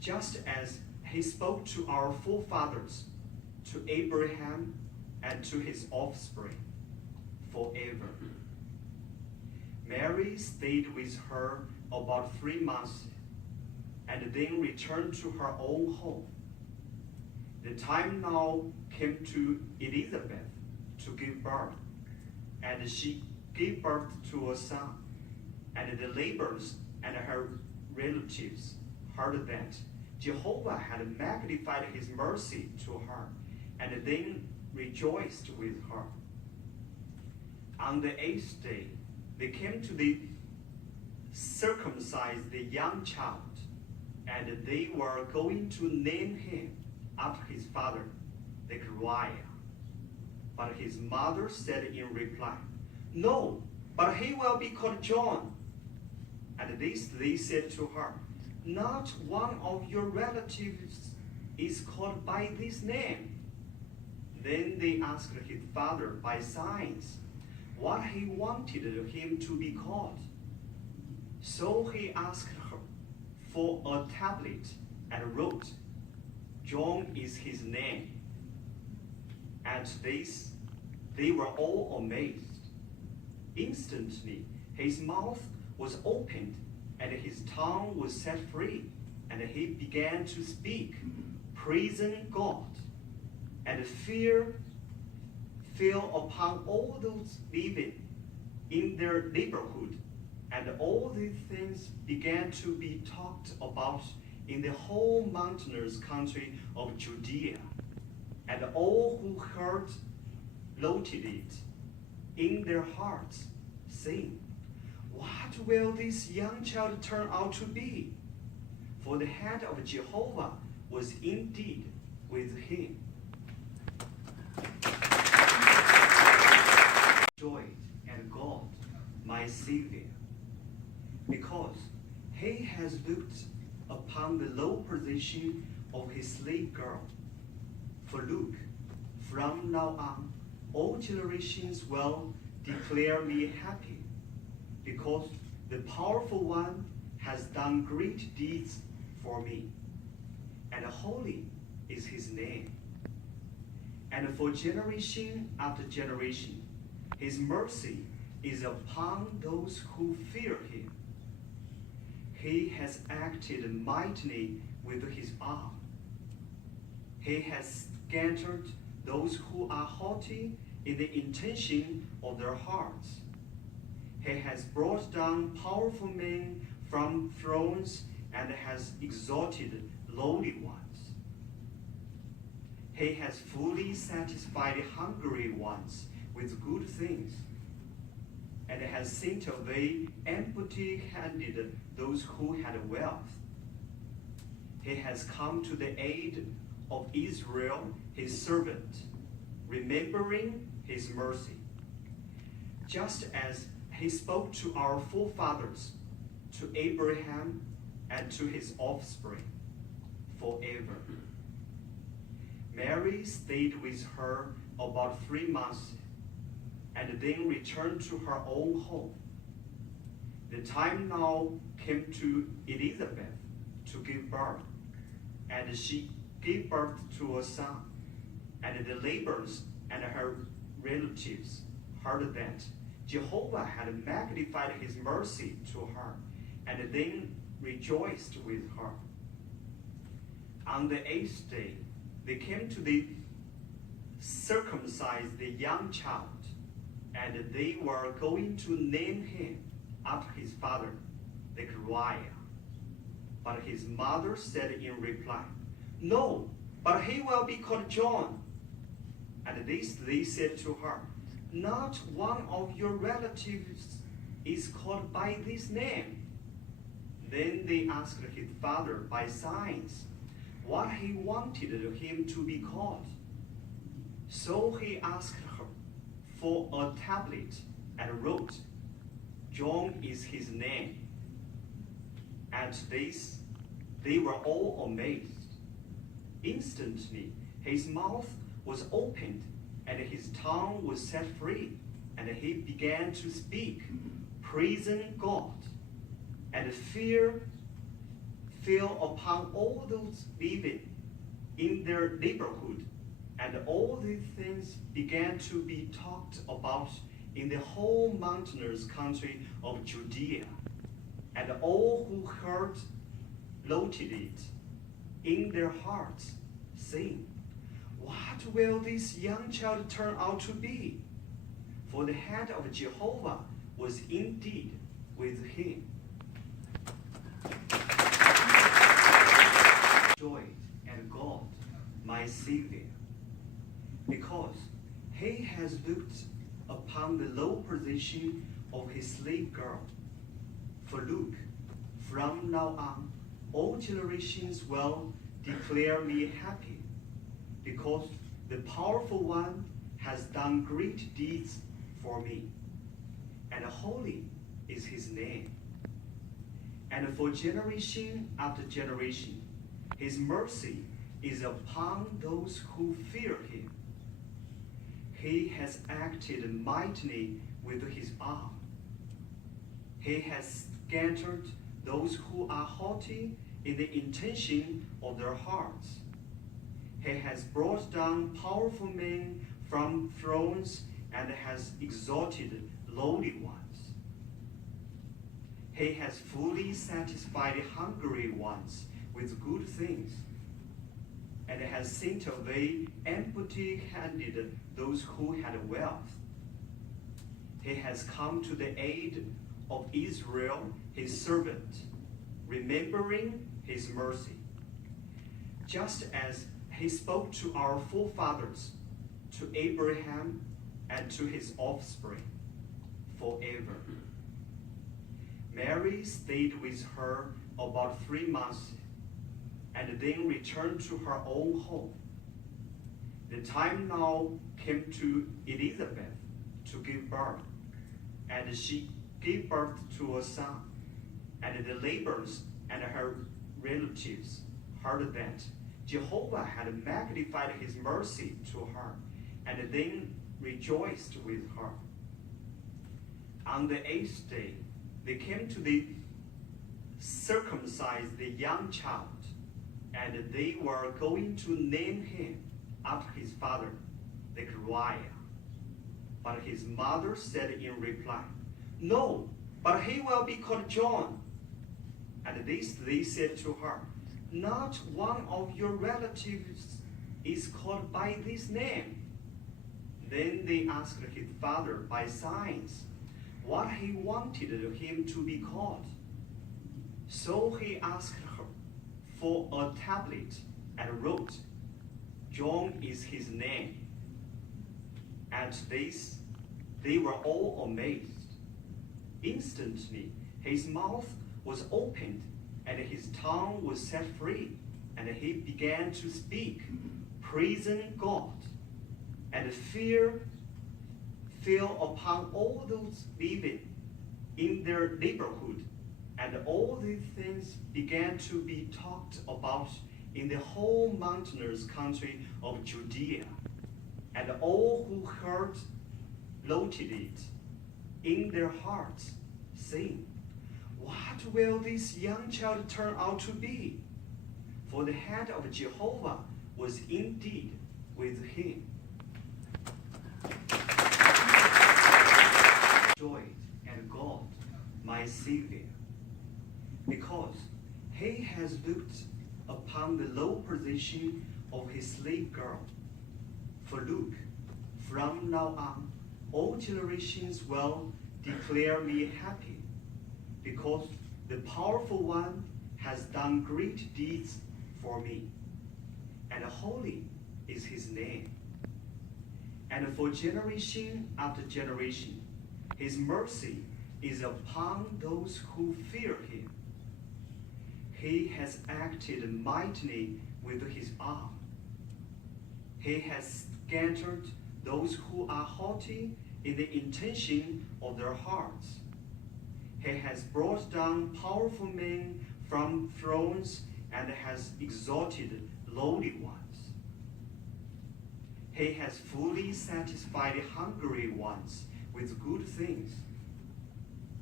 just as he spoke to our forefathers, to Abraham and to his offspring forever. Mary stayed with her about 3 months and then returned to her own home. The time now came to Elizabeth to give birth, and she gave birth to a son, and the neighbors and her relatives heard that Jehovah had magnified his mercy to her, and then rejoiced with her. On the 8th day, they came to circumcise the young child, and they were going to name him after his father, Zechariah. But his mother said in reply, "No, but he will be called John." And this they said to her, "Not one of your relatives is called by this name." Then they asked his father by signs what he wanted him to be called. So he asked her for a tablet and wrote, "John is his name." At this, they were all amazed. Instantly, his mouth was opened and his tongue was set free, and he began to speak, praising God. And fear fell upon all those living in their neighborhood, and all these things began to be talked about in the whole mountainous country of Judea. And all who heard noted it in their hearts, saying, "What will this young child turn out to be?" For the hand of Jehovah was indeed with him. Joy and God, my Savior, because he has looked upon the low position of his slave girl. For look, from now on, all generations will declare me happy, because the powerful one has done great deeds for me, and holy is his name. And for generation after generation, his mercy is upon those who fear him. He has acted mightily with his arm. He has scattered those who are haughty in the intention of their hearts. He has brought down powerful men from thrones and has exalted lowly ones. He has fully satisfied hungry ones with good things, and has sent away empty-handed those who had wealth. He has come to the aid of Israel, his servant, remembering his mercy, just as he spoke to our forefathers, to Abraham and to his offspring forever. Mary stayed with her about 3 months and then returned to her own home. The time now came to Elizabeth to give birth, and she gave birth to a son, and the neighbors and her relatives heard that Jehovah had magnified his mercy to her, and then rejoiced with her. On the 8th day, they came to circumcise the young child, and they were going to name him after his father, Zechariah. But his mother said in reply, "No, but he will be called John." And this they said to her, "Not one of your relatives is called by this name." Then they asked his father by signs what he wanted him to be called. So he asked her for a tablet and wrote, "John is his name." At this, they were all amazed. Instantly, his mouth was opened and his tongue was set free, and he began to speak, praising God. And fear fell upon all those living in their neighborhood, and all these things began to be talked about in the whole mountainous country of Judea, and all who heard noted it in their hearts, saying, "What will this young child turn out to be?" For the hand of Jehovah was indeed with him. Joy and God, my Savior, because he has looked upon the low position of his slave girl. For look, from now on, all generations will declare me happy, because the powerful one has done great deeds for me, and holy is his name. And for generation after generation, his mercy is upon those who fear him. He has acted mightily with his arm. He has scattered those who are haughty in the intention of their hearts. He has brought down powerful men from thrones and has exalted lowly ones. He has fully satisfied hungry ones with good things, and has sent away empty-handed those who had wealth. He has come to the aid of Israel, his servant, remembering his mercy, just as he spoke to our forefathers, to Abraham and to his offspring forever. Mary stayed with her about 3 months and then returned to her own home. The time now came to Elizabeth to give birth, and she gave birth to a son. And the neighbors and her relatives heard that Jehovah had magnified his mercy to her, and then rejoiced with her. On the 8th day, they came to circumcise the young child, and they were going to name him after his father, Zechariah. But his mother said in reply, "No, but he will be called John." And they said to her, "Not one of your relatives is called by this name." Then they asked his father by signs what he wanted him to be called. So he asked her for a tablet and wrote, "John is his name." At this, they were all amazed. Instantly, his mouth was opened and his tongue was set free, and he began to speak, praising God. And fear fell upon all those living in their neighborhood, and all these things began to be talked about in the whole mountainous country of Judea, and all who heard noted it in their hearts, saying, "What will this young child turn out to be?" For the hand of Jehovah was indeed with him. Joy and God, my Savior, because he has looked upon the low position of his slave girl. For look, from now on, all generations will declare me happy, because the powerful one has done great deeds for me, and holy is his name. And for generation after generation, his mercy is upon those who fear him. He has acted mightily with his arm. He has scattered those who are haughty in the intention of their hearts. He has brought down powerful men from thrones and has exalted lowly ones. He has fully satisfied hungry ones with good things,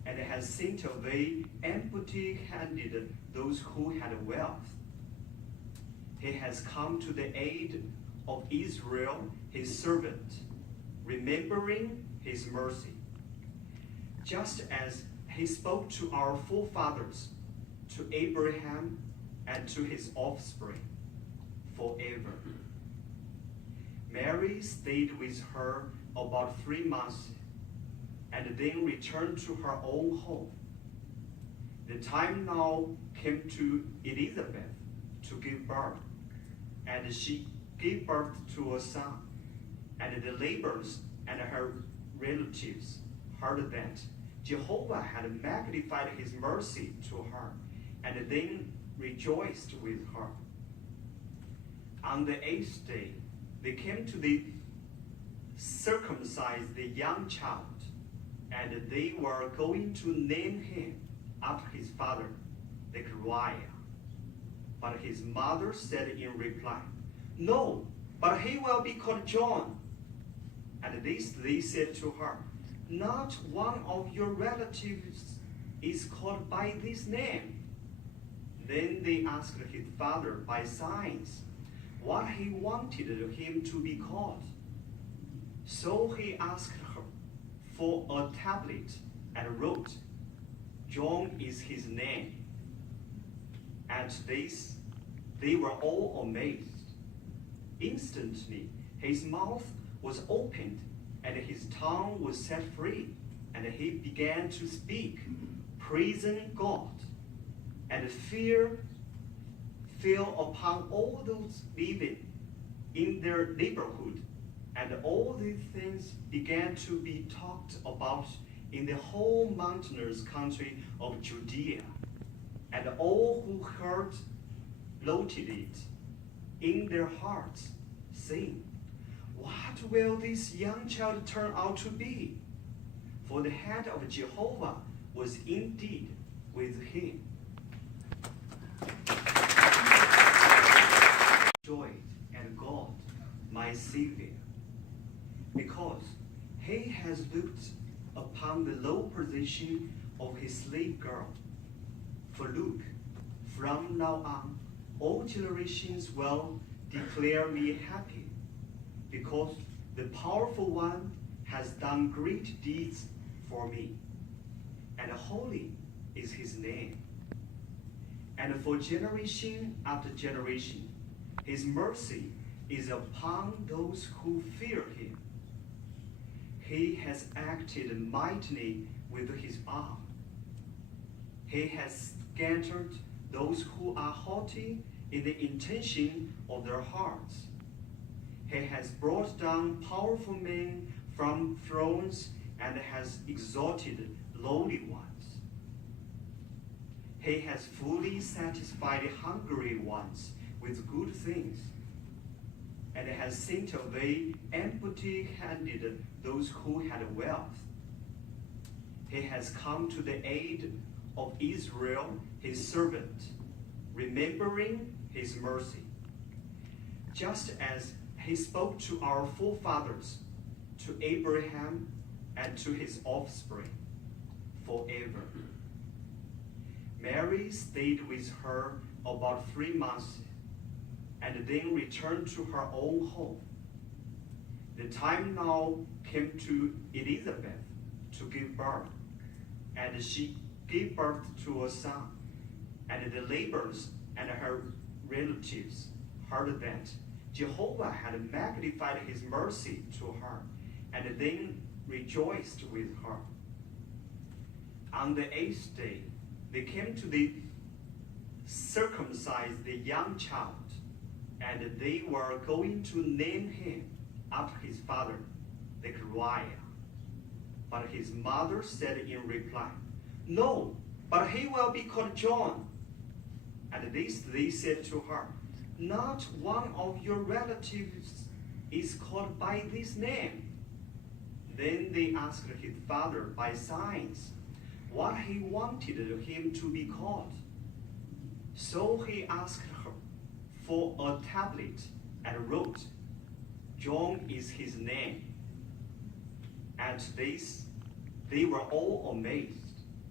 and has sent away empty-handed those who had wealth. He has come to the aid of Israel, his servant, remembering his mercy, just as he spoke to our forefathers, to Abraham and to his offspring forever. Mary stayed with her about 3 months and then returned to her own home. The time now came to Elizabeth to give birth, and she gave birth to a son. And the neighbors and her relatives heard that Jehovah had magnified his mercy to her, and then rejoiced with her. On the 8th day, they came to circumcise the young child, and they were going to name him after his father, Zechariah. But his mother said in reply, "No, but he will be called John." And they said to her, "Not one of your relatives is called by this name." Then they asked his father by signs what he wanted him to be called. So he asked her for a tablet and wrote, "John is his name." At this, they were all amazed. Instantly, his mouth was opened and his tongue was set free, and he began to speak, praising God. And fear fell upon all those living in their neighborhood, and all these things began to be talked about in the whole mountainous country of Judea. And all who heard noted it in their hearts, saying, "What will this young child turn out to be?" For the hand of Jehovah was indeed with him. Joy and God, my Savior, because he has looked upon the low position of his slave girl. For look, from now on, all generations will declare me happy, because the powerful one has done great deeds for me, and holy is his name. And for generation after generation, his mercy is upon those who fear him. He has acted mightily with his arm. He has scattered those who are haughty in the intention of their hearts. He has brought down powerful men from thrones and has exalted lowly ones. He has fully satisfied hungry ones with good things, and has sent away empty-handed those who had wealth. He has come to the aid of Israel, his servant, remembering his mercy, just as he spoke to our forefathers, to Abraham and to his offspring forever. Mary stayed with her about 3 months and then returned to her own home. The time now came to Elizabeth to give birth, and she gave birth to a son. And the neighbors and her relatives heard that Jehovah had magnified his mercy to her, and then rejoiced with her. On the 8th day, they came to circumcise the young child, and they were going to name him after his father, Zechariah. But his mother said in reply, "No, but he will be called John." And they said to her, "Not one of your relatives is called by this name." Then they asked his father by signs what he wanted him to be called. So he asked her for a tablet and wrote, "John is his name." At this, they were all amazed.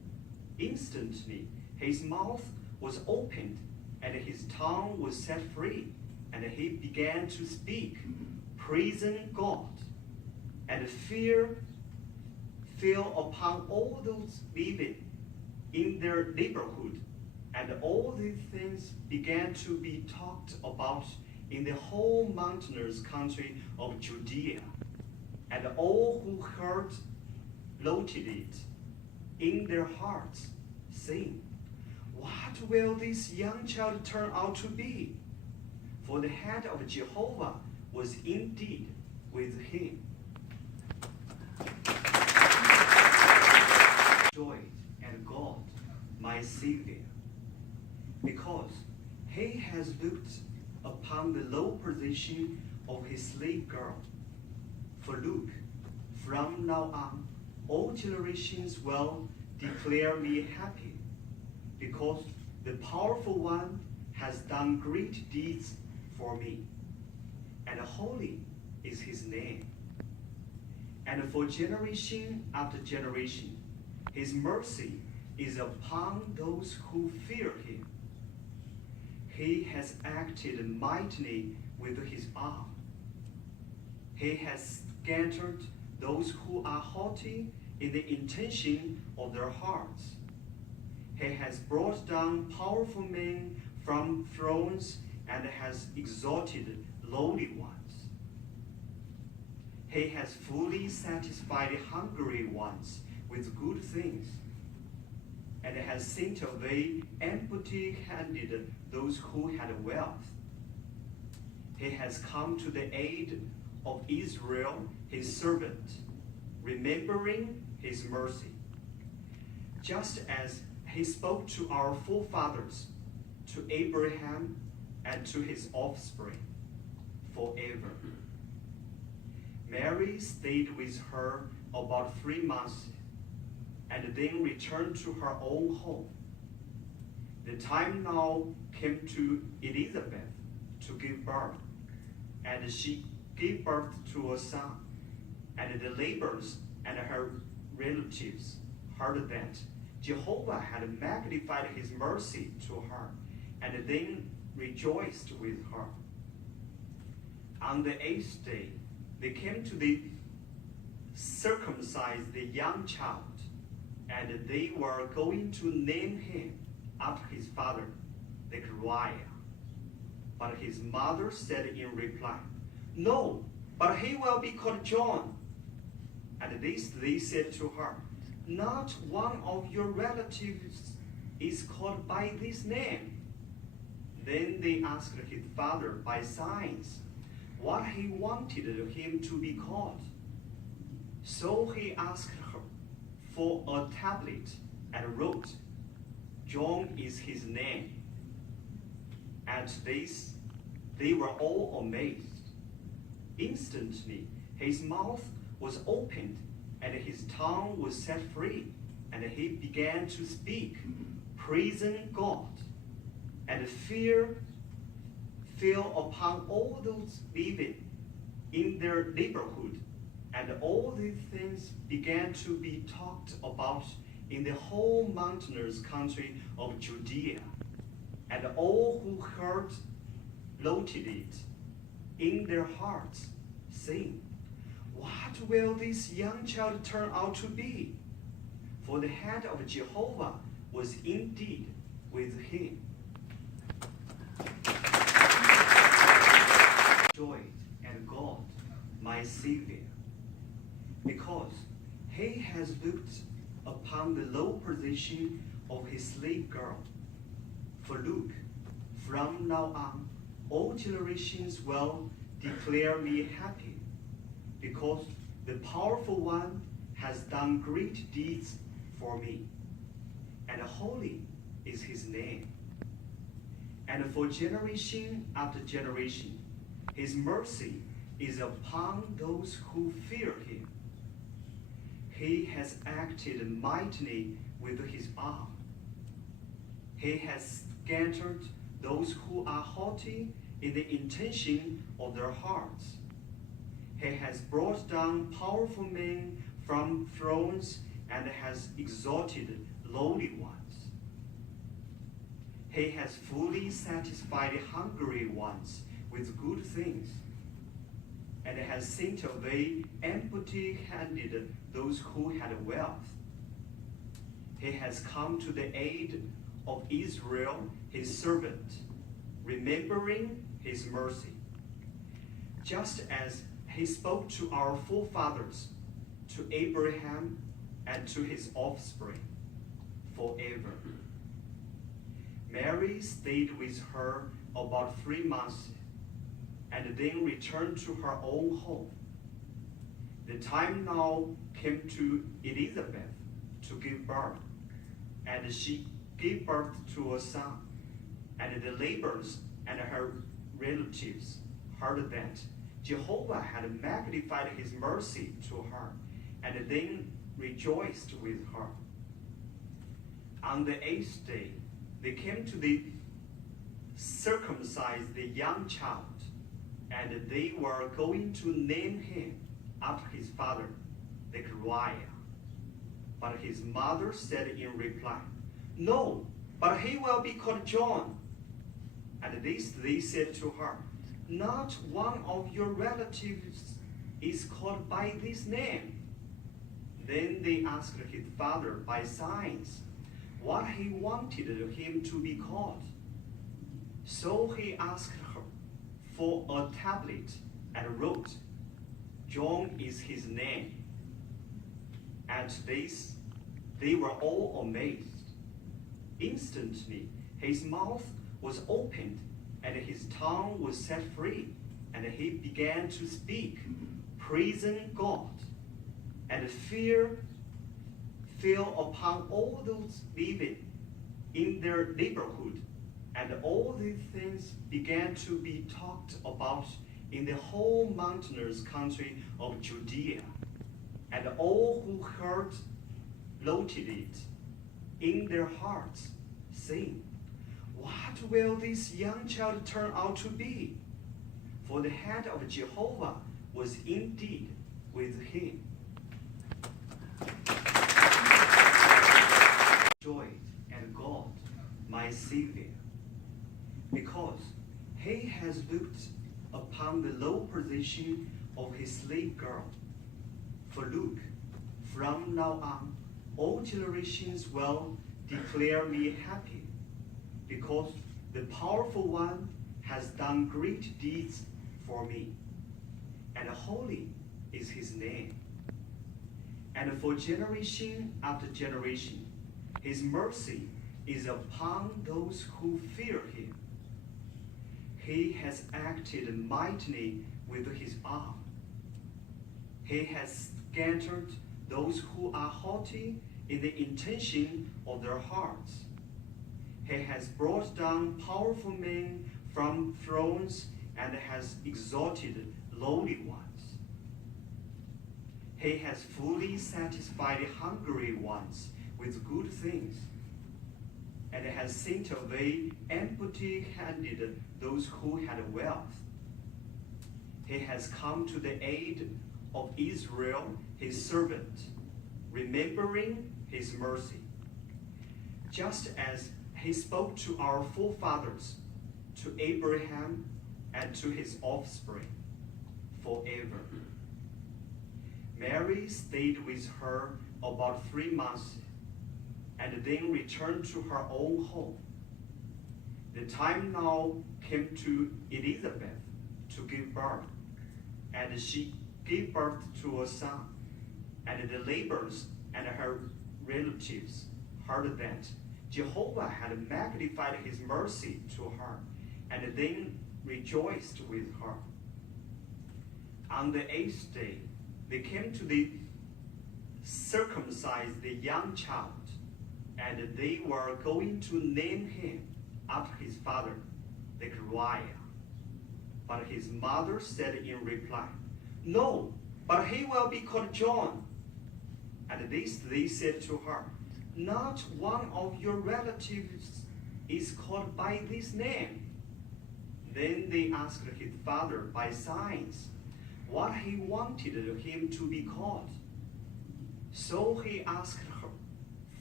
Instantly, his mouth was opened, and his tongue was set free, and he began to speak, praising God. And fear fell upon all those living in their neighborhood, and all these things began to be talked about in the whole mountainous country of Judea. And all who heard noted it in their hearts, saying, "What will this young child turn out to be?" For the hand of Jehovah was indeed with him. Joy and God, my Savior, because he has looked upon the low position of his slave girl. For look, from now on, all generations will declare me happy, because the powerful one has done great deeds for me, and holy is his name. And for generation after generation, his mercy is upon those who fear him. He has acted mightily with his arm. He has scattered those who are haughty in the intention of their hearts. He has brought down powerful men from thrones and has exalted lowly ones. He has fully satisfied hungry ones with good things, and has sent away empty-handed those who had wealth. He has come to the aid of Israel, his servant, remembering his mercy, just as he spoke to our forefathers, to Abraham and to his offspring forever. Mary stayed with her about 3 months and then returned to her own home. The time now came to Elizabeth to give birth, and she gave birth to a son. And the neighbors and her relatives heard that Jehovah had magnified his mercy to her, and then rejoiced with her. On the 8th day, they came to circumcise the young child, and they were going to name him after his father, Zechariah. But his mother said in reply, "No, but he will be called John." And they said to her, "Not one of your relatives is called by this name." Then they asked his father by signs what he wanted him to be called. So he asked her for a tablet and wrote, "John is his name." At this, they were all amazed. Instantly, his mouth was opened, and his tongue was set free, and he began to speak, praising God. And fear fell upon all those living in their neighborhood, and all these things began to be talked about in the whole mountainous country of Judea. And all who heard noted it in their hearts, saying, "What will this young child turn out to be?" For the hand of Jehovah was indeed with him. Joy and God, my Savior, because he has looked upon the low position of his slave girl. For look, from now on, all generations will declare me happy, because the powerful one has done great deeds for me, and holy is his name. And for generation after generation, his mercy is upon those who fear him. He has acted mightily with his arm. He has scattered those who are haughty in the intention of their hearts. He has brought down powerful men from thrones and has exalted lowly ones. He has fully satisfied hungry ones with good things, and has sent away empty-handed those who had wealth. He has come to the aid of Israel, his servant, remembering his mercy, just as he spoke to our forefathers, to Abraham and to his offspring forever. Mary stayed with her about 3 months and then returned to her own home. The time now came to Elizabeth to give birth, and she gave birth to a son. And the neighbors and her relatives heard that Jehovah had magnified his mercy to her, and then rejoiced with her. On the 8th day, they came to circumcise the young child, and they were going to name him after his father, Zechariah. But his mother said in reply, "No, but he will be called John." And they said to her, "Not one of your relatives is called by this name." Then they asked his father by signs what he wanted him to be called. So he asked her for a tablet and wrote, "John is his name." At this, they were all amazed. Instantly, his mouth was opened and his tongue was set free, and he began to speak, praising God. And fear fell upon all those living in their neighborhood, and all these things began to be talked about in the whole mountainous country of Judea. And all who heard noted it in their hearts, saying, "What will this young child turn out to be?" For the hand of Jehovah was indeed with him. Joy and God, my Savior, because he has looked upon the low position of his slave girl. For look, from now on, all generations will declare me happy, because the powerful one has done great deeds for me, and holy is his name. And for generation after generation, his mercy is upon those who fear him. He has acted mightily with his arm. He has scattered those who are haughty in the intention of their hearts. He has brought down powerful men from thrones and has exalted lowly ones. He has fully satisfied hungry ones with good things, and has sent away empty-handed those who had wealth. He has come to the aid of Israel, his servant, remembering his mercy, just as he spoke to our forefathers, to Abraham and to his offspring forever. Mary stayed with her about 3 months, and then returned to her own home. The time now came to Elizabeth to give birth, and she gave birth to a son. And the neighbors and her relatives heard that Jehovah had magnified his mercy to her, and then rejoiced with her. On the 8th day, they came to circumcise the young child, and they were going to name him after his father, Zechariah. But his mother said in reply, "No, but he will be called John." And they said to her, "Not one of your relatives is called by this name." Then they asked his father by signs what he wanted him to be called. So he asked her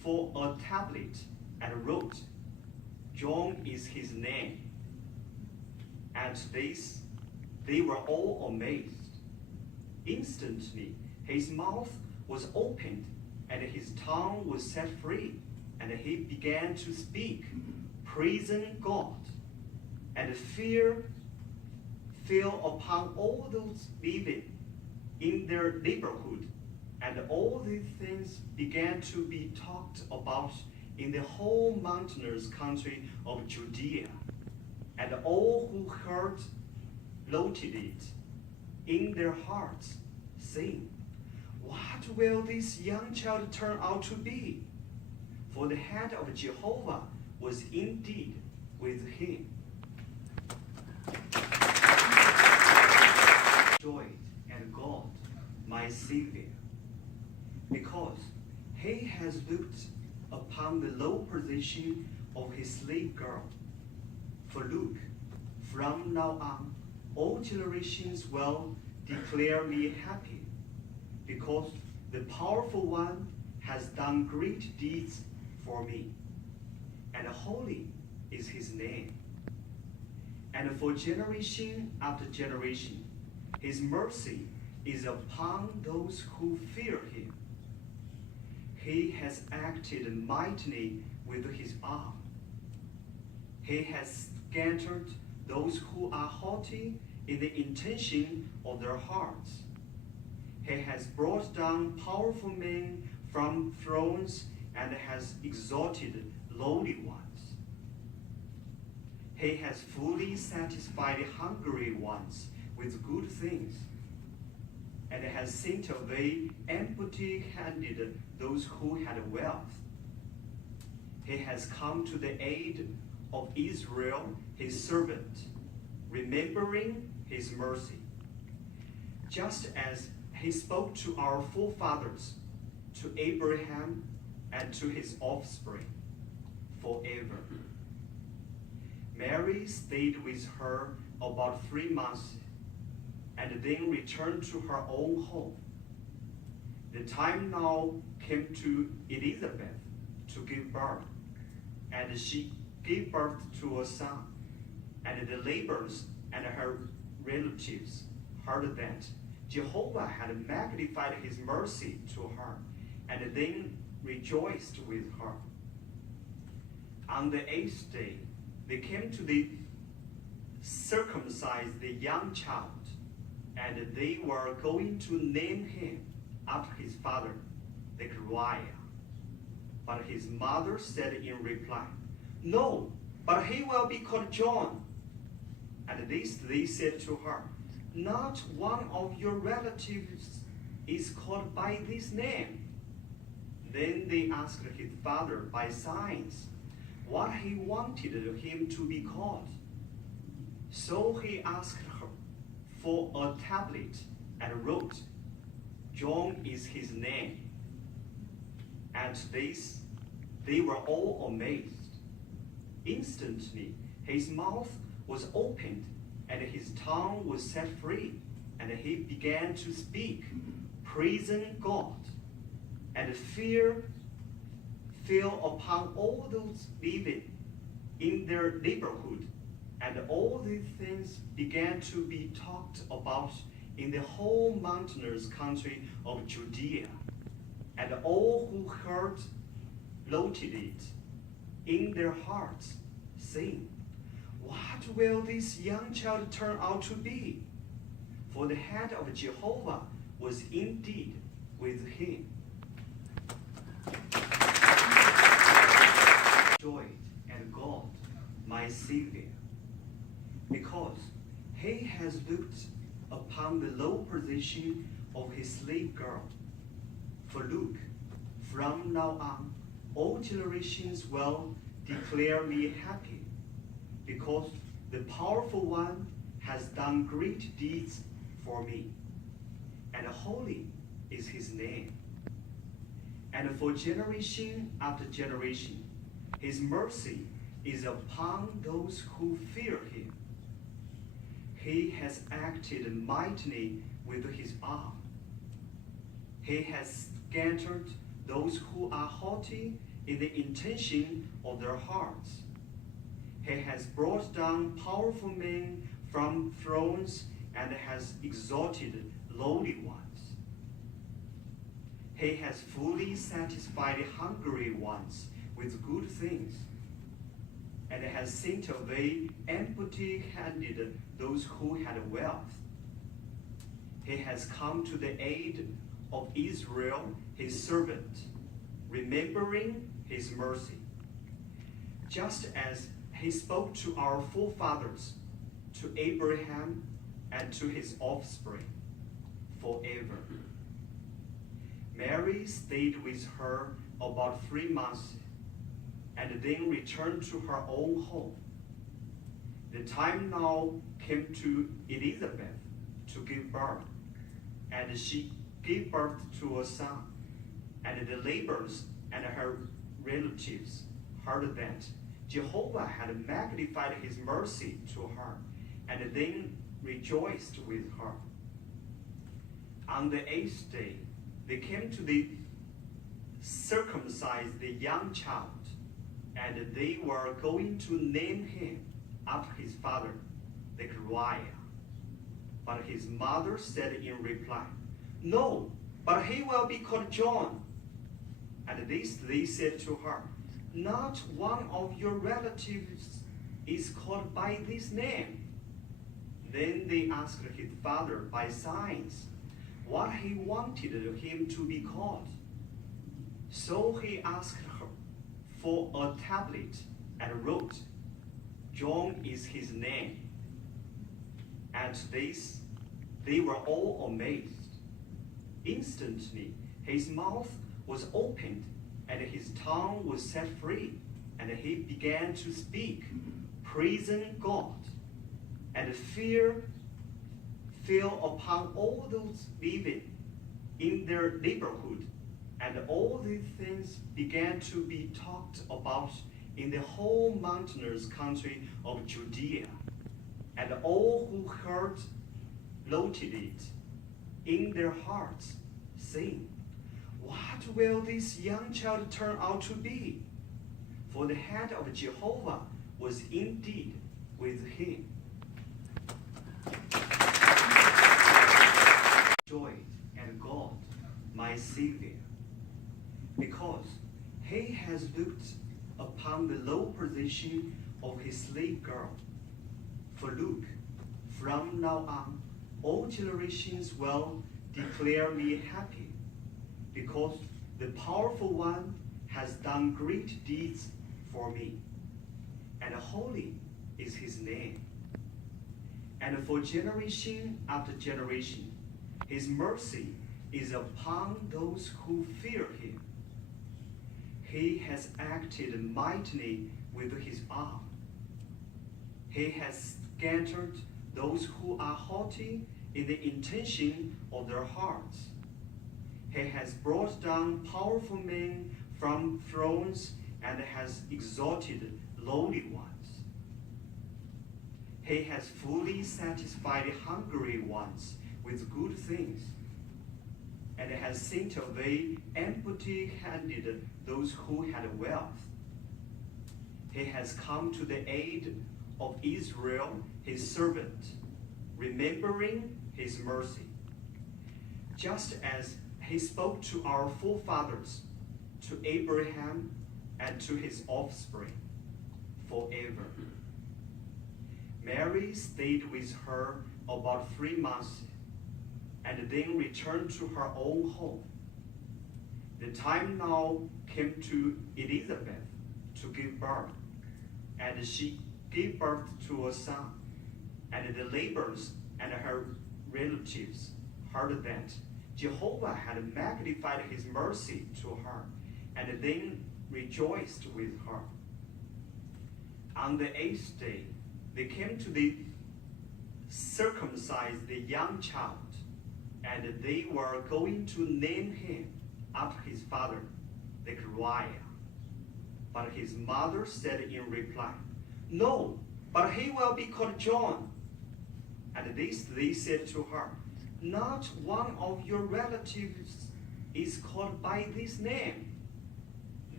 for a tablet and wrote, "John is his name." At this, they were all amazed. Instantly, his mouth was opened and his tongue was set free, and he began to speak, praising God. And fear fell upon all those living in their neighborhood, and all these things began to be talked about in the whole mountainous country of Judea. And all who heard noted it in their hearts, saying, "What will this young child turn out to be?" For the hand of Jehovah was indeed with him. Joy and God, my Savior, because he has looked upon the low position of his slave girl. For look, from now on, all generations will declare me happy, because the powerful one has done great deeds for me, and holy is his name. And for generation after generation, his mercy is upon those who fear him. He has acted mightily with his arm. He has scattered those who are haughty in the intention of their hearts. He has brought down powerful men from thrones and has exalted lowly ones. He has fully satisfied hungry ones with good things, and has sent away empty-handed those who had wealth. He has come to the aid of Israel, his servant, remembering his mercy, just as he spoke to our forefathers, to Abraham and to his offspring forever. Mary stayed with her about 3 months and then returned to her own home. The time now came to Elizabeth to give birth, and she gave birth to a son. And the neighbors and her relatives heard that Jehovah had magnified his mercy to her, and then rejoiced with her. On the 8th day, they came to circumcise the young child, and they were going to name him after his father, Zechariah. But his mother said in reply, "No, but he will be called John." And this they said to her, "Not one of your relatives is called by this name." Then they asked his father by signs what he wanted him to be called. So he asked her for a tablet and wrote, "John is his name." At this, they were all amazed. Instantly, his mouth was opened and his tongue was set free, and he began to speak, praising God. And fear fell upon all those living in their neighborhood, and all these things began to be talked about in the whole mountainous country of Judea. And all who heard noted it in their hearts, saying, "What will this young child turn out to be?" For the hand of Jehovah was indeed with him. Joy and God, my Savior, because he has looked upon the low position of his slave girl. For look, from now on, all generations will declare me happy, because the powerful one has done great deeds for me, and holy is his name. And for generation after generation, his mercy is upon those who fear him. He has acted mightily with his arm. He has scattered those who are haughty in the intention of their hearts. He has brought down powerful men from thrones and has exalted lowly ones. He has fully satisfied hungry ones with good things, and has sent away empty-handed those who had wealth. He has come to the aid of Israel, his servant, remembering his mercy, just as he spoke to our forefathers, to Abraham and to his offspring forever. Mary stayed with her about 3 months and then returned to her own home. The time now came to Elizabeth to give birth, and she gave birth to a son, and the neighbors and her relatives heard that Jehovah had magnified his mercy to her, and then rejoiced with her. On the 8th day, they came to circumcise the young child, and they were going to name him after his father, Zechariah. But his mother said in reply, "No, but he will be called John." And this they said to her, "Not one of your relatives is called by this name." Then they asked his father by signs what he wanted him to be called. So he asked her for a tablet and wrote, "John is his name." At this, they were all amazed. Instantly, his mouth was opened and his tongue was set free, and he began to speak, praising God. And fear fell upon all those living in their neighborhood, and all these things began to be talked about in the whole mountainous country of Judea. And all who heard noted it in their hearts, saying, "What will this young child turn out to be?" For the hand of Jehovah was indeed with him. Joy and God, my Savior, because he has looked upon the low position of his slave girl. For look, from now on, all generations will declare me happy, because the powerful one has done great deeds for me, and holy is his name. And for generation after generation, his mercy is upon those who fear him. He has acted mightily with his arm. He has scattered those who are haughty in the intention of their hearts. He has brought down powerful men from thrones and has exalted lowly ones. He has fully satisfied hungry ones with good things, and has sent away empty-handed those who had wealth. He has come to the aid of Israel, his servant, remembering his mercy, just as he spoke to our forefathers, to Abraham and to his offspring forever. Mary stayed with her about 3 months and then returned to her own home. The time now came to Elizabeth to give birth, and she gave birth to a son, and the neighbors and her relatives heard that Jehovah had magnified his mercy to her, and then rejoiced with her. On the 8th day, they came to circumcise the young child, and they were going to name him after his father, Zechariah. But his mother said in reply, "No, but he will be called John." And this they said to her, "Not one of your relatives is called by this name."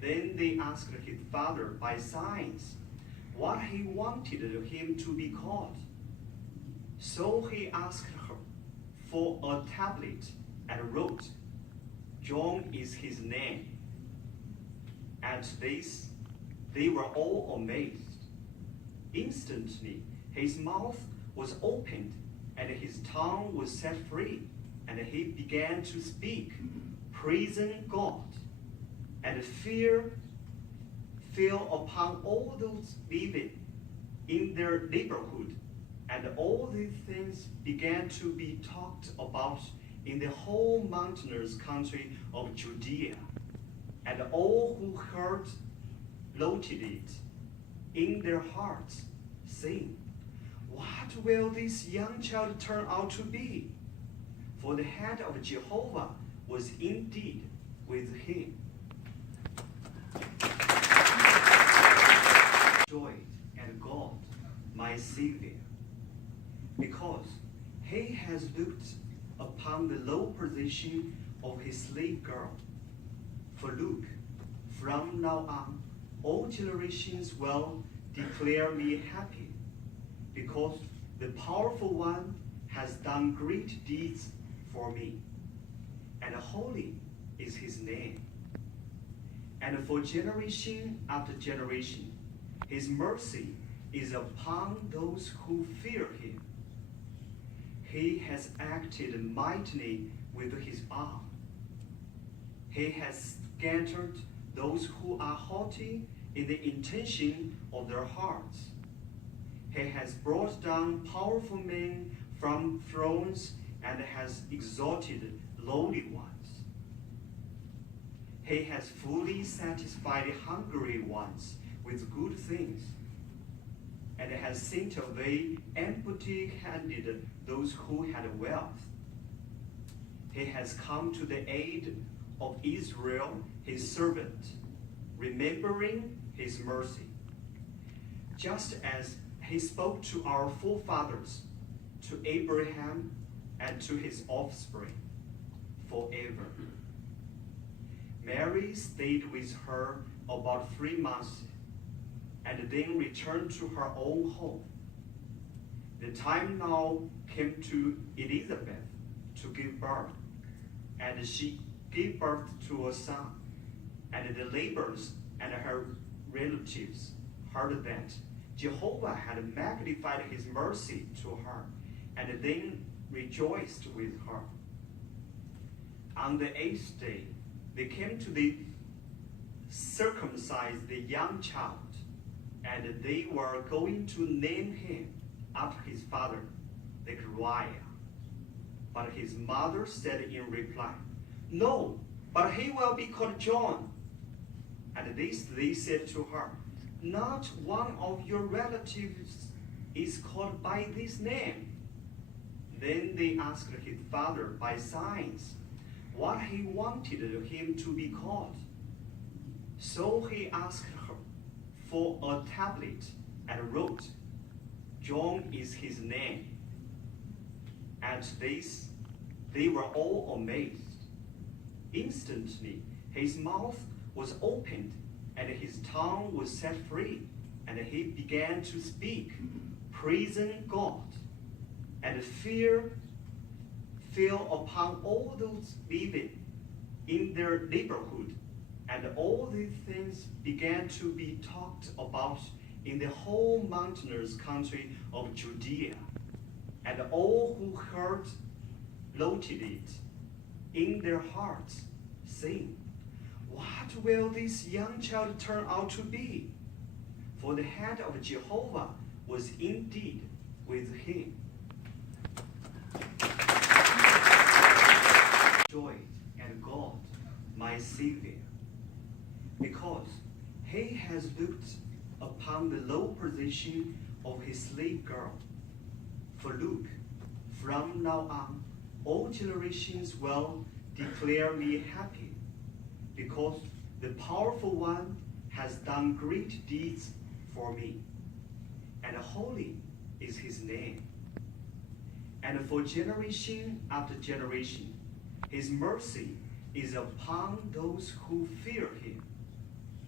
Then they asked his father by signs what he wanted him to be called. So he asked her for a tablet and wrote, "John is his name." At this, they were all amazed. Instantly, his mouth was opened and his tongue was set free, and he began to speak, praising God. And fear fell upon all those living in their neighborhood, and all these things began to be talked about in the whole mountainous country of Judea. And all who heard noted it in their hearts, saying, "What will this young child turn out to be?" For the hand of Jehovah was indeed with him. Joy and God, my Savior, because he has looked upon the low position of his slave girl. For look, from now on, all generations will declare me happy, because the powerful one has done great deeds for me, and holy is his name. And for generation after generation, his mercy is upon those who fear him. He has acted mightily with his arm. He has scattered those who are haughty in the intention of their hearts. He has brought down powerful men from thrones and has exalted lowly ones. He has fully satisfied hungry ones with good things, and has sent away empty-handed those who had wealth. He has come to the aid of Israel, his servant, remembering his mercy, just as he spoke to our forefathers, to Abraham and to his offspring forever. Mary stayed with her about 3 months and then returned to her own home. The time now came to Elizabeth to give birth, and she gave birth to a son. And the neighbors and her relatives heard that Jehovah had magnified his mercy to her, and then rejoiced with her. On the 8th day, they came to circumcise the young child, and they were going to name him after his father, Zechariah. But his mother said in reply, "No, but he will be called John." And this they said to her, "Not one of your relatives is called by this name." Then they asked his father by signs what he wanted him to be called. So he asked her for a tablet and wrote, "John is his name." At this, they were all amazed. Instantly, his mouth was opened and his tongue was set free, and he began to speak, praising God. And fear fell upon all those living in their neighborhood, and all these things began to be talked about in the whole mountainous country of Judea. And all who heard noted it in their hearts, saying, "What will this young child turn out to be?" For the hand of Jehovah was indeed with him. Joy and God, my Savior, because he has looked upon the low position of his slave girl. For look, from now on, all generations will declare me happy, because the powerful one has done great deeds for me, and holy is his name. And for generation after generation, his mercy is upon those who fear him.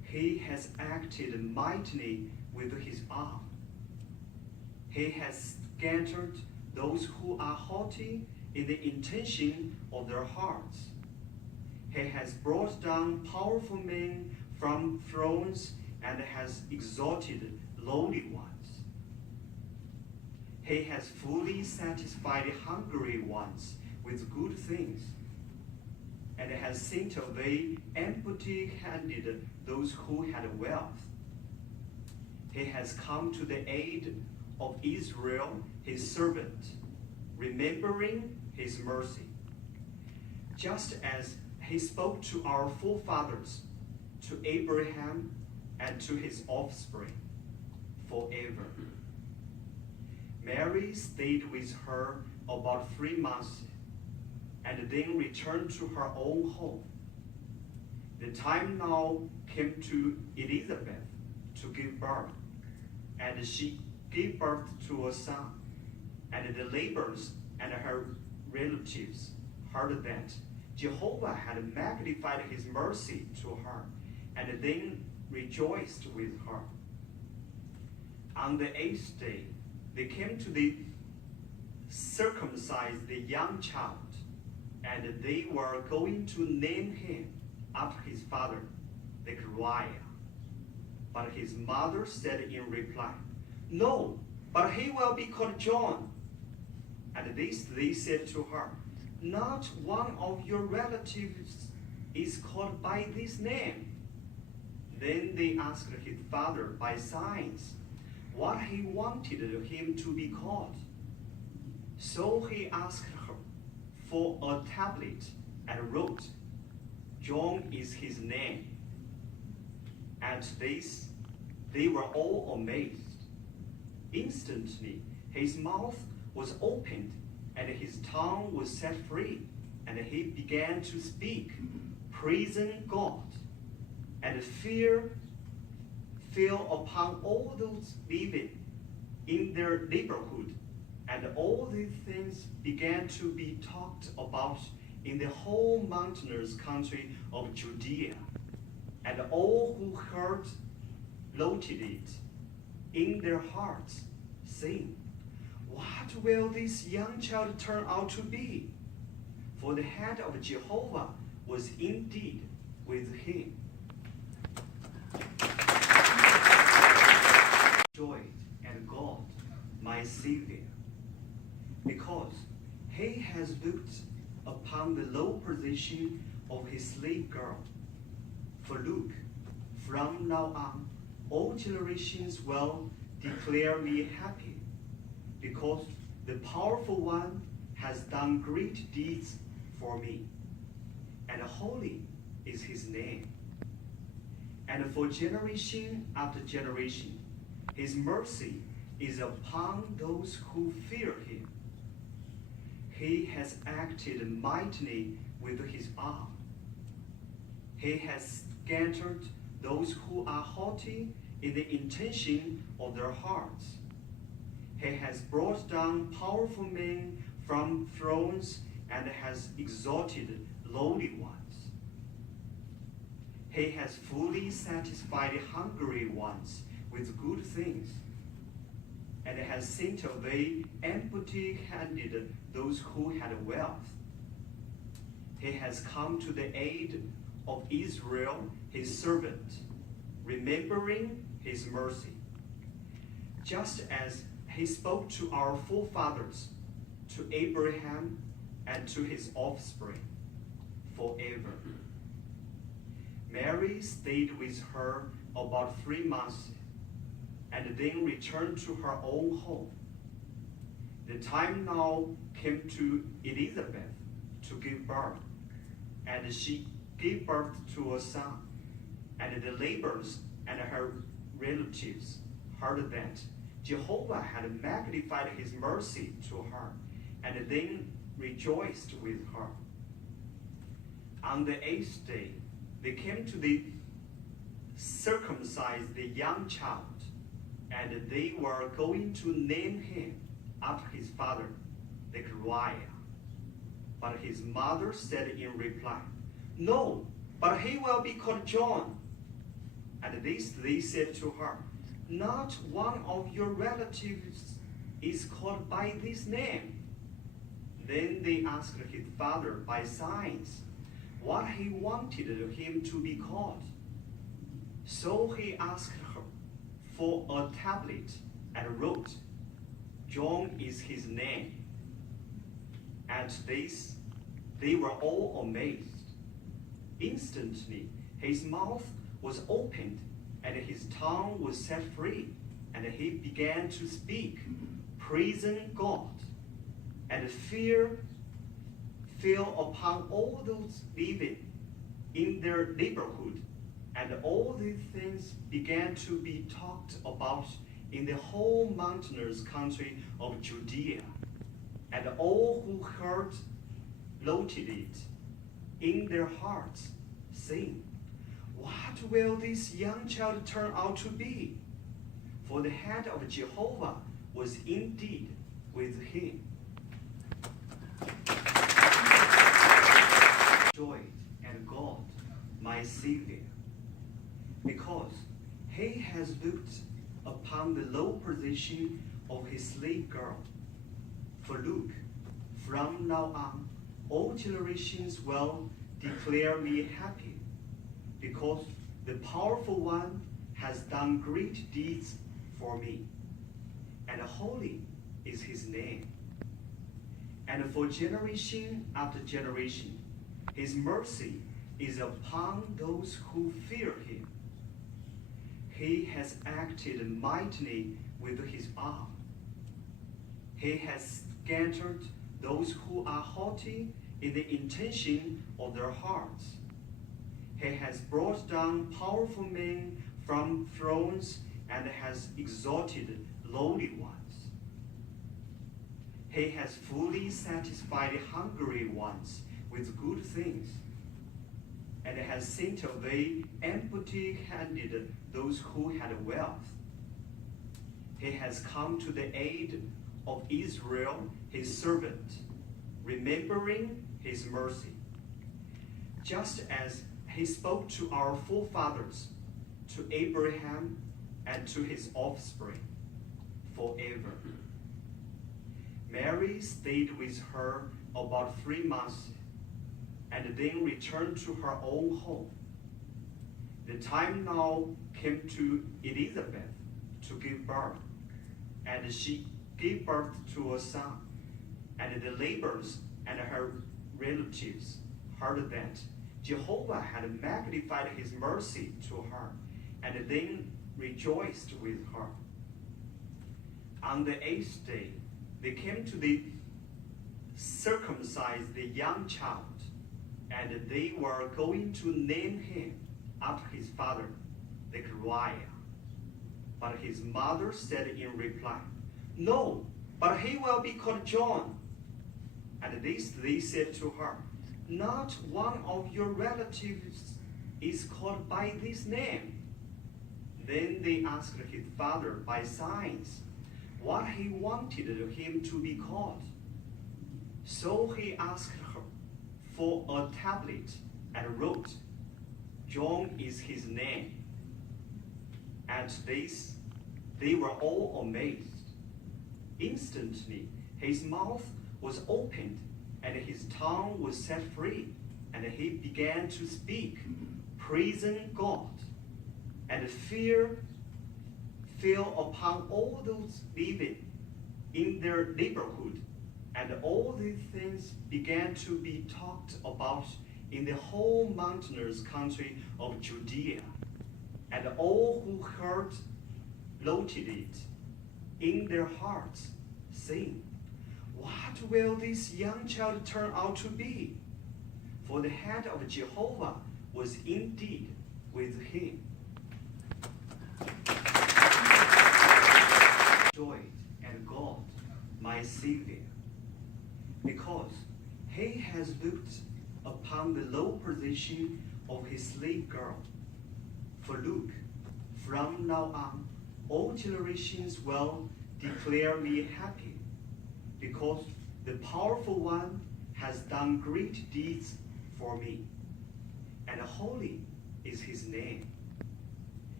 he has acted mightily with his arm. He has scattered those who are haughty in the intention of their hearts. He has brought down powerful men from thrones and has exalted lowly ones. He has fully satisfied hungry ones with good things, and has sent away empty-handed those who had wealth. He has come to the aid of Israel, his servant, remembering his mercy, just as he spoke to our forefathers, to Abraham and to his offspring forever. Mary stayed with her about 3 months and then returned to her own home. The time now came to Elizabeth to give birth, and she gave birth to a son. And the neighbors and her relatives heard that Jehovah had magnified his mercy to her, and then rejoiced with her. On the 8th day, they came to circumcise the young child, and they were going to name him after his father, Zechariah. But his mother said in reply, "No, but he will be called John." And this they said to her, "Not one of your relatives is called by this name." Then they asked his father by signs what he wanted him to be called. So he asked her for a tablet and wrote, "John is his name." At this, they were all amazed. Instantly, his mouth was opened and his tongue was set free, and he began to speak, praising God. And fear fell upon all those living in their neighborhood, and all these things began to be talked about in the whole mountainous country of Judea. And all who heard noted it in their hearts, saying, "What will this young child turn out to be?" For the hand of Jehovah was indeed with him. Joy and God, my Savior, because he has looked upon the low position of his slave girl. For look, from now on, all generations will declare me happy, because the powerful one has done great deeds for me, and holy is his name. And for generation after generation, his mercy is upon those who fear him. He has acted mightily with his arm. He has scattered those who are haughty in the intention of their hearts. He has brought down powerful men from thrones and has exalted lowly ones. He has fully satisfied hungry ones with good things, and has sent away empty-handed those who had wealth. He has come to the aid of Israel, his servant, remembering his mercy, just as he spoke to our forefathers, to Abraham and to his offspring forever. Mary stayed with her about 3 months, and then returned to her own home. The time now came to Elizabeth to give birth, and she gave birth to a son. And the neighbors and her relatives heard that Jehovah had magnified his mercy to her, and then rejoiced with her. On the 8th day, they came to circumcise the young child, and they were going to name him after his father, Zechariah. But his mother said in reply, "No, but he will be called John." And this they said to her, "Not one of your relatives is called by this name." Then they asked his father by signs what he wanted him to be called. So he asked her for a tablet and wrote, "John is his name." At this, they were all amazed. Instantly, his mouth was opened and his tongue was set free, and he began to speak, praising God. And fear fell upon all those living in their neighborhood, and all these things began to be talked about in the whole mountainous country of Judea. And all who heard noted it in their hearts, saying, "What will this young child turn out to be?" For the hand of Jehovah was indeed with him. Joy and God, my Savior, because he has looked upon the low position of his slave girl. For look, from now on, all generations will declare me happy, because the powerful one has done great deeds for me, and holy is his name. And for generation after generation, his mercy is upon those who fear him. He has acted mightily with his arm. He has scattered those who are haughty in the intention of their hearts. He has brought down powerful men from thrones and has exalted lowly ones. He has fully satisfied hungry ones with good things, and has sent away empty-handed those who had wealth. He has come to the aid of Israel, his servant, remembering his mercy, just as he spoke to our forefathers, to Abraham and to his offspring forever. Mary stayed with her about 3 months and then returned to her own home. The time now came to Elizabeth to give birth, and she gave birth to a son. And the neighbors and her relatives heard that Jehovah had magnified his mercy to her, and then rejoiced with her. On the 8th day, they came to circumcise the young child, and they were going to name him after his father, Zechariah. But his mother said in reply, "No, but he will be called John." And this they said to her, "Not one of your relatives is called by this name." Then they asked his father by signs what he wanted him to be called. So he asked her for a tablet and wrote, "John is his name." At this, they were all amazed. Instantly, his mouth was opened and his tongue was set free, and he began to speak, praising God. And fear fell upon all those living in their neighborhood, and all these things began to be talked about in the whole mountainous country of Judea. And all who heard noted it in their hearts, saying, "What will this young child turn out to be?" For the hand of Jehovah was indeed with him. Joy and God, my Savior, because he has looked upon the low position of his slave girl. For look, from now on, all generations will declare me happy, because the powerful one has done great deeds for me, and holy is his name.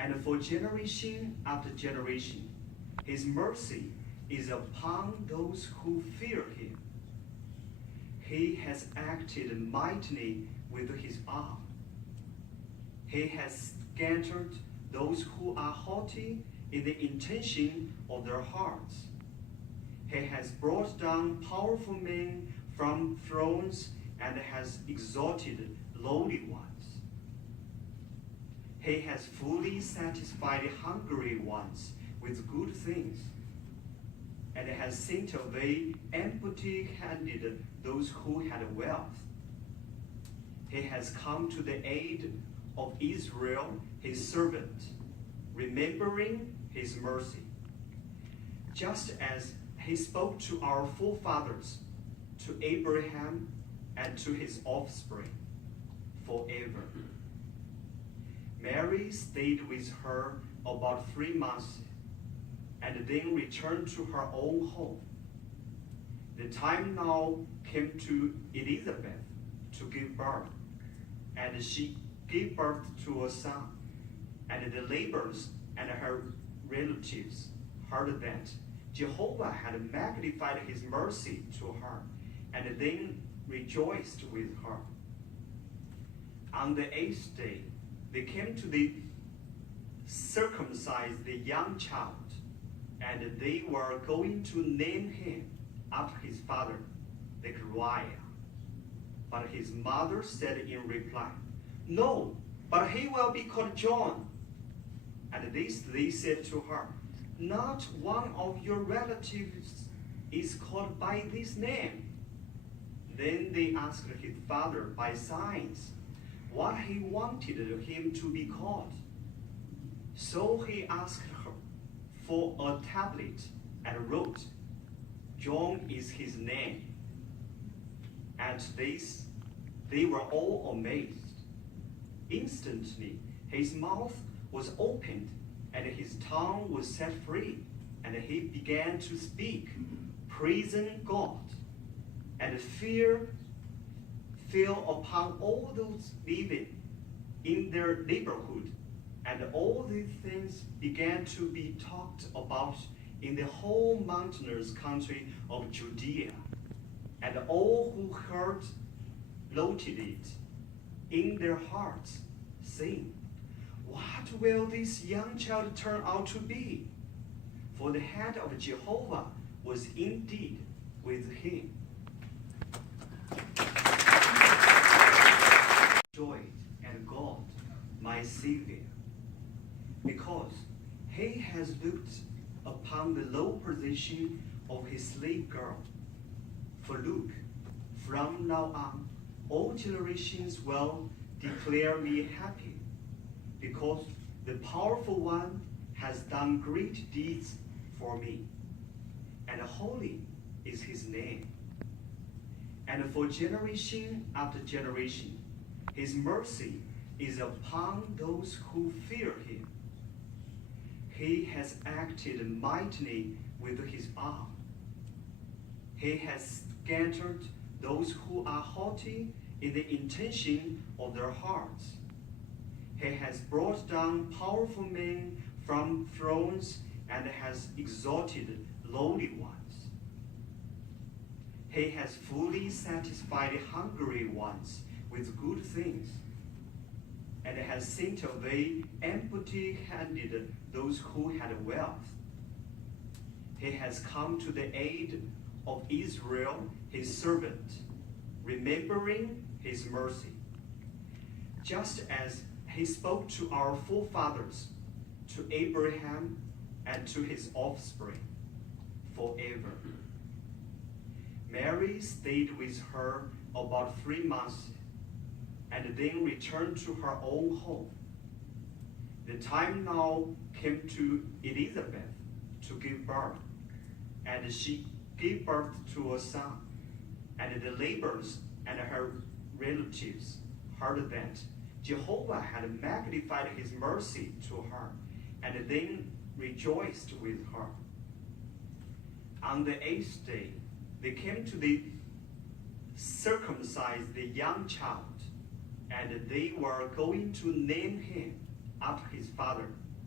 And for generation after generation, his mercy is upon those who fear him. He has acted mightily with his arm. He has scattered those who are haughty in the intention of their hearts. He has brought down powerful men from thrones and has exalted lowly ones. He has fully satisfied hungry ones with good things, and has sent away empty-handed those who had wealth. He has come to the aid of Israel, his servant, remembering his mercy, just as he spoke to our forefathers, to Abraham and to his offspring forever. Mary stayed with her about 3 months and then returned to her own home. The time now came to Elizabeth to give birth, and she gave birth to a son. And the neighbors and her relatives heard that Jehovah had magnified his mercy to her, and then rejoiced with her. On the 8th day, they came to circumcise the young child, and they were going to name him after his father, Zechariah. But his mother said in reply, "No, but he will be called John." And they said to her, "Not one of your relatives is called by this name." Then they asked his father by signs what he wanted him to be called. So he asked her for a tablet and wrote, "John is his name." At this, they were all amazed. Instantly, his mouth was opened and his tongue was set free, and he began to speak, praising God. And fear fell upon all those living in their neighborhood, and all these things began to be talked about in the whole mountainous country of Judea. And all who heard noted it in their hearts, saying, "What will this young child turn out to be?" For the hand of Jehovah was indeed with him. Joy and God, my Savior, because he has looked upon the low position of his slave girl. For look, from now on, all generations will declare me happy, because the powerful one has done great deeds for me, and holy is his name. And for generation after generation, his mercy is upon those who fear him. He has acted mightily with his arm. He has scattered those who are haughty in the intention of their hearts. He has brought down powerful men from thrones and has exalted lowly ones. He has fully satisfied hungry ones with good things, and has sent away empty-handed those who had wealth. He has come to the aid of Israel, his servant, remembering his mercy, just as he spoke to our forefathers, to Abraham and to his offspring forever. Mary stayed with her about 3 months and then returned to her own home. The time now came to Elizabeth to give birth, and she gave birth to a son. And the neighbors and her relatives heard that Jehovah had magnified his mercy to her, and then rejoiced with her. On the 8th day, they came to circumcise the young child, and they were going to name him after his father,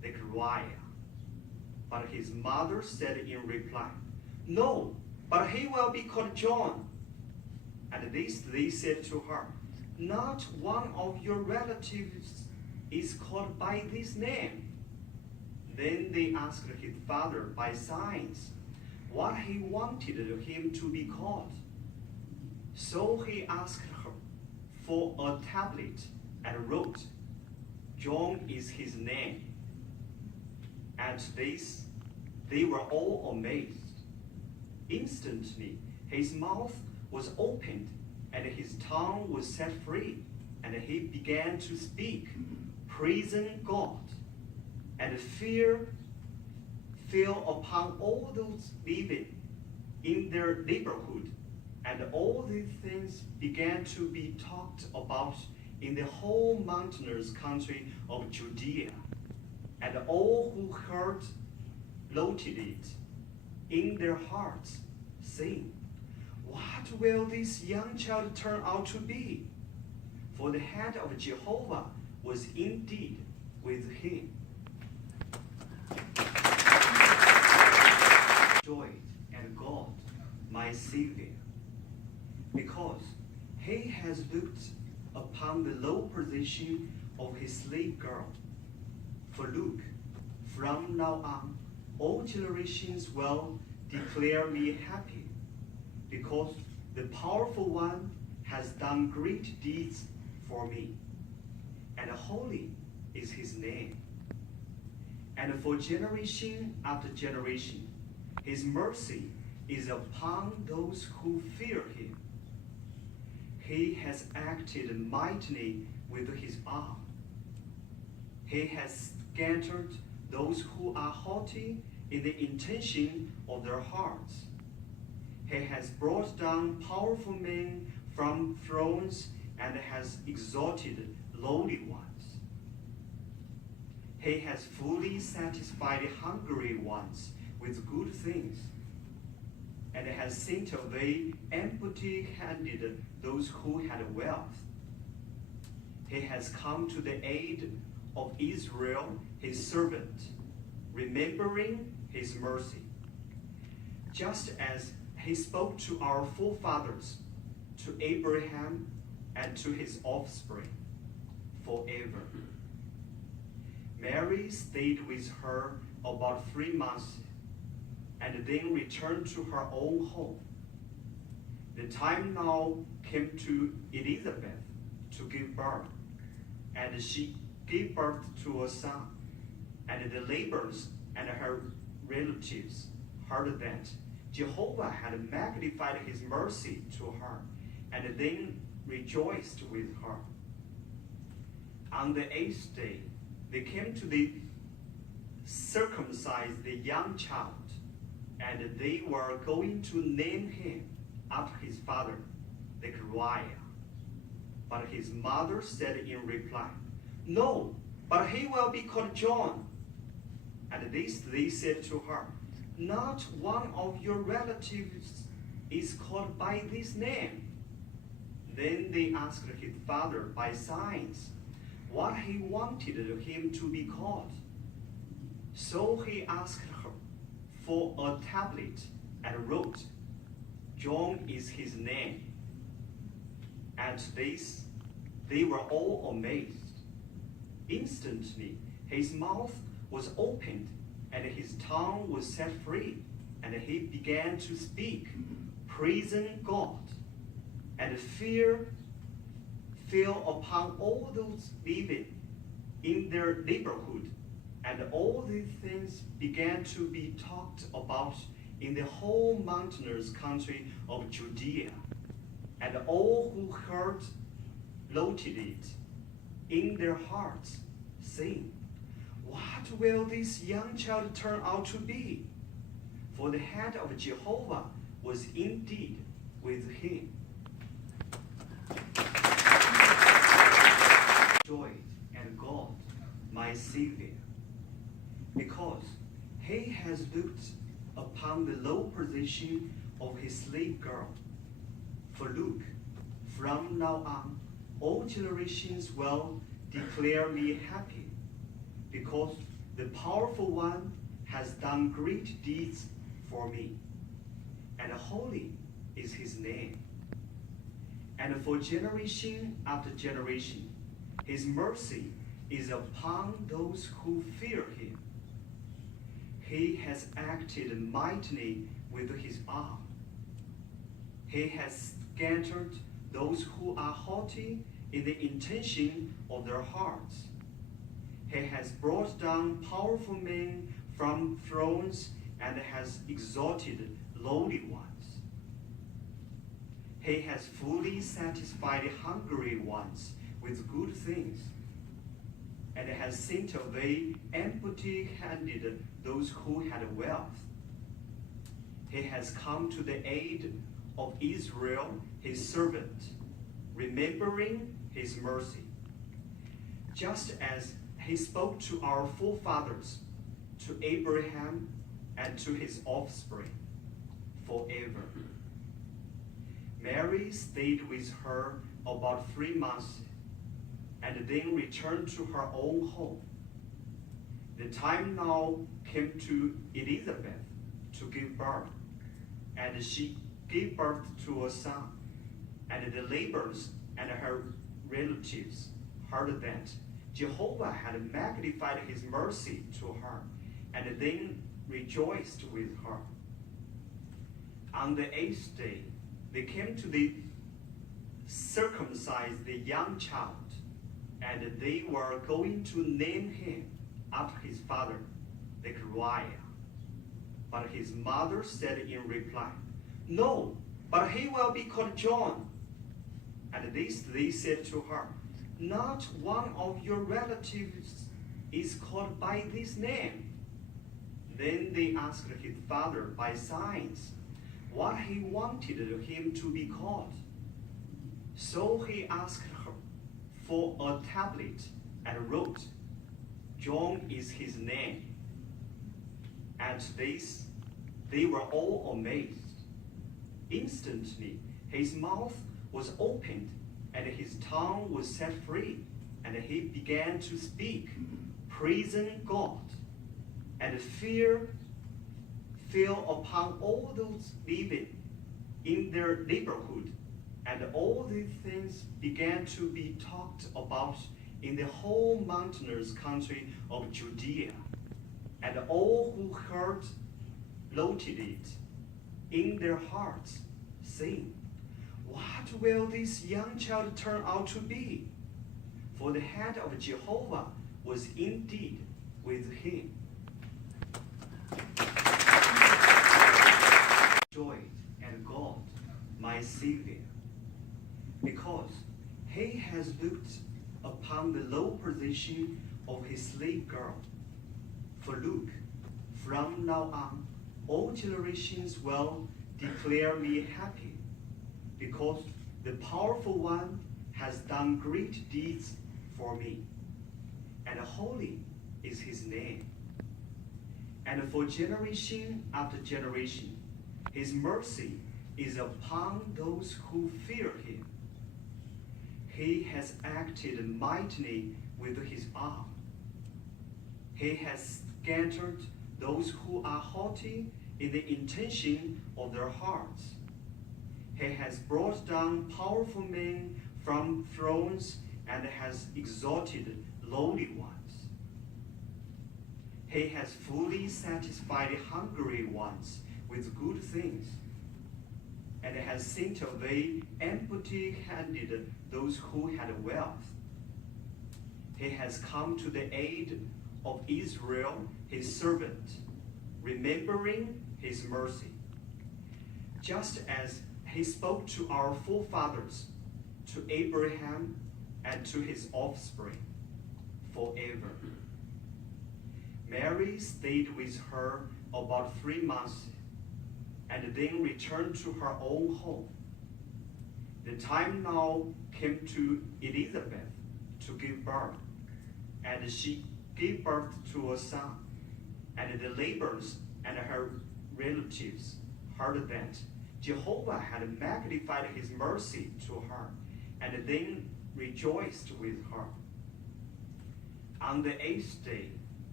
Zechariah. But his mother said in reply, "No, but he will be called John." And they said to her, "Not one of your relatives is called by this name." Then they asked his father by signs what he wanted him to be called. So he asked her for a tablet and wrote, "John is his name." At this, they were all amazed. Instantly, his mouth was opened and his tongue was set free, and he began to speak, praising God. And fear fell upon all those living in their neighborhood, and all these things began to be talked about in the whole mountainous country of Judea. And all who heard noted it in their hearts, saying, "What will this young child turn out to be?" For the hand of Jehovah was indeed with him. Joy and God, my Savior, because he has looked upon the low position of his slave girl. For look, from now on, all generations will declare me happy, because the powerful one has done great deeds for me, and holy is his name. And for generation after generation, his mercy is upon those who fear him. He has acted mightily with his arm. He has scattered those who are haughty in the intention of their hearts. He has brought down powerful men from thrones and has exalted lowly ones. He has fully satisfied hungry ones with good things, and has sent away empty-handed those who had wealth. He has come to the aid of Israel, his servant, remembering his mercy, just as he spoke to our forefathers, to Abraham and to his offspring forever. Mary stayed with her about 3 months and then returned to her own home. The time now came to Elizabeth to give birth, and she gave birth to a son. And the neighbors and her relatives heard that Jehovah had magnified his mercy to her, and then rejoiced with her. On the 8th day, they came to circumcise the young child, and they were going to name him after his father, Zechariah. But his mother said in reply, "No, but he will be called John." And they said to her, "Not one of your relatives is called by this name." Then they asked his father by signs what he wanted him to be called. So he asked her for a tablet and wrote, "John is his name." At this, they were all amazed. Instantly, his mouth was opened and his tongue was set free, and he began to speak, praising God. And fear fell upon all those living in their neighborhood, and all these things began to be talked about in the whole mountainous country of Judea. And all who heard noted it in their hearts, saying, "What will this young child turn out to be?" For the hand of Jehovah was indeed with him. Joy and God, my Savior, because he has looked upon the low position of his slave girl. For look, from now on, all generations will declare me happy, because the powerful one has done great deeds for me, and holy is his name. And for generation after generation, his mercy is upon those who fear him. He has acted mightily with his arm. He has scattered those who are haughty in the intention of their hearts. He has brought down powerful men from thrones and has exalted lowly ones. He has fully satisfied hungry ones with good things, and has sent away empty-handed those who had wealth. He has come to the aid of Israel, his servant, remembering his mercy, just as he spoke to our forefathers, to Abraham and to his offspring forever. Mary stayed with her about 3 months and then returned to her own home. The time now came to Elizabeth to give birth, and she gave birth to a son. And the neighbors and her relatives heard that Jehovah had magnified his mercy to her, and then rejoiced with her. On the 8th day, they came to circumcise the young child, and they were going to name him after his father, Zechariah. But his mother said in reply, "No, but he will be called John." And this they said to her, "Not one of your relatives is called by this name." Then they asked his father by signs what he wanted him to be called. So he asked her for a tablet and wrote, "John is his name." At this, they were all amazed. Instantly, his mouth was opened and his tongue was set free, and he began to speak, praising God. And fear fell upon all those living in their neighborhood, and all these things began to be talked about in the whole mountainous country of Judea. And all who heard noted it in their hearts, saying, "What will this young child turn out to be?" For the hand of Jehovah was indeed with him. Joy and God, my Savior, because he has looked upon the low position of his slave girl. For look, from now on, all generations will declare me happy, because the powerful one has done great deeds for me, and holy is his name. And for generation after generation, his mercy is upon those who fear him. He has acted mightily with his arm. He has scattered those who are haughty in the intention of their hearts. He has brought down powerful men from thrones and has exalted lowly ones. He has fully satisfied hungry ones with good things, and has sent away empty-handed those who had wealth. He has come to the aid of Israel, his servant, remembering his mercy, just as he spoke to our forefathers, to Abraham and to his offspring forever. Mary stayed with her about 3 months and then returned to her own home. The time now came to Elizabeth to give birth, and she gave birth to a son. And the neighbors and her relatives heard that Jehovah had magnified his mercy to her, and then rejoiced with her. On the 8th day,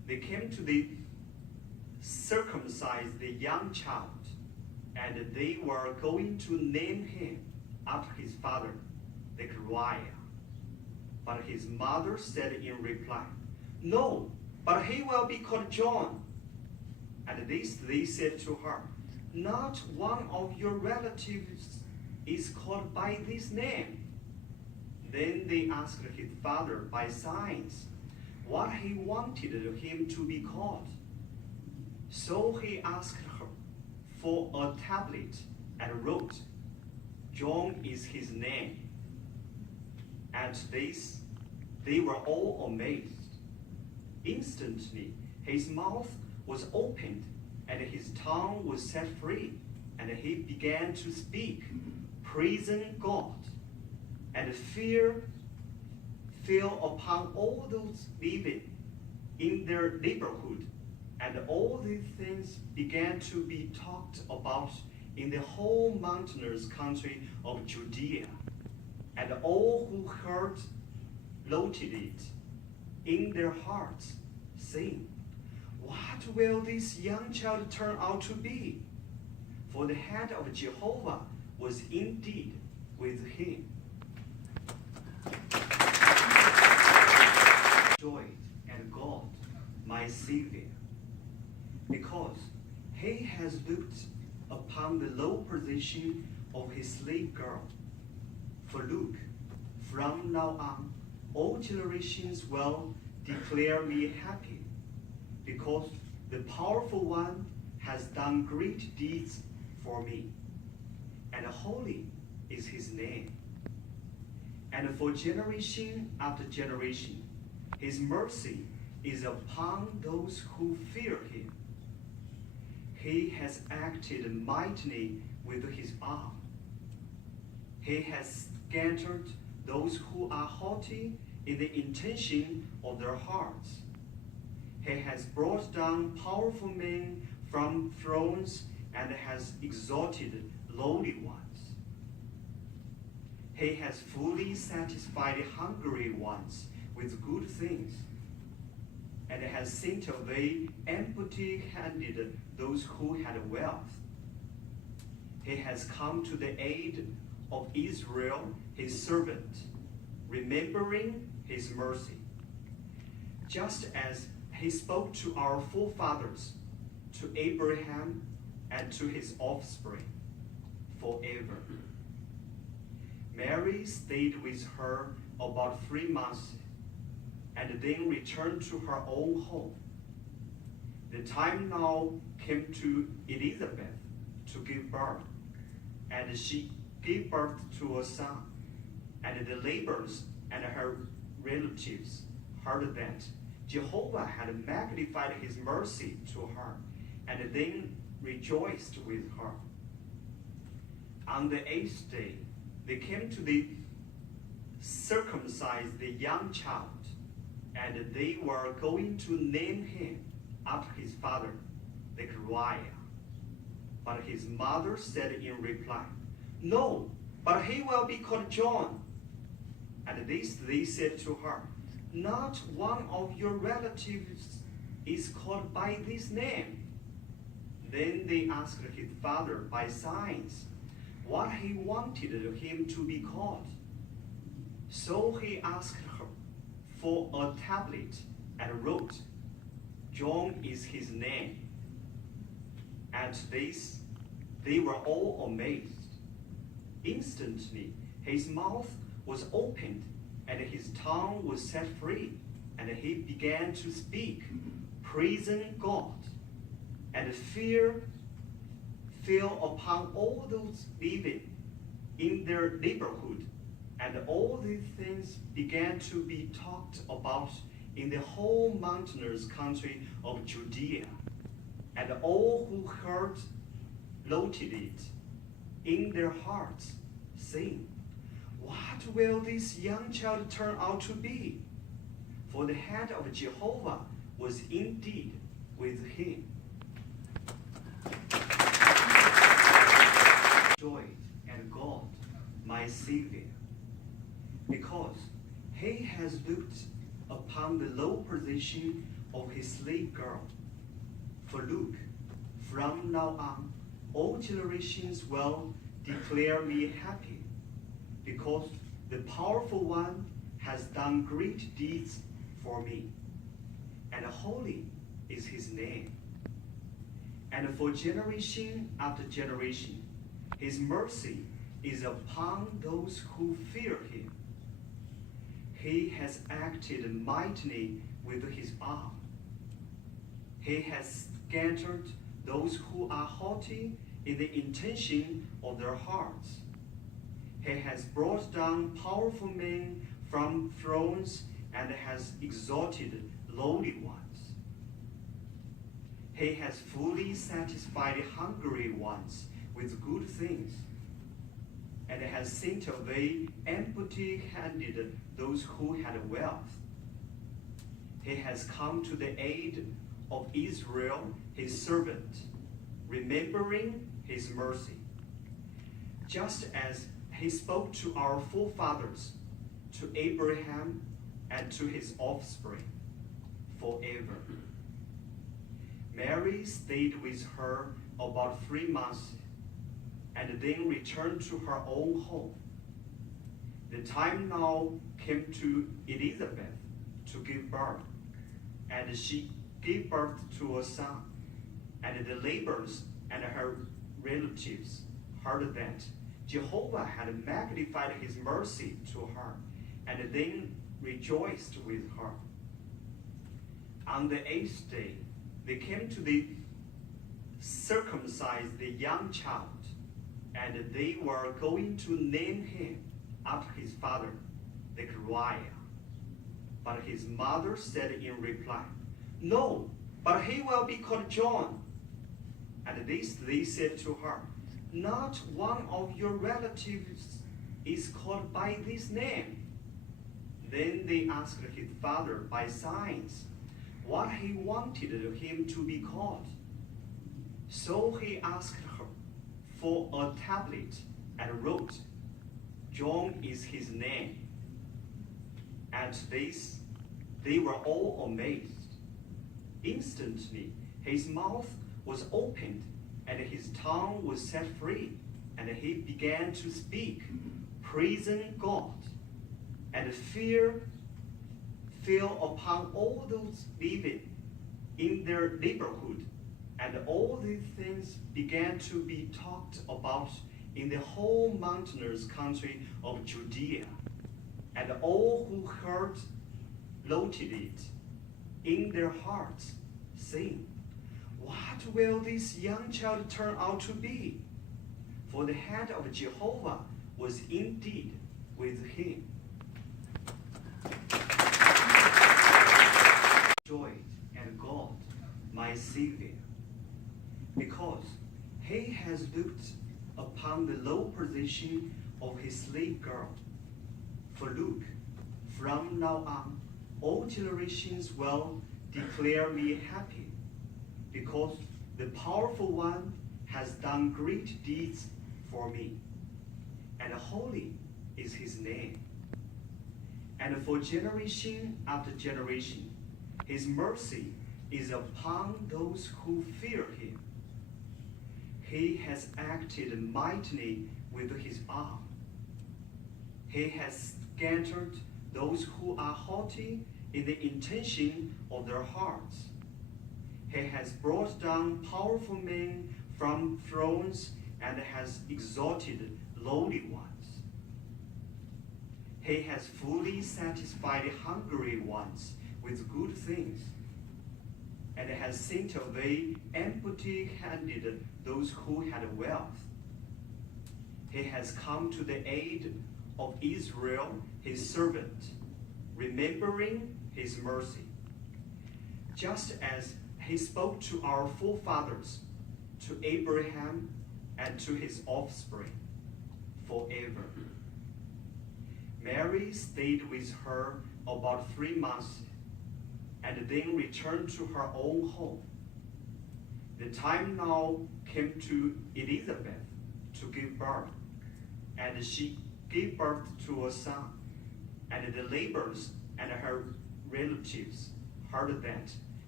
they came to circumcise the young child, and they were going to name him after his father, Zechariah. But his mother said in reply, "No, but he will be called John." And they said to her, "Not one of your relatives is called by this name." Then they asked his father by signs what he wanted him to be called. So he asked her for a tablet and wrote, "John is his name." At this, they were all amazed. Instantly, his mouth was opened and his tongue was set free, and he began to speak, praising God. And fear fell upon all those living in their neighborhood, and all these things began to be talked about in the whole mountainous country of Judea. And all who heard noted it in their hearts, saying, "What will this young child turn out to be?" For the hand of Jehovah was indeed with him. Joy and God, my Savior, because he has looked upon the low position of his slave girl. For look, from now on, all generations will declare me happy, because the powerful one has done great deeds for me, and holy is his name. And for generation after generation, his mercy is upon those who fear him. He has acted mightily with his arm. He has scattered those who are haughty in the intention of their hearts. He has brought down powerful men from thrones and has exalted lowly ones. He has fully satisfied hungry ones with good things, and has sent away empty-handed those who had wealth. He has come to the aid of Israel, his servant, remembering his mercy, just as he spoke to our forefathers, to Abraham and to his offspring forever. Mary stayed with her about 3 months and then returned to her own home. The time now came to Elizabeth to give birth, and she gave birth to a son. And the neighbors and her relatives heard that Jehovah had magnified his mercy to her, and then rejoiced with her. On the 8th day, they came to circumcise the young child, and they were going to name him after his father, Zechariah. But his mother said in reply, "No, but he will be called John." And they said to her, "Not one of your relatives is called by this name." Then they asked his father by signs what he wanted him to be called. So he asked her for a tablet and wrote, "John is his name." At this, they were all amazed. Instantly, his mouth was opened and his tongue was set free, and he began to speak, praising God. And fear fell upon all those living in their neighborhood, and all these things began to be talked about in the whole mountainous country of Judea. And all who heard noted it in their hearts, saying, "What will this young child turn out to be?" For the hand of Jehovah was indeed with him. Joy and God, my Savior, because he has looked upon the low position of his slave girl. For look, from now on, all generations will declare me happy, because the powerful one has done great deeds for me, and holy is his name. And for generation after generation, his mercy is upon those who fear him. He has acted mightily with his arm. He has scattered those who are haughty in the intention of their hearts. He has brought down powerful men from thrones and has exalted lowly ones. He has fully satisfied hungry ones with good things, and has sent away empty-handed those who had wealth. He has come to the aid of Israel, his servant, remembering his mercy, just as he spoke to our forefathers, to Abraham and to his offspring forever. Mary stayed with her about 3 months and then returned to her own home. The time now came to Elizabeth to give birth, and she gave birth to a son. And the neighbors and her relatives heard that Jehovah had magnified his mercy to her, and then rejoiced with her. On the 8th day, they came to circumcise the young child, and they were going to name him after his father, Zechariah. But his mother said in reply, "No, but he will be called John." And this they said to her, "Not one of your relatives is called by this name." Then they asked his father by signs what he wanted him to be called. So he asked her for a tablet and wrote, "John is his name." At this, they were all amazed. Instantly, his mouth was opened and his tongue was set free, and he began to speak, praising God. And fear fell upon all those living in their neighborhood, and all these things began to be talked about in the whole mountainous country of Judea. And all who heard noted it in their hearts, saying, "What will this young child turn out to be?" For the hand of Jehovah was indeed with him. Joy and God, my Savior, because he has looked upon the low position of his slave girl. For look, from now on, all generations will declare me happy, because the powerful one has done great deeds for me, and holy is his name. And for generation after generation, his mercy is upon those who fear him. He has acted mightily with his arm. He has scattered those who are haughty in the intention of their hearts. He has brought down powerful men from thrones and has exalted lowly ones. He has fully satisfied hungry ones with good things, and has sent away empty-handed those who had wealth. He has come to the aid of Israel, his servant, remembering his mercy, just as he spoke to our forefathers, to Abraham and to his offspring forever. Mary stayed with her about 3 months and then returned to her own home. The time now came to Elizabeth to give birth, and she gave birth to a son. And the neighbors and her relatives heard that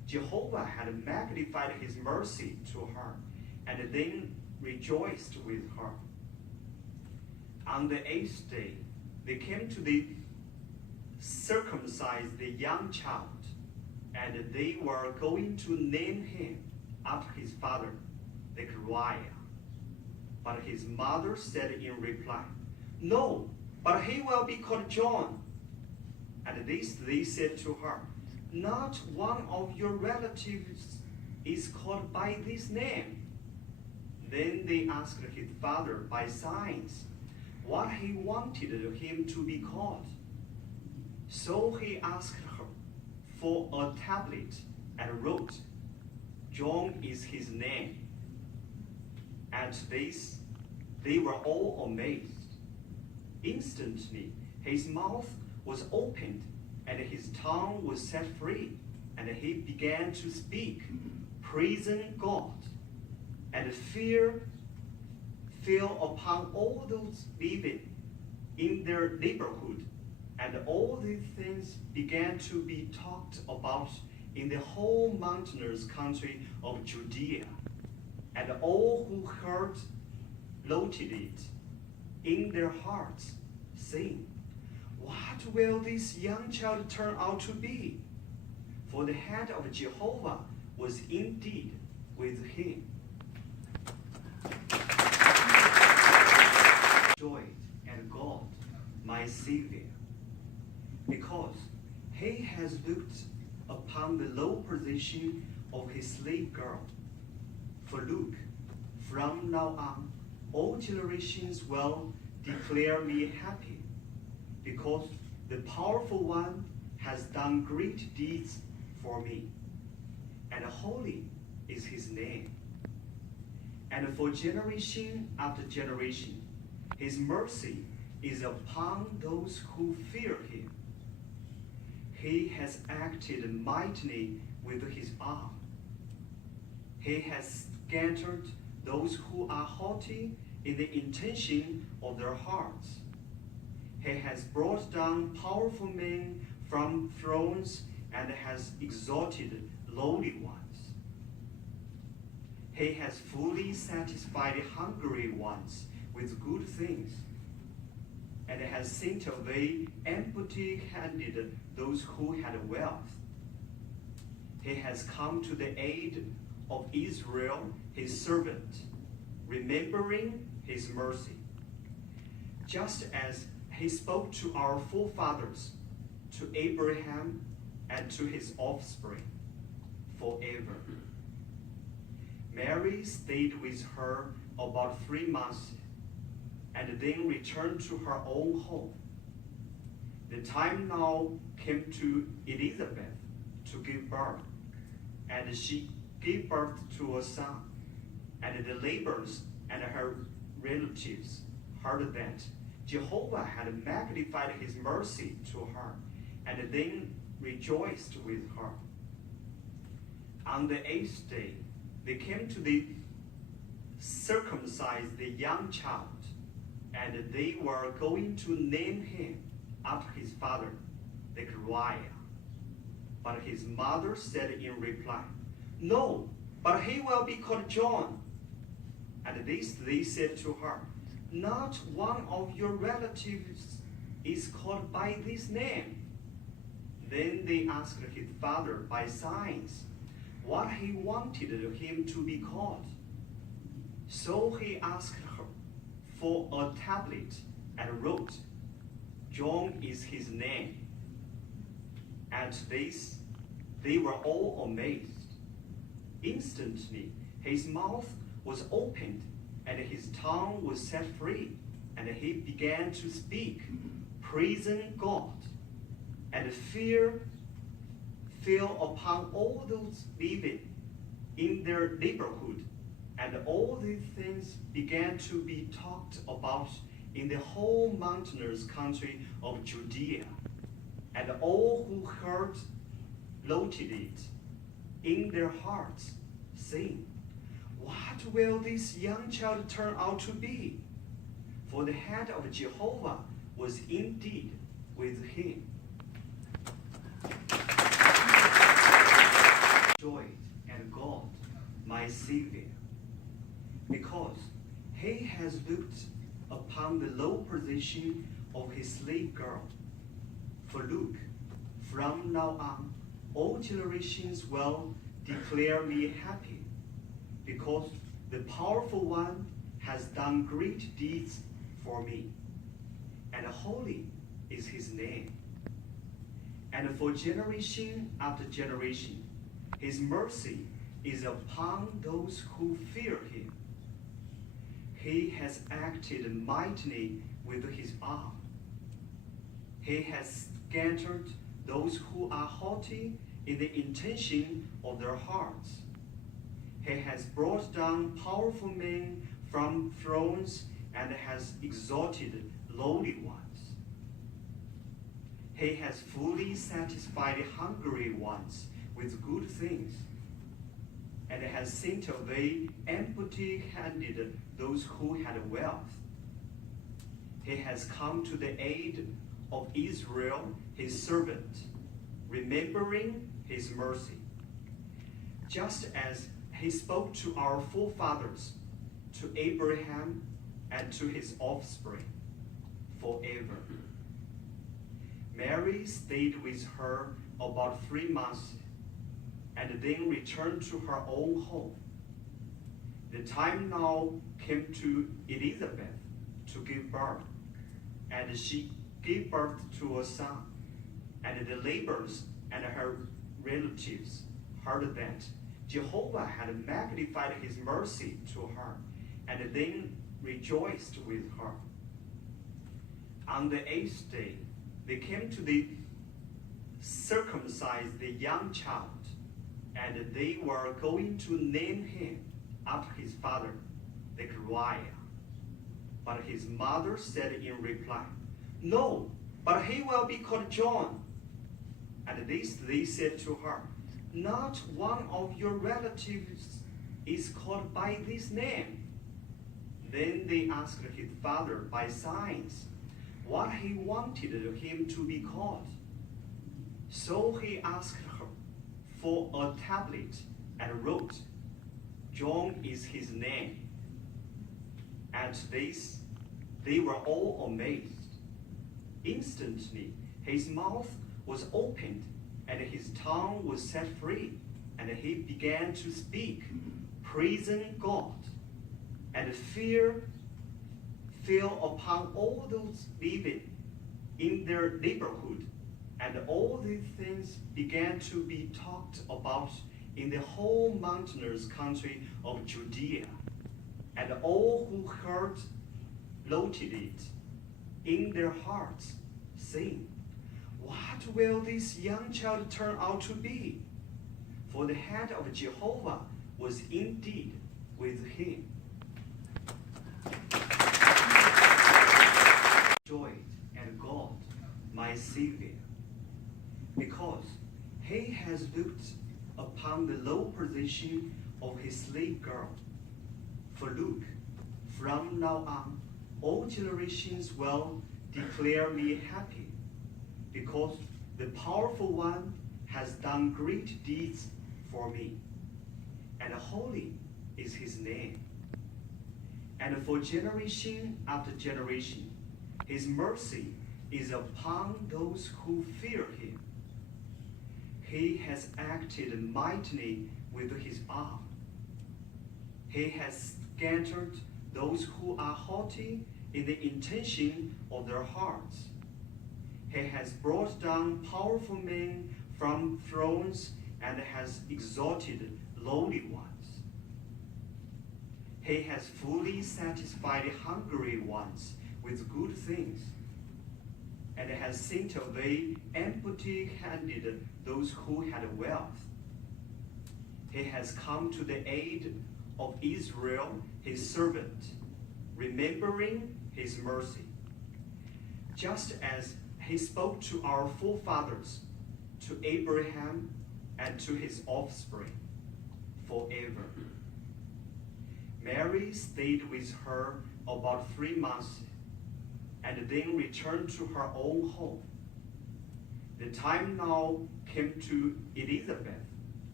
Jehovah had magnified his mercy to her, and then rejoiced with her. On the 8th day, they came to circumcise the young child, and they were going to name him after his father, Zechariah. But his mother said in reply, "No, but he will be called John." And this they said to her, "Not one of your relatives is called by this name." Then they asked his father by signs what he wanted him to be called. So he asked her for a tablet and wrote, "John is his name." At this, they were all amazed. Instantly, his mouth was opened and his tongue was set free, and he began to speak, praising God. And fear fell upon all those living in their neighborhood, and all these things began to be talked about in the whole mountainous country of Judea. And all who heard noted it in their hearts, saying, "What will this young child turn out to be?" For the hand of Jehovah was indeed with him. Joy and God, my Savior, because he has looked upon the low position of his slave girl. For look, from now on, all generations will declare me happy, because the powerful one has done great deeds for me, and holy is his name. And for generation after generation, his mercy is upon those who fear him. He has acted mightily with his arm. He has scattered those who are haughty in the intention of their hearts. He has brought down powerful men from thrones and has exalted lowly ones. He has fully satisfied hungry ones with good things, and has sent away empty-handed those who had wealth. He has come to the aid of Israel, his servant, remembering his mercy, just as he spoke to our forefathers, to Abraham and to his offspring forever. Mary stayed with her about 3 months and then returned to her own home. The time now came to Elizabeth to give birth, and she gave birth to a son. And the neighbors and her relatives heard that Jehovah had magnified his mercy to her, and then rejoiced with her. On the 8th day, they came to circumcise the young child, and they were going to name him after his father, Zechariah. But his mother said in reply, "No, but he will be called John." And this they said to her, "Not one of your relatives is called by this name." Then they asked his father by signs what he wanted him to be called. So he asked her for a tablet and wrote, "John is his name." At this, they were all amazed. Instantly, his mouth was opened and his tongue was set free, and he began to speak, praising God. And fear fell upon all those living in their neighborhood, and all these things began to be talked about in the whole mountainous country of Judea. And all who heard noted it in their hearts, saying, "What will this young child turn out to be?" For the hand of Jehovah was indeed with him. joy and God, my Savior, because he has looked upon the low position of his slave girl. For look, from now on, all generations will declare me happy, because the powerful one has done great deeds for me, and holy is his name. And for generation after generation, his mercy is upon those who fear him. He has acted mightily with his arm. He has scattered those who are haughty in the intention of their hearts. He has brought down powerful men from thrones and has exalted lowly ones. He has fully satisfied hungry ones with good things, and has sent away empty-handed those who had wealth. He has come to the aid of Israel, his servant, remembering his mercy, just as he spoke to our forefathers, to Abraham and to his offspring forever. Mary stayed with her about 3 months and then returned to her own home. The time now came to Elizabeth to give birth, and she gave birth to a son. And the neighbors and her relatives heard that Jehovah had magnified his mercy to her, and then rejoiced with her. On the 8th day, they came to circumcise the young child, and they were going to name him after his father, Zechariah. But his mother said in reply, "No, but he will be called John." And this they said to her, "Not one of your relatives is called by this name." Then they asked his father by signs what he wanted him to be called. So he asked her for a tablet and wrote, "John is his name." At this, they were all amazed. Instantly, his mouth was opened and his tongue was set free, and he began to speak, praising God. And fear fell upon all those living in their neighborhood, and all these things began to be talked about in the whole mountainous country of Judea. And all who heard noted it in their hearts, saying, "What will this young child turn out to be?" For the hand of Jehovah was indeed with him. Joy and God, my Savior, because he has looked upon the low position of his slave girl. For look, from now on, all generations will declare me happy, because the powerful one has done great deeds for me, and holy is his name. And for generation after generation, his mercy is upon those who fear him. He has acted mightily with his arm. He has scattered those who are haughty in the intention of their hearts. He has brought down powerful men from thrones and has exalted lowly ones. He has fully satisfied hungry ones with good things, and has sent away empty-handed those who had wealth. He has come to the aid of Israel, his servant, remembering his mercy, just as he spoke to our forefathers, to Abraham and to his offspring forever. Mary stayed with her about 3 months and then returned to her own home. The time now came to Elizabeth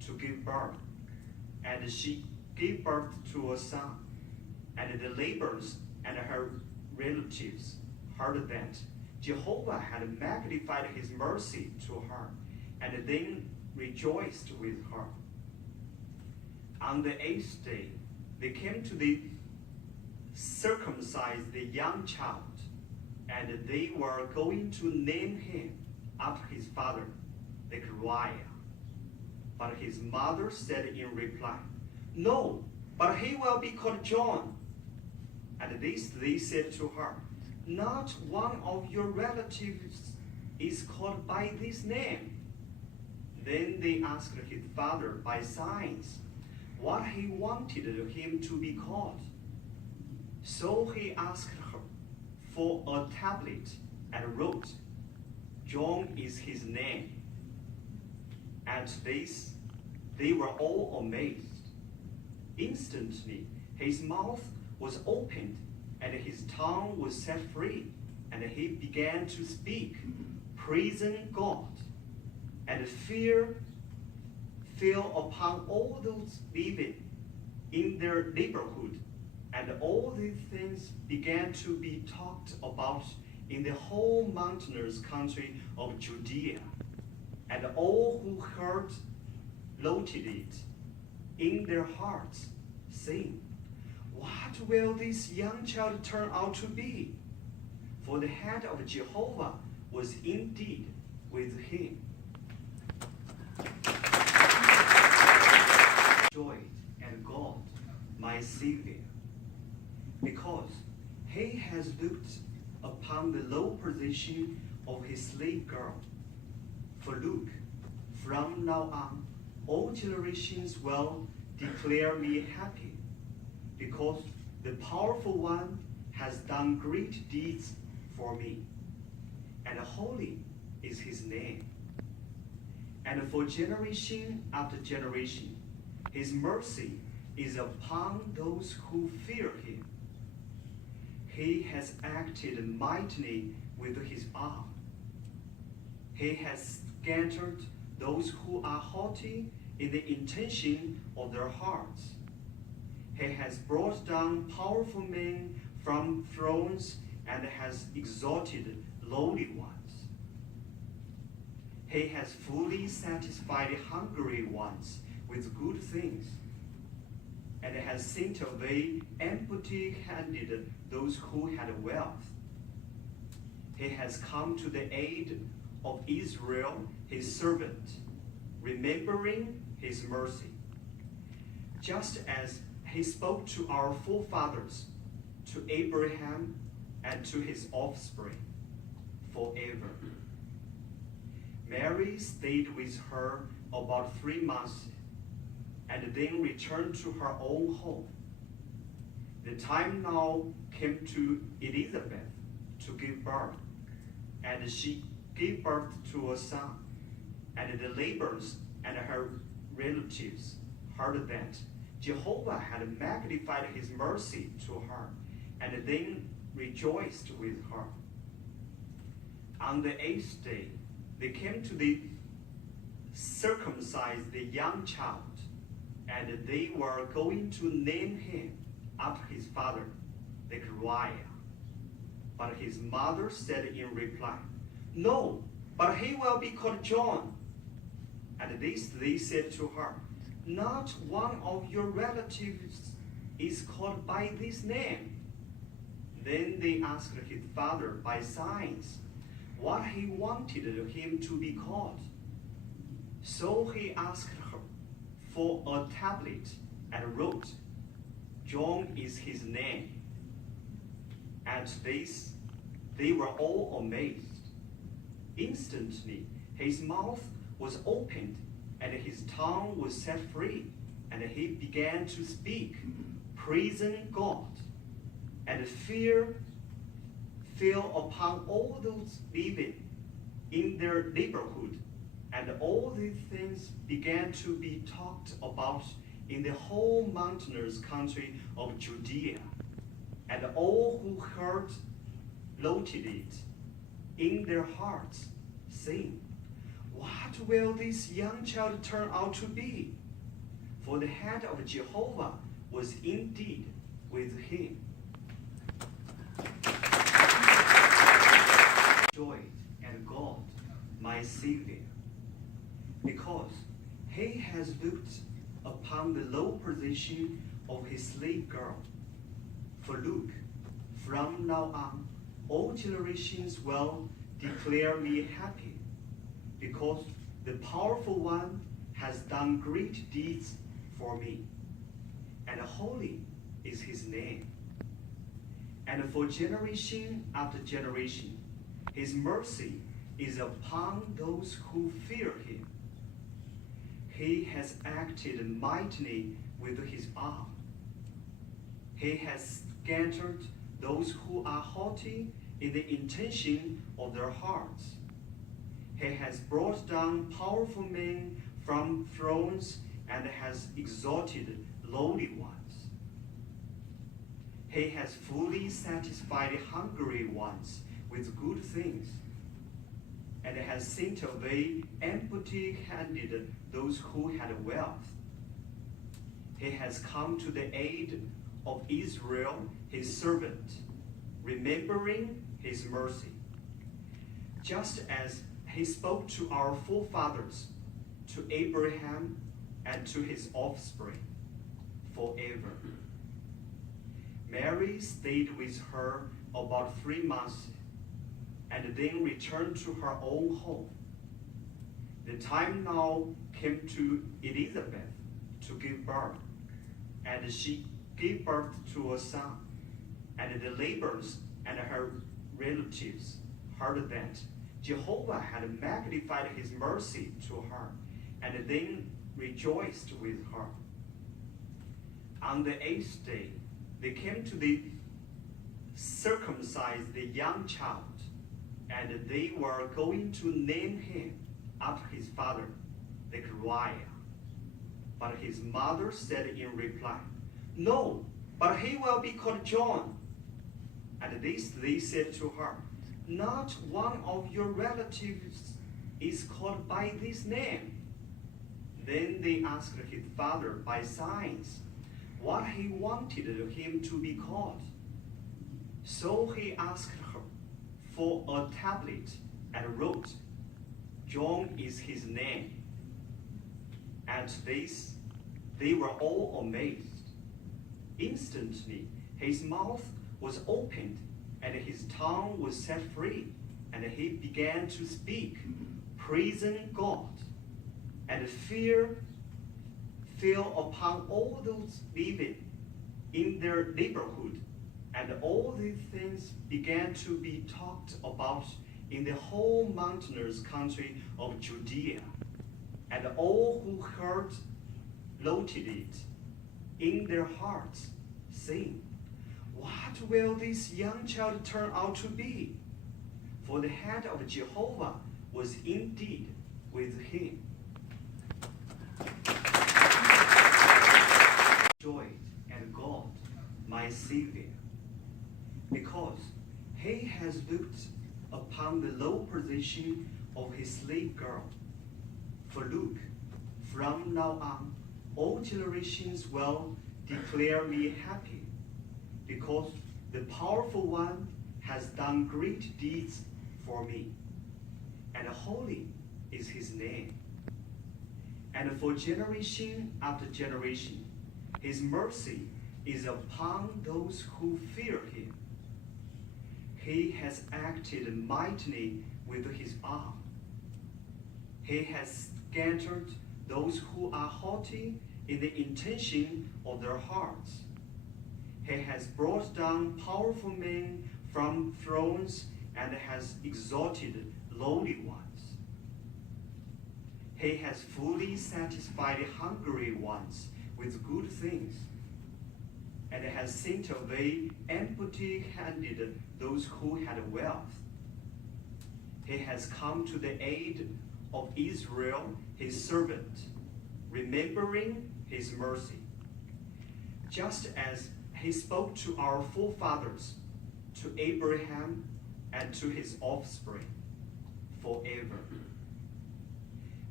to give birth, and she gave birth to a son. And the neighbors and her relatives heard that Jehovah had magnified his mercy to her, and then rejoiced with her. On the 8th day, they came to circumcise the young child, and they were going to name him after his father, Zechariah. But his mother said in reply, "No, but he will be called John." And this they said to her, "Not one of your relatives is called by this name." Then they asked his father by signs what he wanted him to be called. So he asked her for a tablet and wrote, "John is his name." At this, they were all amazed. Instantly, his mouth was opened and his tongue was set free, and he began to speak, praising God. And fear fell upon all those living in their neighborhood, and all these things began to be talked about in the whole mountainous country of Judea. And all who heard noted it in their hearts, saying, "What will this young child turn out to be?" For the hand of Jehovah was indeed with him. Joy and God, my Savior, because he has looked upon the low position of his slave girl. For look, from now on, all generations will declare me happy, because the powerful one has done great deeds for me, and holy is his name. And for generation after generation, his mercy is upon those who fear him. He has acted mightily with his arm. He has scattered those who are haughty in the intention of their hearts. He has brought down powerful men from thrones and has exalted lowly ones. He has fully satisfied hungry ones with good things, and has sent away empty-handed those who had wealth. He has come to the aid of Israel, his servant, remembering his mercy, just as he spoke to our forefathers, to Abraham and to his offspring forever. Mary stayed with her about 3 months and then returned to her own home. The time now came to Elizabeth to give birth, and she gave birth to a son. And the neighbors and her relatives heard that Jehovah had magnified his mercy to her, and then rejoiced with her. On the 8th day, they came to circumcise the young child, and they were going to name him after his father, Zechariah. But his mother said in reply, "No, but he will be called John." And this they said to her, "Not one of your relatives is called by this name." Then they asked his father by signs what he wanted him to be called. So he asked her for a tablet and wrote, "John is his name." At this, they were all amazed. Instantly, his mouth was opened and his tongue was set free, and he began to speak, praising God. And fear fell upon all those living in their neighborhood, and all these things began to be talked about in the whole mountainous country of Judea. And all who heard noted it in their hearts, saying, what will this young child turn out to be? For the hand of Jehovah was indeed with him. Joy and God, my Savior, because he has looked upon the low position of his slave girl. For look, from now on, all generations will declare me happy, because the powerful one has done great deeds for me, and holy is his name. And for generation after generation, his mercy is upon those who fear him. He has acted mightily with his arm. He has scattered those who are haughty in the intention of their hearts. He has brought down powerful men from thrones and has exalted lowly ones. He has fully satisfied hungry ones with good things, and has sent away empty-handed those who had wealth. He has come to the aid of Israel, his servant, remembering his mercy, just as he spoke to our forefathers, to Abraham and to his offspring forever. Mary stayed with her about 3 months and then returned to her own home. The time now came to Elizabeth to give birth, and she gave birth to a son. And the neighbors and her relatives heard that Jehovah had magnified his mercy to her, and then rejoiced with her. On the 8th day, they came to circumcise the young child, and they were going to name him after his father, Zechariah. But his mother said in reply, "No, but he will be called John." And this they said to her, "Not one of your relatives is called by this name." Then they asked his father by signs what he wanted him to be called. So he asked her for a tablet and wrote, "John is his name." At this, they were all amazed. Instantly, his mouth was opened and his tongue was set free, and he began to speak, praising God. And fear fell upon all those living in their neighborhood, and all these things began to be talked about in the whole mountainous country of Judea. And all who heard noted it in their hearts, saying, "What will this young child turn out to be?" For the hand of Jehovah was indeed with him. Joy and God, my Savior, because he has looked upon the low position of his slave girl. For look, from now on, all generations will declare me happy, because the powerful one has done great deeds for me, and holy is his name. And for generation after generation, his mercy is upon those who fear him. He has acted mightily with his arm. He has scattered those who are haughty in the intention of their hearts. He has brought down powerful men from thrones and has exalted lowly ones. He has fully satisfied hungry ones with good things, and has sent away empty-handed those who had wealth. He has come to the aid of Israel, his servant, remembering his mercy, just as he spoke to our forefathers, to Abraham and to his offspring forever.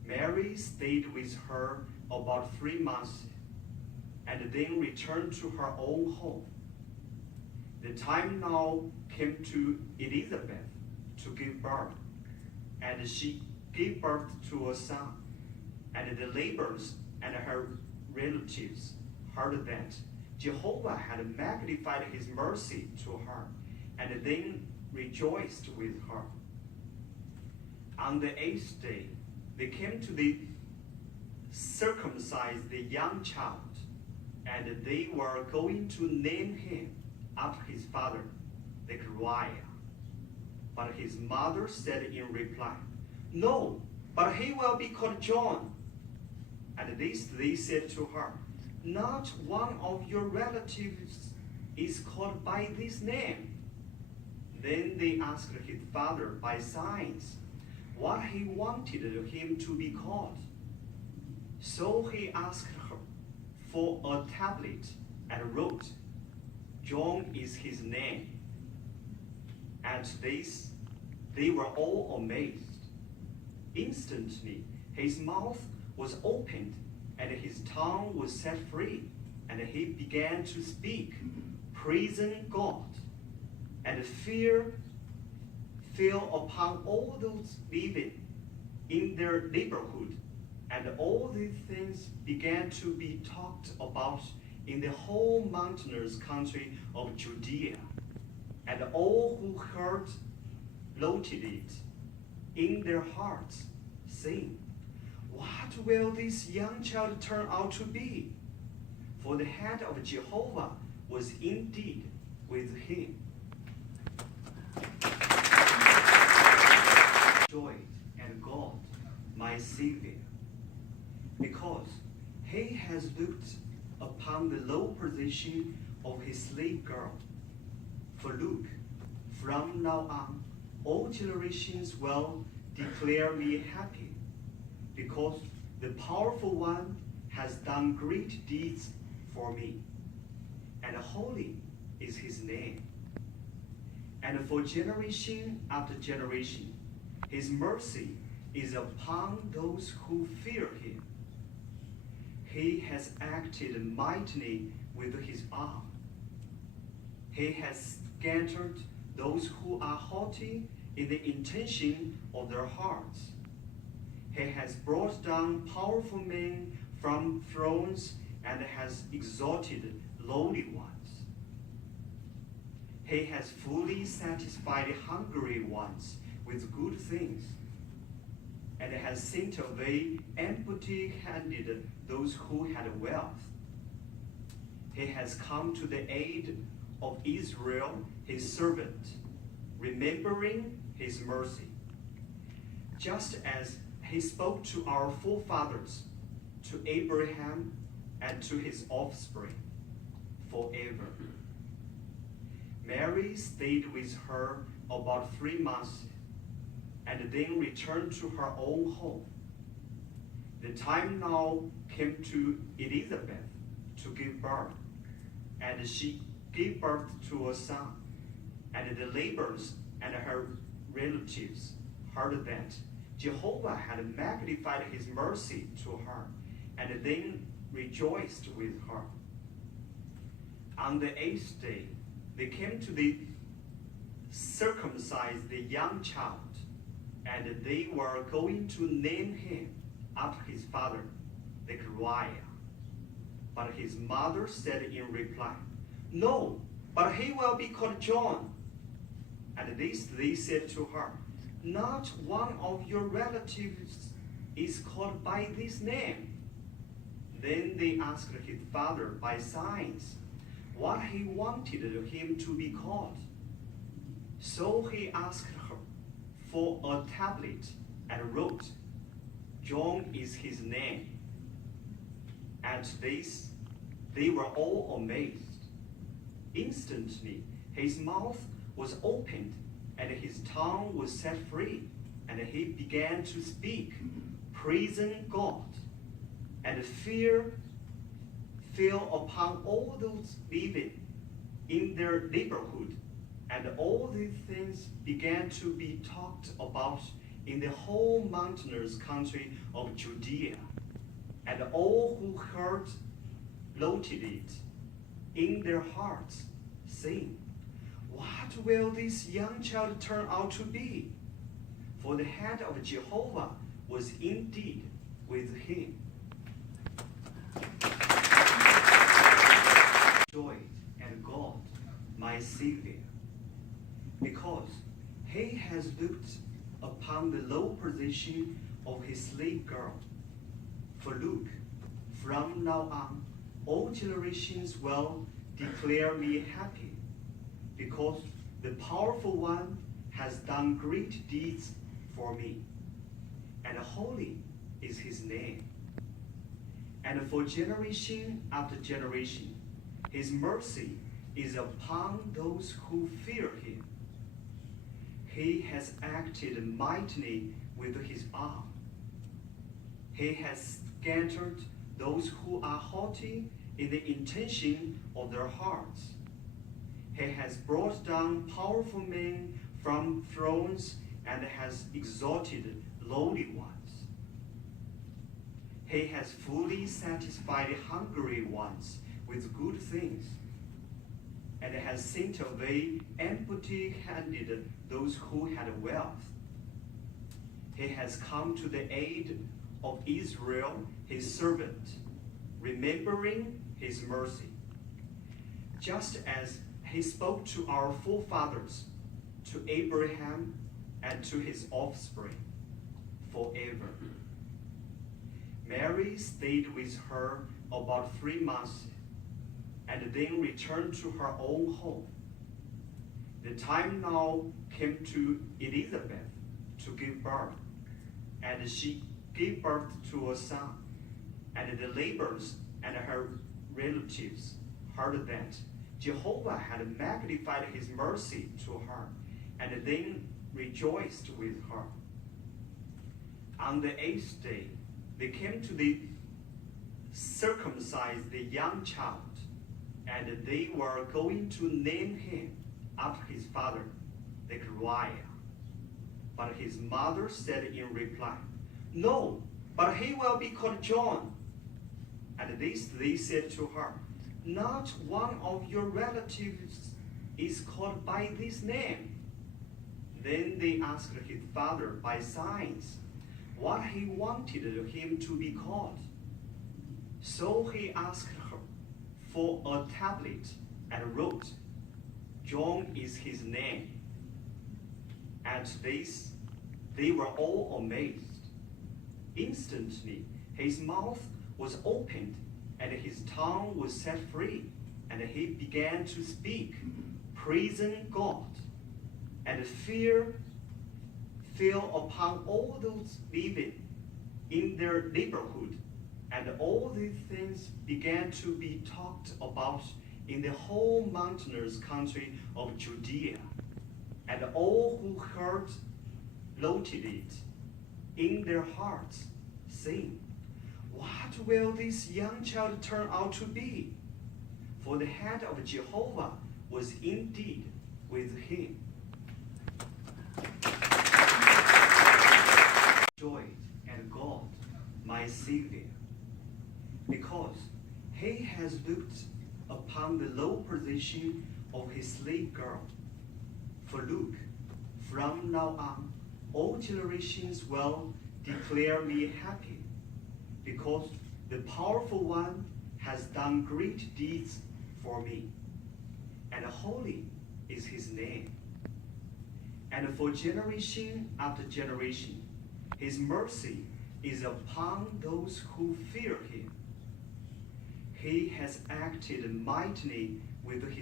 Mary stayed with her about 3 months and then returned to her own home. The time now came to Elizabeth to give birth, and she gave birth to a son, and the neighbors and her relatives heard that Jehovah had magnified his mercy to her, and then rejoiced with her. On the 8th day, they came to circumcise the young child, and they were going to name him after his father, Zechariah. But his mother said in reply, "No, but he will be called John." And this they said to her, "Not one of your relatives is called by this name." Then they asked his father by signs what he wanted him to be called. So he asked her for a tablet and wrote, "John is his name." At this, they were all amazed. Instantly, his mouth was opened and his tongue was set free, and he began to speak, praising God. And fear fell upon all those living in their neighborhood, and all these things began to be talked about in the whole mountainous country of Judea. And all who heard noted it in their hearts, saying, "What will this young child turn out to be?" For the hand of Jehovah was indeed with him. Joy and God, my Savior, because he has looked upon the low position of his slave girl. For look, from now on, all generations will declare me happy, because the powerful one has done great deeds for me, and holy is his name. And for generation after generation, his mercy is upon those who fear him. He has acted mightily with his arm. He has scattered those who are haughty in the intention of their hearts. He has brought down powerful men from thrones and has exalted lowly ones. He has fully satisfied hungry ones with good things, and has sent away empty-handed those who had wealth. He has come to the aid of Israel, his servant, remembering his mercy, just as he spoke to our forefathers, to Abraham and to his offspring forever. Mary stayed with her about 3 months and then returned to her own home. The time now came to Elizabeth to give birth, and she gave birth to a son, and the neighbors and her relatives heard that Jehovah had magnified his mercy to her, and then rejoiced with her. On the 8th day, they came to circumcise the young child, and they were going to name him after his father, Zechariah. But his mother said in reply, "No, but he will be called John." And this they said to her, "Not one of your relatives is called by this name." Then they asked his father by signs what he wanted him to be called. So he asked her for a tablet and wrote, "John is his name." At this, they were all amazed. Instantly, his mouth was opened and his tongue was set free, and he began to speak, praising God. And fear fell upon all those living in their neighborhood, and all these things began to be talked about in the whole mountainous country of Judea, and all who heard noted it in their hearts, saying, "What will this young child turn out to be?" For the hand of Jehovah was indeed with him. Joy at God, my Savior, because he has looked upon the low position of his slave girl. For look, from now on, all generations will declare me happy, because the powerful one has done great deeds for me, and holy is his name. And for generation after generation, his mercy is upon those who fear him. He has acted mightily with his arm. He has scattered those who are haughty in the intention of their hearts. He has brought down powerful men from thrones and has exalted lowly ones. He has fully satisfied hungry ones with good things, and has sent away empty-handed those who had wealth. He has come to the aid of Israel, his servant, remembering his mercy, just as he spoke to our forefathers, to Abraham and to his offspring forever. Mary stayed with her about 3 months and then returned to her own home. The time now came to Elizabeth to give birth, and she gave birth to a son. And the neighbors and her relatives heard that Jehovah had magnified his mercy to her, and then rejoiced with her. On the 8th day, they came to circumcise the young child, and they were going to name him after his father, Zechariah. But his mother said in reply, "No, but he will be called John." And this they said to her, "Not one of your relatives is called by this name." Then they asked his father by signs what he wanted him to be called. So he asked her for a tablet and wrote, "John is his name." At this, they were all amazed. Instantly, his mouth was opened and his tongue was set free, and he began to speak, praising God. And fear fell upon all those living in their neighborhood, and all these things began to be talked about in the whole mountainous country of Judea, and all who heard noted it in their hearts, saying, "What will this young child turn out to be?" For the hand of Jehovah was indeed with him. Joy at God, my Savior, because he has looked upon the low position of his slave girl. For look, from now on, all generations will declare me happy, because the powerful one has done great deeds for me, and holy is his name. And for generation after generation, his mercy is upon those who fear him. He has acted mightily with his